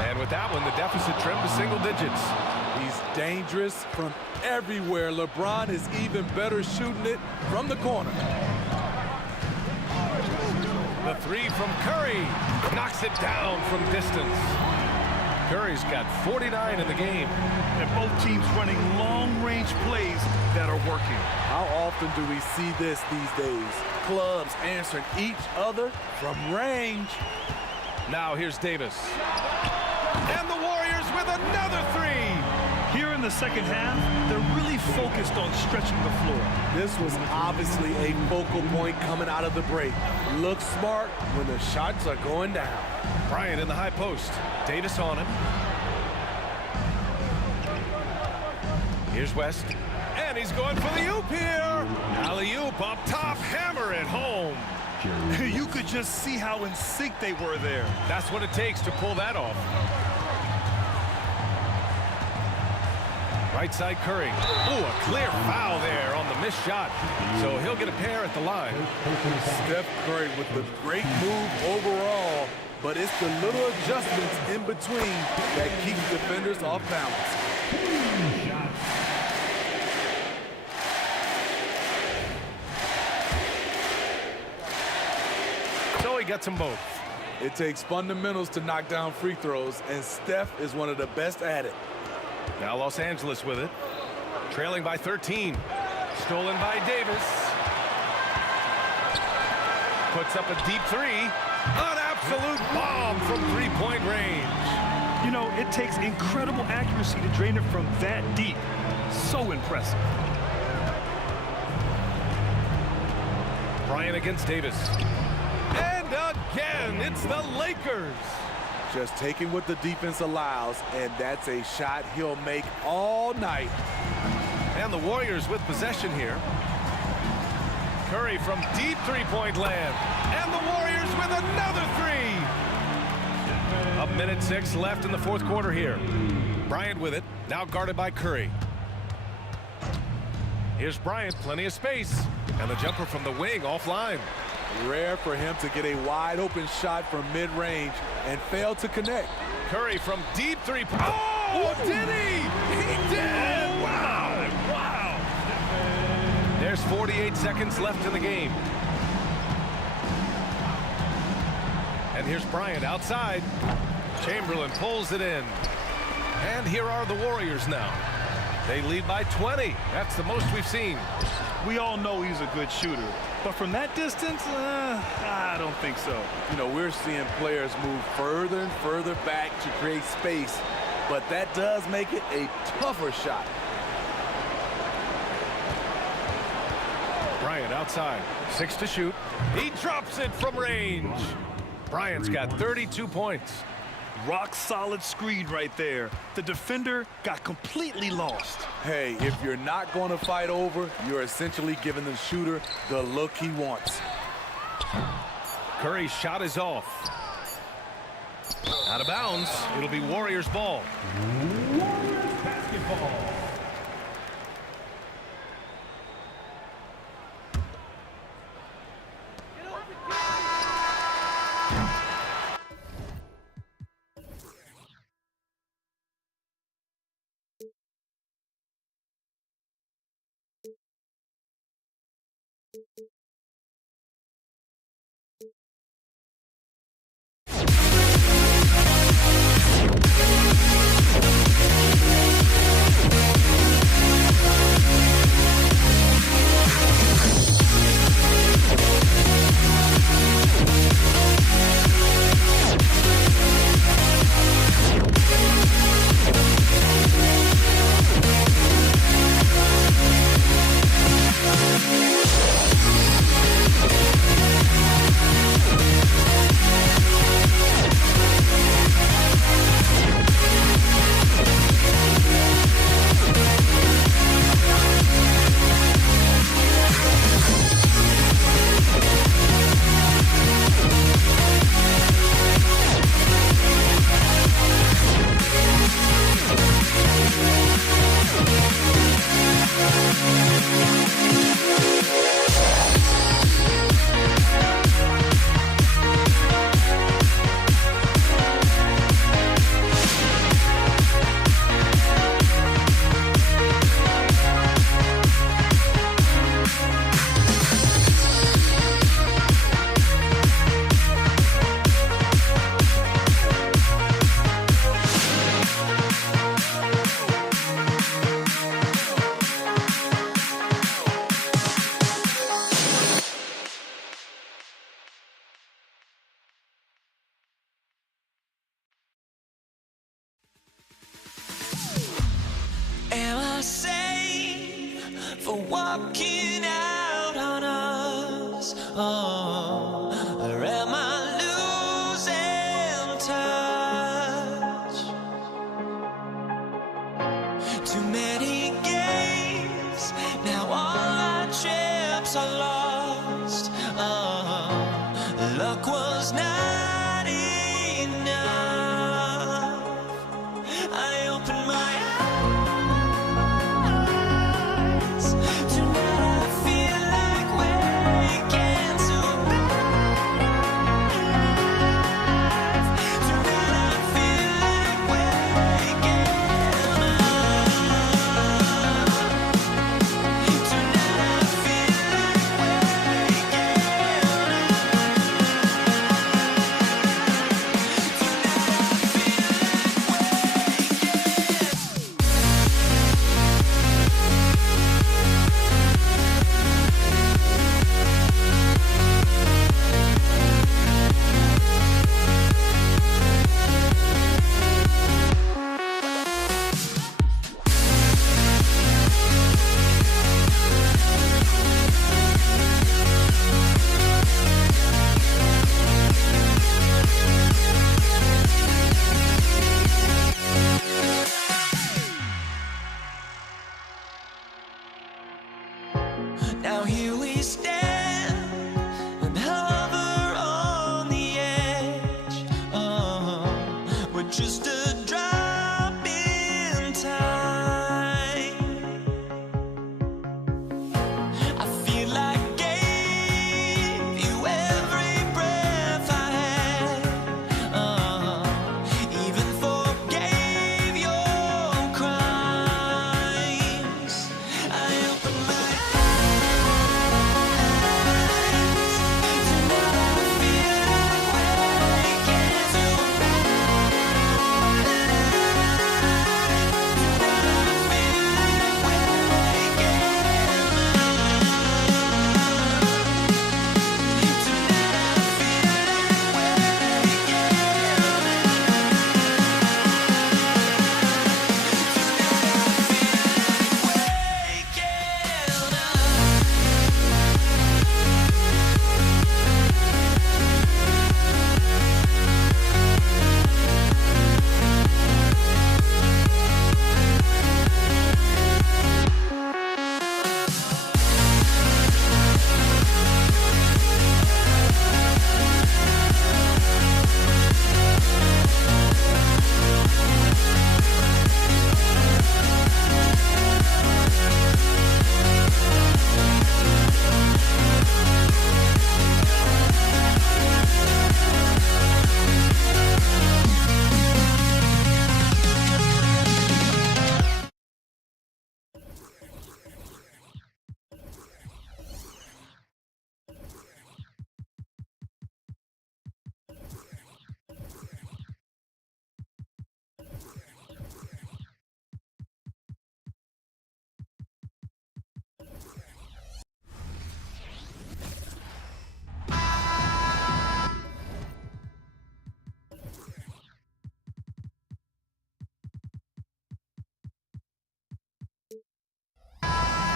And with that one, the deficit trimmed to single digits. He's dangerous from everywhere. LeBron is even better shooting it from the corner. The 3 from Curry. Knocks it down from distance. Curry's got 49 in the game. And both teams running long-range plays that are working. How often do we see this these days? Clubs answering each other from range. Now here's Davis. And the Warriors with another 3. Here in the second half, they're really focused on stretching the floor. This was obviously a focal point coming out of the break. Look smart when the shots are going down. Bryant in the high post. Davis on him. Here's West. And he's going for the oop here. Alley-oop up top. Hammer it home. You could just see how in sync they were there. That's what it takes to pull that off. Right side Curry. Ooh, a clear foul there on the missed shot. So he'll get a pair at the line. Steph Curry with the great move overall, but it's the little adjustments in between that keep defenders off balance. So he gets them both. It takes fundamentals to knock down free throws, and Steph is one of the best at it. Now Los Angeles with it. Trailing by 13. Stolen by Davis. Puts up a deep three. An absolute bomb from three-point range. You know, it takes incredible accuracy to drain it from that deep. So impressive. Bryant against Davis. And again, it's the Lakers. Just taking what the defense allows, and that's a shot he'll make all night. And the Warriors with possession here. Curry from deep three-point land. And the Warriors with another three. A minute 6 left in the fourth quarter here. Bryant with it, now guarded by Curry. Here's Bryant, plenty of space. And the jumper from the wing offline. Rare for him to get a wide open shot from mid-range and fail to connect. Curry from deep three. Oh, did he? He did! Wow! Wow! There's 48 seconds left in the game. And here's Bryant outside. Chamberlain pulls it in. And here are the Warriors now. They lead by 20. That's the most we've seen. We all know he's a good shooter, but from that distance, I don't think so. You know, we're seeing players move further and further back to create space, but that does make it a tougher shot. Bryant outside, 6 to shoot. He drops it from range. Bryant's got 32 points. Rock solid screen right there. The defender got completely lost. Hey, if you're not going to fight over, you're essentially giving the shooter the look he wants. Curry's shot is off. Out of bounds. It'll be Warriors ball. Warriors basketball. for walking out on us? Oh, or am I losing touch? Too many games, now all our chips are lost. Oh. open my eyes. Tonight I feel like waking to a better life. Tonight I feel like waking up. Tonight I feel like waking Now here we stand and hover on the edge. We're just a drop in time. I feel like I gave you every breath I had. Even forgave your crimes. I open my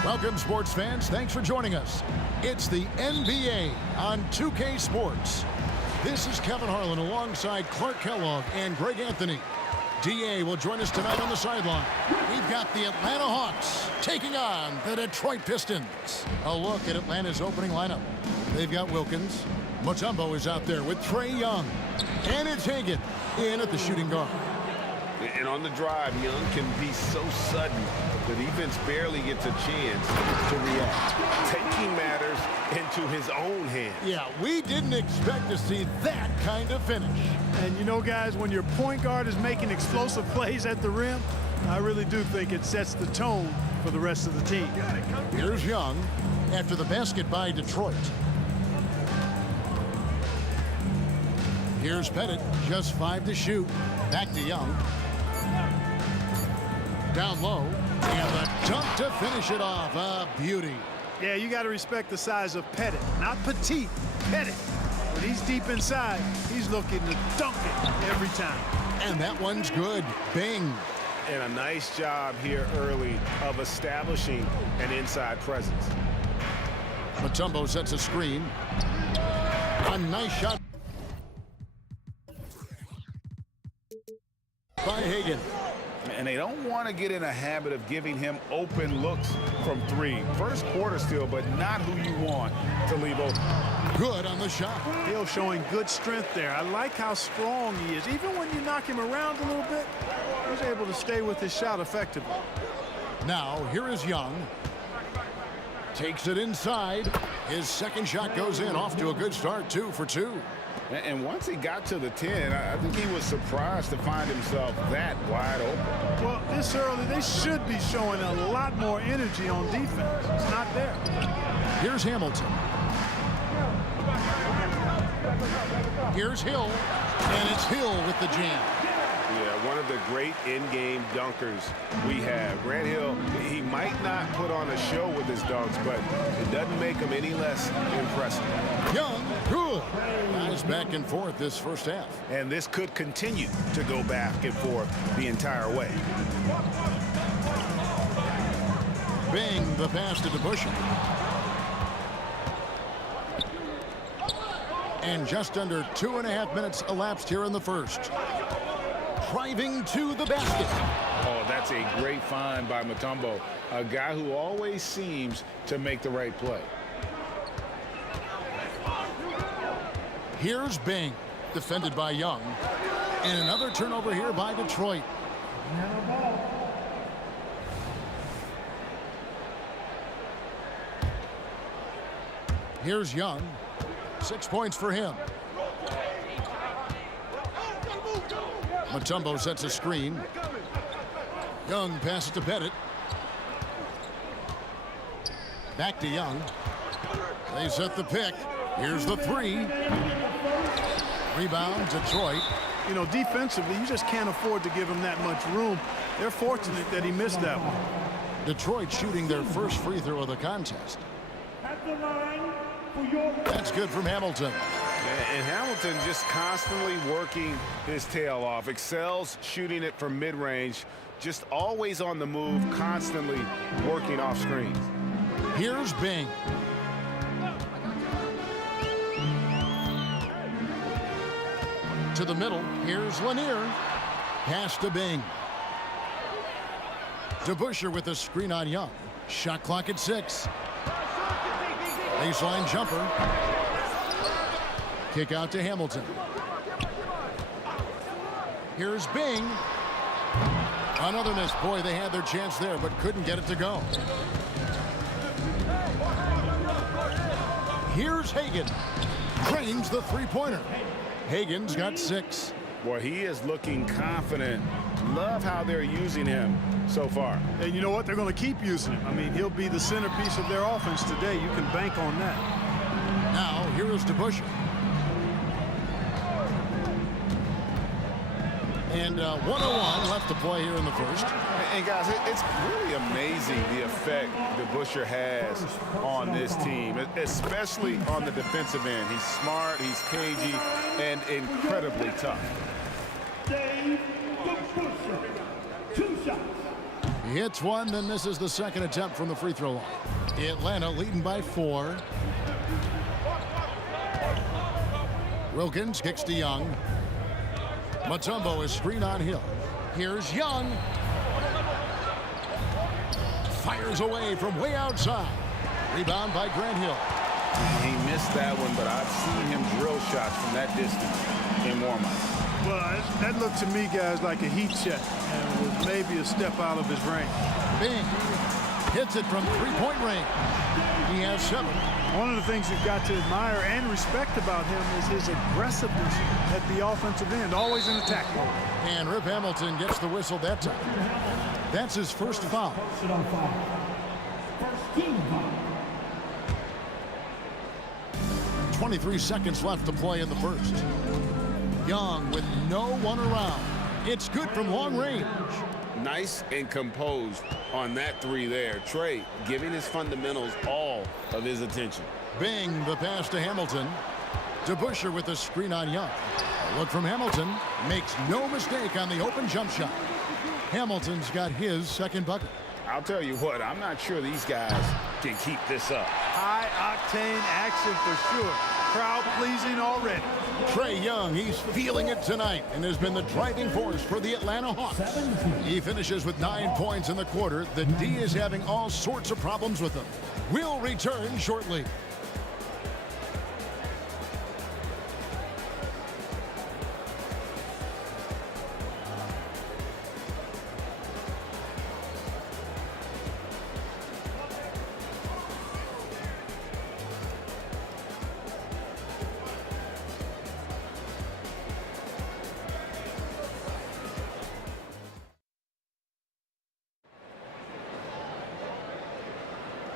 Welcome, sports fans. Thanks for joining us. It's the NBA on 2K Sports. This is Kevin Harlan alongside Clark Kellogg and Greg Anthony. DA will join us tonight on the sideline. We've got the Atlanta Hawks taking on the Detroit Pistons. A look at Atlanta's opening lineup. They've got Wilkins. Mutombo is out there with Trae Young. And it's Hagan in at the shooting guard. And on the drive, Young can be so sudden. The defense barely gets a chance to react, taking matters into his own hands. Yeah, we didn't expect to see that kind of finish. And you know, guys, when your point guard is making explosive plays at the rim, I really do think it sets the tone for the rest of the team. Here's Young after the basket by Detroit. Here's Pettit, just 5 to shoot. Back to Young. Down low, and the dunk to finish it off. A beauty. Yeah, you got to respect the size of Pettit. Not petite, Pettit. When he's deep inside, he's looking to dunk it every time. And that one's good. Bing. And a nice job here early of establishing an inside presence. Mutombo sets a screen. A nice shot by Hagan. And they don't want to get in a habit of giving him open looks from 3. First quarter still, but not who you want to leave open. Good on the shot. Hill showing good strength there. I like how strong he is. Even when you knock him around a little bit, He's able to stay with his shot effectively. Now, here is Young. Takes it inside. His second shot goes in, off to a good start, 2 for 2. And once he got to the 10, I think he was surprised to find himself that wide open. Well, this early, they should be showing a lot more energy on defense. It's not there. Here's Hamilton. Here's Hill, and it's Hill with the jam. Yeah, one of the great in-game dunkers we have. Grant Hill, he might not put on a show with his dunks, but it doesn't make him any less impressive. Young, good. Guys back and forth this first half. And this could continue to go back and forth the entire way. Bing, the pass to DeBusschere. And just under 2.5 minutes elapsed here in the first. Driving to the basket. Oh, that's a great find by Mutombo, a guy who always seems to make the right play. Here's Bing, defended by Young. And another turnover here by Detroit. Here's Young. 6 points for him. Mutombo sets a screen. Young passes to Pettit. Back to Young. They set the pick. Here's the 3. Rebound, Detroit. You know, defensively, you just can't afford to give him that much room. They're fortunate that he missed that one. Detroit shooting their first free throw of the contest. That's good from Hamilton. And Hamilton just constantly working his tail off. Excels shooting it from mid-range. Just always on the move, constantly working off screens. Here's Bing. To the middle. Here's Lanier. Pass to Bing. DeBusschere with a screen on Young. Shot clock at 6. Baseline jumper. Kick out to Hamilton. Here's Bing. Another miss. Boy, they had their chance there, but couldn't get it to go. Here's Hagan. Drains the three-pointer. Hagan's got 6. Boy, he is looking confident. Love how they're using him so far. And you know what? They're going to keep using him. I mean, he'll be the centerpiece of their offense today. You can bank on that. Now, here is DeBusschere. And 1:01 left to play here in the first. And guys, it's really amazing the effect DeBusschere has on this team, especially on the defensive end. He's smart, he's cagey, and incredibly tough. Dave DeBusschere, 2 shots. He hits one, then misses the second attempt from the free throw line. Atlanta leading by 4. Wilkins kicks to Young. Mutombo is screen on Hill. Here's Young. Fires away from way outside. Rebound by Grant Hill. He missed that one, but I've seen him drill shots from that distance in warm-up. Well, that looked to me, guys, like a heat check and was maybe a step out of his range. Bing hits it from three-point range. He has 7. One of the things you've got to admire and respect about him is his aggressiveness at the offensive end, always in attack mode. And Rip Hamilton gets the whistle that time. That's his first foul. First team foul. 23 seconds left to play in the first. Young with no one around. It's good from long range. Nice and composed on that 3 there. Trey giving his fundamentals all of his attention. Bing, the pass to Hamilton. DeBusschere with a screen on Young. A look from Hamilton. Makes no mistake on the open jump shot. Hamilton's got his second bucket. I'll tell you what, I'm not sure these guys can keep this up. High-octane action for sure. Crowd-pleasing already. Trae Young, he's feeling it tonight and has been the driving force for the Atlanta Hawks. He finishes with 9 points in the quarter. The D is having all sorts of problems with him. We'll return shortly.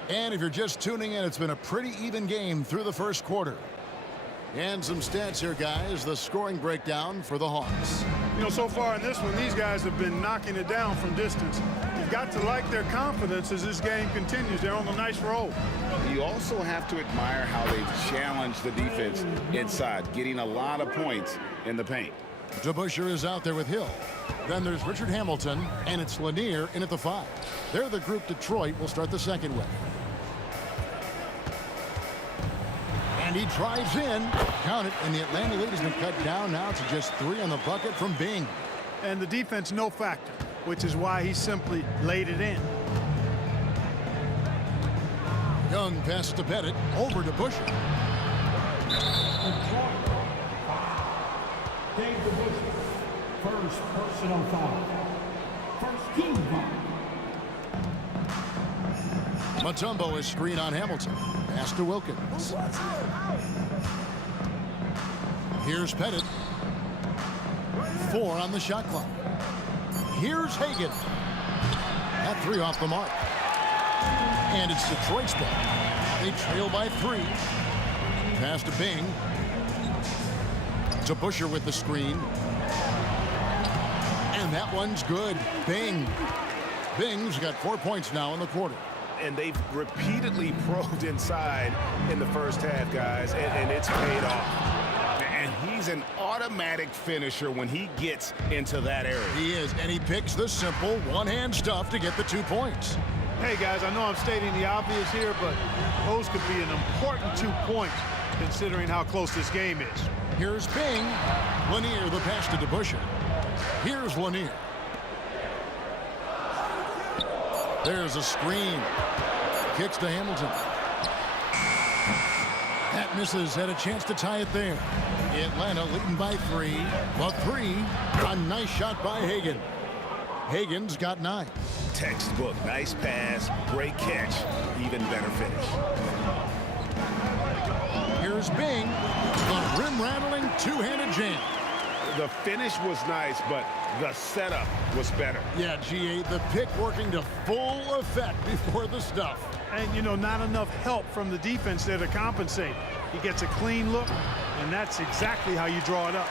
And if you're just tuning in, it's been a pretty even game through the first quarter. And some stats here, guys. The scoring breakdown for the Hawks. You know, so far in this one, these guys have been knocking it down from distance. You've got to like their confidence as this game continues. They're on a nice roll. You also have to admire how they've challenged the defense inside, getting a lot of points in the paint. DeBusschere is out there with Hill. Then there's Richard Hamilton, and it's Lanier in at the 5. They're the group Detroit will start the second with. And he drives in. Count it, and the Atlanta lead has been cut down now to just 3 on the bucket from Bing. And the defense no factor, which is why he simply laid it in. Young passes to Pettit, over to Busher. Dave DeBusschere, first personal foul. First team foul. Mutombo is screen on Hamilton. Pass to Wilkins. Here's Pettit. 4 on the shot clock. Here's Hagan. That 3 off the mark. And it's Detroit's ball. They trail by 3. Pass to Bing. To Busher with the screen. And that one's good. Bing. Bing's got 4 points now in the quarter. And they've repeatedly probed inside in the first half, guys, and it's paid off. And he's an automatic finisher when he gets into that area. He is, and he picks the simple one-hand stuff to get the 2 points. Hey, guys, I know I'm stating the obvious here, but those could be an important 2 points considering how close this game is. Here's Bing. Lanier, the pass to DeBusschere. Here's Lanier. There's a screen. Kicks to Hamilton. That misses. Had a chance to tie it there. Atlanta leading by 3. But 3. A nice shot by Hagan. Hagan's got 9. Textbook. Nice pass. Great catch. Even better finish. Here's Bing. The rim-rattling two-handed jam. The finish was nice, but the setup was better. Yeah, GA, the pick working to full effect before the stuff. And, you know, not enough help from the defense there to compensate. He gets a clean look, and that's exactly how you draw it up.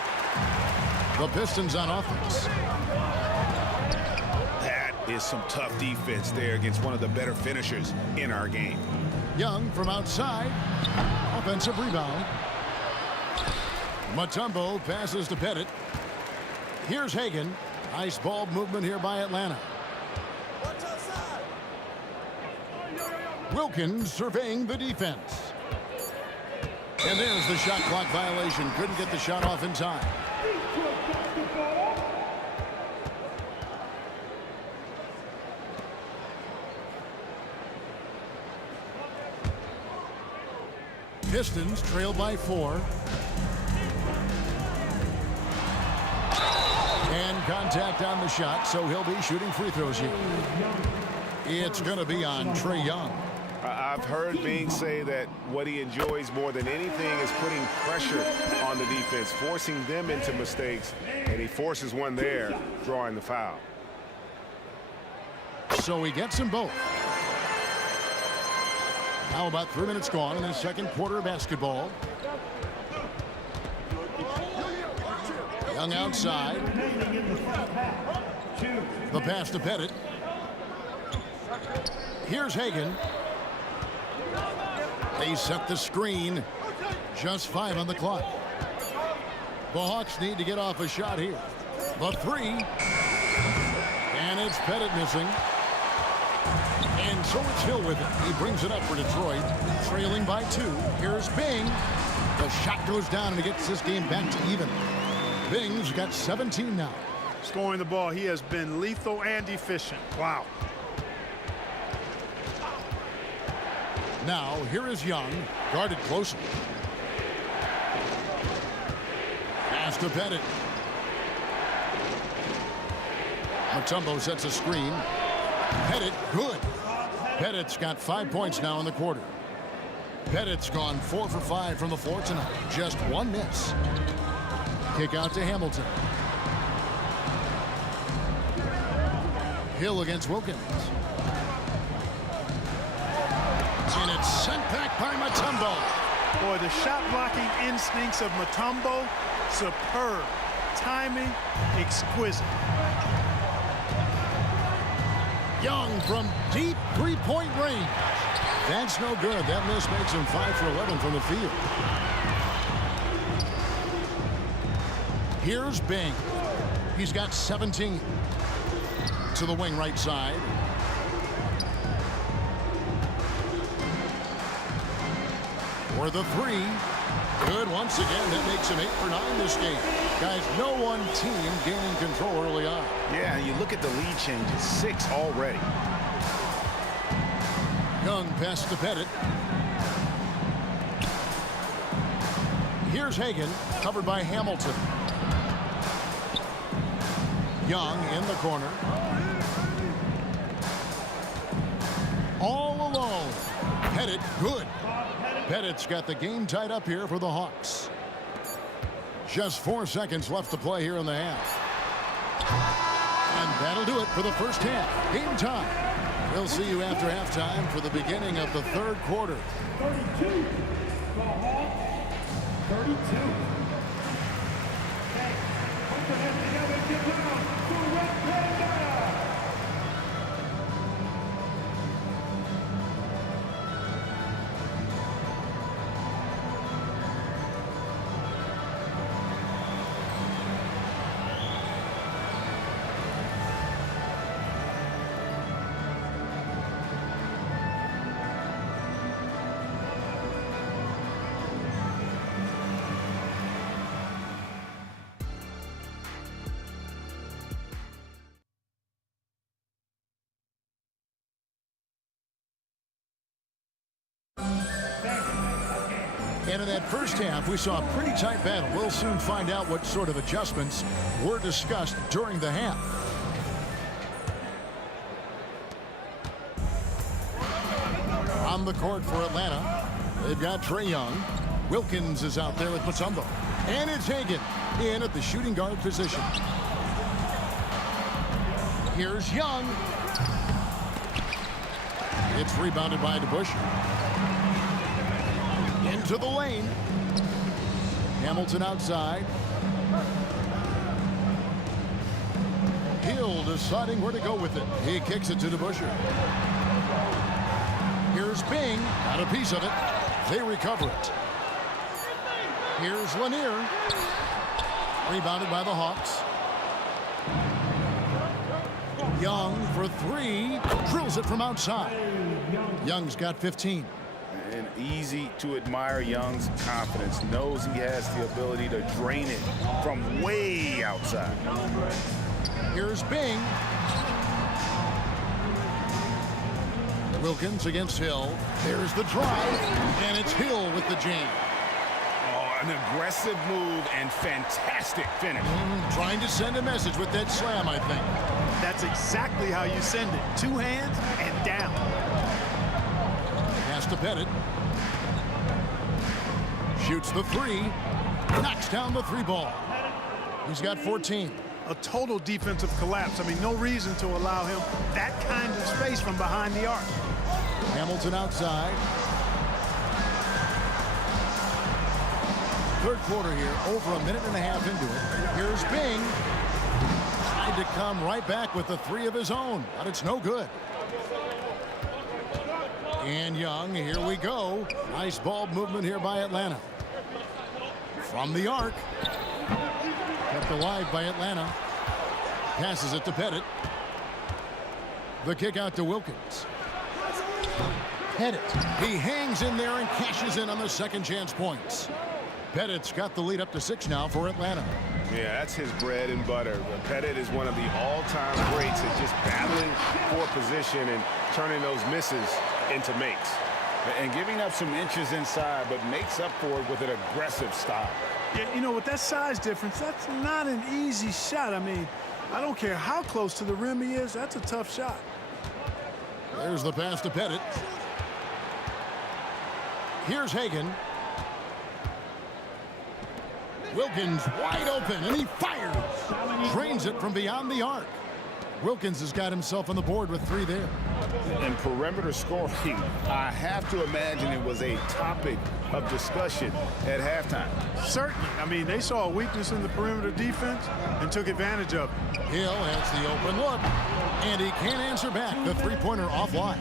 The Pistons on offense. That is some tough defense there against one of the better finishers in our game. Young from outside. Offensive rebound. Mutombo passes to Pettit. Here's Hagan. Nice ball movement here by Atlanta. Wilkins surveying the defense. And there's the shot clock violation. Couldn't get the shot off in time. Pistons trail by 4. And contact on the shot, so he'll be shooting free throws here. It's going to be on Trae Young. I've heard Bing say that what he enjoys more than anything is putting pressure on the defense, forcing them into mistakes, and he forces one there, drawing the foul. So he gets them both. Now about 3 minutes gone in the second quarter of basketball. Young outside. The pass to Pettit. Here's Hagan. They set the screen. Just 5 on the clock. The Hawks need to get off a shot here. The 3. And it's Pettit missing. And so it's Hill with it. He brings it up for Detroit. Trailing by 2. Here's Bing. The shot goes down and he gets this game back to even. Bing's got 17 now. Scoring the ball, he has been lethal and efficient. Wow. Now, here is Young, guarded closely. Pass to Pettit. Mutombo sets a screen. Pettit, good. Pettit's got 5 points now in the quarter. Pettit's gone 4 for 5 from the floor tonight. Just 1 miss. Kick out to Hamilton. Hill against Wilkins. And it's sent back by Mutombo. Boy, the shot blocking instincts of Mutombo, superb. Timing, exquisite. Young from deep three-point range. That's no good. That miss makes him 5 for 11 from the field. Here's Bing. He's got 17. To the wing right side. For the three. Good once again. That makes him 8 for 9 this game. Guys, no one team gaining control early on. Yeah, and you look at the lead changes. 6 already. Young pass to Pettit. Here's Hagan, covered by Hamilton. Young in the corner. All alone. Pettit, good. Pettit's got the game tied up here for the Hawks. Just 4 seconds left to play here in the half. And that'll do it for the first half. Game time. We'll see you after halftime for the beginning of the third quarter. 32. The Hawks, 32. Okay. Put your hands together and get down to Red Panda. And in that first half, we saw a pretty tight battle. We'll soon find out what sort of adjustments were discussed during the half. On the court for Atlanta, they've got Trae Young. Wilkins is out there with Mutombo. And it's Hagan in at the shooting guard position. Here's Young. It's rebounded by DeBusschere. Into the lane. Hamilton outside. Hill deciding where to go with it. He kicks it to DeBusschere. Here's Bing. Got a piece of it. They recover it. Here's Lanier. Rebounded by the Hawks. Young for three. Drills it from outside. Young's got 15. And easy to admire Young's confidence. Knows he has the ability to drain it from way outside. Here's Bing. Wilkins against Hill. There's the drive. And it's Hill with the jam. Oh, an aggressive move and fantastic finish. Trying to send a message with that slam, I think. That's exactly how you send it. 2 hands and down. Pass to Pettit. Shoots the three. Knocks down the 3 ball. He's got 14. A total defensive collapse. I mean, no reason to allow him that kind of space from behind the arc. Hamilton outside. Third quarter here, over a minute and a half into it. Here's Bing. Tried to come right back with the 3 of his own, but it's no good. And Young, here we go. Nice ball movement here by Atlanta. From the arc. Kept alive by Atlanta. Passes it to Pettit. The kick out to Wilkins. Pettit. He hangs in there and cashes in on the second chance points. Pettit's got the lead up to 6 now for Atlanta. Yeah, that's his bread and butter. Pettit is one of the all-time greats at just battling for position and turning those misses into makes. And giving up some inches inside, but makes up for it with an aggressive style. Yeah, you know, with that size difference, that's not an easy shot. I mean, I don't care how close to the rim he is, that's a tough shot. There's the pass to Pettit. Here's Hagan. Wilkins wide open, and he fires. Drains it from beyond the arc. Wilkins has got himself on the board with 3 there. And perimeter scoring, I have to imagine it was a topic of discussion at halftime. Certainly. I mean, they saw a weakness in the perimeter defense and took advantage of it. Hill has the open look, and he can't answer back. The three-pointer offline.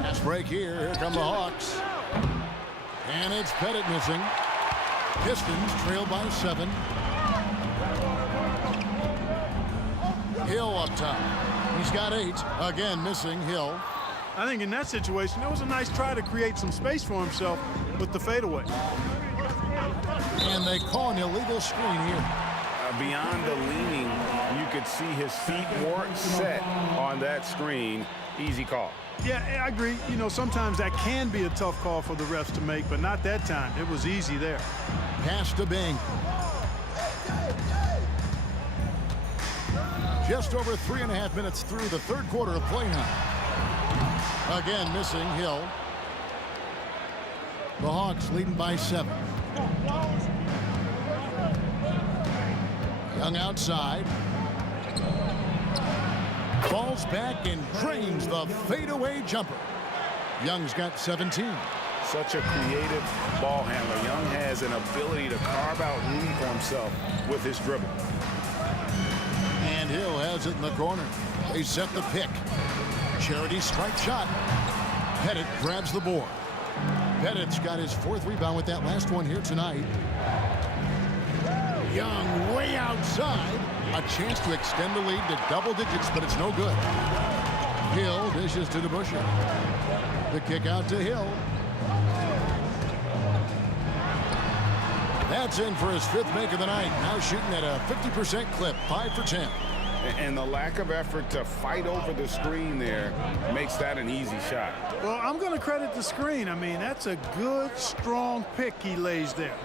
Pass break here. Here come the Hawks. And it's Pettit missing. Pistons trail by 7. Hill up top. He's got 8. Again, missing Hill. I think in that situation, it was a nice try to create some space for himself with the fadeaway. And they call an illegal screen here. Beyond the leaning, you could see his feet weren't set on that screen. Easy call. Yeah, I agree. You know, sometimes that can be a tough call for the refs to make, but not that time. It was easy there. Pass to Bing. Just over 3.5 minutes through the third quarter of play now. Again, missing Hill. The Hawks leading by 7. Young outside. Falls back and drains the fadeaway jumper. Young's got 17. Such a creative ball handler. Young has an ability to carve out room for himself with his dribble. And Hill has it in the corner. They set the pick. Charity strike shot. Pettit grabs the board. Pettit's got his 4th rebound with that last one here tonight. Young way outside. A chance to extend the lead to double digits, but it's no good. Hill dishes to DeBusschere. The kick out to Hill. That's in for his 5th make of the night. Now shooting at a 50% clip, 5 for 10. And the lack of effort to fight over the screen there makes that an easy shot. Well, I'm going to credit the screen. I mean, that's a good, strong pick he lays there.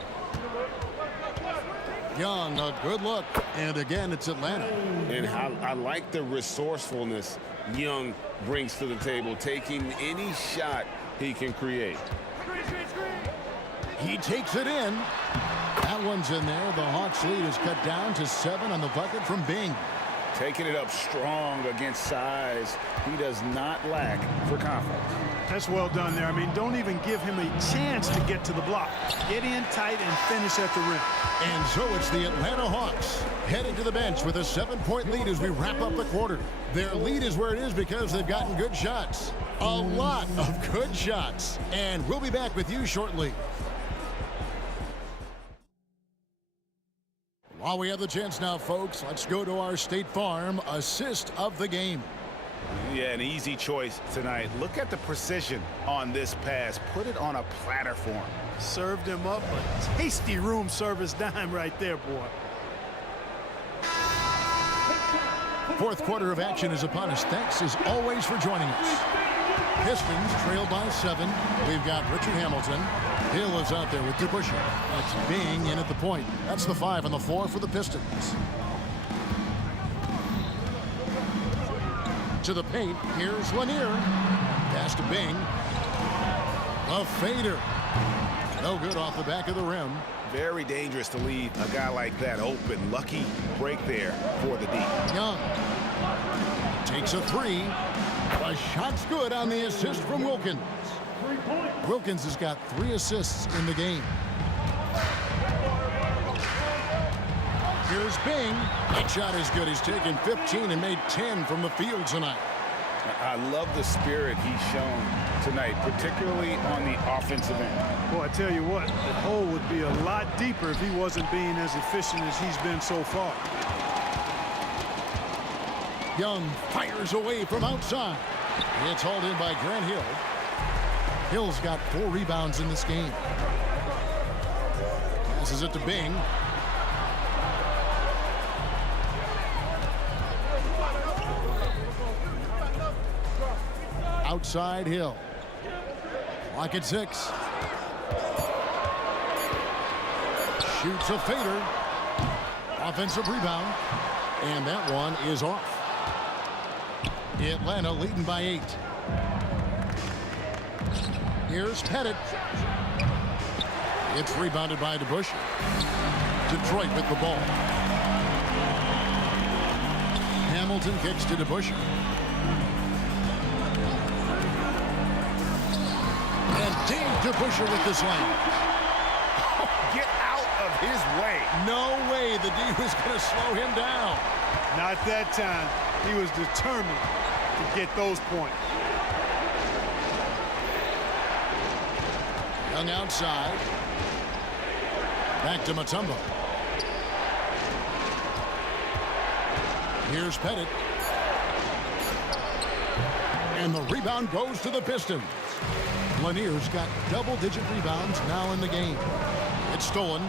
Young, a good look. And again, it's Atlanta. And I like the resourcefulness Young brings to the table, taking any shot he can create. He takes it in. That one's in there. The Hawks lead is cut down to 7 on the bucket from Bing. Taking it up strong against size. He does not lack for confidence. That's well done there. I mean, don't even give him a chance to get to the block. Get in tight and finish at the rim. And so it's the Atlanta Hawks heading to the bench with a 7-point lead as we wrap up the quarter. Their lead is where it is because they've gotten good shots. A lot of good shots. And we'll be back with you shortly. While we have the chance now, folks, let's go to our State Farm assist of the game. Yeah, an easy choice tonight. Look at the precision on this pass. Put it on a platter for him. Served him up a tasty room service dime right there, boy. 4th quarter of action is upon us. Thanks as always for joining us. Pistons trail by 7. We've got Richard Hamilton. Hill is out there with DeBusschere. That's Bing in at the point. That's the 5 and the 4 for the Pistons. To the paint, here's Lanier. Pass to Bing. A fader. No good off the back of the rim. Very dangerous to leave a guy like that open. Lucky break there for the D. Young takes a 3. The shot's good on the assist from Wilkins. Wilkins has got 3 assists in the game. Here's Bing. That shot is good. He's taken 15 and made 10 from the field tonight. I love the spirit he's shown tonight, particularly on the offensive end. Boy, I tell you what, the hole would be a lot deeper if he wasn't being as efficient as he's been so far. Young fires away from outside. It's hauled in by Grant Hill. Hill's got 4 rebounds in this game. Passes it to Bing. Outside Hill. Clock at 6. Shoots a fader. Offensive rebound. And that one is off. Atlanta leading by 8. Here's Pettit. It's rebounded by DeBusschere. Detroit with the ball. Hamilton kicks to DeBusschere. And Dave DeBusschere with the slam. Get out of his way. No way the D was going to slow him down. Not that time. He was determined to get those points. Young outside. Back to Mutombo. Here's Pettit. And the rebound goes to the Pistons. Lanier's got double-digit rebounds now in the game. It's stolen.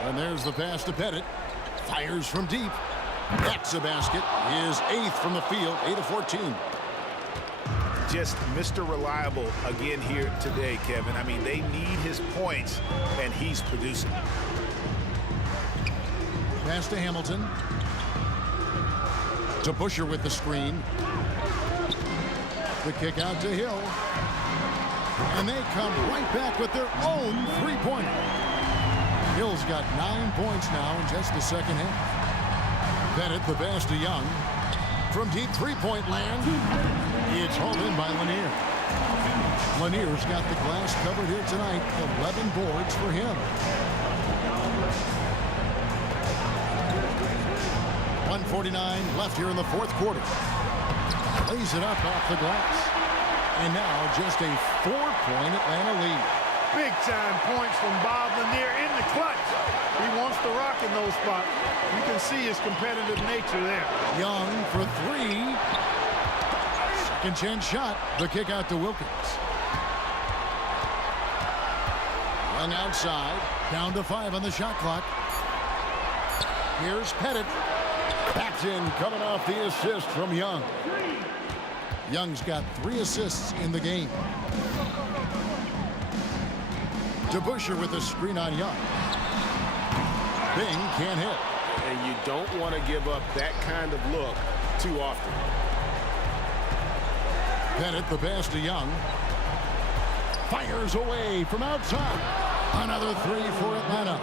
And there's the pass to Pettit. Fires from deep. That's a basket. His 8th from the field, 8 of 14. Just Mr. Reliable again here today, Kevin. I mean, they need his points, and he's producing. Pass to Hamilton. DeBusschere with the screen. The kick out to Hill. And they come right back with their own three-pointer. Hill's got 9 points now in just the second half. Bennett the pass to Young. From deep three-point land, it's hauled in by Lanier. Lanier's got the glass covered here tonight. 11 boards for him. 1:49 left here in the fourth quarter. Lays it up off the glass. And now just a 4-point Atlanta lead. Big-time points from Bob Lanier in the clutch. He wants to rock in those spots. You can see his competitive nature there. Young for 3. Second chance shot. The kick out to Wilkins. Young outside. Down to 5 on the shot clock. Here's Pettit. Backs in, coming off the assist from Young. Young's got 3 assists in the game. DeBusschere with a screen on Young. Bing can't hit. And you don't want to give up that kind of look too often. Pettit the pass to Young. Fires away from outside. Another 3 for Atlanta.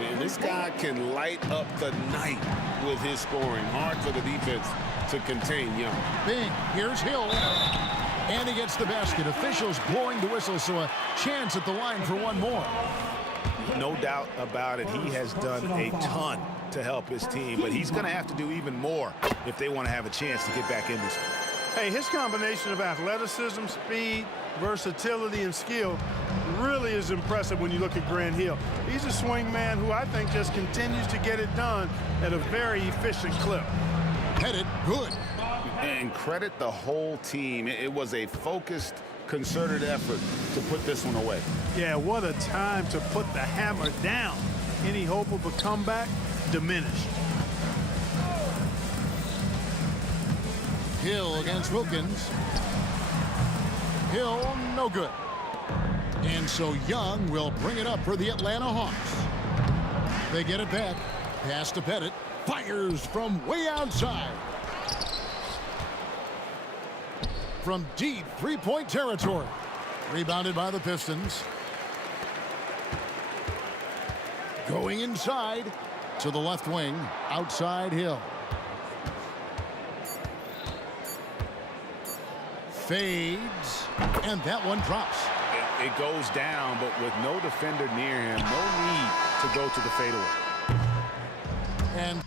And this guy can light up the night with his scoring. Hard for the defense to contain Young. Bing, here's Hill. And he gets the basket. Officials blowing the whistle, so a chance at the line for one more. No doubt about it. He has done a ton to help his team, but he's going to have to do even more if they want to have a chance to get back in this one. Hey, his combination of athleticism, speed, versatility, and skill really is impressive when you look at Grant Hill. He's a swing man who I think just continues to get it done at a very efficient clip. Pettit, good. And credit the whole team. It was a focused, concerted effort to put this one away. Yeah, what a time to put the hammer down. Any hope of a comeback diminished. Hill against Wilkins. Hill, no good. And so Young will bring it up for the Atlanta Hawks. They get it back. Pass to Pettit. Fires from way outside. From deep three-point territory. Rebounded by the Pistons. Going inside to the left wing. Outside Hill. Fades. And that one drops. It goes down, but with no defender near him, no need to go to the fadeaway. And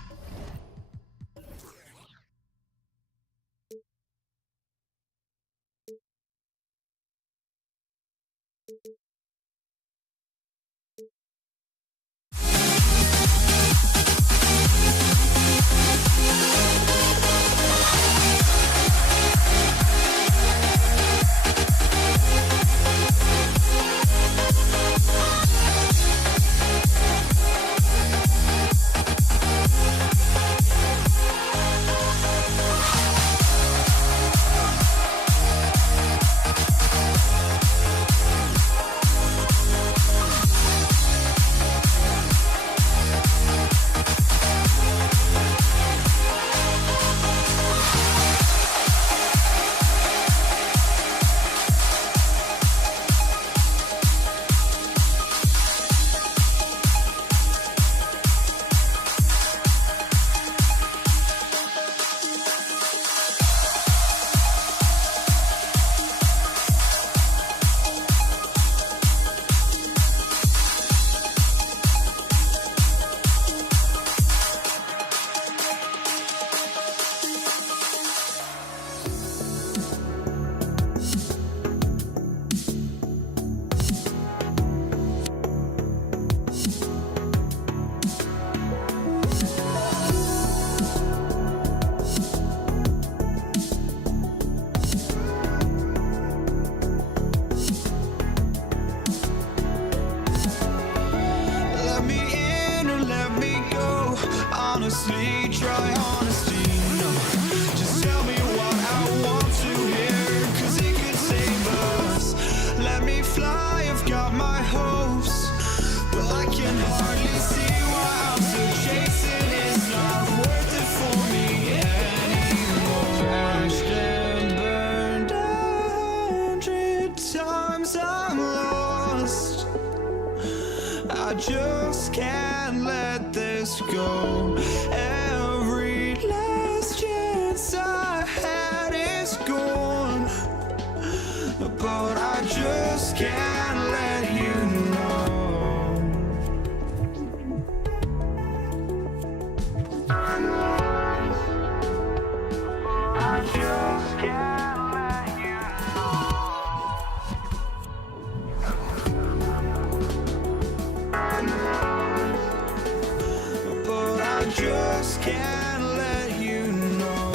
I just can't let this go. Every last chance I had is gone, but I just can't let you know. I just can't let you know. But I just can't let you know.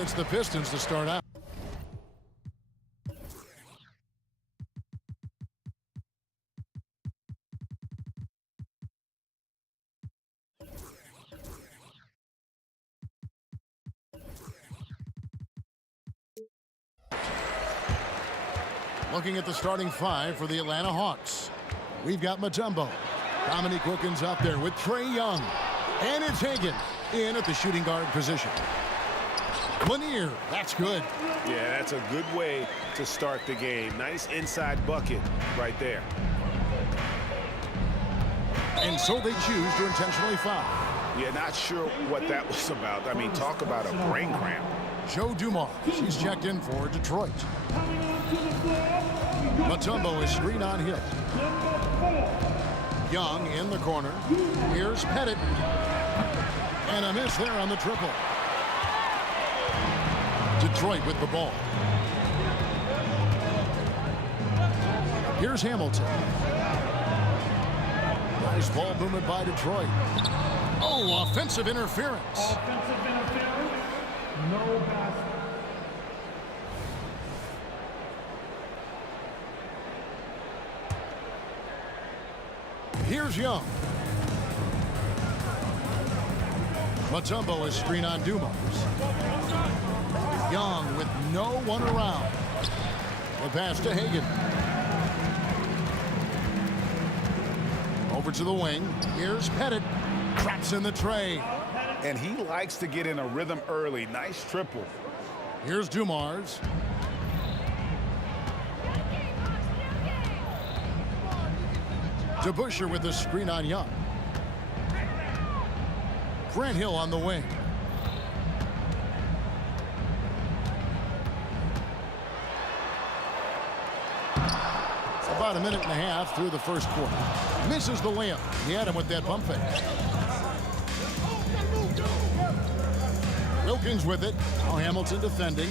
It's the Pistons to start out. Looking at the starting five for the Atlanta Hawks. We've got Mutombo. Dominique Wilkins out there with Trae Young. And it's Hagan in at the shooting guard position. Lanier, that's good. Yeah, that's a good way to start the game. Nice inside bucket right there. And so they choose to intentionally foul. Yeah, not sure what that was about. I mean, talk about a brain cramp. Joe Dumars, he's checked in for Detroit. Mutombo is screen on hit. Young in the corner. Here's Pettit. And a miss there on the triple. Detroit with the ball. Here's Hamilton. Nice ball movement by Detroit. Oh, offensive interference. Offensive interference. No pass. Here's Young. Mutombo is screen on Dumars. Young with no one around. The pass to Hagan. Over to the wing. Here's Pettit. Traps in the tray. And he likes to get in a rhythm early. Nice triple. Here's Dumars. DeBusschere with the screen on Young. Grant Hill on the wing. About a minute and a half through the first quarter. Misses the layup. He had him with that pump fake. Wilkins with it. Now Hamilton defending.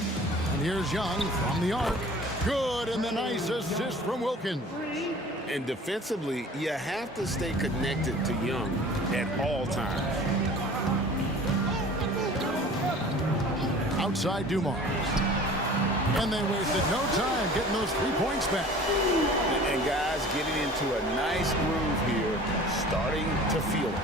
And here's Young from the arc. Good, and the nice assist from Wilkins. And defensively, you have to stay connected to Young at all times. Outside Dumars. And they wasted no time getting those 3 points back. And guys getting into a nice groove here, starting to feel it.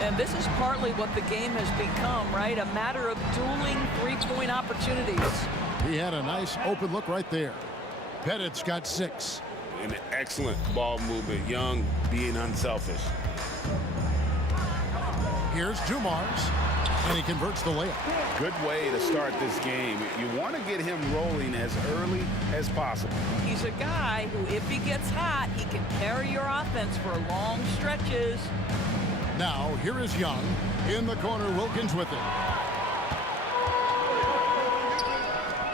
And this is partly what the game has become, right? A matter of dueling three-point opportunities. He had a nice open look right there. Pettit's got 6. An excellent ball movement. Young being unselfish. Here's Dumars. And he converts the layup. Good way to start this game. You want to get him rolling as early as possible. He's a guy who, if he gets hot, he can carry your offense for long stretches. Now, here is Young. In the corner, Wilkins with it.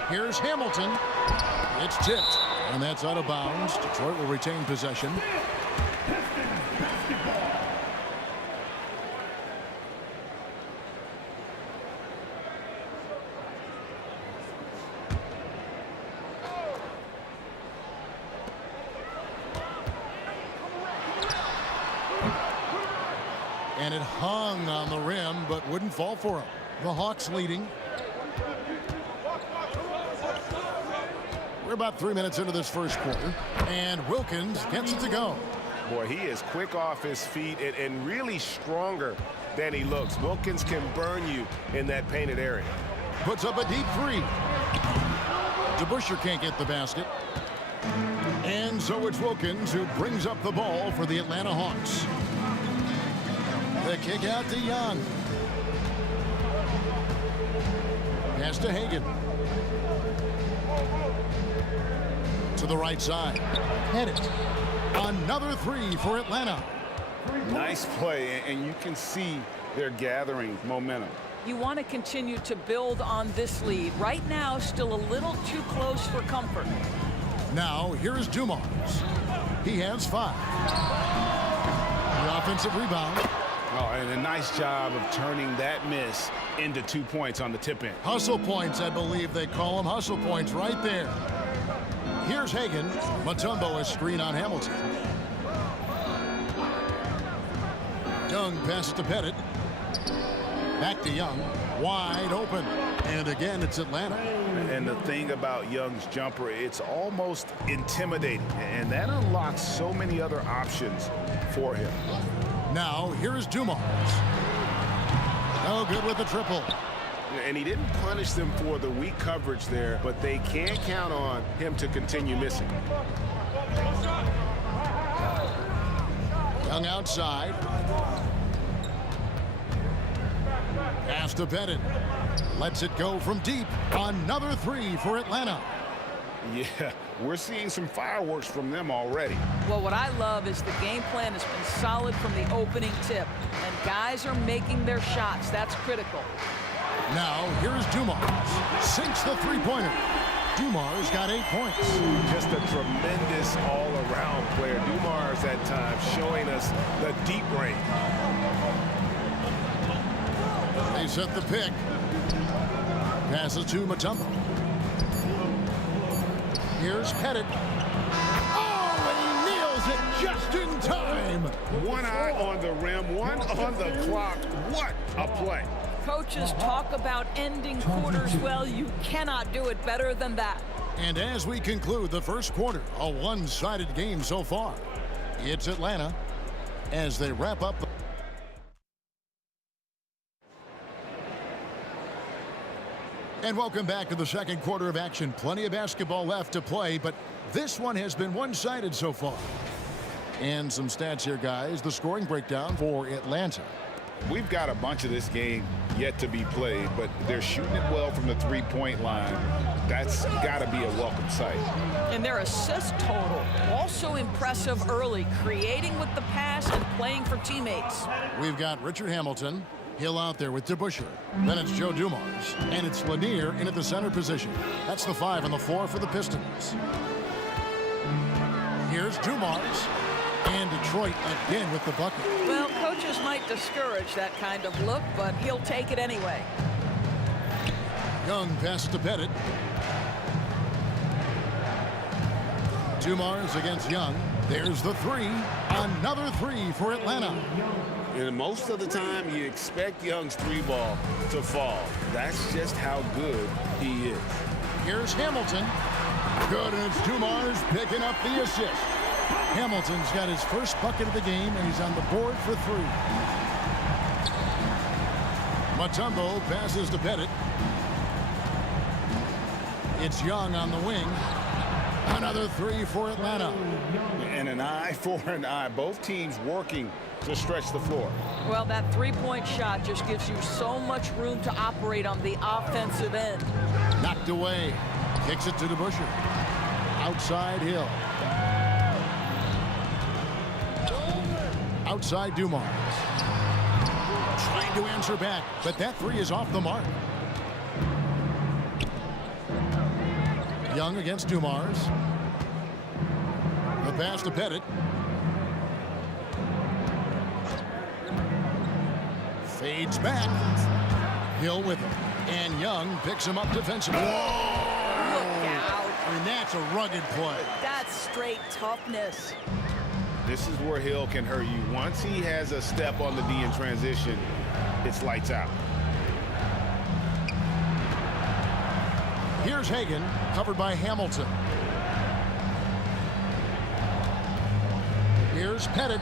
Here's Hamilton. It's tipped. And that's out of bounds. Detroit will retain possession. And it hung on the rim, but wouldn't fall for him. The Hawks leading. We're about 3 minutes into this first quarter, and Wilkins gets it to go. Boy, he is quick off his feet and really stronger than he looks. Wilkins can burn you in that painted area. Puts up a deep 3. DeBusschere can't get the basket. And so it's Wilkins who brings up the ball for the Atlanta Hawks. The kick out to Young. Pass to Hagan. To the right side. Pettit. Another 3 for Atlanta. Nice play, and you can see they're gathering momentum. You want to continue to build on this lead. Right now, still a little too close for comfort. Now, here's Dumars. He has 5. The offensive rebound. Oh, and a nice job of turning that miss into 2 points on the tip in. Hustle points, I believe they call them. Hustle points right there. Here's Hagan. Mutombo is screen on Hamilton. Young passes to Pettit. Back to Young. Wide open. And again, it's Atlanta. And the thing about Young's jumper, it's almost intimidating. And that unlocks so many other options for him. Now, here's Dumars. No good with the triple. And he didn't punish them for the weak coverage there, but they can't count on him to continue missing. Young outside. Pass to Pettit. Lets it go from deep. Another 3 for Atlanta. Yeah, we're seeing some fireworks from them already. Well, what I love is the game plan has been solid from the opening tip, and guys are making their shots. That's critical. Now, here's Dumars. Sinks the three-pointer. Dumars got 8 points. Just a tremendous all-around player. Dumars at times showing us the deep range. They set the pick. Passes to Mutombo. Here's Pettit. Oh, and he nails it just in time. One eye on the rim, one on the clock. What a play. Coaches talk about ending quarters. Well, you cannot do it better than that. And as we conclude the first quarter, a one-sided game so far. It's Atlanta as they wrap up the And welcome back to the second quarter of action. Plenty of basketball left to play, but this one has been one-sided so far. And some stats here, guys. The scoring breakdown for Atlanta. We've got a bunch of this game yet to be played, but they're shooting it well from the three-point line. That's got to be a welcome sight. And their assist total, also impressive early, creating with the pass and playing for teammates. We've got Richard Hamilton. Hill out there with DeBusschere. Then it's Joe Dumars. And it's Lanier in at the center position. That's the 5 on the floor for the Pistons. Here's Dumars. And Detroit again with the bucket. Well, coaches might discourage that kind of look, but he'll take it anyway. Young passes to Pettit. Dumars against Young. There's the 3. Another 3 for Atlanta. And most of the time, you expect Young's 3-ball to fall. That's just how good he is. Here's Hamilton. Good, and it's Dumars picking up the assist. Hamilton's got his first bucket of the game, and he's on the board for 3. Mutombo passes to Pettit. It's Young on the wing. Another 3 for Atlanta. And an eye for an eye. Both teams working to stretch the floor. Well, that three-point shot just gives you so much room to operate on the offensive end. Knocked away. Kicks it to DeBusschere. Outside Hill. Outside Dumars. Trying to answer back, but that 3 is off the mark. Young against Dumars. The pass to Pettit. Fades back. Hill with him. And Young picks him up defensively. Look out. I mean, that's a rugged play. That's straight toughness. This is where Hill can hurt you. Once he has a step on the D in transition, it's lights out. Here's Hagan, covered by Hamilton. Here's Pettit.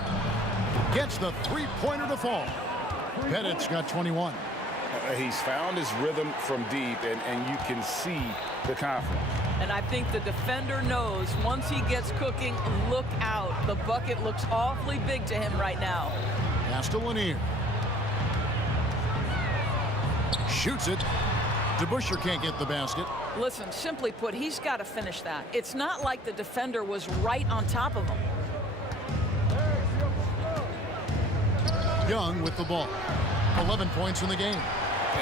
Gets the three-pointer to fall. Pettit's got 21. He's found his rhythm from deep, and you can see the confidence. And I think the defender knows once he gets cooking, look out. The bucket looks awfully big to him right now. Pass to Lanier. Shoots it. DeBusschere can't get the basket. Listen, simply put, he's got to finish that. It's not like the defender was right on top of him. Young with the ball. 11 points in the game.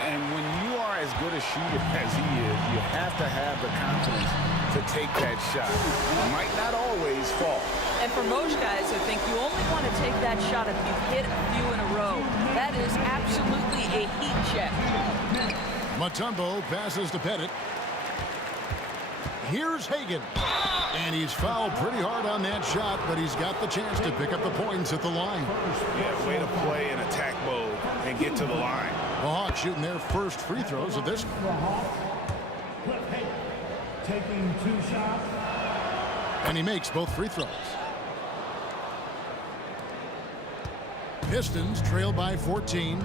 And when you are as good a shooter as he is, you have to have the confidence to take that shot. It might not always fall. And for most guys, I think you only want to take that shot if you've hit a few in a row. That is absolutely a heat check. Mutombo passes to Pettit. Here's Hagan. And he's fouled pretty hard on that shot, but he's got the chance to pick up the points at the line. Yeah, way to play in attack mode and get to the line. The Hawks shooting their first free throws of this. Taking 2 shots. And he makes both free throws. Pistons trail by 14.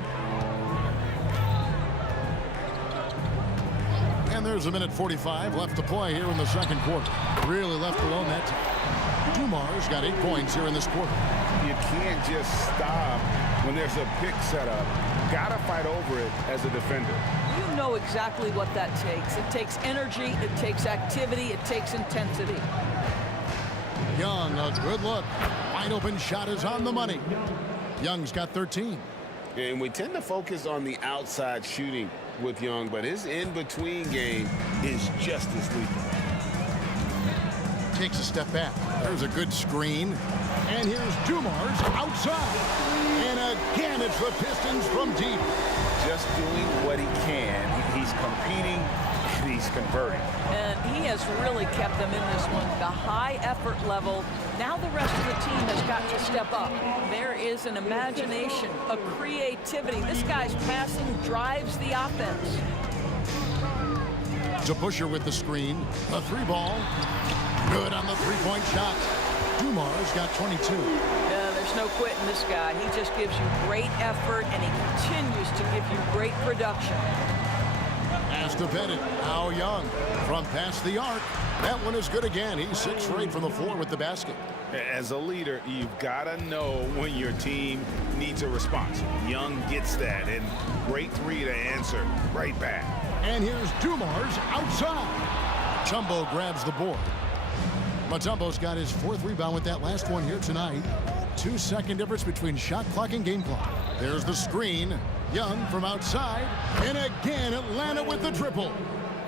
And there's a minute 45 left to play here in the second quarter. Really left alone that time. Dumars got 8 points here in this quarter. You can't just stop when there's a pick set up. Got to fight over it as a defender. You know exactly what that takes. It takes energy, it takes activity, it takes intensity. Young, a good look. Wide open shot is on the money. Young's got 13. And we tend to focus on the outside shooting with Young, but his in-between game is just as lethal. Takes a step back. There's a good screen. And here's Dumars outside. And again, it's the Pistons from deep. Just doing what he can. He's competing, and he's converting. And he has really kept them in this one. The high effort level. Now the rest of the team has got to step up. There is an imagination, a creativity. This guy's passing drives the offense. DeBusschere with the screen. A 3-ball. Good on the 3-point shot. Dumars got 22. Yeah, there's no quitting this guy. He just gives you great effort, and he continues to give you great production. Pass to Pettit. Now Young from past the arc. That one is good again. He's 6 for 8 from the floor with the basket. As a leader, you've got to know when your team needs a response. Young gets that, and great three to answer right back. And here's Dumars outside. Mutombo grabs the board. Mutombo's got his 4th rebound with that last one here tonight. 2-second difference between shot clock and game clock. There's the screen. Young from outside. And again, Atlanta with the triple.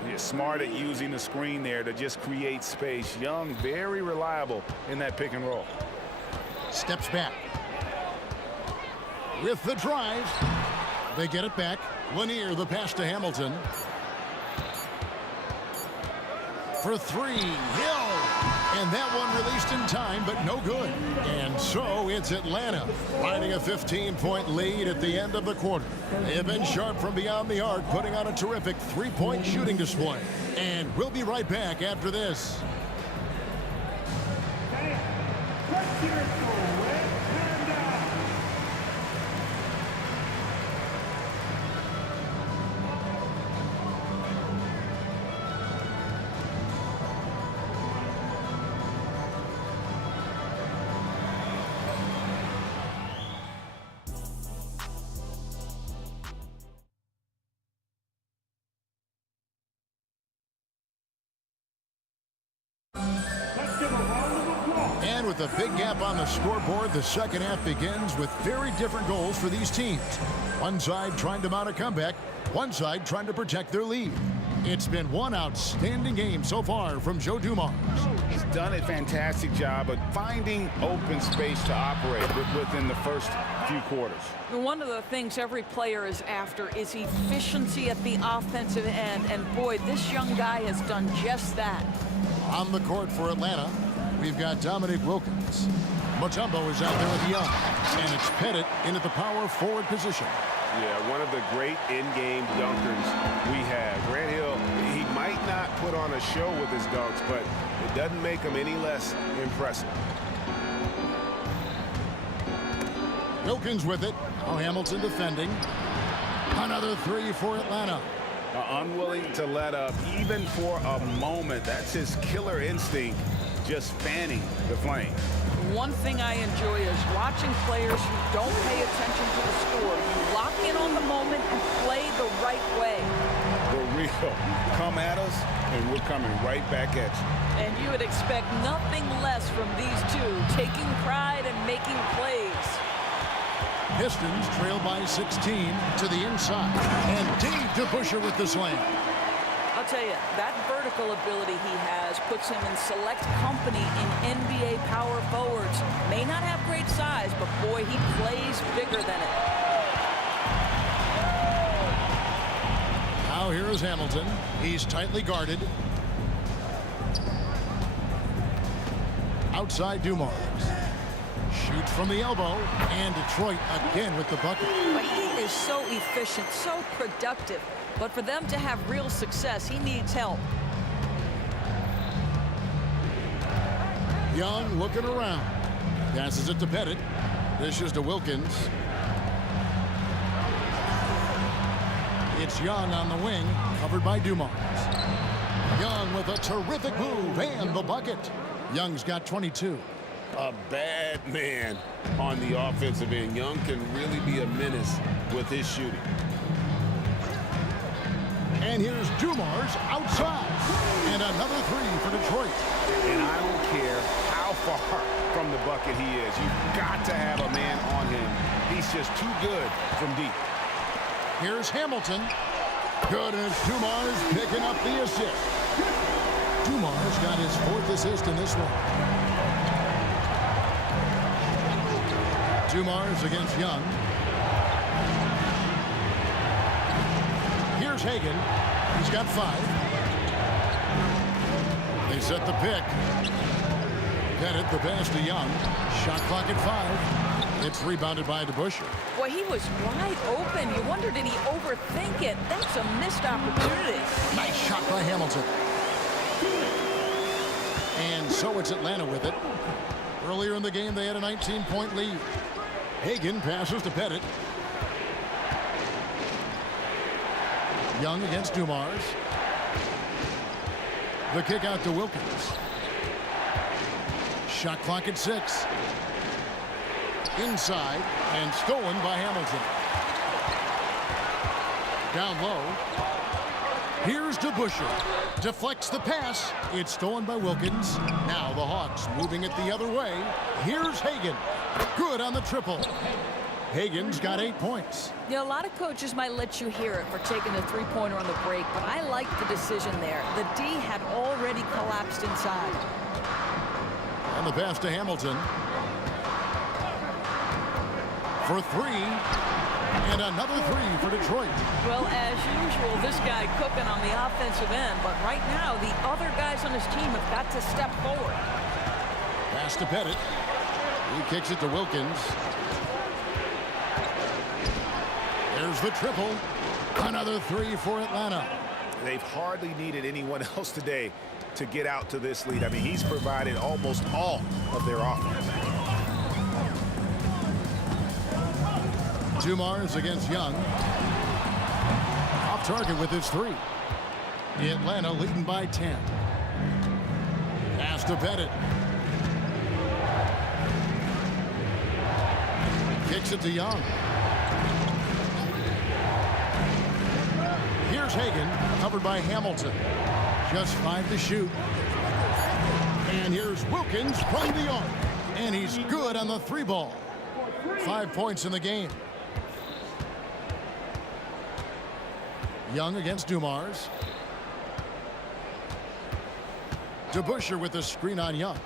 You're smart at using the screen there to just create space. Young, very reliable in that pick and roll. Steps back. With the drive. They get it back. Lanier, the pass to Hamilton. For 3, Hill. And that one released in time, but no good. And so it's Atlanta riding a 15-point lead at the end of the quarter. They have been sharp from beyond the arc, putting on a terrific 3-point shooting display. And we'll be right back after this. And with a big gap on the scoreboard, the second half begins with very different goals for these teams. One side trying to mount a comeback, one side trying to protect their lead. It's been one outstanding game so far from Joe Dumars. He's done a fantastic job of finding open space to operate within the first few quarters. One of the things every player is after is efficiency at the offensive end. And boy, this young guy has done just that. On the court for Atlanta, we've got Dominic Wilkins. Mutombo is out there with Young. And it's Pettit into the power forward position. Yeah, one of the great in-game dunkers we have. Grant Hill, he might not put on a show with his dunks, but it doesn't make him any less impressive. Wilkins with it. Now Hamilton defending. Another 3 for Atlanta. Unwilling to let up even for a moment. That's his killer instinct, just fanning the flame. One thing I enjoy is watching players who don't pay attention to the score. You lock in on the moment and play the right way. The real come at us, and we're coming right back at you. And you would expect nothing less from these two, taking pride and making plays. Pistons trail by 16 to the inside. And Dave DeBusschere with the slam. I'll tell you, that vertical ability he has puts him in select company in NBA power forwards. May not have great size, but boy, he plays bigger than it. Now here is Hamilton. He's tightly guarded. Outside Dumars. Shoots from the elbow. And Detroit again with the bucket. But he is so efficient, so productive. But for them to have real success, he needs help. Young looking around. Passes it to Pettit. Dishes to Wilkins. It's Young on the wing, covered by Dumars. Young with a terrific move and the bucket. Young's got 22. A bad man on the offensive end. Young can really be a menace with his shooting. And here's Dumars outside. And another 3 for Detroit. And I don't care how far from the bucket he is. You've got to have a man on him. He's just too good from deep. Here's Hamilton. Good as Dumars picking up the assist. Dumars got his 4th assist in this one. Dumars against Young. Here's Hagan. He's got 5. They set the pick. Pettit the pass to Young. Shot clock at 5. It's rebounded by DeBusschere. Boy, he was wide open. You wonder, did he overthink it? That's a missed opportunity. Nice shot by Hamilton. And so it's Atlanta with it. Earlier in the game, they had a 19-point lead. Hagan passes to Pettit. Young against Dumars. The kick out to Wilkins. Shot clock at 6. Inside and stolen by Hamilton. Down low. Here's DeBusschere. Deflects the pass. It's stolen by Wilkins. Now the Hawks moving it the other way. Here's Hagan. Good on the triple. Hagan's got 8 points. Yeah, a lot of coaches might let you hear it for taking the three-pointer on the break, but I like the decision there. The D had already collapsed inside. And the pass to Hamilton. For 3. And another 3 for Detroit. Well, as usual, this guy cooking on the offensive end, but right now the other guys on his team have got to step forward. Pass to Pettit. He kicks it to Wilkins. There's the triple. Another 3 for Atlanta. They've hardly needed anyone else today to get out to this lead. I mean, he's provided almost all of their offense. Dumars against Young. Off target with his 3. Atlanta leading by 10. Pass to Pettit. Kicks it to Young. Here's Hagan, covered by Hamilton. Just 5 to shoot. And here's Wilkins from the arc. And he's good on the 3 ball. 5 points in the game. Young against Dumars. DeBusschere with the screen on Young.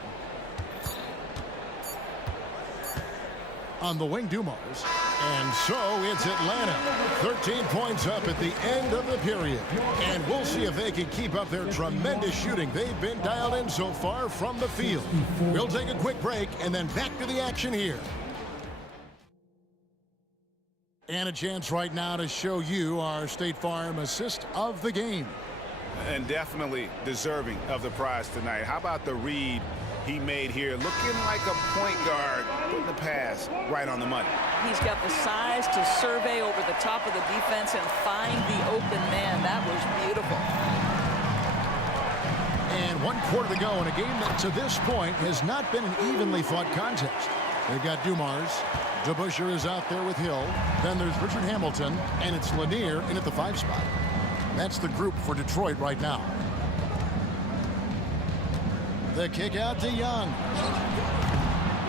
On the wing, Dumars. And so it's Atlanta. 13 points up at the end of the period. And we'll see if they can keep up their tremendous shooting. They've been dialed in so far from the field. We'll take a quick break and then back to the action here. And a chance right now to show you our State Farm assist of the game. And definitely deserving of the prize tonight. How about the read he made here? Looking like a point guard, putting the pass right on the money. He's got the size to survey over the top of the defense and find the open man. That was beautiful. And 1 quarter to go in a game that to this point has not been an evenly fought contest. They've got Dumars. DeBusschere is out there with Hill. Then there's Richard Hamilton, and it's Lanier in at the 5 spot. That's the group for Detroit right now. The kick out to Young.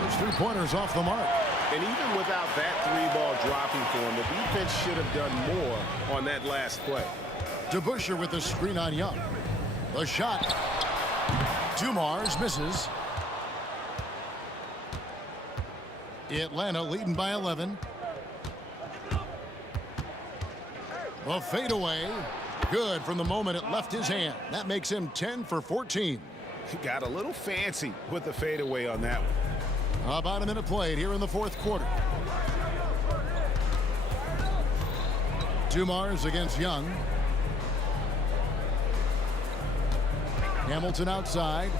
Those 3-pointers off the mark. And even without that 3-ball dropping for him, the defense should have done more on that last play. DeBusschere with the screen on Young. The shot. Dumars misses. Atlanta leading by 11. A fadeaway. Good from the moment it left his hand. That makes him 10 for 14. He got a little fancy with the fadeaway on that one. About a minute played here in the 4th quarter. Dumars against Young. Hamilton outside.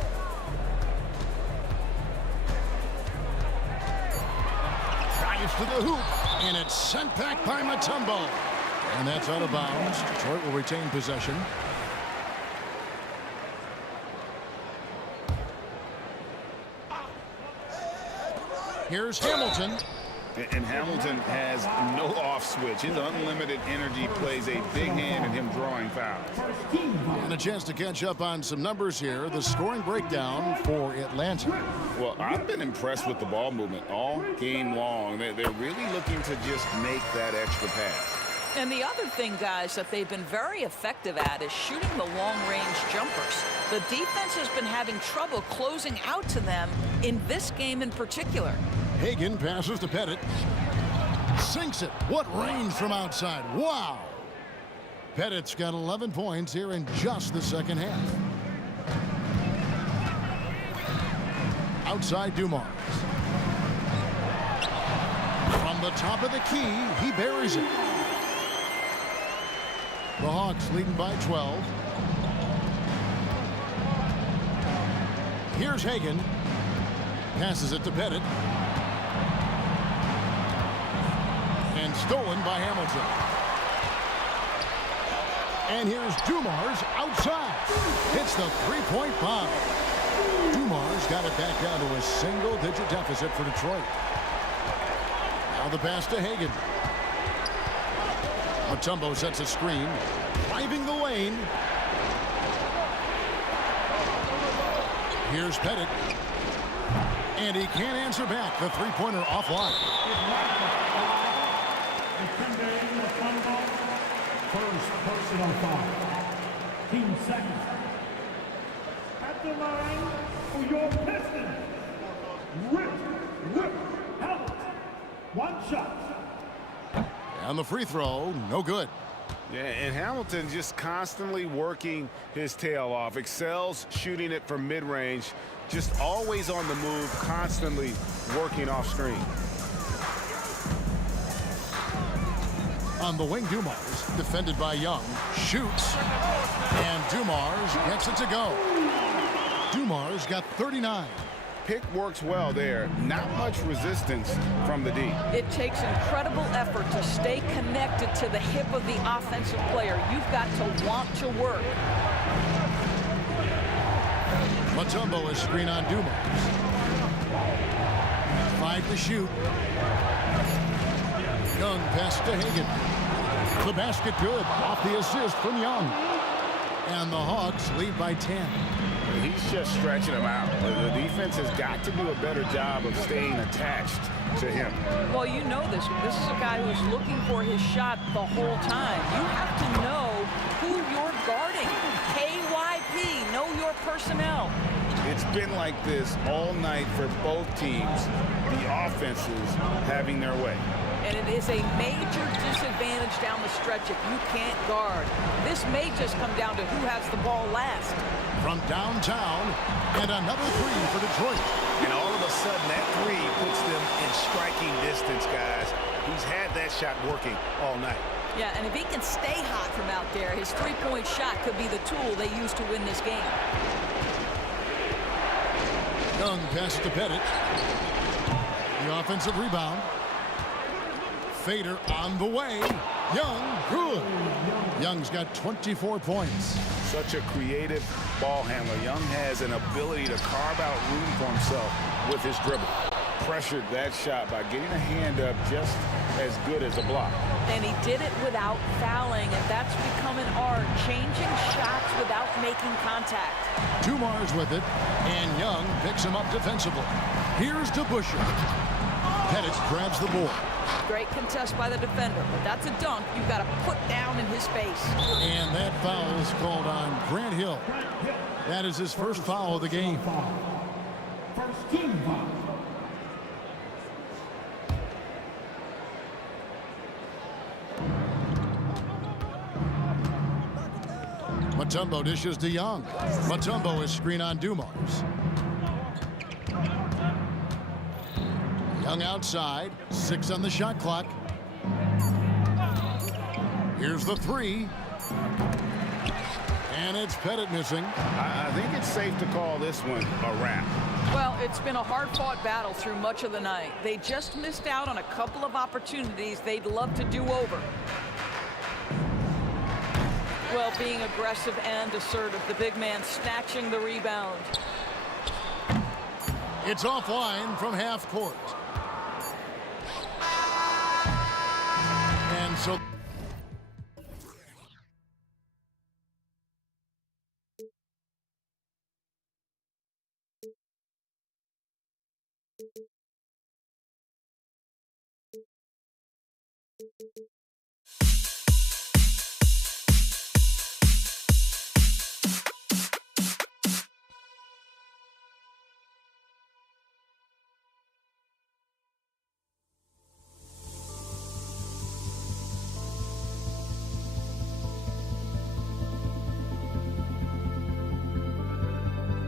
Drives to the hoop, and it's sent back by Mutombo. And that's out of bounds. Detroit will retain possession. Here's Hamilton. And Hamilton has no off switch. His unlimited energy plays a big hand in him drawing fouls. And a chance to catch up on some numbers here. The scoring breakdown for Atlanta. Well, I've been impressed with the ball movement all game long. They're really looking to just make that extra pass. And the other thing, guys, that they've been very effective at is shooting the long-range jumpers. The defense has been having trouble closing out to them in this game in particular. Hagan passes to Pettit. Sinks it. What range from outside. Wow. Pettit's got 11 points here in just the second half. Outside Dumars. From the top of the key, he buries it. The Hawks leading by 12. Here's Hagan. Passes it to Pettit. And stolen by Hamilton. And here's Dumars outside. Hits the three-point bomb. Dumars got it back down to a single-digit deficit for Detroit. Now the pass to Hagan. Mutombo sets a screen, driving the lane. Here's Pettit. And he can't answer back. The three-pointer offline. First personal foul. Team second. At the line for your Pistons, Rip Hamilton. One shot. And the free throw, no good. Yeah, and Hamilton just constantly working his tail off. Excels shooting it from mid-range. Just always on the move, constantly working off screen. On the wing, Dumars, defended by Young, shoots, and Dumars gets it to go. Dumars got 39. Pick works well there. Not much resistance from the D. It takes incredible effort to stay connected to the hip of the offensive player. You've got to want to work. Mutombo is screen on Dumars. 5 to shoot. Young pass to Hagan. The basket good off the assist from Young. And the Hawks lead by 10. He's just stretching him out. The defense has got to do a better job of staying attached to him. Well, you know this. This is a guy who's looking for his shot the whole time. You have to know who you're guarding. KYP, know your personnel. It's been like this all night for both teams. The offenses having their way. And it is a major disadvantage down the stretch if you can't guard. This may just come down to who has the ball last. From downtown, and another three for Detroit. And all of a sudden, that three puts them in striking distance, guys. He's had that shot working all night. Yeah, and if he can stay hot from out there, his three-point shot could be the tool they use to win this game. Young passes to Pettit. The offensive rebound. Fader on the way. Young, good. Young's got 24 points. Such a creative ball handler. Young has an ability to carve out room for himself with his dribble. Pressured that shot by getting a hand up just as good as a block. And he did it without fouling, and that's become an art, changing shots without making contact. Dumars with it, and Young picks him up defensively. Here's DeBusschere. Pettit grabs the board. Great contest by the defender, but that's a dunk you've got to put down in his face. And that foul is called on Grant Hill. That is his first foul of the game. First team foul. Mutombo dishes to Young. Mutombo is screen on Dumars. Young outside, 6 on the shot clock. Here's the three. And it's Pettit missing. I think it's safe to call this one a wrap. Well, it's been a hard-fought battle through much of the night. They just missed out on a couple of opportunities they'd love to do over. Well, being aggressive and assertive, the big man snatching the rebound. It's offline from half court. And so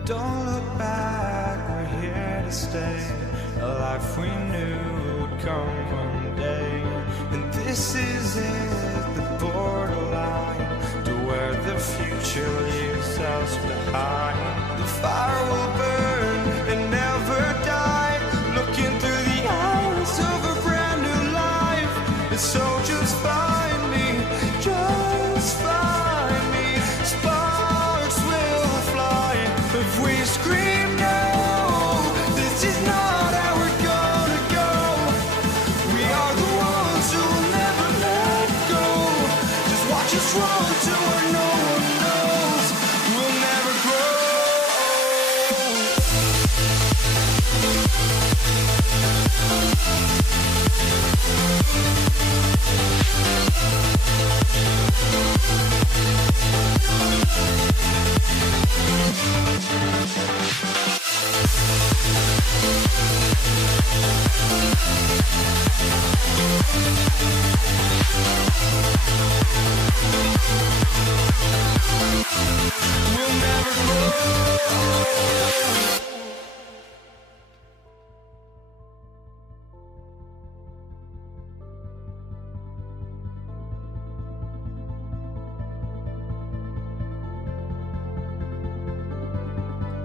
Don't look back, we're here to stay. A life we knew would come one day. And this is it, the borderline to where the future leaves us behind. The fire will burn and never die. Looking through the eyes of a brand new life. And so just find me, just find me. us run to where no one knows. We'll never grow. We'll never grow.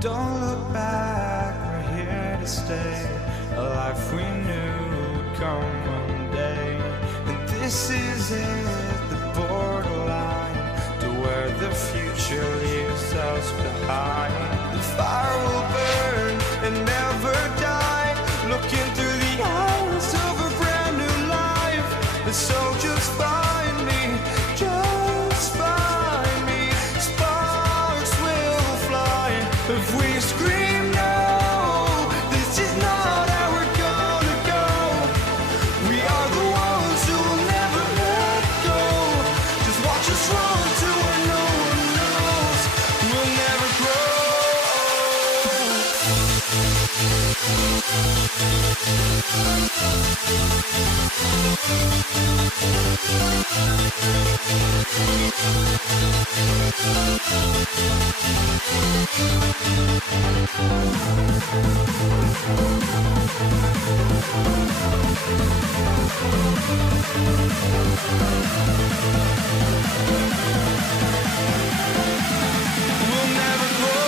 Don't look back, we're here to stay. A life we knew would come one day. And this is it, the borderline to where the future leaves us behind. The fire will burn and never die, looking through the eyes of a brand new life. And so just find me, just find me. Sparks will fly if we scream no. This is not how we're gonna go. We are the ones who will never let go. Just watch us run to where no one knows. We'll never grow. We'll never grow.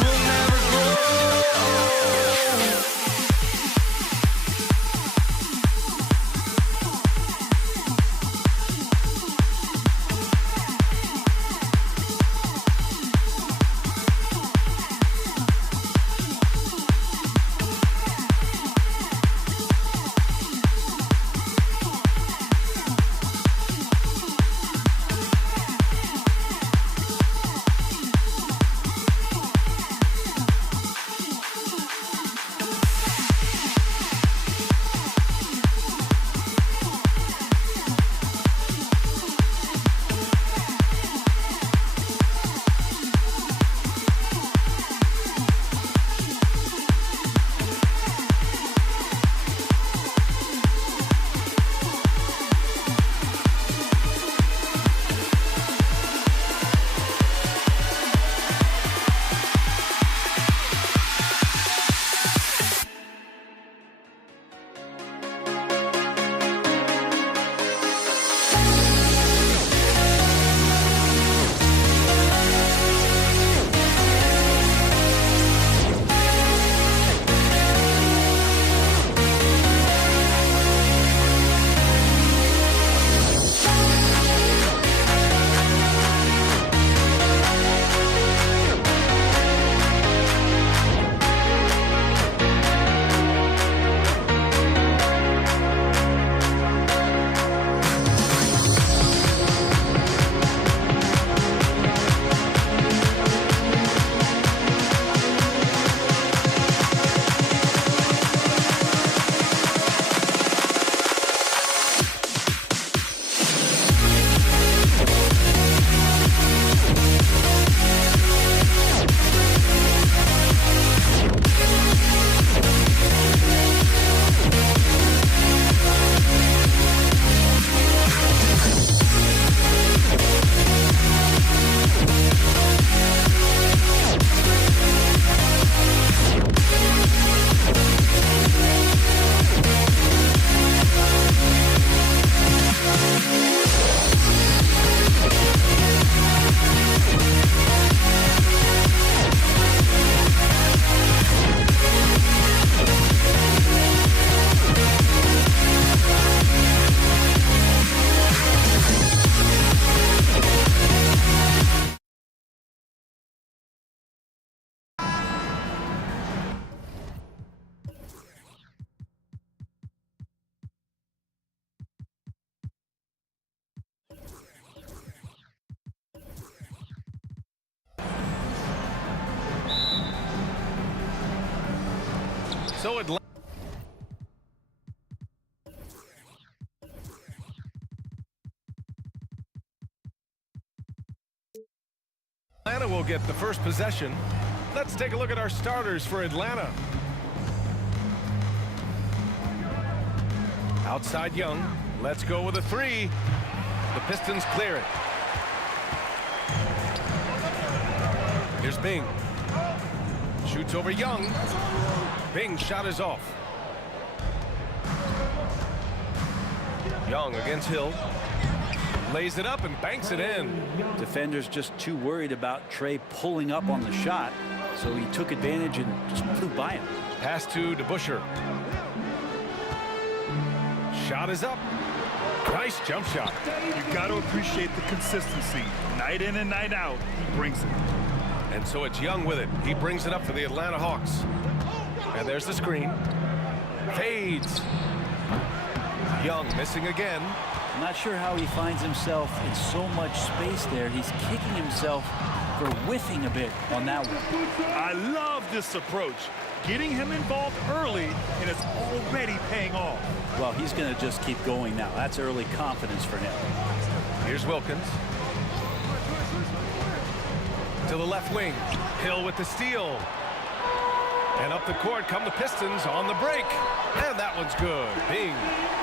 We'll never grow. so Atlanta will get the first possession. Let's take a look at our starters for Atlanta. Outside Young. Let's go with a three. The Pistons clear it. Here's Bing. Shoots over Young. Bing's shot is off. Young against Hill. Lays it up and banks it in. Defenders just too worried about Trey pulling up on the shot, so he took advantage and just flew by him. Pass to DeBusschere. Shot is up. Nice jump shot. You got to appreciate the consistency. Night in and night out, he brings it. And so it's Young with it. He brings it up for the Atlanta Hawks. And there's the screen. Fades. Young missing again. I'm not sure how he finds himself in so much space there. He's kicking himself for whiffing a bit on that one. I love this approach. Getting him involved early, and it's already paying off. Well, he's going to just keep going now. That's early confidence for him. Here's Wilkins. To the left wing. Hill with the steal. And up the court come the Pistons on the break. And that one's good. Bing.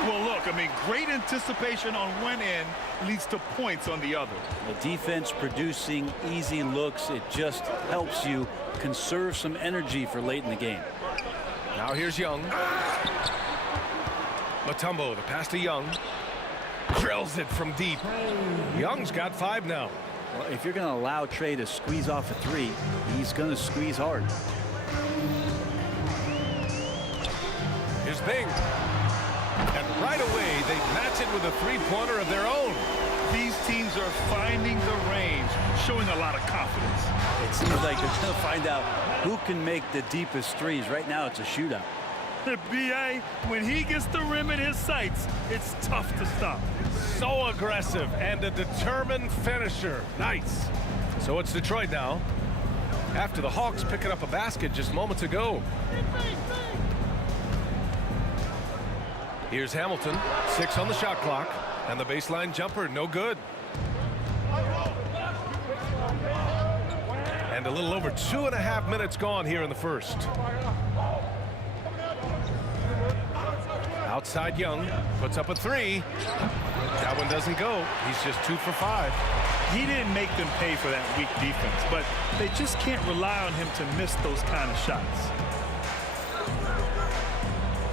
Well, look, I mean, great anticipation on one end leads to points on the other. The defense producing easy looks. It just helps you conserve some energy for late in the game. Now here's Young. Mutombo, the pass to Young. Drills it from deep. Young's got 5 now. Well, if you're going to allow Trey to squeeze off a three, he's going to squeeze hard. Here's Bing. And right away, they match it with a three-pointer of their own. These teams are finding the range, showing a lot of confidence. It seems like they're going to find out who can make the deepest threes. Right now, it's a shootout. The B.A., when he gets the rim in his sights, it's tough to stop. So aggressive and a determined finisher. Nice. So it's Detroit now. After the Hawks picking up a basket just moments ago. Here's Hamilton. 6 on the shot clock. And the baseline jumper, no good. And a little over 2.5 minutes gone here in the first. Outside Young, puts up a three. That one doesn't go. He's just 2 for 5. He didn't make them pay for that weak defense, but they just can't rely on him to miss those kind of shots.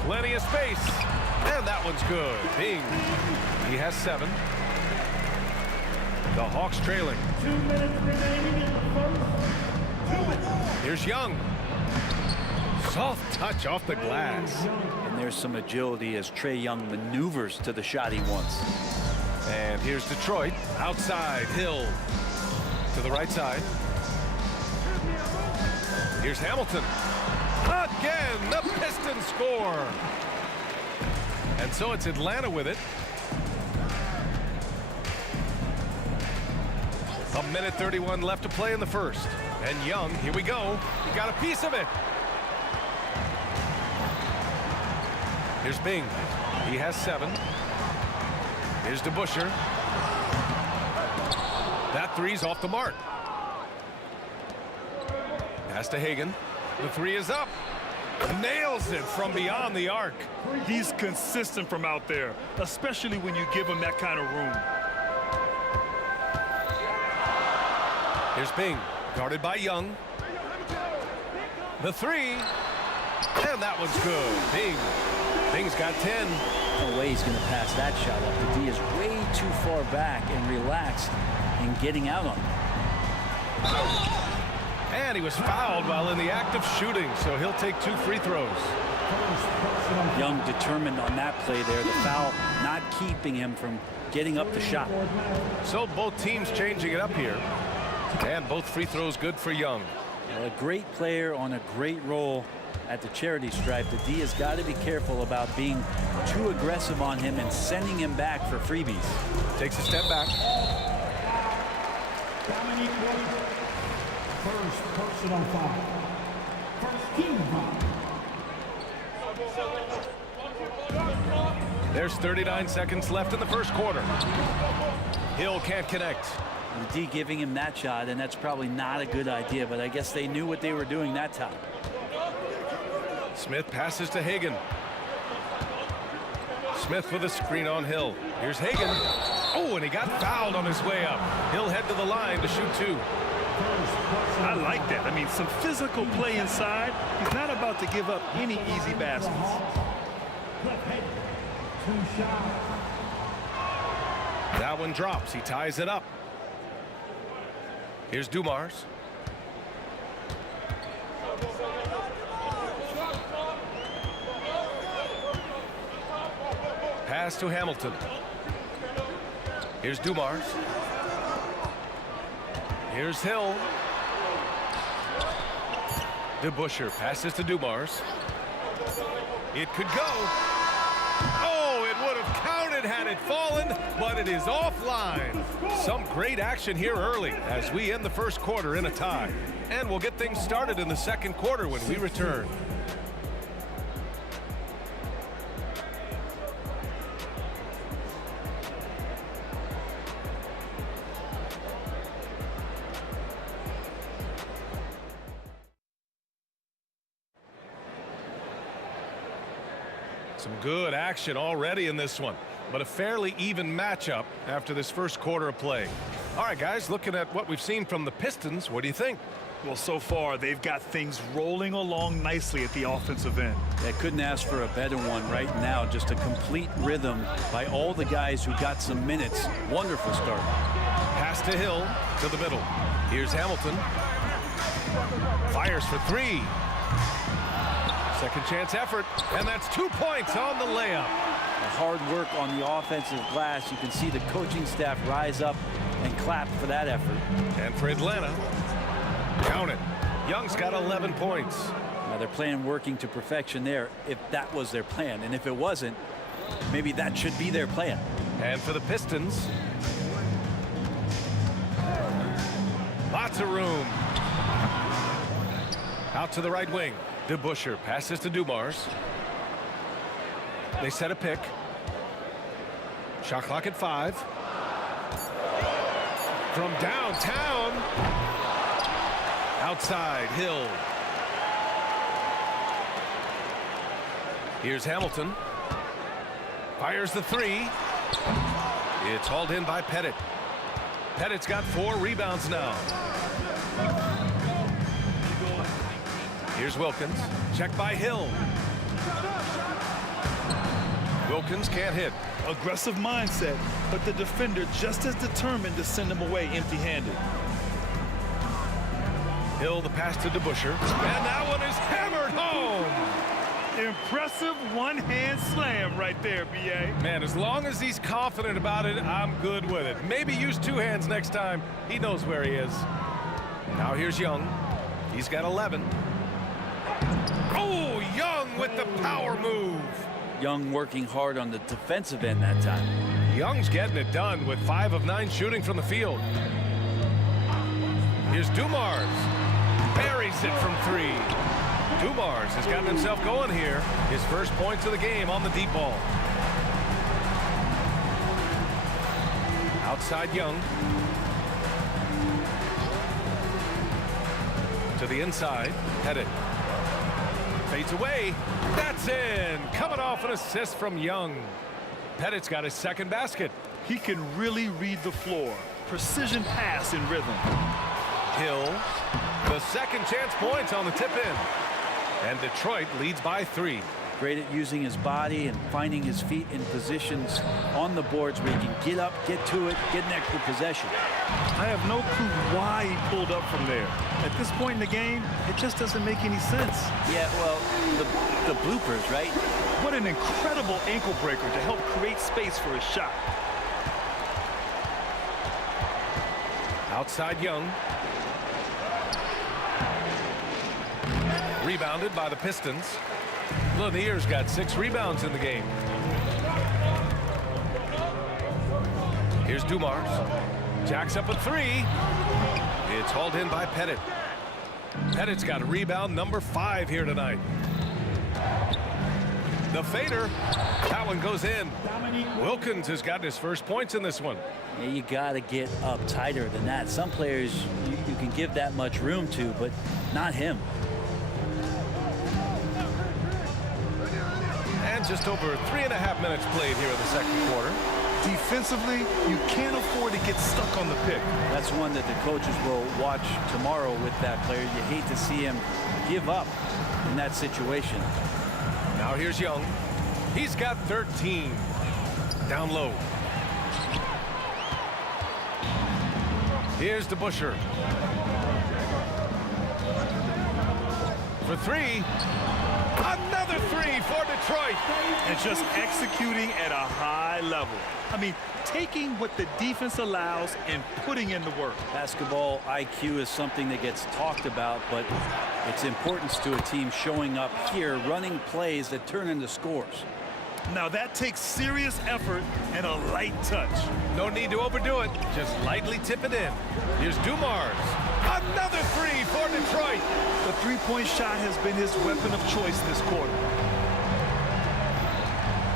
Plenty of space. And that one's good. Bing. He has 7. The Hawks trailing. 2 minutes remaining in the first. Here's Young. Soft touch off the glass. And there's some agility as Trey Young maneuvers to the shot he wants. And here's Detroit. Outside, Hill. To the right side. Here's Hamilton. Again, the Pistons score. And so it's Atlanta with it. 1:31 left to play in the first. And Young, here we go. He got a piece of it. Here's Bing. He has 7. Here's DeBusschere. That three's off the mark. Pass to Hagan. The 3 is up. Nails it from beyond the arc. He's consistent from out there, especially when you give him that kind of room. Here's Bing, guarded by Young. The 3, and that one's good. Bing's got 10. No way he's going to pass that shot up. The D is way too far back and relaxed in getting out on him. And he was fouled while in the act of shooting, so he'll take 2 free throws. Young determined on that play there. The foul not keeping him from getting up the shot. So both teams changing it up here. And both free throws good for Young. Well, a great player on a great role at the charity stripe. The D has got to be careful about being too aggressive on him and sending him back for freebies. Takes a step back. First personal foul. First team foul. There's 39 seconds left in the first quarter. Hill can't connect. The D giving him that shot, and that's probably not a good idea, but I guess they knew what they were doing that time. Smith passes to Hagan. Smith with a screen on Hill. Here's Hagan. Oh, and he got fouled on his way up. He'll head to the line to shoot two. I like that. I mean, some physical play inside. He's not about to give up any easy baskets. That one drops. He ties it up. Here's Dumars. Pass to Hamilton. Here's Dumars. Here's Hill. DeBusschere passes to Dumars. It could go. Oh, it would have counted had it fallen, but it is offline. Some great action here early as we end the first quarter in a tie. And we'll get things started in the second quarter when we return. Some good action already in this one, but a fairly even matchup after this first quarter of play. All right, guys, looking at what we've seen from the Pistons, what do you think? Well, so far, they've got things rolling along nicely at the offensive end. Yeah, couldn't ask for a better one right now. Just a complete rhythm by all the guys who got some minutes. Wonderful start. Pass to Hill to the middle. Here's Hamilton. Fires for three. Second chance effort, and that's 2 points on the layup. Hard work on the offensive glass. You can see the coaching staff rise up and clap for that effort. And for Atlanta, count it. Young's got 11 points. Now they're playing working to perfection there, if that was their plan. And if it wasn't, maybe that should be their plan. And for the Pistons, lots of room. Out to the right wing. DeBusschere passes to Dumars. They set a pick. Shot clock at 5. From downtown. Outside, Hill. Here's Hamilton. Fires the three. It's hauled in by Pettit. Pettit's got 4 rebounds now. Here's Wilkins. Check by Hill. Wilkins can't hit. Aggressive mindset, but the defender just as determined to send him away empty-handed. Hill, the pass to DeBusschere. And that one is hammered home. Impressive one-hand slam right there, B.A. Man, as long as he's confident about it, I'm good with it. Maybe use 2 hands next time. He knows where he is. Now here's Young. He's got 11. Oh, Young with the power move. Young working hard on the defensive end that time. Young's getting it done with 5 of 9 shooting from the field. Here's Dumars. Buries it from 3. Dumars has gotten himself going here. His first points of the game on the deep ball. Outside Young. To the inside. Pettit. Fades away. That's in. Coming off an assist from Young. Pettit's got his second basket. He can really read the floor. Precision pass in rhythm. Hill. The second chance points on the tip in. And Detroit leads by 3. Great at using his body and finding his feet in positions on the boards where he can get up, get to it, get an extra possession. I have no clue why he pulled up from there. At this point in the game, it just doesn't make any sense. Yeah, well, the bloopers, right? What an incredible ankle breaker to help create space for his shot. Outside Young. Rebounded by the Pistons. Lanier's got 6 rebounds in the game. Here's Dumars. Jacks up a 3. It's hauled in by Pettit. Pettit's got rebound number 5 here tonight. The fader. That one goes in. Wilkins has gotten his first points in this one. Yeah, you got to get up tighter than that. Some players you can give that much room to, but not him. And just over 3.5 minutes played here in the second quarter. Defensively, you can't afford to get stuck on the pick. That's one that the coaches will watch tomorrow with that player. You hate to see him give up in that situation. Now here's Young. He's got 13. Down low. Here's DeBusschere. For three. Another three for Detroit. And just executing at a high level. I mean, taking what the defense allows and putting in the work. Basketball IQ is something that gets talked about, but its importance to a team showing up here, running plays that turn into scores. Now that takes serious effort and a light touch. No need to overdo it. Just lightly tip it in. Here's Dumars. Another three for Detroit. The three-point shot has been his weapon of choice this quarter.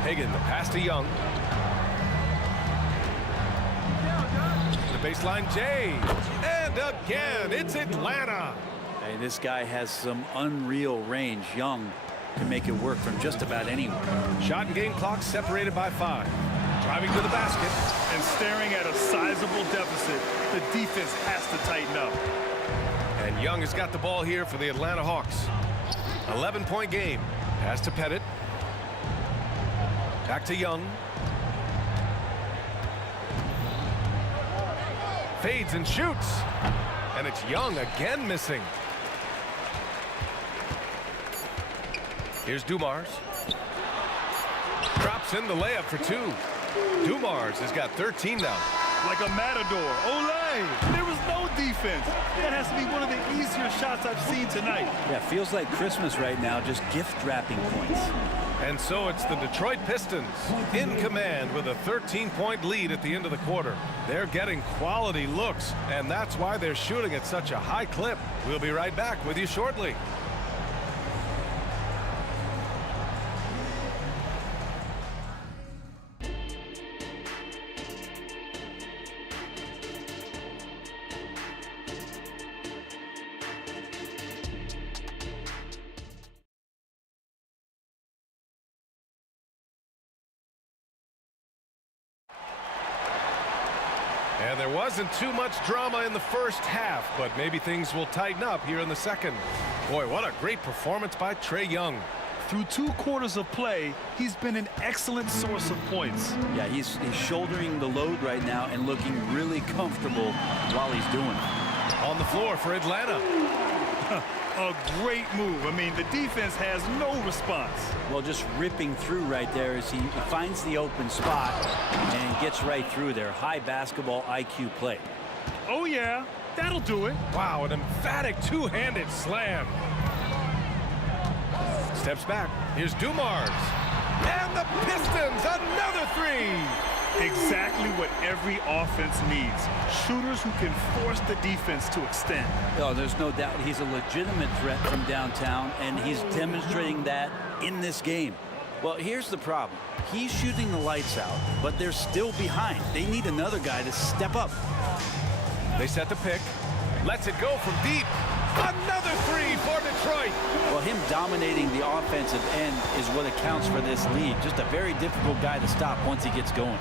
Hagan, the pass to Young. The baseline, Jay. And again, it's Atlanta. Hey, this guy has some unreal range. Young can make it work from just about anywhere. Shot and game clock separated by 5. Driving to the basket. And staring at a sizable deficit, the defense has to tighten up. And Young has got the ball here for the Atlanta Hawks. 11-point game. Pass to Pettit. Back to Young. Fades and shoots. And it's Young again missing. Here's Dumars. Drops in the layup for 2. Dumars has got 13 now. Like a matador. Olay! There was no defense. That has to be one of the easier shots I've seen tonight. Yeah, feels like Christmas right now, just gift wrapping points. And so it's the Detroit Pistons in command with a 13-point lead at the end of the quarter. They're getting quality looks, and that's why they're shooting at such a high clip. We'll be right back with you shortly. And there wasn't too much drama in the first half, but maybe things will tighten up here in the second. Boy, what a great performance by Trae Young. Through 2 quarters of play, he's been an excellent source of points. Yeah, he's shouldering the load right now and looking really comfortable while he's doing it. On the floor for Atlanta. A great move. I mean, the defense has no response. Well, just ripping through right there as he finds the open spot and gets right through there. High basketball IQ play. Oh, yeah. That'll do it. Wow, an emphatic two-handed slam. Steps back. Here's Dumars. And the Pistons, another three. Exactly what every offense needs. Shooters who can force the defense to extend. Oh, there's no doubt he's a legitimate threat from downtown, and he's demonstrating that in this game. Well, here's the problem. He's shooting the lights out, but they're still behind. They need another guy to step up. They set the pick. Lets it go from deep. Another three for Detroit. Well, him dominating the offensive end is what accounts for this lead. Just a very difficult guy to stop once he gets going.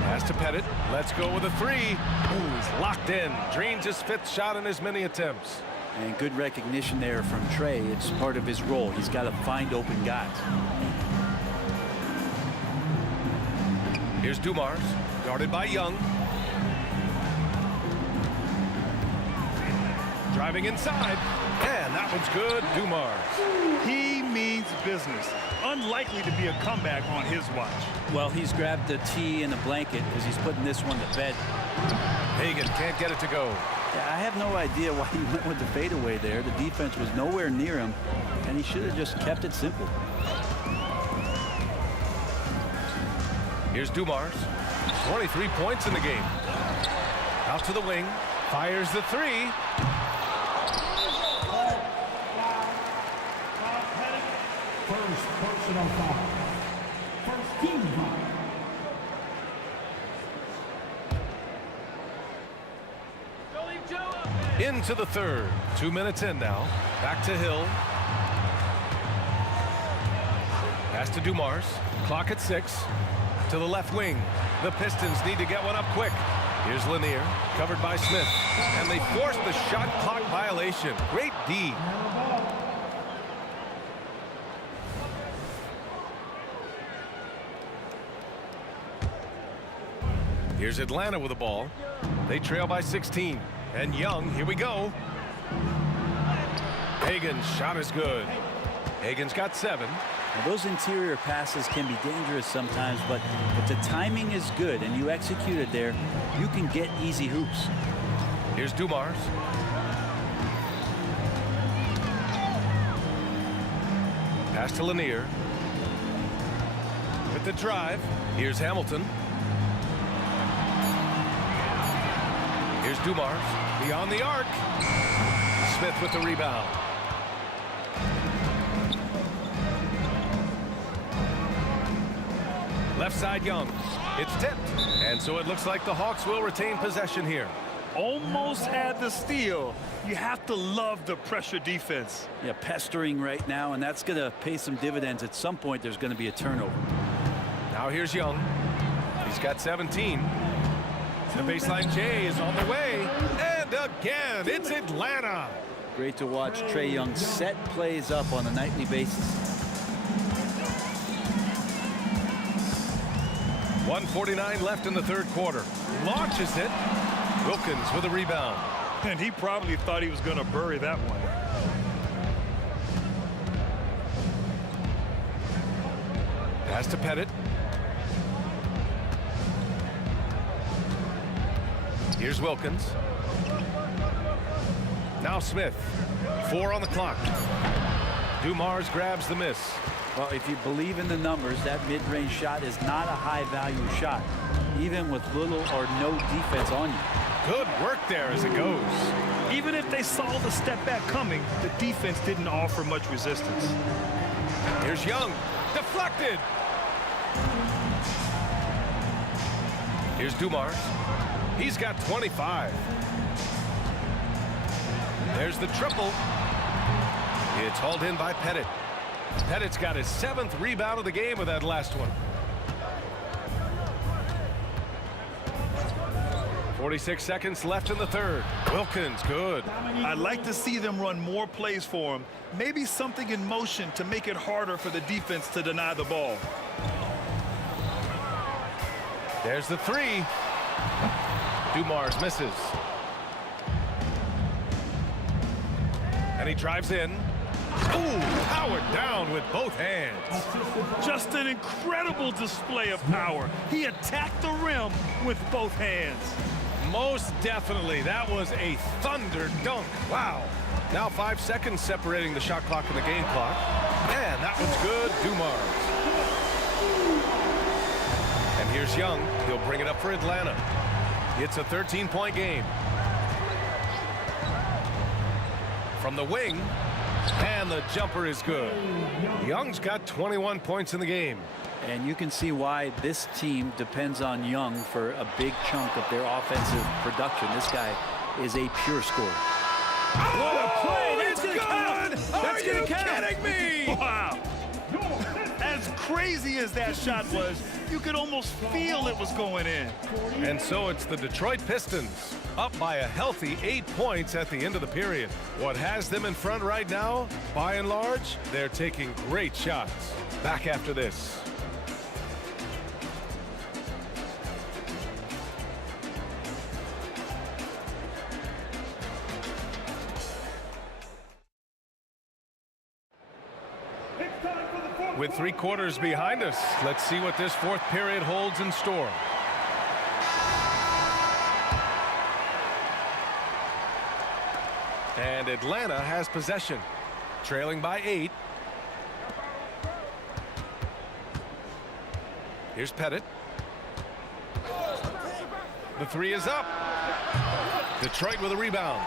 Pass to Pettit. Let's go with a three. Ooh, he's locked in. Drains his 5th shot in as many attempts. And good recognition there from Trae. It's part of his role. He's got to find open guys. Here's Dumars, guarded by Young. Driving inside, and that one's good. Dumars. He means business. Unlikely to be a comeback on his watch. Well, he's grabbed a tee and a blanket as he's putting this one to bed. Hagan can't get it to go. Yeah, I have no idea why he went with the fadeaway there. The defense was nowhere near him, and he should have just kept it simple. Here's Dumars. 23 points in the game. Out to the wing. Fires the three. personal foul. First team foul. Into the third. 2 minutes in now. Back to Hill. Pass to Dumars. Clock at 6. To the left wing. The Pistons need to get one up quick. Here's Lanier, covered by Smith. And they force the shot clock violation. Great D. Here's Atlanta with the ball. They trail by 16. And Young, here we go. Hagan's shot is good. Hagan's got 7. Now, those interior passes can be dangerous sometimes, but if the timing is good and you execute it there, you can get easy hoops. Here's Dumars. Pass to Lanier. With the drive, here's Hamilton. Here's Dumars, beyond the arc. Smith with the rebound. Left side Young. It's tipped. And so it looks like the Hawks will retain possession here. Almost had the steal. You have to love the pressure defense. Yeah, pestering right now, and that's going to pay some dividends. At some point, there's going to be a turnover. Now here's Young. He's got 17. The baseline J is on the way. And again, it's Atlanta. Great to watch Trae Young set plays up on a nightly basis. 1:49 left in the third quarter. Launches it. Wilkins with a rebound. And he probably thought he was going to bury that one. Pass to Pettit. Here's Wilkins. Now Smith. 4 on the clock. Dumars grabs the miss. Well, if you believe in the numbers, that mid-range shot is not a high-value shot, even with little or no defense on you. Good work there as it goes. Even if they saw the step back coming, the defense didn't offer much resistance. Here's Young. Deflected. Here's Dumars. He's got 25. There's the triple. It's hauled in by Pettit. Pettit's got his 7th rebound of the game with that last one. 46 seconds left in the third. Wilkins, good. I'd like to see them run more plays for him. Maybe something in motion to make it harder for the defense to deny the ball. There's the 3. Dumars misses. And he drives in. Ooh, powered down with both hands. Just an incredible display of power. He attacked the rim with both hands. Most definitely. That was a thunder dunk. Wow. Now 5 seconds separating the shot clock and the game clock. And that one's good. Dumars. And here's Young. He'll bring it up for Atlanta. It's a 13-point game. From the wing. And the jumper is good. Young's got 21 points in the game. And you can see why this team depends on Young for a big chunk of their offensive production. This guy is a pure scorer. What a play! That's going to count! That's going to count! Kidding me? Wow. As crazy as that shot was, you could almost feel it was going in. And so it's the Detroit Pistons up by a healthy 8 points at the end of the period. What has them in front right now, by and large, they're taking great shots. Back after this. With 3 quarters behind us, let's see what this fourth period holds in store. And Atlanta has possession, trailing by 8. Here's Pettit. The 3 is up. Detroit with a rebound.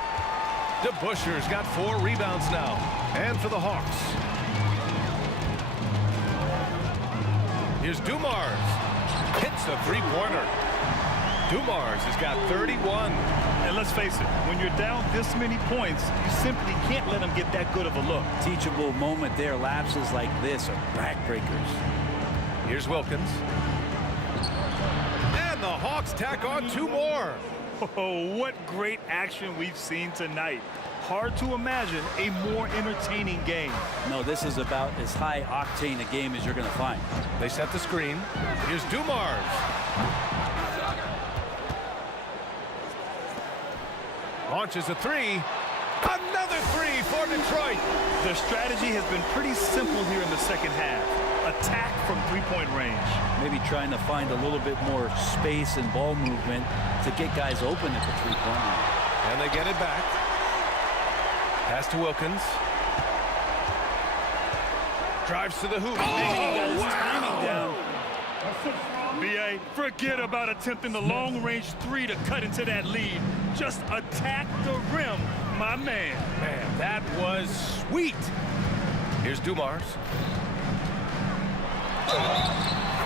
DeBuscher's got 4 rebounds now. And for the Hawks. Here's Dumars. Hits a three-pointer. Dumars has got 31. And let's face it, when you're down this many points, you simply can't let them get that good of a look. Teachable moment there. Lapses like this are backbreakers. Here's Wilkins. And the Hawks tack on 2 more. Oh, what great action we've seen tonight. Hard to imagine a more entertaining game. No, this is about as high octane a game as you're going to find. They set the screen. Here's Dumars. Launches a three. Another three for Detroit. Their strategy has been pretty simple here in the second half. Attack from three-point range. Maybe trying to find a little bit more space and ball movement to get guys open at the three-point line. And they get it back. Pass to Wilkins. Drives to the hoop. He got his timing down. B.A., forget about attempting the long-range three to cut into that lead. Just attack the rim, my man. Man, that was sweet. Here's Dumars.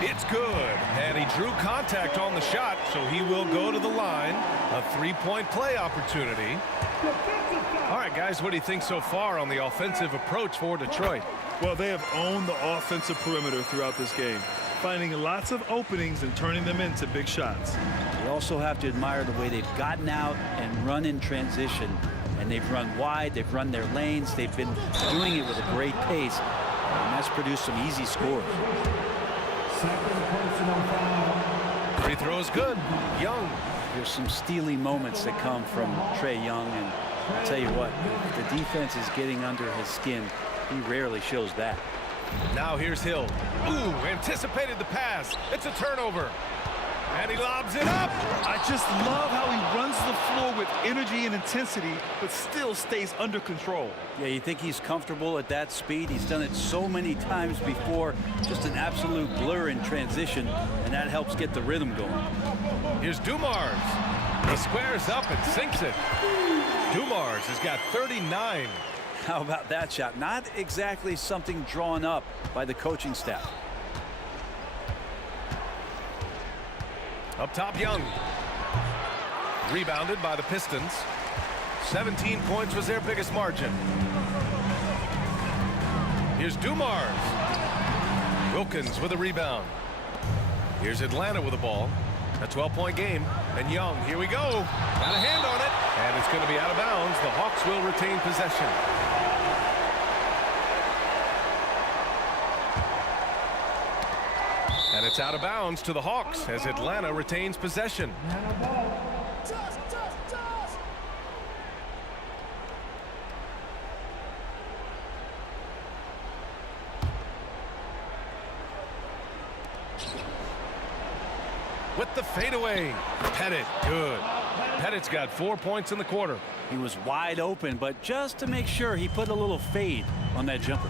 It's good. And he drew contact on the shot, so he will go to the line. A three-point play opportunity. All right, guys, what do you think so far on the offensive approach for Detroit? Well, they have owned the offensive perimeter throughout this game, finding lots of openings and turning them into big shots. You also have to admire the way they've gotten out and run in transition. And they've run wide, they've run their lanes, they've been doing it with a great pace, and that's produced some easy scores. Free throw is good. Young. There's some steely moments that come from Trae Young, and I'll tell you what, if the defense is getting under his skin, he rarely shows that. Now here's Hill. Ooh, anticipated the pass. It's a turnover. And he lobs it up. I just love how he runs the floor with energy and intensity, but still stays under control. Yeah, you think he's comfortable at that speed? He's done it so many times before. Just an absolute blur in transition, and that helps get the rhythm going. Here's Dumars. He squares up and sinks it. Dumars has got 39. How about that shot? Not exactly something drawn up by the coaching staff. Up top, Young. Rebounded by the Pistons. 17 points was their biggest margin. Here's Dumars. Wilkins with a rebound. Here's Atlanta with the ball. A 12-point game. And Young, here we go. Got a hand on it. And it's going to be out of bounds. The Hawks will retain possession. And it's out of bounds to the Hawks as Atlanta retains possession. With the fadeaway. Pettit, good. Pettit's got 4 points in the quarter. He was wide open, but just to make sure, he put a little fade on that jumper.